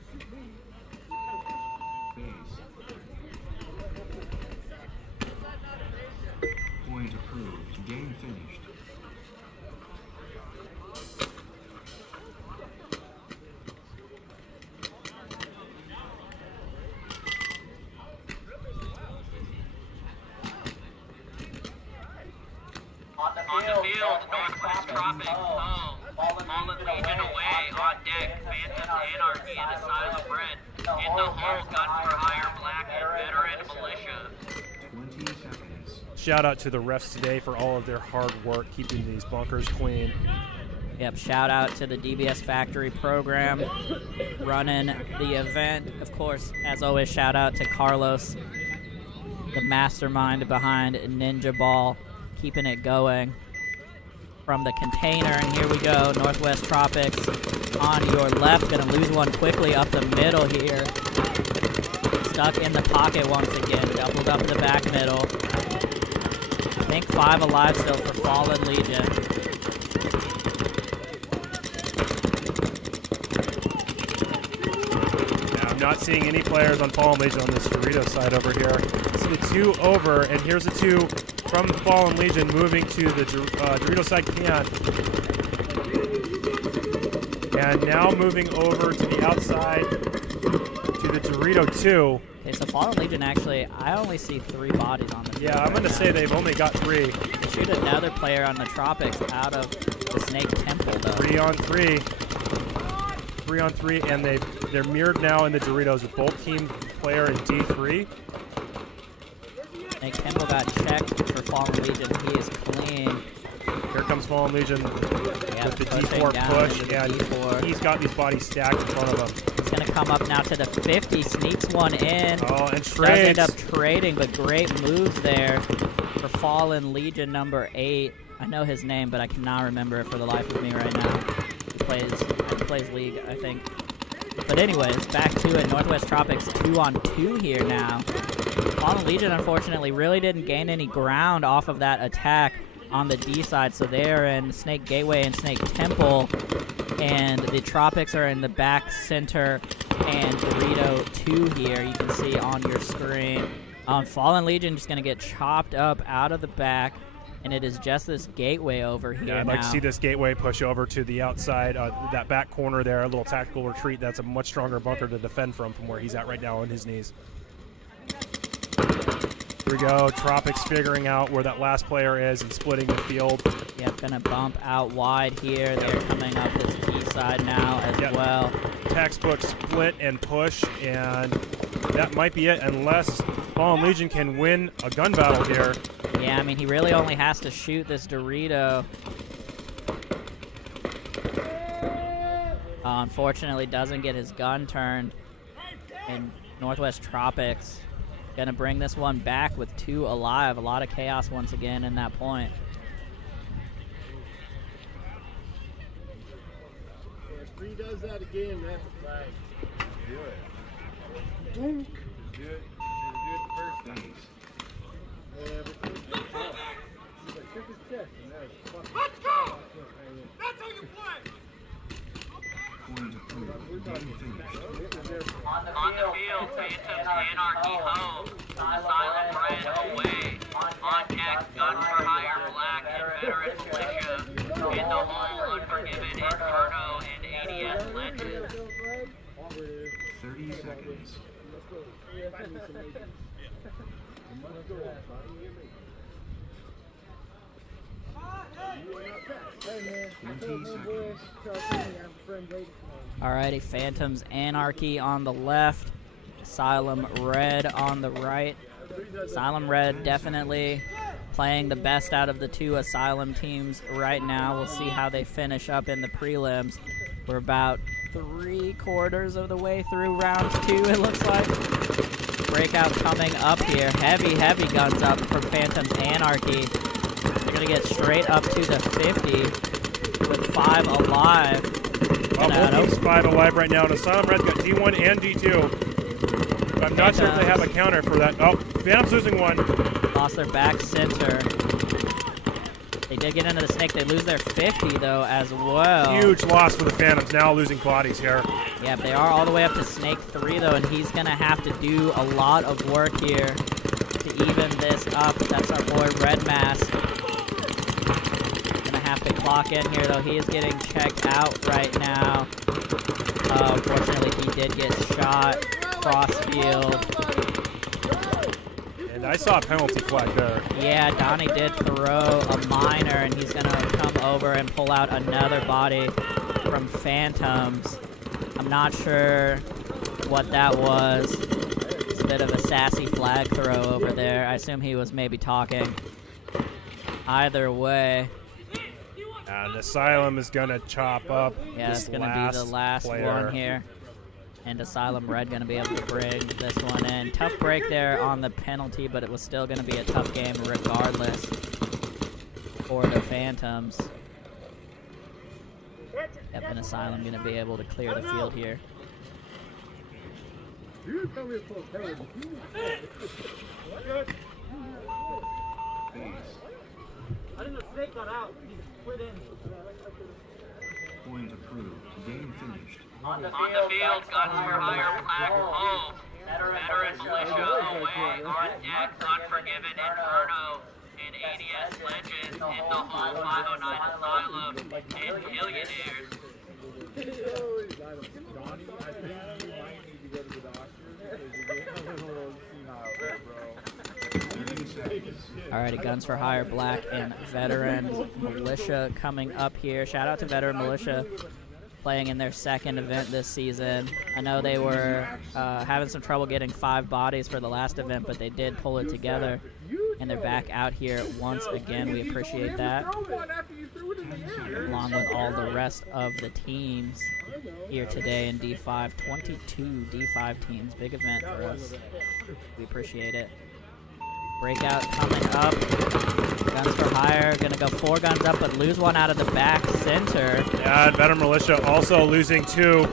Point approved. Game finished. On the field, Northwest Tropics home. Fallen Legion away. On deck, Phantom's Anarchy in a silent red. In the hole, Guns for Hire Black and Veteran Militia. 20 seconds. Shout out to the refs today for all of their hard work keeping these bunkers clean. Yep, shout out to the DBS Factory program running the event. Of course, as always, shout out to Carlos, the mastermind behind Ninjaball, keeping it going from the container. And here we go, Northwest Tropics on your left. Gonna lose one quickly up the middle here. Stuck in the pocket once again, doubled up the back middle. I think 5 alive still for Fallen Legion. Now, I'm not seeing any players on Fallen Legion on this Dorito side over here. So the 2 over, and here's the 2 from the Fallen Legion moving to the Dorito side can. And now moving over to the outside to the Dorito 2. Okay, so Fallen Legion actually, I only see 3 bodies on the field. Yeah, I'm going to say they've only got 3. They shoot another player on the Tropics out of the Snake Temple, though. 3 on 3. 3 on 3, and they're mirrored now in the Doritos with both team player in D3. Snake Temple got checked for Fallen Legion. He is clean. Here comes Fallen Legion with the D4 push, and D4. He's got these bodies stacked in front of him. He's going to come up now to the 50, sneaks one in. Oh, and trades. Does end up trading, but great moves there for Fallen Legion number 8. I know his name, but I cannot remember it for the life of me right now. He plays League, I think. But anyways, back to it. Northwest Tropics 2-on-2 here now. Fallen Legion, unfortunately, really didn't gain any ground off of that attack on the D side, so they're in Snake Gateway and Snake Temple, and the Tropics are in the back center and Dorito 2 here. You can see on your screen. Fallen Legion just going to get chopped up out of the back, and it is just this gateway over here. Yeah, I'd like to see this gateway push over to the outside, that back corner there, a little tactical retreat. That's a much stronger bunker to defend from where he's at right now on his knees. Here we go. Tropics figuring out where that last player is and splitting the field. Yep, gonna bump out wide here. They're coming up this key side now as well. Textbook split and push, and that might be it unless Fallen Legion can win a gun battle here. Yeah, I mean, he really only has to shoot this Dorito. Unfortunately, doesn't get his gun turned. And Northwest Tropics gonna bring this one back with 2 alive. A lot of chaos once again in that point. If he does that again, that's a flag. Do it. Do it first time. Let's go! That's how you play! Point approved. Game finished. On the field, Phantoms Anarchy home, Asylum Red away. On deck, Guns for Hire Black and Veteran Militia. In the hole, Unforgiven Inferno and ADS Legends. 30 seconds. 20 seconds. Alrighty, Phantoms Anarchy on the left, Asylum Red on the right. Asylum Red definitely playing the best out of the 2 Asylum teams right now. We'll see how they finish up in the prelims. We're about 3/4 of the way through round 2, it looks like. Breakout coming up here. Heavy guns up from Phantoms Anarchy. They're going to get straight up to the 50 with 5 alive. Both teams 5 alive right now, and Asylum Red's got D1 and D2. But I'm not sure if they have a counter for that. Oh, Phantom's losing 1. Lost their back center. They did get into the snake. They lose their 50, though, as well. Huge loss for the Phantoms, now losing bodies here. Yeah, they are all the way up to snake 3, though, and he's going to have to do a lot of work here to even this up. That's our boy Red Mask. Going to have to clock in here, though. He is getting checked out right now. Unfortunately, he did get shot cross field. And I saw a penalty flag there. Yeah, Donnie did throw a minor, and he's going to come over and pull out another body from Phantoms. I'm not sure what that was. It's a bit of a sassy flag throw over there. I assume he was maybe talking. Either way. And Asylum is going to chop up. Yeah, it's going to be the last one here. And Asylum Red going to be able to bring this one in. Tough break there on the penalty, but it was still going to be a tough game regardless for the Phantoms. Yep, and Asylum going to be able to clear the field here. I think the snake got out. He split in. Point approved. Game finished. On the field, Guns for Hire Black home. Veteran Militia away. On deck, Unforgiven Inferno and ADS Legends. In the hole, 509 Asylum and Millionaires. Donnie, I think you might need to go to the doctor because you're getting a little senile, bro. Alrighty, Guns for Hire Black and Veteran Militia coming up here. Shout out to Veteran Militia playing in their 2nd event this season. I know they were having some trouble getting 5 bodies for the last event, but they did pull it together, and they're back out here once again. We appreciate that, along with all the rest of the teams here today in D5. 22 D5 teams. Big event for us. We appreciate it. Breakout coming up. Guns for Hire, gonna go 4 guns up, but lose one out of the back center. Yeah, and Veteran Militia also losing 2.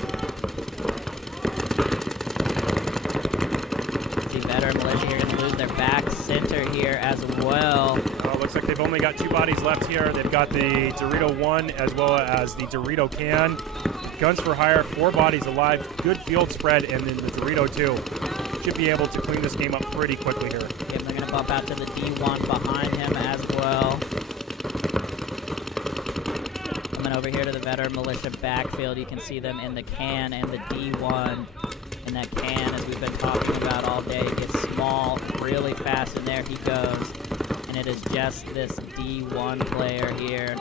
their back center here as well. Looks like they've only got 2 bodies left here. They've got the Dorito 1 as well as the Dorito can. Guns for hire, 4 bodies alive, good field spread, and then the Dorito 2 should be able to clean this game up pretty quickly here. Yep, they're going to bump out to the D1 behind him as well. Coming over here to the veteran militia backfield, you can see them in the can and the D1. And that can, as we've been talking about all day, gets small really fast, and there he goes. And it is just this D1 player here.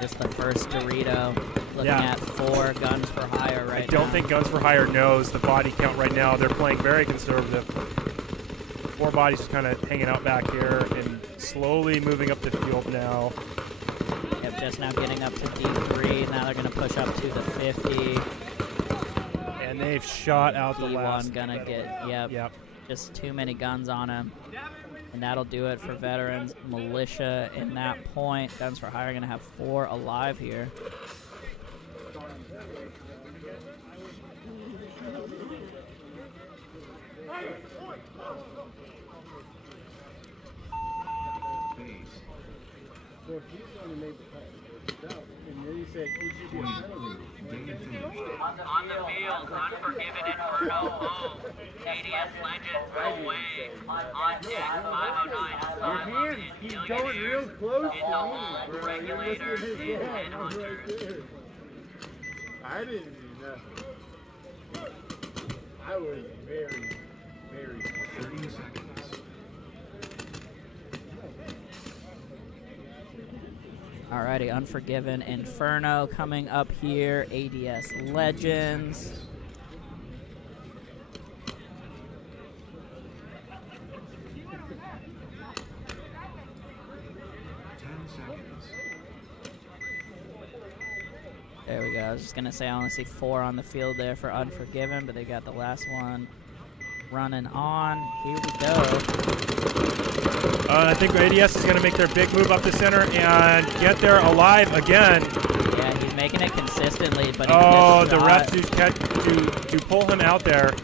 Just the first Dorito. Looking at 4 guns for hire right now. I don't think Guns for Hire knows the body count right now. They're playing very conservative. 4 bodies just kind of hanging out back here and slowly moving up the field now. Yep, just now getting up to D3. Now they're going to push up to the 50. And they've shot out the last. D1 gonna get, yep, just too many guns on him. And that'll do it for veterans militia in that point. Guns for Hire gonna have 4 alive here. So if he's going to make the call, and then he said he should be a penalty. On the field, Unforgiven Inferno home. ADS Legends away. On deck, 509 He's going real close in the hall. Regulators and Headhunters. I didn't do nothing. I was very, very 30 seconds. Alrighty, Unforgiven Inferno coming up here. ADS Legends. There we go. I was just going to say I only see 4 on the field there for Unforgiven, but they got the last one running on. Here we go. I think ADS is going to make their big move up the center and get there alive again. Yeah, he's making it consistently, but the ref to pull him out there.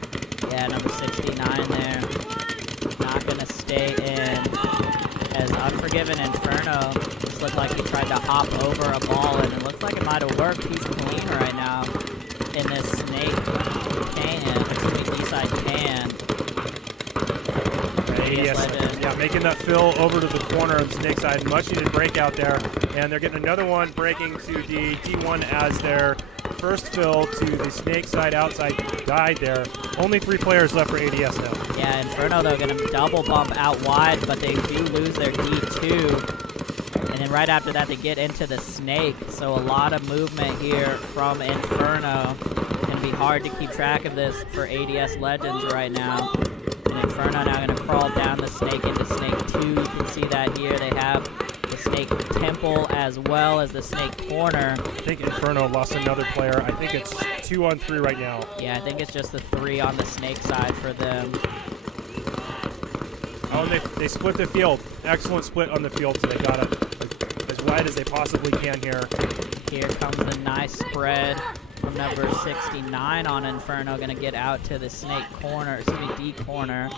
Yeah, number 69 there. Not going to stay in. As Unforgiven Inferno just looked like he tried to hop over a ball, and it looks like it might have worked. He's clean right now in this snake can, D-side can. Yeah, making that fill over to the corner of Snake side. Much needed break out there. And they're getting another one breaking to the D1 as their first fill to the Snake side outside died there. Only 3 players left for ADS now. Yeah, Inferno, though, going to double bump out wide, but they do lose their D2. And then right after that, they get into the Snake. So a lot of movement here from Inferno. Going to be hard to keep track of this for ADS Legends right now. And Inferno now going to crawl down the Snake into Snake 2. You can see that here. They have the Snake Temple as well as the Snake Corner. I think Inferno lost another player. I think it's 2 on 3 right now. Yeah, I think it's just the 3 on the Snake side for them. Oh, and they split the field. Excellent split on the field, so they got it as wide as they possibly can here. Here comes the nice spread from number 69 on Inferno. Going to get out to the Snake corner, excuse me, D corner.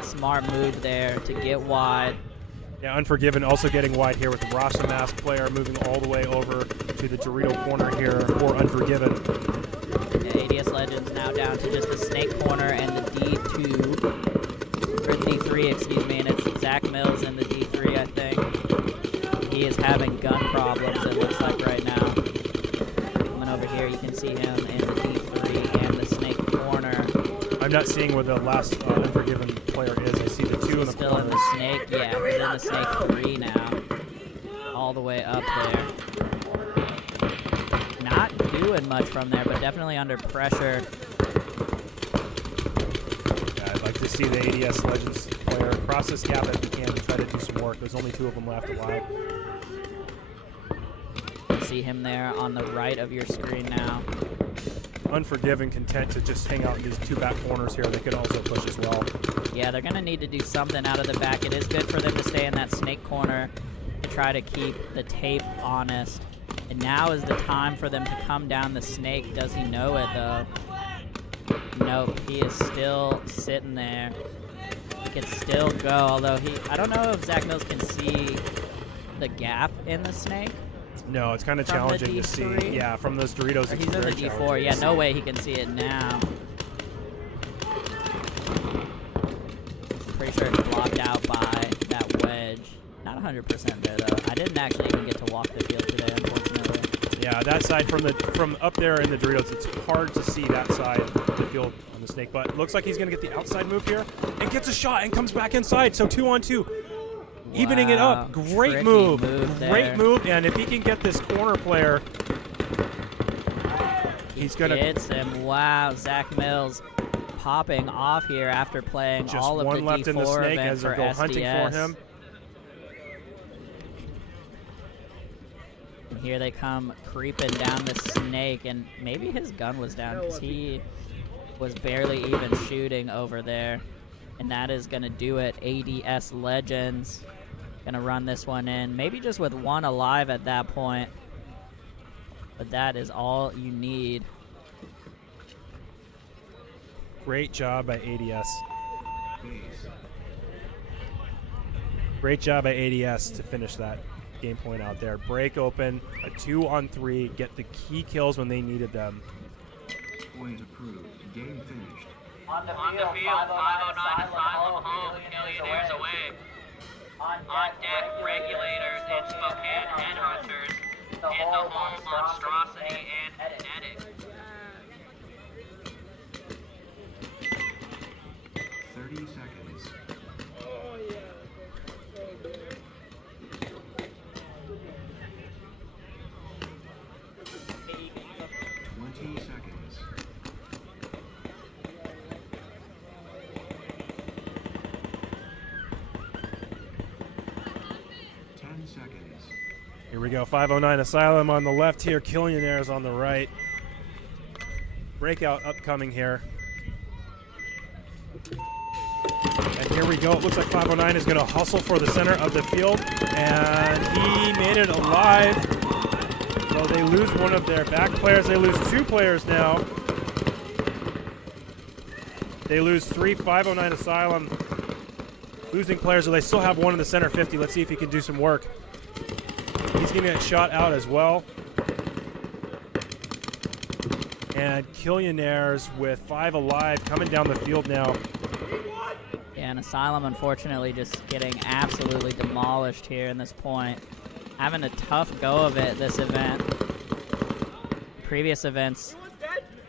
Smart move there to get wide. Yeah, Unforgiven also getting wide here with the Rasa Mask player moving all the way over to the Dorito corner here for Unforgiven. Yeah, ADS Legends now down to just the Snake corner and the D2, or D3, excuse me, and it's Zach Mills in the D3, I think. He is having gun problems, it looks like right now. Coming over here, you can see him in the D3 and the Snake corner. I'm not seeing where the last Unforgiven player is. I see the 2 in the still corner. in the Snake, yeah, he's in the Snake 3 now. All the way up there. Not doing much from there, but definitely under pressure. Yeah, I'd like to see the ADS Legends player cross this gap if he can and try to do some work. There's only 2 of them left alive. You can see him there on the right of your screen now. Unforgiven, content to just hang out in these 2 back corners here. They could also push as well. Yeah, they're going to need to do something out of the back. It is good for them to stay in that Snake corner to try to keep the tape honest. And now is the time for them to come down the Snake. Does he know it, though? Nope, he is still sitting there. could still go, although I don't know if Zach Mills can see the gap in the snake. No, it's kind of From the challenging to see. D3? Yeah, from those Doritos, Or it's he's in the very D4. challenging Yeah, to no see. way he can see it now. Pretty sure it's blocked out by that wedge. Not 100% there though. I didn't actually even get to walk the field today, unfortunately. Yeah, that side from up there in the Doritos, it's hard to see that side of the field on the snake. But it looks like he's going to get the outside move here and gets a shot and comes back inside. So 2-on-2, evening it up. Great Tricky move. there. Great move. And if he can get this corner player, he's going to hits him. Wow, Zach Mills popping off here after playing just all of one the left D4 in the snake event as they for go hunting SDS. for him. And here they come creeping down the snake, and maybe his gun was down because he was barely even shooting over there. And that is going to do it. ADS Legends going to run this one in. Maybe just with one alive at that point. But that is all you need. Great job by ADS. Great job by ADS to finish that game point out there. Break open, a 2-on-3, get the key kills when they needed them. Point approved. Game finished. On the field, 509 Asylum home, Millionaires away. On deck, Regulators and Spokane Headhunters. In the home, Monstrosity and Kinetic. 30 seconds. 20 seconds. 10 seconds. Here we go, 509 Asylum on the left here, Killionaires on the right. Breakout upcoming here. And here we go, it looks like 509 is gonna hustle for the center of the field, and he made it alive. So they lose one of their back players, they lose 2 players now. They lose 3, 509 Asylum losing players, so they still have one in the center 50. Let's see if he can do some work. He's going to get shot out as well. And Killionaires with 5 alive coming down the field now. Yeah, and Asylum unfortunately just getting absolutely demolished here in this point. Having a tough go of it this event. Previous events,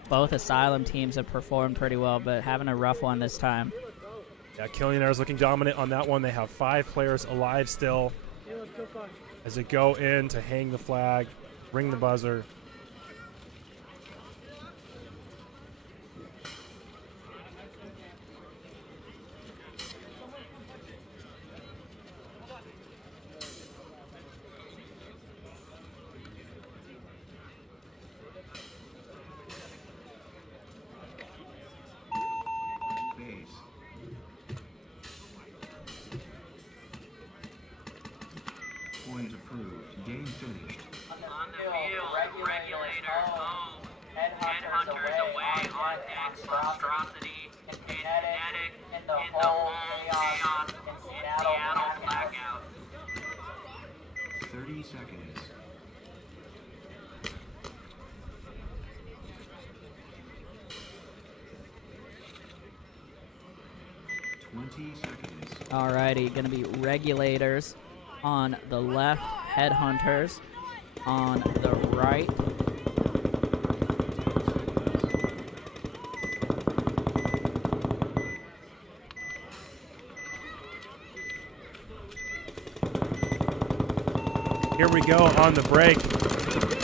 both Asylum teams have performed pretty well, but having a rough one this time. Yeah, Killionaires looking dominant on that one. They have 5 players alive still as they go in to hang the flag, ring the buzzer. Base. Point approved. Game finished. On the field, Regulators home. Headhunters away. On deck, Monstrosity and Kinetic. In the home, Chaos and Seattle Blackout. 30 seconds. 20 seconds. Alrighty, gonna be Regulators on the left, Headhunters on the right. Here we go on the break.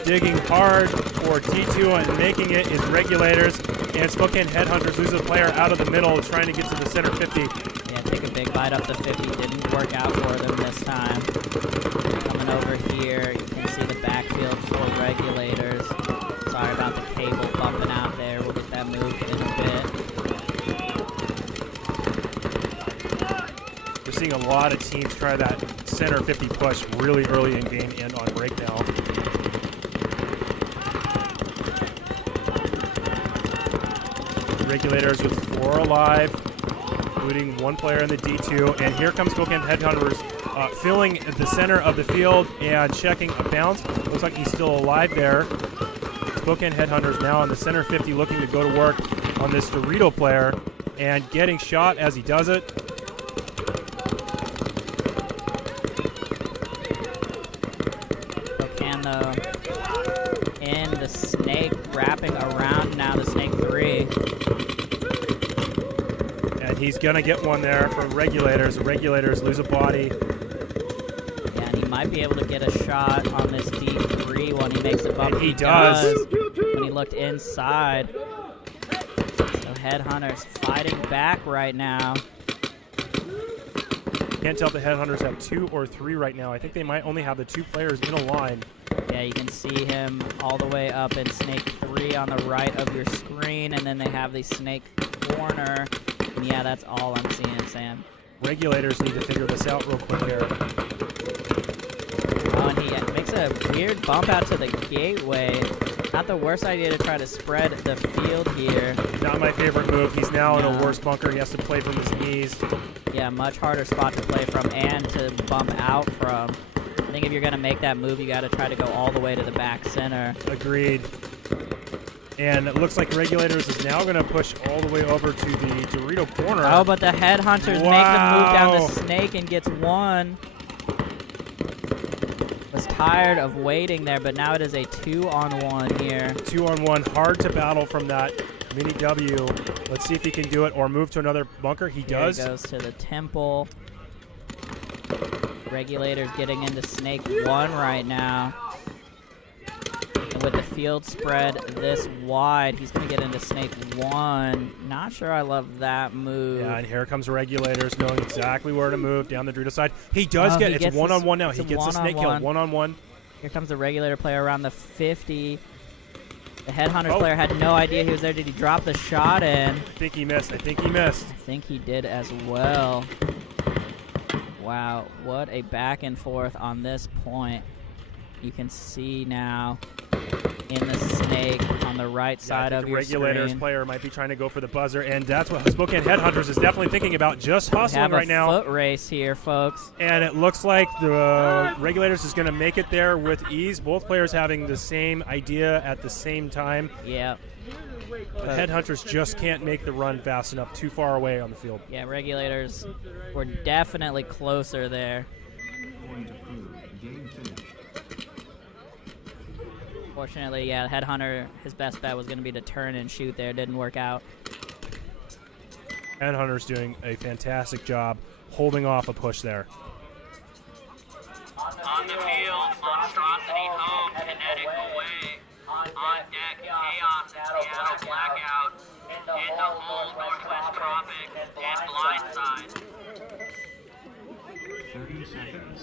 Digging hard for T2 and making it is Regulators. And Spokane Headhunters lose a player out of the middle, trying to get to the center 50. Yeah, take a big bite up the 50. Didn't work out for them this time. Coming over here, you can see the backfield for Regulators. Sorry about the cable bumping out there. We'll get that moved in a bit. We're seeing a lot of teams try that center 50 push really early in game and on break now. Regulators with 4 alive. including one player in the D2. And here comes Spokane Headhunters filling the center of the field and checking a bounce. Looks like he's still alive there. Spokane Headhunters now in the center 50 looking to go to work on this Dorito player and getting shot as he does it. Spokane, though, in the snake, wrapping around now the snake 3. And he's going to get one there for Regulators. The Regulators lose a body. Yeah, and he might be able to get a shot on this D3 when he makes a bump. And he does. When he looked inside. So Headhunters fighting back right now. Can't tell if the Headhunters have 2 or 3 right now. I think they might only have the 2 players in a line. Yeah, you can see him all the way up in snake 3 on the right of your screen, and then they have the snake corner. And yeah, that's all I'm seeing, Sam. Regulators need to figure this out real quick here. Oh, and he makes a weird bump out to the gateway. Not the worst idea to try to spread the field here. Not my favorite move. He's now in a worse bunker. He has to play from his knees. Yeah, much harder spot to play from and to bump out from. I think if you're going to make that move, you got to try to go all the way to the back center. Agreed. And it looks like Regulators is now going to push all the way over to the Dorito corner. Oh, but the Headhunters make the move down the snake and gets one. Was tired of waiting there, but now it is a 2-on-1 here. 2-on-1, hard to battle from that mini W. Let's see if he can do it or move to another bunker. He does. He goes to the temple. Regulators getting into snake 1 right now. And with the field spread this wide, he's going to get into snake 1. Not sure I love that move. Yeah, and here comes Regulators knowing exactly where to move down the Dorito side. He does get it. It's 1-on-1 now. He gets a snake kill. 1-on-1. Here comes the Regulator player around the 50. The Headhunters player had no idea he was there. Did he drop the shot in? I think he missed. I think he missed. I think he did as well. Wow, what a back and forth on this point. You can see now in the snake on the right side of your screen. The Regulators player might be trying to go for the buzzer, and that's what Spokane Headhunters is definitely thinking about, just hustling right now. We have a foot race here, folks. And it looks like the Regulators is going to make it there with ease. Both players having the same idea at the same time. Yeah. The Headhunters just can't make the run fast enough, too far away on the field. Yeah, Regulators were definitely closer there. Fortunately, yeah, Headhunter, his best bet was going to be to turn and shoot there. Didn't work out. Headhunter's doing a fantastic job holding off a push there. On the field, Monstrosity home, Kinetic away. On deck, Chaos, Seattle Blackout. In the home, Northwest Tropic, and Blindside. 30 seconds.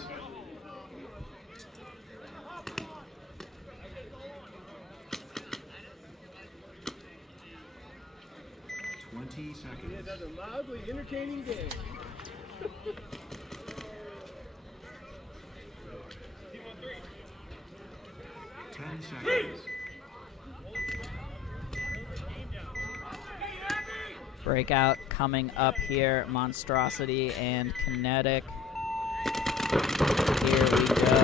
That's a mildly entertaining game. 10 seconds. Breakout coming up here, Monstrosity and Kinetic. Here we go.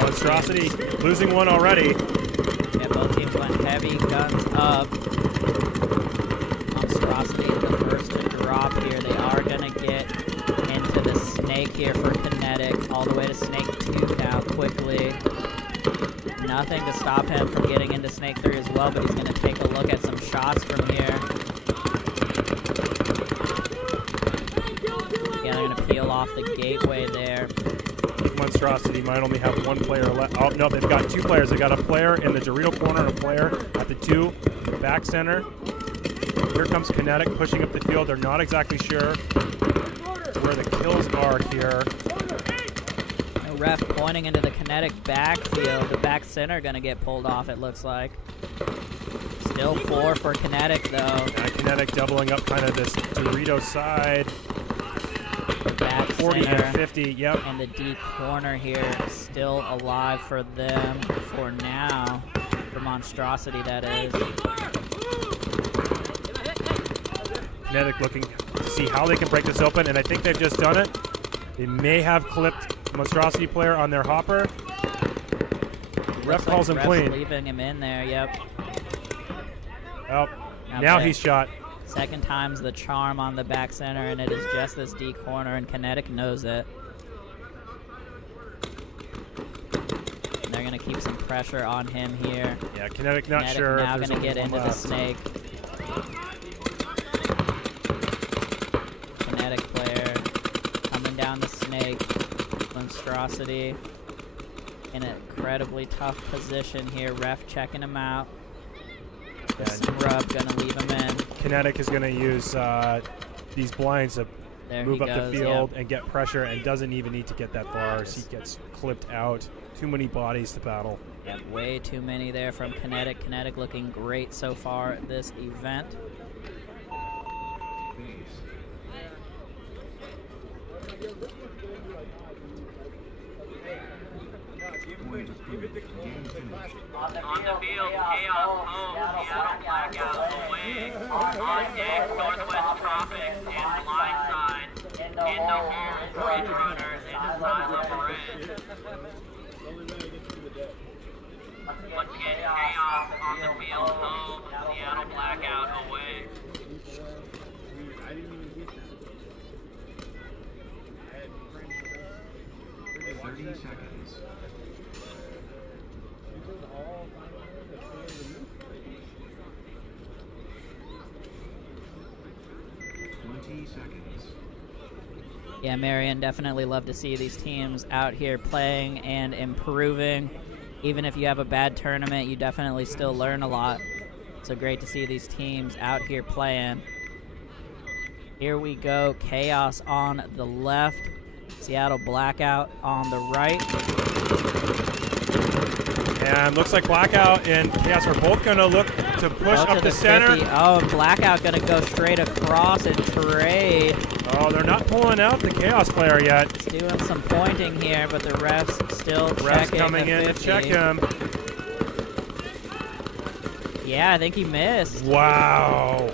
Monstrosity losing one already. Yeah, both teams went heavy, guns up. Monstrosity the first to drop here. They are going to get into the snake here for Kinetic. All the way to snake 2 now quickly. Nothing to stop him from getting into snake 3 as well, but he's going to take a look at some shots from here. Yeah, they're going to peel off the gateway there. Monstrosity might only have one player left. Oh, no, they've got 2 players. They got a player in the Dorito corner and a player at the 2 back center. Here comes Kinetic pushing up the field. They're not exactly sure where the kills are here. No ref pointing into the Kinetic backfield. The back center going to get pulled off, it looks like. Still 4 for Kinetic, though. Kinetic doubling up kind of this Dorito side. Back 40 center, and 50, yep. And the deep corner here still alive for them for now. The Monstrosity, that is. Kinetic looking to see how they can break this open, and I think they've just done it. They may have clipped Monstrosity player on their hopper. Ref calls him clean. Leaving him in there, yep. Oh, now he's shot. Second time's the charm on the back center, and it is just this D corner, and Kinetic knows it. And they're going to keep some pressure on him here. Yeah, Kinetic not sure. Now going to get into the snake. Kinetic player coming down the snake. Monstrosity in an incredibly tough position here. Ref checking him out. Rub gonna leave him in. Kinetic is gonna use these blinds to move up the field and get pressure, and doesn't even need to get that far as he gets clipped out. Too many bodies to battle. Yep, way too many there from Kinetic. Kinetic looking great so far at this event. On the field, Chaos home, Seattle Blackout away. On deck, Northwest Tropics and Blindside. In the hole, Bridge Runners and Silent Red. Once again, Chaos on the field home, Seattle Blackout away. 30 seconds. Yeah, Marion, definitely love to see these teams out here playing and improving. Even if you have a bad tournament, you definitely still learn a lot. So great to see these teams out here playing. Here we go, Chaos on the left, Seattle Blackout on the right. And looks like Blackout and Chaos are both going to look to push up the center. 50. Oh, and Blackout going to go straight across and trade. Oh, they're not pulling out the Chaos player yet. It's doing some pointing here, but the refs still checking. Refs coming in to check him. Yeah, I think he missed. Wow.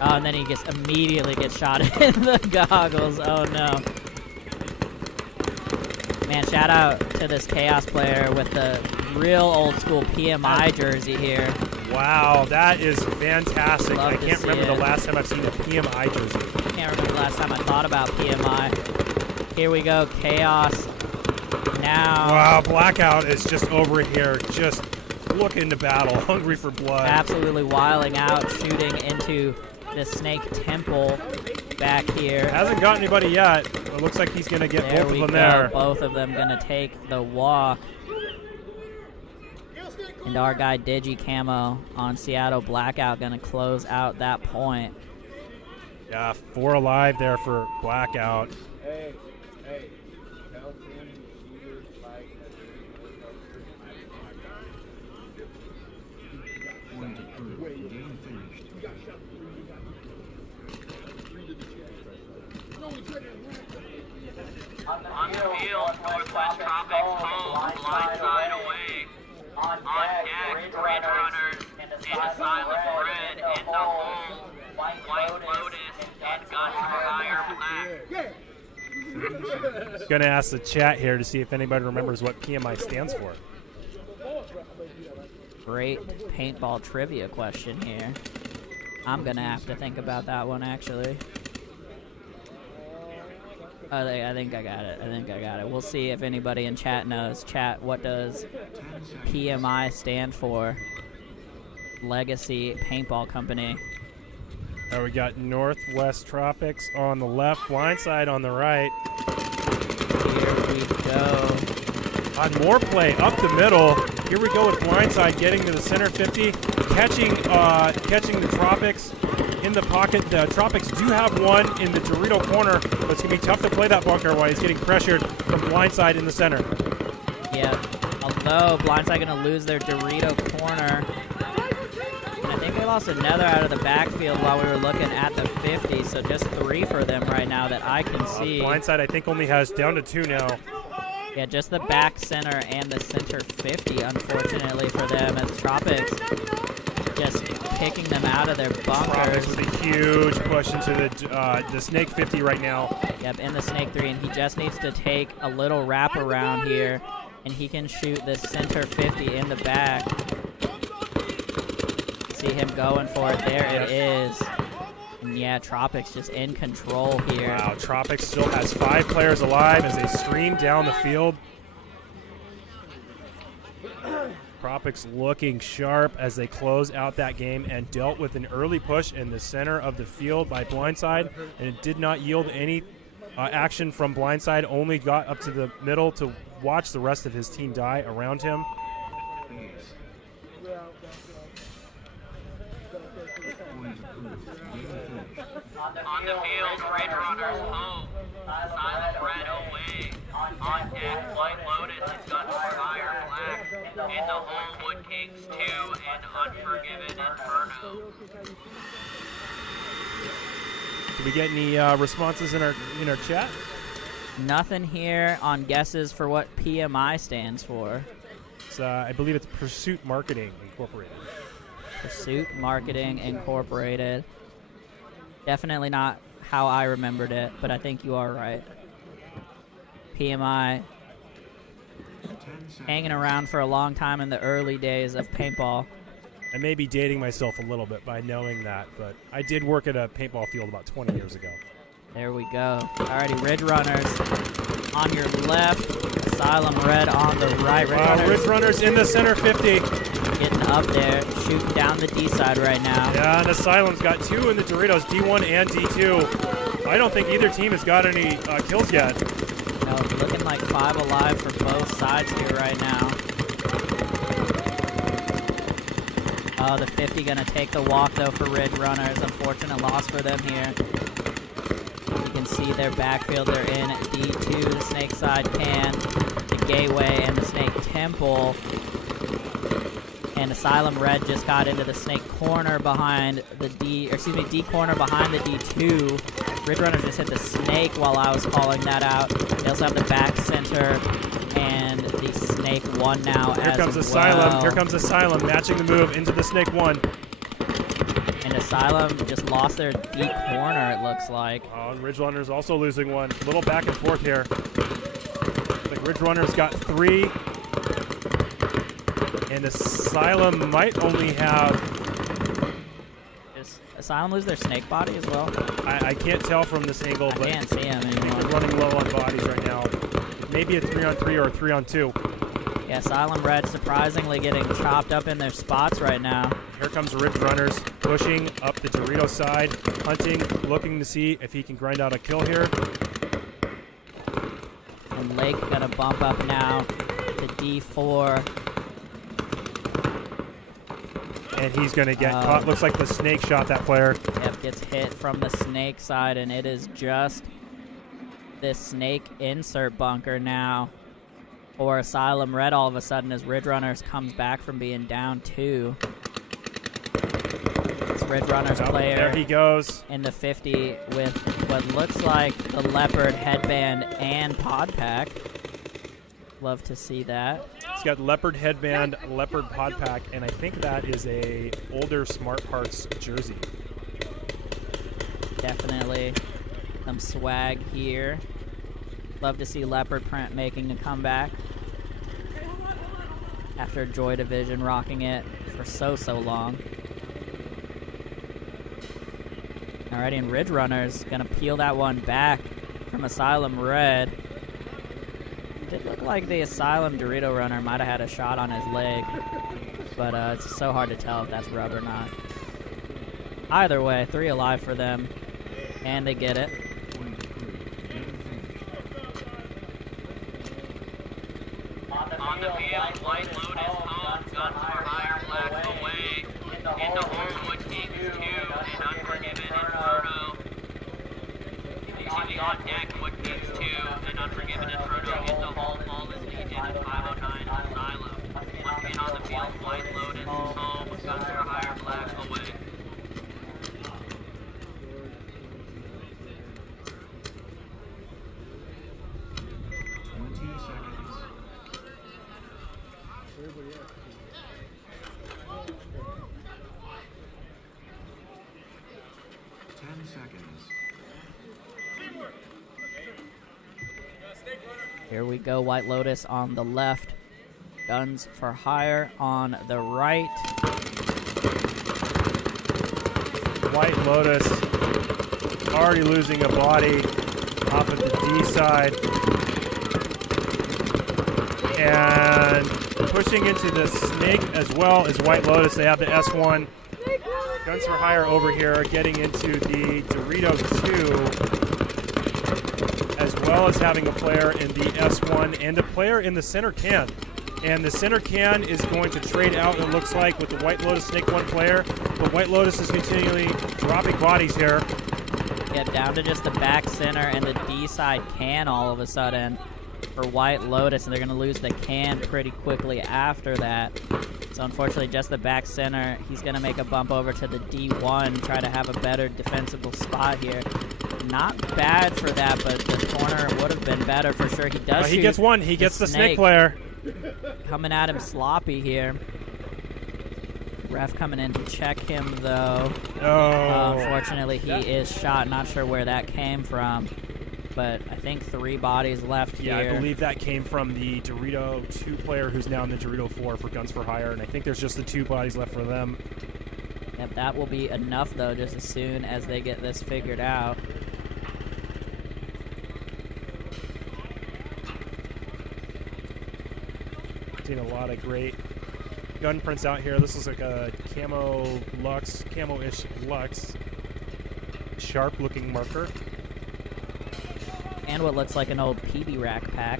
Oh, and then he just immediately gets shot in the goggles. Oh, no. Man, shout out to this Chaos player with the real old school PMI jersey here. Wow, that is fantastic. I can't remember it. the last time I've seen a PMI jersey. I can't remember the last time I thought about PMI. Here we go, Chaos. Now. Wow, Blackout is just over here, just looking to battle, hungry for blood. Absolutely wiling out, shooting into the Snake Temple back here. Hasn't got anybody yet. It looks like he's going to get both of them there. Both of them going to take the walk. And our guy Digi Camo on Seattle Blackout going to close out that point. Yeah, 4 alive there for Blackout. Hey. On the field, Northwest Tropics home, Blindside away. On deck, Bridge Runners and a Silent Red in the hole, White Lotus and Gunfire Black. Going to ask the chat here to see if anybody remembers what PMI stands for. Great paintball trivia question here. I'm going to have to think about that one, actually. I think I got it. We'll see if anybody in chat knows. Chat, what does PMI stand for? Legacy Paintball Company. We got Northwest Tropics on the left, Blindside on the right. Here we go. On more play, up the middle. Here we go with Blindside getting to the center 50, catching the Tropics in the pocket. The Tropics do have one in the Dorito corner, but it's going to be tough to play that bunker while he's getting pressured from Blindside in the center. Yeah, although Blindside going to lose their Dorito corner. And I think they lost another out of the backfield while we were looking at the 50, so just 3 for them right now that I can see. Blindside, I think, only has down to 2 now. Yeah, just the back center and the center 50, unfortunately for them, as Tropics just picking them out of their bunkers. With a huge push into the Snake 50 right now. Yep, in the Snake 3, and he just needs to take a little wrap around here, and he can shoot the center 50 in the back. See him going for it. There it is. And yeah, Tropics just in control here. Wow, Tropics still has 5 players alive as they stream down the field. Tropics looking sharp as they close out that game and dealt with an early push in the center of the field by Blindside, and it did not yield any action from Blindside, only got up to the middle to watch the rest of his team die around him. On the field, Ridge Runners home. Silent Red away. On deck, White Lotus and Guns for Hire Black. In the hole, Wood Kings 2 and Unforgiven Inferno. Did we get any responses in our chat? Nothing here on guesses for what PMI stands for. It's, I believe it's Pursuit Marketing Incorporated. Pursuit Marketing Incorporated. Definitely not how I remembered it, but I think you are right. PMI hanging around for a long time in the early days of paintball. I may be dating myself a little bit by knowing that, but I did work at a paintball field about 20 years ago. There we go. Alrighty, Ridge Runners on your left, Asylum Red on the right. Ridge Runners in the center 50. Getting up there, shooting down the D side right now. Yeah, and Asylum's got 2 in the Doritos, D1 and D2. I don't think either team has got any kills yet. No, looking like 5 alive for both sides here right now. Oh, the 50 gonna take the walk though for Ridge Runners. Unfortunate loss for them here. You can see their backfield. They're in D2, the Snake side can, the Gateway, and the Snake Temple. And Asylum Red just got into the Snake corner behind the D corner behind the D2. Ridge Runners just hit the Snake while I was calling that out. They also have the back center and the Snake 1 now. Here comes Asylum. Here comes Asylum matching the move into the Snake 1. And Asylum just lost their D corner, it looks like. Oh, and Ridge Runners also losing one. A little back and forth here. I think Ridge Runners got 3. And Asylum might only have... Does Asylum lose their Snake body as well? I can't tell from this angle, but I can't see him anymore. They're running low on bodies right now. Maybe a 3-on-3 or a 3-on-2. Yeah, Asylum Red surprisingly getting chopped up in their spots right now. Here comes Ridge Runners pushing up the Dorito side, hunting, looking to see if he can grind out a kill here. And Lake gonna bump up now to D4. And he's going to get caught. Looks like the Snake shot that player. Yep, gets hit from the Snake side, and it is just this Snake insert bunker now. Or Asylum Red all of a sudden as Ridge Runners comes back from being down 2. This Ridge Runners player. There he goes. In the 50 with what looks like the Leopard headband and pod pack. Love to see that. He's got Leopard headband, Leopard pod pack, and I think that is a older Smart Parts jersey. Definitely some swag here. Love to see Leopard print making a comeback after Joy Division rocking it for so long. Alrighty, and Ridge Runners gonna peel that one back from Asylum Red. Did look like the Asylum Dorito runner might have had a shot on his leg, but it's so hard to tell if that's rub or not. Either way, 3 alive for them, and they get it. On the field, White Lotus home, Guns for Hire Black away. In the hole, Wood Kings 2 and Unforgiven Inferno. On deck, Wood Kings 2 and Unforgiven Inferno. In the hole, Flawless Legion and 509 Asylum. Once again on the field, White Lotus home, Guns for Hire Black away. seconds. Here we go, White Lotus on the left. Guns for Hire on the right. White Lotus already losing a body off of the D side. And pushing into the snake as well as White Lotus. They have the S1. Guns for Hire over here getting into the Dorito 2, as well as having a player in the S1 and a player in the center can. And the center can is going to trade out, it looks like, with the White Lotus Snake 1 player. But White Lotus is continually dropping bodies here. Yeah, down to just the back center and the D side can all of a sudden for White Lotus, and they're going to lose the can pretty quickly after that. So unfortunately, just the back center. He's going to make a bump over to the D1, try to have a better defensible spot here. Not bad for that, but the corner would have been better for sure. He does He gets one. He gets the snake player. Coming at him sloppy here. Ref coming in to check him, though. Oh. Unfortunately, he is shot. Not sure where that came from, but I think 3 bodies left here. Yeah, I believe that came from the Dorito 2 player who's now in the Dorito 4 for Guns for Hire, and I think there's just the 2 bodies left for them. Yep, that will be enough, though, just as soon as they get this figured out. Seen a lot of great gun prints out here. This is like a camo-ish Lux, sharp-looking marker. And what looks like an old PB rack pack.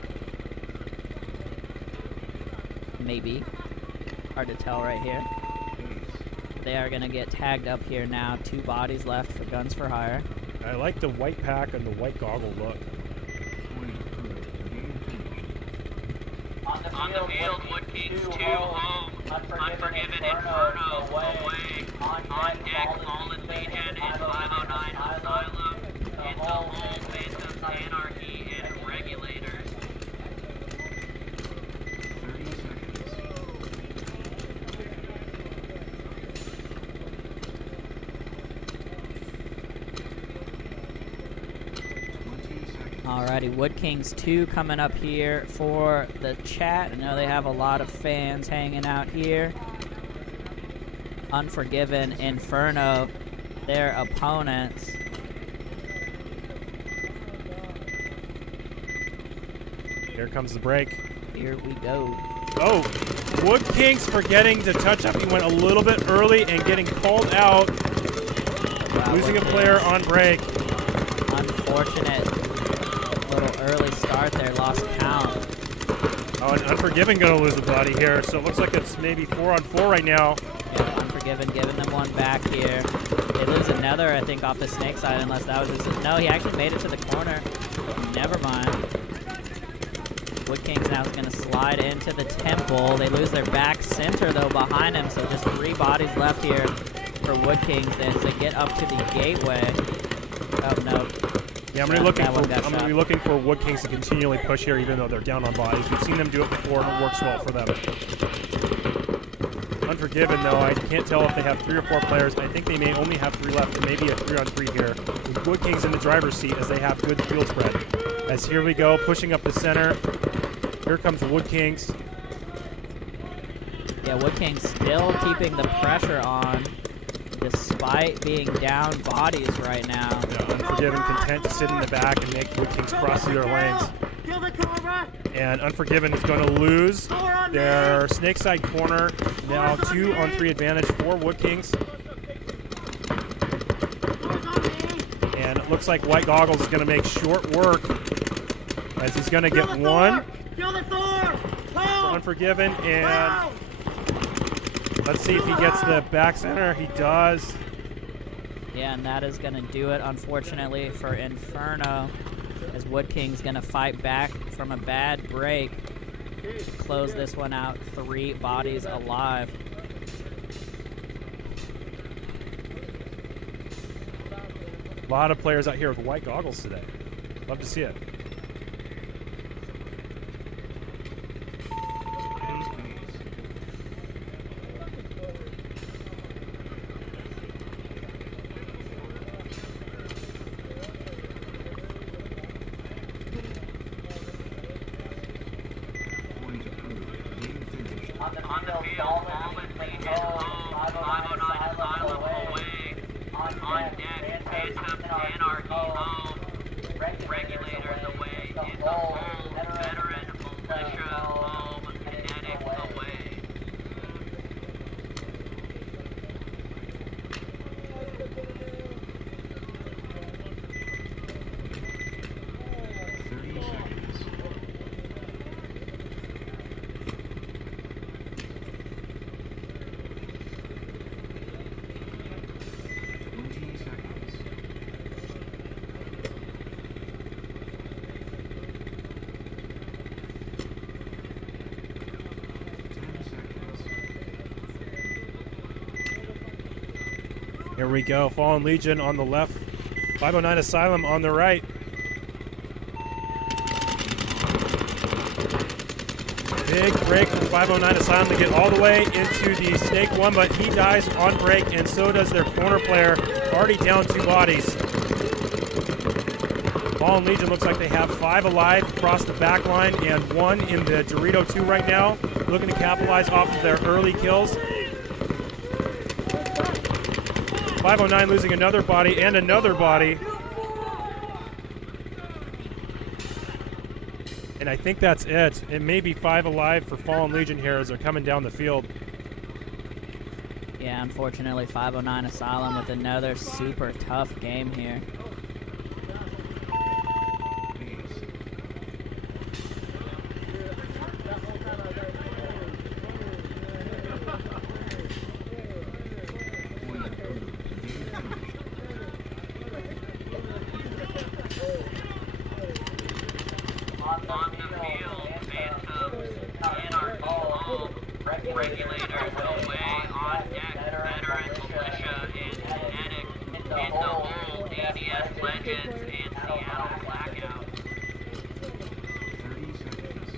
Maybe. Hard to tell right here. They are going to get tagged up here now. 2 bodies left for Guns for Hire. I like the white pack and the white goggle look. On the field, Wood Kings 2 home. Unforgiven Inferno away. On deck, Fallen Legion and 509 Asylum. Into home, Phantoms, Anarchy, and Regulators. 30 seconds. Alrighty, Wood Kings 2 coming up here for the chat. I know they have a lot of fans hanging out here. Unforgiven Inferno, their opponents. Here comes the break. Here we go. Oh, Wood Kings forgetting to touch up. He went a little bit early and getting called out. Wow, Losing a Wood player Kings. on break. Unfortunate. Little early start there, lost count. Oh, and Unforgiven going to lose a body here. So it looks like it's maybe 4-on-4 right now. Yeah, Unforgiven giving them one back here. They lose another, I think, off the snake side, unless that was his. No, he actually made it to the corner. Never mind. Wood Kings now is going to slide into the temple. They lose their back center, though, behind him, so just 3 bodies left here for Wood Kings as they get up to the gateway. Oh, no. Yeah, I'm going to be looking for Wood Kings to continually push here, even though they're down on bodies. We've seen them do it before, and it works well for them. Unforgiven, though, I can't tell if they have 3 or 4 players. I think they may only have 3 left, and maybe a 3-on-3 here. With Wood Kings in the driver's seat as they have good field spread. As here we go, pushing up the center. Here comes Wood Kings. Yeah, Wood Kings still keeping the pressure on, despite being down bodies right now. Yeah, Unforgiven content to sit in the back and make Wood Kings cross through their lanes. And Unforgiven is going to lose their snake side corner. Now 2-on-3 advantage for Wood Kings. And it looks like White Goggles is going to make short work as he's going to get one for Unforgiven. And let's see if he gets the back center. He does. Yeah, and that is going to do it, unfortunately, for Inferno, as Wood King's going to fight back from a bad break. Close this one out, 3 bodies alive. A lot of players out here with white goggles today. Love to see it. Here we go. Fallen Legion on the left. 509 Asylum on the right. Big break from 509 Asylum to get all the way into the Snake 1, but he dies on break, and so does their corner player. Already down 2 bodies. Fallen Legion looks like they have 5 alive across the back line and 1 in the Dorito 2 right now, looking to capitalize off of their early kills. 509 losing another body and another body. And I think that's it. It may be 5 alive for Fallen Legion here as they're coming down the field. Yeah, unfortunately, 509 Asylum with another super tough game here. Regulators away on deck, veteran militia and kinetic in the hole, ADS Legends and Seattle Blackout. 30 seconds.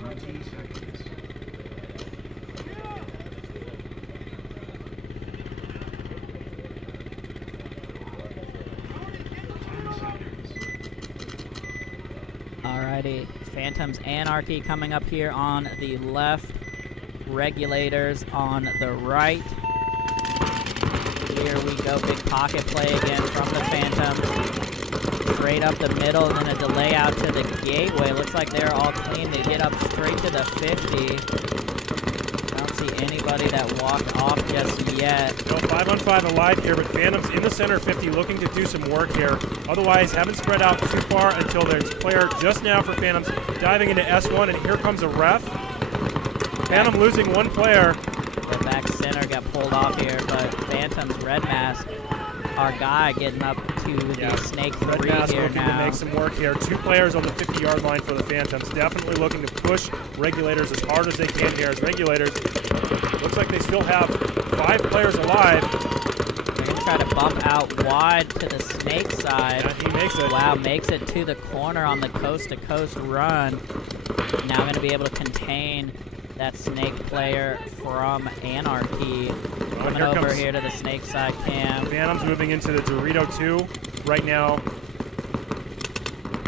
20 seconds. 10 seconds. Alrighty, Phantoms Anarchy coming up here on the left, Regulators on the right. Here we go, big pocket play again from the Phantoms. Straight up the middle, and then a delay out to the gateway. Looks like they're all clean to get up straight to the 50. I don't see anybody that walked off just yet. No, 5 on 5 alive here, but Phantoms in the center 50 looking to do some work here. Otherwise, haven't spread out too far until there's a player just now for Phantoms diving into S1, and here comes a ref. Phantom losing 1 player. The back center got pulled off here, but Phantom's Red Mask, our guy, getting up to the Snake 3 Red Mask here looking now. to make some work here. 2 players on the 50-yard line for the Phantoms. Definitely looking to push Regulators as hard as they can here. As Regulators, looks like they still have 5 players alive. They're going to try to bump out wide to the Snake side. Yeah, he makes it. Wow, makes it to the corner on the coast-to-coast run. Now going to be able to contain that Snake player from Anarchy. Coming over here to the Snake side cam. Phantoms moving into the Dorito 2 right now.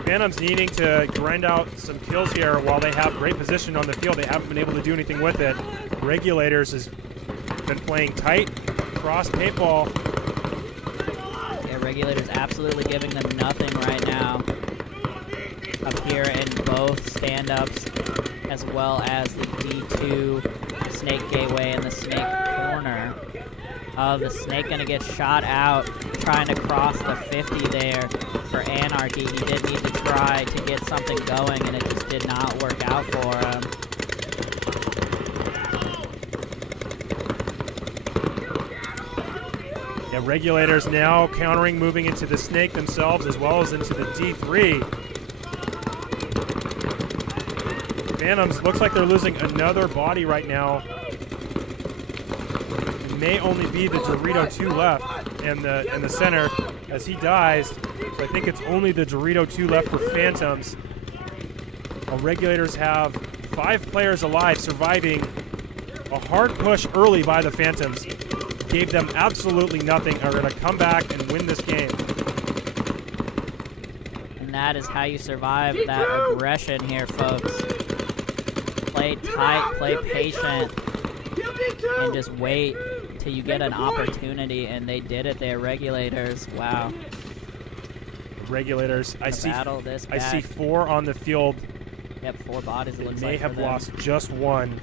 Phantoms needing to grind out some kills here while they have great position on the field. They haven't been able to do anything with it. Regulators has been playing tight. Cross Paintball. Yeah, Regulators absolutely giving them nothing right now. Up here in both stand-ups, as well as the D2 Snake Gateway and the Snake Corner. The Snake going to get shot out, trying to cross the 50 there for Anarchy. He did need to try to get something going, and it just did not work out for him. Yeah, Regulators now countering, moving into the Snake themselves, as well as into the D3. Phantoms, looks like they're losing another body right now. It may only be the Dorito 2 left in the center as he dies. So I think it's only the Dorito 2 left for Phantoms. Regulators have 5 players alive, surviving a hard push early by the Phantoms. Gave them absolutely nothing. Are going to come back and win this game. And that is how you survive that aggression here, folks. Play tight, play patient, and just wait till you get an opportunity, and they did it there, Regulators. Wow. Regulators, I see 4 on the field. Yep, 4 bodies, it looks They may like have for them. lost just 1.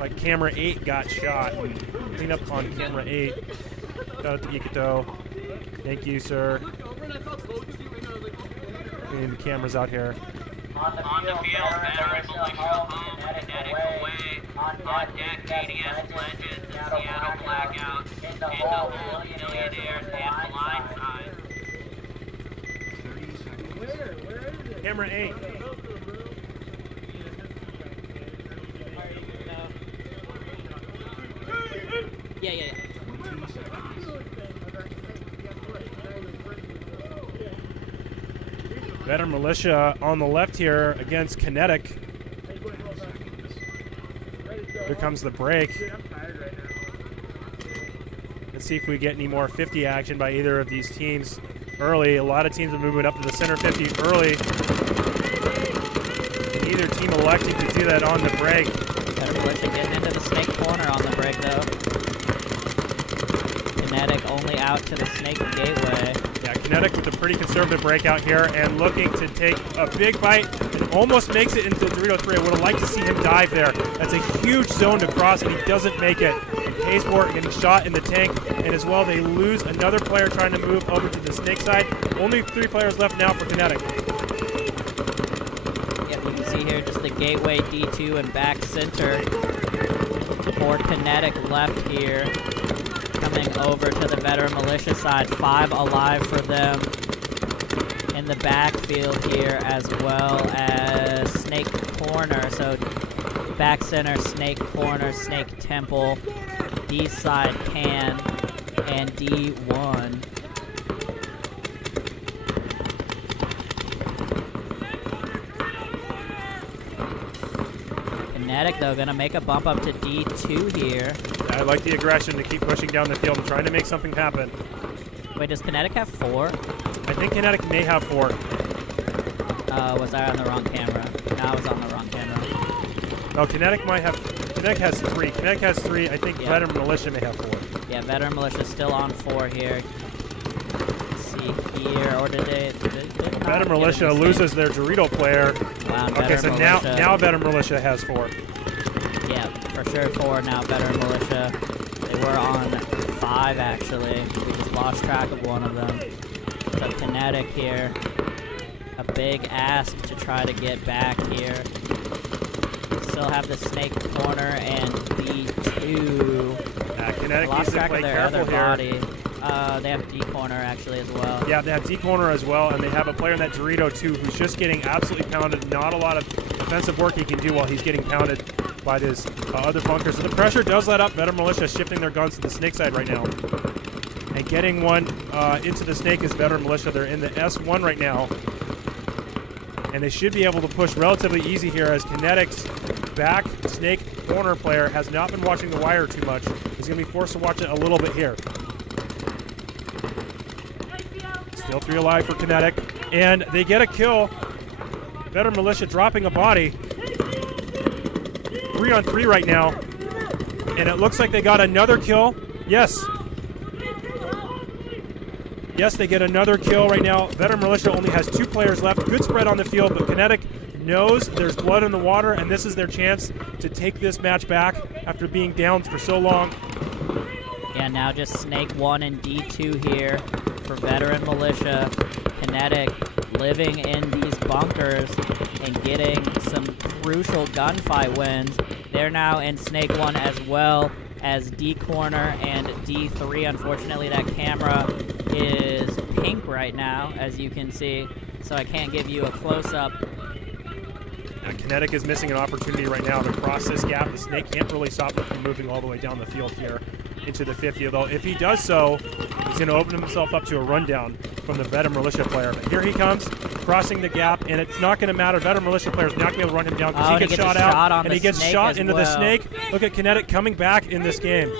Like camera 8 got shot. Clean up on camera 8. Shout out to Ikito. Thank you, sir. Cleaning the cameras out here. On the field, veteran militia home, kinetic away. On deck, ADS Legends and hole, millionaires, and blindside. 30 seconds. Camera 8. Yeah. 20 seconds. Veteran Militia on the left here against Kinetic. Here comes the break. Let's see if we get any more 50 action by either of these teams early. A lot of teams are moving up to the center 50 early. Neither team electing to do that on the break. Veteran Militia getting into the snake corner on the break, though. Kinetic only out to the snake gateway. Yeah, Kinetic with a pretty conservative breakout here and looking to take a big bite and almost makes it into Dorito 3. I would have liked to see him dive there. That's a huge zone to cross and he doesn't make it. And pays for it, getting shot in the tank. And as well, they lose another player trying to move over to the snake side. Only 3 players left now for Kinetic. Yeah, we can see here just the gateway D2 and back center for Kinetic left here. Coming over to the Veteran Militia side, 5 alive for them in the backfield here, as well as Snake Corner. So back center, Snake Corner, Snake Temple, D side Can, and D1. Kinetic, though, gonna make a bump up to D2 here. I like the aggression to keep pushing down the field and trying to make something happen. Wait, does Kinetic have 4? I think Kinetic may have 4. Was I on the wrong camera? No, I was on the wrong camera. No, Kinetic might have. Kinetic has 3. Kinetic has 3. I think Veteran Militia may have 4. Yeah, Veteran Militia still on 4 here. Let's see here, or did they Veteran Militia loses their Dorito player. Wow, okay, so now Veteran Militia has 4. Yeah, for sure 4 now, Veteran Militia. They were on 5, actually. We just lost track of one of them. So Kinetic here. A big ask to try to get back here. Still have the snake corner and D2. Kinetic lost needs to track play of their careful other here. body. They have D corner actually as well. Yeah, they have D corner as well, and they have a player in that Dorito too who's just getting absolutely pounded. Not a lot of defensive work he can do while he's getting pounded by his other bunkers. So the pressure does let up. Veteran Militia shifting their guns to the snake side right now. And getting one into the snake is Veteran Militia. They're in the S1 right now. And they should be able to push relatively easy here as Kinetic's back snake corner player has not been watching the wire too much. He's going to be forced to watch it a little bit here. Still 3 alive for Kinetic. And they get a kill. Veteran Militia dropping a body. 3 on 3 right now. And it looks like they got another kill. Yes. Yes, they get another kill right now. Veteran Militia only has 2 players left. Good spread on the field, but Kinetic knows there's blood in the water, and this is their chance to take this match back after being down for so long. Yeah, now just Snake 1 and D2 here for Veteran Militia. Kinetic living in these bunkers and getting some crucial gunfight wins. They're now in Snake 1 as well as D corner and D3. Unfortunately, that camera is pink right now, as you can see, so I can't give you a close-up. Now, Kinetic is missing an opportunity right now to cross this gap. The snake can't really stop him from moving all the way down the field here into the 50, although if he does so, he's going to open himself up to a rundown from the Veteran Militia player. But here he comes, crossing the gap, and it's not going to matter. Veteran Militia player is not going to be able to run him down because he gets shot out, and he gets shot into the snake. Look at Kinetic coming back in this game.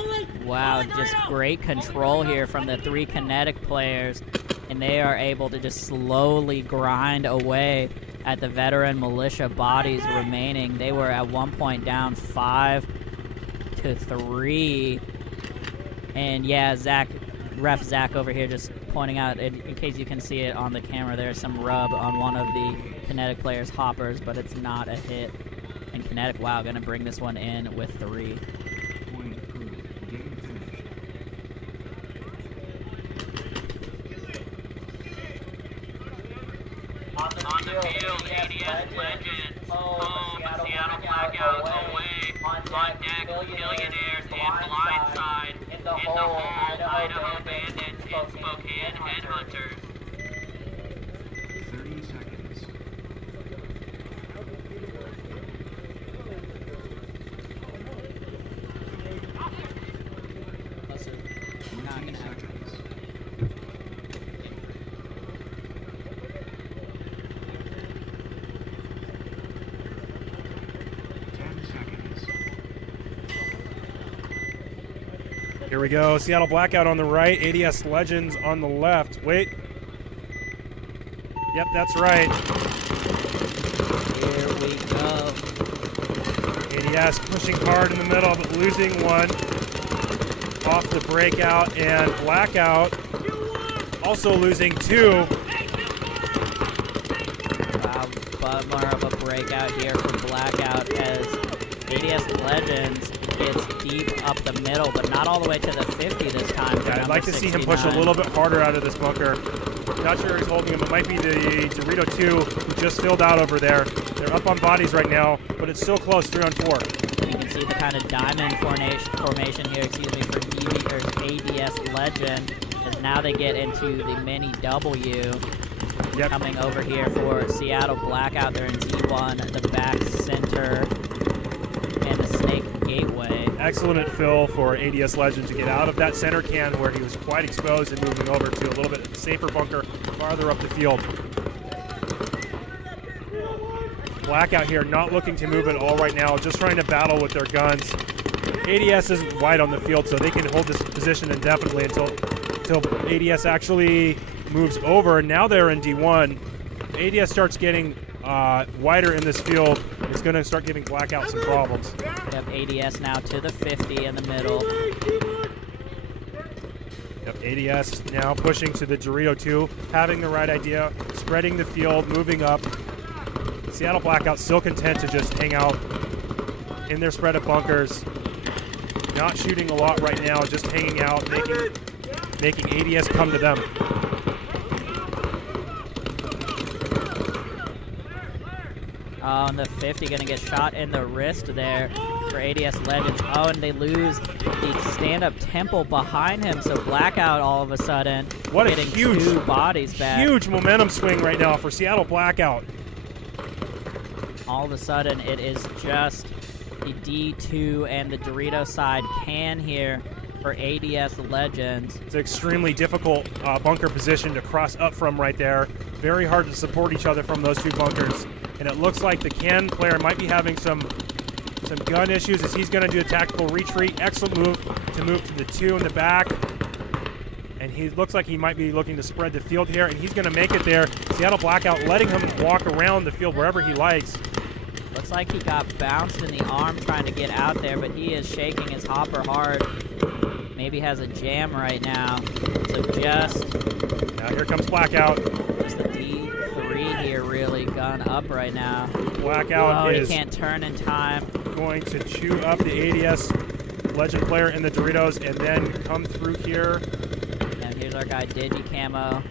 Wow, just great control here from the 3 Kinetic players, and they are able to just slowly grind away at the Veteran Militia bodies remaining. They were at one point down 5-3. And yeah, Ref Zach over here just pointing out, in case you can see it on the camera, there's some rub on one of the Kinetic players' hoppers, but it's not a hit. And Kinetic, wow, gonna bring this one in with 3. On the field, ADS Legends, home, Seattle Blackouts away, on deck, Millionaires and Blindside, in the hole, Idaho not going to happen. Here we go. Seattle Blackout on the right. ADS Legends on the left. Wait. Yep, that's right. Here we go. ADS pushing hard in the middle, but losing one off the breakout, and Blackout also losing two. Wow, bummer of a breakout here for Blackout as ADS Legends gets deep up the middle, but not all the way to the 50 this time. Yeah, I'd like to see him push a little bit harder out of this bunker. Not sure he's holding him. It might be the Dorito 2 who just filled out over there. They're up on bodies right now, but it's still close, 3-on-4. You can see the kind of diamond formation here, for ADS Legend, as now they get into the mini W. Yep. Coming over here for Seattle Blackout. They're in D1, the back center, and the Snake Gateway. Excellent fill for ADS Legend to get out of that center can where he was quite exposed and moving over to a little bit safer bunker farther up the field. Blackout here not looking to move at all right now, just trying to battle with their guns. ADS is wide on the field, so they can hold this position indefinitely until ADS actually moves over. Now they're in D1. ADS starts getting wider in this field. It's going to start giving Blackout some problems. We have ADS now to the 50 in the middle. Yep, ADS now pushing to the Dorito 2, having the right idea, spreading the field, moving up. Seattle Blackout still content to just hang out in their spread of bunkers. Not shooting a lot right now, just hanging out, making ADS come to them. Oh, and the 50 going to get shot in the wrist there for ADS Legends. Oh, and they lose the stand-up temple behind him, so Blackout all of a sudden what a getting huge, two bodies back. Huge momentum swing right now for Seattle Blackout. All of a sudden, it is just the D2 and the Dorito side can here for ADS Legends. It's an extremely difficult bunker position to cross up from right there. Very hard to support each other from those two bunkers. And it looks like the can player might be having some gun issues as he's going to do a tactical retreat. Excellent move to move to the 2 in the back. And he looks like he might be looking to spread the field here, and he's going to make it there. Seattle Blackout letting him walk around the field wherever he likes. Looks like he got bounced in the arm trying to get out there, but he is shaking his hopper hard. Maybe has a jam right now. So just... Now here comes Blackout. Just the D3 here really gun up right now. Blackout is... he can't turn in time. Going to chew up the ADS Legend player in the Doritos and then come through here. And here's our guy Digicamo.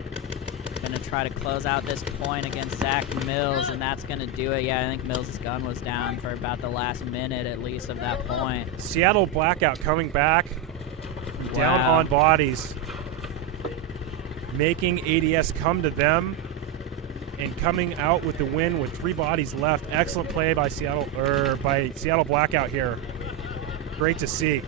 Gonna try to close out this point against Zach Mills, and that's gonna do it. Yeah, I think Mills' gun was down for about the last minute at least of that point. Seattle Blackout coming back down on bodies, making ADS come to them and coming out with the win with 3 bodies left. Excellent play by Seattle Blackout here. Great to see.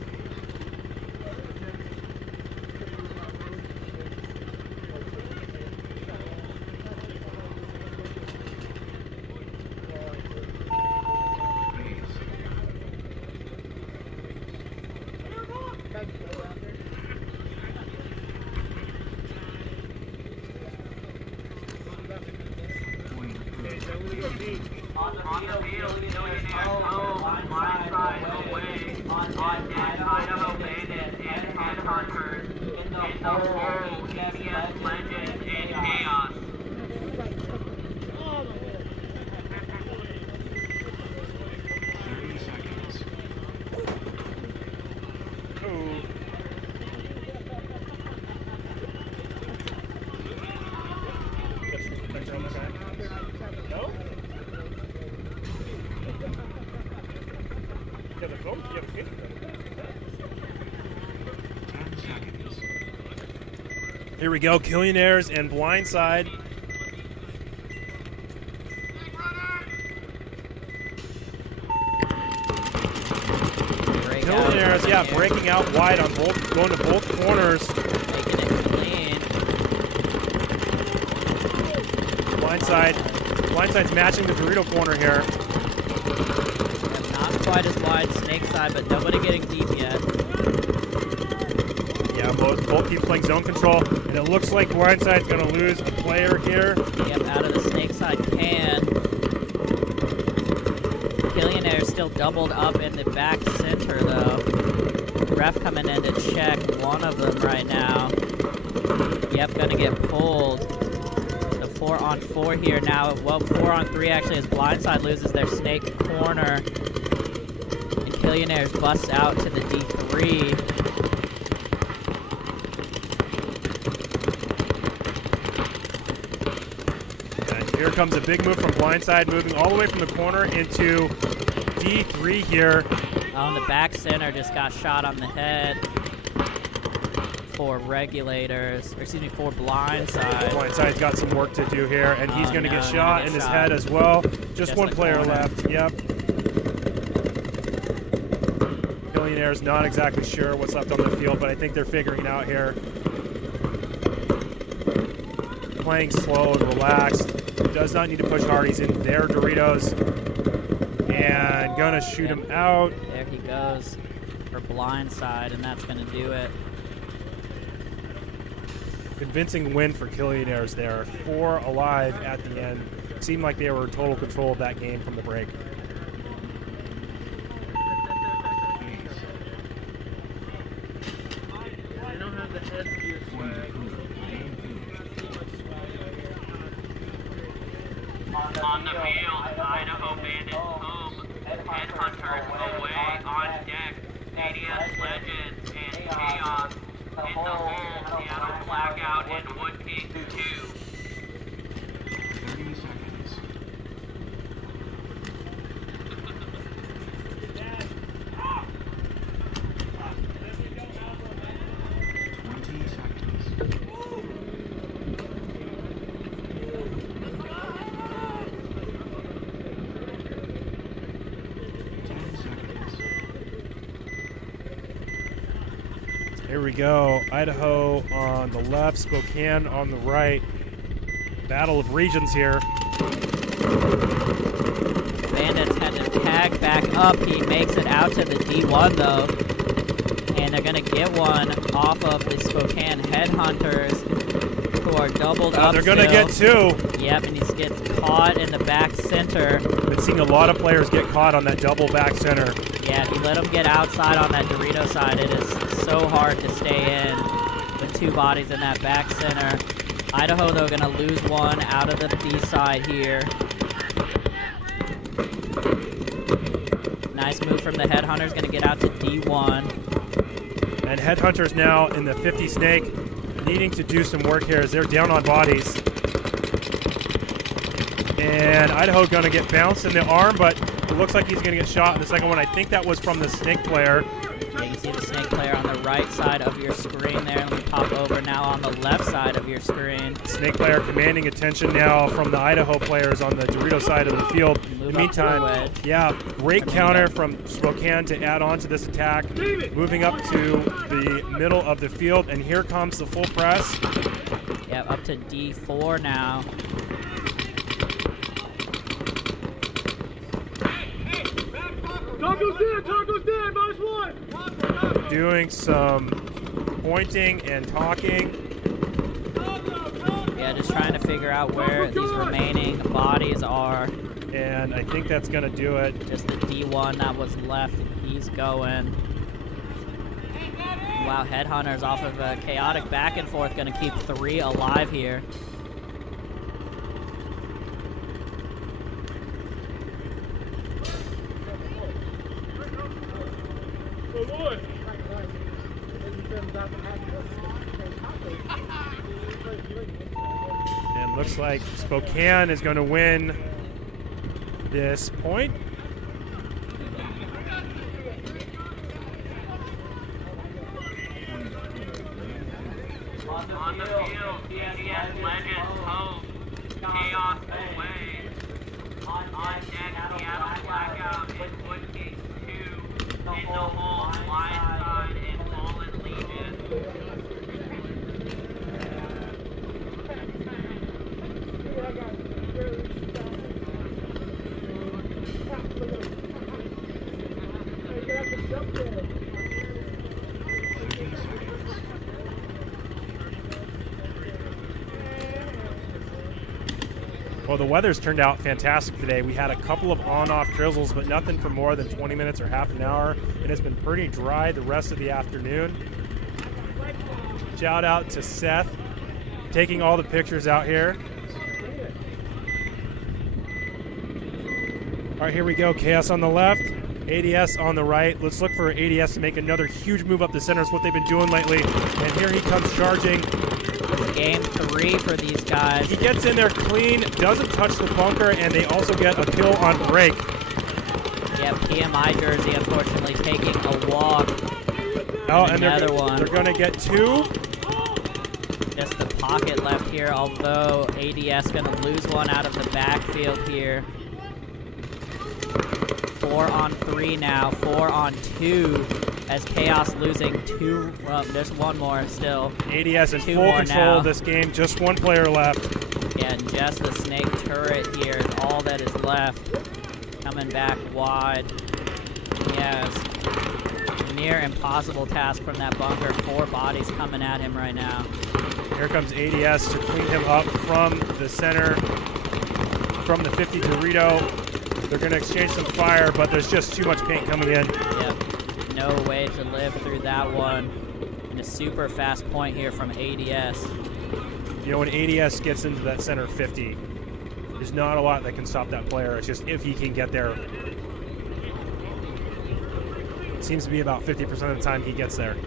Here we go, Killionaires and Blindside. Killionaires, yeah, breaking out wide on both, going to both corners. Making it clean. Blindside's matching the Dorito corner here. Not quite as wide snake side, but nobody getting deep yet. Yeah, both keep playing zone control, and it looks like Blindside's going to lose a player here. Yep, out of the snake side can. Billionaire's still doubled up in the back center, though. Ref coming in to check one of them right now. Yep, gonna get pulled. The 4-on-4 here now. Well, 4-on-3 actually as Blindside loses their snake corner. And Billionaires busts out to the D3. Here comes a big move from Blindside, moving all the way from the corner into D3 here. On the back center, just got shot on the head for Regulators, or excuse me, for Blindside. Blindside's got some work to do here, and he's going to get shot in his head as well. Just one player left. Yep. Billionaire's not exactly sure what's left on the field, but I think they're figuring it out here. Playing slow and relaxed. Does not need to push hard. He's in their Doritos. And gonna shoot him out. There he goes for Blindside, and that's gonna do it. Convincing win for Billionaires there. 4 alive at the end. Seemed like they were in total control of that game from the break. They don't have the head gear swag. On the field, Idaho Bandits home, Headhunters away on deck, ADS Legends and Chaos in the hole, Seattle Blackout and Wood King 2. 30 seconds. Here we go. Idaho on the left, Spokane on the right. Battle of regions here. Bandits had to tag back up. He makes it out to the D1 though. And they're gonna get one off of the Spokane Headhunters, who are doubled up. They're gonna get 2. Yep, and he gets caught in the back center. Been seeing a lot of players get caught on that double back center. Yeah, if you let them get outside on that Dorito side, it is so hard to stay in with 2 bodies in that back center. Idaho, though, going to lose one out of the B side here. Nice move from the Headhunters, going to get out to D1. And Headhunters now in the 50 snake, needing to do some work here as they're down on bodies. And Idaho going to get bounced in the arm, but it looks like he's going to get shot in the second one. I think that was from the snake player. Yeah, you can see the snake player on the right side of your screen there. Let me pop over now on the left side of your screen. Snake player commanding attention now from the Idaho players on the Dorito side of the field. In the meantime, yeah, great counter from Spokane to add on to this attack. Moving up to the middle of the field, and here comes the full press. Yep, up to D4 now. Taco's dead, -1. Doing some pointing and talking. Yeah, just trying to figure out where these remaining bodies are. And I think that's going to do it. Just the D1 that was left, he's going. Wow, Headhunters off of a chaotic back and forth, going to keep 3 alive here. And looks like Spokane is going to win this point. On the field, ADS Legends home, Chaos away. On deck, Seattle Blackout and Wood King 2 in the hole, Blindside Well, the weather's turned out fantastic today. We had a couple of on-off drizzles, but nothing for more than 20 minutes or half an hour. It has been pretty dry the rest of the afternoon. Shout out to Seth taking all the pictures out here. All right, here we go. Chaos on the left, ADS on the right. Let's look for ADS to make another huge move up the center. It's what they've been doing lately. And here he comes charging. Game 3 for these guys. He gets in there clean, doesn't touch the bunker, and they also get a kill on break. Yeah, PMI jersey unfortunately taking a walk. Oh, and another one. They're going to get 2. Just the pocket left here, although ADS going to lose one out of the backfield here. 4 on 3 now, 4 on 2. As Chaos losing 2, well, there's one more still. ADS in full control of this game, just 1 player left. Yeah, and just the snake turret here is all that is left. Coming back wide. Yes. Near impossible task from that bunker. 4 bodies coming at him right now. Here comes ADS to clean him up from the center, from the 50 Dorito. They're going to exchange some fire, but there's just too much paint coming in. Yep. No way to live through that one. And a super fast point here from ADS. You know, when ADS gets into that center 50, there's not a lot that can stop that player. It's just if he can get there. It seems to be about 50% of the time he gets there.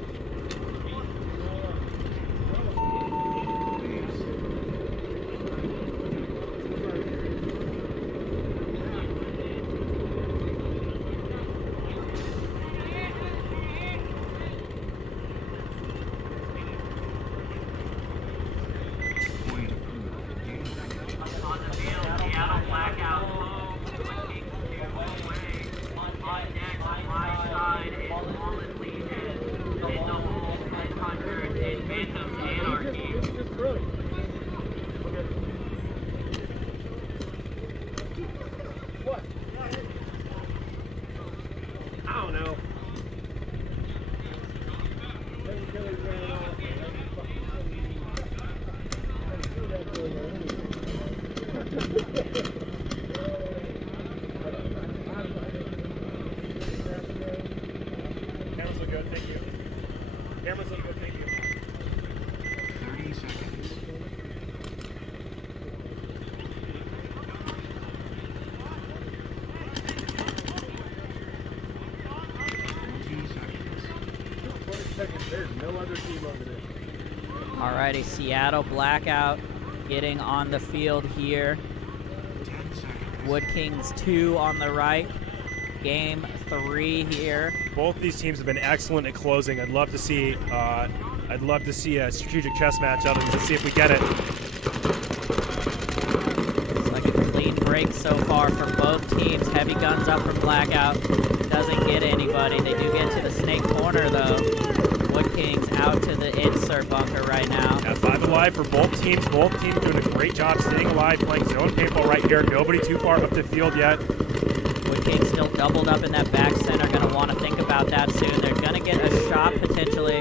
Cameras look good, thank you. Cameras look good, thank you. 30 seconds. There's no other team over there. Alrighty, Seattle Blackout getting on the field here. Wood Kings 2 on the right. Game 3 here. Both these teams have been excellent at closing. I'd love to see a strategic chess match out of them to see if we get it. It's like a clean break so far for both teams. Heavy guns up from Blackout. Doesn't get anybody. They do get to the snake corner though. Wood Kings out to the insert bunker right now. Yeah, 5 alive for both teams. Both teams doing a great job staying alive, playing zone paintball right here. Nobody too far up the field yet. Wood Kings still doubled up in that back center. Going to want to think about that soon. They're going to get a shot potentially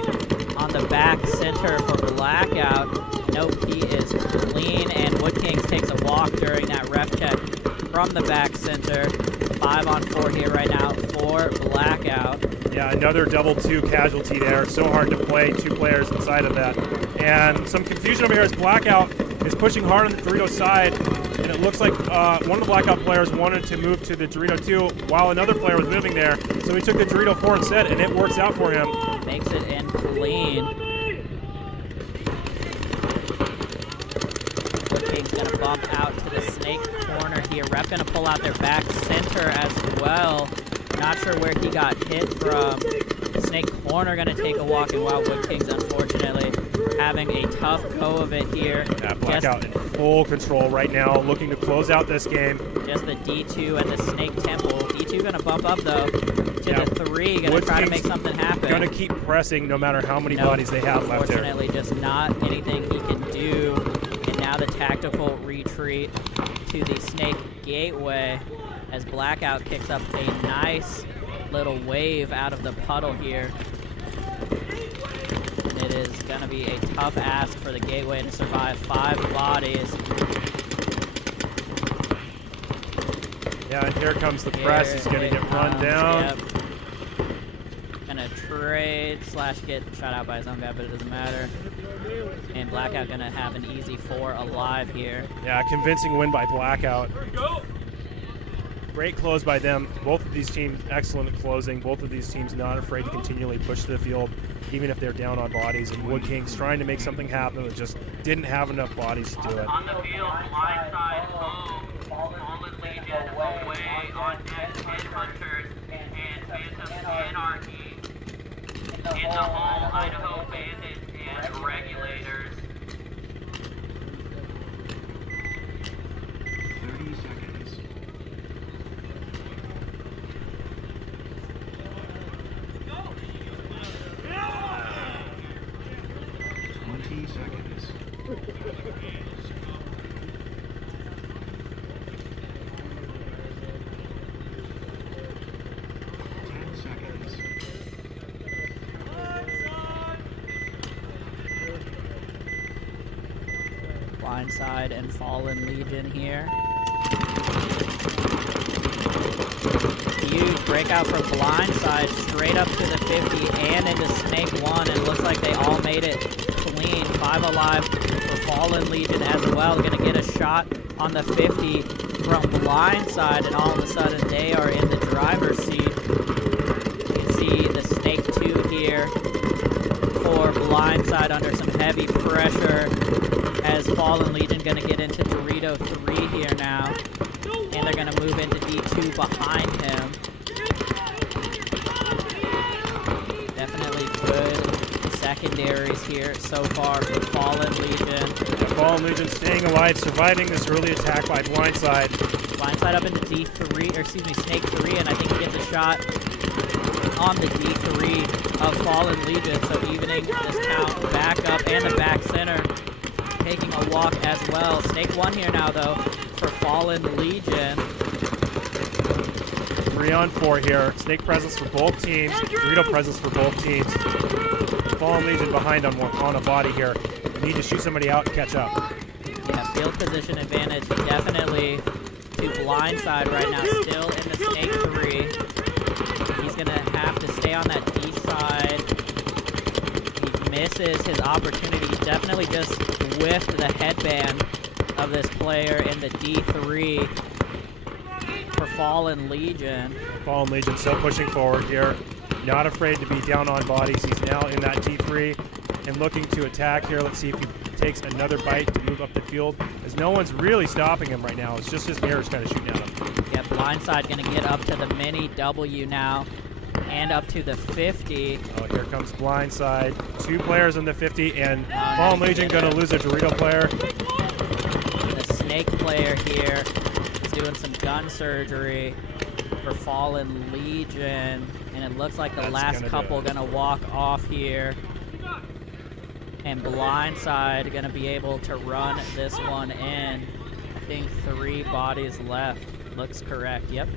on the back center for Blackout. Nope, he is clean, and Wood Kings takes a walk during that ref check from the back center. 5 on 4 here right now for Blackout. Yeah, another double 2 casualty there. So hard to play, 2 players inside of that. And some confusion over here as Blackout is pushing hard on the Dorito side, and it looks like one of the Blackout players wanted to move to the Dorito 2 while another player was moving there. So he took the Dorito 4 instead, and it works out for him. Makes it in clean. Wood Kings going to bump out to the snake corner here. Rep going to pull out their back center as well. Not sure where he got hit from. Snake corner going to take a walk, and wow, Wood Kings unfortunately having a tough go of it here. Yeah, Blackout in full control right now, looking to close out this game. Just the D2 and the Snake Temple. D2 going to bump up though to the 3, going to try to make something happen. Going to keep pressing no matter how many bodies they have left there. Unfortunately, just not anything he can do. And now the tactical retreat to the Snake Gateway as Blackout kicks up a nice little wave out of the puddle here. It is going to be a tough ask for the Gateway to survive 5 bodies. Yeah, and here comes the press. He's going to get run down. Yep. Gonna trade / get shot out by his own guy, but it doesn't matter. And Blackout gonna have an easy 4 alive here. Yeah, convincing win by Blackout. Great close by them. Both of these teams, excellent at closing. Both of these teams not afraid to continually push the field, even if they're down on bodies. And Wood Kings trying to make something happen, but just didn't have enough bodies to do it. On the field, blindside home, Fallen Legion away on deck, Headhunters and Phantom Anarchy. In the hole, Idaho Bandits and Regulators. 30 seconds. 20 seconds. 10 seconds. Blindside and Fallen Legion here. Huge breakout for Blindside, straight up to the 50 and into Snake 1. It looks like they all made it clean. 5 alive for Fallen Legion as well. Gonna get a shot on the 50 from Blindside, and all of a sudden they are in the driver's seat. You can see the Snake 2 here for Blindside under some heavy pressure, as Fallen Legion going to get into Dorito 3 here now, and they're going to move into D2 behind him. Definitely good secondaries here so far for Fallen Legion. Fallen Legion staying alive, surviving this early attack by Blindside. Blindside up into D3, or excuse me, Snake 3, and I think he gets a shot on the D3 of Fallen Legion, so evening this count back up, and the back center taking a walk as well. Snake 1 here now, though, for Fallen Legion. 3 on 4 here. Snake presence for both teams. Dorito presence for both teams. Fallen Legion behind on a body here. Need to shoot somebody out and catch up. Yeah, field position advantage definitely to Blindside right now. Still in the Snake 3. He's going to have to stay on that D side. He misses his opportunity. He definitely just whiffed the headband of this player in the D3 for Fallen Legion. Fallen Legion still pushing forward here. Not afraid to be down on bodies. He's now in that D3 and looking to attack here. Let's see if he takes another bite to move up the field, as no one's really stopping him right now. It's just his mirrors kind of shooting at him. Yeah, Blindside going to get up to the mini W now and up to the 50. Oh, here comes Blindside. 2 players in the 50, and Fallen Legion going to lose a Dorito player. The Snake player here is doing some gun surgery for Fallen Legion, and it looks like the last couple going to walk off here. And Blindside going to be able to run this one in. I think 3 bodies left. Looks correct. Yep.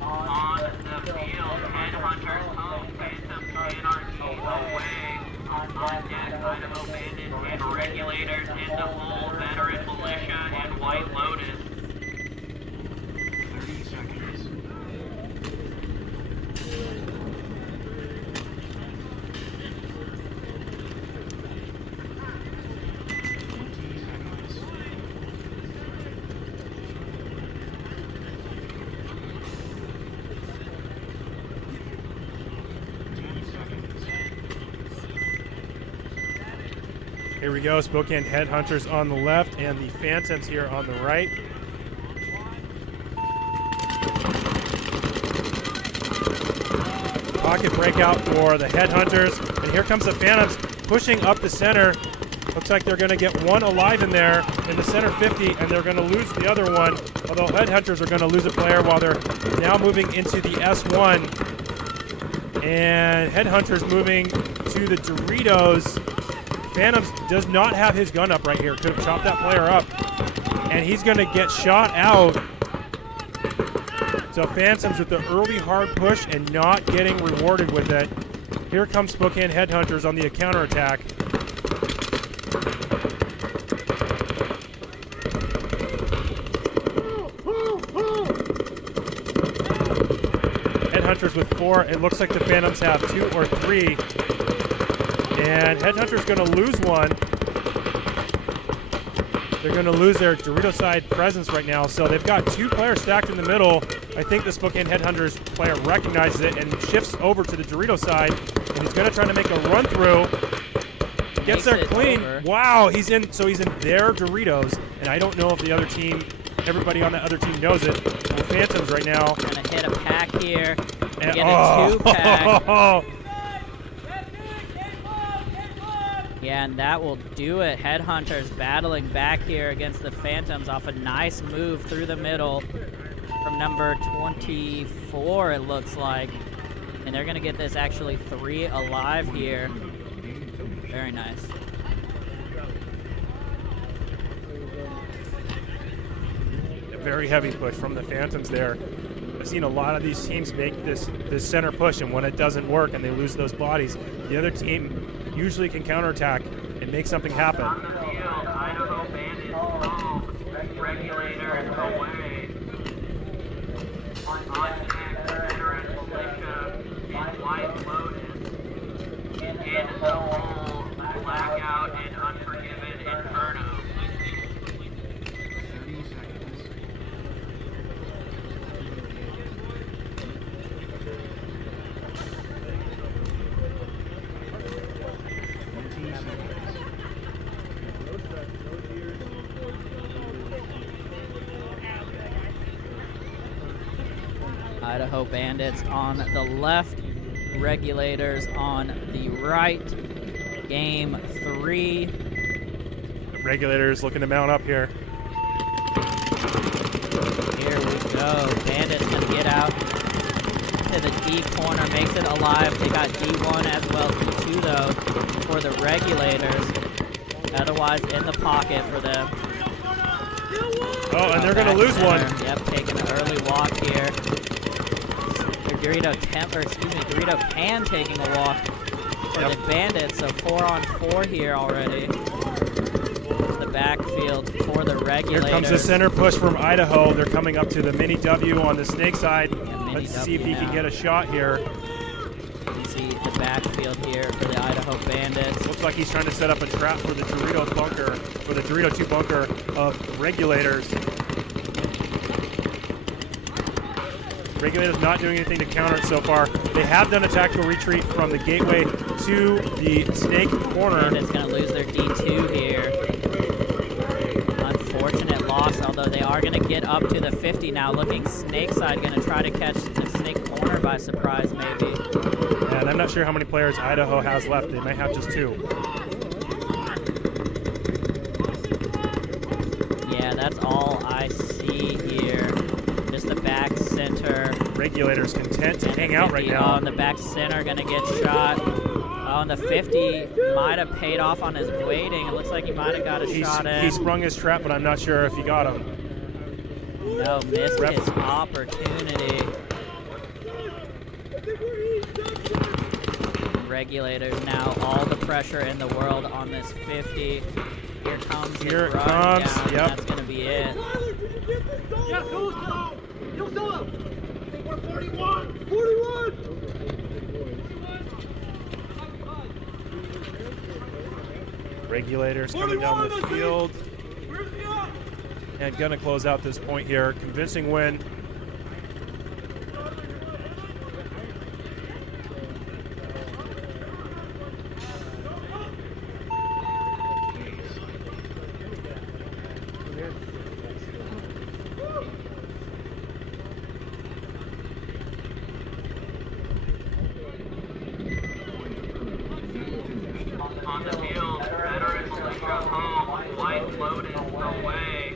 On the field, Headhunters home, Phantom Anarchy away. On deck, Idaho Bandits and Regulators in the hole, Veteran Militia and White Lotus. 30 seconds. 20 seconds. 10 seconds. Here we go. Spokane Headhunters on the left and the Phantoms here on the right. Pocket breakout for the Headhunters. And here comes the Phantoms pushing up the center. Looks like they're going to get 1 alive in there in the center 50, and they're going to lose the other one. Although Headhunters are going to lose a player while they're now moving into the S1. And Headhunters moving to the Doritos Phantoms does not have his gun up right here. Could have chopped that player up. And he's going to get shot out. So Phantoms with the early hard push and not getting rewarded with it. Here comes Spokane Headhunters on the counterattack. Headhunters with 4. It looks like the Phantoms have 2 or 3. And Headhunters going to lose one. They're going to lose their Dorito side presence right now. So they've got 2 players stacked in the middle. I think the Spokane Headhunters player recognizes it and shifts over to the Dorito side. And he's going to try to make a run through. Gets there clean. Over. Wow, he's in their Doritos. And I don't know if the other team, everybody on that other team knows it. The Phantoms right now. Going to hit a pack here. And get a 2-pack. Yeah, and that will do it. Headhunters battling back here against the Phantoms off a nice move through the middle from number 24, it looks like. And they're going to get this actually 3 alive here. Very nice. A very heavy push from the Phantoms there. I've seen a lot of these teams make this center push, and when it doesn't work and they lose those bodies, the other team usually can counterattack and make something happen. On the field, Idaho Bandits home, Regulators away. On deck, veteran Militia and White Lotus. In the hole, Blackout and Unforgiven Inferno. 30 seconds. Idaho Bandits on the left, Regulators on the right. Game 3. The Regulators looking to mount up here. Here we go. Bandits gonna get out to the D corner, makes it alive. They got D1 as well as D2 though for the Regulators. Otherwise in the pocket for them. Oh, and they're gonna lose one. Yep, taking an early walk here. Dorito Can taking a walk for the Bandits, so 4-on-4 here already. The backfield for the Regulators. Here comes the center push from Idaho. They're coming up to the mini W on the snake side. Let's see if he can get a shot here. You can see the backfield here for the Idaho Bandits. Looks like he's trying to set up a trap for the Dorito bunker, for the Dorito 2 bunker of Regulators. Regulators not doing anything to counter it so far. They have done a tactical retreat from the gateway to the snake corner. And it's going to lose their D2 here. Unfortunate loss, although they are going to get up to the 50 now. Looking snake side, going to try to catch the snake corner by surprise maybe. And I'm not sure how many players Idaho has left. They might have just 2. Yeah, that's all I see here. Just the back center. Regulators content to hang out right now. On the back center, gonna get shot. On the 50, might have paid off on his waiting. It looks like he might have got a shot in. He sprung his trap, but I'm not sure if he got him. No, missed his opportunity. Regulators now, all the pressure in the world on this 50. Here comes the Here it run comes. down, Yep. That's gonna be it. Regulators coming down the field. And gonna close out this point here. Convincing win. On the field, veteran Militia home, White Lotus away.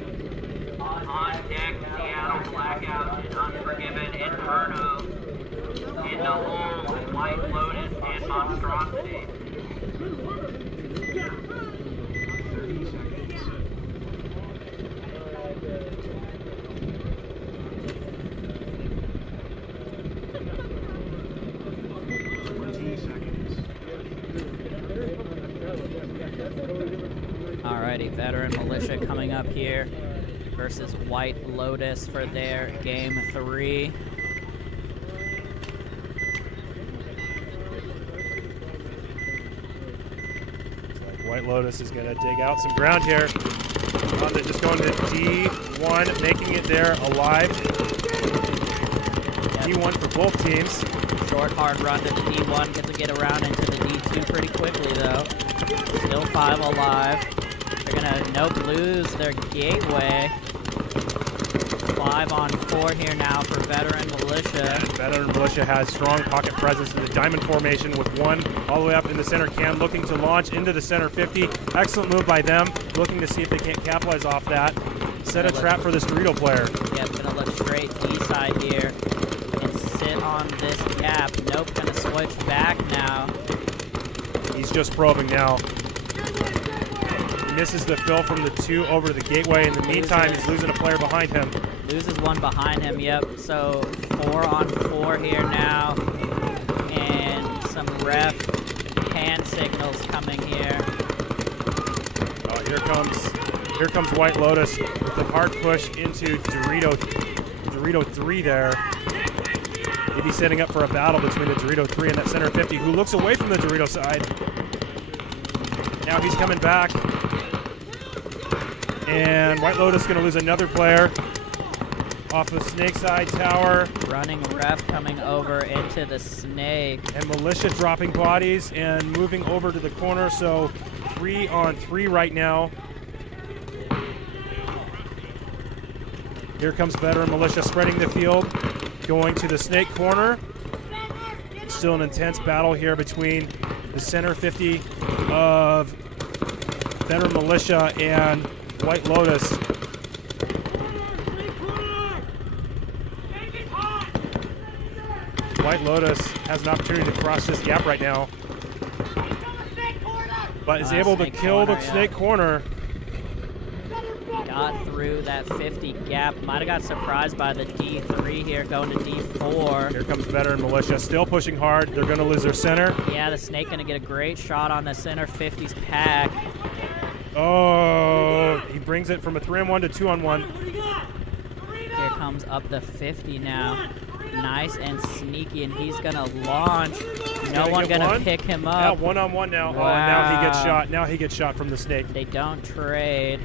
On deck, Seattle Blackout and Unforgiven Inferno. In the hole, White Lotus and Monstrosity. Alrighty, Veteran Militia coming up here versus White Lotus for their game 3. White Lotus is going to dig out some ground here. They're just going to D1, making it there alive. D1 for both teams. Short, hard run to the D1. Get to get around into the D2 pretty quickly, though. Still 5 alive. They're going to lose their gateway. 5 on 4 here now for Veteran Militia. Veteran Militia has strong pocket presence in the diamond formation with 1 all the way up in the center cam, looking to launch into the center 50. Excellent move by them, looking to see if they can't capitalize off that. Set a trap for this Dorito player. Yep, gonna look straight D side here and sit on this gap. Nope, gonna switch back now. He's just probing now. Misses the fill from the 2 over to the gateway. In the meantime, he's losing a player behind him. Loses 1 behind him, yep. So 4 on 4 here now. And some ref hand signals coming here. Oh, here comes White Lotus with the hard push into Dorito 3 there. Maybe setting up for a battle between the Dorito 3 and that center 50, who looks away from the Dorito side. Now he's coming back. And White Lotus going to lose another player off the Snake side tower. Running ref coming over into the Snake. And Militia dropping bodies and moving over to the corner. So 3 on 3 right now. Here comes Veteran Militia spreading the field, going to the Snake corner. Still an intense battle here between the center 50 of Veteran Militia and White Lotus. White Lotus has an opportunity to cross this gap right now, but is able to kill the Snake corner. Got through that 50 gap. Might have got surprised by the D3 here, going to D4. Here comes Veteran Militia, still pushing hard. They're going to lose their center. Yeah, the Snake going to get a great shot on the center 50's pack. Oh, he brings it from a 3-on-1 to 2-on-1. Here comes up the 50 now. Nice and sneaky, and he's going to launch. No one going to pick him up. Yeah, 1-on-1 now. Wow. Oh, now he gets shot. Now he gets shot from the Snake. They don't trade.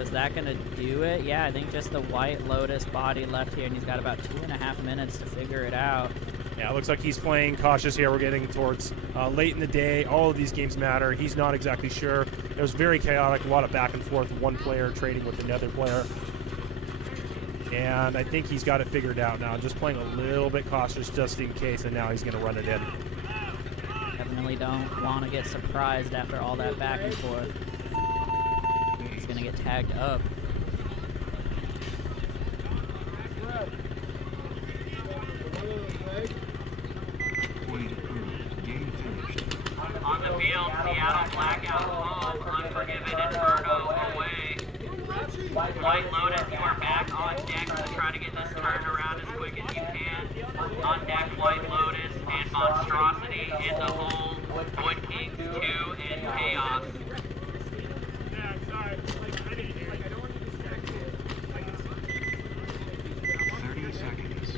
Is that going to do it? Yeah, I think just the White Lotus body left here, and he's got about 2.5 minutes to figure it out. Yeah, it looks like he's playing cautious here. We're getting towards late in the day. All of these games matter. He's not exactly sure. It was very chaotic, a lot of back and forth, one player trading with another player. And I think he's got it figured out now. Just playing a little bit cautious just in case, and now he's going to run it in. Definitely don't want to get surprised after all that back and forth. He's going to get tagged up. On the field, Seattle Blackout home, Unforgiven Inferno away. White Lotus, you are back on deck to try to get this turned around as quick as you can. On deck, White Lotus and Monstrosity in the hole. Wood Kings 2 and Chaos. 30 seconds.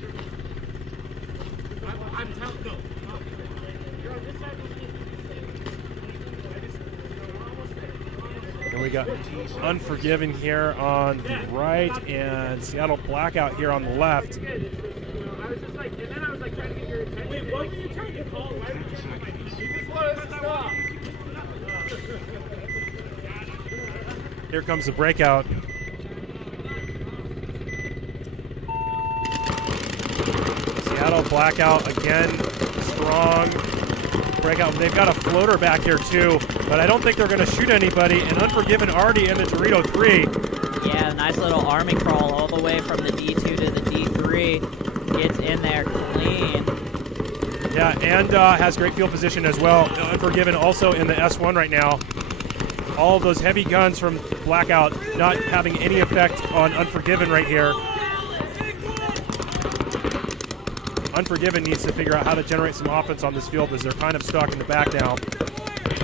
I'm telling you. And we got Unforgiven here on the right and Seattle Blackout here on the left. I was just like, and then I was like trying to get your attention. Wait, what were you trying to call? Why were you trying to You just wanted us to stop. Here comes the breakout. Seattle Blackout again, strong breakout. They've got a floater back here too, but I don't think they're going to shoot anybody. And Unforgiven already in the Dorito 3. Yeah, nice little army crawl all the way from the D2 to the D3. Gets in there clean. Yeah, and has great field position as well. Unforgiven also in the S1 right now. All of those heavy guns from Blackout not having any effect on Unforgiven right here. Unforgiven needs to figure out how to generate some offense on this field as they're kind of stuck in the back now.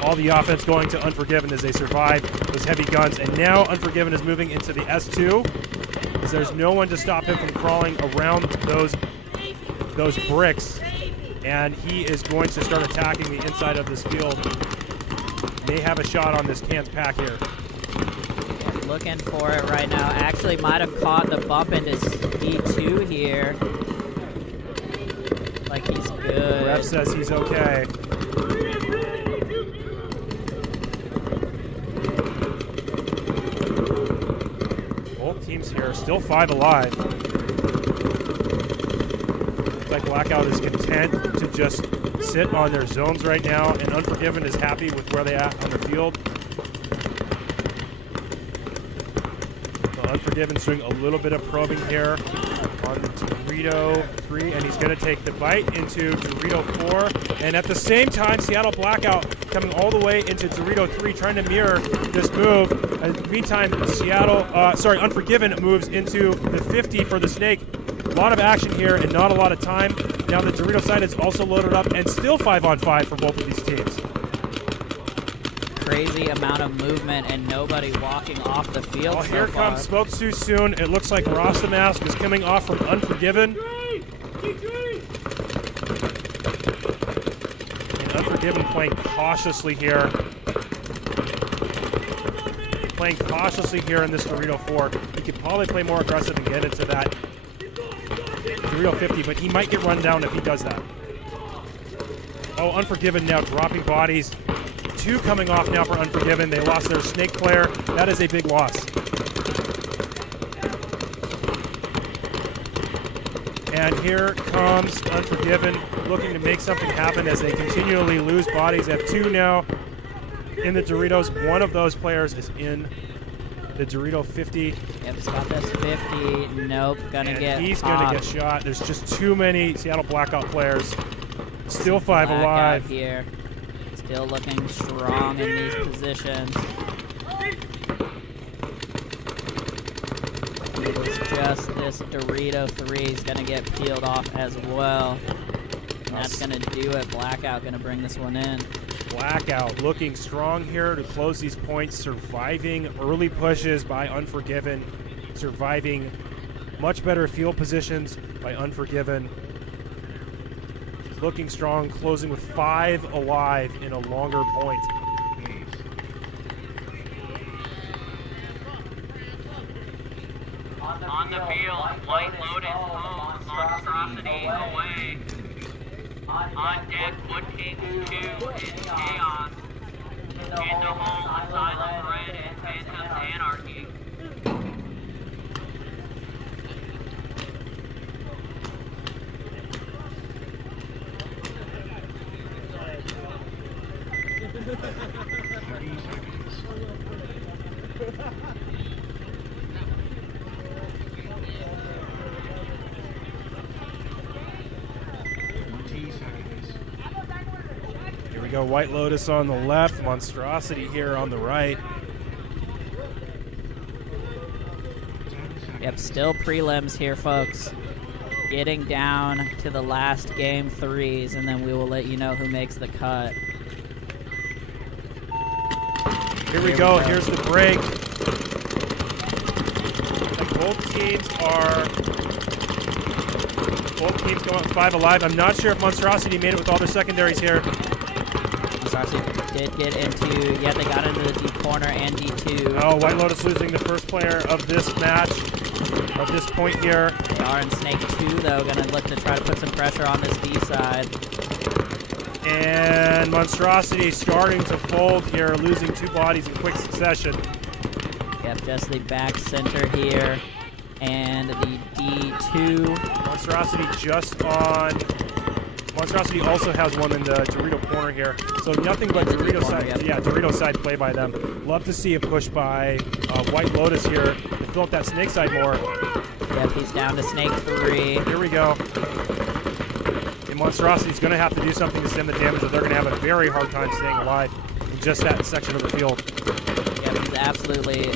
all the offense going to Unforgiven as they survive those heavy guns. And now Unforgiven is moving into the S2 as there's no one to stop him from crawling around those bricks. And he is going to start attacking the inside of this field. May have a shot on this Cans pack here. Yeah, looking for it right now. Actually might have caught the bump into E2 here. Like he's good. Ref says he's okay. Both teams here are still 5 alive. Looks like Blackout is content to just sit on their zones right now, and Unforgiven is happy with where they are on the field. So Unforgiven's doing a little bit of probing here on Dorito 3, and he's going to take the bite into Dorito 4. And at the same time, Seattle Blackout coming all the way into Dorito 3, trying to mirror this move. Meantime, Unforgiven moves into the 50 for the Snake. A lot of action here and not a lot of time. Now the Dorito side is also loaded up and still 5-on-5 for both of these teams. Crazy amount of movement and nobody walking off the field. Oh, here comes Smoke Too Soon. It looks like Rasta Mask is coming off from Unforgiven. And Unforgiven playing cautiously here. Playing cautiously here in this Dorito 4. He could probably play more aggressive and get into that Dorito 50, but he might get run down if he does that. Oh, Unforgiven now dropping bodies. 2 coming off now for Unforgiven. They lost their Snake player. That is a big loss. And here comes Unforgiven looking to make something happen as they continually lose bodies. They have 2 now in the Doritos. One of those players is in the Dorito 50. Yep, it's got this 50. Nope, He's gonna get shot. There's just too many Seattle Blackout players. Still 5 alive here. Still looking strong in these positions. It's just this Dorito 3 is going to get peeled off as well. And that's going to do it. Blackout going to bring this one in. Blackout looking strong here to close these points, surviving early pushes by Unforgiven, surviving much better field positions by Unforgiven. Looking strong, closing with 5 alive in a longer point. On the field, White Lotus home, Monstrosity away. On deck, Wood Kings 2 in Chaos. Into home, Silent Red and Phantom Anarchy. Here we go, White Lotus on the left, Monstrosity here on the right. Yep, still prelims here, folks. Getting down to the last game 3s, and then we will let you know who makes the cut. Here we go. Here's the break. And both teams going up 5 alive. I'm not sure if Monstrosity made it with all their secondaries here. Monstrosity did get into, they got into the D corner and D2. Oh, White Lotus losing the first player of this match, of this point here. They are in Snake 2, though, going to look to try to put some pressure on this D side. And Monstrosity starting to fold here, losing 2 bodies in quick succession. Yep, just the back center here. And the D2. Monstrosity also has one in the Dorito corner here. So nothing but Dorito side. Yep. Yeah, Dorito side play by them. Love to see a push by White Lotus here to fill up that Snake side more. Yep, he's down to Snake 3. Here we go. And Monstrosity's going to have to do something to stem the damage, or they're going to have a very hard time staying alive in just that section of the field. Yeah, he's absolutely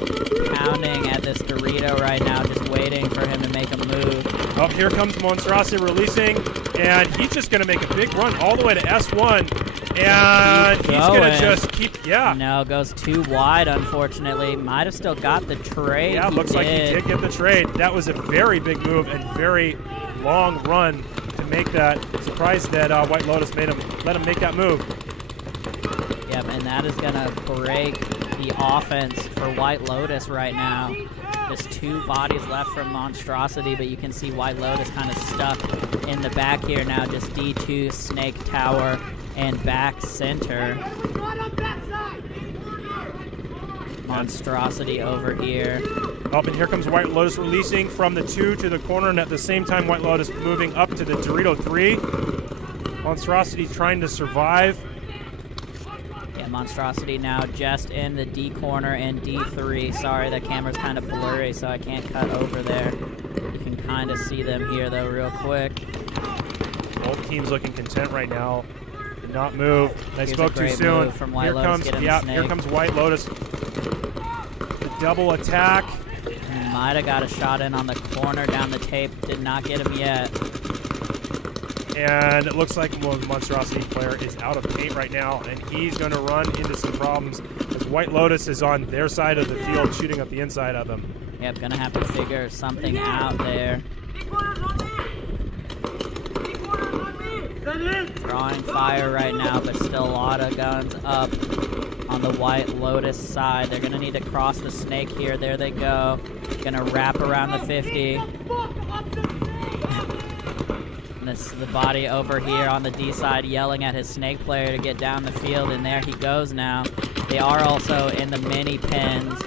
pounding at this Dorito right now, just waiting for him to make a move. Oh, here comes Monstrosity releasing, and he's just going to make a big run all the way to S1. And he's going to going. just keep, yeah. No, goes too wide, unfortunately. Might have still got the trade. Yeah, looks like he did get the trade. That was a very big move and very long run to make that. Surprised that White Lotus let him make that move. Yep, and that is going to break the offense for White Lotus right now. There's 2 bodies left from Monstrosity, but you can see White Lotus kind of stuck in the back here now. Just D2, Snake Tower, and back center. Monstrosity over here. Up, and here comes White Lotus releasing from the 2 to the corner, and at the same time White Lotus moving up to the Dorito 3. Monstrosity trying to survive. Yeah, Monstrosity now just in the D corner and D3. Sorry, the camera's kind of blurry, so I can't cut over there. You can kind of see them here, though, real quick. Both teams looking content right now. Did not move. I Here's spoke a great too soon. move from White Here Lotus, comes, get him yeah, the snake. here comes White Lotus. The double attack. He might have got a shot in on the corner down the tape. Did not get him yet. And it looks like the Monstrosity player is out of paint right now, and he's going to run into some problems as White Lotus is on their side of the field shooting up the inside of them. Yep, gonna have to figure something out there. Drawing fire right now, but still a lot of guns up on the White Lotus side. They're gonna need to cross the snake here. There they go. Gonna wrap around the 50. This the body over here on the D side yelling at his snake player to get down the field, and there he goes now. They are also in the mini pins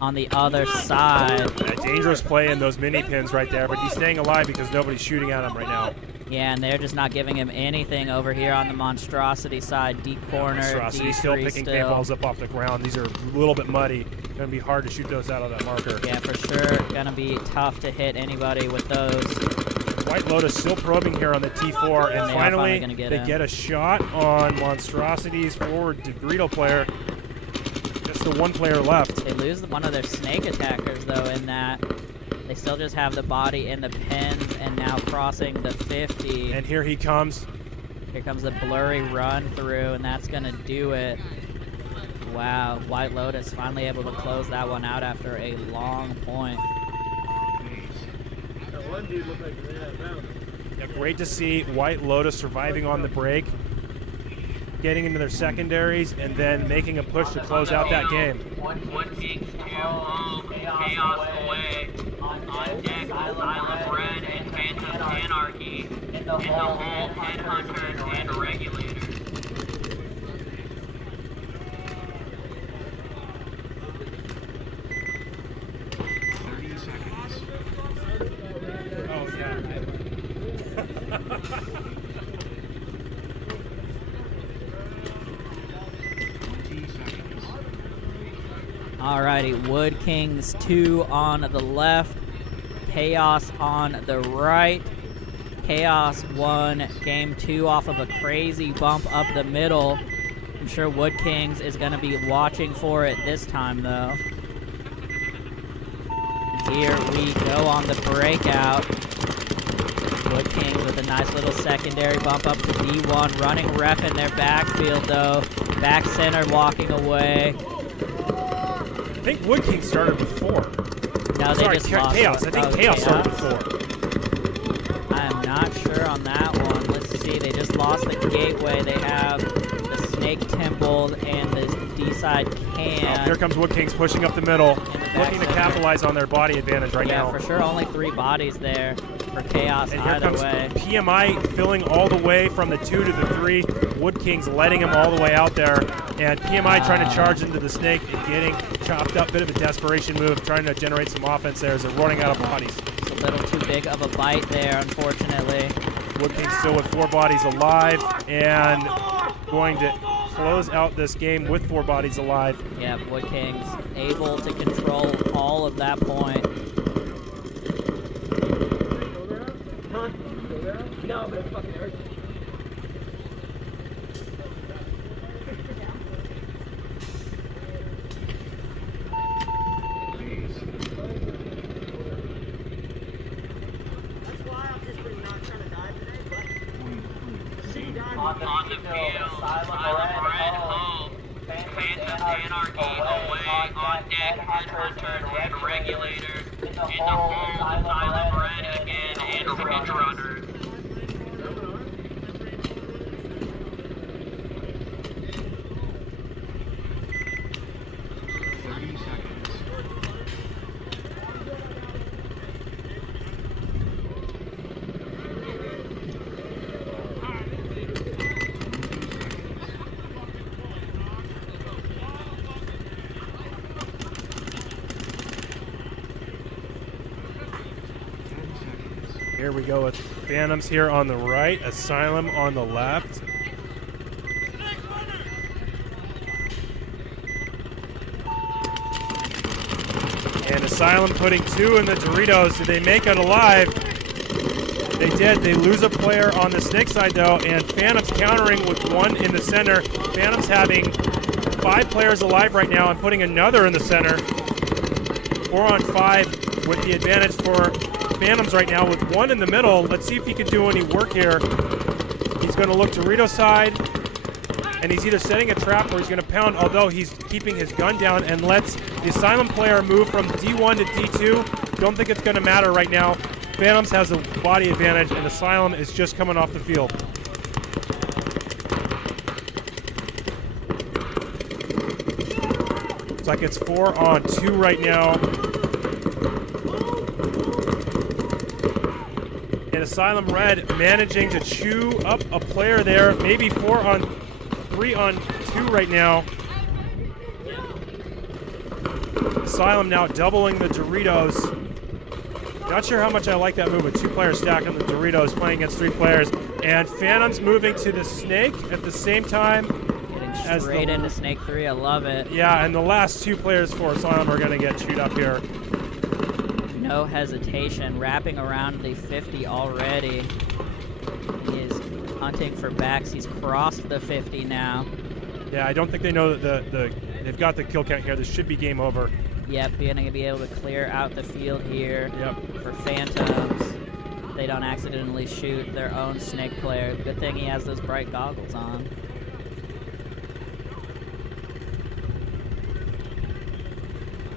on the other side. A dangerous play in those mini pins right there, but he's staying alive because nobody's shooting at him right now. Yeah, and they're just not giving him anything over here on the Monstrosity side. D corner, Monstrosity D3 still picking paintballs up off the ground. These are a little bit muddy. Going to be hard to shoot those out of that marker. Yeah, for sure. Going to be tough to hit anybody with those. White Lotus still probing here on the T4, and finally they him. get a shot on Monstrosity's forward Dorito player. Just the 1 player left. They lose one of their snake attackers, though, in that. They still just have the body in the pins and now crossing the 50. And here he comes. Here comes the blurry run through, and that's going to do it. Wow, White Lotus finally able to close that one out after a long point. That one dude looked like he ran out of bounds. Yeah, great to see White Lotus surviving on the break, getting into their secondaries, and then making a push to close out that game. Wood Kings 2 home, Chaos away. On deck, Silent Red and Phantom Anarchy. In the hole, Headhunters and Regulators. Oh, yeah. Alrighty, Wood Kings 2 on the left, Chaos on the right. Chaos won game 2 off of a crazy bump up the middle. I'm sure Wood Kings is going to be watching for it this time, though. Here we go on the breakout. Wood Kings with a nice little secondary bump up to D1, running ref in their backfield, though. Back center walking away. I think Wood King started before. No, they just lost. Chaos. I think Chaos started before. I am not sure on that one. Let's see. They just lost the gateway. They have the Snake Temple and the D-side can. Here comes Wood Kings pushing up the middle, looking to capitalize on their body advantage right now. Yeah, for sure. Only 3 bodies there for Chaos and here either comes way. PMI filling all the way from the 2 to the 3. Wood Kings letting him all the way out there. And PMI trying to charge into the snake and getting chopped up. Bit of a desperation move, trying to generate some offense there as they're running out of bodies. It's a little too big of a bite there, unfortunately. Wood Kings still with 4 bodies alive and going to close out this game with 4 bodies alive. Yeah, Wood Kings able to control all of that point. No, but it fucking hurts. On the field, Asylum Red home. Phantoms Anarchy away on deck. Headhunters and Regulators. In the hole, Asylum Red again and Ridge Runners. Here we go with Phantoms here on the right, Asylum on the left. And Asylum putting 2 in the Doritos. Did they make it alive? They did. They lose a player on the snake side, though, and Phantoms countering with 1 in the center. Phantoms having 5 players alive right now and putting another in the center. 4 on 5 with the advantage for Phantoms right now with 1 in the middle. Let's see if he can do any work here. He's going to look Dorito side, and he's either setting a trap or he's going to pound, although he's keeping his gun down and lets the Asylum player move from D1 to D2. Don't think it's going to matter right now. Phantoms has the body advantage, and Asylum is just coming off the field. Looks like it's 4 on 2 right now. And Asylum Red managing to chew up a player there. Maybe 3 on 2 right now. Asylum now doubling the Doritos. Not sure how much I like that move with 2 players stacking the Doritos, playing against 3 players. And Phantoms moving to the Snake at the same time. Getting straight into Snake 3, I love it. Yeah, and the last 2 players for Asylum are going to get chewed up here. No hesitation, wrapping around the 50 already. He is hunting for backs. He's crossed the 50 now. Yeah, I don't think they know that they've got the kill count here. This should be game over. Yep, going to be able to clear out the field here for Phantoms. They don't accidentally shoot their own Snake player. Good thing he has those bright goggles on.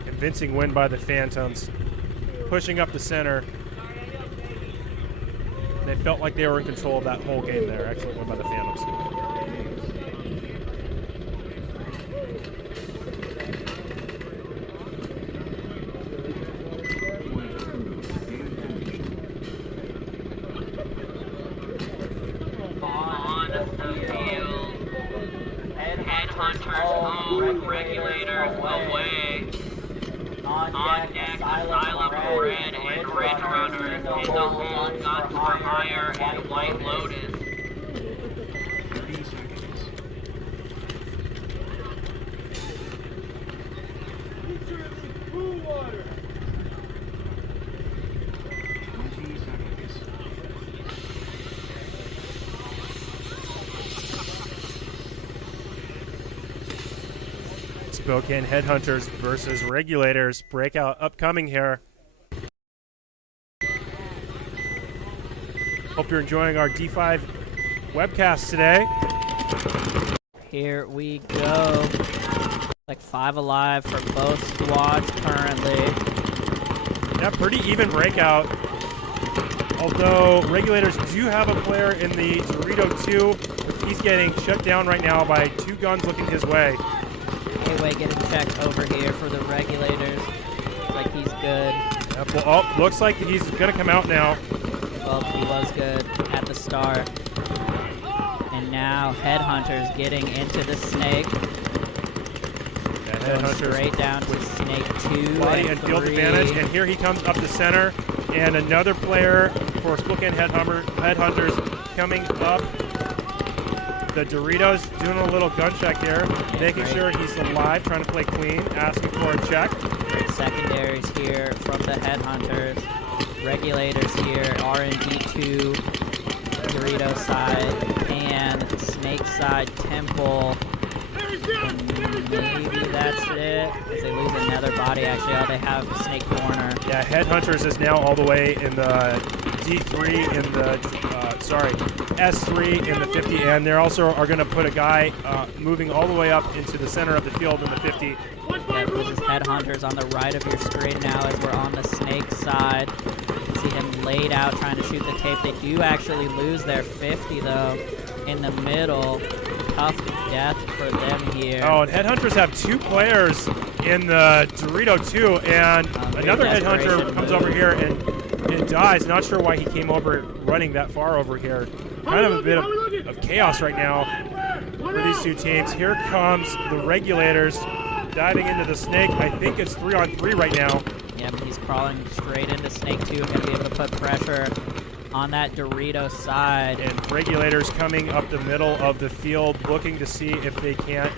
Convincing win by the Phantoms. Pushing up the center. They felt like they were in control of that whole game there. Excellent win by the Phantoms. On the field, Headhunters home, Regulators away. On deck, Asylum Red and Ridge Runners. In the hole, Guns for Hire and White Lotus. 30 seconds. Pool water. 20 seconds. Spokane Headhunters versus Regulators. Breakout upcoming here. Hope you're enjoying our D5 webcast today. Here we go. Like 5 alive for both squads currently. Yeah, pretty even breakout. Although Regulators do have a player in the Dorito 2. He's getting shut down right now by 2 guns looking his way. Anyway, getting checked over here for the Regulators. Like he's good. Yep, well, oh, looks like he's going to come out now. Well, he was good at the start. And now Headhunters getting into the Snake. Yeah, Going straight down to Snake 2 body and field advantage, and here he comes up the center. And another player for Spokane Headhunters coming up. The Doritos doing a little gun check here, making sure he's alive, trying to play clean, asking for a check. Great secondaries here from the Headhunters. Regulators here, RNG2, Dorito side, and Snake side, Temple. And maybe that's it, because they lose another body actually. Oh, they have Snake corner. Yeah, Headhunters is now all the way in the D3 in the, S3 in the 50, and they also are going to put a guy moving all the way up into the center of the field in the 50. Yeah, this is Headhunters on the right of your screen now as we're on the snake side. You see him laid out trying to shoot the tape. They do actually lose their 50, though, in the middle. Tough death for them here. Oh, and Headhunters have 2 players in the Dorito 2, and another Headhunter comes over here and dies. Not sure why he came over running that far over here. Kind of a bit of chaos right now for these 2 teams. Here comes the Regulators diving into the snake. I think it's 3-on-3 right now. Yeah, but he's crawling straight into Snake 2. Going to be able to put pressure on that Dorito side. And Regulators coming up the middle of the field looking to see if they can't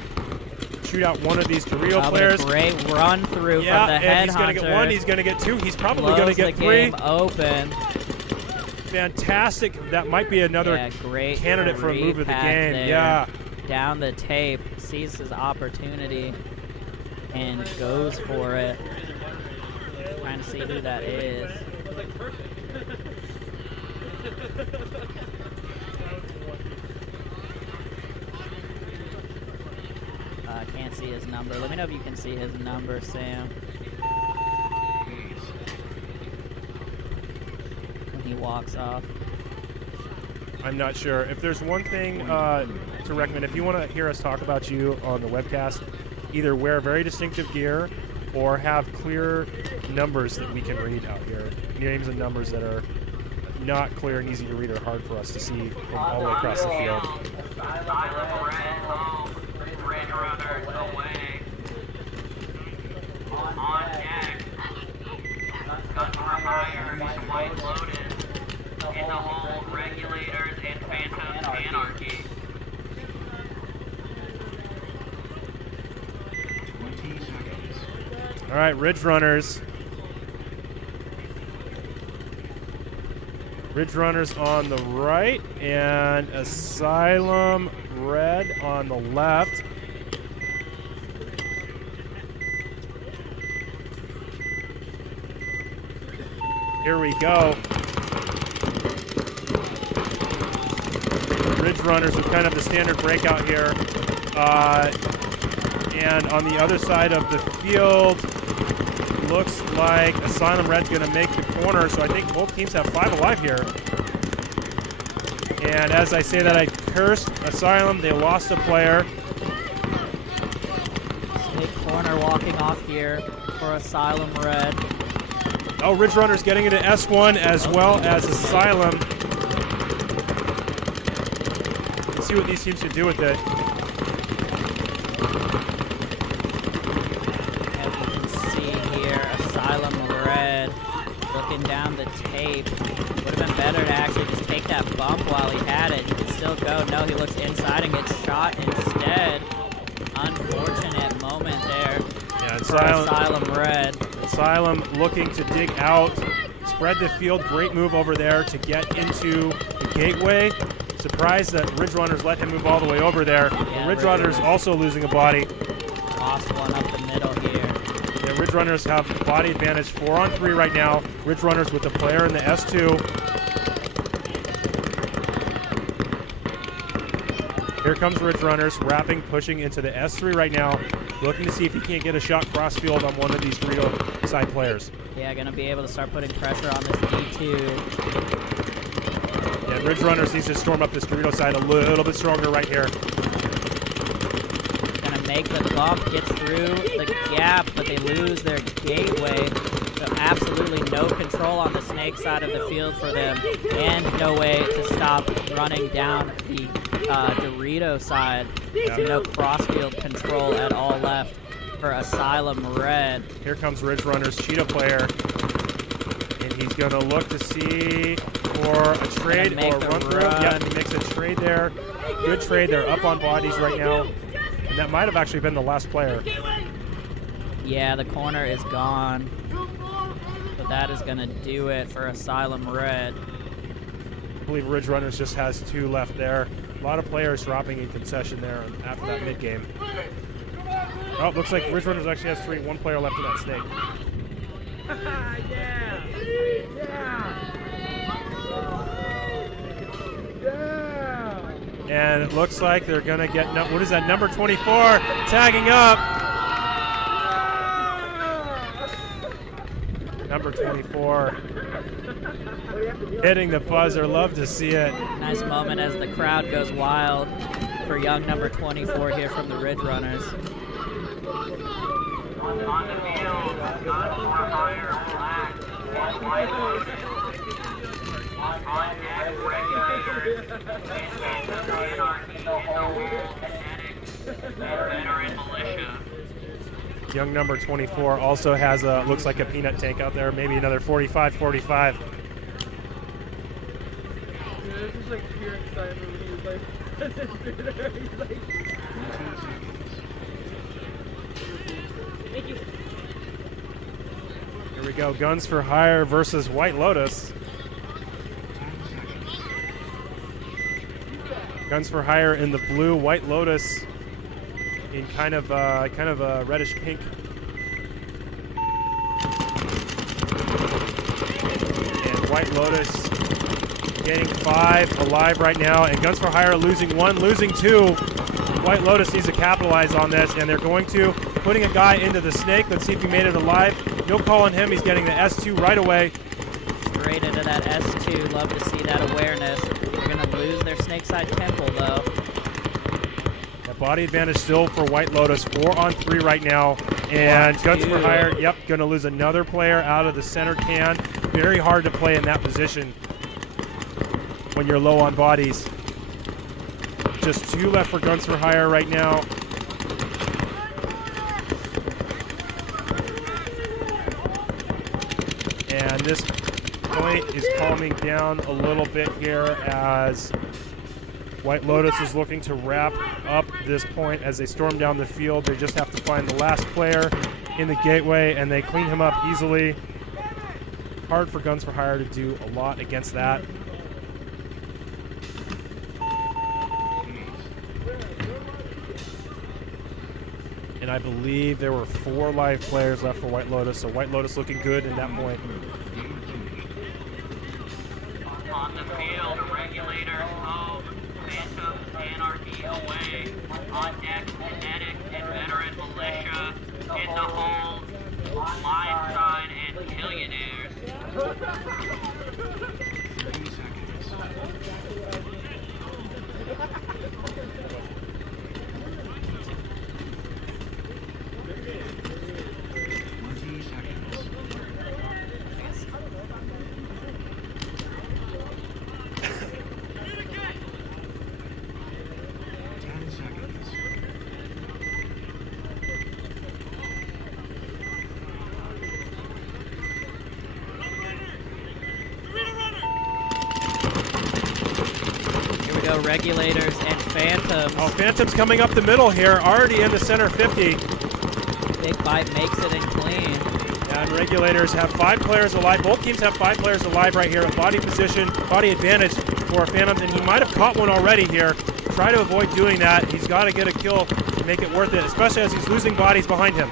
shoot out one of these Dorito players. A great run through from the Headhunters. And he's going to get 1, he's going to get 2, he's probably going to get 3. Game open. Fantastic. That might be another great candidate for a move of the game. There. Yeah. Down the tape, sees his opportunity and goes for it. Trying to see who that is. I can't see his number. Let me know if you can see his number, Sam. When he walks off. I'm not sure. If there's one thing to recommend, if you want to hear us talk about you on the webcast, either wear very distinctive gear or have clear numbers that we can read out here. Names and numbers that are not clear and easy to read are hard for us to see from all the way across the field. Red Runners away. On deck. Guns for hire, white loaded. In the hole, Regulators and Phantom Anarchy. 20 seconds. All right, Ridge Runners. Ridge Runners on the right and Asylum Red on the left. Here we go. Ridge Runners with kind of the standard breakout here. And on the other side of the field, looks like Asylum Red's going to make the corner, so I think both teams have 5 alive here. And as I say that, I cursed Asylum. They lost a player. Snake corner walking off here for Asylum Red. Oh, Ridge Runners getting into S1 as well as Asylum. Let's see what these teams can do with it. As you can see here, Asylum Red looking down the tape. Would have been better to actually just take that bump while he had it. He could still go. No, he looks inside and gets shot instead. Unfortunate moment there for Asylum Red. Asylum looking to dig out, spread the field. Great move over there to get into the gateway. Surprised that Ridge Runners let him move all the way over there. Yeah, Ridge Runners also losing a body. Lost one up the middle here. Yeah, Ridge Runners have the body advantage, 4-on-3 right now. Ridge Runners with the player in the S2. Here comes Ridge Runners, wrapping, pushing into the S3 right now, looking to see if he can't get a shot cross field on one of these Dorito side players. Yeah, going to be able to start putting pressure on this D2. Yeah, Ridge Runners needs to storm up this Dorito side a little bit stronger right here. Going to make the bump, gets through the gap, but they lose their gateway. So absolutely no control on the snake side of the field for them, and no way to stop running down the Dorito side. Yeah. So no crossfield control at all left for Asylum Red. Here comes Ridge Runners, Cheetah player, and he's going to look to see for a trade or run through. Yeah, he makes a trade there. Good trade. They're up on bodies right now, and that might have actually been the last player. Yeah, the corner is gone, but that is going to do it for Asylum Red. I believe Ridge Runners just has 2 left there. A lot of players dropping in concession there after that mid-game. Oh, looks like Ridge Runners actually has 3. 1 player left in that snake. And it looks like they're going to get, what is that, number 24 tagging up. Number 24 hitting the buzzer. Love to see it. Nice moment as the crowd goes wild for young number 24 here from the Ridge Runners. On the field, not more higher, black, white, on deck, regulators, anarchy, kinetics, veteran militia. Young number 24 also has a, looks like a peanut tank out there, maybe another 45-45. This is like pure excitement when he was like, he's like, Thank you. Here we go, Guns for Hire versus White Lotus. Guns for Hire in the blue, White Lotus in kind of a reddish pink. And White Lotus getting 5 alive right now, and Guns for Hire losing 1, losing 2. White Lotus needs to capitalize on this, and they're going to, putting a guy into the snake. Let's see if he made it alive. No call on him. He's getting the S2 right away. Straight into that S2. Love to see that awareness. They're going to lose their Snakeside Temple, though. That body advantage still for White Lotus. 4 on 3 right now. And Guns for Hire, yep, going to lose another player out of the center can. Very hard to play in that position when you're low on bodies. Just 2 left for Guns for Hire right now. And this point is calming down a little bit here as White Lotus is looking to wrap up this point as they storm down the field. They just have to find the last player in the gateway, and they clean him up easily. Hard for Guns for Hire to do a lot against that. And I believe there were 4 live players left for White Lotus, so White Lotus looking good in that point. On the field, regulators home, Phantom, anarchy away. On deck, kinetic and veteran militia. In the hold, live side and millionaires. 30 seconds. Regulators and Phantoms. Oh, Phantoms coming up the middle here, already in the center 50. Big Bite makes it in clean. And Regulators have 5 players alive. Both teams have 5 players alive right here with body position, body advantage for Phantoms, and he might have caught one already here. Try to avoid doing that. He's got to get a kill to make it worth it, especially as he's losing bodies behind him.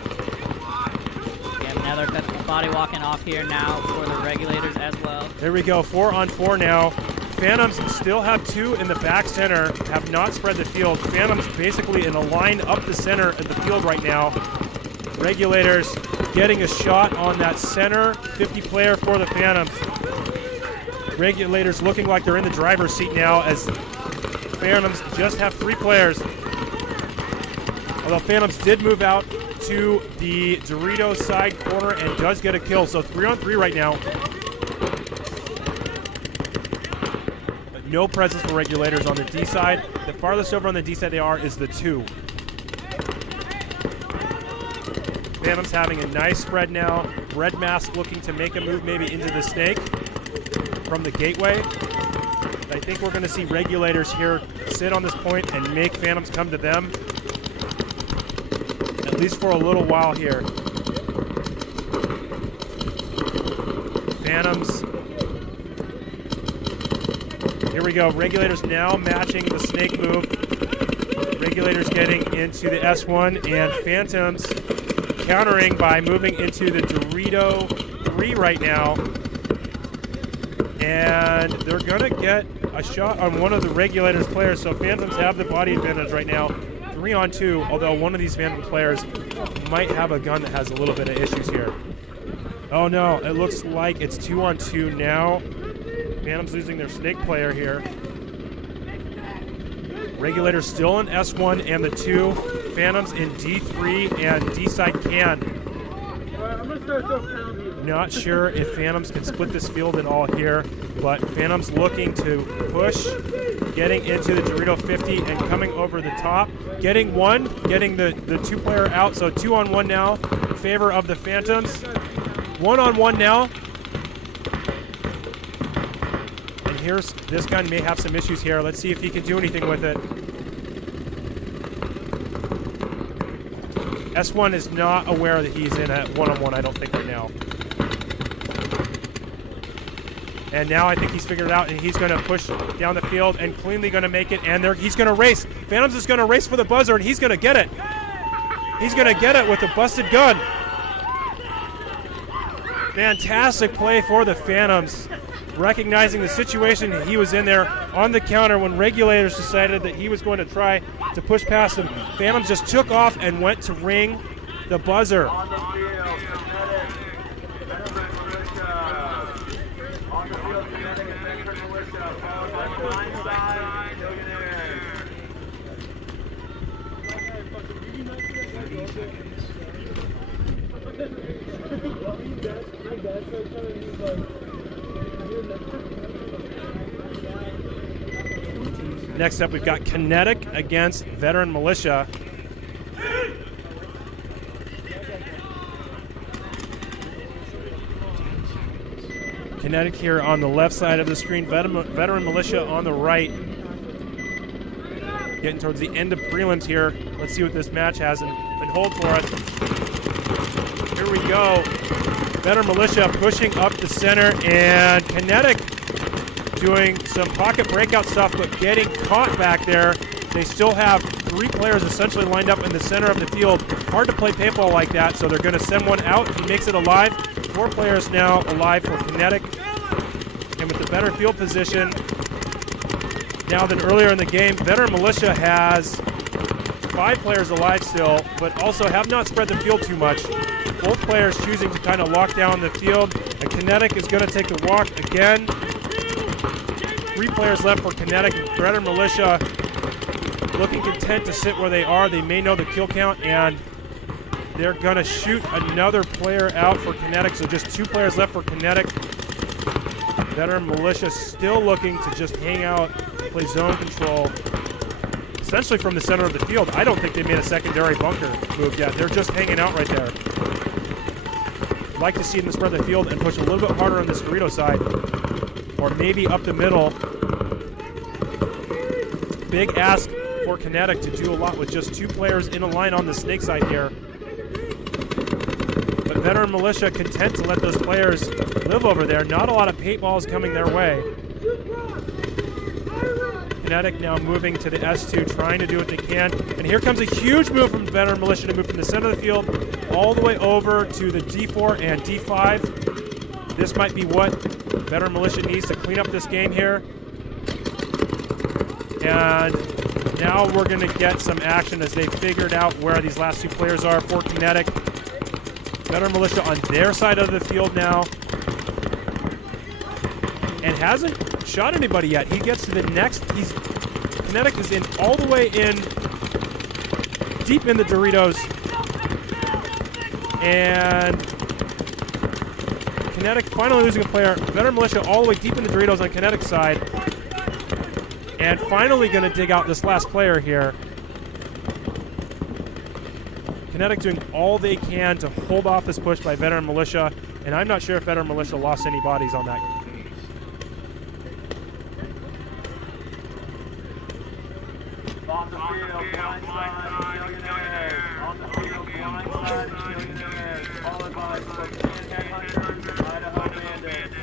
Yeah, another body walking off here now for the Regulators as well. There we go, 4 on 4 now. Phantoms still have 2 in the back center, have not spread the field. Phantoms basically in a line up the center of the field right now. Regulators getting a shot on that center 50 player for the Phantoms. Regulators looking like they're in the driver's seat now as Phantoms just have 3 players. Although Phantoms did move out to the Dorito side corner and does get a kill. So 3 on 3 right now. But no presence for Regulators on the D side. The farthest over on the D side they are is the 2. Phantoms having a nice spread now. Red Mask looking to make a move maybe into the snake from the gateway. But I think we're going to see Regulators here sit on this point and make Phantoms come to them. At least for a little while here. Phantoms. Here we go. Regulators now matching the snake move. Regulators getting into the S1 and Phantoms countering by moving into the Dorito 3 right now. And they're going to get a shot on one of the Regulators players. So Phantoms have the body advantage right now. 3-on-2, although one of these Phantom players might have a gun that has a little bit of issues here. Oh no, it looks like it's 2-on-2 now. Phantoms losing their Snake player here. Regulators still in S1 and the 2. Phantoms in D3 and D-side can. I'm going to start throwing penalties. Not sure if Phantoms can split this field at all here, but Phantoms looking to push, getting into the Dorito 50 and coming over the top. Getting one, getting the 2-player out, so 2-on-1 now in favor of the Phantoms. 1-on-1 now. And here's, this gun may have some issues here. Let's see if he can do anything with it. S1 is not aware that he's in a 1-on-1, I don't think, right now. And now I think he's figured it out, and he's going to push down the field and cleanly going to make it, and he's going to race. Phantoms is going to race for the buzzer, and he's going to get it. He's going to get it with a busted gun. Fantastic play for the Phantoms, recognizing the situation he was in there on the counter when Regulators decided that he was going to try to push past him. Phantoms just took off and went to ring the buzzer. On the field, Kinetic and Veteran Militia, followed by Blindside, Millionaires. 30 seconds. Next up, we've got Kinetic against Veteran Militia. Kinetic here on the left side of the screen, Veteran Militia on the right. Getting towards the end of prelims here. Let's see what this match has in hold for us. Here we go. Veteran Militia pushing up the center, and Kinetic doing some pocket breakout stuff, but getting caught back there. They still have 3 players essentially lined up in the center of the field. Hard to play paintball like that, so they're going to send one out. If he makes it alive, 4 players now alive for Kinetic. And with the better field position now than earlier in the game, Veteran Militia has 5 players alive still, but also have not spread the field too much. Both players choosing to kind of lock down the field. And Kinetic is going to take the walk again. 3 players left for Kinetic. Veteran Militia looking content to sit where they are. They may know the kill count, and they're going to shoot another player out for Kinetic. So just 2 players left for Kinetic. Veteran Militia still looking to just hang out, play zone control, essentially from the center of the field. I don't think they made a secondary bunker move yet. They're just hanging out right there. I'd like to see them spread the field and push a little bit harder on this Dorito side, or maybe up the middle. Big ask for Kinetic to do a lot with just 2 players in a line on the Snake side here. But Veteran Militia content to let those players live over there. Not a lot of paintballs coming their way. Kinetic now moving to the S2, trying to do what they can. And here comes a huge move from Veteran Militia to move from the center of the field all the way over to the D4 and D5. This might be what Veteran Militia needs to clean up this game here. And now we're going to get some action as they figured out where these last 2 players are for Kinetic. Veteran Militia on their side of the field now. And hasn't shot anybody yet. He gets to the next. Kinetic is in all the way in, deep in the Doritos. And Kinetic finally losing a player. Veteran Militia all the way deep in the Doritos on Kinetic's side. And finally going to dig out this last player here. Kinetic doing all they can to hold off this push by Veteran Militia. And I'm not sure if Veteran Militia lost any bodies on that. On the field, Blindside, Millionaires. On the field, Blindside, Millionaires. Followed by Spokane Headhunters, Idaho Bandits.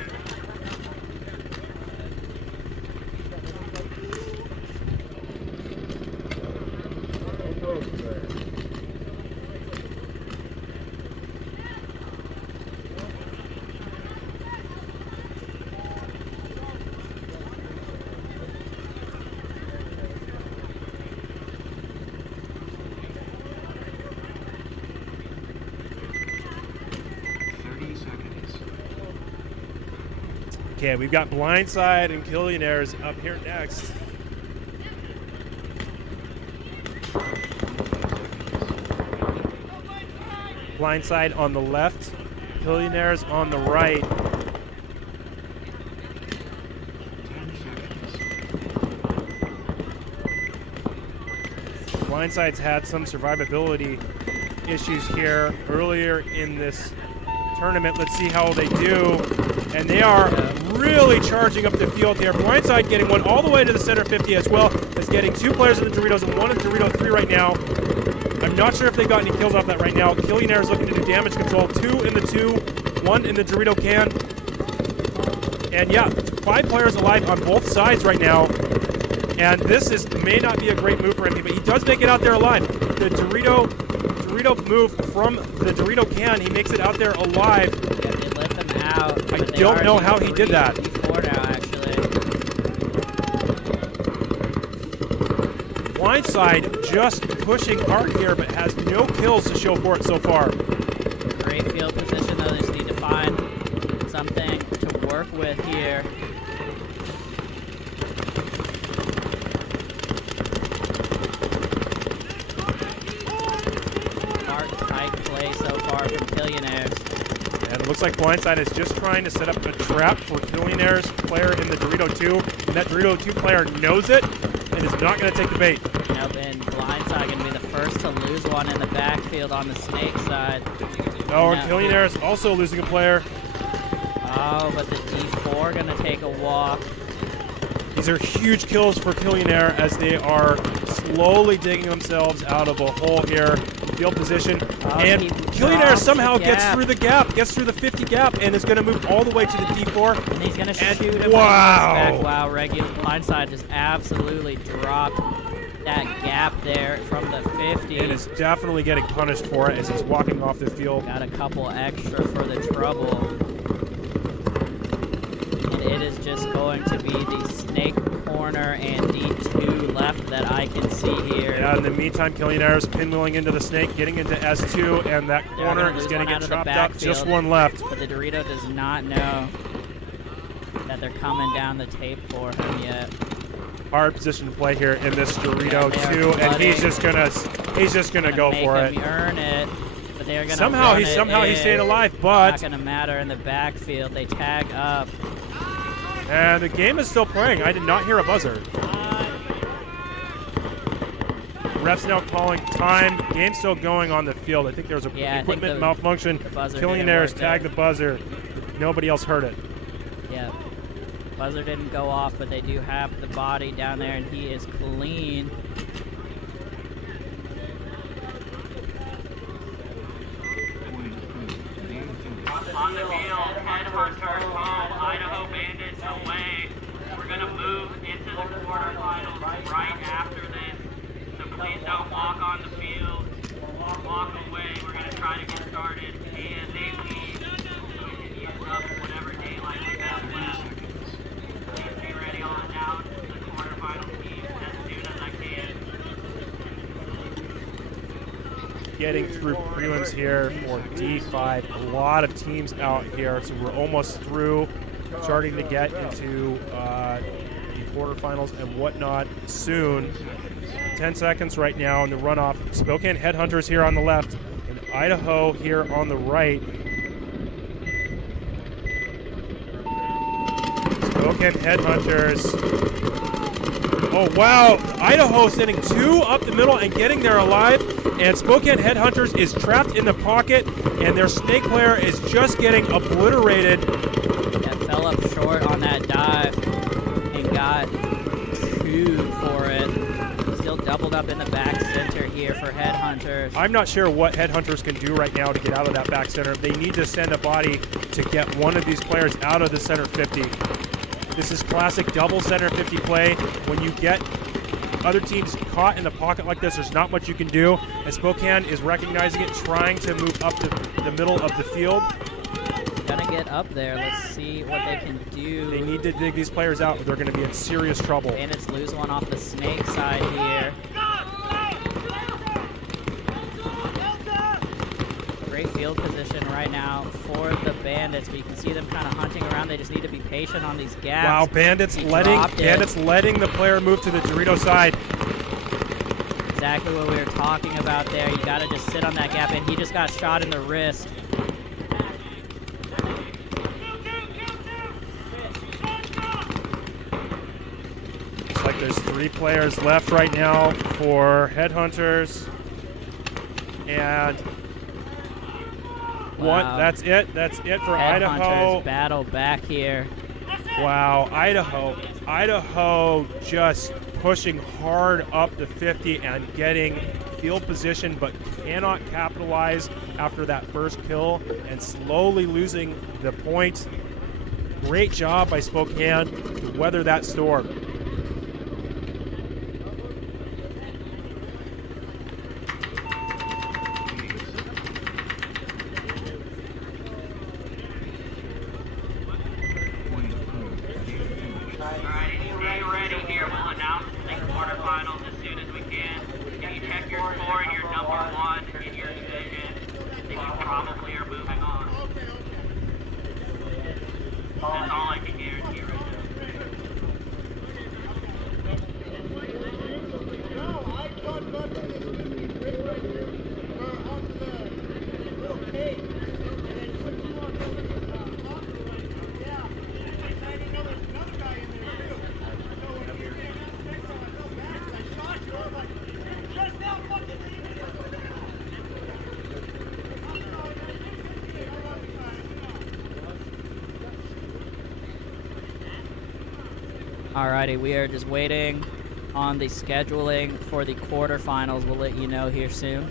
Okay, we've got Blindside and Killionaires up here next. Blindside on the left, Killionaires on the right. Blindside's had some survivability issues here earlier in this tournament. Let's see how they do. And they are really charging up the field here. Blindside getting one all the way to the center 50 as well as getting 2 players in the Doritos and 1 in the Dorito 3 right now. I'm not sure if they got any kills off that right now. Killionaires looking to do damage control. 2 in the 2, 1 in the Dorito can. And yeah, 5 players alive on both sides right now. And this may not be a great move for him, but he does make it out there alive. The Dorito move from the Dorito can, he makes it out there alive. Yeah, they let them out. I don't know how he did that. Before now, actually. Blindside just pushing hard here, but has no kills to show for it so far. Great field position, though. They just need to find something to work with here. And it looks like Blindside is just trying to set up a trap for Killionaire's player in the Dorito 2. And that Dorito 2 player knows it and is not going to take the bait. Nope, and Blindside going to be the first to lose one in the backfield on the snake side. Oh, and Killionaire is also losing a player. Oh, but the D4 going to take a walk. These are huge kills for Killionaire as they are slowly digging themselves out of a hole here. Field position. And Killionaire somehow gets through the gap, gets through the 50 gap, and is going to move all the way to the D4. And he's going to shoot him. Wow. Wow, regular Blindside just absolutely dropped that gap there from the 50. And is definitely getting punished for it as he's walking off the field. Got a couple extra for the trouble. And it is just going to be the snake corner and D2 left that I can see here. Yeah, in the meantime, Killionaire is pinwheeling into the snake, getting into S2, and that corner is going to get chopped up. Just one left. But the Dorito does not know that they're coming down the tape for him yet. Hard position to play here in this Dorito 2, and he's just gonna go for it. Earn it, but they're gonna somehow he's staying alive, but not gonna matter in the backfield. They tag up. And the game is still playing. I did not hear a buzzer. Ref's now calling time. Game's still going on the field. I think there's an equipment malfunction. Killionaire's tagged the buzzer. Nobody else heard it. Yeah. Buzzer didn't go off, but they do have the body down there, and he is clean. On the field, Headhunters home, Idaho Bandits away. We're going to move into the quarterfinals right after this. So please don't walk on the field or walk away. We're going to try to get started and they leave so we can use up whatever daylight we have left. Please be ready on down to the quarterfinals team as soon as I can. Getting through prelims here for D5. A lot of teams out here, so we're almost through, starting to get into the quarterfinals and whatnot soon. 10 seconds right now in the runoff. Spokane Headhunters here on the left and Idaho here on the right. Spokane Headhunters. Oh, wow. Idaho sending 2 up the middle and getting there alive. And Spokane Headhunters is trapped in the pocket, and their snake player is just getting obliterated. That fell up short on that dive and got 2 for it. Still doubled up in the back center here for Headhunters. I'm not sure what Headhunters can do right now to get out of that back center. They need to send a body to get one of these players out of the center 50. This is classic double center 50 play. When you get other teams caught in the pocket like this, there's not much you can do. And Spokane is recognizing it, trying to move up the middle of the field. Gonna get up there. Let's see what they can do. They need to dig these players out, or they're going to be in serious trouble. Bandits lose one off the snake side here. Great field position right now for the Bandits, but you can see them kind of hunting around. They just need to be patient on these gaps. Wow, Bandits letting the player move to the Dorito side. Exactly what we were talking about there. You got to just sit on that gap, and he just got shot in the wrist. Looks like there's 3 players left right now for Headhunters. And Wow. That's it. That's it for Headhunters Idaho. battle back here. Wow, Idaho just pushing hard up to 50 and getting field position, but cannot capitalize after that first kill and slowly losing the point. Great job by Spokane to weather that storm. Stay ready here. We'll announce the quarterfinals as soon as we can. Can you check your score and your number 1 in your division? I think you probably are moving on. That's all I can guarantee right now. Alrighty, we are just waiting on the scheduling for the quarterfinals. We'll let you know here soon.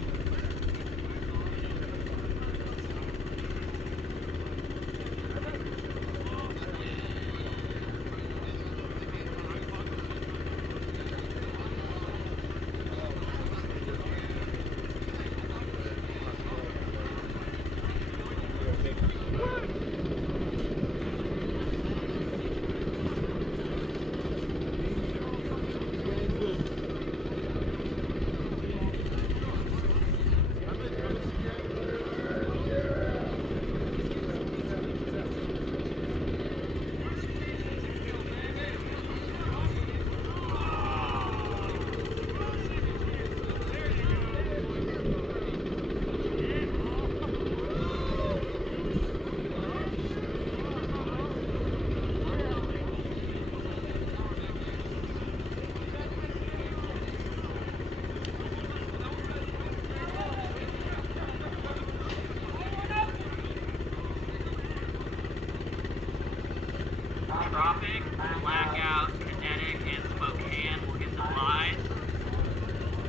Tropic, Blackout, Kinetic, and Spokane will get the buys.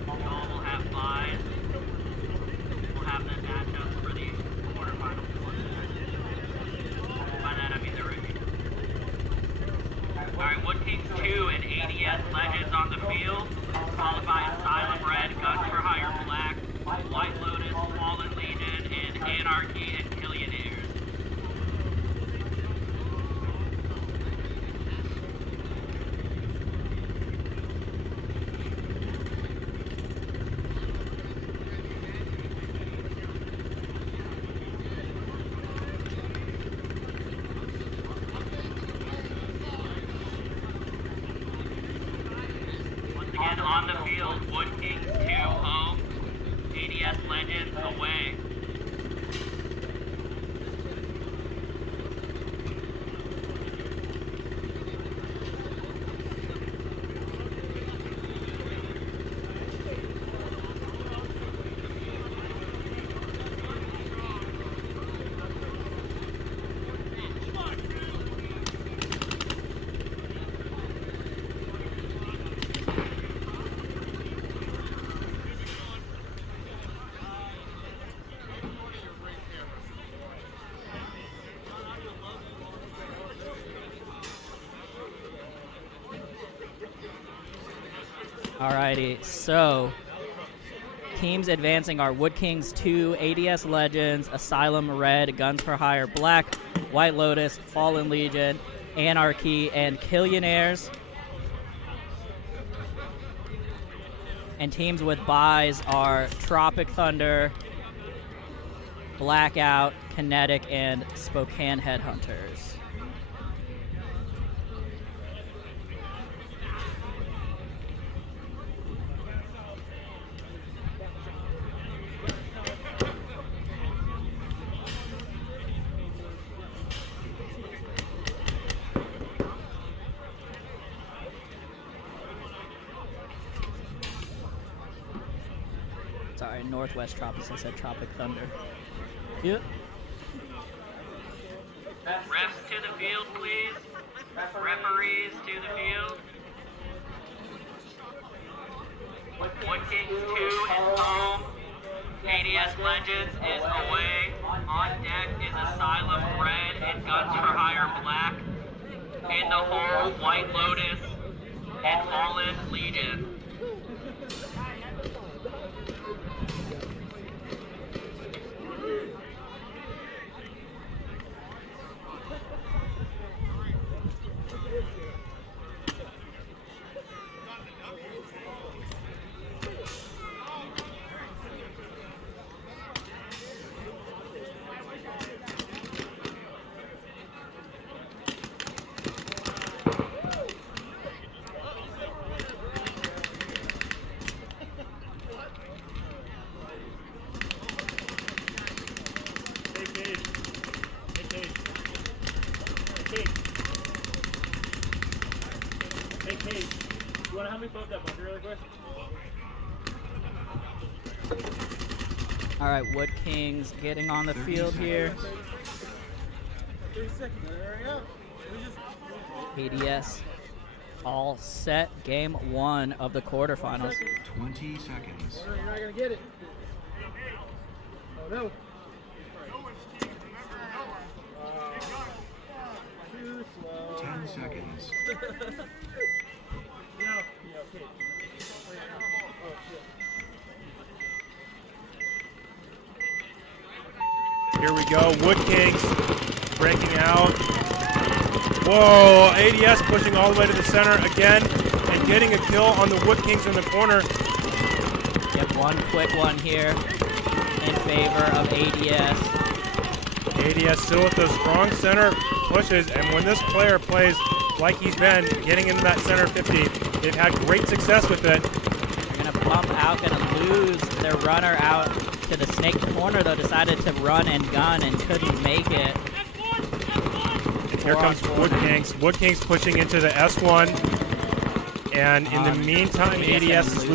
Y'all will have buys. We'll have them match up for the quarterfinals. By that I mean they're ready. Alright, Wood Kings 2 and ADS Legends on the field, followed by Asylum Red, Guns for Hire Black, White Lotus, Fallen Legion, and Anarchy and Killionaires. Again, on the field, Wood Kings 2 home, ADS Legends away. Alrighty, so teams advancing are Wood Kings 2, ADS Legends, Asylum Red, Guns for Hire Black, White Lotus, Fallen Legion, Anarchy, and Killionaires. And teams with buys are Tropic Thunder, Blackout, Kinetic, and Spokane Headhunters. Sorry, Northwest Tropics. I said Tropic Thunder. Yep. Refs to the field, please. Referees to the field. Wood Kings 2 is home. ADS Legends is away. On deck is Asylum Red and Guns for Hire Black. In the hole, White Lotus and Fallen Legion. You want to help me flip that bunker really quick? All right, Wood Kings getting on the field here. 30 seconds, hurry up. ADS all set. Game 1 of the quarterfinals. 20 seconds. You're not going to get it. Oh, no. Too slow. 10 seconds. Okay. Oh, shit. Here we go. Wood Kings breaking out. Whoa, ADS pushing all the way to the center again and getting a kill on the Wood Kings in the corner. Get one quick one here in favor of ADS. ADS still with those strong center pushes, and when this player plays like he's been, getting into that center 50, they've had great success with it. They're going to bump out, going to lose their runner out to the snake corner, though decided to run and gun and couldn't make it. Here comes Wood Kings. Wood Kings pushing into the S1. And in the meantime, ADS is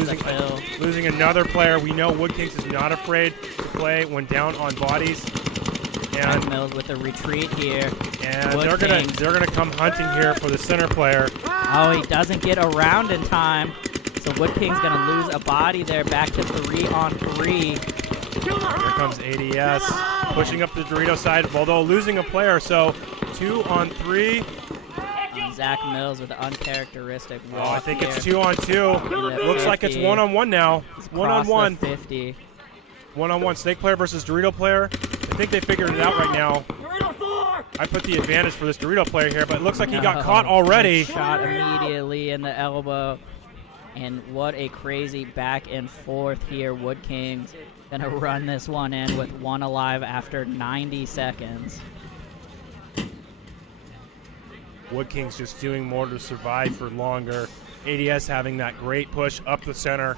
losing another player. We know Wood Kings is not afraid to play when down on bodies. And Mills with the retreat here. And they're gonna come hunting here for the center player. Oh, he doesn't get around in time. So Wood King's gonna lose a body there, back to 3-on-3. Here comes ADS pushing up the Dorito side, although losing a player. So 2-on-3. Zach Mills with an uncharacteristic walk. Oh, I think here. it's 2-on-2. Looks like it's 1-on-1 now. 1-on-1. 50. 1-on-1. Snake player versus Dorito player. I think they figured it out right now. I put the advantage for this Dorito player here, but it looks like he got caught already. Shot immediately in the elbow. And what a crazy back and forth here. Wood Kings gonna run this one in with one alive after 90 seconds. Wood Kings just doing more to survive for longer. ADS having that great push up the center.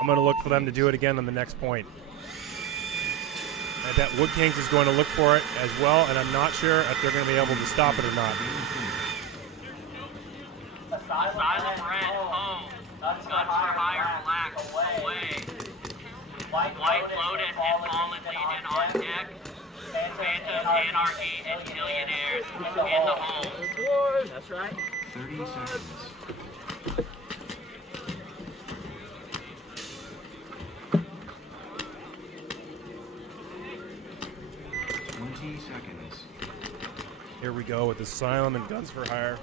I'm going to look for them to do it again on the next point. I bet Wood Kings is going to look for it as well, and I'm not sure if they're going to be able to stop it or not. Asylum Red home. Guns for Hire Black away. White Lotus and Fallen Legion on deck. Phantom Anarchy and Millionaires in the home. That's right. 30 seconds. Here we go with Asylum and Guns for Hire.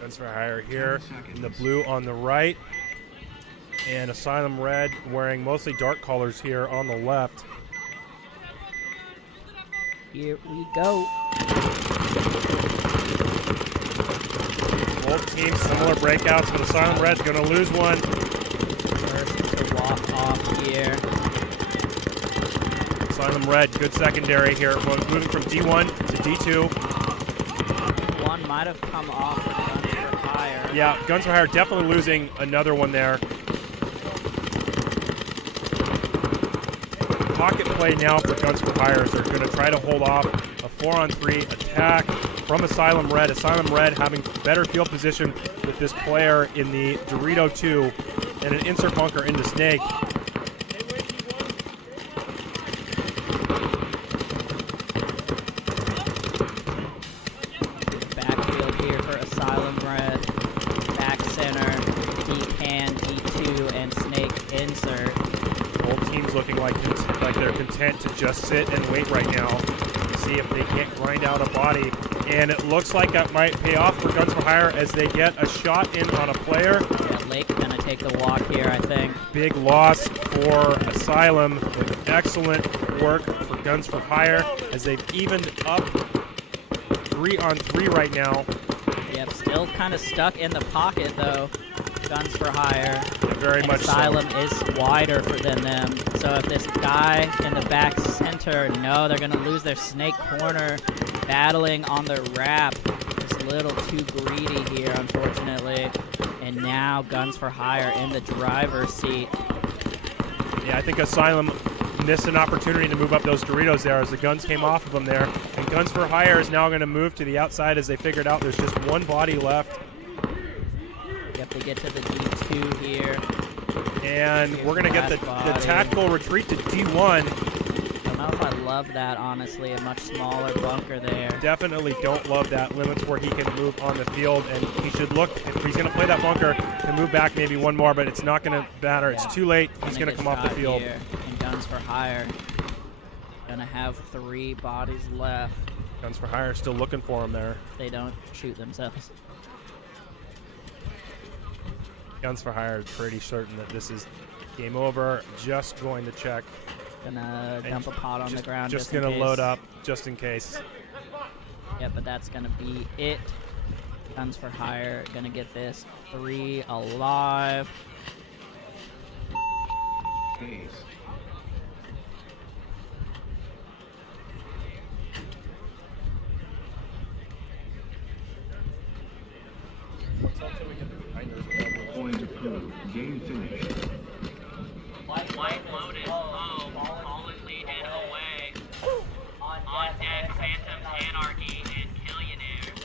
Guns for Hire here in the blue on the right. And Asylum Red wearing mostly dark colors here on the left. Here we go. Both teams similar breakouts, but Asylum Red's going to lose one. First to walk left here. Asylum Red, good secondary here, moving from D1 to D2. One might have come off of Guns for Hire. Yeah, Guns for Hire definitely losing another one there. Pocket play now for Guns for Hire. They're going to try to hold off a 4-on-3 attack from Asylum Red. Asylum Red having better field position with this player in the Dorito 2 and an insert bunker into Snake. Backfield here for Asylum Red. Back center, D-pan, D2, and Snake insert. Both teams looking like they're content to just sit and wait right now to see if they can't grind out a body. And it looks like that might pay off for Guns for Hire as they get a shot in on a player. Yeah, Lake gonna take the walk here, I think. Big loss for Asylum. Excellent work for Guns for Hire as they've evened up 3-on-3 right now. Yep, still kind of stuck in the pocket though. Guns for Hire. Yeah, very much Asylum so. is wider than them. So if this guy in the back center, no, they're going to lose their Snake corner. Battling on the wrap. Just a little too greedy here, unfortunately. And now Guns for Hire in the driver's seat. Yeah, I think Asylum missed an opportunity to move up those Doritos there as the guns came off of them there. And Guns for Hire is now going to move to the outside as they figured out there's just one body left. Yep, they get to the D2 here. And we're going to get the tactical retreat to D1. I don't know if I love that, honestly. A much smaller bunker there. Definitely don't love that. Limits where he can move on the field, and he should look, if he's going to play that bunker, to move back maybe one more, but it's not going to matter. It's too late. He's going to come off the field. Here. And Guns for Hire going to have 3 bodies left. Guns for Hire still looking for him there. If they don't shoot themselves. Guns for Hire is pretty certain that this is game over. Just going to check. Gonna dump a pot on the ground. Just gonna load up, just in case. Yeah, but that's gonna be it. Guns for Hire gonna get this 3 alive. Base. Point approved. Game finished. White loaded home, Fallen Legion away. On deck, Phantoms, Anarchy, and Killionaires.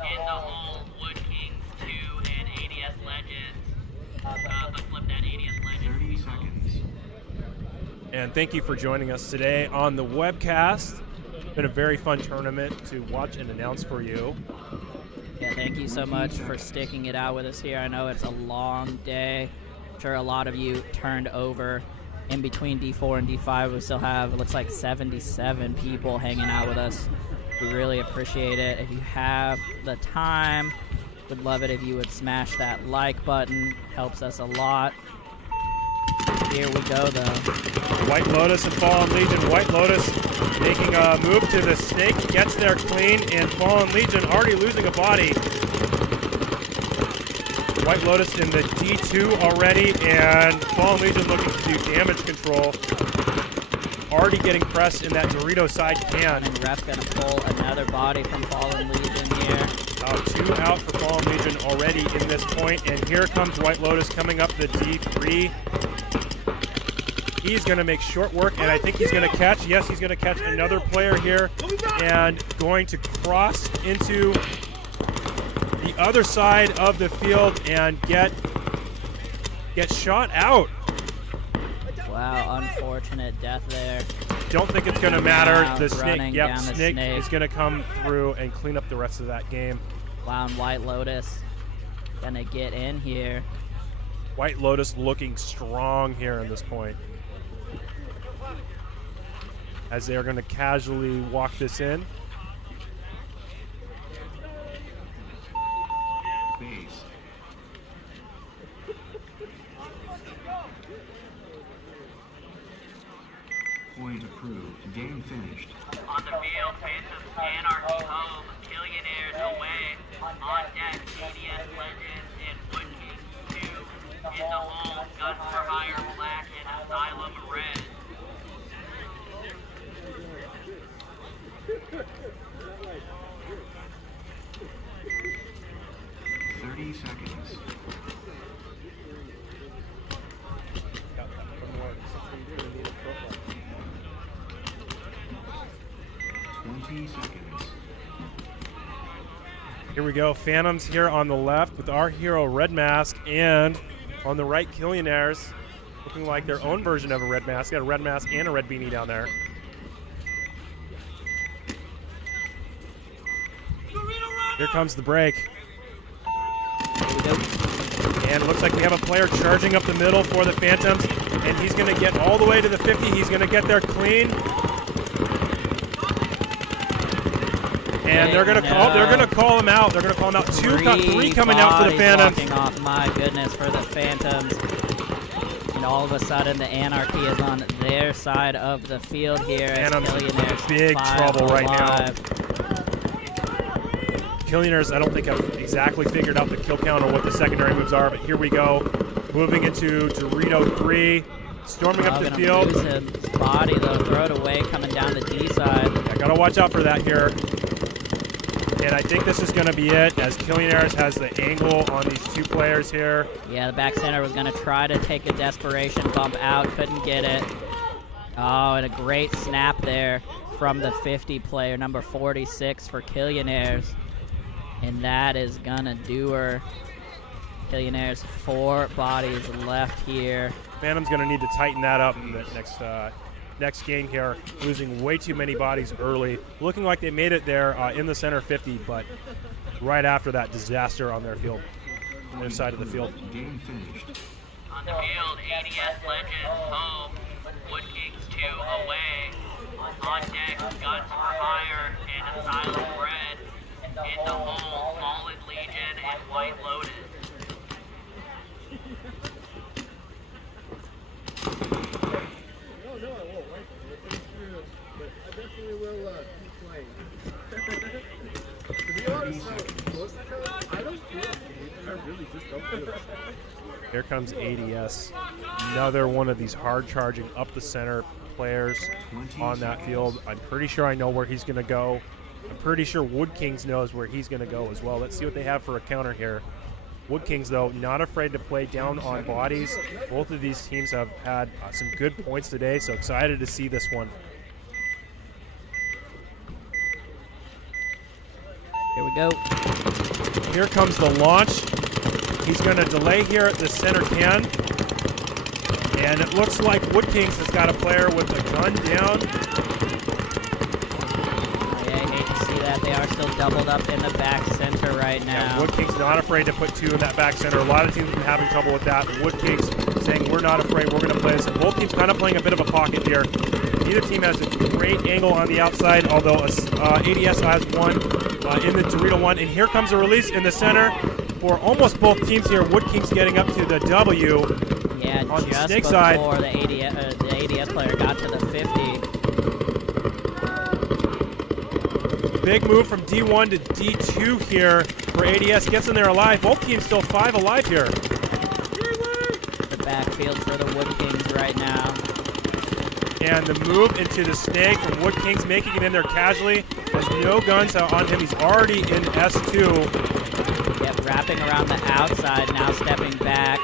In the hole, Wood Kings 2 and ADS Legends. But flip that ADS Legends. 30 seconds. And thank you for joining us today on the webcast. It's been a very fun tournament to watch and announce for you. Yeah, thank you so much for sticking it out with us here. I know it's a long day. I'm sure a lot of you turned over in between D4 and D5. We still have, it looks like 77 people hanging out with us. We really appreciate it. If you have the time, would love it if you would smash that like button. Helps us a lot. Here we go, though. White Lotus and Fallen Legion. White Lotus making a move to the Snake, gets there clean, and Fallen Legion already losing a body. White Lotus in the D2 already, and Fallen Legion looking to do damage control. Already getting pressed in that Dorito side can. And Ref gonna pull another body from Fallen Legion here. 2 out for Fallen Legion already in this point, and here comes White Lotus coming up the D3. He's going to make short work, and I think he's going to catch. Yes, he's going to catch another player here, and going to cross into the other side of the field and get shot out. Wow, unfortunate death there. Don't think it's going to matter. Wow, The Snake, yep, down the Snake Snake is going to come through and clean up the rest of that game. Wow, and White Lotus gonna get in here. White Lotus looking strong here in this point, as they are going to casually walk this in. Base. Point approved. Game finished. On the field, Phantoms, Anarchy home, Killionaires away. On deck, ADS Legends and Wood Kings 2. In the hole, Guns for Hire, Black 20 seconds. Got one more. Something you're gonna need a profile. 20 seconds. Here we go. Phantoms here on the left with our hero Red Mask, and on the right, Killionaires, looking like their own version of a red mask. Got a red mask and a red beanie down there. Here comes the break. And it looks like we have a player charging up the middle for the Phantoms, and he's going to get all the way to the 50. He's going to get there clean. And they're going to call him out. They're going to call him out. Three coming out for the Phantoms. Walking off. My goodness, for the Phantoms. And all of a sudden, the anarchy is on their side of the field here. Phantoms in big trouble right now. Killionaires, I don't think have exactly figured out the kill count or what the secondary moves are, but here we go. Moving into Dorito 3, storming up the field. Lose his body, though. Throw it away, coming down the D side. I gotta watch out for that here. And I think this is going to be it, as Killionaires has the angle on these two players here. Yeah, the back center was going to try to take a desperation bump out, couldn't get it. Oh, and a great snap there from the 50 player, number 46 for Killionaires. And that is going to do her. Killionaires, 4 bodies left here. Phantom's going to need to tighten that up in the next game here, losing way too many bodies early. Looking like they made it there in the center 50, but right after that disaster on their field, on their side of the field. Game finished. On the field, ADS Legends home, Wood Kings 2 away. On deck, Guns for Hire and Asylum Red. In the hole, Fallen Legion and White Lotus. No, I won't. But I definitely will keep playing. To be honest, most of the time, I don't feel it. I really just don't feel it. Here comes ADS. Another one of these hard charging up the center players on that field. I'm pretty sure I know where he's going to go. I'm pretty sure Wood Kings knows where he's going to go as well. Let's see what they have for a counter here. Wood Kings, though, not afraid to play down on bodies. Both of these teams have had some good points today, so excited to see this one. Here we go. Here comes the launch. He's going to delay here at the center can. And it looks like Wood Kings has got a player with a gun down. They are still doubled up in the back center right now. Yeah, Wood Kings not afraid to put 2 in that back center. A lot of teams have been having trouble with that. Wood Kings saying, we're not afraid, we're going to play this. And both teams kind of playing a bit of a pocket here. Neither team has a great angle on the outside, although ADS has one in the Dorito 1. And here comes a release in the center for almost both teams here. Wood Kings getting up to the W. Yeah, on just the snake before side. the ADS player got to the 50. Big move from D1 to D2 here for ADS. Gets in there alive. Both teams still 5 alive here. The backfield for the Wood Kings right now. And the move into the snake from Wood Kings, making it in there casually. Has no guns on him. He's already in S2. Yep, wrapping around the outside, now stepping back.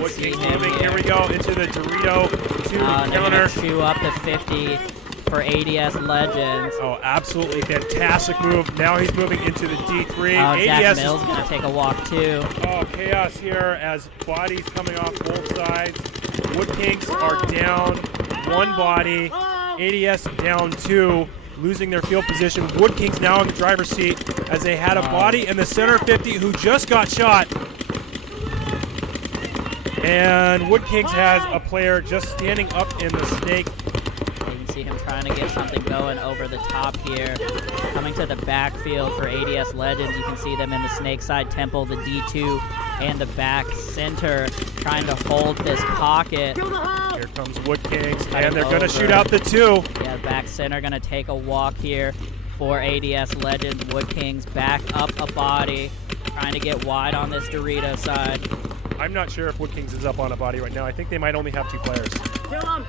Wood Kings moving. Here we go into the Dorito 2 They're counter. gonna chew up the 50 for ADS Legends. Oh, absolutely fantastic move. Now he's moving into the D3. Jack ADS Mills gonna take a walk too. Oh, chaos here as bodies coming off both sides. Wood Kings are down 1 body. ADS down 2, losing their field position. Wood Kings now in the driver's seat as they had a body in the center 50 who just got shot. And Wood Kings has a player just standing up in the snake. You can see him trying to get something going over the top here. Coming to the backfield for ADS Legends. You can see them in the snake side temple, the D2, and the back center, trying to hold this pocket. Here comes Wood Kings, and they're going to shoot out the 2. Yeah, back center going to take a walk here for ADS Legends. Wood Kings back up a body, trying to get wide on this Dorito side. I'm not sure if Wood Kings is up on a body right now. I think they might only have 2 players. Kill him!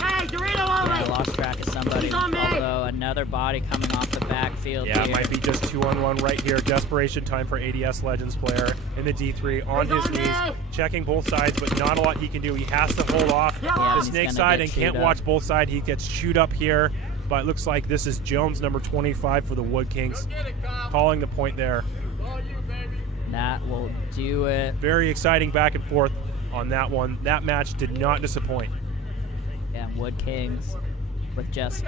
Hey, Yeah, lost track of somebody. Although another body coming off the backfield Yeah, it here. might be just 2-on-1 right here. Desperation time for ADS Legends player in the D3 on his knees, checking both sides, but not a lot he can do. He has to hold off the he's snake gonna side get and can't chewed up. watch both sides. He gets chewed up here, but it looks like this is Jones, number 25 for the Wood Kings, calling the point there. That will do it. Very exciting back and forth on that one. That match did not disappoint. Yeah, Wood Kings with just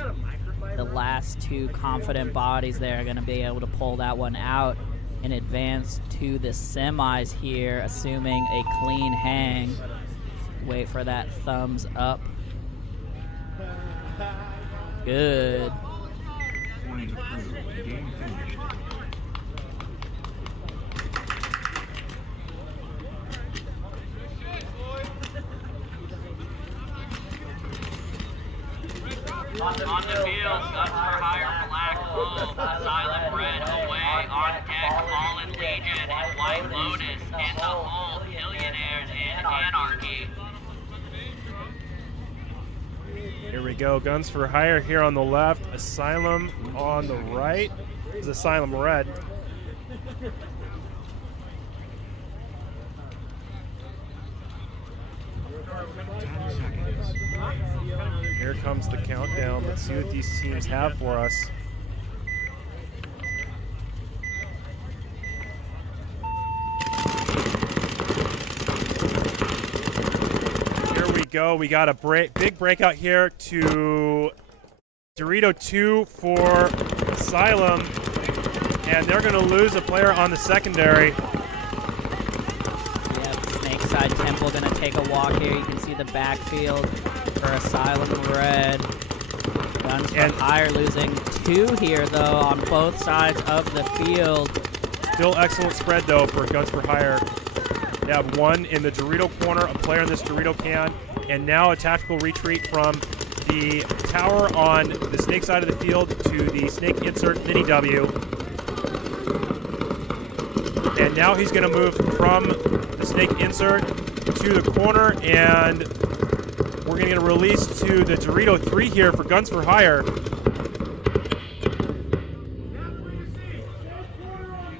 the last two confident bodies there are going to be able to pull that one out and advance to the semis here, assuming a clean hang. Wait for that thumbs up. Good. Point approved. Game finished. On the field, Guns for Hire, Black Hole, Silent Red away, on deck, Fallen Legion, and White Lotus, in the hole, Billionaires, and Anarchy. Here we go. Guns for Hire here on the left. Asylum on the right. This is Asylum Red. Here comes the countdown. Let's see what these teams have for us. Here we go. We got a big breakout here to Dorito 2 for Asylum, and they're going to lose a player on the secondary. Yep, Snake Side Temple going to take a walk here. You can see the backfield for Asylum Red. Guns for Hire losing 2 here, though, on both sides of the field. Still excellent spread, though, for Guns for Hire. They have 1 in the Dorito corner, a player in this Dorito can, and now a tactical retreat from the tower on the Snake side of the field to the Snake insert mini W. And now he's going to move from the Snake insert to the corner, and we're going to get a release to the Dorito 3 here for Guns for Hire.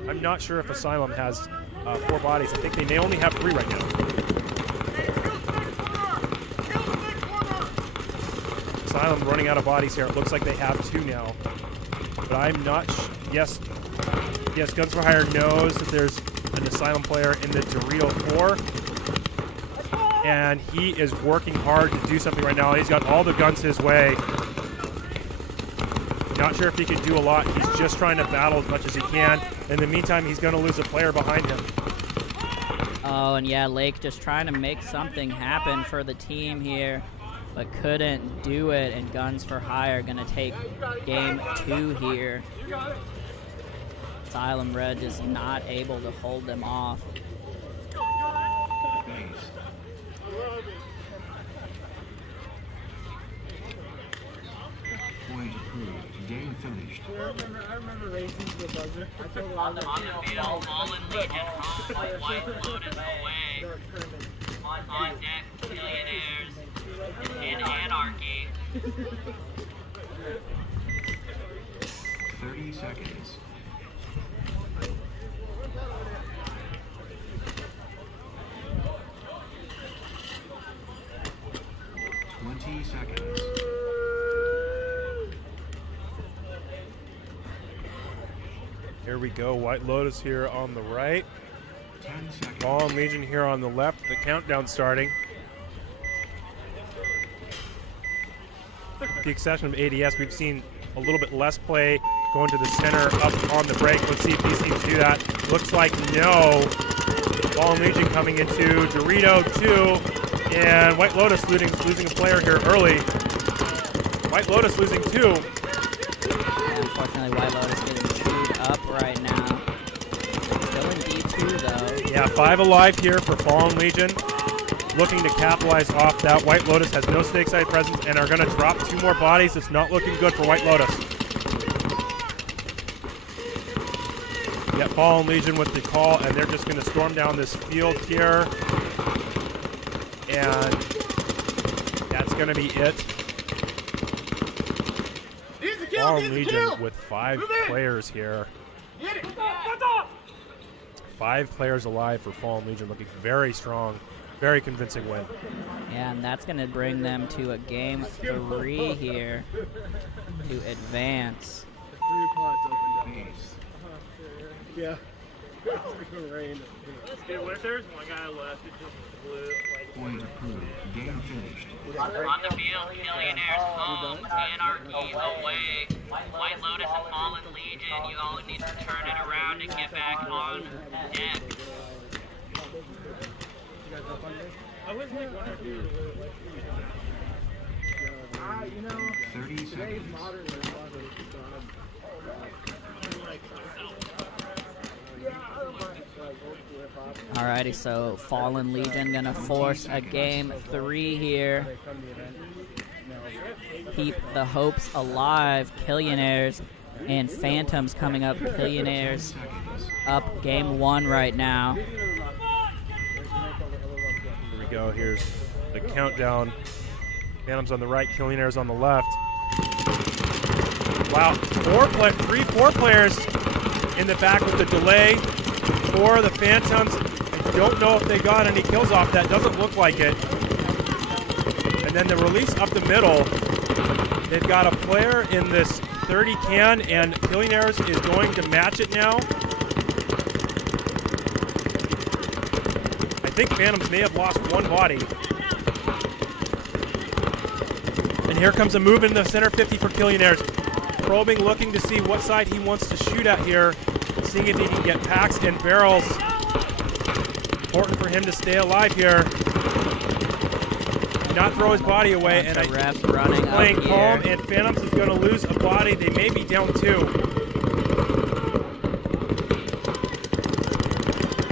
I'm not sure if Asylum has 4 bodies. I think they may only have 3 right now. Asylum running out of bodies here. It looks like they have 2 now. But I'm not yes, Guns for Hire knows that there's an Asylum player in the Dorito 4. And he is working hard to do something right now. He's got all the guns his way. Not sure if he can do a lot. He's just trying to battle as much as he can. In the meantime, he's going to lose a player behind him. Oh, and yeah, Lake just trying to make something happen for the team here, but couldn't do it, and Guns for Hire going to take game 2 here. Asylum Red is not able to hold them off. Point approved. Game finished. I remember racing to the buzzer. On the field, Fallen Legion home, White Lotus away. On deck, Billionaires, and Anarchy. 30 seconds. Seconds. Here we go. White Lotus here on the right. 10 seconds. Fallen Legion here on the left. The countdown starting. With the exception of ADS, we've seen a little bit less play going to the center up on the break. Let's see if these teams do that. Looks like no. Fallen Legion coming into Dorito 2. And White Lotus losing a player here early. White Lotus losing 2. Yeah, unfortunately, White Lotus getting chewed up right now. Still in D2, though. Yeah, 5 alive here for Fallen Legion. Looking to capitalize off that. White Lotus has no snake side presence and are going to drop 2 more bodies. It's not looking good for White Lotus. Yeah, Fallen Legion with the call, and they're just going to storm down this field here. And that's going to be it. Fallen Legion with 5 players here. 5 players alive for Fallen Legion, looking very strong, very convincing win. Yeah, and that's going to bring them to a game 3 here to advance. Yeah. Dude, what if there's one guy left that just blew Point approved. Game finished. On the field, Millionaires home, Anarchy away. White Lotus and Fallen Legion, you all need to turn it around and get back on deck. I was like, what are you? You know, 30 today's seconds. modern Alrighty, so Fallen Legion gonna force a game 3 here. Keep the hopes alive. Killionaires and Phantoms coming up. Killionaires up game 1 right now. Here we go. Here's the countdown. Phantoms on the right, Killionaires on the left. Wow, 4 players in the back with the delay for the Phantoms. I don't know if they got any kills off that. Doesn't look like it. And then the release up the middle. They've got a player in this 30 can, and Killionaires is going to match it now. I think Phantoms may have lost 1 body. And here comes a move in the center 50 for Killionaires. Probing, looking to see what side he wants to shoot at here. Seeing if he can get packs and barrels. Important for him to stay alive here. Not throw his body away. And ref's running playing up calm, here. and Phantoms is going to lose a body. They may be down 2.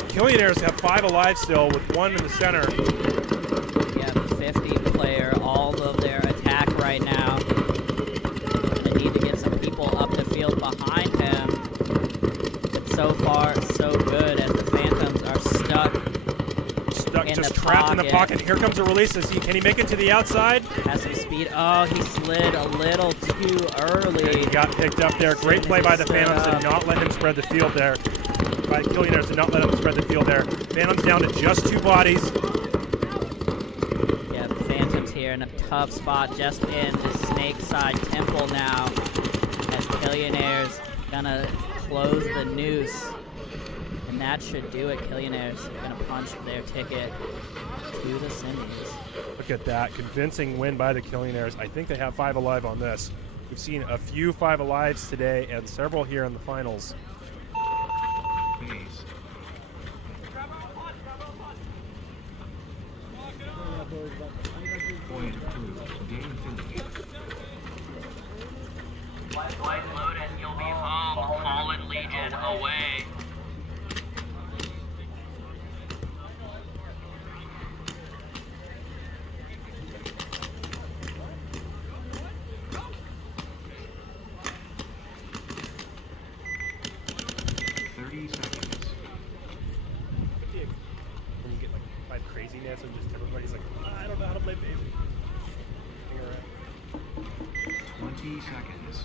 Killionaires have 5 alive still with 1 in the center. Yeah, 50 player, all of their attack right now. They need to get some people up the field behind him. But so far, so good as the Phantoms are stuck in just the trapped in the pocket. pocket. Here comes a release. Can he make it to the outside? Has some speed. Oh, he slid a little too early. He got picked up there. Great play by the Phantoms to not let him spread the field there. By the Killionaires to not let him spread the field there. Phantoms down to just 2 bodies. Yeah, the Phantoms here in a tough spot just in the snake side temple now. As Killionaires gonna close the noose. And that should do it. Killionaires gonna punch their ticket to the semis. Look at that. Convincing win by the Killionaires. I think they have 5 alive on this. We've seen a few 5 alives today and several here in the finals. Base. Point approved. Game finished. White Lotus, you'll be home. Fallen Legion away. When you get like 5 craziness and just everybody's like, I don't know how to play baby. 20 seconds.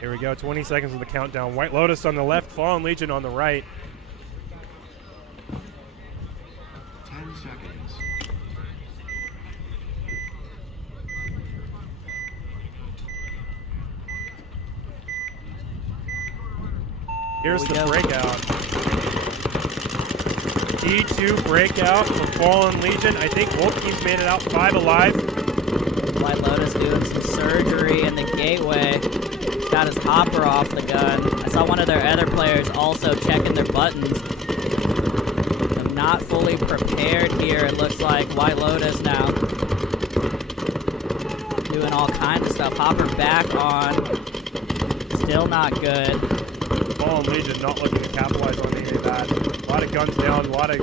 Here we go, 20 seconds of the countdown. White Lotus on the left, Fallen Legion on the right. 10 seconds. Here's Here we the go. breakout. D2 breakout for Fallen Legion. I think both teams made it out 5 alive. White Lotus doing some surgery in the gateway. He's got his hopper off the gun. I saw one of their other players also checking their buttons. They're not fully prepared here, it looks like. White Lotus now doing all kinds of stuff. Hopper back on. Still not good. Fallen Legion not looking to capitalize on any of that. A lot of guns down, a lot of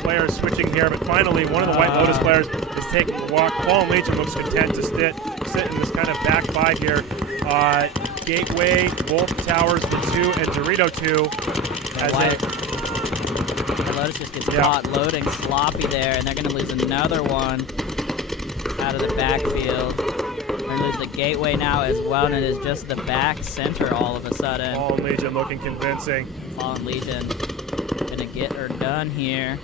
players switching here, but finally one of the White Lotus players is taking a walk. Fallen Legion looks content to sit in this kind of back 5 here. Gateway, Wolf Towers, the 2, and Dorito 2. As White Lotus just gets caught loading sloppy there, and they're going to lose another one out of the backfield. They're gonna lose the gateway now as well, and it is just the back center all of a sudden. Fallen Legion looking convincing. Fallen Legion gonna get her done here.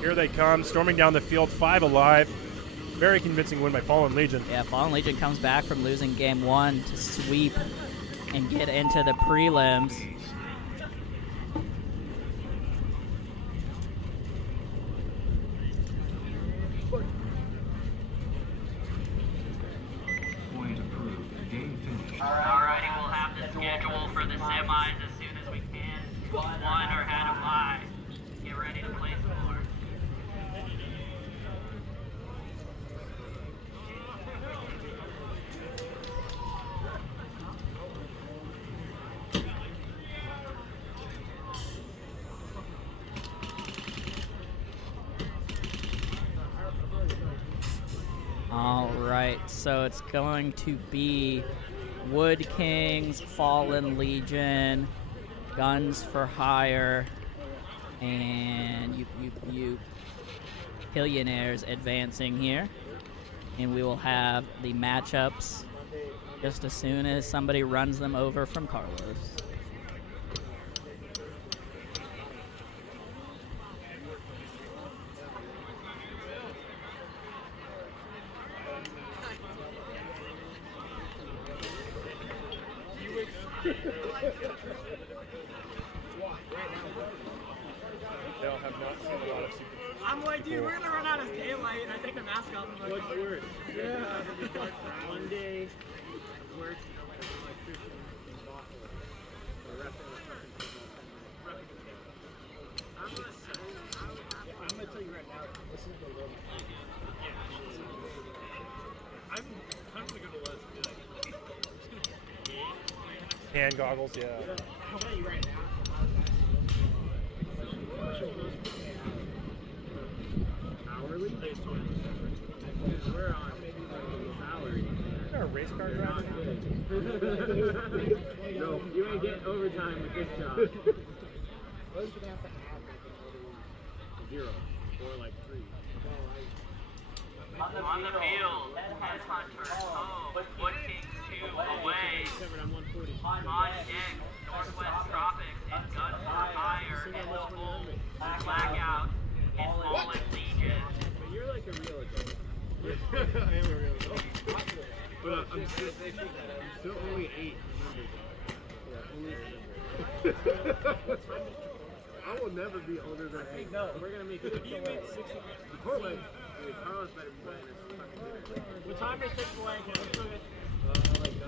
Here they come, storming down the field, 5 alive. Very convincing win by Fallen Legion. Yeah, Fallen Legion comes back from losing game 1 to sweep and get into the prelims. Point approved. Game finished. Alrighty, we'll have the schedule for the semis as soon as we can. Won or had a bye. Get ready to play some more. All right, so it's going to be Wood Kings, Fallen Legion, Guns for Hire, and you Billionaires advancing here. And we will have the matchups just as soon as somebody runs them over from Carlos. I'm like, dude, we're gonna run out of daylight, and I take the mask off. And what's worse? Yeah. One day, worse. I'm gonna tell you right now. This is the little. I'm gonna go to Les. Hand goggles, yeah. I'll tell you right now. Hourly? We're on salary. You're a race car driver? No, you ain't getting overtime with this job. Zero. Or like 3. On the field, Headhunters home, Wood Kings 2 away. On deck, Northwest Tropics and Guns for Hire and Local Blackout and Fallen Legion. You're like a real adult. I am a real adult. But I'm still only 8 members. I will never be older than 8. No, we're gonna make it. You make 60. Carlos better be better. What time is Chick-fil-A? Can we go get? Like 9.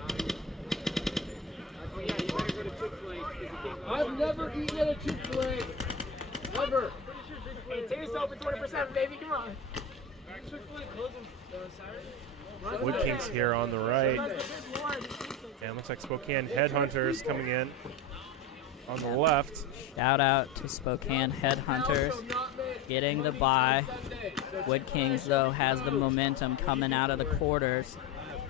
Oh yeah, you better go to Chick-fil-A. I've never eaten at a Chick-fil-A. Never. Hey, taste open 24/7, baby. Come on. Chick-fil-A closes Saturday. Wood Kings here on the right. And looks like Spokane Headhunters coming in on the left. Shout out to Spokane Headhunters getting the bye. Wood Kings, though, has the momentum coming out of the quarters.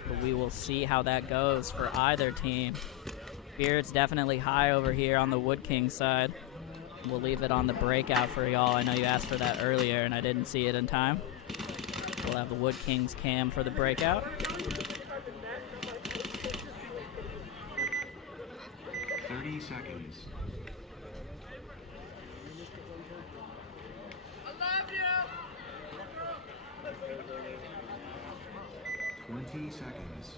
But we will see how that goes for either team. Spirit's definitely high over here on the Wood Kings side. We'll leave it on the breakout for y'all. I know you asked for that earlier, and I didn't see it in time. We'll have the Wood Kings cam for the breakout. 30 seconds. I love you. 20 seconds.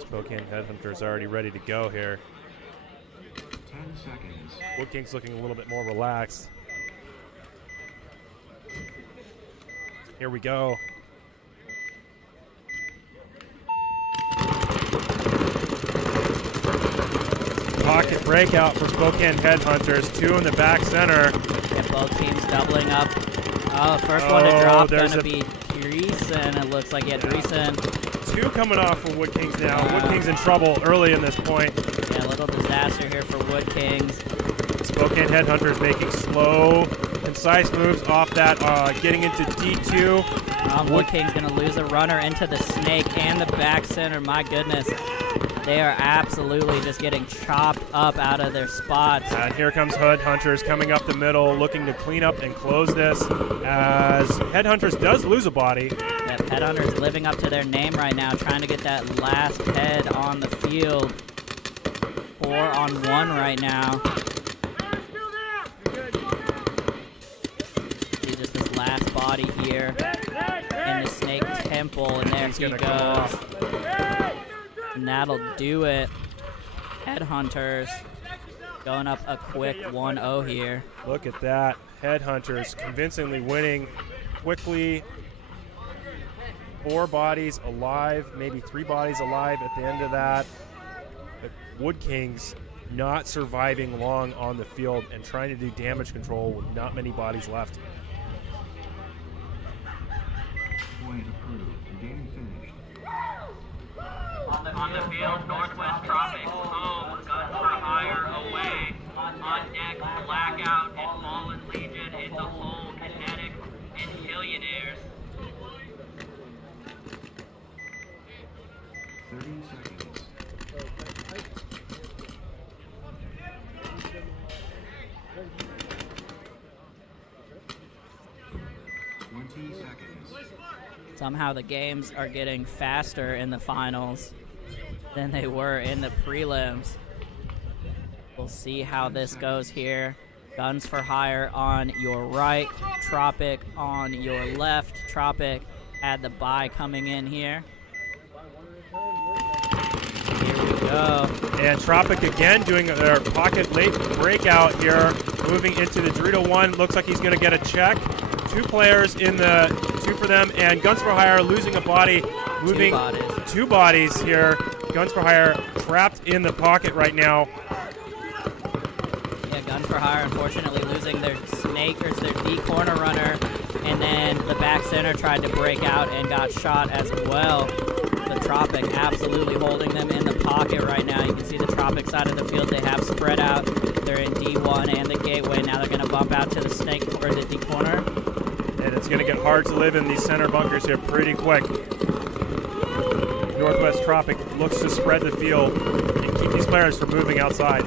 Spokane Headhunters already ready to go here. 10 seconds. Wood Kings looking a little bit more relaxed. Here we go. Pocket breakout for Spokane Headhunters. 2 in the back center. Yeah, both teams doubling up. Oh, first one to drop gonna be Dreesen. It looks like, yeah, Dreesen. 2 coming off for Wood Kings now. Wood Kings in trouble early in this point. Yeah, a little disaster here for Wood Kings. Spokane Headhunters making slow, concise moves off that, getting into D2. Wood King's going to lose a runner into the snake and the back center. My goodness. They are absolutely just getting chopped up out of their spots. And here comes Headhunters coming up the middle, looking to clean up and close this as Headhunters does lose a body. Yep, Headhunters living up to their name right now, trying to get that last head on the field. 4-on-1 right now. See just this last body here in the snake temple, and there he goes. And that'll do it. Headhunters going up a quick 1-0 here. Look at that. Headhunters convincingly winning quickly. 4 bodies alive, maybe 3 bodies alive at the end of that. But Wood Kings not surviving long on the field and trying to do damage control with not many bodies left. Point approved. Game finished. On the field, Northwest Tropics home, Guns for Hire away. On deck, Blackout and Fallen Legion in the hole, Kinetic and Millionaires. 30 seconds. Somehow the games are getting faster in the finals than they were in the prelims. We'll see how this goes here. Guns for Hire on your right, Tropic on your left. Tropic had the bye coming in here. Here we go. And Tropic again doing their pocket late breakout here, moving into the Dorito 1. Looks like he's going to get a check. 2 players in the 2 for them, and Guns for Hire losing a body, moving 2 bodies here. Guns for Hire trapped in the pocket right now. Yeah, Guns for Hire unfortunately losing their snakers, their D corner runner, and then the back center tried to break out and got shot as well. The Tropic absolutely holding them in the pocket right now. You can see the Tropic side of the field they have spread out. They're in D1 and the gateway. Now they're going to bump out to the snake or the D corner. And it's going to get hard to live in these center bunkers here pretty quick. Northwest Tropic looks to spread the field and keep these players from moving outside.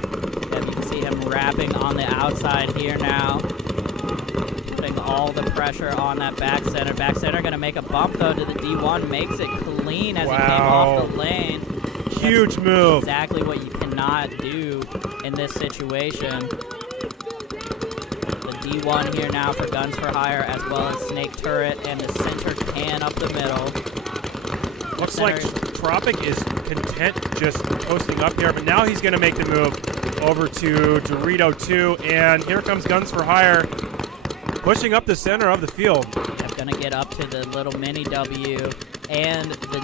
Yeah, you can see him wrapping on the outside here now. Putting all the pressure on that back center. Back center going to make a bump, though, to the D1. Makes it clean as he came off the lane. Huge move. Exactly what you cannot do in this situation. D1 here now for Guns for Hire, as well as Snake Turret and the center can up the middle. Looks like Tropic is content just posting up here, but now he's going to make the move over to Dorito 2, and here comes Guns for Hire, pushing up the center of the field. That's going to get up to the little mini W and the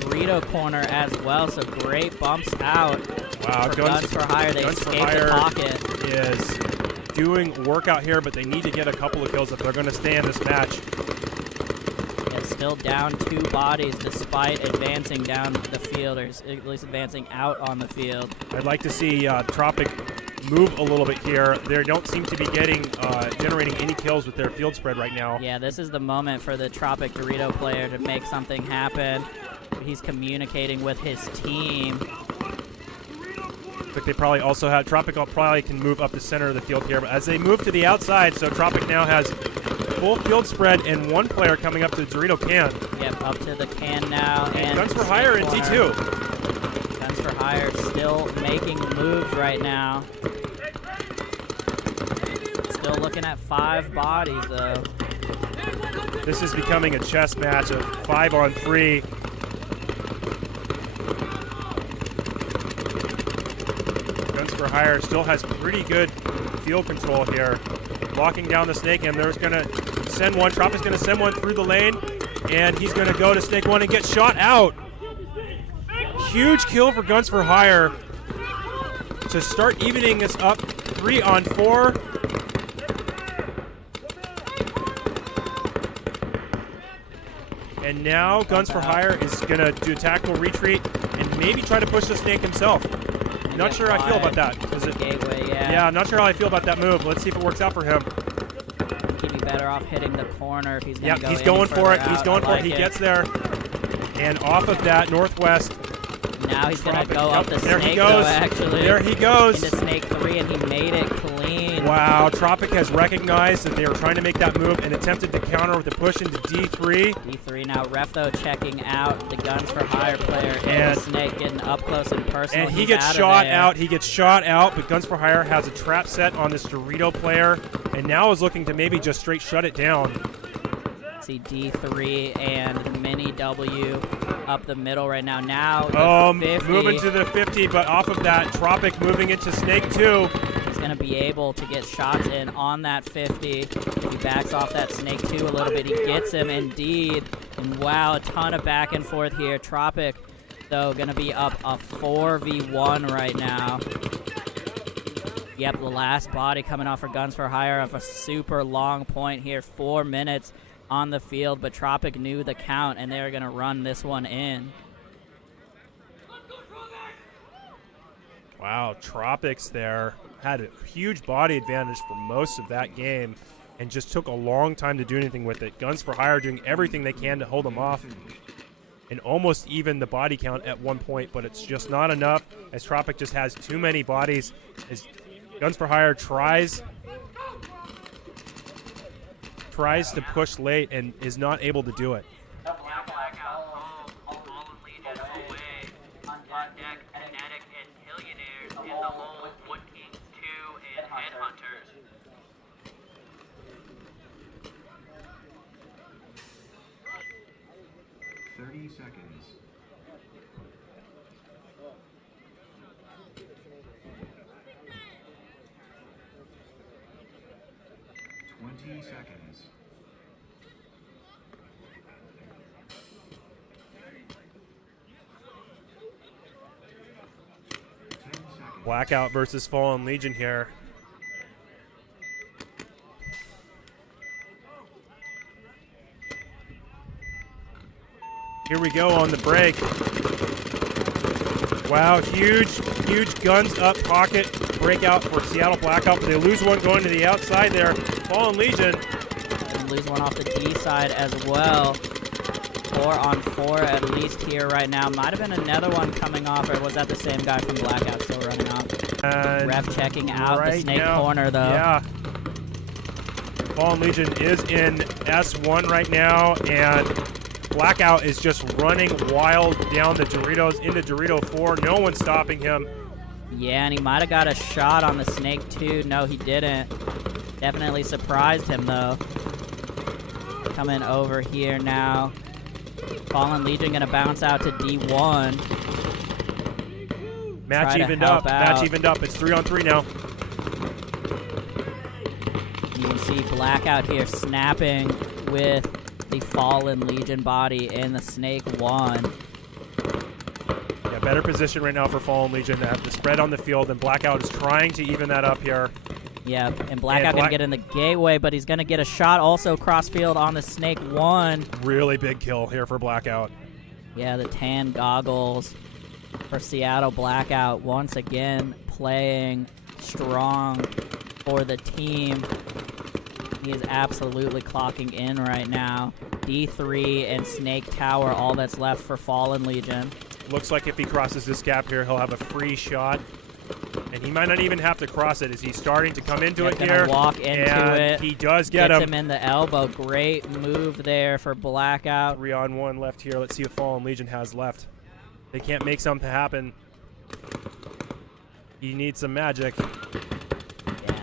Dorito corner as well, so great bumps out. Wow, for Guns for Hire. They escape the pocket. Is doing work out here, but they need to get a couple of kills if they're going to stay in this match. It's still down 2 bodies despite advancing down the field, or at least advancing out on the field. I'd like to see Tropic move a little bit here. They don't seem to be generating any kills with their field spread right now. Yeah, this is the moment for the Tropic Dorito player to make something happen. He's communicating with his team. But they probably also have Tropic probably can move up the center of the field here, but as they move to the outside, so Tropic now has full field spread and 1 player coming up to the Dorito can. Yep, up to the can now. And Guns for Hire in D2. Guns for Hire still making moves right now. Still looking at 5 bodies though. This is becoming a chess match of 5-on-3. For Hire still has pretty good field control here, locking down the snake, and there's going to send one. Tropic's going to send one through the lane, and he's going to go to snake 1 and get shot out. Huge kill for Guns for Hire to start evening this up. 3-on-4. And now Guns for Hire is going to do a tactical retreat and maybe try to push the snake himself. Not sure how I feel about that. Gateway, yeah, I'm not sure how I feel about that move. Let's see if it works out for him. Keep you better better off hitting the corner if he's going to go. He's any going for further it. He's out. going I for it. like He gets there. And off of that, Northwest. Now he's going to go up the there snake, he goes. though, actually. There he goes. Into snake 3, and he made it clean. Wow, Tropic has recognized that they were trying to make that move and attempted to counter with a push into D3. D3 now, Ref, though, checking out the Guns for Hire player and the snake getting up close and personal. And he gets shot out. He gets shot out, but Guns for Hire has a trap set on this Dorito player and now is looking to maybe just straight shut it down. See D3 and Mini W up the middle right now. Now, the 50. Moving to the 50, but off of that, Tropic moving into Snake 2. He's going to be able to get shots in on that 50. If he backs off that Snake 2 a little bit, he gets him indeed. And wow, a ton of back and forth here. Tropic, though, going to be up a 4v1 right now. Yep, the last body coming off for Guns for Hire of a super long point here. 4 minutes on the field, but Tropic knew the count, and they're going to run this one in. Wow, Tropics there had a huge body advantage for most of that game and just took a long time to do anything with it. Guns for Hire doing everything they can to hold them off and almost even the body count at one point, but it's just not enough as Tropic just has too many bodies. As Guns for Hire tries to push late and is not able to do it. Seconds. Blackout versus Fallen Legion here. Here we go on the break. Wow, huge guns up pocket breakout for Seattle Blackout. But they lose one going to the outside there. Fallen Legion. And lose one off the D side as well. 4 on 4 at least here right now. Might have been another one coming off, or was that the same guy from Blackout still running off? Ref checking out right the snake now, corner though. Yeah. Fallen Legion is in S1 right now, and Blackout is just running wild down the Doritos into Dorito 4. No one's stopping him. Yeah, and he might have got a shot on the snake too. No, he didn't. Definitely surprised him though. Coming over here now. Fallen Legion gonna bounce out to D1. Match evened up. Match evened up. It's 3 on 3 now. You can see Blackout here snapping with the Fallen Legion body in the Snake 1. Yeah, better position right now for Fallen Legion to have the spread on the field, and Blackout is trying to even that up here. Yeah, and Blackout gonna get in the gateway, but he's gonna get a shot also cross field on the Snake 1. Really big kill here for Blackout. Yeah, the tan goggles for Seattle Blackout once again playing strong for the team. He is absolutely clocking in right now. D3 and Snake Tower, all that's left for Fallen Legion. Looks like if he crosses this gap here, he'll have a free shot. And he might not even have to cross it as he's starting to come into it here. Walk into it. He does get Gets him in the elbow. Great move there for Blackout. 3 on 1 left here. Let's see what Fallen Legion has left. They can't make something happen. He needs some magic. Yeah,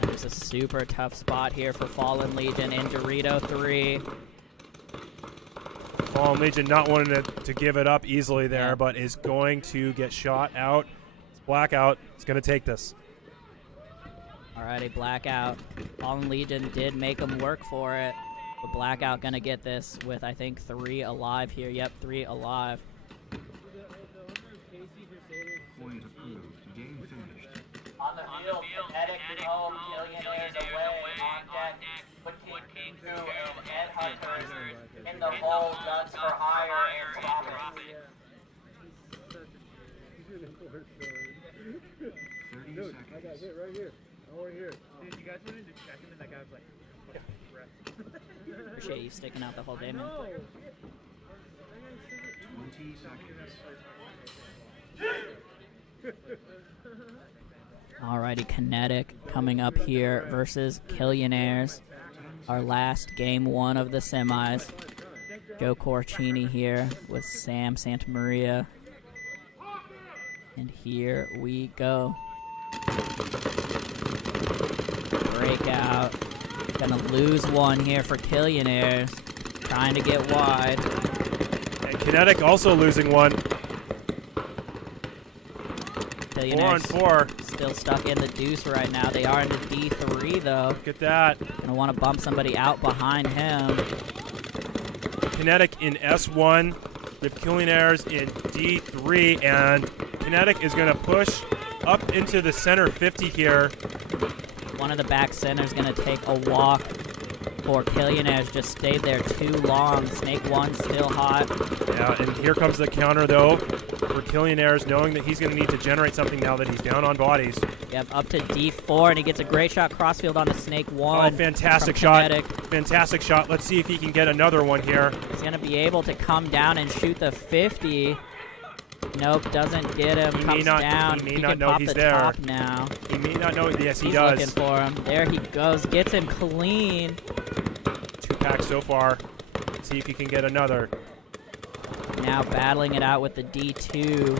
it's a super tough spot here for Fallen Legion in Dorito 3. Fallen Legion not wanting to give it up easily there, but is going to get shot out. It's Blackout. It's going to take this. Alrighty, Blackout. Fallen Legion did make him work for it. But Blackout going to get this with, I think, 3 alive here. Yep, 3 alive. Point approved. Game finished. On the field, Kinetic home, Millionaires away, on deck, Wood King 2 and Ed Hunters in the hole, Guns for Hire and Tropic. 30 seconds. I got hit right here. Over here. Dude, you guys went in to check him and that guy was like, Appreciate you sticking out the whole day, man. 20 seconds. Alrighty, Kinetic coming up here versus Killionaires. Our last game one of the semis. Joe Corcini here with Sam Santamaria. And here we go. Breakout. Gonna lose one here for Killionaires. Trying to get wide. And Kinetic also losing one. 4 on 4. Still stuck in the deuce right now. They are in the D3 though. Look at that. Gonna want to bump somebody out behind him. Kinetic in S1 with Killionaires in D3, and Kinetic is going to push up into the center 50 here. One of the back centers going to take a walk for Killionaires. Just stayed there too long. Snake 1 still hot. Yeah, and here comes the counter though for Killionaires, knowing that he's going to need to generate something now that he's down on bodies. Yep, up to D4, and he gets a great shot crossfield on the Snake 1. Oh, fantastic shot. Fantastic shot. Let's see if he can get another one here. He's going to be able to come down and shoot the 50. Nope, doesn't get him. Comes down. He may He not can know pop he's the there. top now. He may not know. Yes, he He's does. looking for him. There he goes. Gets him clean. 2 packs so far. Let's see if he can get another. Now battling it out with the D2.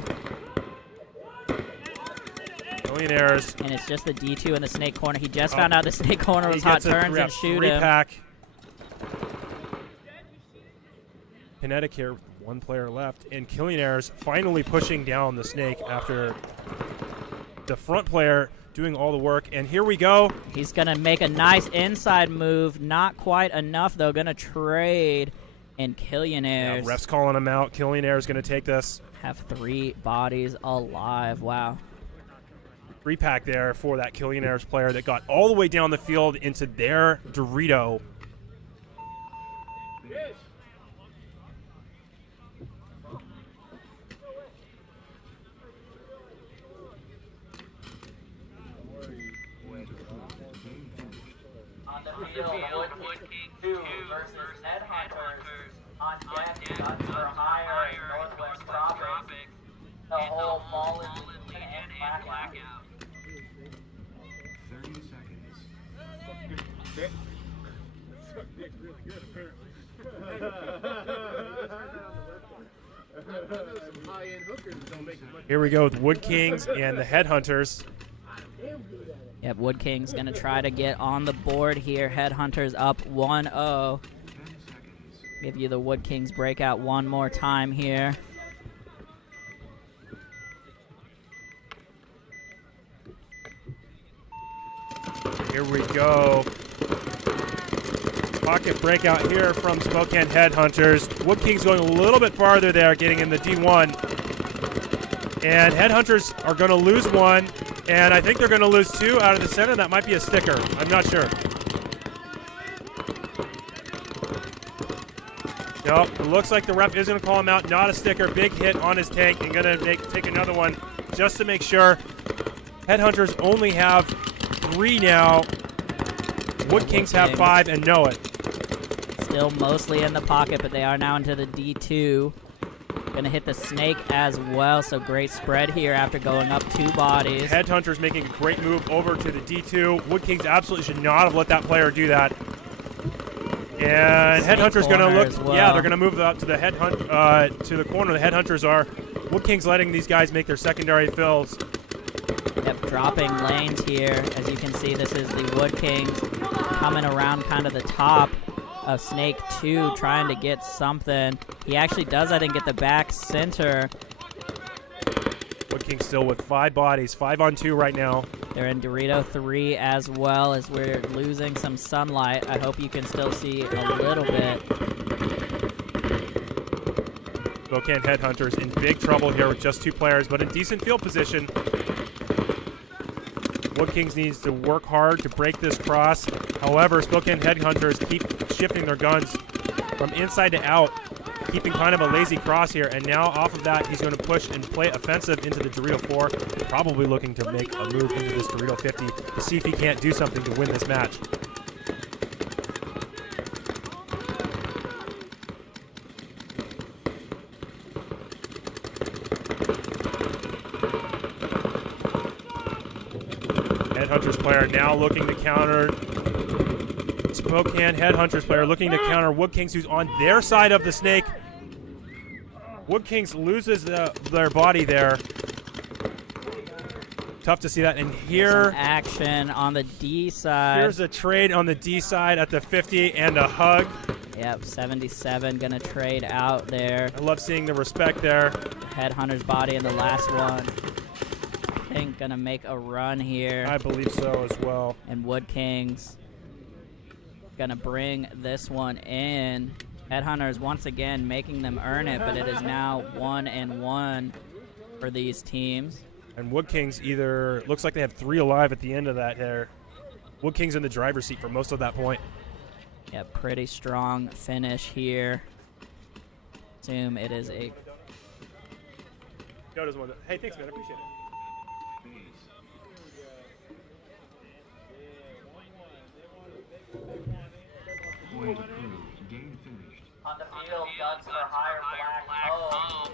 Killionaires. And it's just the D2 in the Snake corner. He just found out the Snake corner was hot. Turns and shoot him. 3-pack. Kinetic here, 1 player left, and Killionaires finally pushing down the Snake after the front player doing all the work. And here we go. He's going to make a nice inside move. Not quite enough, though. Going to trade. And Killionaires. Yeah, ref's calling him out. Killionaires going to take this. Have 3 bodies alive. Wow. 3-pack there for that Killionaires player that got all the way down the field into their Dorito. On the field, Wood King 2 versus Headhunters. On deck, guns for higher in Northwest Tropics. The whole Fallen Legion and Blackout. 30 seconds. Here we go with Wood Kings and the Headhunters. Yep, Wood King's going to try to get on the board here. Headhunters up 1-0. Give you the Wood Kings breakout one more time here. Here we go. Pocket breakout here from Spokane Headhunters. Wood Kings going a little bit farther there, getting in the D1. And Headhunters are going to lose one, and I think they're going to lose 2 out of the center. That might be a sticker. I'm not sure. Nope, it looks like the ref is going to call him out. Not a sticker. Big hit on his tank, and going to take another one just to make sure. Headhunters only have 3 now. Wood Kings have 5 and know it. Still mostly in the pocket, but they are now into the D2. Gonna hit the Snake as well, so great spread here after going up 2 bodies. Headhunters making a great move over to the D2. Wood Kings absolutely should not have let that player do that. And Headhunters gonna look, well. yeah, they're gonna move up to the to the corner. The Headhunters are. Wood Kings letting these guys make their secondary fills. Yep, dropping lanes here. As you can see, this is the Wood Kings coming around kind of the top of Snake 2, trying to get something. He actually does, I think, get the back center. Wood Kings still with 5 bodies, 5 on 2 right now. They're in Dorito 3 as well, as we're losing some sunlight. I hope you can still see a little bit. Spokane Headhunters in big trouble here with just 2 players, but in decent field position. Wood Kings needs to work hard to break this cross. However, Spokane Headhunters keep shifting their guns from inside to out, keeping kind of a lazy cross here. And now off of that, he's going to push and play offensive into the Dorito 4, probably looking to make a move into this Dorito 50 to see if he can't do something to win this match. Headhunters player now looking to counter. Spokane Headhunters player looking to counter Wood Kings, who's on their side of the snake. Wood Kings loses their body there. Tough to see that. And here, some action on the D side. Here's a trade on the D side at the 50 and a hug. Yep, 77 gonna trade out there. I love seeing the respect there. Headhunter's body in the last one. I think gonna make a run here. I believe so as well. And Wood Kings gonna bring this one in. Headhunters once again making them earn it, but it is now 1-1 for these teams. And Wood Kings either looks like they have 3 alive at the end of that there. Wood Kings in the driver's seat for most of that point. Yeah, pretty strong finish here. Assume it is a. Joe doesn't want to. Hey, thanks, man. I appreciate it. Point approved. Game finished. On the field, Guns for Hire, Black home.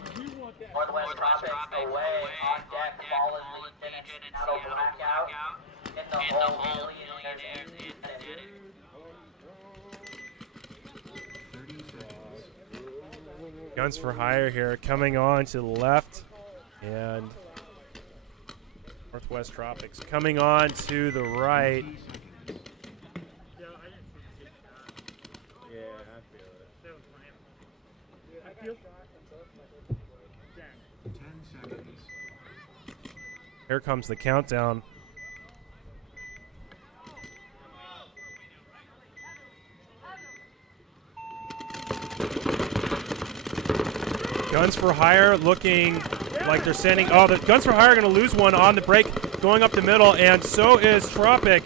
Northwest Tropics away. On deck, Fallen League finish. Shadow Blackout. In the hole, Millionaires in Edit. 30 seconds. Guns for Hire here coming on to the left. And Northwest Tropics coming on to the right. 20 seconds. Yeah, I feel it. 10 seconds. Here comes the countdown. Guns for Hire looking like they're sending. Oh, the Guns for Hire are going to lose one on the break going up the middle, and so is Tropic.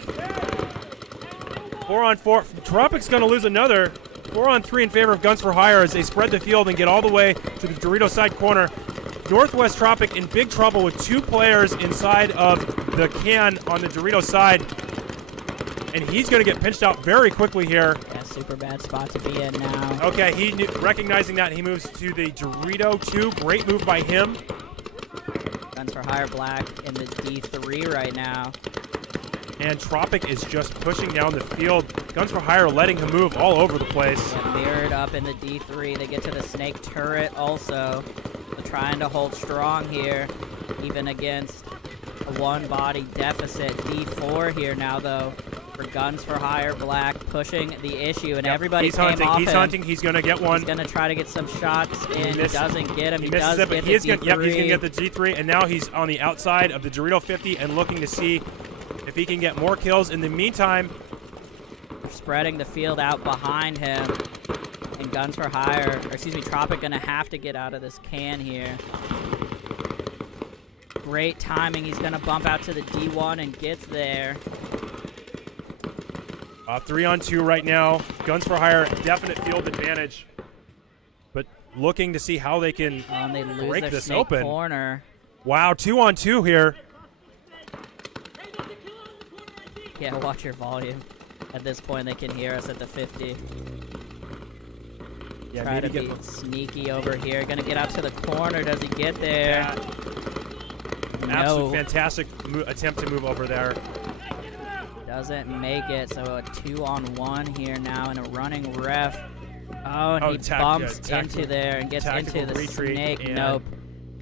4-on-4. Tropic's going to lose another. 4-on-3 in favor of Guns for Hire as they spread the field and get all the way to the Dorito side corner. Northwest Tropic in big trouble with 2 players inside of the can on the Dorito side. And he's going to get pinched out very quickly here. Yeah, super bad spot to be in now. Okay, recognizing that, he moves to the Dorito 2. Great move by him. Guns for Hire Black in the D3 right now. And Tropic is just pushing down the field. Guns for Hire letting him move all over the place. Yeah, mirrored up in the D3. They get to the snake turret also. They're trying to hold strong here, even against a 1-body deficit. D4 here now, though, for Guns for Hire Black, pushing the issue, and everybody he's came hunting. off He's him. hunting. He's going to get one. He's going to try to get some shots in. He doesn't get him. He misses does it, but get he's the gonna, D3. Yep, he's going to get the D3, and now he's on the outside of the Dorito 50 and looking to see if he can get more kills. In the meantime, spreading the field out behind him, and Guns for Hire, or excuse me, Tropic gonna have to get out of this can here. Great timing. He's gonna bump out to the D1 and gets there. 3-on-2 right now. Guns for Hire, definite field advantage, but looking to see how they can and they lose break their this snake open. Corner. Wow, 2-on-2 here. Yeah, watch your volume. At this point, they can hear us at the 50. Yeah, Try to maybe be sneaky over here. Gonna get out to the corner. Does he get there? Absolute fantastic attempt to move over there. Doesn't make it. So a 2-on-1 here now and a running ref. Oh, and he bumps into there and gets into the snake. Nope.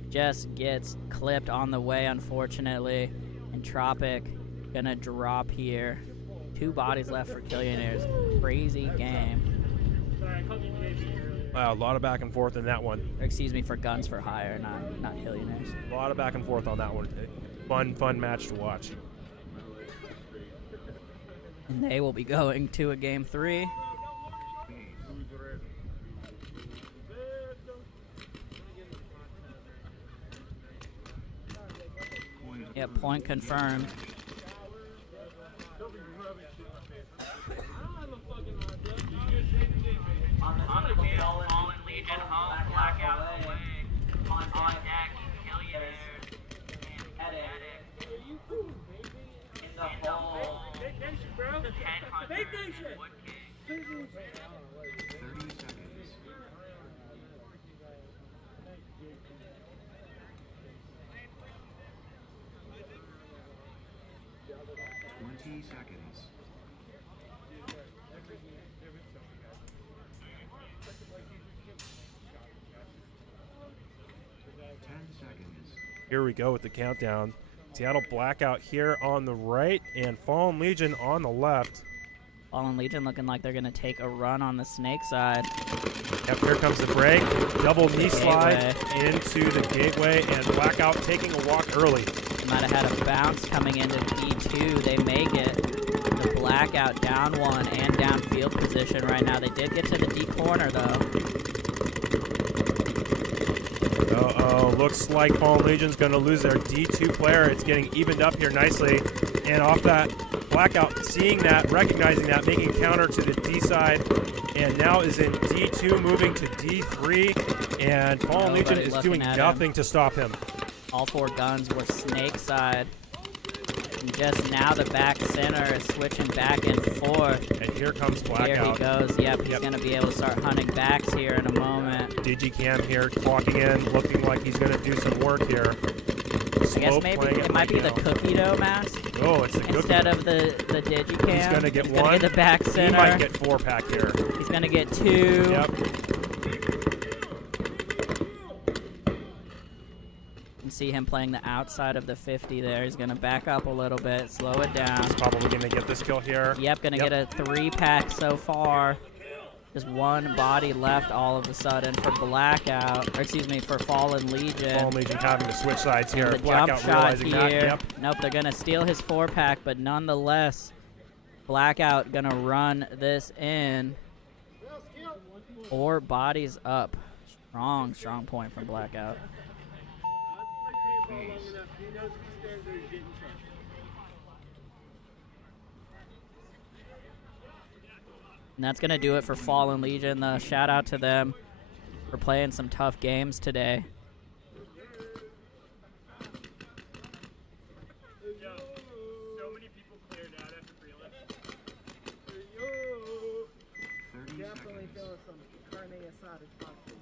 Just gets clipped on the way, unfortunately. And Tropic gonna drop here. 2 bodies left for Killionaires. Crazy game. Wow, a lot of back and forth in that one. Or excuse me, for Guns for Hire, not Killionaires. A lot of back and forth on that one. Fun match to watch. And they will be going to a game 3. Yeah, point confirmed. On the field, Fallen Legion home, Blackout away. On deck, Killionaires and Edit. In the hole, Vacation, bro. Headhunters Vacation. and Wood Kings. 30 seconds. 20 seconds. 10 seconds. Here we go with the countdown. Seattle Blackout here on the right and Fallen Legion on the left. Fallen Legion looking like they're going to take a run on the snake side. Yep, here comes the break. Double knee slide into the gateway, and Blackout taking a walk early. Might have had a bounce coming into D2. They make it. The Blackout down one and downfield position right now. They did get to the D corner, though. Uh-oh, looks like Fallen Legion's going to lose their D2 player. It's getting evened up here nicely. And off that, Blackout seeing that, recognizing that, making counter to the D side. And now is in D2, moving to D3. And Fallen Legion is doing nothing to stop him. All four guns were snake side. And just now the back center is switching back and forth. And here comes Blackout. Here he goes. Yep, he's going to be able to start hunting backs here in a moment. Digicam here, clocking in, looking like he's going to do some work here. I guess maybe it might be the cookie dough mask. Oh, it's the cookie. Instead of the Digicam. He's going to get he's one. Gonna get the back center. He might get 4-pack here. He's going to get 2. Yep. You see him playing the outside of the 50 there. He's going to back up a little bit, slow it down. He's probably going to get this kill here. Yep, going to get a 3-pack so far. Just one body left all of a sudden for Blackout, or excuse me, for Fallen Legion. Fallen Legion having to switch sides here. And the Blackout jump shot realizing here. that. Yep. Nope, they're going to steal his 4-pack, but nonetheless, Blackout going to run this in. 4 bodies up. Strong point from Blackout. And that's going to do it for Fallen Legion. Shout out to them for playing some tough games today. So many people cleared out after prelims. Definitely feeling some carne asada coffee.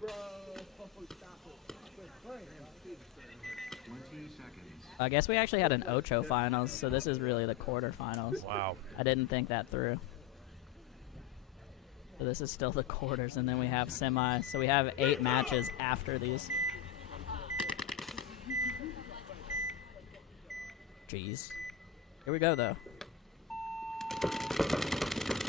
Bro, stop it. 20 seconds. I guess we actually had an Ocho finals, so this is really the quarterfinals. Wow. I didn't think that through. So this is still the quarters, and then we have semis. So we have 8 matches after these. Jeez. Here we go, though.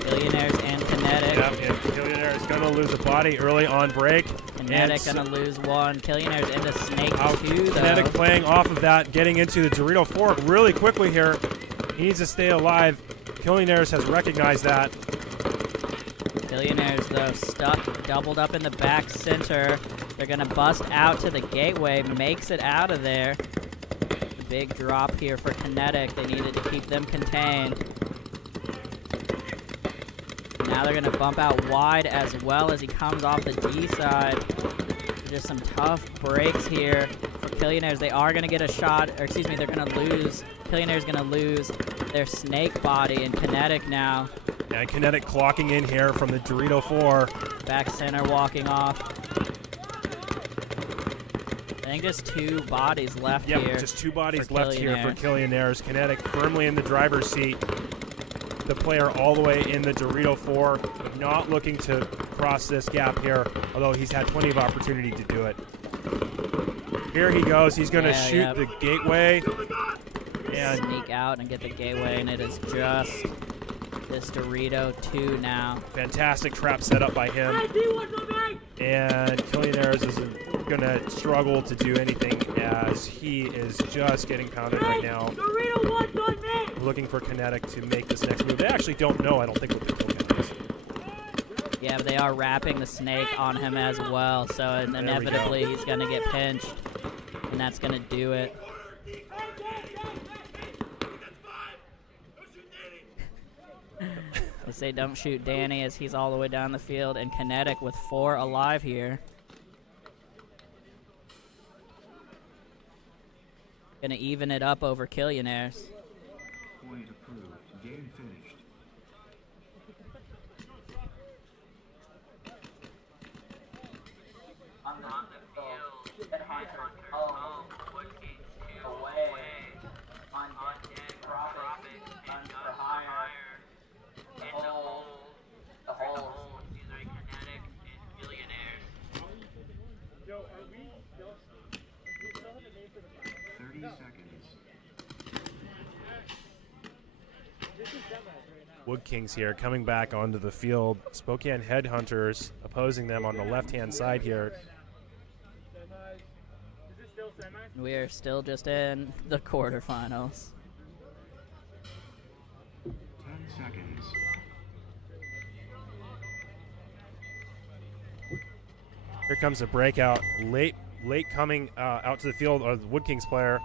Billionaires and Kinetic. Yep, and Billionaire is going to lose a body early on break. Kinetic going to lose 1. Billionaire's into Snake 2, though. Kinetic playing off of that, getting into the Dorito fork really quickly here. He needs to stay alive. Billionaires has recognized that. Billionaires, though, stuck, doubled up in the back center. They're going to bust out to the gateway, makes it out of there. Big drop here for Kinetic. They needed to keep them contained. Now they're going to bump out wide as well as he comes off the D side. Just some tough breaks here for Billionaires. They are going to get a shot, or excuse me, they're going to lose. Billionaires going to lose their snake body, and Kinetic now. And Kinetic clocking in here from the Dorito 4. Back center walking off. I think just 2 bodies left here. Yep, just 2 bodies left here for Billionaires. Kinetic firmly in the driver's seat. The player all the way in the Dorito 4, not looking to cross this gap here, although he's had plenty of opportunity to do it. Here he goes. He's going to shoot the gateway. And sneak out and get the gateway, and it is just this Dorito 2 now. Fantastic trap set up by him. And Billionaires is going to struggle to do anything as he is just getting pounded right now. Looking for Kinetic to make this next move. They actually don't know, I don't think, what the kill count is. Yeah, but they are wrapping the snake on him as well, so inevitably he's going to get pinched, and that's going to do it. They say don't shoot Danny as he's all the way down the field, and Kinetic with 4 alive here. Gonna even it up over Billionaires. Point approved. Game finished. On the field, Headhunters home, Woodgate 2 away. 30 seconds. Wood Kings here coming back onto the field. Spokane Headhunters opposing them on the left-hand side here. We are still just in the quarterfinals. 10 seconds. Here comes a breakout. Late coming out to the field, or the Wood Kings player.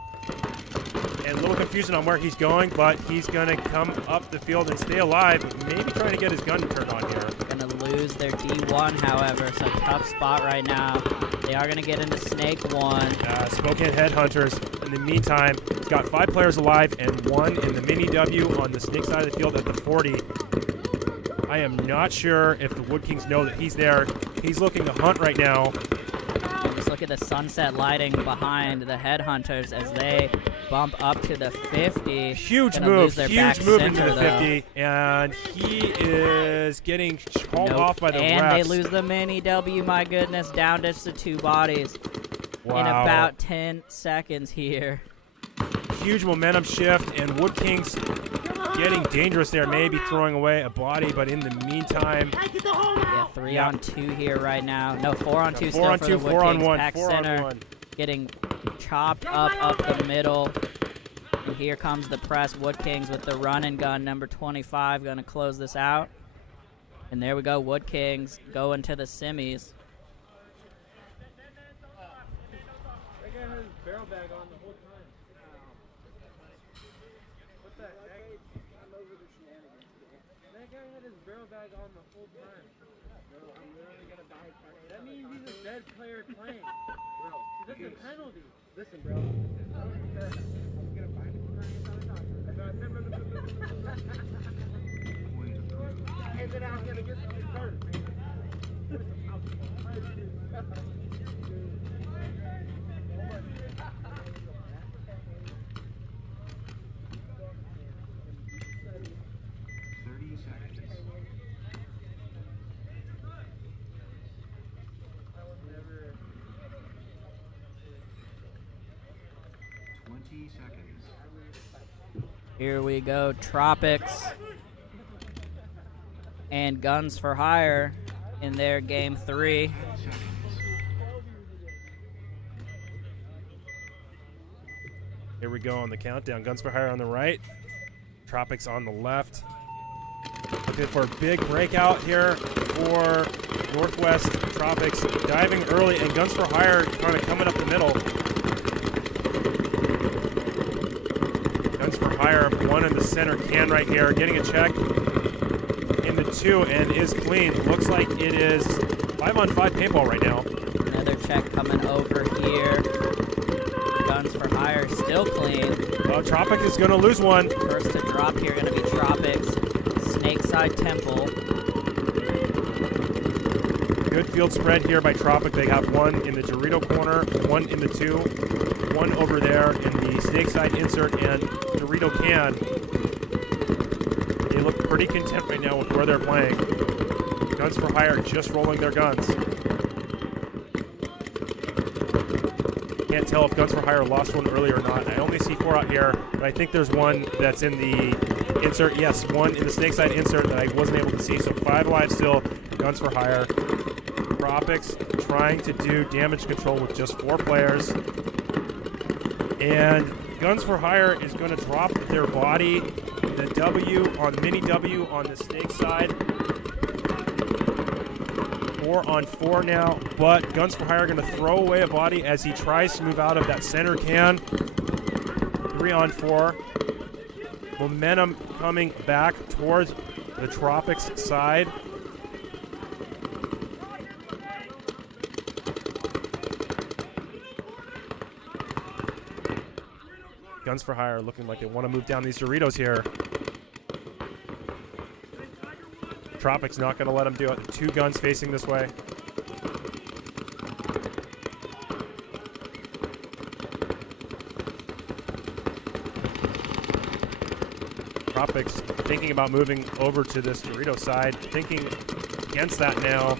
And a little confusion on where he's going, but he's going to come up the field and stay alive, maybe trying to get his gun turned on here. Going to lose their D1, however, so tough spot right now. They are going to get into Snake 1. Spokane Headhunters, in the meantime, he's got 5 players alive and 1 in the mini W on the Snake side of the field at the 40. I am not sure if the Wood Kings know that he's there. He's looking to hunt right now. Just look at the sunset lighting behind the Headhunters as they bump up to the 50. Huge move into the 50, and he is getting hauled off by the refs. And they lose the mini W, my goodness, down just to 2 bodies in about 10 seconds here. Huge momentum shift, and Wood Kings getting dangerous there, maybe throwing away a body, but in the meantime... Yeah, 3 on 2 here right now. No, 4 on 2 still for the Wood Kings. Back center getting chopped up the middle. And here comes the press. Wood Kings with the run and gun, number 25, going to close this out. And there we go, Wood Kings go into the semis. That guy has his barrel bag on the whole time. What the heck? I'm over the shenanigans. That guy had his barrel bag on the whole time. Bro, I'm literally gonna die. That means he's a dead player playing. Bro, that's a penalty. Listen, bro. I'm gonna find it. And then I'm gonna get some hurt, man. 30 seconds. Here we go, Tropics and Guns for Hire in their game 3. Here we go on the countdown. Guns for Hire on the right, Tropics on the left. Looking for a big breakout here for Northwest. Tropics diving early, and Guns for Hire kind of coming up the middle. Guns for Hire, 1 in the center can right here, getting a check in the 2 and is clean. Looks like it is 5-on-5 paintball right now. Another check coming over here. Guns for Hire still clean. Well, Tropic is going to lose one. First to drop here going to be Tropics. Snakeside Temple. Good field spread here by Tropic. They have 1 in the Dorito corner, 1 in the 2, 1 over there in the Snakeside insert and Dorito can. They look pretty content right now with where they're playing. Guns for Hire just rolling their guns. Can't tell if Guns for Hire lost one early or not. I only see 4 out here, but I think there's 1 that's in the insert. Yes, 1 in the Snakeside insert that I wasn't able to see. So 5 alive still, Guns for Hire. Tropics trying to do damage control with just 4 players. And Guns for Hire is going to drop their body. The W on Mini W on the Snake side. 4-on-4 now, but Guns for Hire are going to throw away a body as he tries to move out of that center can. 3-on-4. Momentum coming back towards the Tropics side. Guns for Hire looking like they want to move down these Doritos here. Tropics not going to let him do it. 2 guns facing this way. Tropics thinking about moving over to this Dorito side, thinking against that now.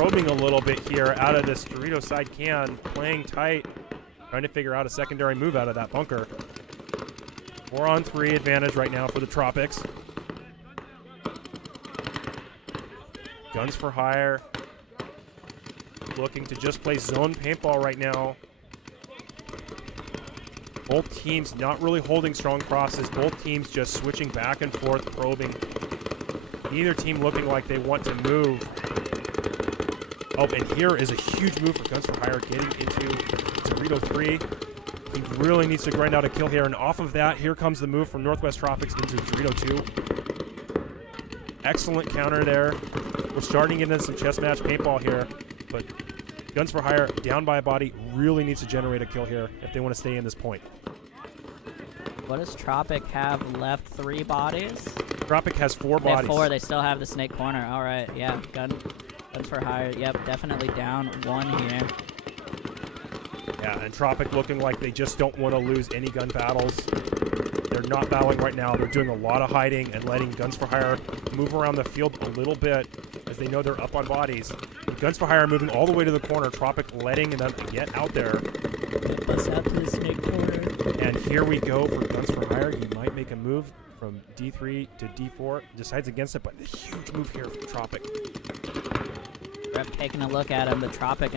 probing a little bit here out of this Dorito side can, playing tight, trying to figure out a secondary move out of that bunker. 4-on-3 advantage right now for the Tropics. Guns for Hire looking to just play zone paintball right now. Both teams not really holding strong crosses. Both teams just switching back and forth, probing. Neither team looking like they want to move. Oh, and here is a huge move for Guns for Hire getting into Dorito 3. He really needs to grind out a kill here, and off of that, here comes the move from Northwest Tropics into Dorito 2. Excellent counter there. We're starting into some chess match paintball here, but Guns for Hire, down by a body, really needs to generate a kill here if they want to stay in this point. What does Tropic have left? 3 bodies? Tropic has 4 They have bodies. 4. They still have the snake corner. All right, yeah. Guns for Hire. Yep, definitely down 1 here. Yeah, and Tropic looking like they just don't want to lose any gun battles. They're not battling right now. They're doing a lot of hiding and letting Guns for Hire move around the field a little bit as they know they're up on bodies. Guns for Hire moving all the way to the corner. Tropic letting them get out there. Bust out to the snake corner. And here we go for Guns for Hire. He might make a move from D3 to D4. Decides against it, but a huge move here for Tropic. Ref taking a look at him. The Tropic